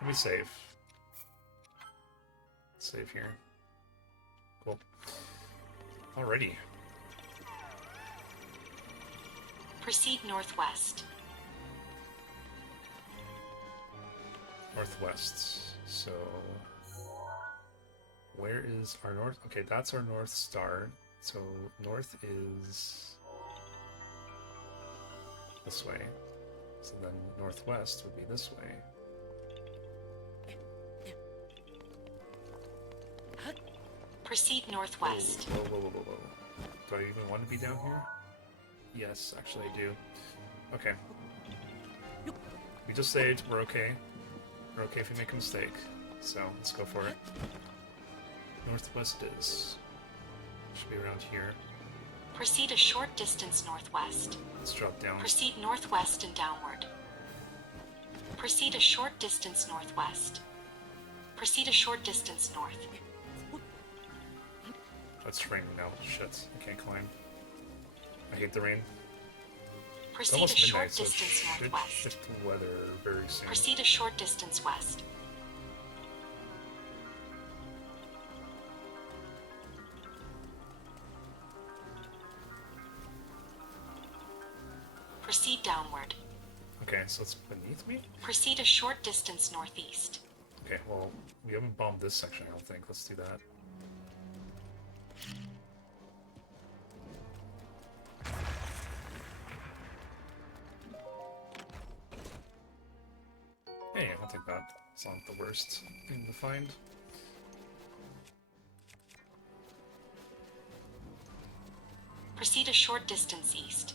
Let me save. Save here. Cool. Alrighty. Proceed northwest. Northwest. So, where is our north? Okay, that's our North Star. So, north is this way. So then northwest would be this way. Proceed northwest. Whoa, whoa, whoa, whoa, whoa. Do I even want to be down here? Yes, actually I do. Okay. We just saved, we're okay. We're okay if we make a mistake. So, let's go for it. Northwest is. Should be around here. Proceed a short distance northwest. Let's drop down. Proceed northwest and downward. Proceed a short distance northwest. Proceed a short distance north. It's raining now. Shit, I can't climb. I hate the rain. It's Proceed a almost short midnight, so it distance should northwest. shift the weather very soon. Proceed a short distance west. Proceed downward. Okay, so it's beneath me? Proceed a short distance northeast. Okay, well, we haven't bombed this section, I don't think. Let's do that. Hey, I'll take that. It's not the worst thing to find. Proceed a short distance east.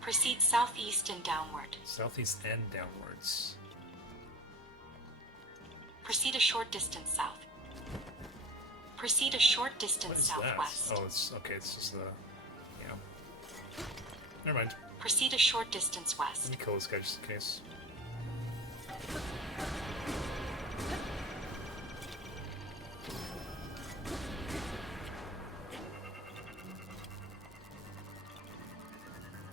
Proceed southeast and downward. Southeast and downwards. Proceed a short distance south. Proceed a short What distance is southwest. that? Oh, it's okay, it's just yeah. Never mind. Proceed a short distance Let west. me kill this guy just in case.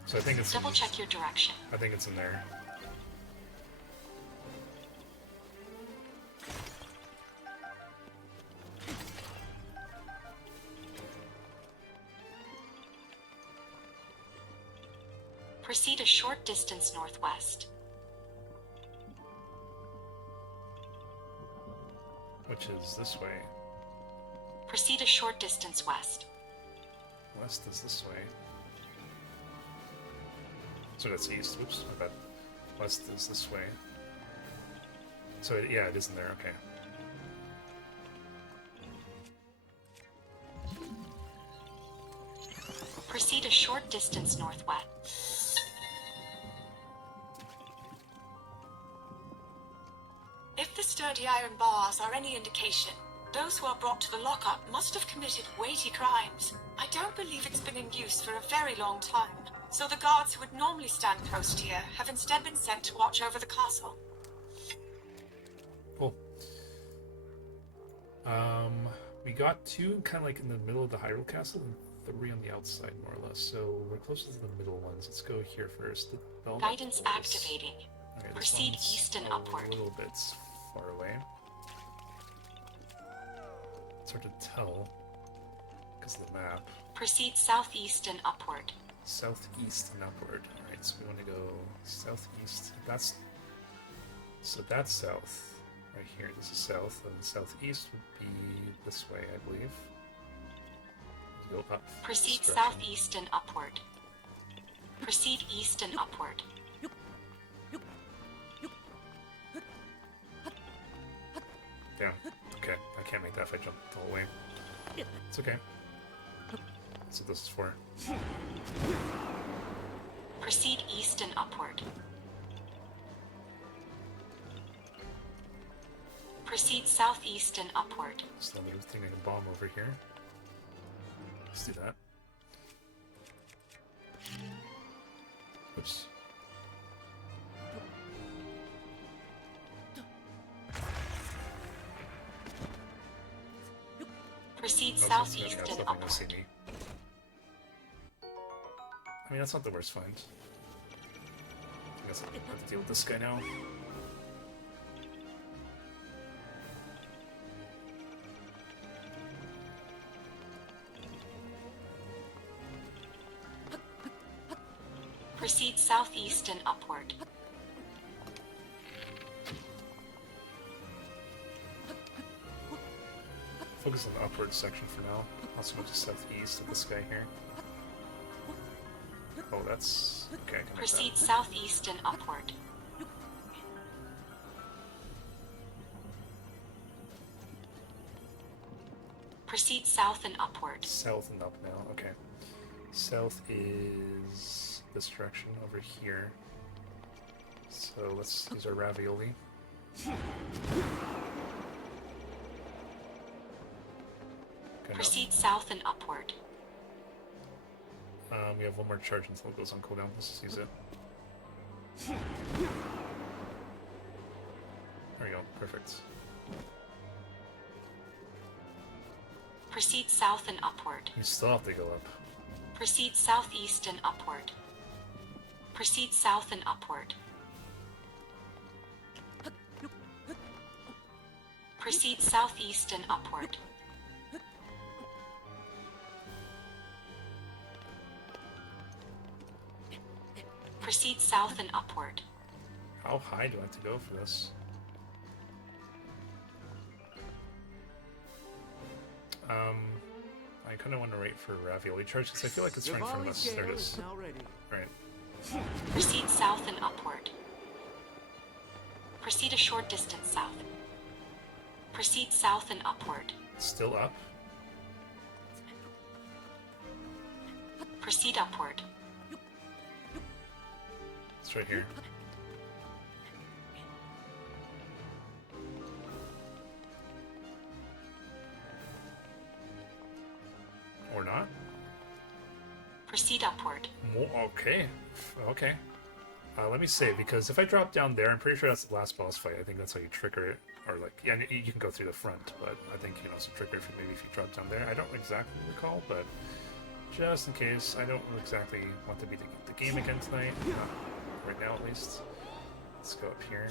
So I think it's Double check your direction. I think it's in there. Proceed a short distance northwest. Which is this way. Proceed a short distance west. West is this way. So that's east. Oops, my bad. West is this way. So yeah, it isn't there. Okay. Proceed a short distance northwest. If the sturdy iron bars are any indication, those who are brought to the lockup must have committed weighty crimes. I don't believe it's been in use for a very long time, so the guards who would normally stand post here have instead been sent to watch over the castle. Cool. We got 2 kind of like in the middle of the Hyrule Castle and 3 on the outside, more or less. So we're closest to the middle ones. Let's go here first. Guidance activating. Okay, this Proceed one's east and a upward. little bit far away. It's hard to tell because of the map. Proceed southeast and upward. Southeast and upward. Alright, so we want to go southeast. That's south. Right here, this is south, and southeast would be this way, I believe. Let's go up. Proceed this direction. southeast and upward. Proceed east and upward. Damn. Okay, I can't make that if I jump the whole way. It's okay. That's what this is for. Proceed east and upward. Proceed southeast and upward. There's another thing I can bomb over here. Let's do that. Oops. Proceed Oh, southeast that's and definitely gonna see upward. me. I mean, that's not the worst find. I guess I have to deal with this guy now. Proceed southeast and upward. Focus on the upward section for now. Also go to southeast of this guy here. Oh, that's... okay, I can make Proceed that. southeast and upward. Proceed south and upward. South and up now, okay. South is this direction over here. So let's use our ravioli. Okay, Proceed south and upward. we have one more charge until it goes on cooldown. Let's just use it. There we go, perfect. Proceed south and upward. You still have to go up. Proceed southeast and upward. Proceed south and upward. Proceed southeast and upward. Proceed south and upward. How high do I have to go for this? I kind of want to wait for ravioli charge because I feel like it's right from us. There it is. Right. Proceed south and upward. Proceed a short distance south. Proceed south and upward. Still up. Proceed upward. It's right here. Or not? Proceed upward. Okay. Okay. Let me save, because if I drop down there, I'm pretty sure that's the last boss fight. I think that's how you trigger it. Or like, yeah, you can go through the front, but I think you can also trigger it maybe if you drop down there. I don't exactly recall, but just in case, I don't exactly want to beat the game again tonight. Not right now, at least. Let's go up here.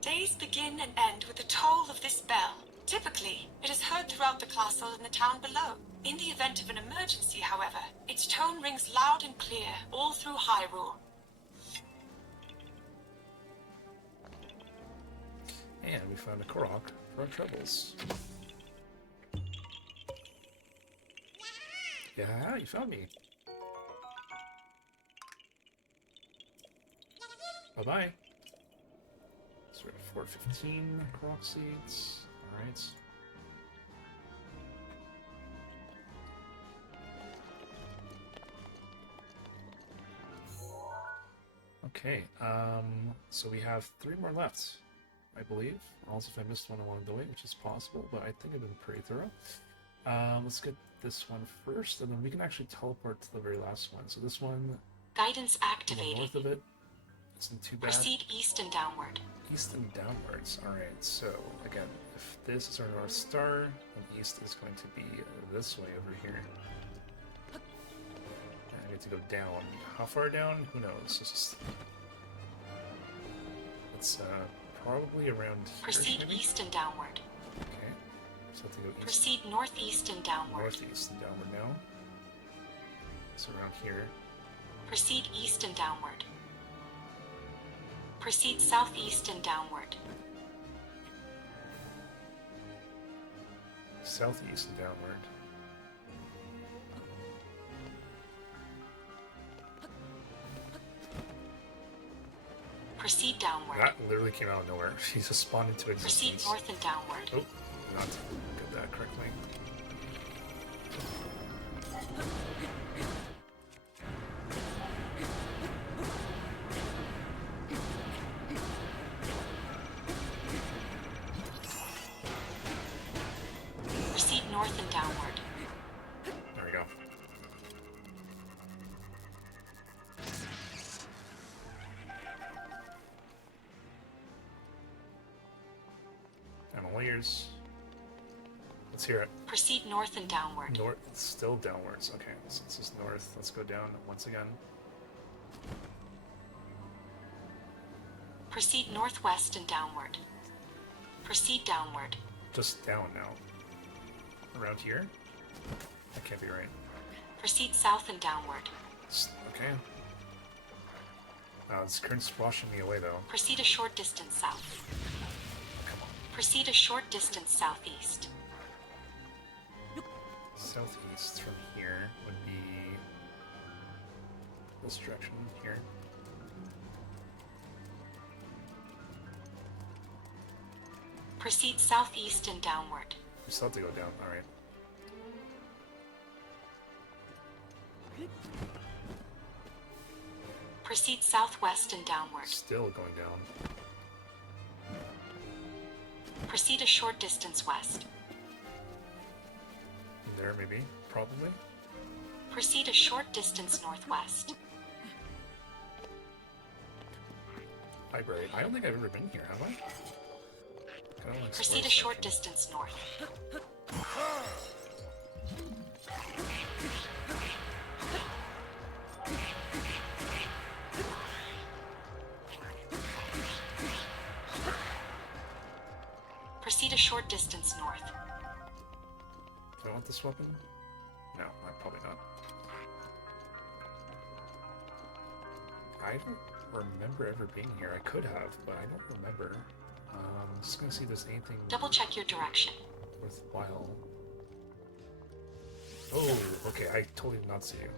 Days begin and end with the toll of this bell. Typically, it is heard throughout the castle and the town below. In the event of an emergency, however, its tone rings loud and clear all through Hyrule. And we found a Korok for our troubles. Yeah, you found me. Bye-bye. So we're at 415 croc seeds. Alright. Okay, so we have 3 more left, I believe. Also, if I missed one along the way, which is possible, but I think I've been pretty thorough. Let's get this one first, and then we can actually teleport to the very last one. So this one, Guidance a little activated. north of it, isn't too bad. Proceed east and downward. East and downwards. Alright, so again, if this is our North Star, then east is going to be this way over here. I need to go down. How far down? Who knows? It's probably around here. Proceed maybe? east and downward. Okay. So I have to go east. Proceed northeast and downward. Northeast and downward now. So around here. Proceed east and downward. Proceed southeast and downward. Southeast and downward. Proceed downward. That literally came out of nowhere. He just spawned into Proceed existence. north and downward. Oh, not get that correctly. Proceed north and downward. There we go. Animal ears. Let's hear it. Proceed north and downward. North, still downwards. Okay, so this is north. Let's go down once again. Proceed northwest and downward. Proceed downward. Just down now. Around here? That can't be right. Proceed south and downward. Okay. This current's washing me away though. Proceed a short distance south. Come on. Proceed a short distance southeast. Southeast from here would be this direction here. Proceed southeast and downward. We still have to go down, alright. Proceed southwest and downward. Still going down. Proceed a short distance west. There, maybe. Probably. Proceed a short distance northwest. Library. I don't think I've ever been here, have I? Kinda wanna explore Proceed a this short section. distance north. Proceed a short distance north. Do I want this weapon? No, I'm probably not. I don't remember ever being here. I could have, but I don't remember. Just gonna see if there's anything Double check your direction. worthwhile. Oh, okay, I totally did not see you.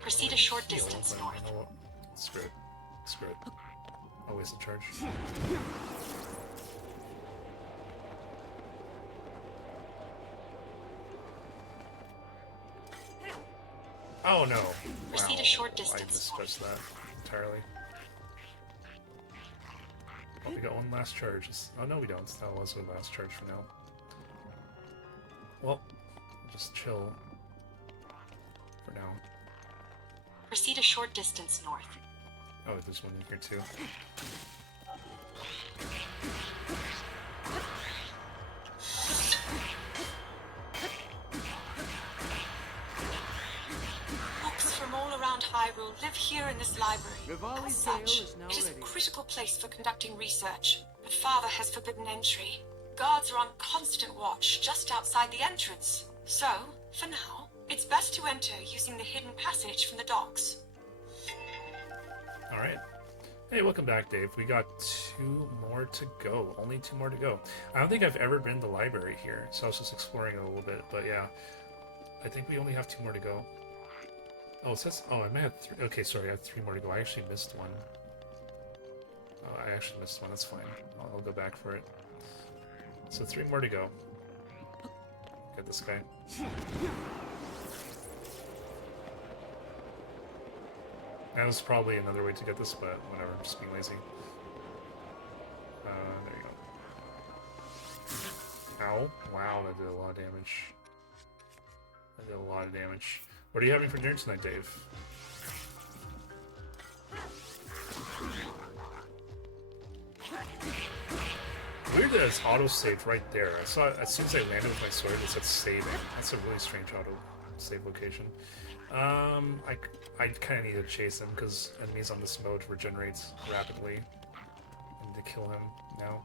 Proceed a short Heal, distance but north. you know what? Screw it. Screw it. I'll waste the charge. Oh no! Proceed Wow. a short I distance misjudged that entirely. Oh, we got one last charge. Oh no, we don't. That was our last charge for now. Well, just chill for now. Proceed a short distance north. Oh, there's one in here too. Books from all around Hyrule live here in this library. Rivali's As such, Dale is now it is a ready. critical place for conducting research. But Father has forbidden entry. Guards are on constant watch just outside the entrance. So, for now, it's best to enter using the hidden passage from the docks. Alright. Hey, welcome back, Dave. We got 2 more to go. Only 2 more to go. I don't think I've ever been to the library here, so I was just exploring it a little bit. But yeah, I think we only have 2 more to go. Oh, it says... Oh, I might have 3... Okay, sorry, I have 3 more to go. I actually missed one. Oh, I actually missed one. That's fine. I'll go back for it. So 3 more to go. Get this guy. That was probably another way to get this, but whatever, I'm just being lazy. There you go. Ow. Wow, that did a lot of damage. That did a lot of damage. What are you having for dinner tonight, Dave? Weird that it's auto-saved right there. I saw it as soon as I landed with my sword, it said saving. That's a really strange auto-save location. I kind of need to chase him because enemies on this mode regenerate rapidly. I need to kill him now.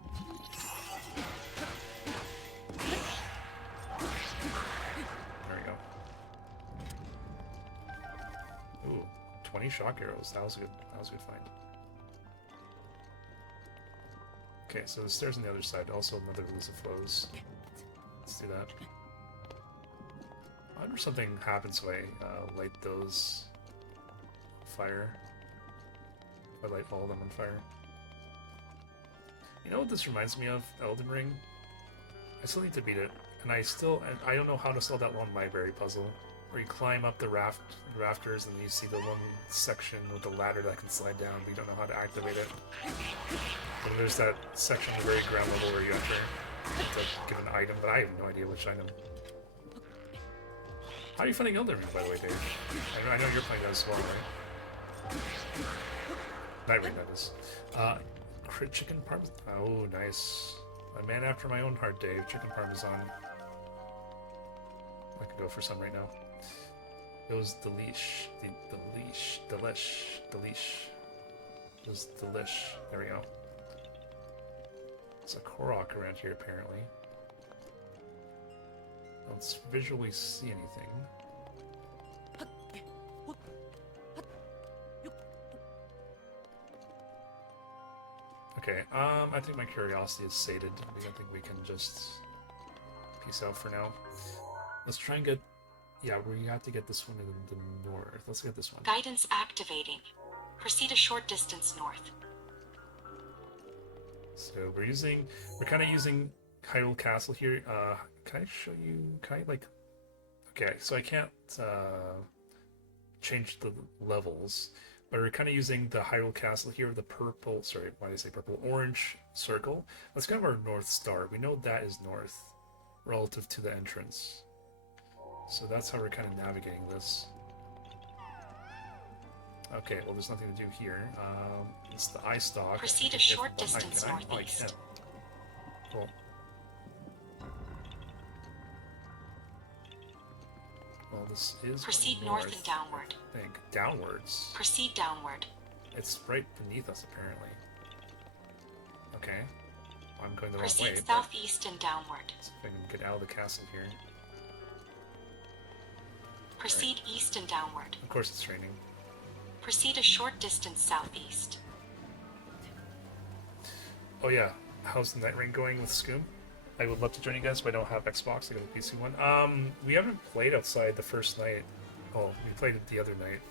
There we go. Ooh, 20 shock arrows. That was good. That was a good find. Okay, so the stairs on the other side. Also another elusive flows. Let's do that. I wonder if something happens when I light those fire. If I light all of them on fire. You know what this reminds me of? Elden Ring? I still need to beat it. And I don't know how to solve that one library puzzle. Where you climb up the rafters and you see the one section with the ladder that can slide down, but you don't know how to activate it. And there's that section at the very ground level where you enter to get an item, but I have no idea which item. How are you finding Elden Ring, by the way, Dave? I know you're playing that as well, right? Night Ring, that is. Crit chicken parmesan. Oh, nice. A man after my own heart, Dave. Chicken parmesan. I could go for some right now. It was delish. Delish. It was delish. There we go. There's a Korok around here, apparently. Let's visually see anything. Okay, I think my curiosity is sated. I think we can just peace out for now. Let's try and get... Yeah, we have to get this one in the north. Let's get this one. Guidance activating. Proceed a short distance north. So we're kind of using Hyrule Castle here. Can I show you? Can I like? Okay, so I can't change the levels, but we're kind of using the Hyrule Castle here. The purple, sorry, why did I say purple? Orange circle. That's kind of our North Star. We know that is north relative to the entrance. So that's how we're kind of navigating this. Okay, well, there's nothing to do here. It's the eye stalk. Proceed a short distance northeast. I can. Cool. Well, this is. Proceed north and downward. I think downwards. Proceed downward. It's right beneath us, apparently. Okay. I'm going the wrong way. Proceed southeast and downward. Let's see if I can get out of the castle here. Proceed east and downward. Of course, it's raining. Proceed a short distance southeast. Oh yeah, how's the Night Ring going with Scoom? I would love to join you guys, but I don't have Xbox. I got a PC one. We haven't played outside the first night. Oh, we played it the other night.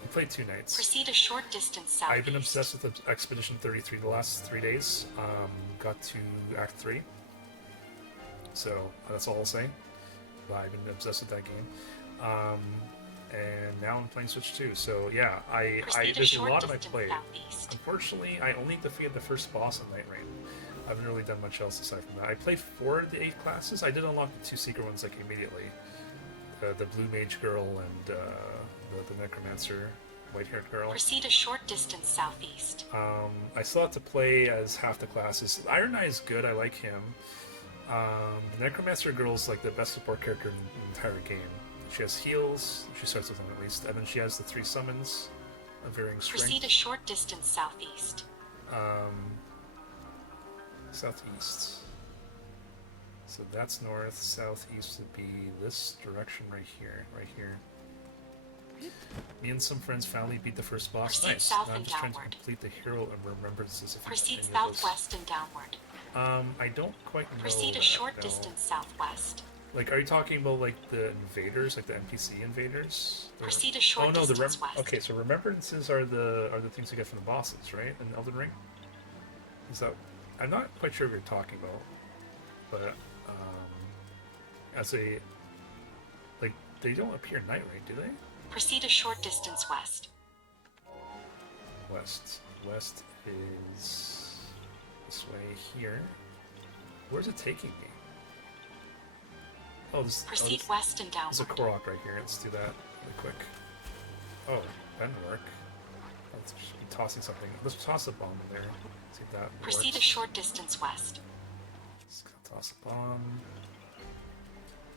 We played 2 nights. Proceed a short distance southeast. I've been obsessed with Expedition 33 the last 3 days. Got to Act 3. So, that's all I'll say. But I've been obsessed with that game. And now I'm playing Switch 2. So, yeah, there's a lot of I played. Unfortunately, I only defeated the first boss in Night Rain. I haven't really done much else aside from that. I played 4 of the 8 classes. I did unlock the 2 secret ones like immediately. The Blue Mage girl and the Necromancer, white-haired girl. Proceed a short distance southeast. I still have to play as half the classes. Iron Eye is good. I like him. The Necromancer girl is like the best support character in the entire game. She has heals. She starts with them at least, and then she has the 3 summons of varying strength. Proceed a short distance southeast. Southeast. So that's north. Southeast would be this direction right here. Right here. Me and some friends finally beat the first boss. Proceed Nice. south Now I'm and just trying to downward. complete the hero of remembrances. If Proceed any of those. southwest and downward. I don't quite know. Proceed a that, short no. distance southwest. Like, are you talking about like the invaders, like the NPC invaders? Proceed a short oh no, distance west. Okay, so remembrances are the things you get from the bosses, right? In Elden Ring. Is that? I'm not quite sure what you're talking about, but as a like they don't appear in Night, do they? Proceed a short distance west. West. West is this way here. Where's it taking me? Oh, Proceed west and There's a downward. Korok right here. Let's do that really quick. Oh, that didn't work. Let's just be tossing something. Let's toss a bomb in there. See if that Proceed a works. short distance west. Just gonna toss a bomb.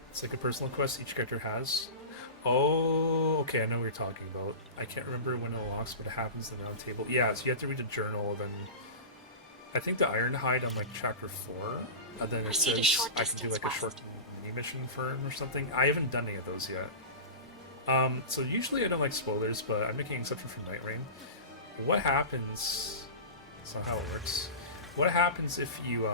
It's like a personal quest each character has. Oh, okay, I know what you're talking about. I can't remember when it unlocks, but it happens in the round table. Yeah, so you have to read a journal, then I think the Ironhide on like chapter 4, and then it Proceed a says short I can do like distance a short west. mini mission for him or something. I haven't done any of those yet. So usually I don't like spoilers, but I'm making an exception for Night Rain. What happens? That's not how it works. What happens if you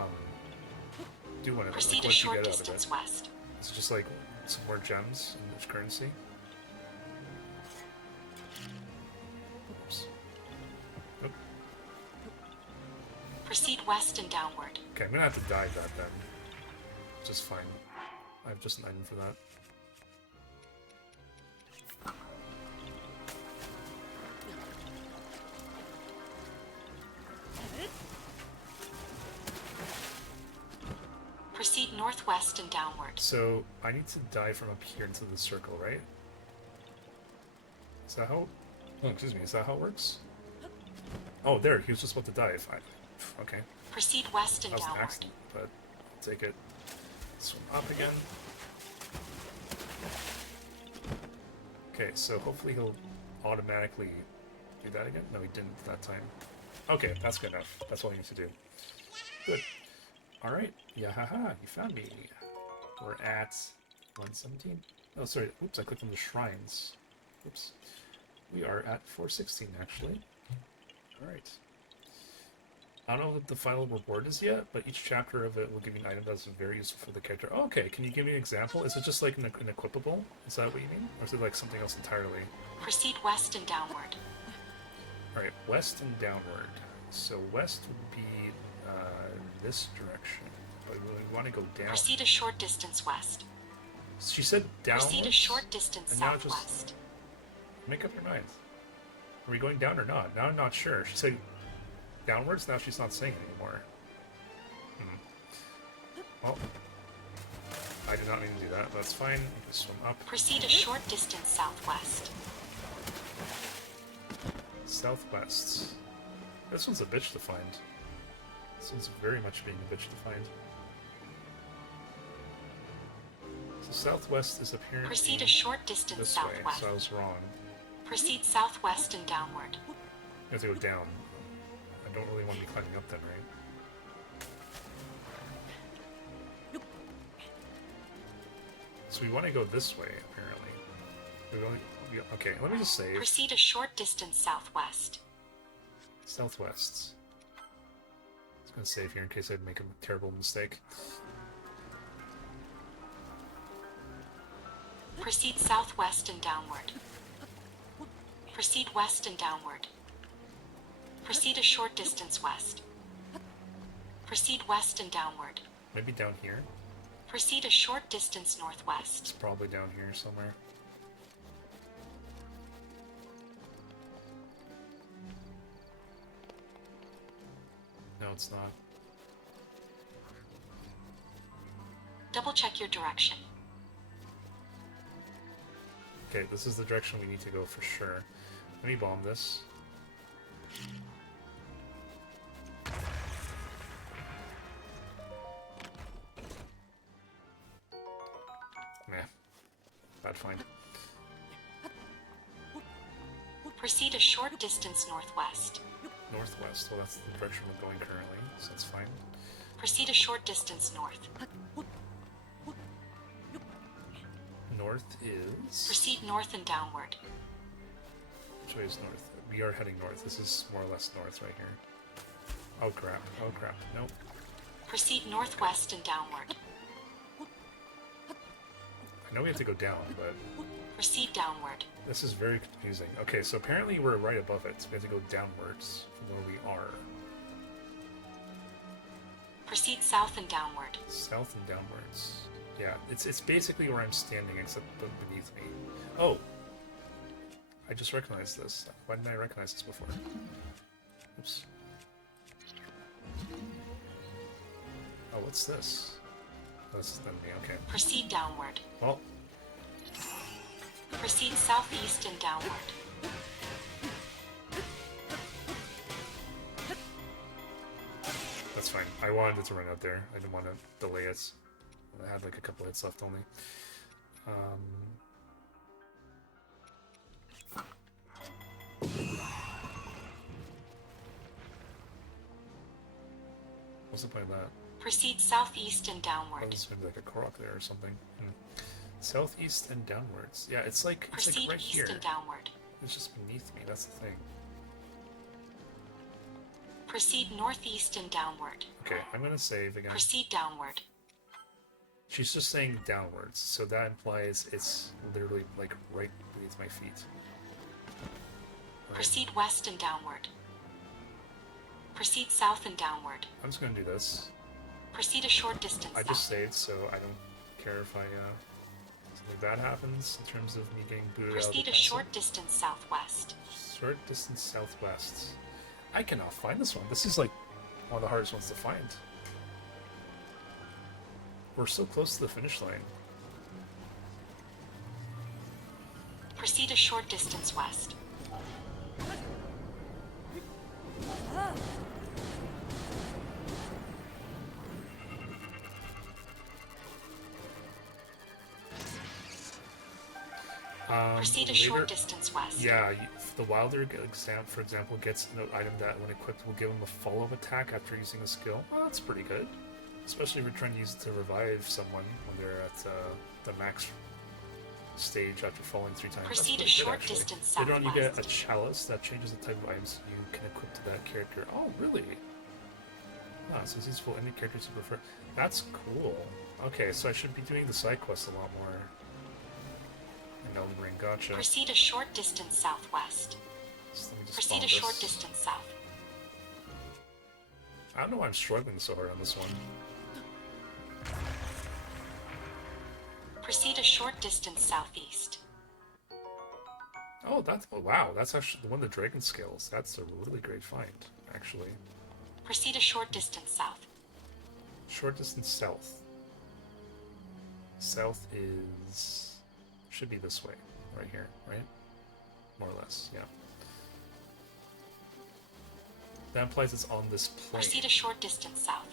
do one of them? Proceed Like, a what do you short get out of it? distance west. It's just like some more gems and there's currency. Oops. Oop. Proceed west and downward. Okay, I'm gonna have to dive that then. Just fine. I have just an item for that. Proceed northwest and downward. So I need to dive from up here into the circle, right? Is that how? Oh, excuse me. Is that how it works? Oh, there. He was just about to dive. Okay. Proceed west and That was an downward. accident, but I'll take it. Swim up again. Okay, so hopefully he'll automatically do that again. No, he didn't that time. Okay, that's good enough. That's all you need to do. Good. Alright. Yeah, haha, you found me. We're at 117. Oh, sorry. Oops, I clicked on the shrines. Oops. We are at 416, actually. Alright. I don't know what the final reward is yet, but each chapter of it will give you an item that's very useful for the character. Oh, okay, can you give me an example? Is it just like an equipable? Is that what you mean? Or is it like something else entirely? Proceed west and downward. Alright, west and downward. So west would be this direction, but we want to go down. Proceed a short distance west. She said downwards? Proceed a short distance And now just- southwest. Make up your mind. Are we going down or not? Now I'm not sure. She said downwards, now she's not saying anymore. Well, I did not mean to do that. That's fine. We can swim up. Proceed a short distance southwest. Southwest. This one's a bitch to find. This one's very much being a bitch to find. So southwest is apparently Proceed a short distance this way, southwest. so I was wrong. Proceed southwest and downward. You have to go down. I don't really want to be climbing up then, right? So we want to go this way, apparently. Okay, let me just save. Proceed a short distance southwest. Southwest. I was going to save here in case I'd make a terrible mistake. Proceed southwest and downward. Proceed west and downward. Proceed a short distance west. Proceed west and downward. Maybe down here? Proceed a short distance northwest. It's probably down here somewhere. No, it's not. Double check your direction. Okay, this is the direction we need to go for sure. Let me bomb this. Meh. Bad find. Proceed a short distance northwest. Northwest. Well, that's the direction we're going currently, so that's fine. Proceed a short distance north. North is... Proceed north and downward. Which way is north? We are heading north. This is more or less north right here. Oh crap. Oh crap. Nope. Proceed northwest and downward. I know we have to go down, but Proceed downward. this is very confusing. Okay, so apparently we're right above it, so we have to go downwards from where we are. Proceed south and downward. South and downwards. Yeah, it's basically where I'm standing, except beneath me. Oh! I just recognized this. Why didn't I recognize this before? Oops. Oh, what's this? Oh, this is not me, okay. Proceed downward. Well, Proceed southeast and downward. that's fine. I wanted it to run out there. I didn't want to delay it. I had like a couple hits left only. What's the point of that? Proceed southeast and Oh, downward. there's maybe like a Korok there or something. Southeast and downwards. Yeah, it's like Proceed right east here. and downward. It's just beneath me. That's the thing. Proceed northeast and downward. Okay, I'm gonna save again. Proceed downward. She's just saying downwards, so that implies it's literally like right beneath my feet. Right. Proceed west and downward. Proceed south and downward. I'm just gonna do this. Proceed a short distance I south. just saved, so I don't care if I something bad happens in terms of me getting booted out of the Proceed a castle. short distance southwest. Short distance southwest. I cannot find this one. This is like one of the hardest ones to find. We're so close to the finish line. Proceed a short distance west. Proceed a short distance west. Yeah, the Wilder exam, for example, gets an item that, when equipped, will give him a follow-up attack after using a skill. Well, that's pretty good. Especially if you're trying to use it to revive someone when they're at the max stage after falling 3 times. Proceed That's a pretty short good, actually. distance Later on, you get a southwest. chalice that changes the type of items you can equip to that character. Oh, really? Ah, so it's useful any characters you prefer. That's cool. Okay, so I should be doing the side quests a lot more. In Elden Ring, gotcha. Proceed a short distance southwest. So let me just Proceed follow a short this. distance south. I don't know why I'm struggling so hard on this one. Proceed a short distance southeast. Oh, wow, that's actually one of the dragon scales. That's a really great find, actually. Proceed a short distance south. Short distance south. South should be this way, right here, right? More or less, yeah. That implies it's on this plane. Proceed a short distance south.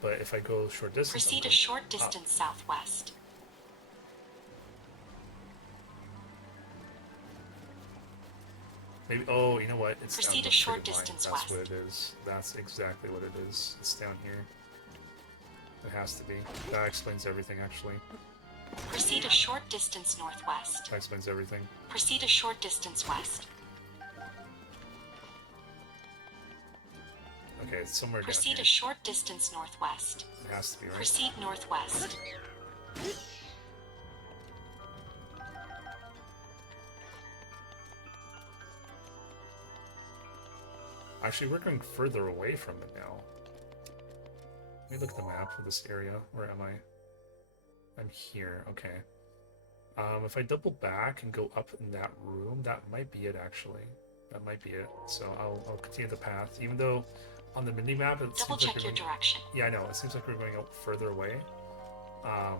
But if I go short distance, I'm Proceed a going short up. distance southwest. Maybe. Oh, you know what? It's down Proceed the a short straight line. distance That's what west. it is. That's exactly what it is. It's down here. It has to be. That explains everything, actually. Proceed a short distance northwest. That explains everything. Proceed a short distance west. Okay, it's somewhere down Proceed here. a short distance northwest. It has to be, right? Proceed northwest. Actually, we're going further away from it now. Let me look at the map of this area. Where am I? I'm here. Okay. If I double back and go up in that room, that might be it, actually. That might be it. So I'll continue the path, even though on the mini-map it Double seems like check we're your going... direction. Yeah, I know. It seems like we're going out further away. I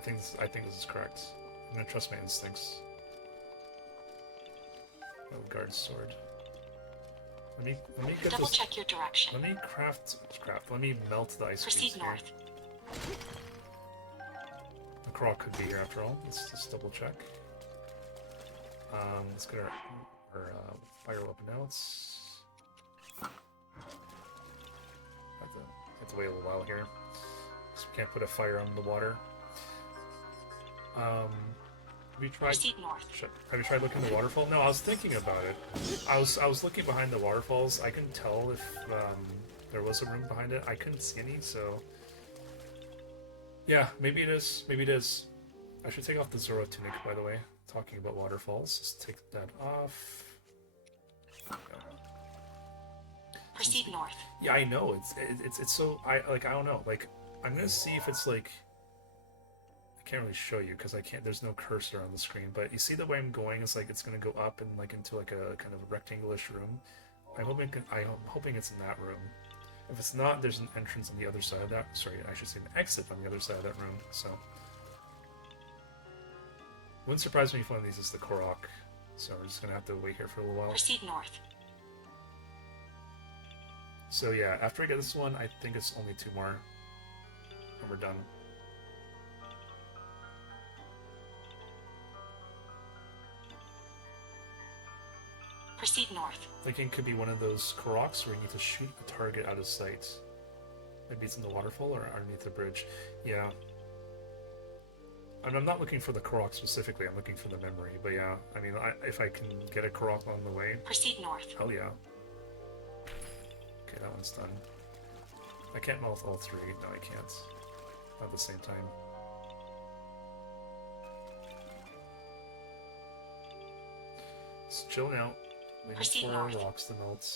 think this is correct. I'm gonna trust my instincts. Oh, guard sword. Let me get Double this. check your direction. Let me craft. Let me melt the ice Proceed cubes here. north. The Korok could be here after all. Let's just double check. Let's get our fire weapon now. Let's have to wait a little while here, because we can't put a fire on the water. Have you tried? Proceed north. Have you tried looking at the waterfall? No, I was thinking about it. I was looking behind the waterfalls. I couldn't tell if there was a room behind it. I couldn't see any, so yeah, maybe it is. Maybe it is. I should take off the Zoro tunic, by the way. Talking about waterfalls, just take that off. Proceed north. Yeah, I know. It's so I don't know. Like I'm gonna see if it's like I can't really show you because I can't. There's no cursor on the screen. But you see the way I'm going? It's like it's gonna go up and like into like a kind of rectangular-ish room. I'm hoping it's in that room. If it's not, there's an entrance on the other side of that. Sorry, I should say an exit on the other side of that room. So wouldn't surprise me if one of these is the Korok. So we're just gonna have to wait here for a little while. Proceed north. So yeah, after I get this one, I think it's only 2 more, and we're done. Proceed north. Thinking it could be one of those Koroks where you need to shoot a target out of sight. Maybe it's in the waterfall or underneath the bridge. Yeah. I'm not looking for the Korok specifically, I'm looking for the memory. But yeah, I mean, if I can get a Korok on the way... Proceed north. Hell yeah. Okay, that one's done. I can't mouth all 3. No, I can't. Not at the same time. Just chilling out. Waiting Proceed for north. rocks to melt.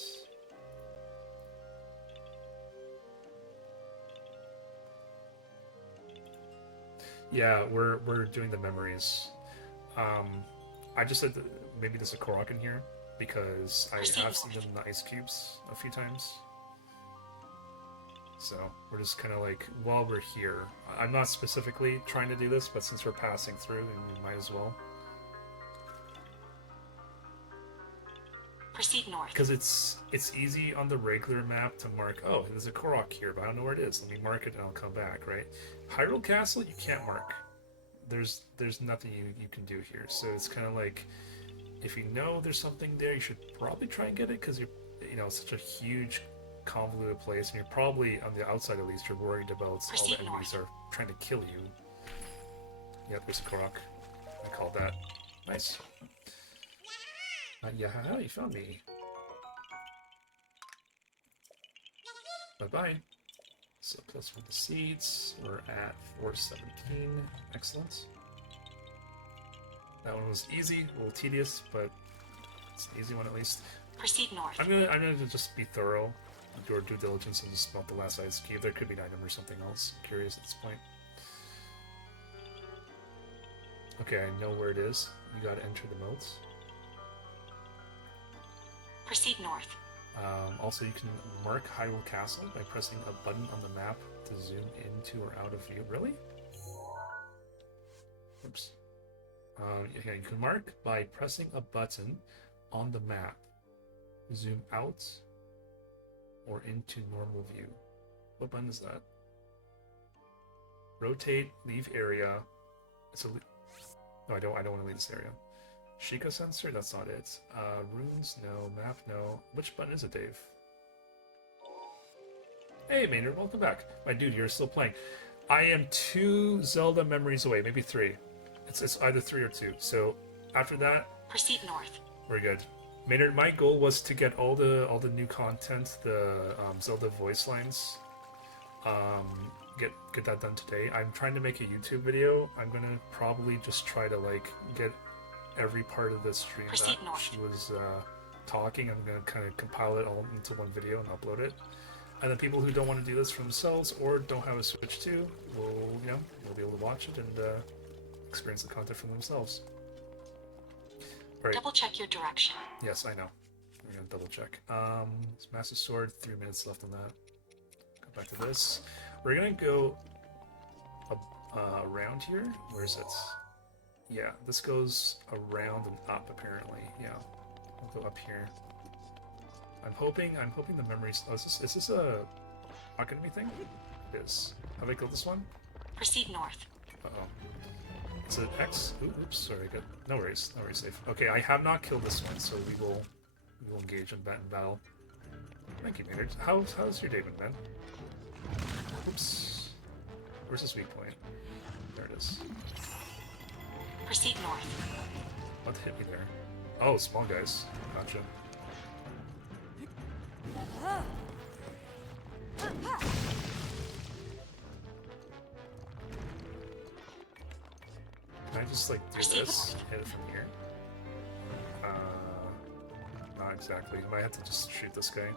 Yeah, we're doing the memories. I just said that maybe there's a Korok in here because I have seen them in the ice cubes a few times. So we're just kind of like, while we're here, I'm not specifically trying to do this, but since we're passing through, we might as well. Proceed north. Because it's easy on the regular map to mark, oh, there's a Korok here, but I don't know where it is. Let me mark it and I'll come back, right? Hyrule Castle, you can't mark. There's nothing you can do here. So it's kind of like, if you know there's something there, you should probably try and get it, because it's such a huge, convoluted place, and you're probably, on the outside at least, you're worried about all the enemies are trying to kill you. Yep, there's a Korok. I called that. Nice. Yeah, you found me. Bye-bye. So plus 1 to seeds. We're at 417. Excellent. That one was easy, a little tedious, but it's an easy one at least. Proceed north. I'm gonna just be thorough, do our due diligence, and just melt the last ice cube. There could be an item or something else. Curious at this point. Okay, I know where it is. You gotta enter the moats. Proceed north. Also, you can mark Hyrule Castle by pressing a button on the map to zoom into or out of view. Really? Oops. Yeah, you can mark by pressing a button on the map. Zoom out or into normal view. What button is that? Rotate, leave area. No, I don't want to leave this area. Sheikah sensor? That's not it. Runes? No. Map? No. Which button is it, Dave? Hey, Maynard, welcome back. My dude, you're still playing. I am 2 Zelda memories away, maybe 3. It's either 3 or 2. So after that, proceed north. We're good. Maynard, my goal was to get all the new content, the Zelda voice lines. Get that done today. I'm trying to make a YouTube video. I'm gonna probably just try to get every part of the stream proceed that north. she was talking. I'm gonna kind of compile it all into one video and upload it. And then people who don't want to do this for themselves or don't have a Switch too will be able to watch it and experience the content for themselves. Right. Double check your direction. Yes, I know. We're gonna double check. Master Sword, 3 minutes left on that. Go back to this. We're gonna go around here. Where is it? Yeah, this goes around and up apparently. Yeah, we'll go up here. I'm hoping the memories. Oh, is this a Akademi thing? It is. Have I killed this one? Proceed north. Uh-oh. It's an X. Oops, sorry. Good. No worries. No worries. Safe. Okay, I have not killed this one, so we will engage in battle. Thank you, Maynard. How's your day been, man? Oops. Where's this weak point? There it is. Proceed north. What hit me there? Oh, small guys. Gotcha. Can I just like do Proceed this? north. Hit it from here? Not exactly. Might have to just shoot this guy.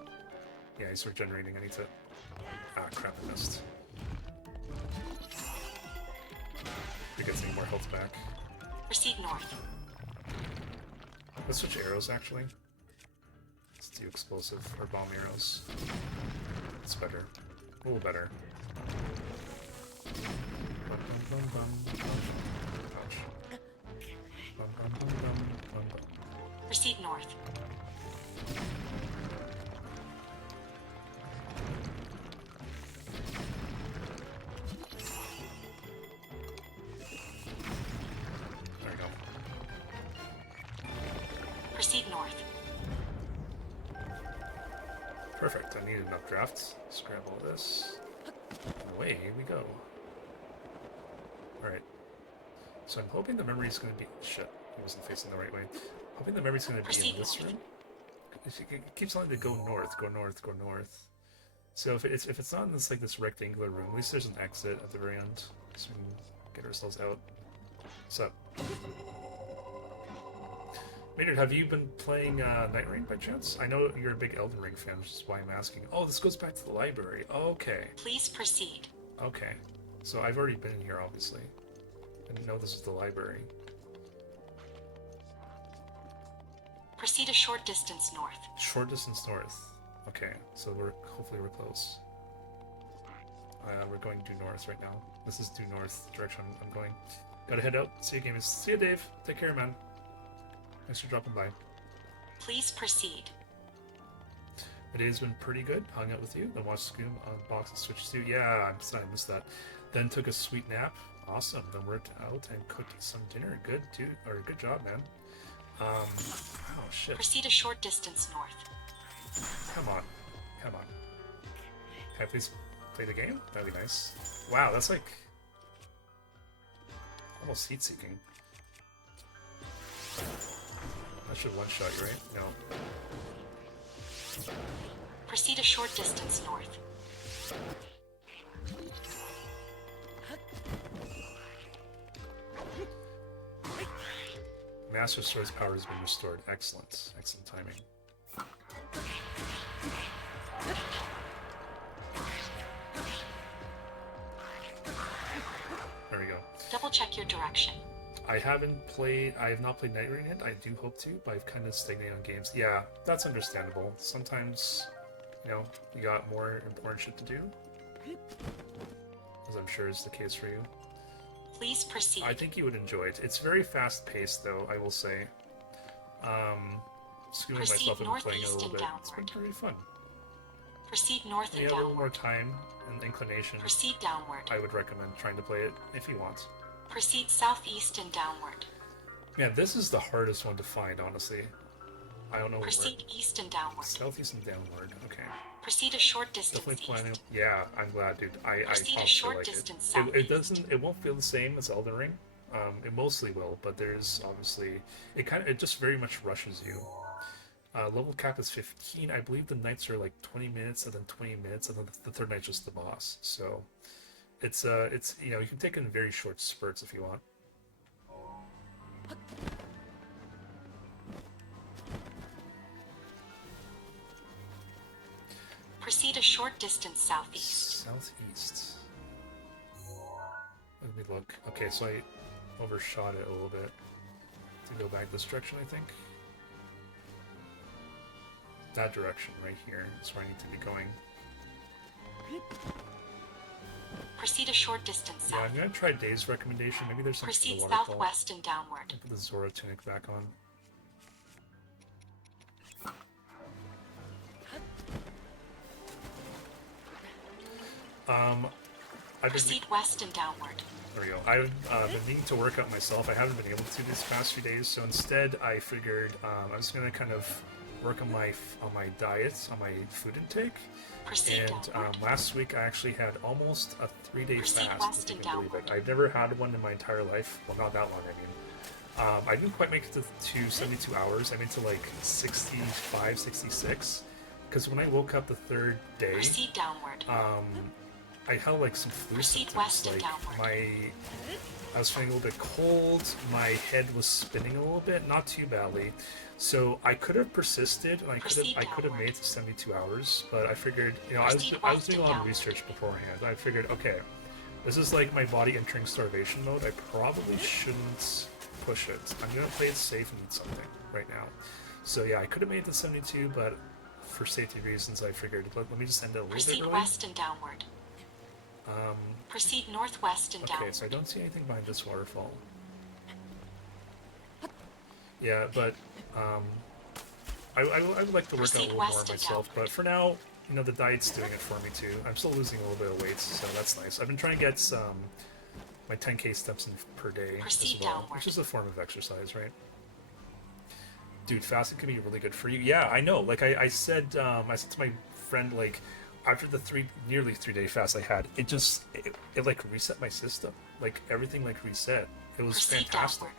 Yeah, he's regenerating. I need to. Ah, crap! I missed. He gets any more health back. Proceed north. Let's switch arrows actually. Let's do explosive or bomb arrows. It's better. A little better. Bum, bum, bum, bum, bum. Ouch. Bum, bum, bum, bum, bum, bum. Proceed north. There we go. Proceed north. Perfect. I needed enough drafts. Let's grab all this. And away we go. Alright. So I'm hoping the memory's going to be... Shit. He wasn't facing the right way. Hoping the memory's going to be Proceed in this north. room. It keeps telling me to go north, go north, go north. So if it's not in this like this rectangular room, at least there's an exit at the very end, so we can get ourselves out. What's up? Maynard, have you been playing Night Rain by chance? I know you're a big Elden Ring fan, which is why I'm asking. Oh, this goes back to the library. Okay. Please proceed. Okay. So I've already been here, obviously. I didn't know this was the library. Proceed a short distance north. Short distance north. Okay, so hopefully we're close. We're going due north right now. This is due north direction I'm going. Gotta head out. See you, gamers. See you, Dave. Take care, man. Thanks for dropping by. Please proceed. The day's been pretty good. Hung out with you. Then watched Scream on Box and Switch 2. Yeah, I'm sorry I missed that. Then took a sweet nap. Awesome. Then worked out and cooked some dinner. Good, dude. Or good job, man. Oh shit. Proceed a short distance north. Come on. Come on. Can I please play the game? That'd be nice. Wow, that's like... almost heat-seeking. That should one-shot you, right? No. Proceed a short distance north. Master Sword's power has been restored. Excellent. Excellent timing. There we go. Double check your direction. I have not played Night Rain yet. I do hope to, but I've kind of stagnated on games. Yeah, that's understandable. Sometimes, you know, you got more important shit to do. As I'm sure is the case for you. Please proceed. I think you would enjoy it. It's very fast-paced, though, I will say. Screwing Proceed myself into playing it a northeast little and bit. It's been downward. pretty fun. Proceed north When and you have a little more downward. time and inclination, Proceed downward. I would recommend trying to play it if you want. Proceed southeast and downward. Man, this is the hardest one to find, honestly. I don't know Proceed east and downward. Southeast and downward. Okay. Proceed a short distance Definitely planning. east. Yeah, I'm glad, dude. I Proceed a honestly short like distance it. It southeast. doesn't. It won't feel the same as Elden Ring. It mostly will, but there's obviously it just very much rushes you. Level cap is 15. I believe the nights are like 20 minutes, and then 20 minutes, and then the third night's just the boss. So it's you know, you can take it in very short spurts if you want. Proceed a short distance southeast. Southeast. Let me look. Okay, so I overshot it a little bit. To go back this direction, I think. That direction right here is where I need to be going. Proceed a short distance Yeah, south. I'm gonna try Dave's recommendation. Maybe there's something Proceed in the waterfall. southwest and downward. Put the Zora tunic back on. I've been, Proceed west and downward. there we go. I've been needing to work out myself. I haven't been able to these past few days, so instead I figured I was gonna kind of work on my diet, on my food intake. Proceed And downward. last week I actually had almost a 3-day Proceed fast, west if you and can believe it. downward. I've never had one in my entire life. Well, not that long, I mean. I didn't quite make it to 72 hours. I made it to like 65, 66. Because when I woke up the third day, Proceed downward. I had like some flu Proceed symptoms. west and Like downward. I was feeling a little bit cold. My head was spinning a little bit, not too badly. So I could have persisted, and I could have made it to 72 hours. But I figured, you know, I was doing a lot of research beforehand. I figured, okay, this is like my body entering starvation mode. I probably shouldn't push it. I'm gonna play it safe and eat something right now. So yeah, I could have made it to 72, but for safety reasons, I figured let me just end it a little Proceed bit early. west and downward. Proceed northwest and Okay, downward. so I don't see anything behind this waterfall. Yeah, but I would like to work out a little more myself. But for now, you know, the diet's doing it for me too. I'm still losing a little bit of weight, so that's nice. I've been trying to get my 10K steps in per day as well, which is a form of exercise, right? Dude, fasting can be really good for you. Yeah, I know. Like I said to my friend, like after the nearly 3 day fast I had, it like reset my system. Like everything like reset. It was fantastic.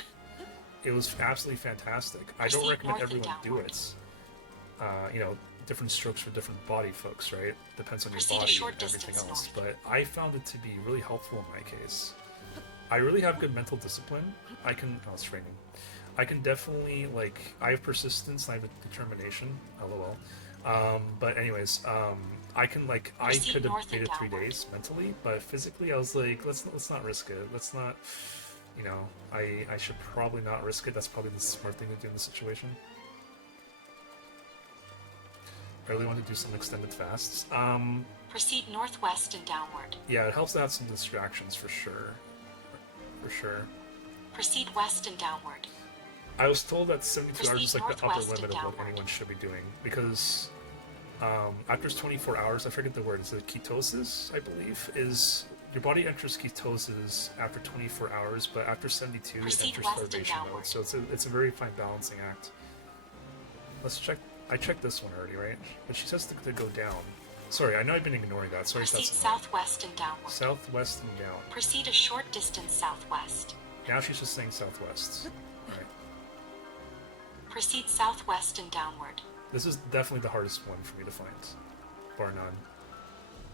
It was absolutely fantastic. I don't recommend everyone do it. You know, different strokes for different body folks, right? Depends on your body and everything else. But I found it to be really helpful in my case. I really have good mental discipline. Oh, it's raining. I can definitely, like, I have persistence and I have determination. LOL. But anyways, I could have made it 3 days mentally, but physically I was like, let's not risk it. Let's not, you know, I should probably not risk it. That's probably the smart thing to do in this situation. I really want to do some extended fasts. Proceed northwest and downward. Yeah, it helps to have some distractions for sure. For sure. Proceed west and downward. I was told that 72 hours is like the upper limit of what anyone should be doing, because after 24 hours, I forget the word, is it ketosis, I believe, is your body enters ketosis after 24 hours, but after 72 it enters starvation mode, so it's a very fine balancing act. Let's check, I checked this one already, right? But she says to go down. Sorry, I know I've been ignoring that, sorry if that's Proceed southwest and downward. Southwest and down. Proceed a short distance southwest. Now she's just saying southwest. Alright. Proceed southwest and downward. This is definitely the hardest one for me to find, bar none.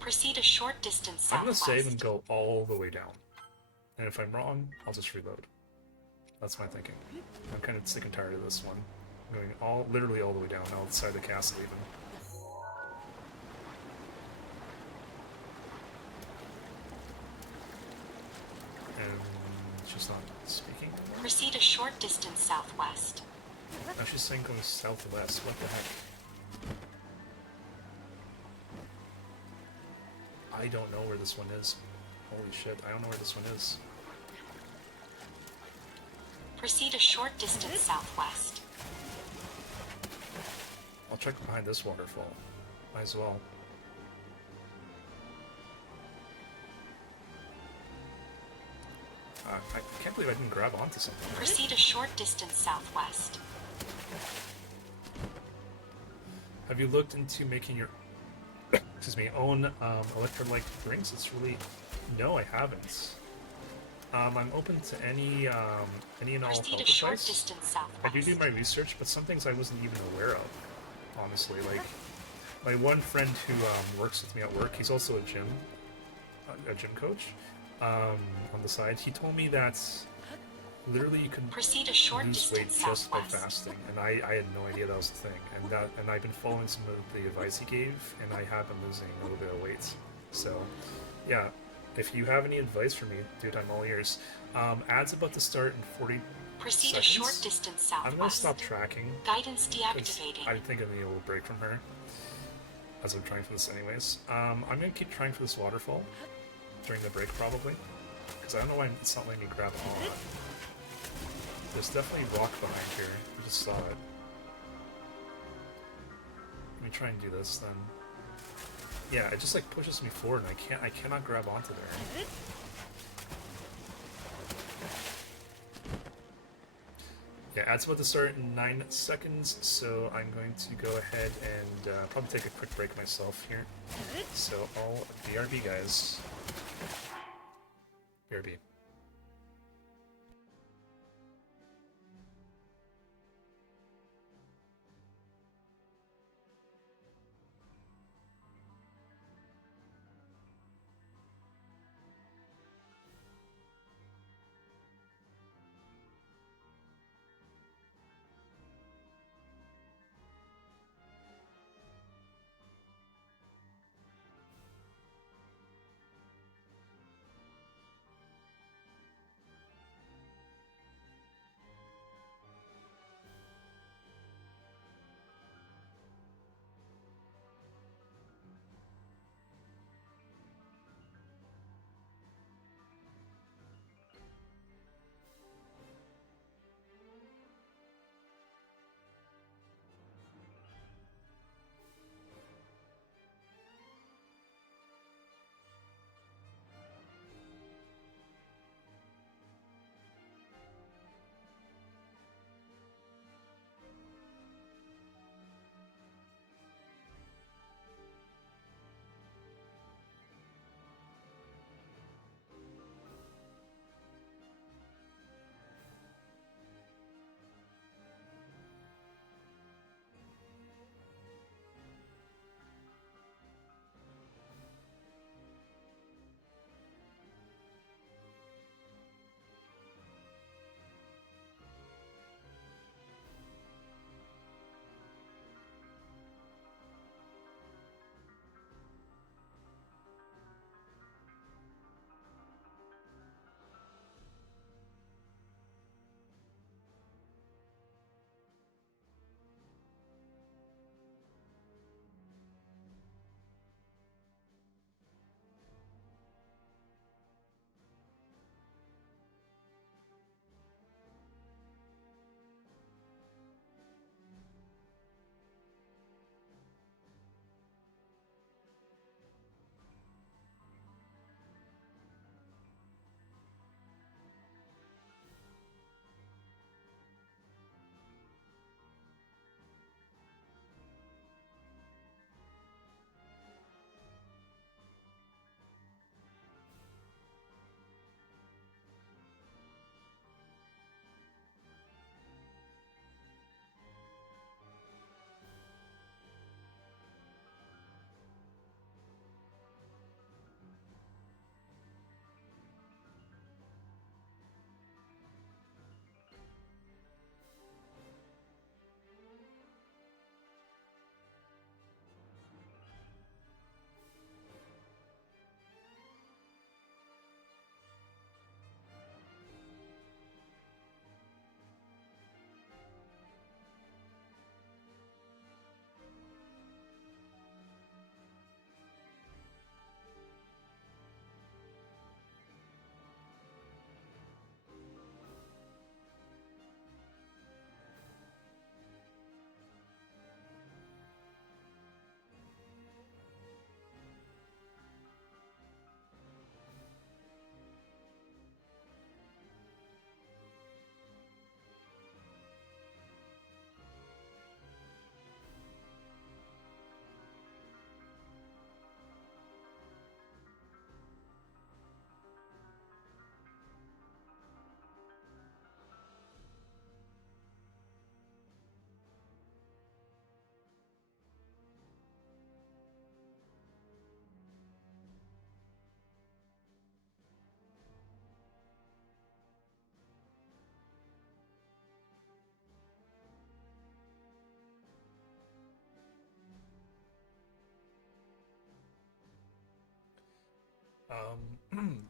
Proceed a short distance southwest. I'm gonna save and go all the way down. And if I'm wrong, I'll just reload. That's my thinking. I'm kind of sick and tired of this one. I'm going literally all the way down, outside the castle even. And she's not speaking. Proceed a short distance southwest. Now she's saying going southwest. What the heck? I don't know where this one is. Holy shit, I don't know where this one is. Proceed a short distance southwest. I'll check behind this waterfall. Might as well. I can't believe I didn't grab onto something. Proceed a short distance southwest. Have you looked into making your excuse me, own electrolyte drinks? It's really... No, I haven't. I'm open to any and all health advice. I do my research, but some things I wasn't even aware of, honestly. Like, my one friend who works with me at work, he's also a gym coach on the side. He told me that literally you can lose weight just by fasting, and I had no idea that was a thing. And I've been following some of the advice he gave, and I have been losing a little bit of weight. So, yeah. If you have any advice for me, dude, I'm all ears. Ad's about to start in 40 Proceed seconds. A short distance southwest. I'm gonna stop tracking. Guidance deactivating. I think I need a little break from her, as I'm trying for this anyways. I'm gonna keep trying for this waterfall during the break probably, because I don't know why it's not letting me grab on. There's definitely rock behind here. I just saw it. Let me try and do this then. Yeah, it just like pushes me forward, and I cannot grab onto there. Yeah, ad's about to start in 9 seconds, so I'm going to go ahead and probably take a quick break myself here. So I'll BRB, guys. BRB.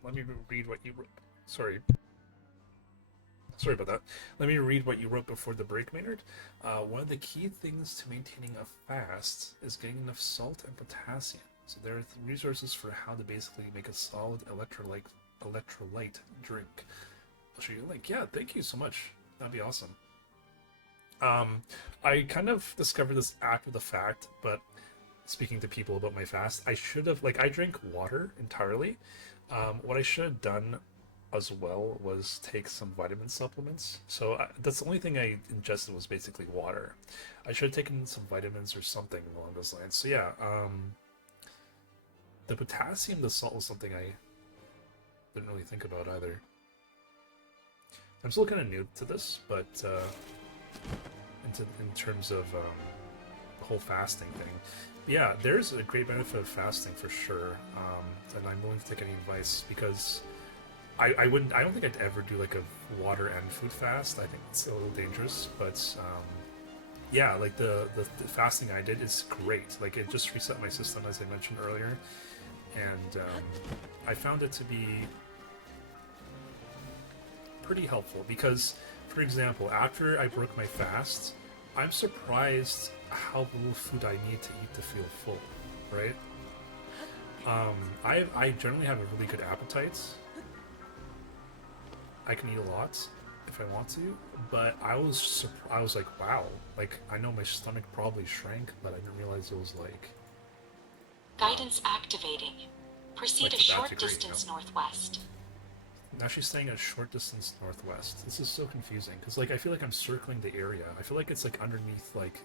Let me read what you wrote. Sorry. Sorry about that. Let me read what you wrote before the break, Maynard. One of the key things to maintaining a fast is getting enough salt and potassium. So there are resources for how to basically make a solid electrolyte drink. I'll show you a link. Yeah, thank you so much. That'd be awesome. I kind of discovered this after the fact, but speaking to people about my fast, I should have, like, I drink water entirely. What I should have done as well was take some vitamin supplements. So that's the only thing I ingested was basically water. I should have taken some vitamins or something along those lines. So yeah, the potassium, the salt was something I didn't really think about either. I'm still kind of new to this, but in terms of the whole fasting thing, yeah, there's a great benefit of fasting for sure, and I'm willing to take any advice because I don't think I'd ever do like a water and food fast. I think it's a little dangerous, but yeah, like the fasting I did is great. Like it just reset my system, as I mentioned earlier, and I found it to be pretty helpful because, for example, after I broke my fast, I'm surprised how little food I need to eat to feel full, right? I generally have a really good appetite. I can eat a lot if I want to, but I was like, wow, like I know my stomach probably shrank, but I didn't realize it was like Guidance activating. Proceed like a to that short degree, distance you know? northwest. Now she's staying a short distance northwest. This is so confusing because like I feel like I'm circling the area. I feel like it's like underneath like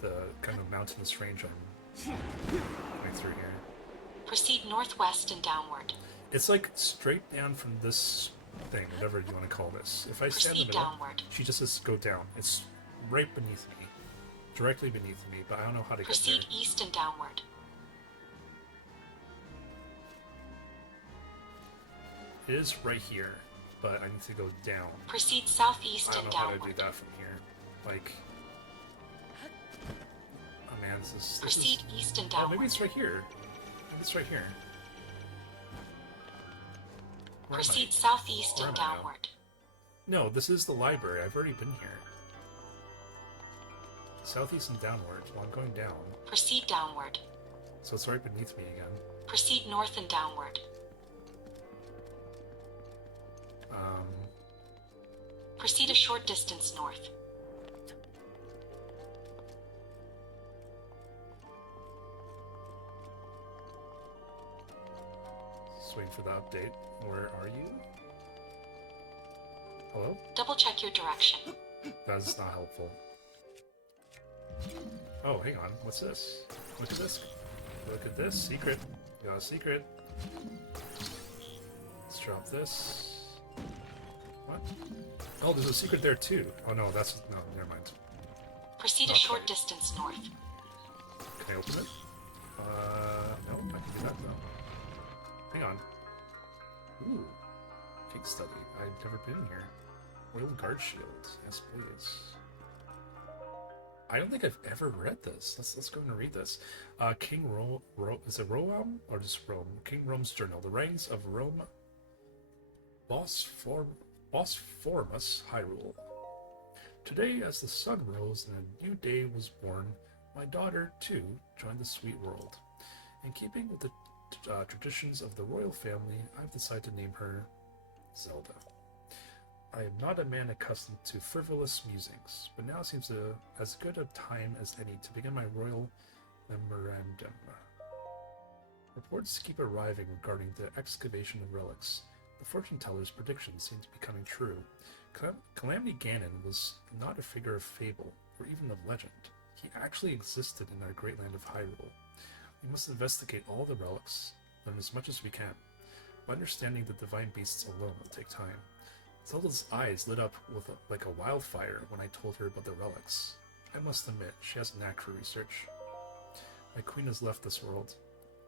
the kind of mountainous range I'm going through here. Proceed northwest and downward. It's like straight down from this thing, whatever you want to call this. If I stand in the Proceed middle, downward. she just says go down. It's right beneath me, directly beneath me, but I don't know how to Proceed get there. east and downward. It is right here, but I need to go down. Proceed southeast I don't and know how to do downward. that from here. Like, oh man, this is. Proceed east and Oh, downward. maybe it's right here. Maybe it's right here. Where am I? Proceed southeast Where and am I now? downward. No, this is the library. I've already been here. Southeast and downward. Well, I'm going down. Proceed downward. So it's right beneath me again. Proceed north and downward. Proceed a short distance north. Just waiting for the update. Where are you? Hello? Double check your direction. That is not helpful. Oh, hang on. What's this? Look at this. Look at this. Secret. Got a secret. Let's drop this. What? Oh, there's a secret there too. Oh no, that's... No, never mind. Proceed a Okay. short distance north. Can I open it? No, I can do that though. Hang on. Ooh. Cake study. I've never been here. Royal Guard Shield. Yes, please. I don't think I've ever read this. Let's go and read this. King is it Roam or just Rome? King Rome's Journal. The Writings of Rome. Bosphorus Hyrule. Today, as the sun rose and a new day was born, my daughter, too, joined the sweet world. In keeping with the traditions of the royal family, I've decided to name her Zelda. I am not a man accustomed to frivolous musings, but now seems as good a time as any to begin my royal memorandum. Reports keep arriving regarding the excavation of relics. The fortune teller's predictions seem to be coming true. Calamity Ganon was not a figure of fable, or even of legend. He actually existed in our great land of Hyrule. We must investigate all the relics, learn as much as we can. By understanding the divine beasts alone will take time. Zelda's eyes lit up like a wildfire when I told her about the relics. I must admit, she has a knack for research. My queen has left this world.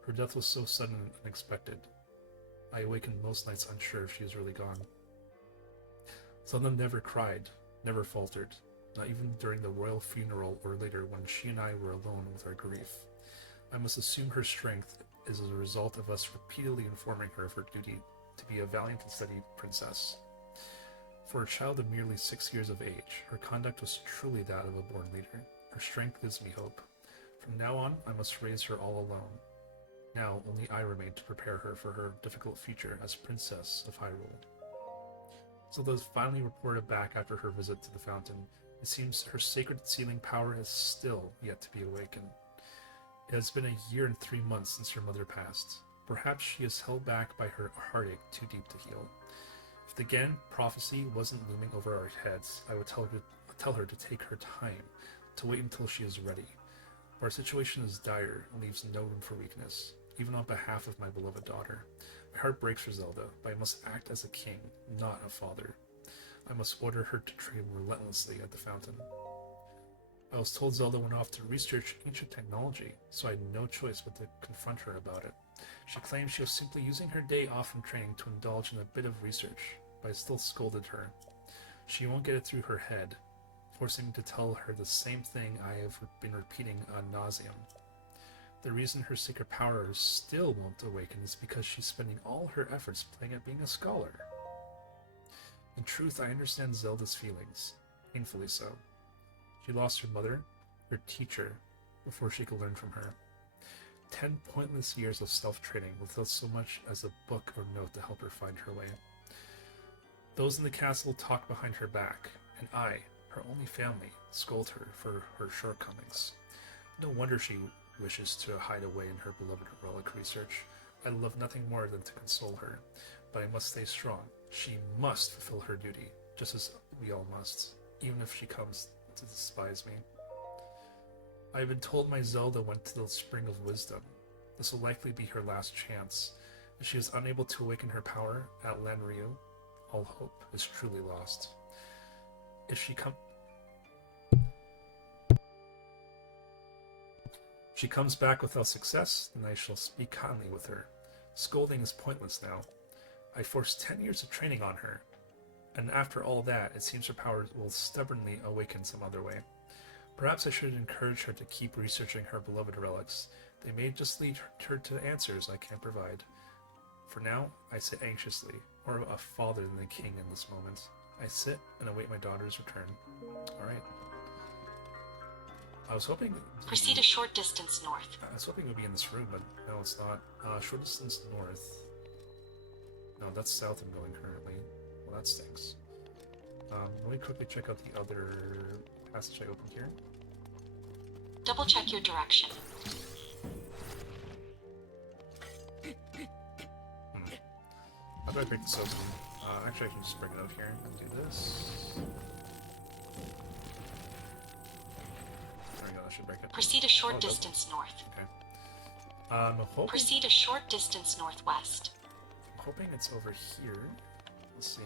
Her death was so sudden and unexpected. I awakened most nights unsure if she was really gone. Zelda never cried, never faltered, not even during the royal funeral or later when she and I were alone with our grief. I must assume her strength is as a result of us repeatedly informing her of her duty to be a valiant and steady princess. For a child of merely 6 years of age, her conduct was truly that of a born leader. Her strength gives me hope. From now on, I must raise her all alone. Now, only I remain to prepare her for her difficult future as Princess of Hyrule. Zelda finally reported back after her visit to the fountain. It seems her sacred sealing power is still yet to be awakened. It has been a year and 3 months since her mother passed. Perhaps she is held back by her heartache too deep to heal. If the Gan prophecy wasn't looming over our heads, I would tell her to take her time, to wait until she is ready. Our situation is dire and leaves no room for weakness, even on behalf of my beloved daughter. My heart breaks for Zelda, but I must act as a king, not a father. I must order her to train relentlessly at the fountain. I was told Zelda went off to research ancient technology, so I had no choice but to confront her about it. She claimed she was simply using her day off from training to indulge in a bit of research, but I still scolded her. She won't get it through her head, forcing me to tell her the same thing I have been repeating ad nauseum. The reason her sacred powers still won't awaken is because she's spending all her efforts playing at being a scholar. In truth, I understand Zelda's feelings, painfully so. She lost her mother, her teacher, before she could learn from her. 10 pointless years of self-training without so much as a book or note to help her find her way. Those in the castle talk behind her back, and I, her only family, scold her for her shortcomings. No wonder she wishes to hide away in her beloved relic research. I love nothing more than to console her, but I must stay strong. She must fulfill her duty, just as we all must, even if she comes to despise me. I have been told my Zelda went to the Spring of Wisdom. This will likely be her last chance. If she is unable to awaken her power at Lanryu, all hope is truly lost. If she comes back without success, then I shall speak kindly with her. Scolding is pointless now. I forced 10 years of training on her, and after all that, it seems her power will stubbornly awaken some other way. Perhaps I should encourage her to keep researching her beloved relics. They may just lead her to the answers I can't provide. For now, I sit anxiously, more of a father than a king in this moment. I sit and await my daughter's return. Alright. I was hoping... Proceed a short distance north. I was hoping it would be in this room, but no, it's not. Short distance north. No, that's south I'm going currently. Well, that stinks. Let me quickly check out the other passage I opened here. Double check your direction. How do I break this open? Actually, I can just bring it out here and do this. There we go, that should break it. Proceed a short distance north. Okay. I'm hoping... Proceed a short distance northwest. I'm hoping it's over here. Let's see.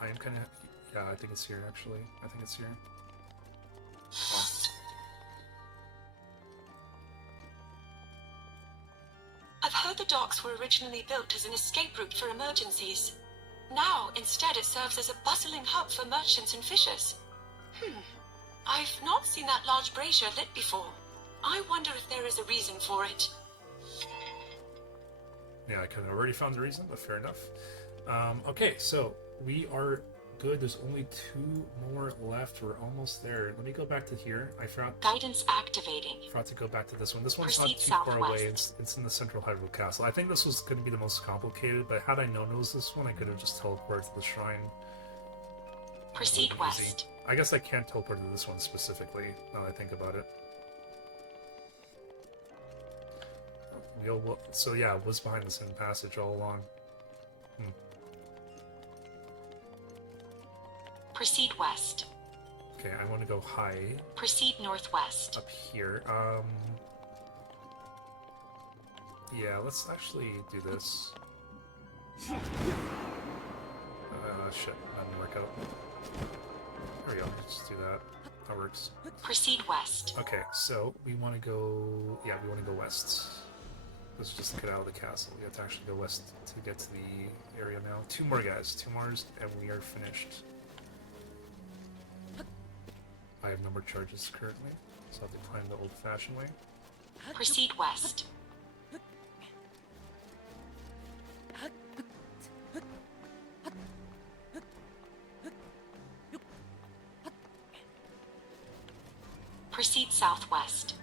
I am kind of... Yeah, I think it's here, actually. I think it's here. Oh. I've heard the docks were originally built as an escape route for emergencies. Now, instead, it serves as a bustling hub for merchants and fishers. I've not seen that large brazier lit before. I wonder if there is a reason for it. Yeah, I kind of already found the reason, but fair enough. Okay, so we are good. There's only 2 more left. We're almost there. Let me go back to here. I forgot Guidance activating. to go back to this one. This one's Proceed not too far southwest. away. It's in the central Hyrule Castle. I think this was going to be the most complicated, but had I known it was this one, I could have just teleported to the shrine. Proceed That would've been easy. west. I guess I can't teleport to this one specifically, now that I think about it. So yeah, it was behind this hidden passage all along. Proceed west. Okay, I want to go high Proceed northwest. up here. Yeah, let's actually do this. Shit, that didn't work out. There we go, let's do that. That works. Proceed west. Okay, so we want to go... Yeah, we want to go west. Let's just get out of the castle. We have to actually go west to get to the area now. 2 more guys. 2 more, and we are finished. I I have number charges currently, so I have to climb the old-fashioned way. Proceed west. Proceed southwest.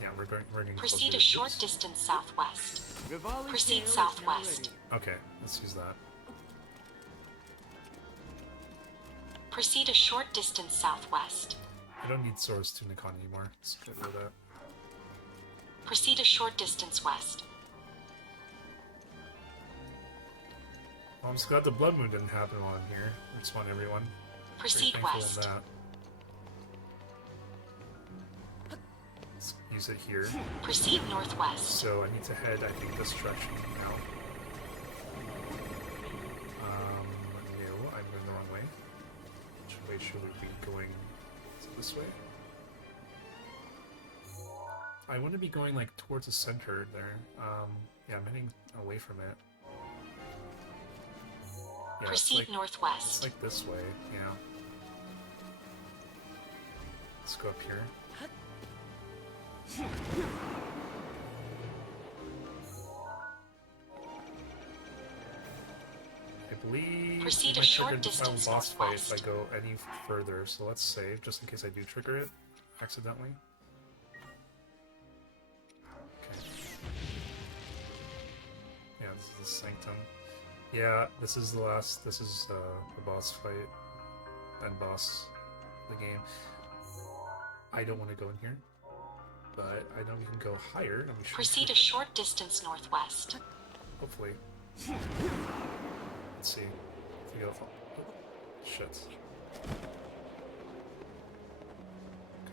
Yeah, we're getting Proceed closer. a short Oops. distance southwest. Rivali's Proceed gale is now southwest. ready. Okay, let's use that. Proceed a short distance southwest. I don't need Sora's Tunicon anymore. Let's get rid of that. Proceed a short distance west. Well, I'm just glad the Blood Moon didn't happen while I'm here. I just want everyone. Proceed Very thankful west. of that. Let's use it here. Proceed northwest. So I need to head, I think, this direction now. No, I'm going the wrong way. Which way should we be going? Is it this way? I want to be going, like, towards the center there. Yeah, I'm heading away from it. Yeah, Proceed it's northwest. like this way, yeah. Let's go up here. I believe Proceed it a might short trigger the final distance boss fight if I northwest. go any further, so let's save just in case I do trigger it accidentally. Okay. Yeah, this is the Sanctum. Yeah, this is the last, this is the boss fight and boss of the game. I don't want to go in here, but I know we can go higher and we should Proceed a short distance northwest. hopefully. Let's see. If we go oh, shit. Can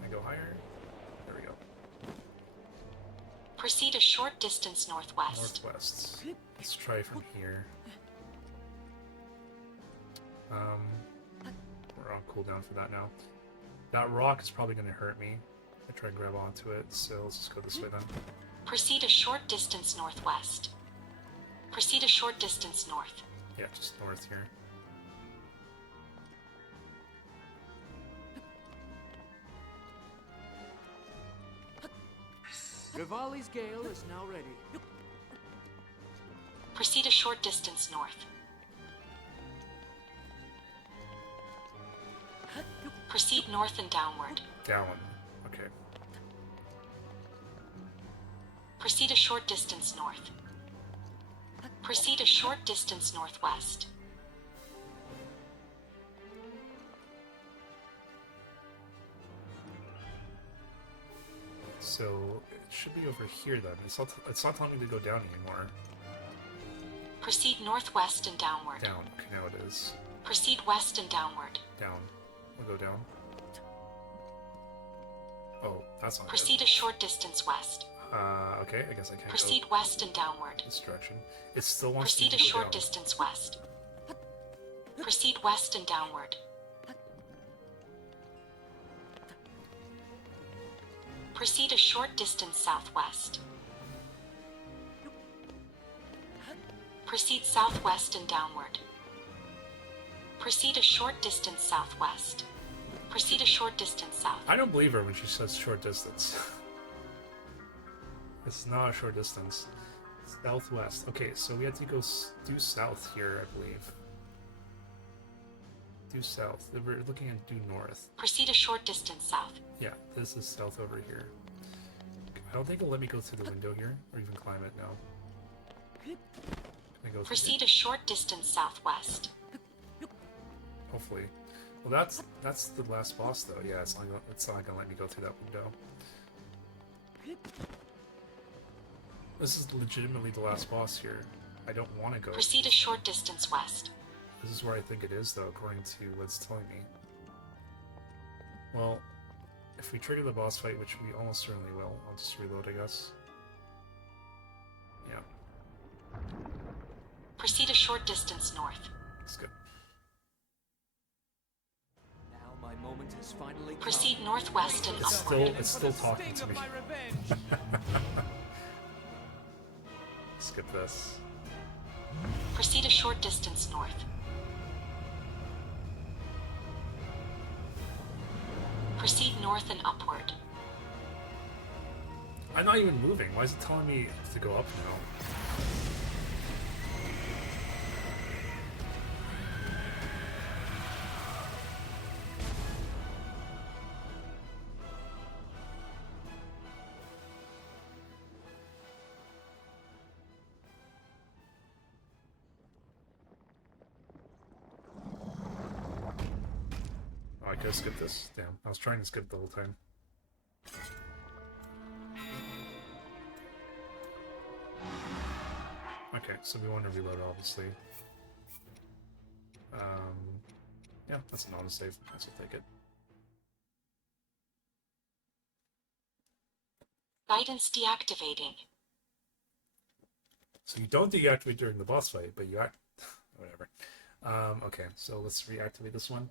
I go higher? There we go. Proceed a short distance northwest. Northwest. Let's try from here. We're on cooldown for that now. That rock is probably going to hurt me. I try and grab onto it, so let's just go this way then. Proceed a short distance northwest. Proceed a short distance north. Yeah, just north here. Rivali's gale is now ready. Proceed a short distance north. Proceed north and downward. Down. Okay. Proceed a short distance north. Proceed a short distance northwest. So it should be over here then. It's not telling me to go down anymore. Proceed northwest and downward. Down. Okay, now it is. Proceed west and downward. Down. We'll go down. Oh, that's not Proceed a short distance west. good. Okay, I guess I can't Proceed go west and downward. this direction. It still wants Proceed me a to go short down. distance west. Proceed west and downward. Proceed a short distance southwest. Proceed southwest and downward. Proceed a short distance southwest. Proceed a short distance south. I don't believe her when she says short distance. It's not a short distance. Southwest. Okay, so we have to go due south here, I believe. Due south. We're looking at due north. Proceed a short distance south. Yeah, this is south over here. I don't think it'll let me go through the window here, or even climb it now. Can I go through Proceed a short distance southwest. it? Hopefully. Well, that's the last boss, though. Yeah, it's not gonna let me go through that window. This is legitimately the last boss here. I don't want to go. Proceed a short distance west. This is where I think it is, though, according to what it's telling me. Well, if we trigger the boss fight, which we almost certainly will, I'll just reload, I guess. Yeah, Proceed a short distance north. that's good. Now my moment has finally come. Proceed northwest and It's upward. still talking to me. Skip this. Proceed a short distance north. Proceed north and upward. I'm not even moving. Why is it telling me to go up now? Oh, I could skip this. Damn, I was trying to skip the whole time. Okay, so we want to reload, obviously. Yeah, that's an autosave. That's will take it. Guidance deactivating. So you don't deactivate during the boss fight, but you act... Whatever. Okay, so let's reactivate this one.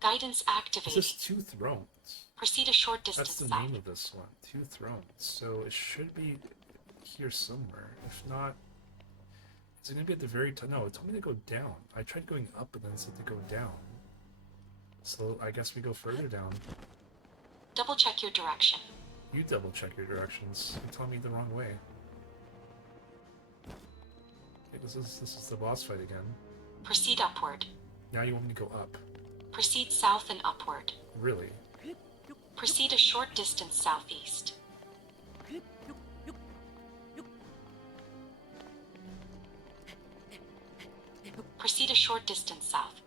Guidance It activating. says 2 thrones. Proceed a short distance That's the south. name of this one. 2 thrones. So it should be here somewhere. If not... Is it going to be at the very top? No, it told me to go down. I tried going up, but then it said to go down. So I guess we go further down. Double check your direction. You double check your directions. You're telling me the wrong way. Okay, this is the boss fight again. Proceed upward. Now you want me to go up. Proceed south and upward. Really? Proceed a short distance southeast. Proceed a short distance south.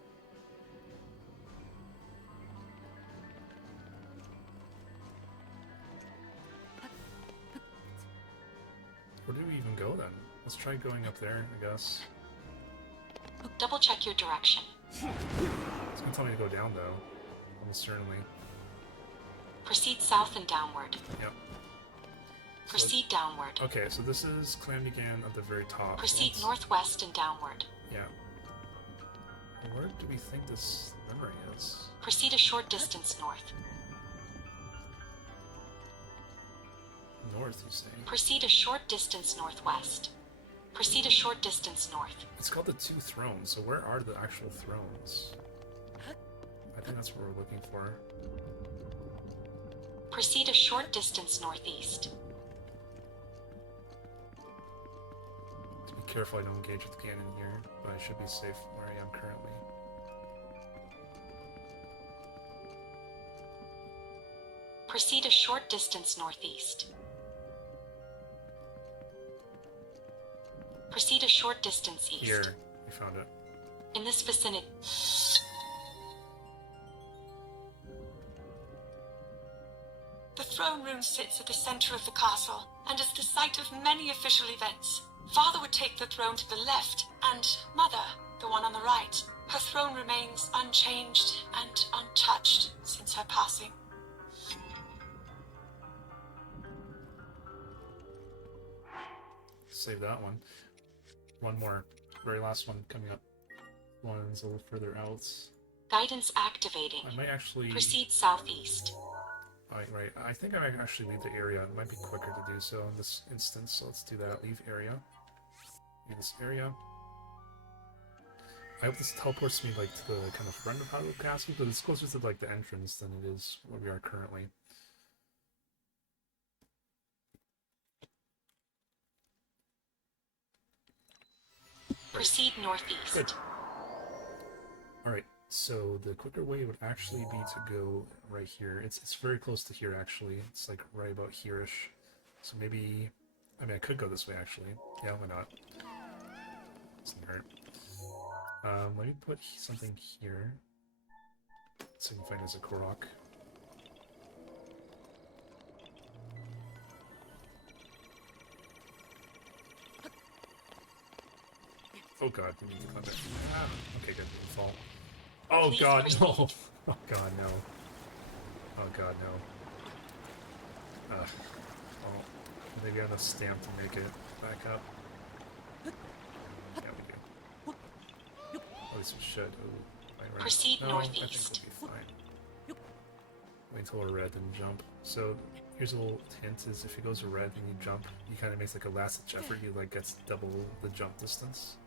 Where do we even go then? Let's try going up there, I guess. Double check your direction. It's gonna tell me to go down though. Almost certainly. Proceed south and downward. Yep. Proceed downward. Okay, so this is Clan Began at the very top. Proceed Let's- northwest and downward. Yeah. Where do we think this memory is? Proceed a short distance north. North, you say? Proceed a short distance northwest. Proceed a short distance north. It's called the 2 thrones, so where are the actual thrones? I think that's what we're looking for. Proceed a short distance northeast. To be careful I don't engage with Ganon here, but I should be safe where I am currently. Proceed a short distance northeast. Proceed a short distance east. Here, we found it. In this vicinity. The throne room sits at the center of the castle and is the site of many official events. Father would take the throne to the left, and Mother, the one on the right. Her throne remains unchanged and untouched since her passing. Save that one. One more. Very last one coming up. One's a little further out. Guidance activating. I might actually... Proceed southeast. Right. I think I might actually leave the area. It might be quicker to do so in this instance, so let's do that. Leave area. Leave this area. I hope this teleports me like to the kind of front of Hyrule Castle, but it's closer to like the entrance than it is where we are currently. Proceed northeast. Good. Alright, so the quicker way would actually be to go right here. It's very close to here actually. It's like right about here-ish. So maybe... I mean, I could go this way actually. Yeah, why not? Doesn't hurt. Let me put something here. So you can find as a Korok. Oh god, we need to climb it. Ah, okay, good. We'll fall. Oh Please god, proceed. no! Oh god, no. Oh god, no. Oh, maybe I have a stamp to make it back up. Yeah, we do. At least we should. Ooh, right. Proceed No, northeast. I think we'll be fine. Wait until we're red and jump. So here's a little hint: is if it goes red and you jump, you kind of makes like a last-ditch effort. You like gets double the jump distance.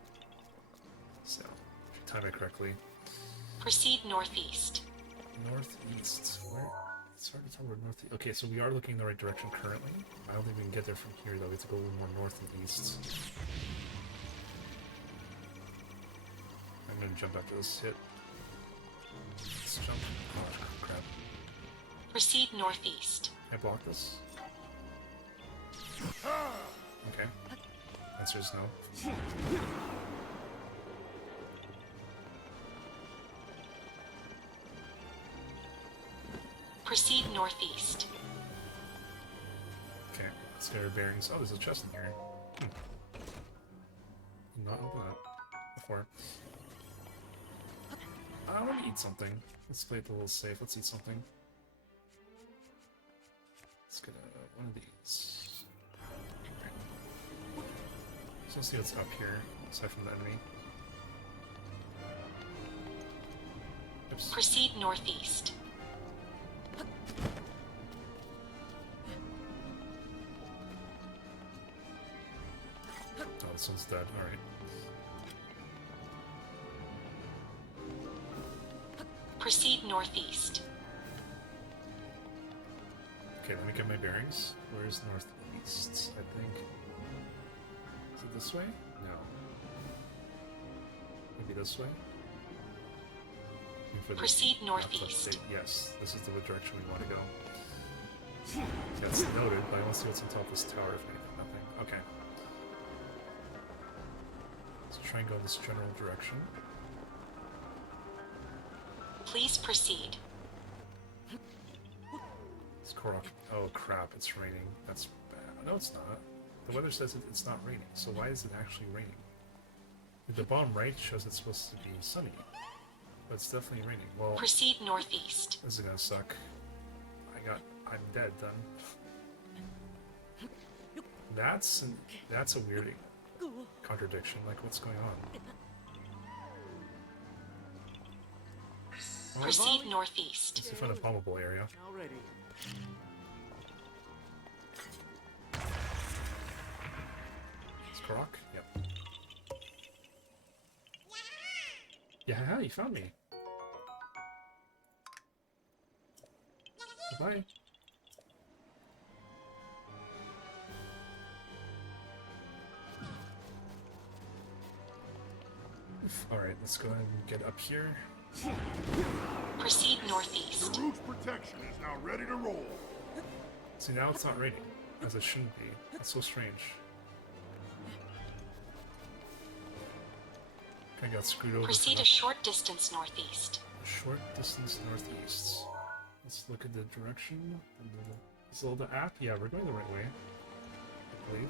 So if you time it correctly. Proceed northeast. Northeast. Where It's hard to tell where north. Okay, so we are looking in the right direction currently. I don't think we can get there from here though. We have to go a little more north and east. I'm gonna jump after this hit. Let's jump. Oh crap! Proceed northeast. Can I block this? Okay. Answer is no. Proceed northeast. Okay, let's get our bearings. Oh, there's a chest in here. Not open that before. I want to eat something. Let's play it a little safe. Let's eat something. Let's get one of these. So let's see what's up here, aside from the enemy. Oops. Proceed northeast. Oh, this one's dead. Alright. Proceed northeast. Okay, let me get my bearings. Where's northeast, I think? Is it this way? No. Maybe this way? Maybe for the Proceed map to northeast. update. Yes, this is the direction we want to go. That's noted, but I want to see what's on top of this tower, if anything. Nothing. Okay. Let's try and go in this general direction. Please proceed. It's Korok. Oh crap, it's raining. That's bad. No, it's not. The weather says it's not raining, so why is it actually raining? The bottom right shows it's supposed to be sunny, but it's definitely raining. Well, Proceed northeast. this is gonna suck. I'm dead then. That's a weird contradiction. Like, what's going on? Well, Proceed northeast. let's find a bombable area. Already. It's Korok? Yep. Yeah, you found me. Bye. Alright, let's go ahead and get up here. Proceed northeast. Your roof's protection is now ready to roll. See, now it's not raining, as it shouldn't be. That's so strange. I got screwed over. Proceed a short distance northeast. Short distance northeast. Let's look at the direction. The Zelda app? Yeah, we're going the right way. I believe.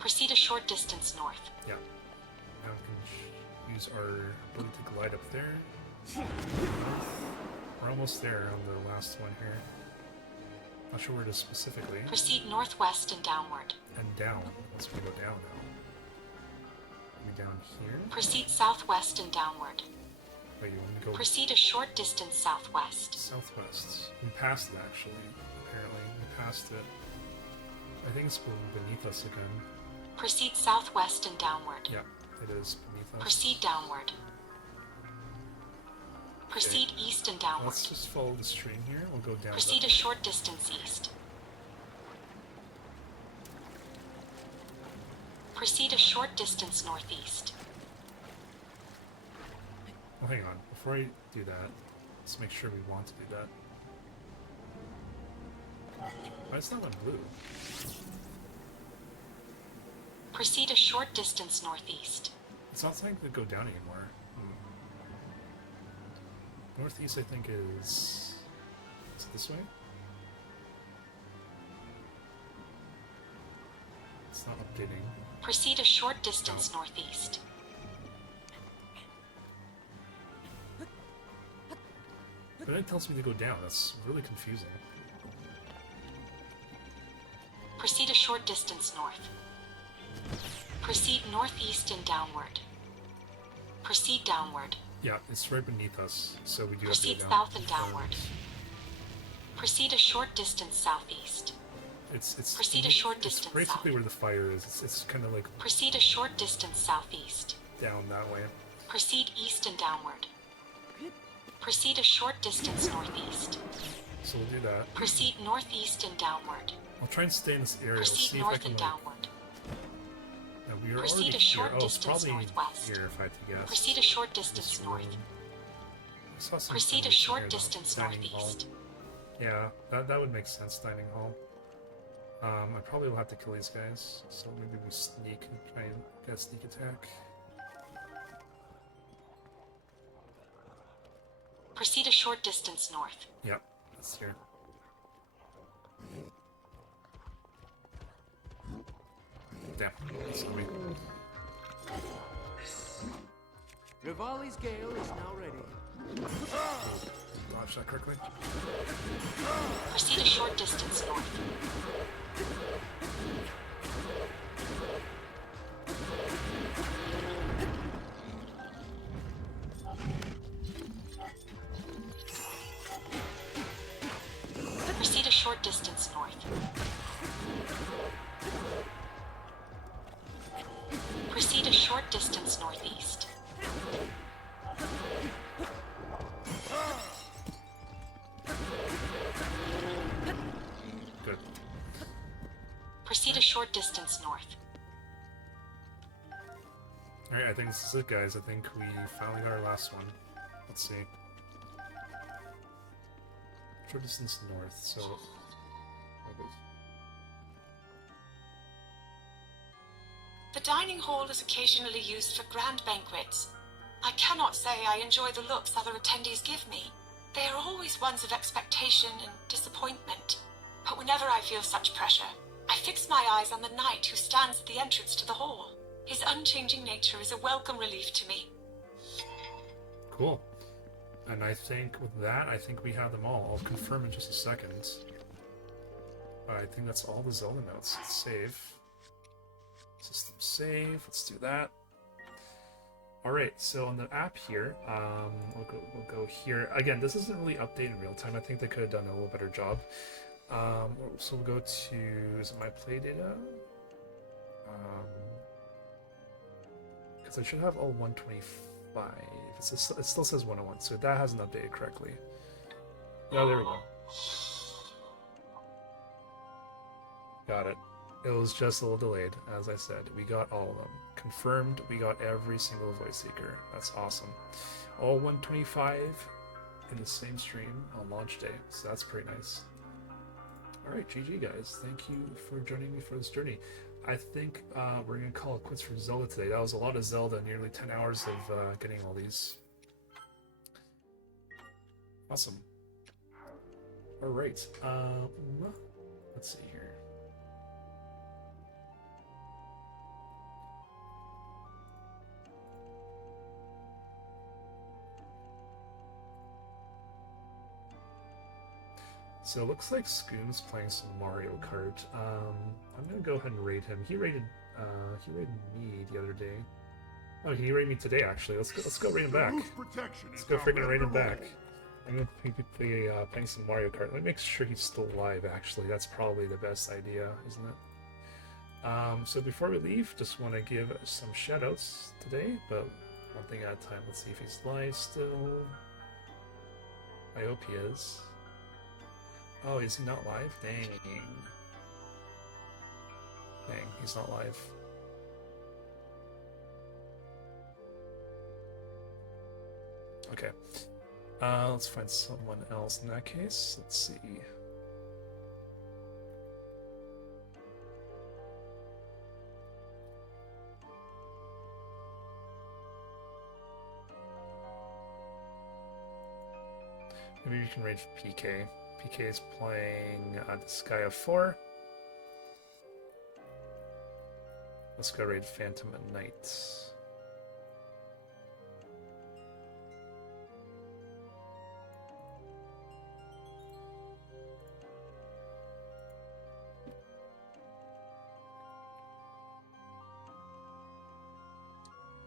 Proceed a short distance north. Yeah. Now we can use our ability to glide up there. We're almost there on the last one here. Not sure where it is specifically. Proceed northwest and downward. And down. Let's go down now. Maybe down here? Proceed southwest and downward. Wait, you want me to go Proceed a short distance southwest. southwest? We passed it actually, apparently. We passed it. I think it's beneath us again. Proceed southwest and downward. Yeah, it is beneath us. Proceed downward. Proceed east and downward. Let's just follow the stream here. We'll go down. Proceed a short distance east. Proceed a short distance northeast. Well, hang on. Before I do that, let's make sure we want to do that. Why is that one blue? Proceed a short distance northeast. It's not saying to go down anymore. Northeast, I think, is it this way? It's not updating. Proceed a short distance northeast. But it tells me to go down. That's really confusing. Proceed a short distance north. Proceed northeast and downward. Proceed downward. Yeah, it's right beneath us, so we do Proceed have to go down. south and downward. Proceed a short distance southeast. It's Proceed a short it's distance basically south. where the fire is. It's kind of like Proceed a short distance southeast. down that way. Proceed east and downward. Proceed a short distance northeast. So we'll do that. Proceed northeast and downward. I'll try and stay in this area. We'll Proceed see if I north can, and like, downward. no, we are Proceed already a short here. Oh, it's distance probably northwest. here if I had to guess. Proceed a short distance This north. room. I saw some Proceed a enemies short here, though. distance Dining hall. northeast. Yeah, that would make sense, dining hall. I probably will have to kill these guys, so maybe we sneak and try and get a sneak attack. Proceed a short distance north. Yep, that's here. Damn, that's on me. Rivali's Gale is now ready. Dodge that quickly. Proceed a short distance north. Proceed a short distance north. Proceed a short distance northeast. Good. Proceed a short distance north. Alright, I think this is it, guys. I think we finally got our last one. Let's see. Short distance north, so... The dining hall is occasionally used for grand banquets. I cannot say I enjoy the looks other attendees give me. They are always ones of expectation and disappointment. But whenever I feel such pressure, I fix my eyes on the knight who stands at the entrance to the hall. His unchanging nature is a welcome relief to me. Cool. And I think with that, I think we have them all. I'll confirm in just a second. I think that's all the Zelda notes. Let's save. System save. Let's do that. Alright, so on the app here, we'll go here. Again, this isn't really updated in real time. I think they could have done a little better job. So we'll go to, is it my play data? Because I should have all 125. It still says 101, so that hasn't updated correctly. Oh, there we go. Got it. It was just a little delayed, as I said. We got all of them. Confirmed, we got every single voice seeker. That's awesome. All 125 in the same stream on launch day, so that's pretty nice. Alright, GG guys. Thank you for joining me for this journey. I think we're going to call it quits for Zelda today. That was a lot of Zelda, nearly 10 hours of getting all these. Awesome. Alright, let's see here. So it looks like Scoom's playing some Mario Kart. I'm gonna go ahead and raid him. He raided me the other day. Oh, he raided me today actually. Let's go raid him back. Let's go freaking raid him back. I'm gonna be playing some Mario Kart. Let me make sure he's still alive. Actually, that's probably the best idea, isn't it? So before we leave, just want to give some shoutouts today, but one thing at a time. Let's see if he's live still. I hope he is. Oh, is he not live? Dang. Dang, he's not live. Okay. Let's find someone else in that case. Let's see. Maybe we can raid PK. PK is playing the Sky of 4. Let's go raid Phantom at Night.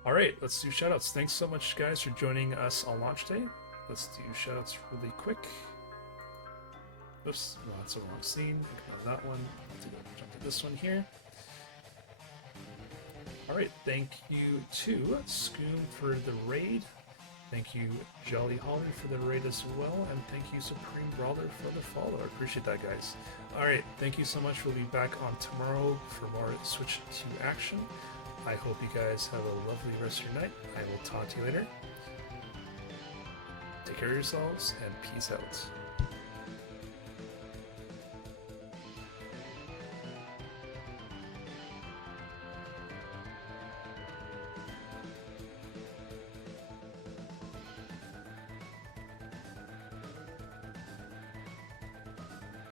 Alright, let's do shoutouts. Thanks so much, guys, for joining us on launch day. Let's do shoutouts really quick. Oops, no, that's the wrong scene. Ignore that one. Jump to this one here. Alright, thank you to Scoom for the raid. Thank you, Jolly Holly, for the raid as well, and thank you, Supreme Brawler, for the follow. I appreciate that, guys. Alright, thank you so much. We'll be back on tomorrow for more Switch to Action. I hope you guys have a lovely rest of your night. I will talk to you later. Take care of yourselves, and peace out.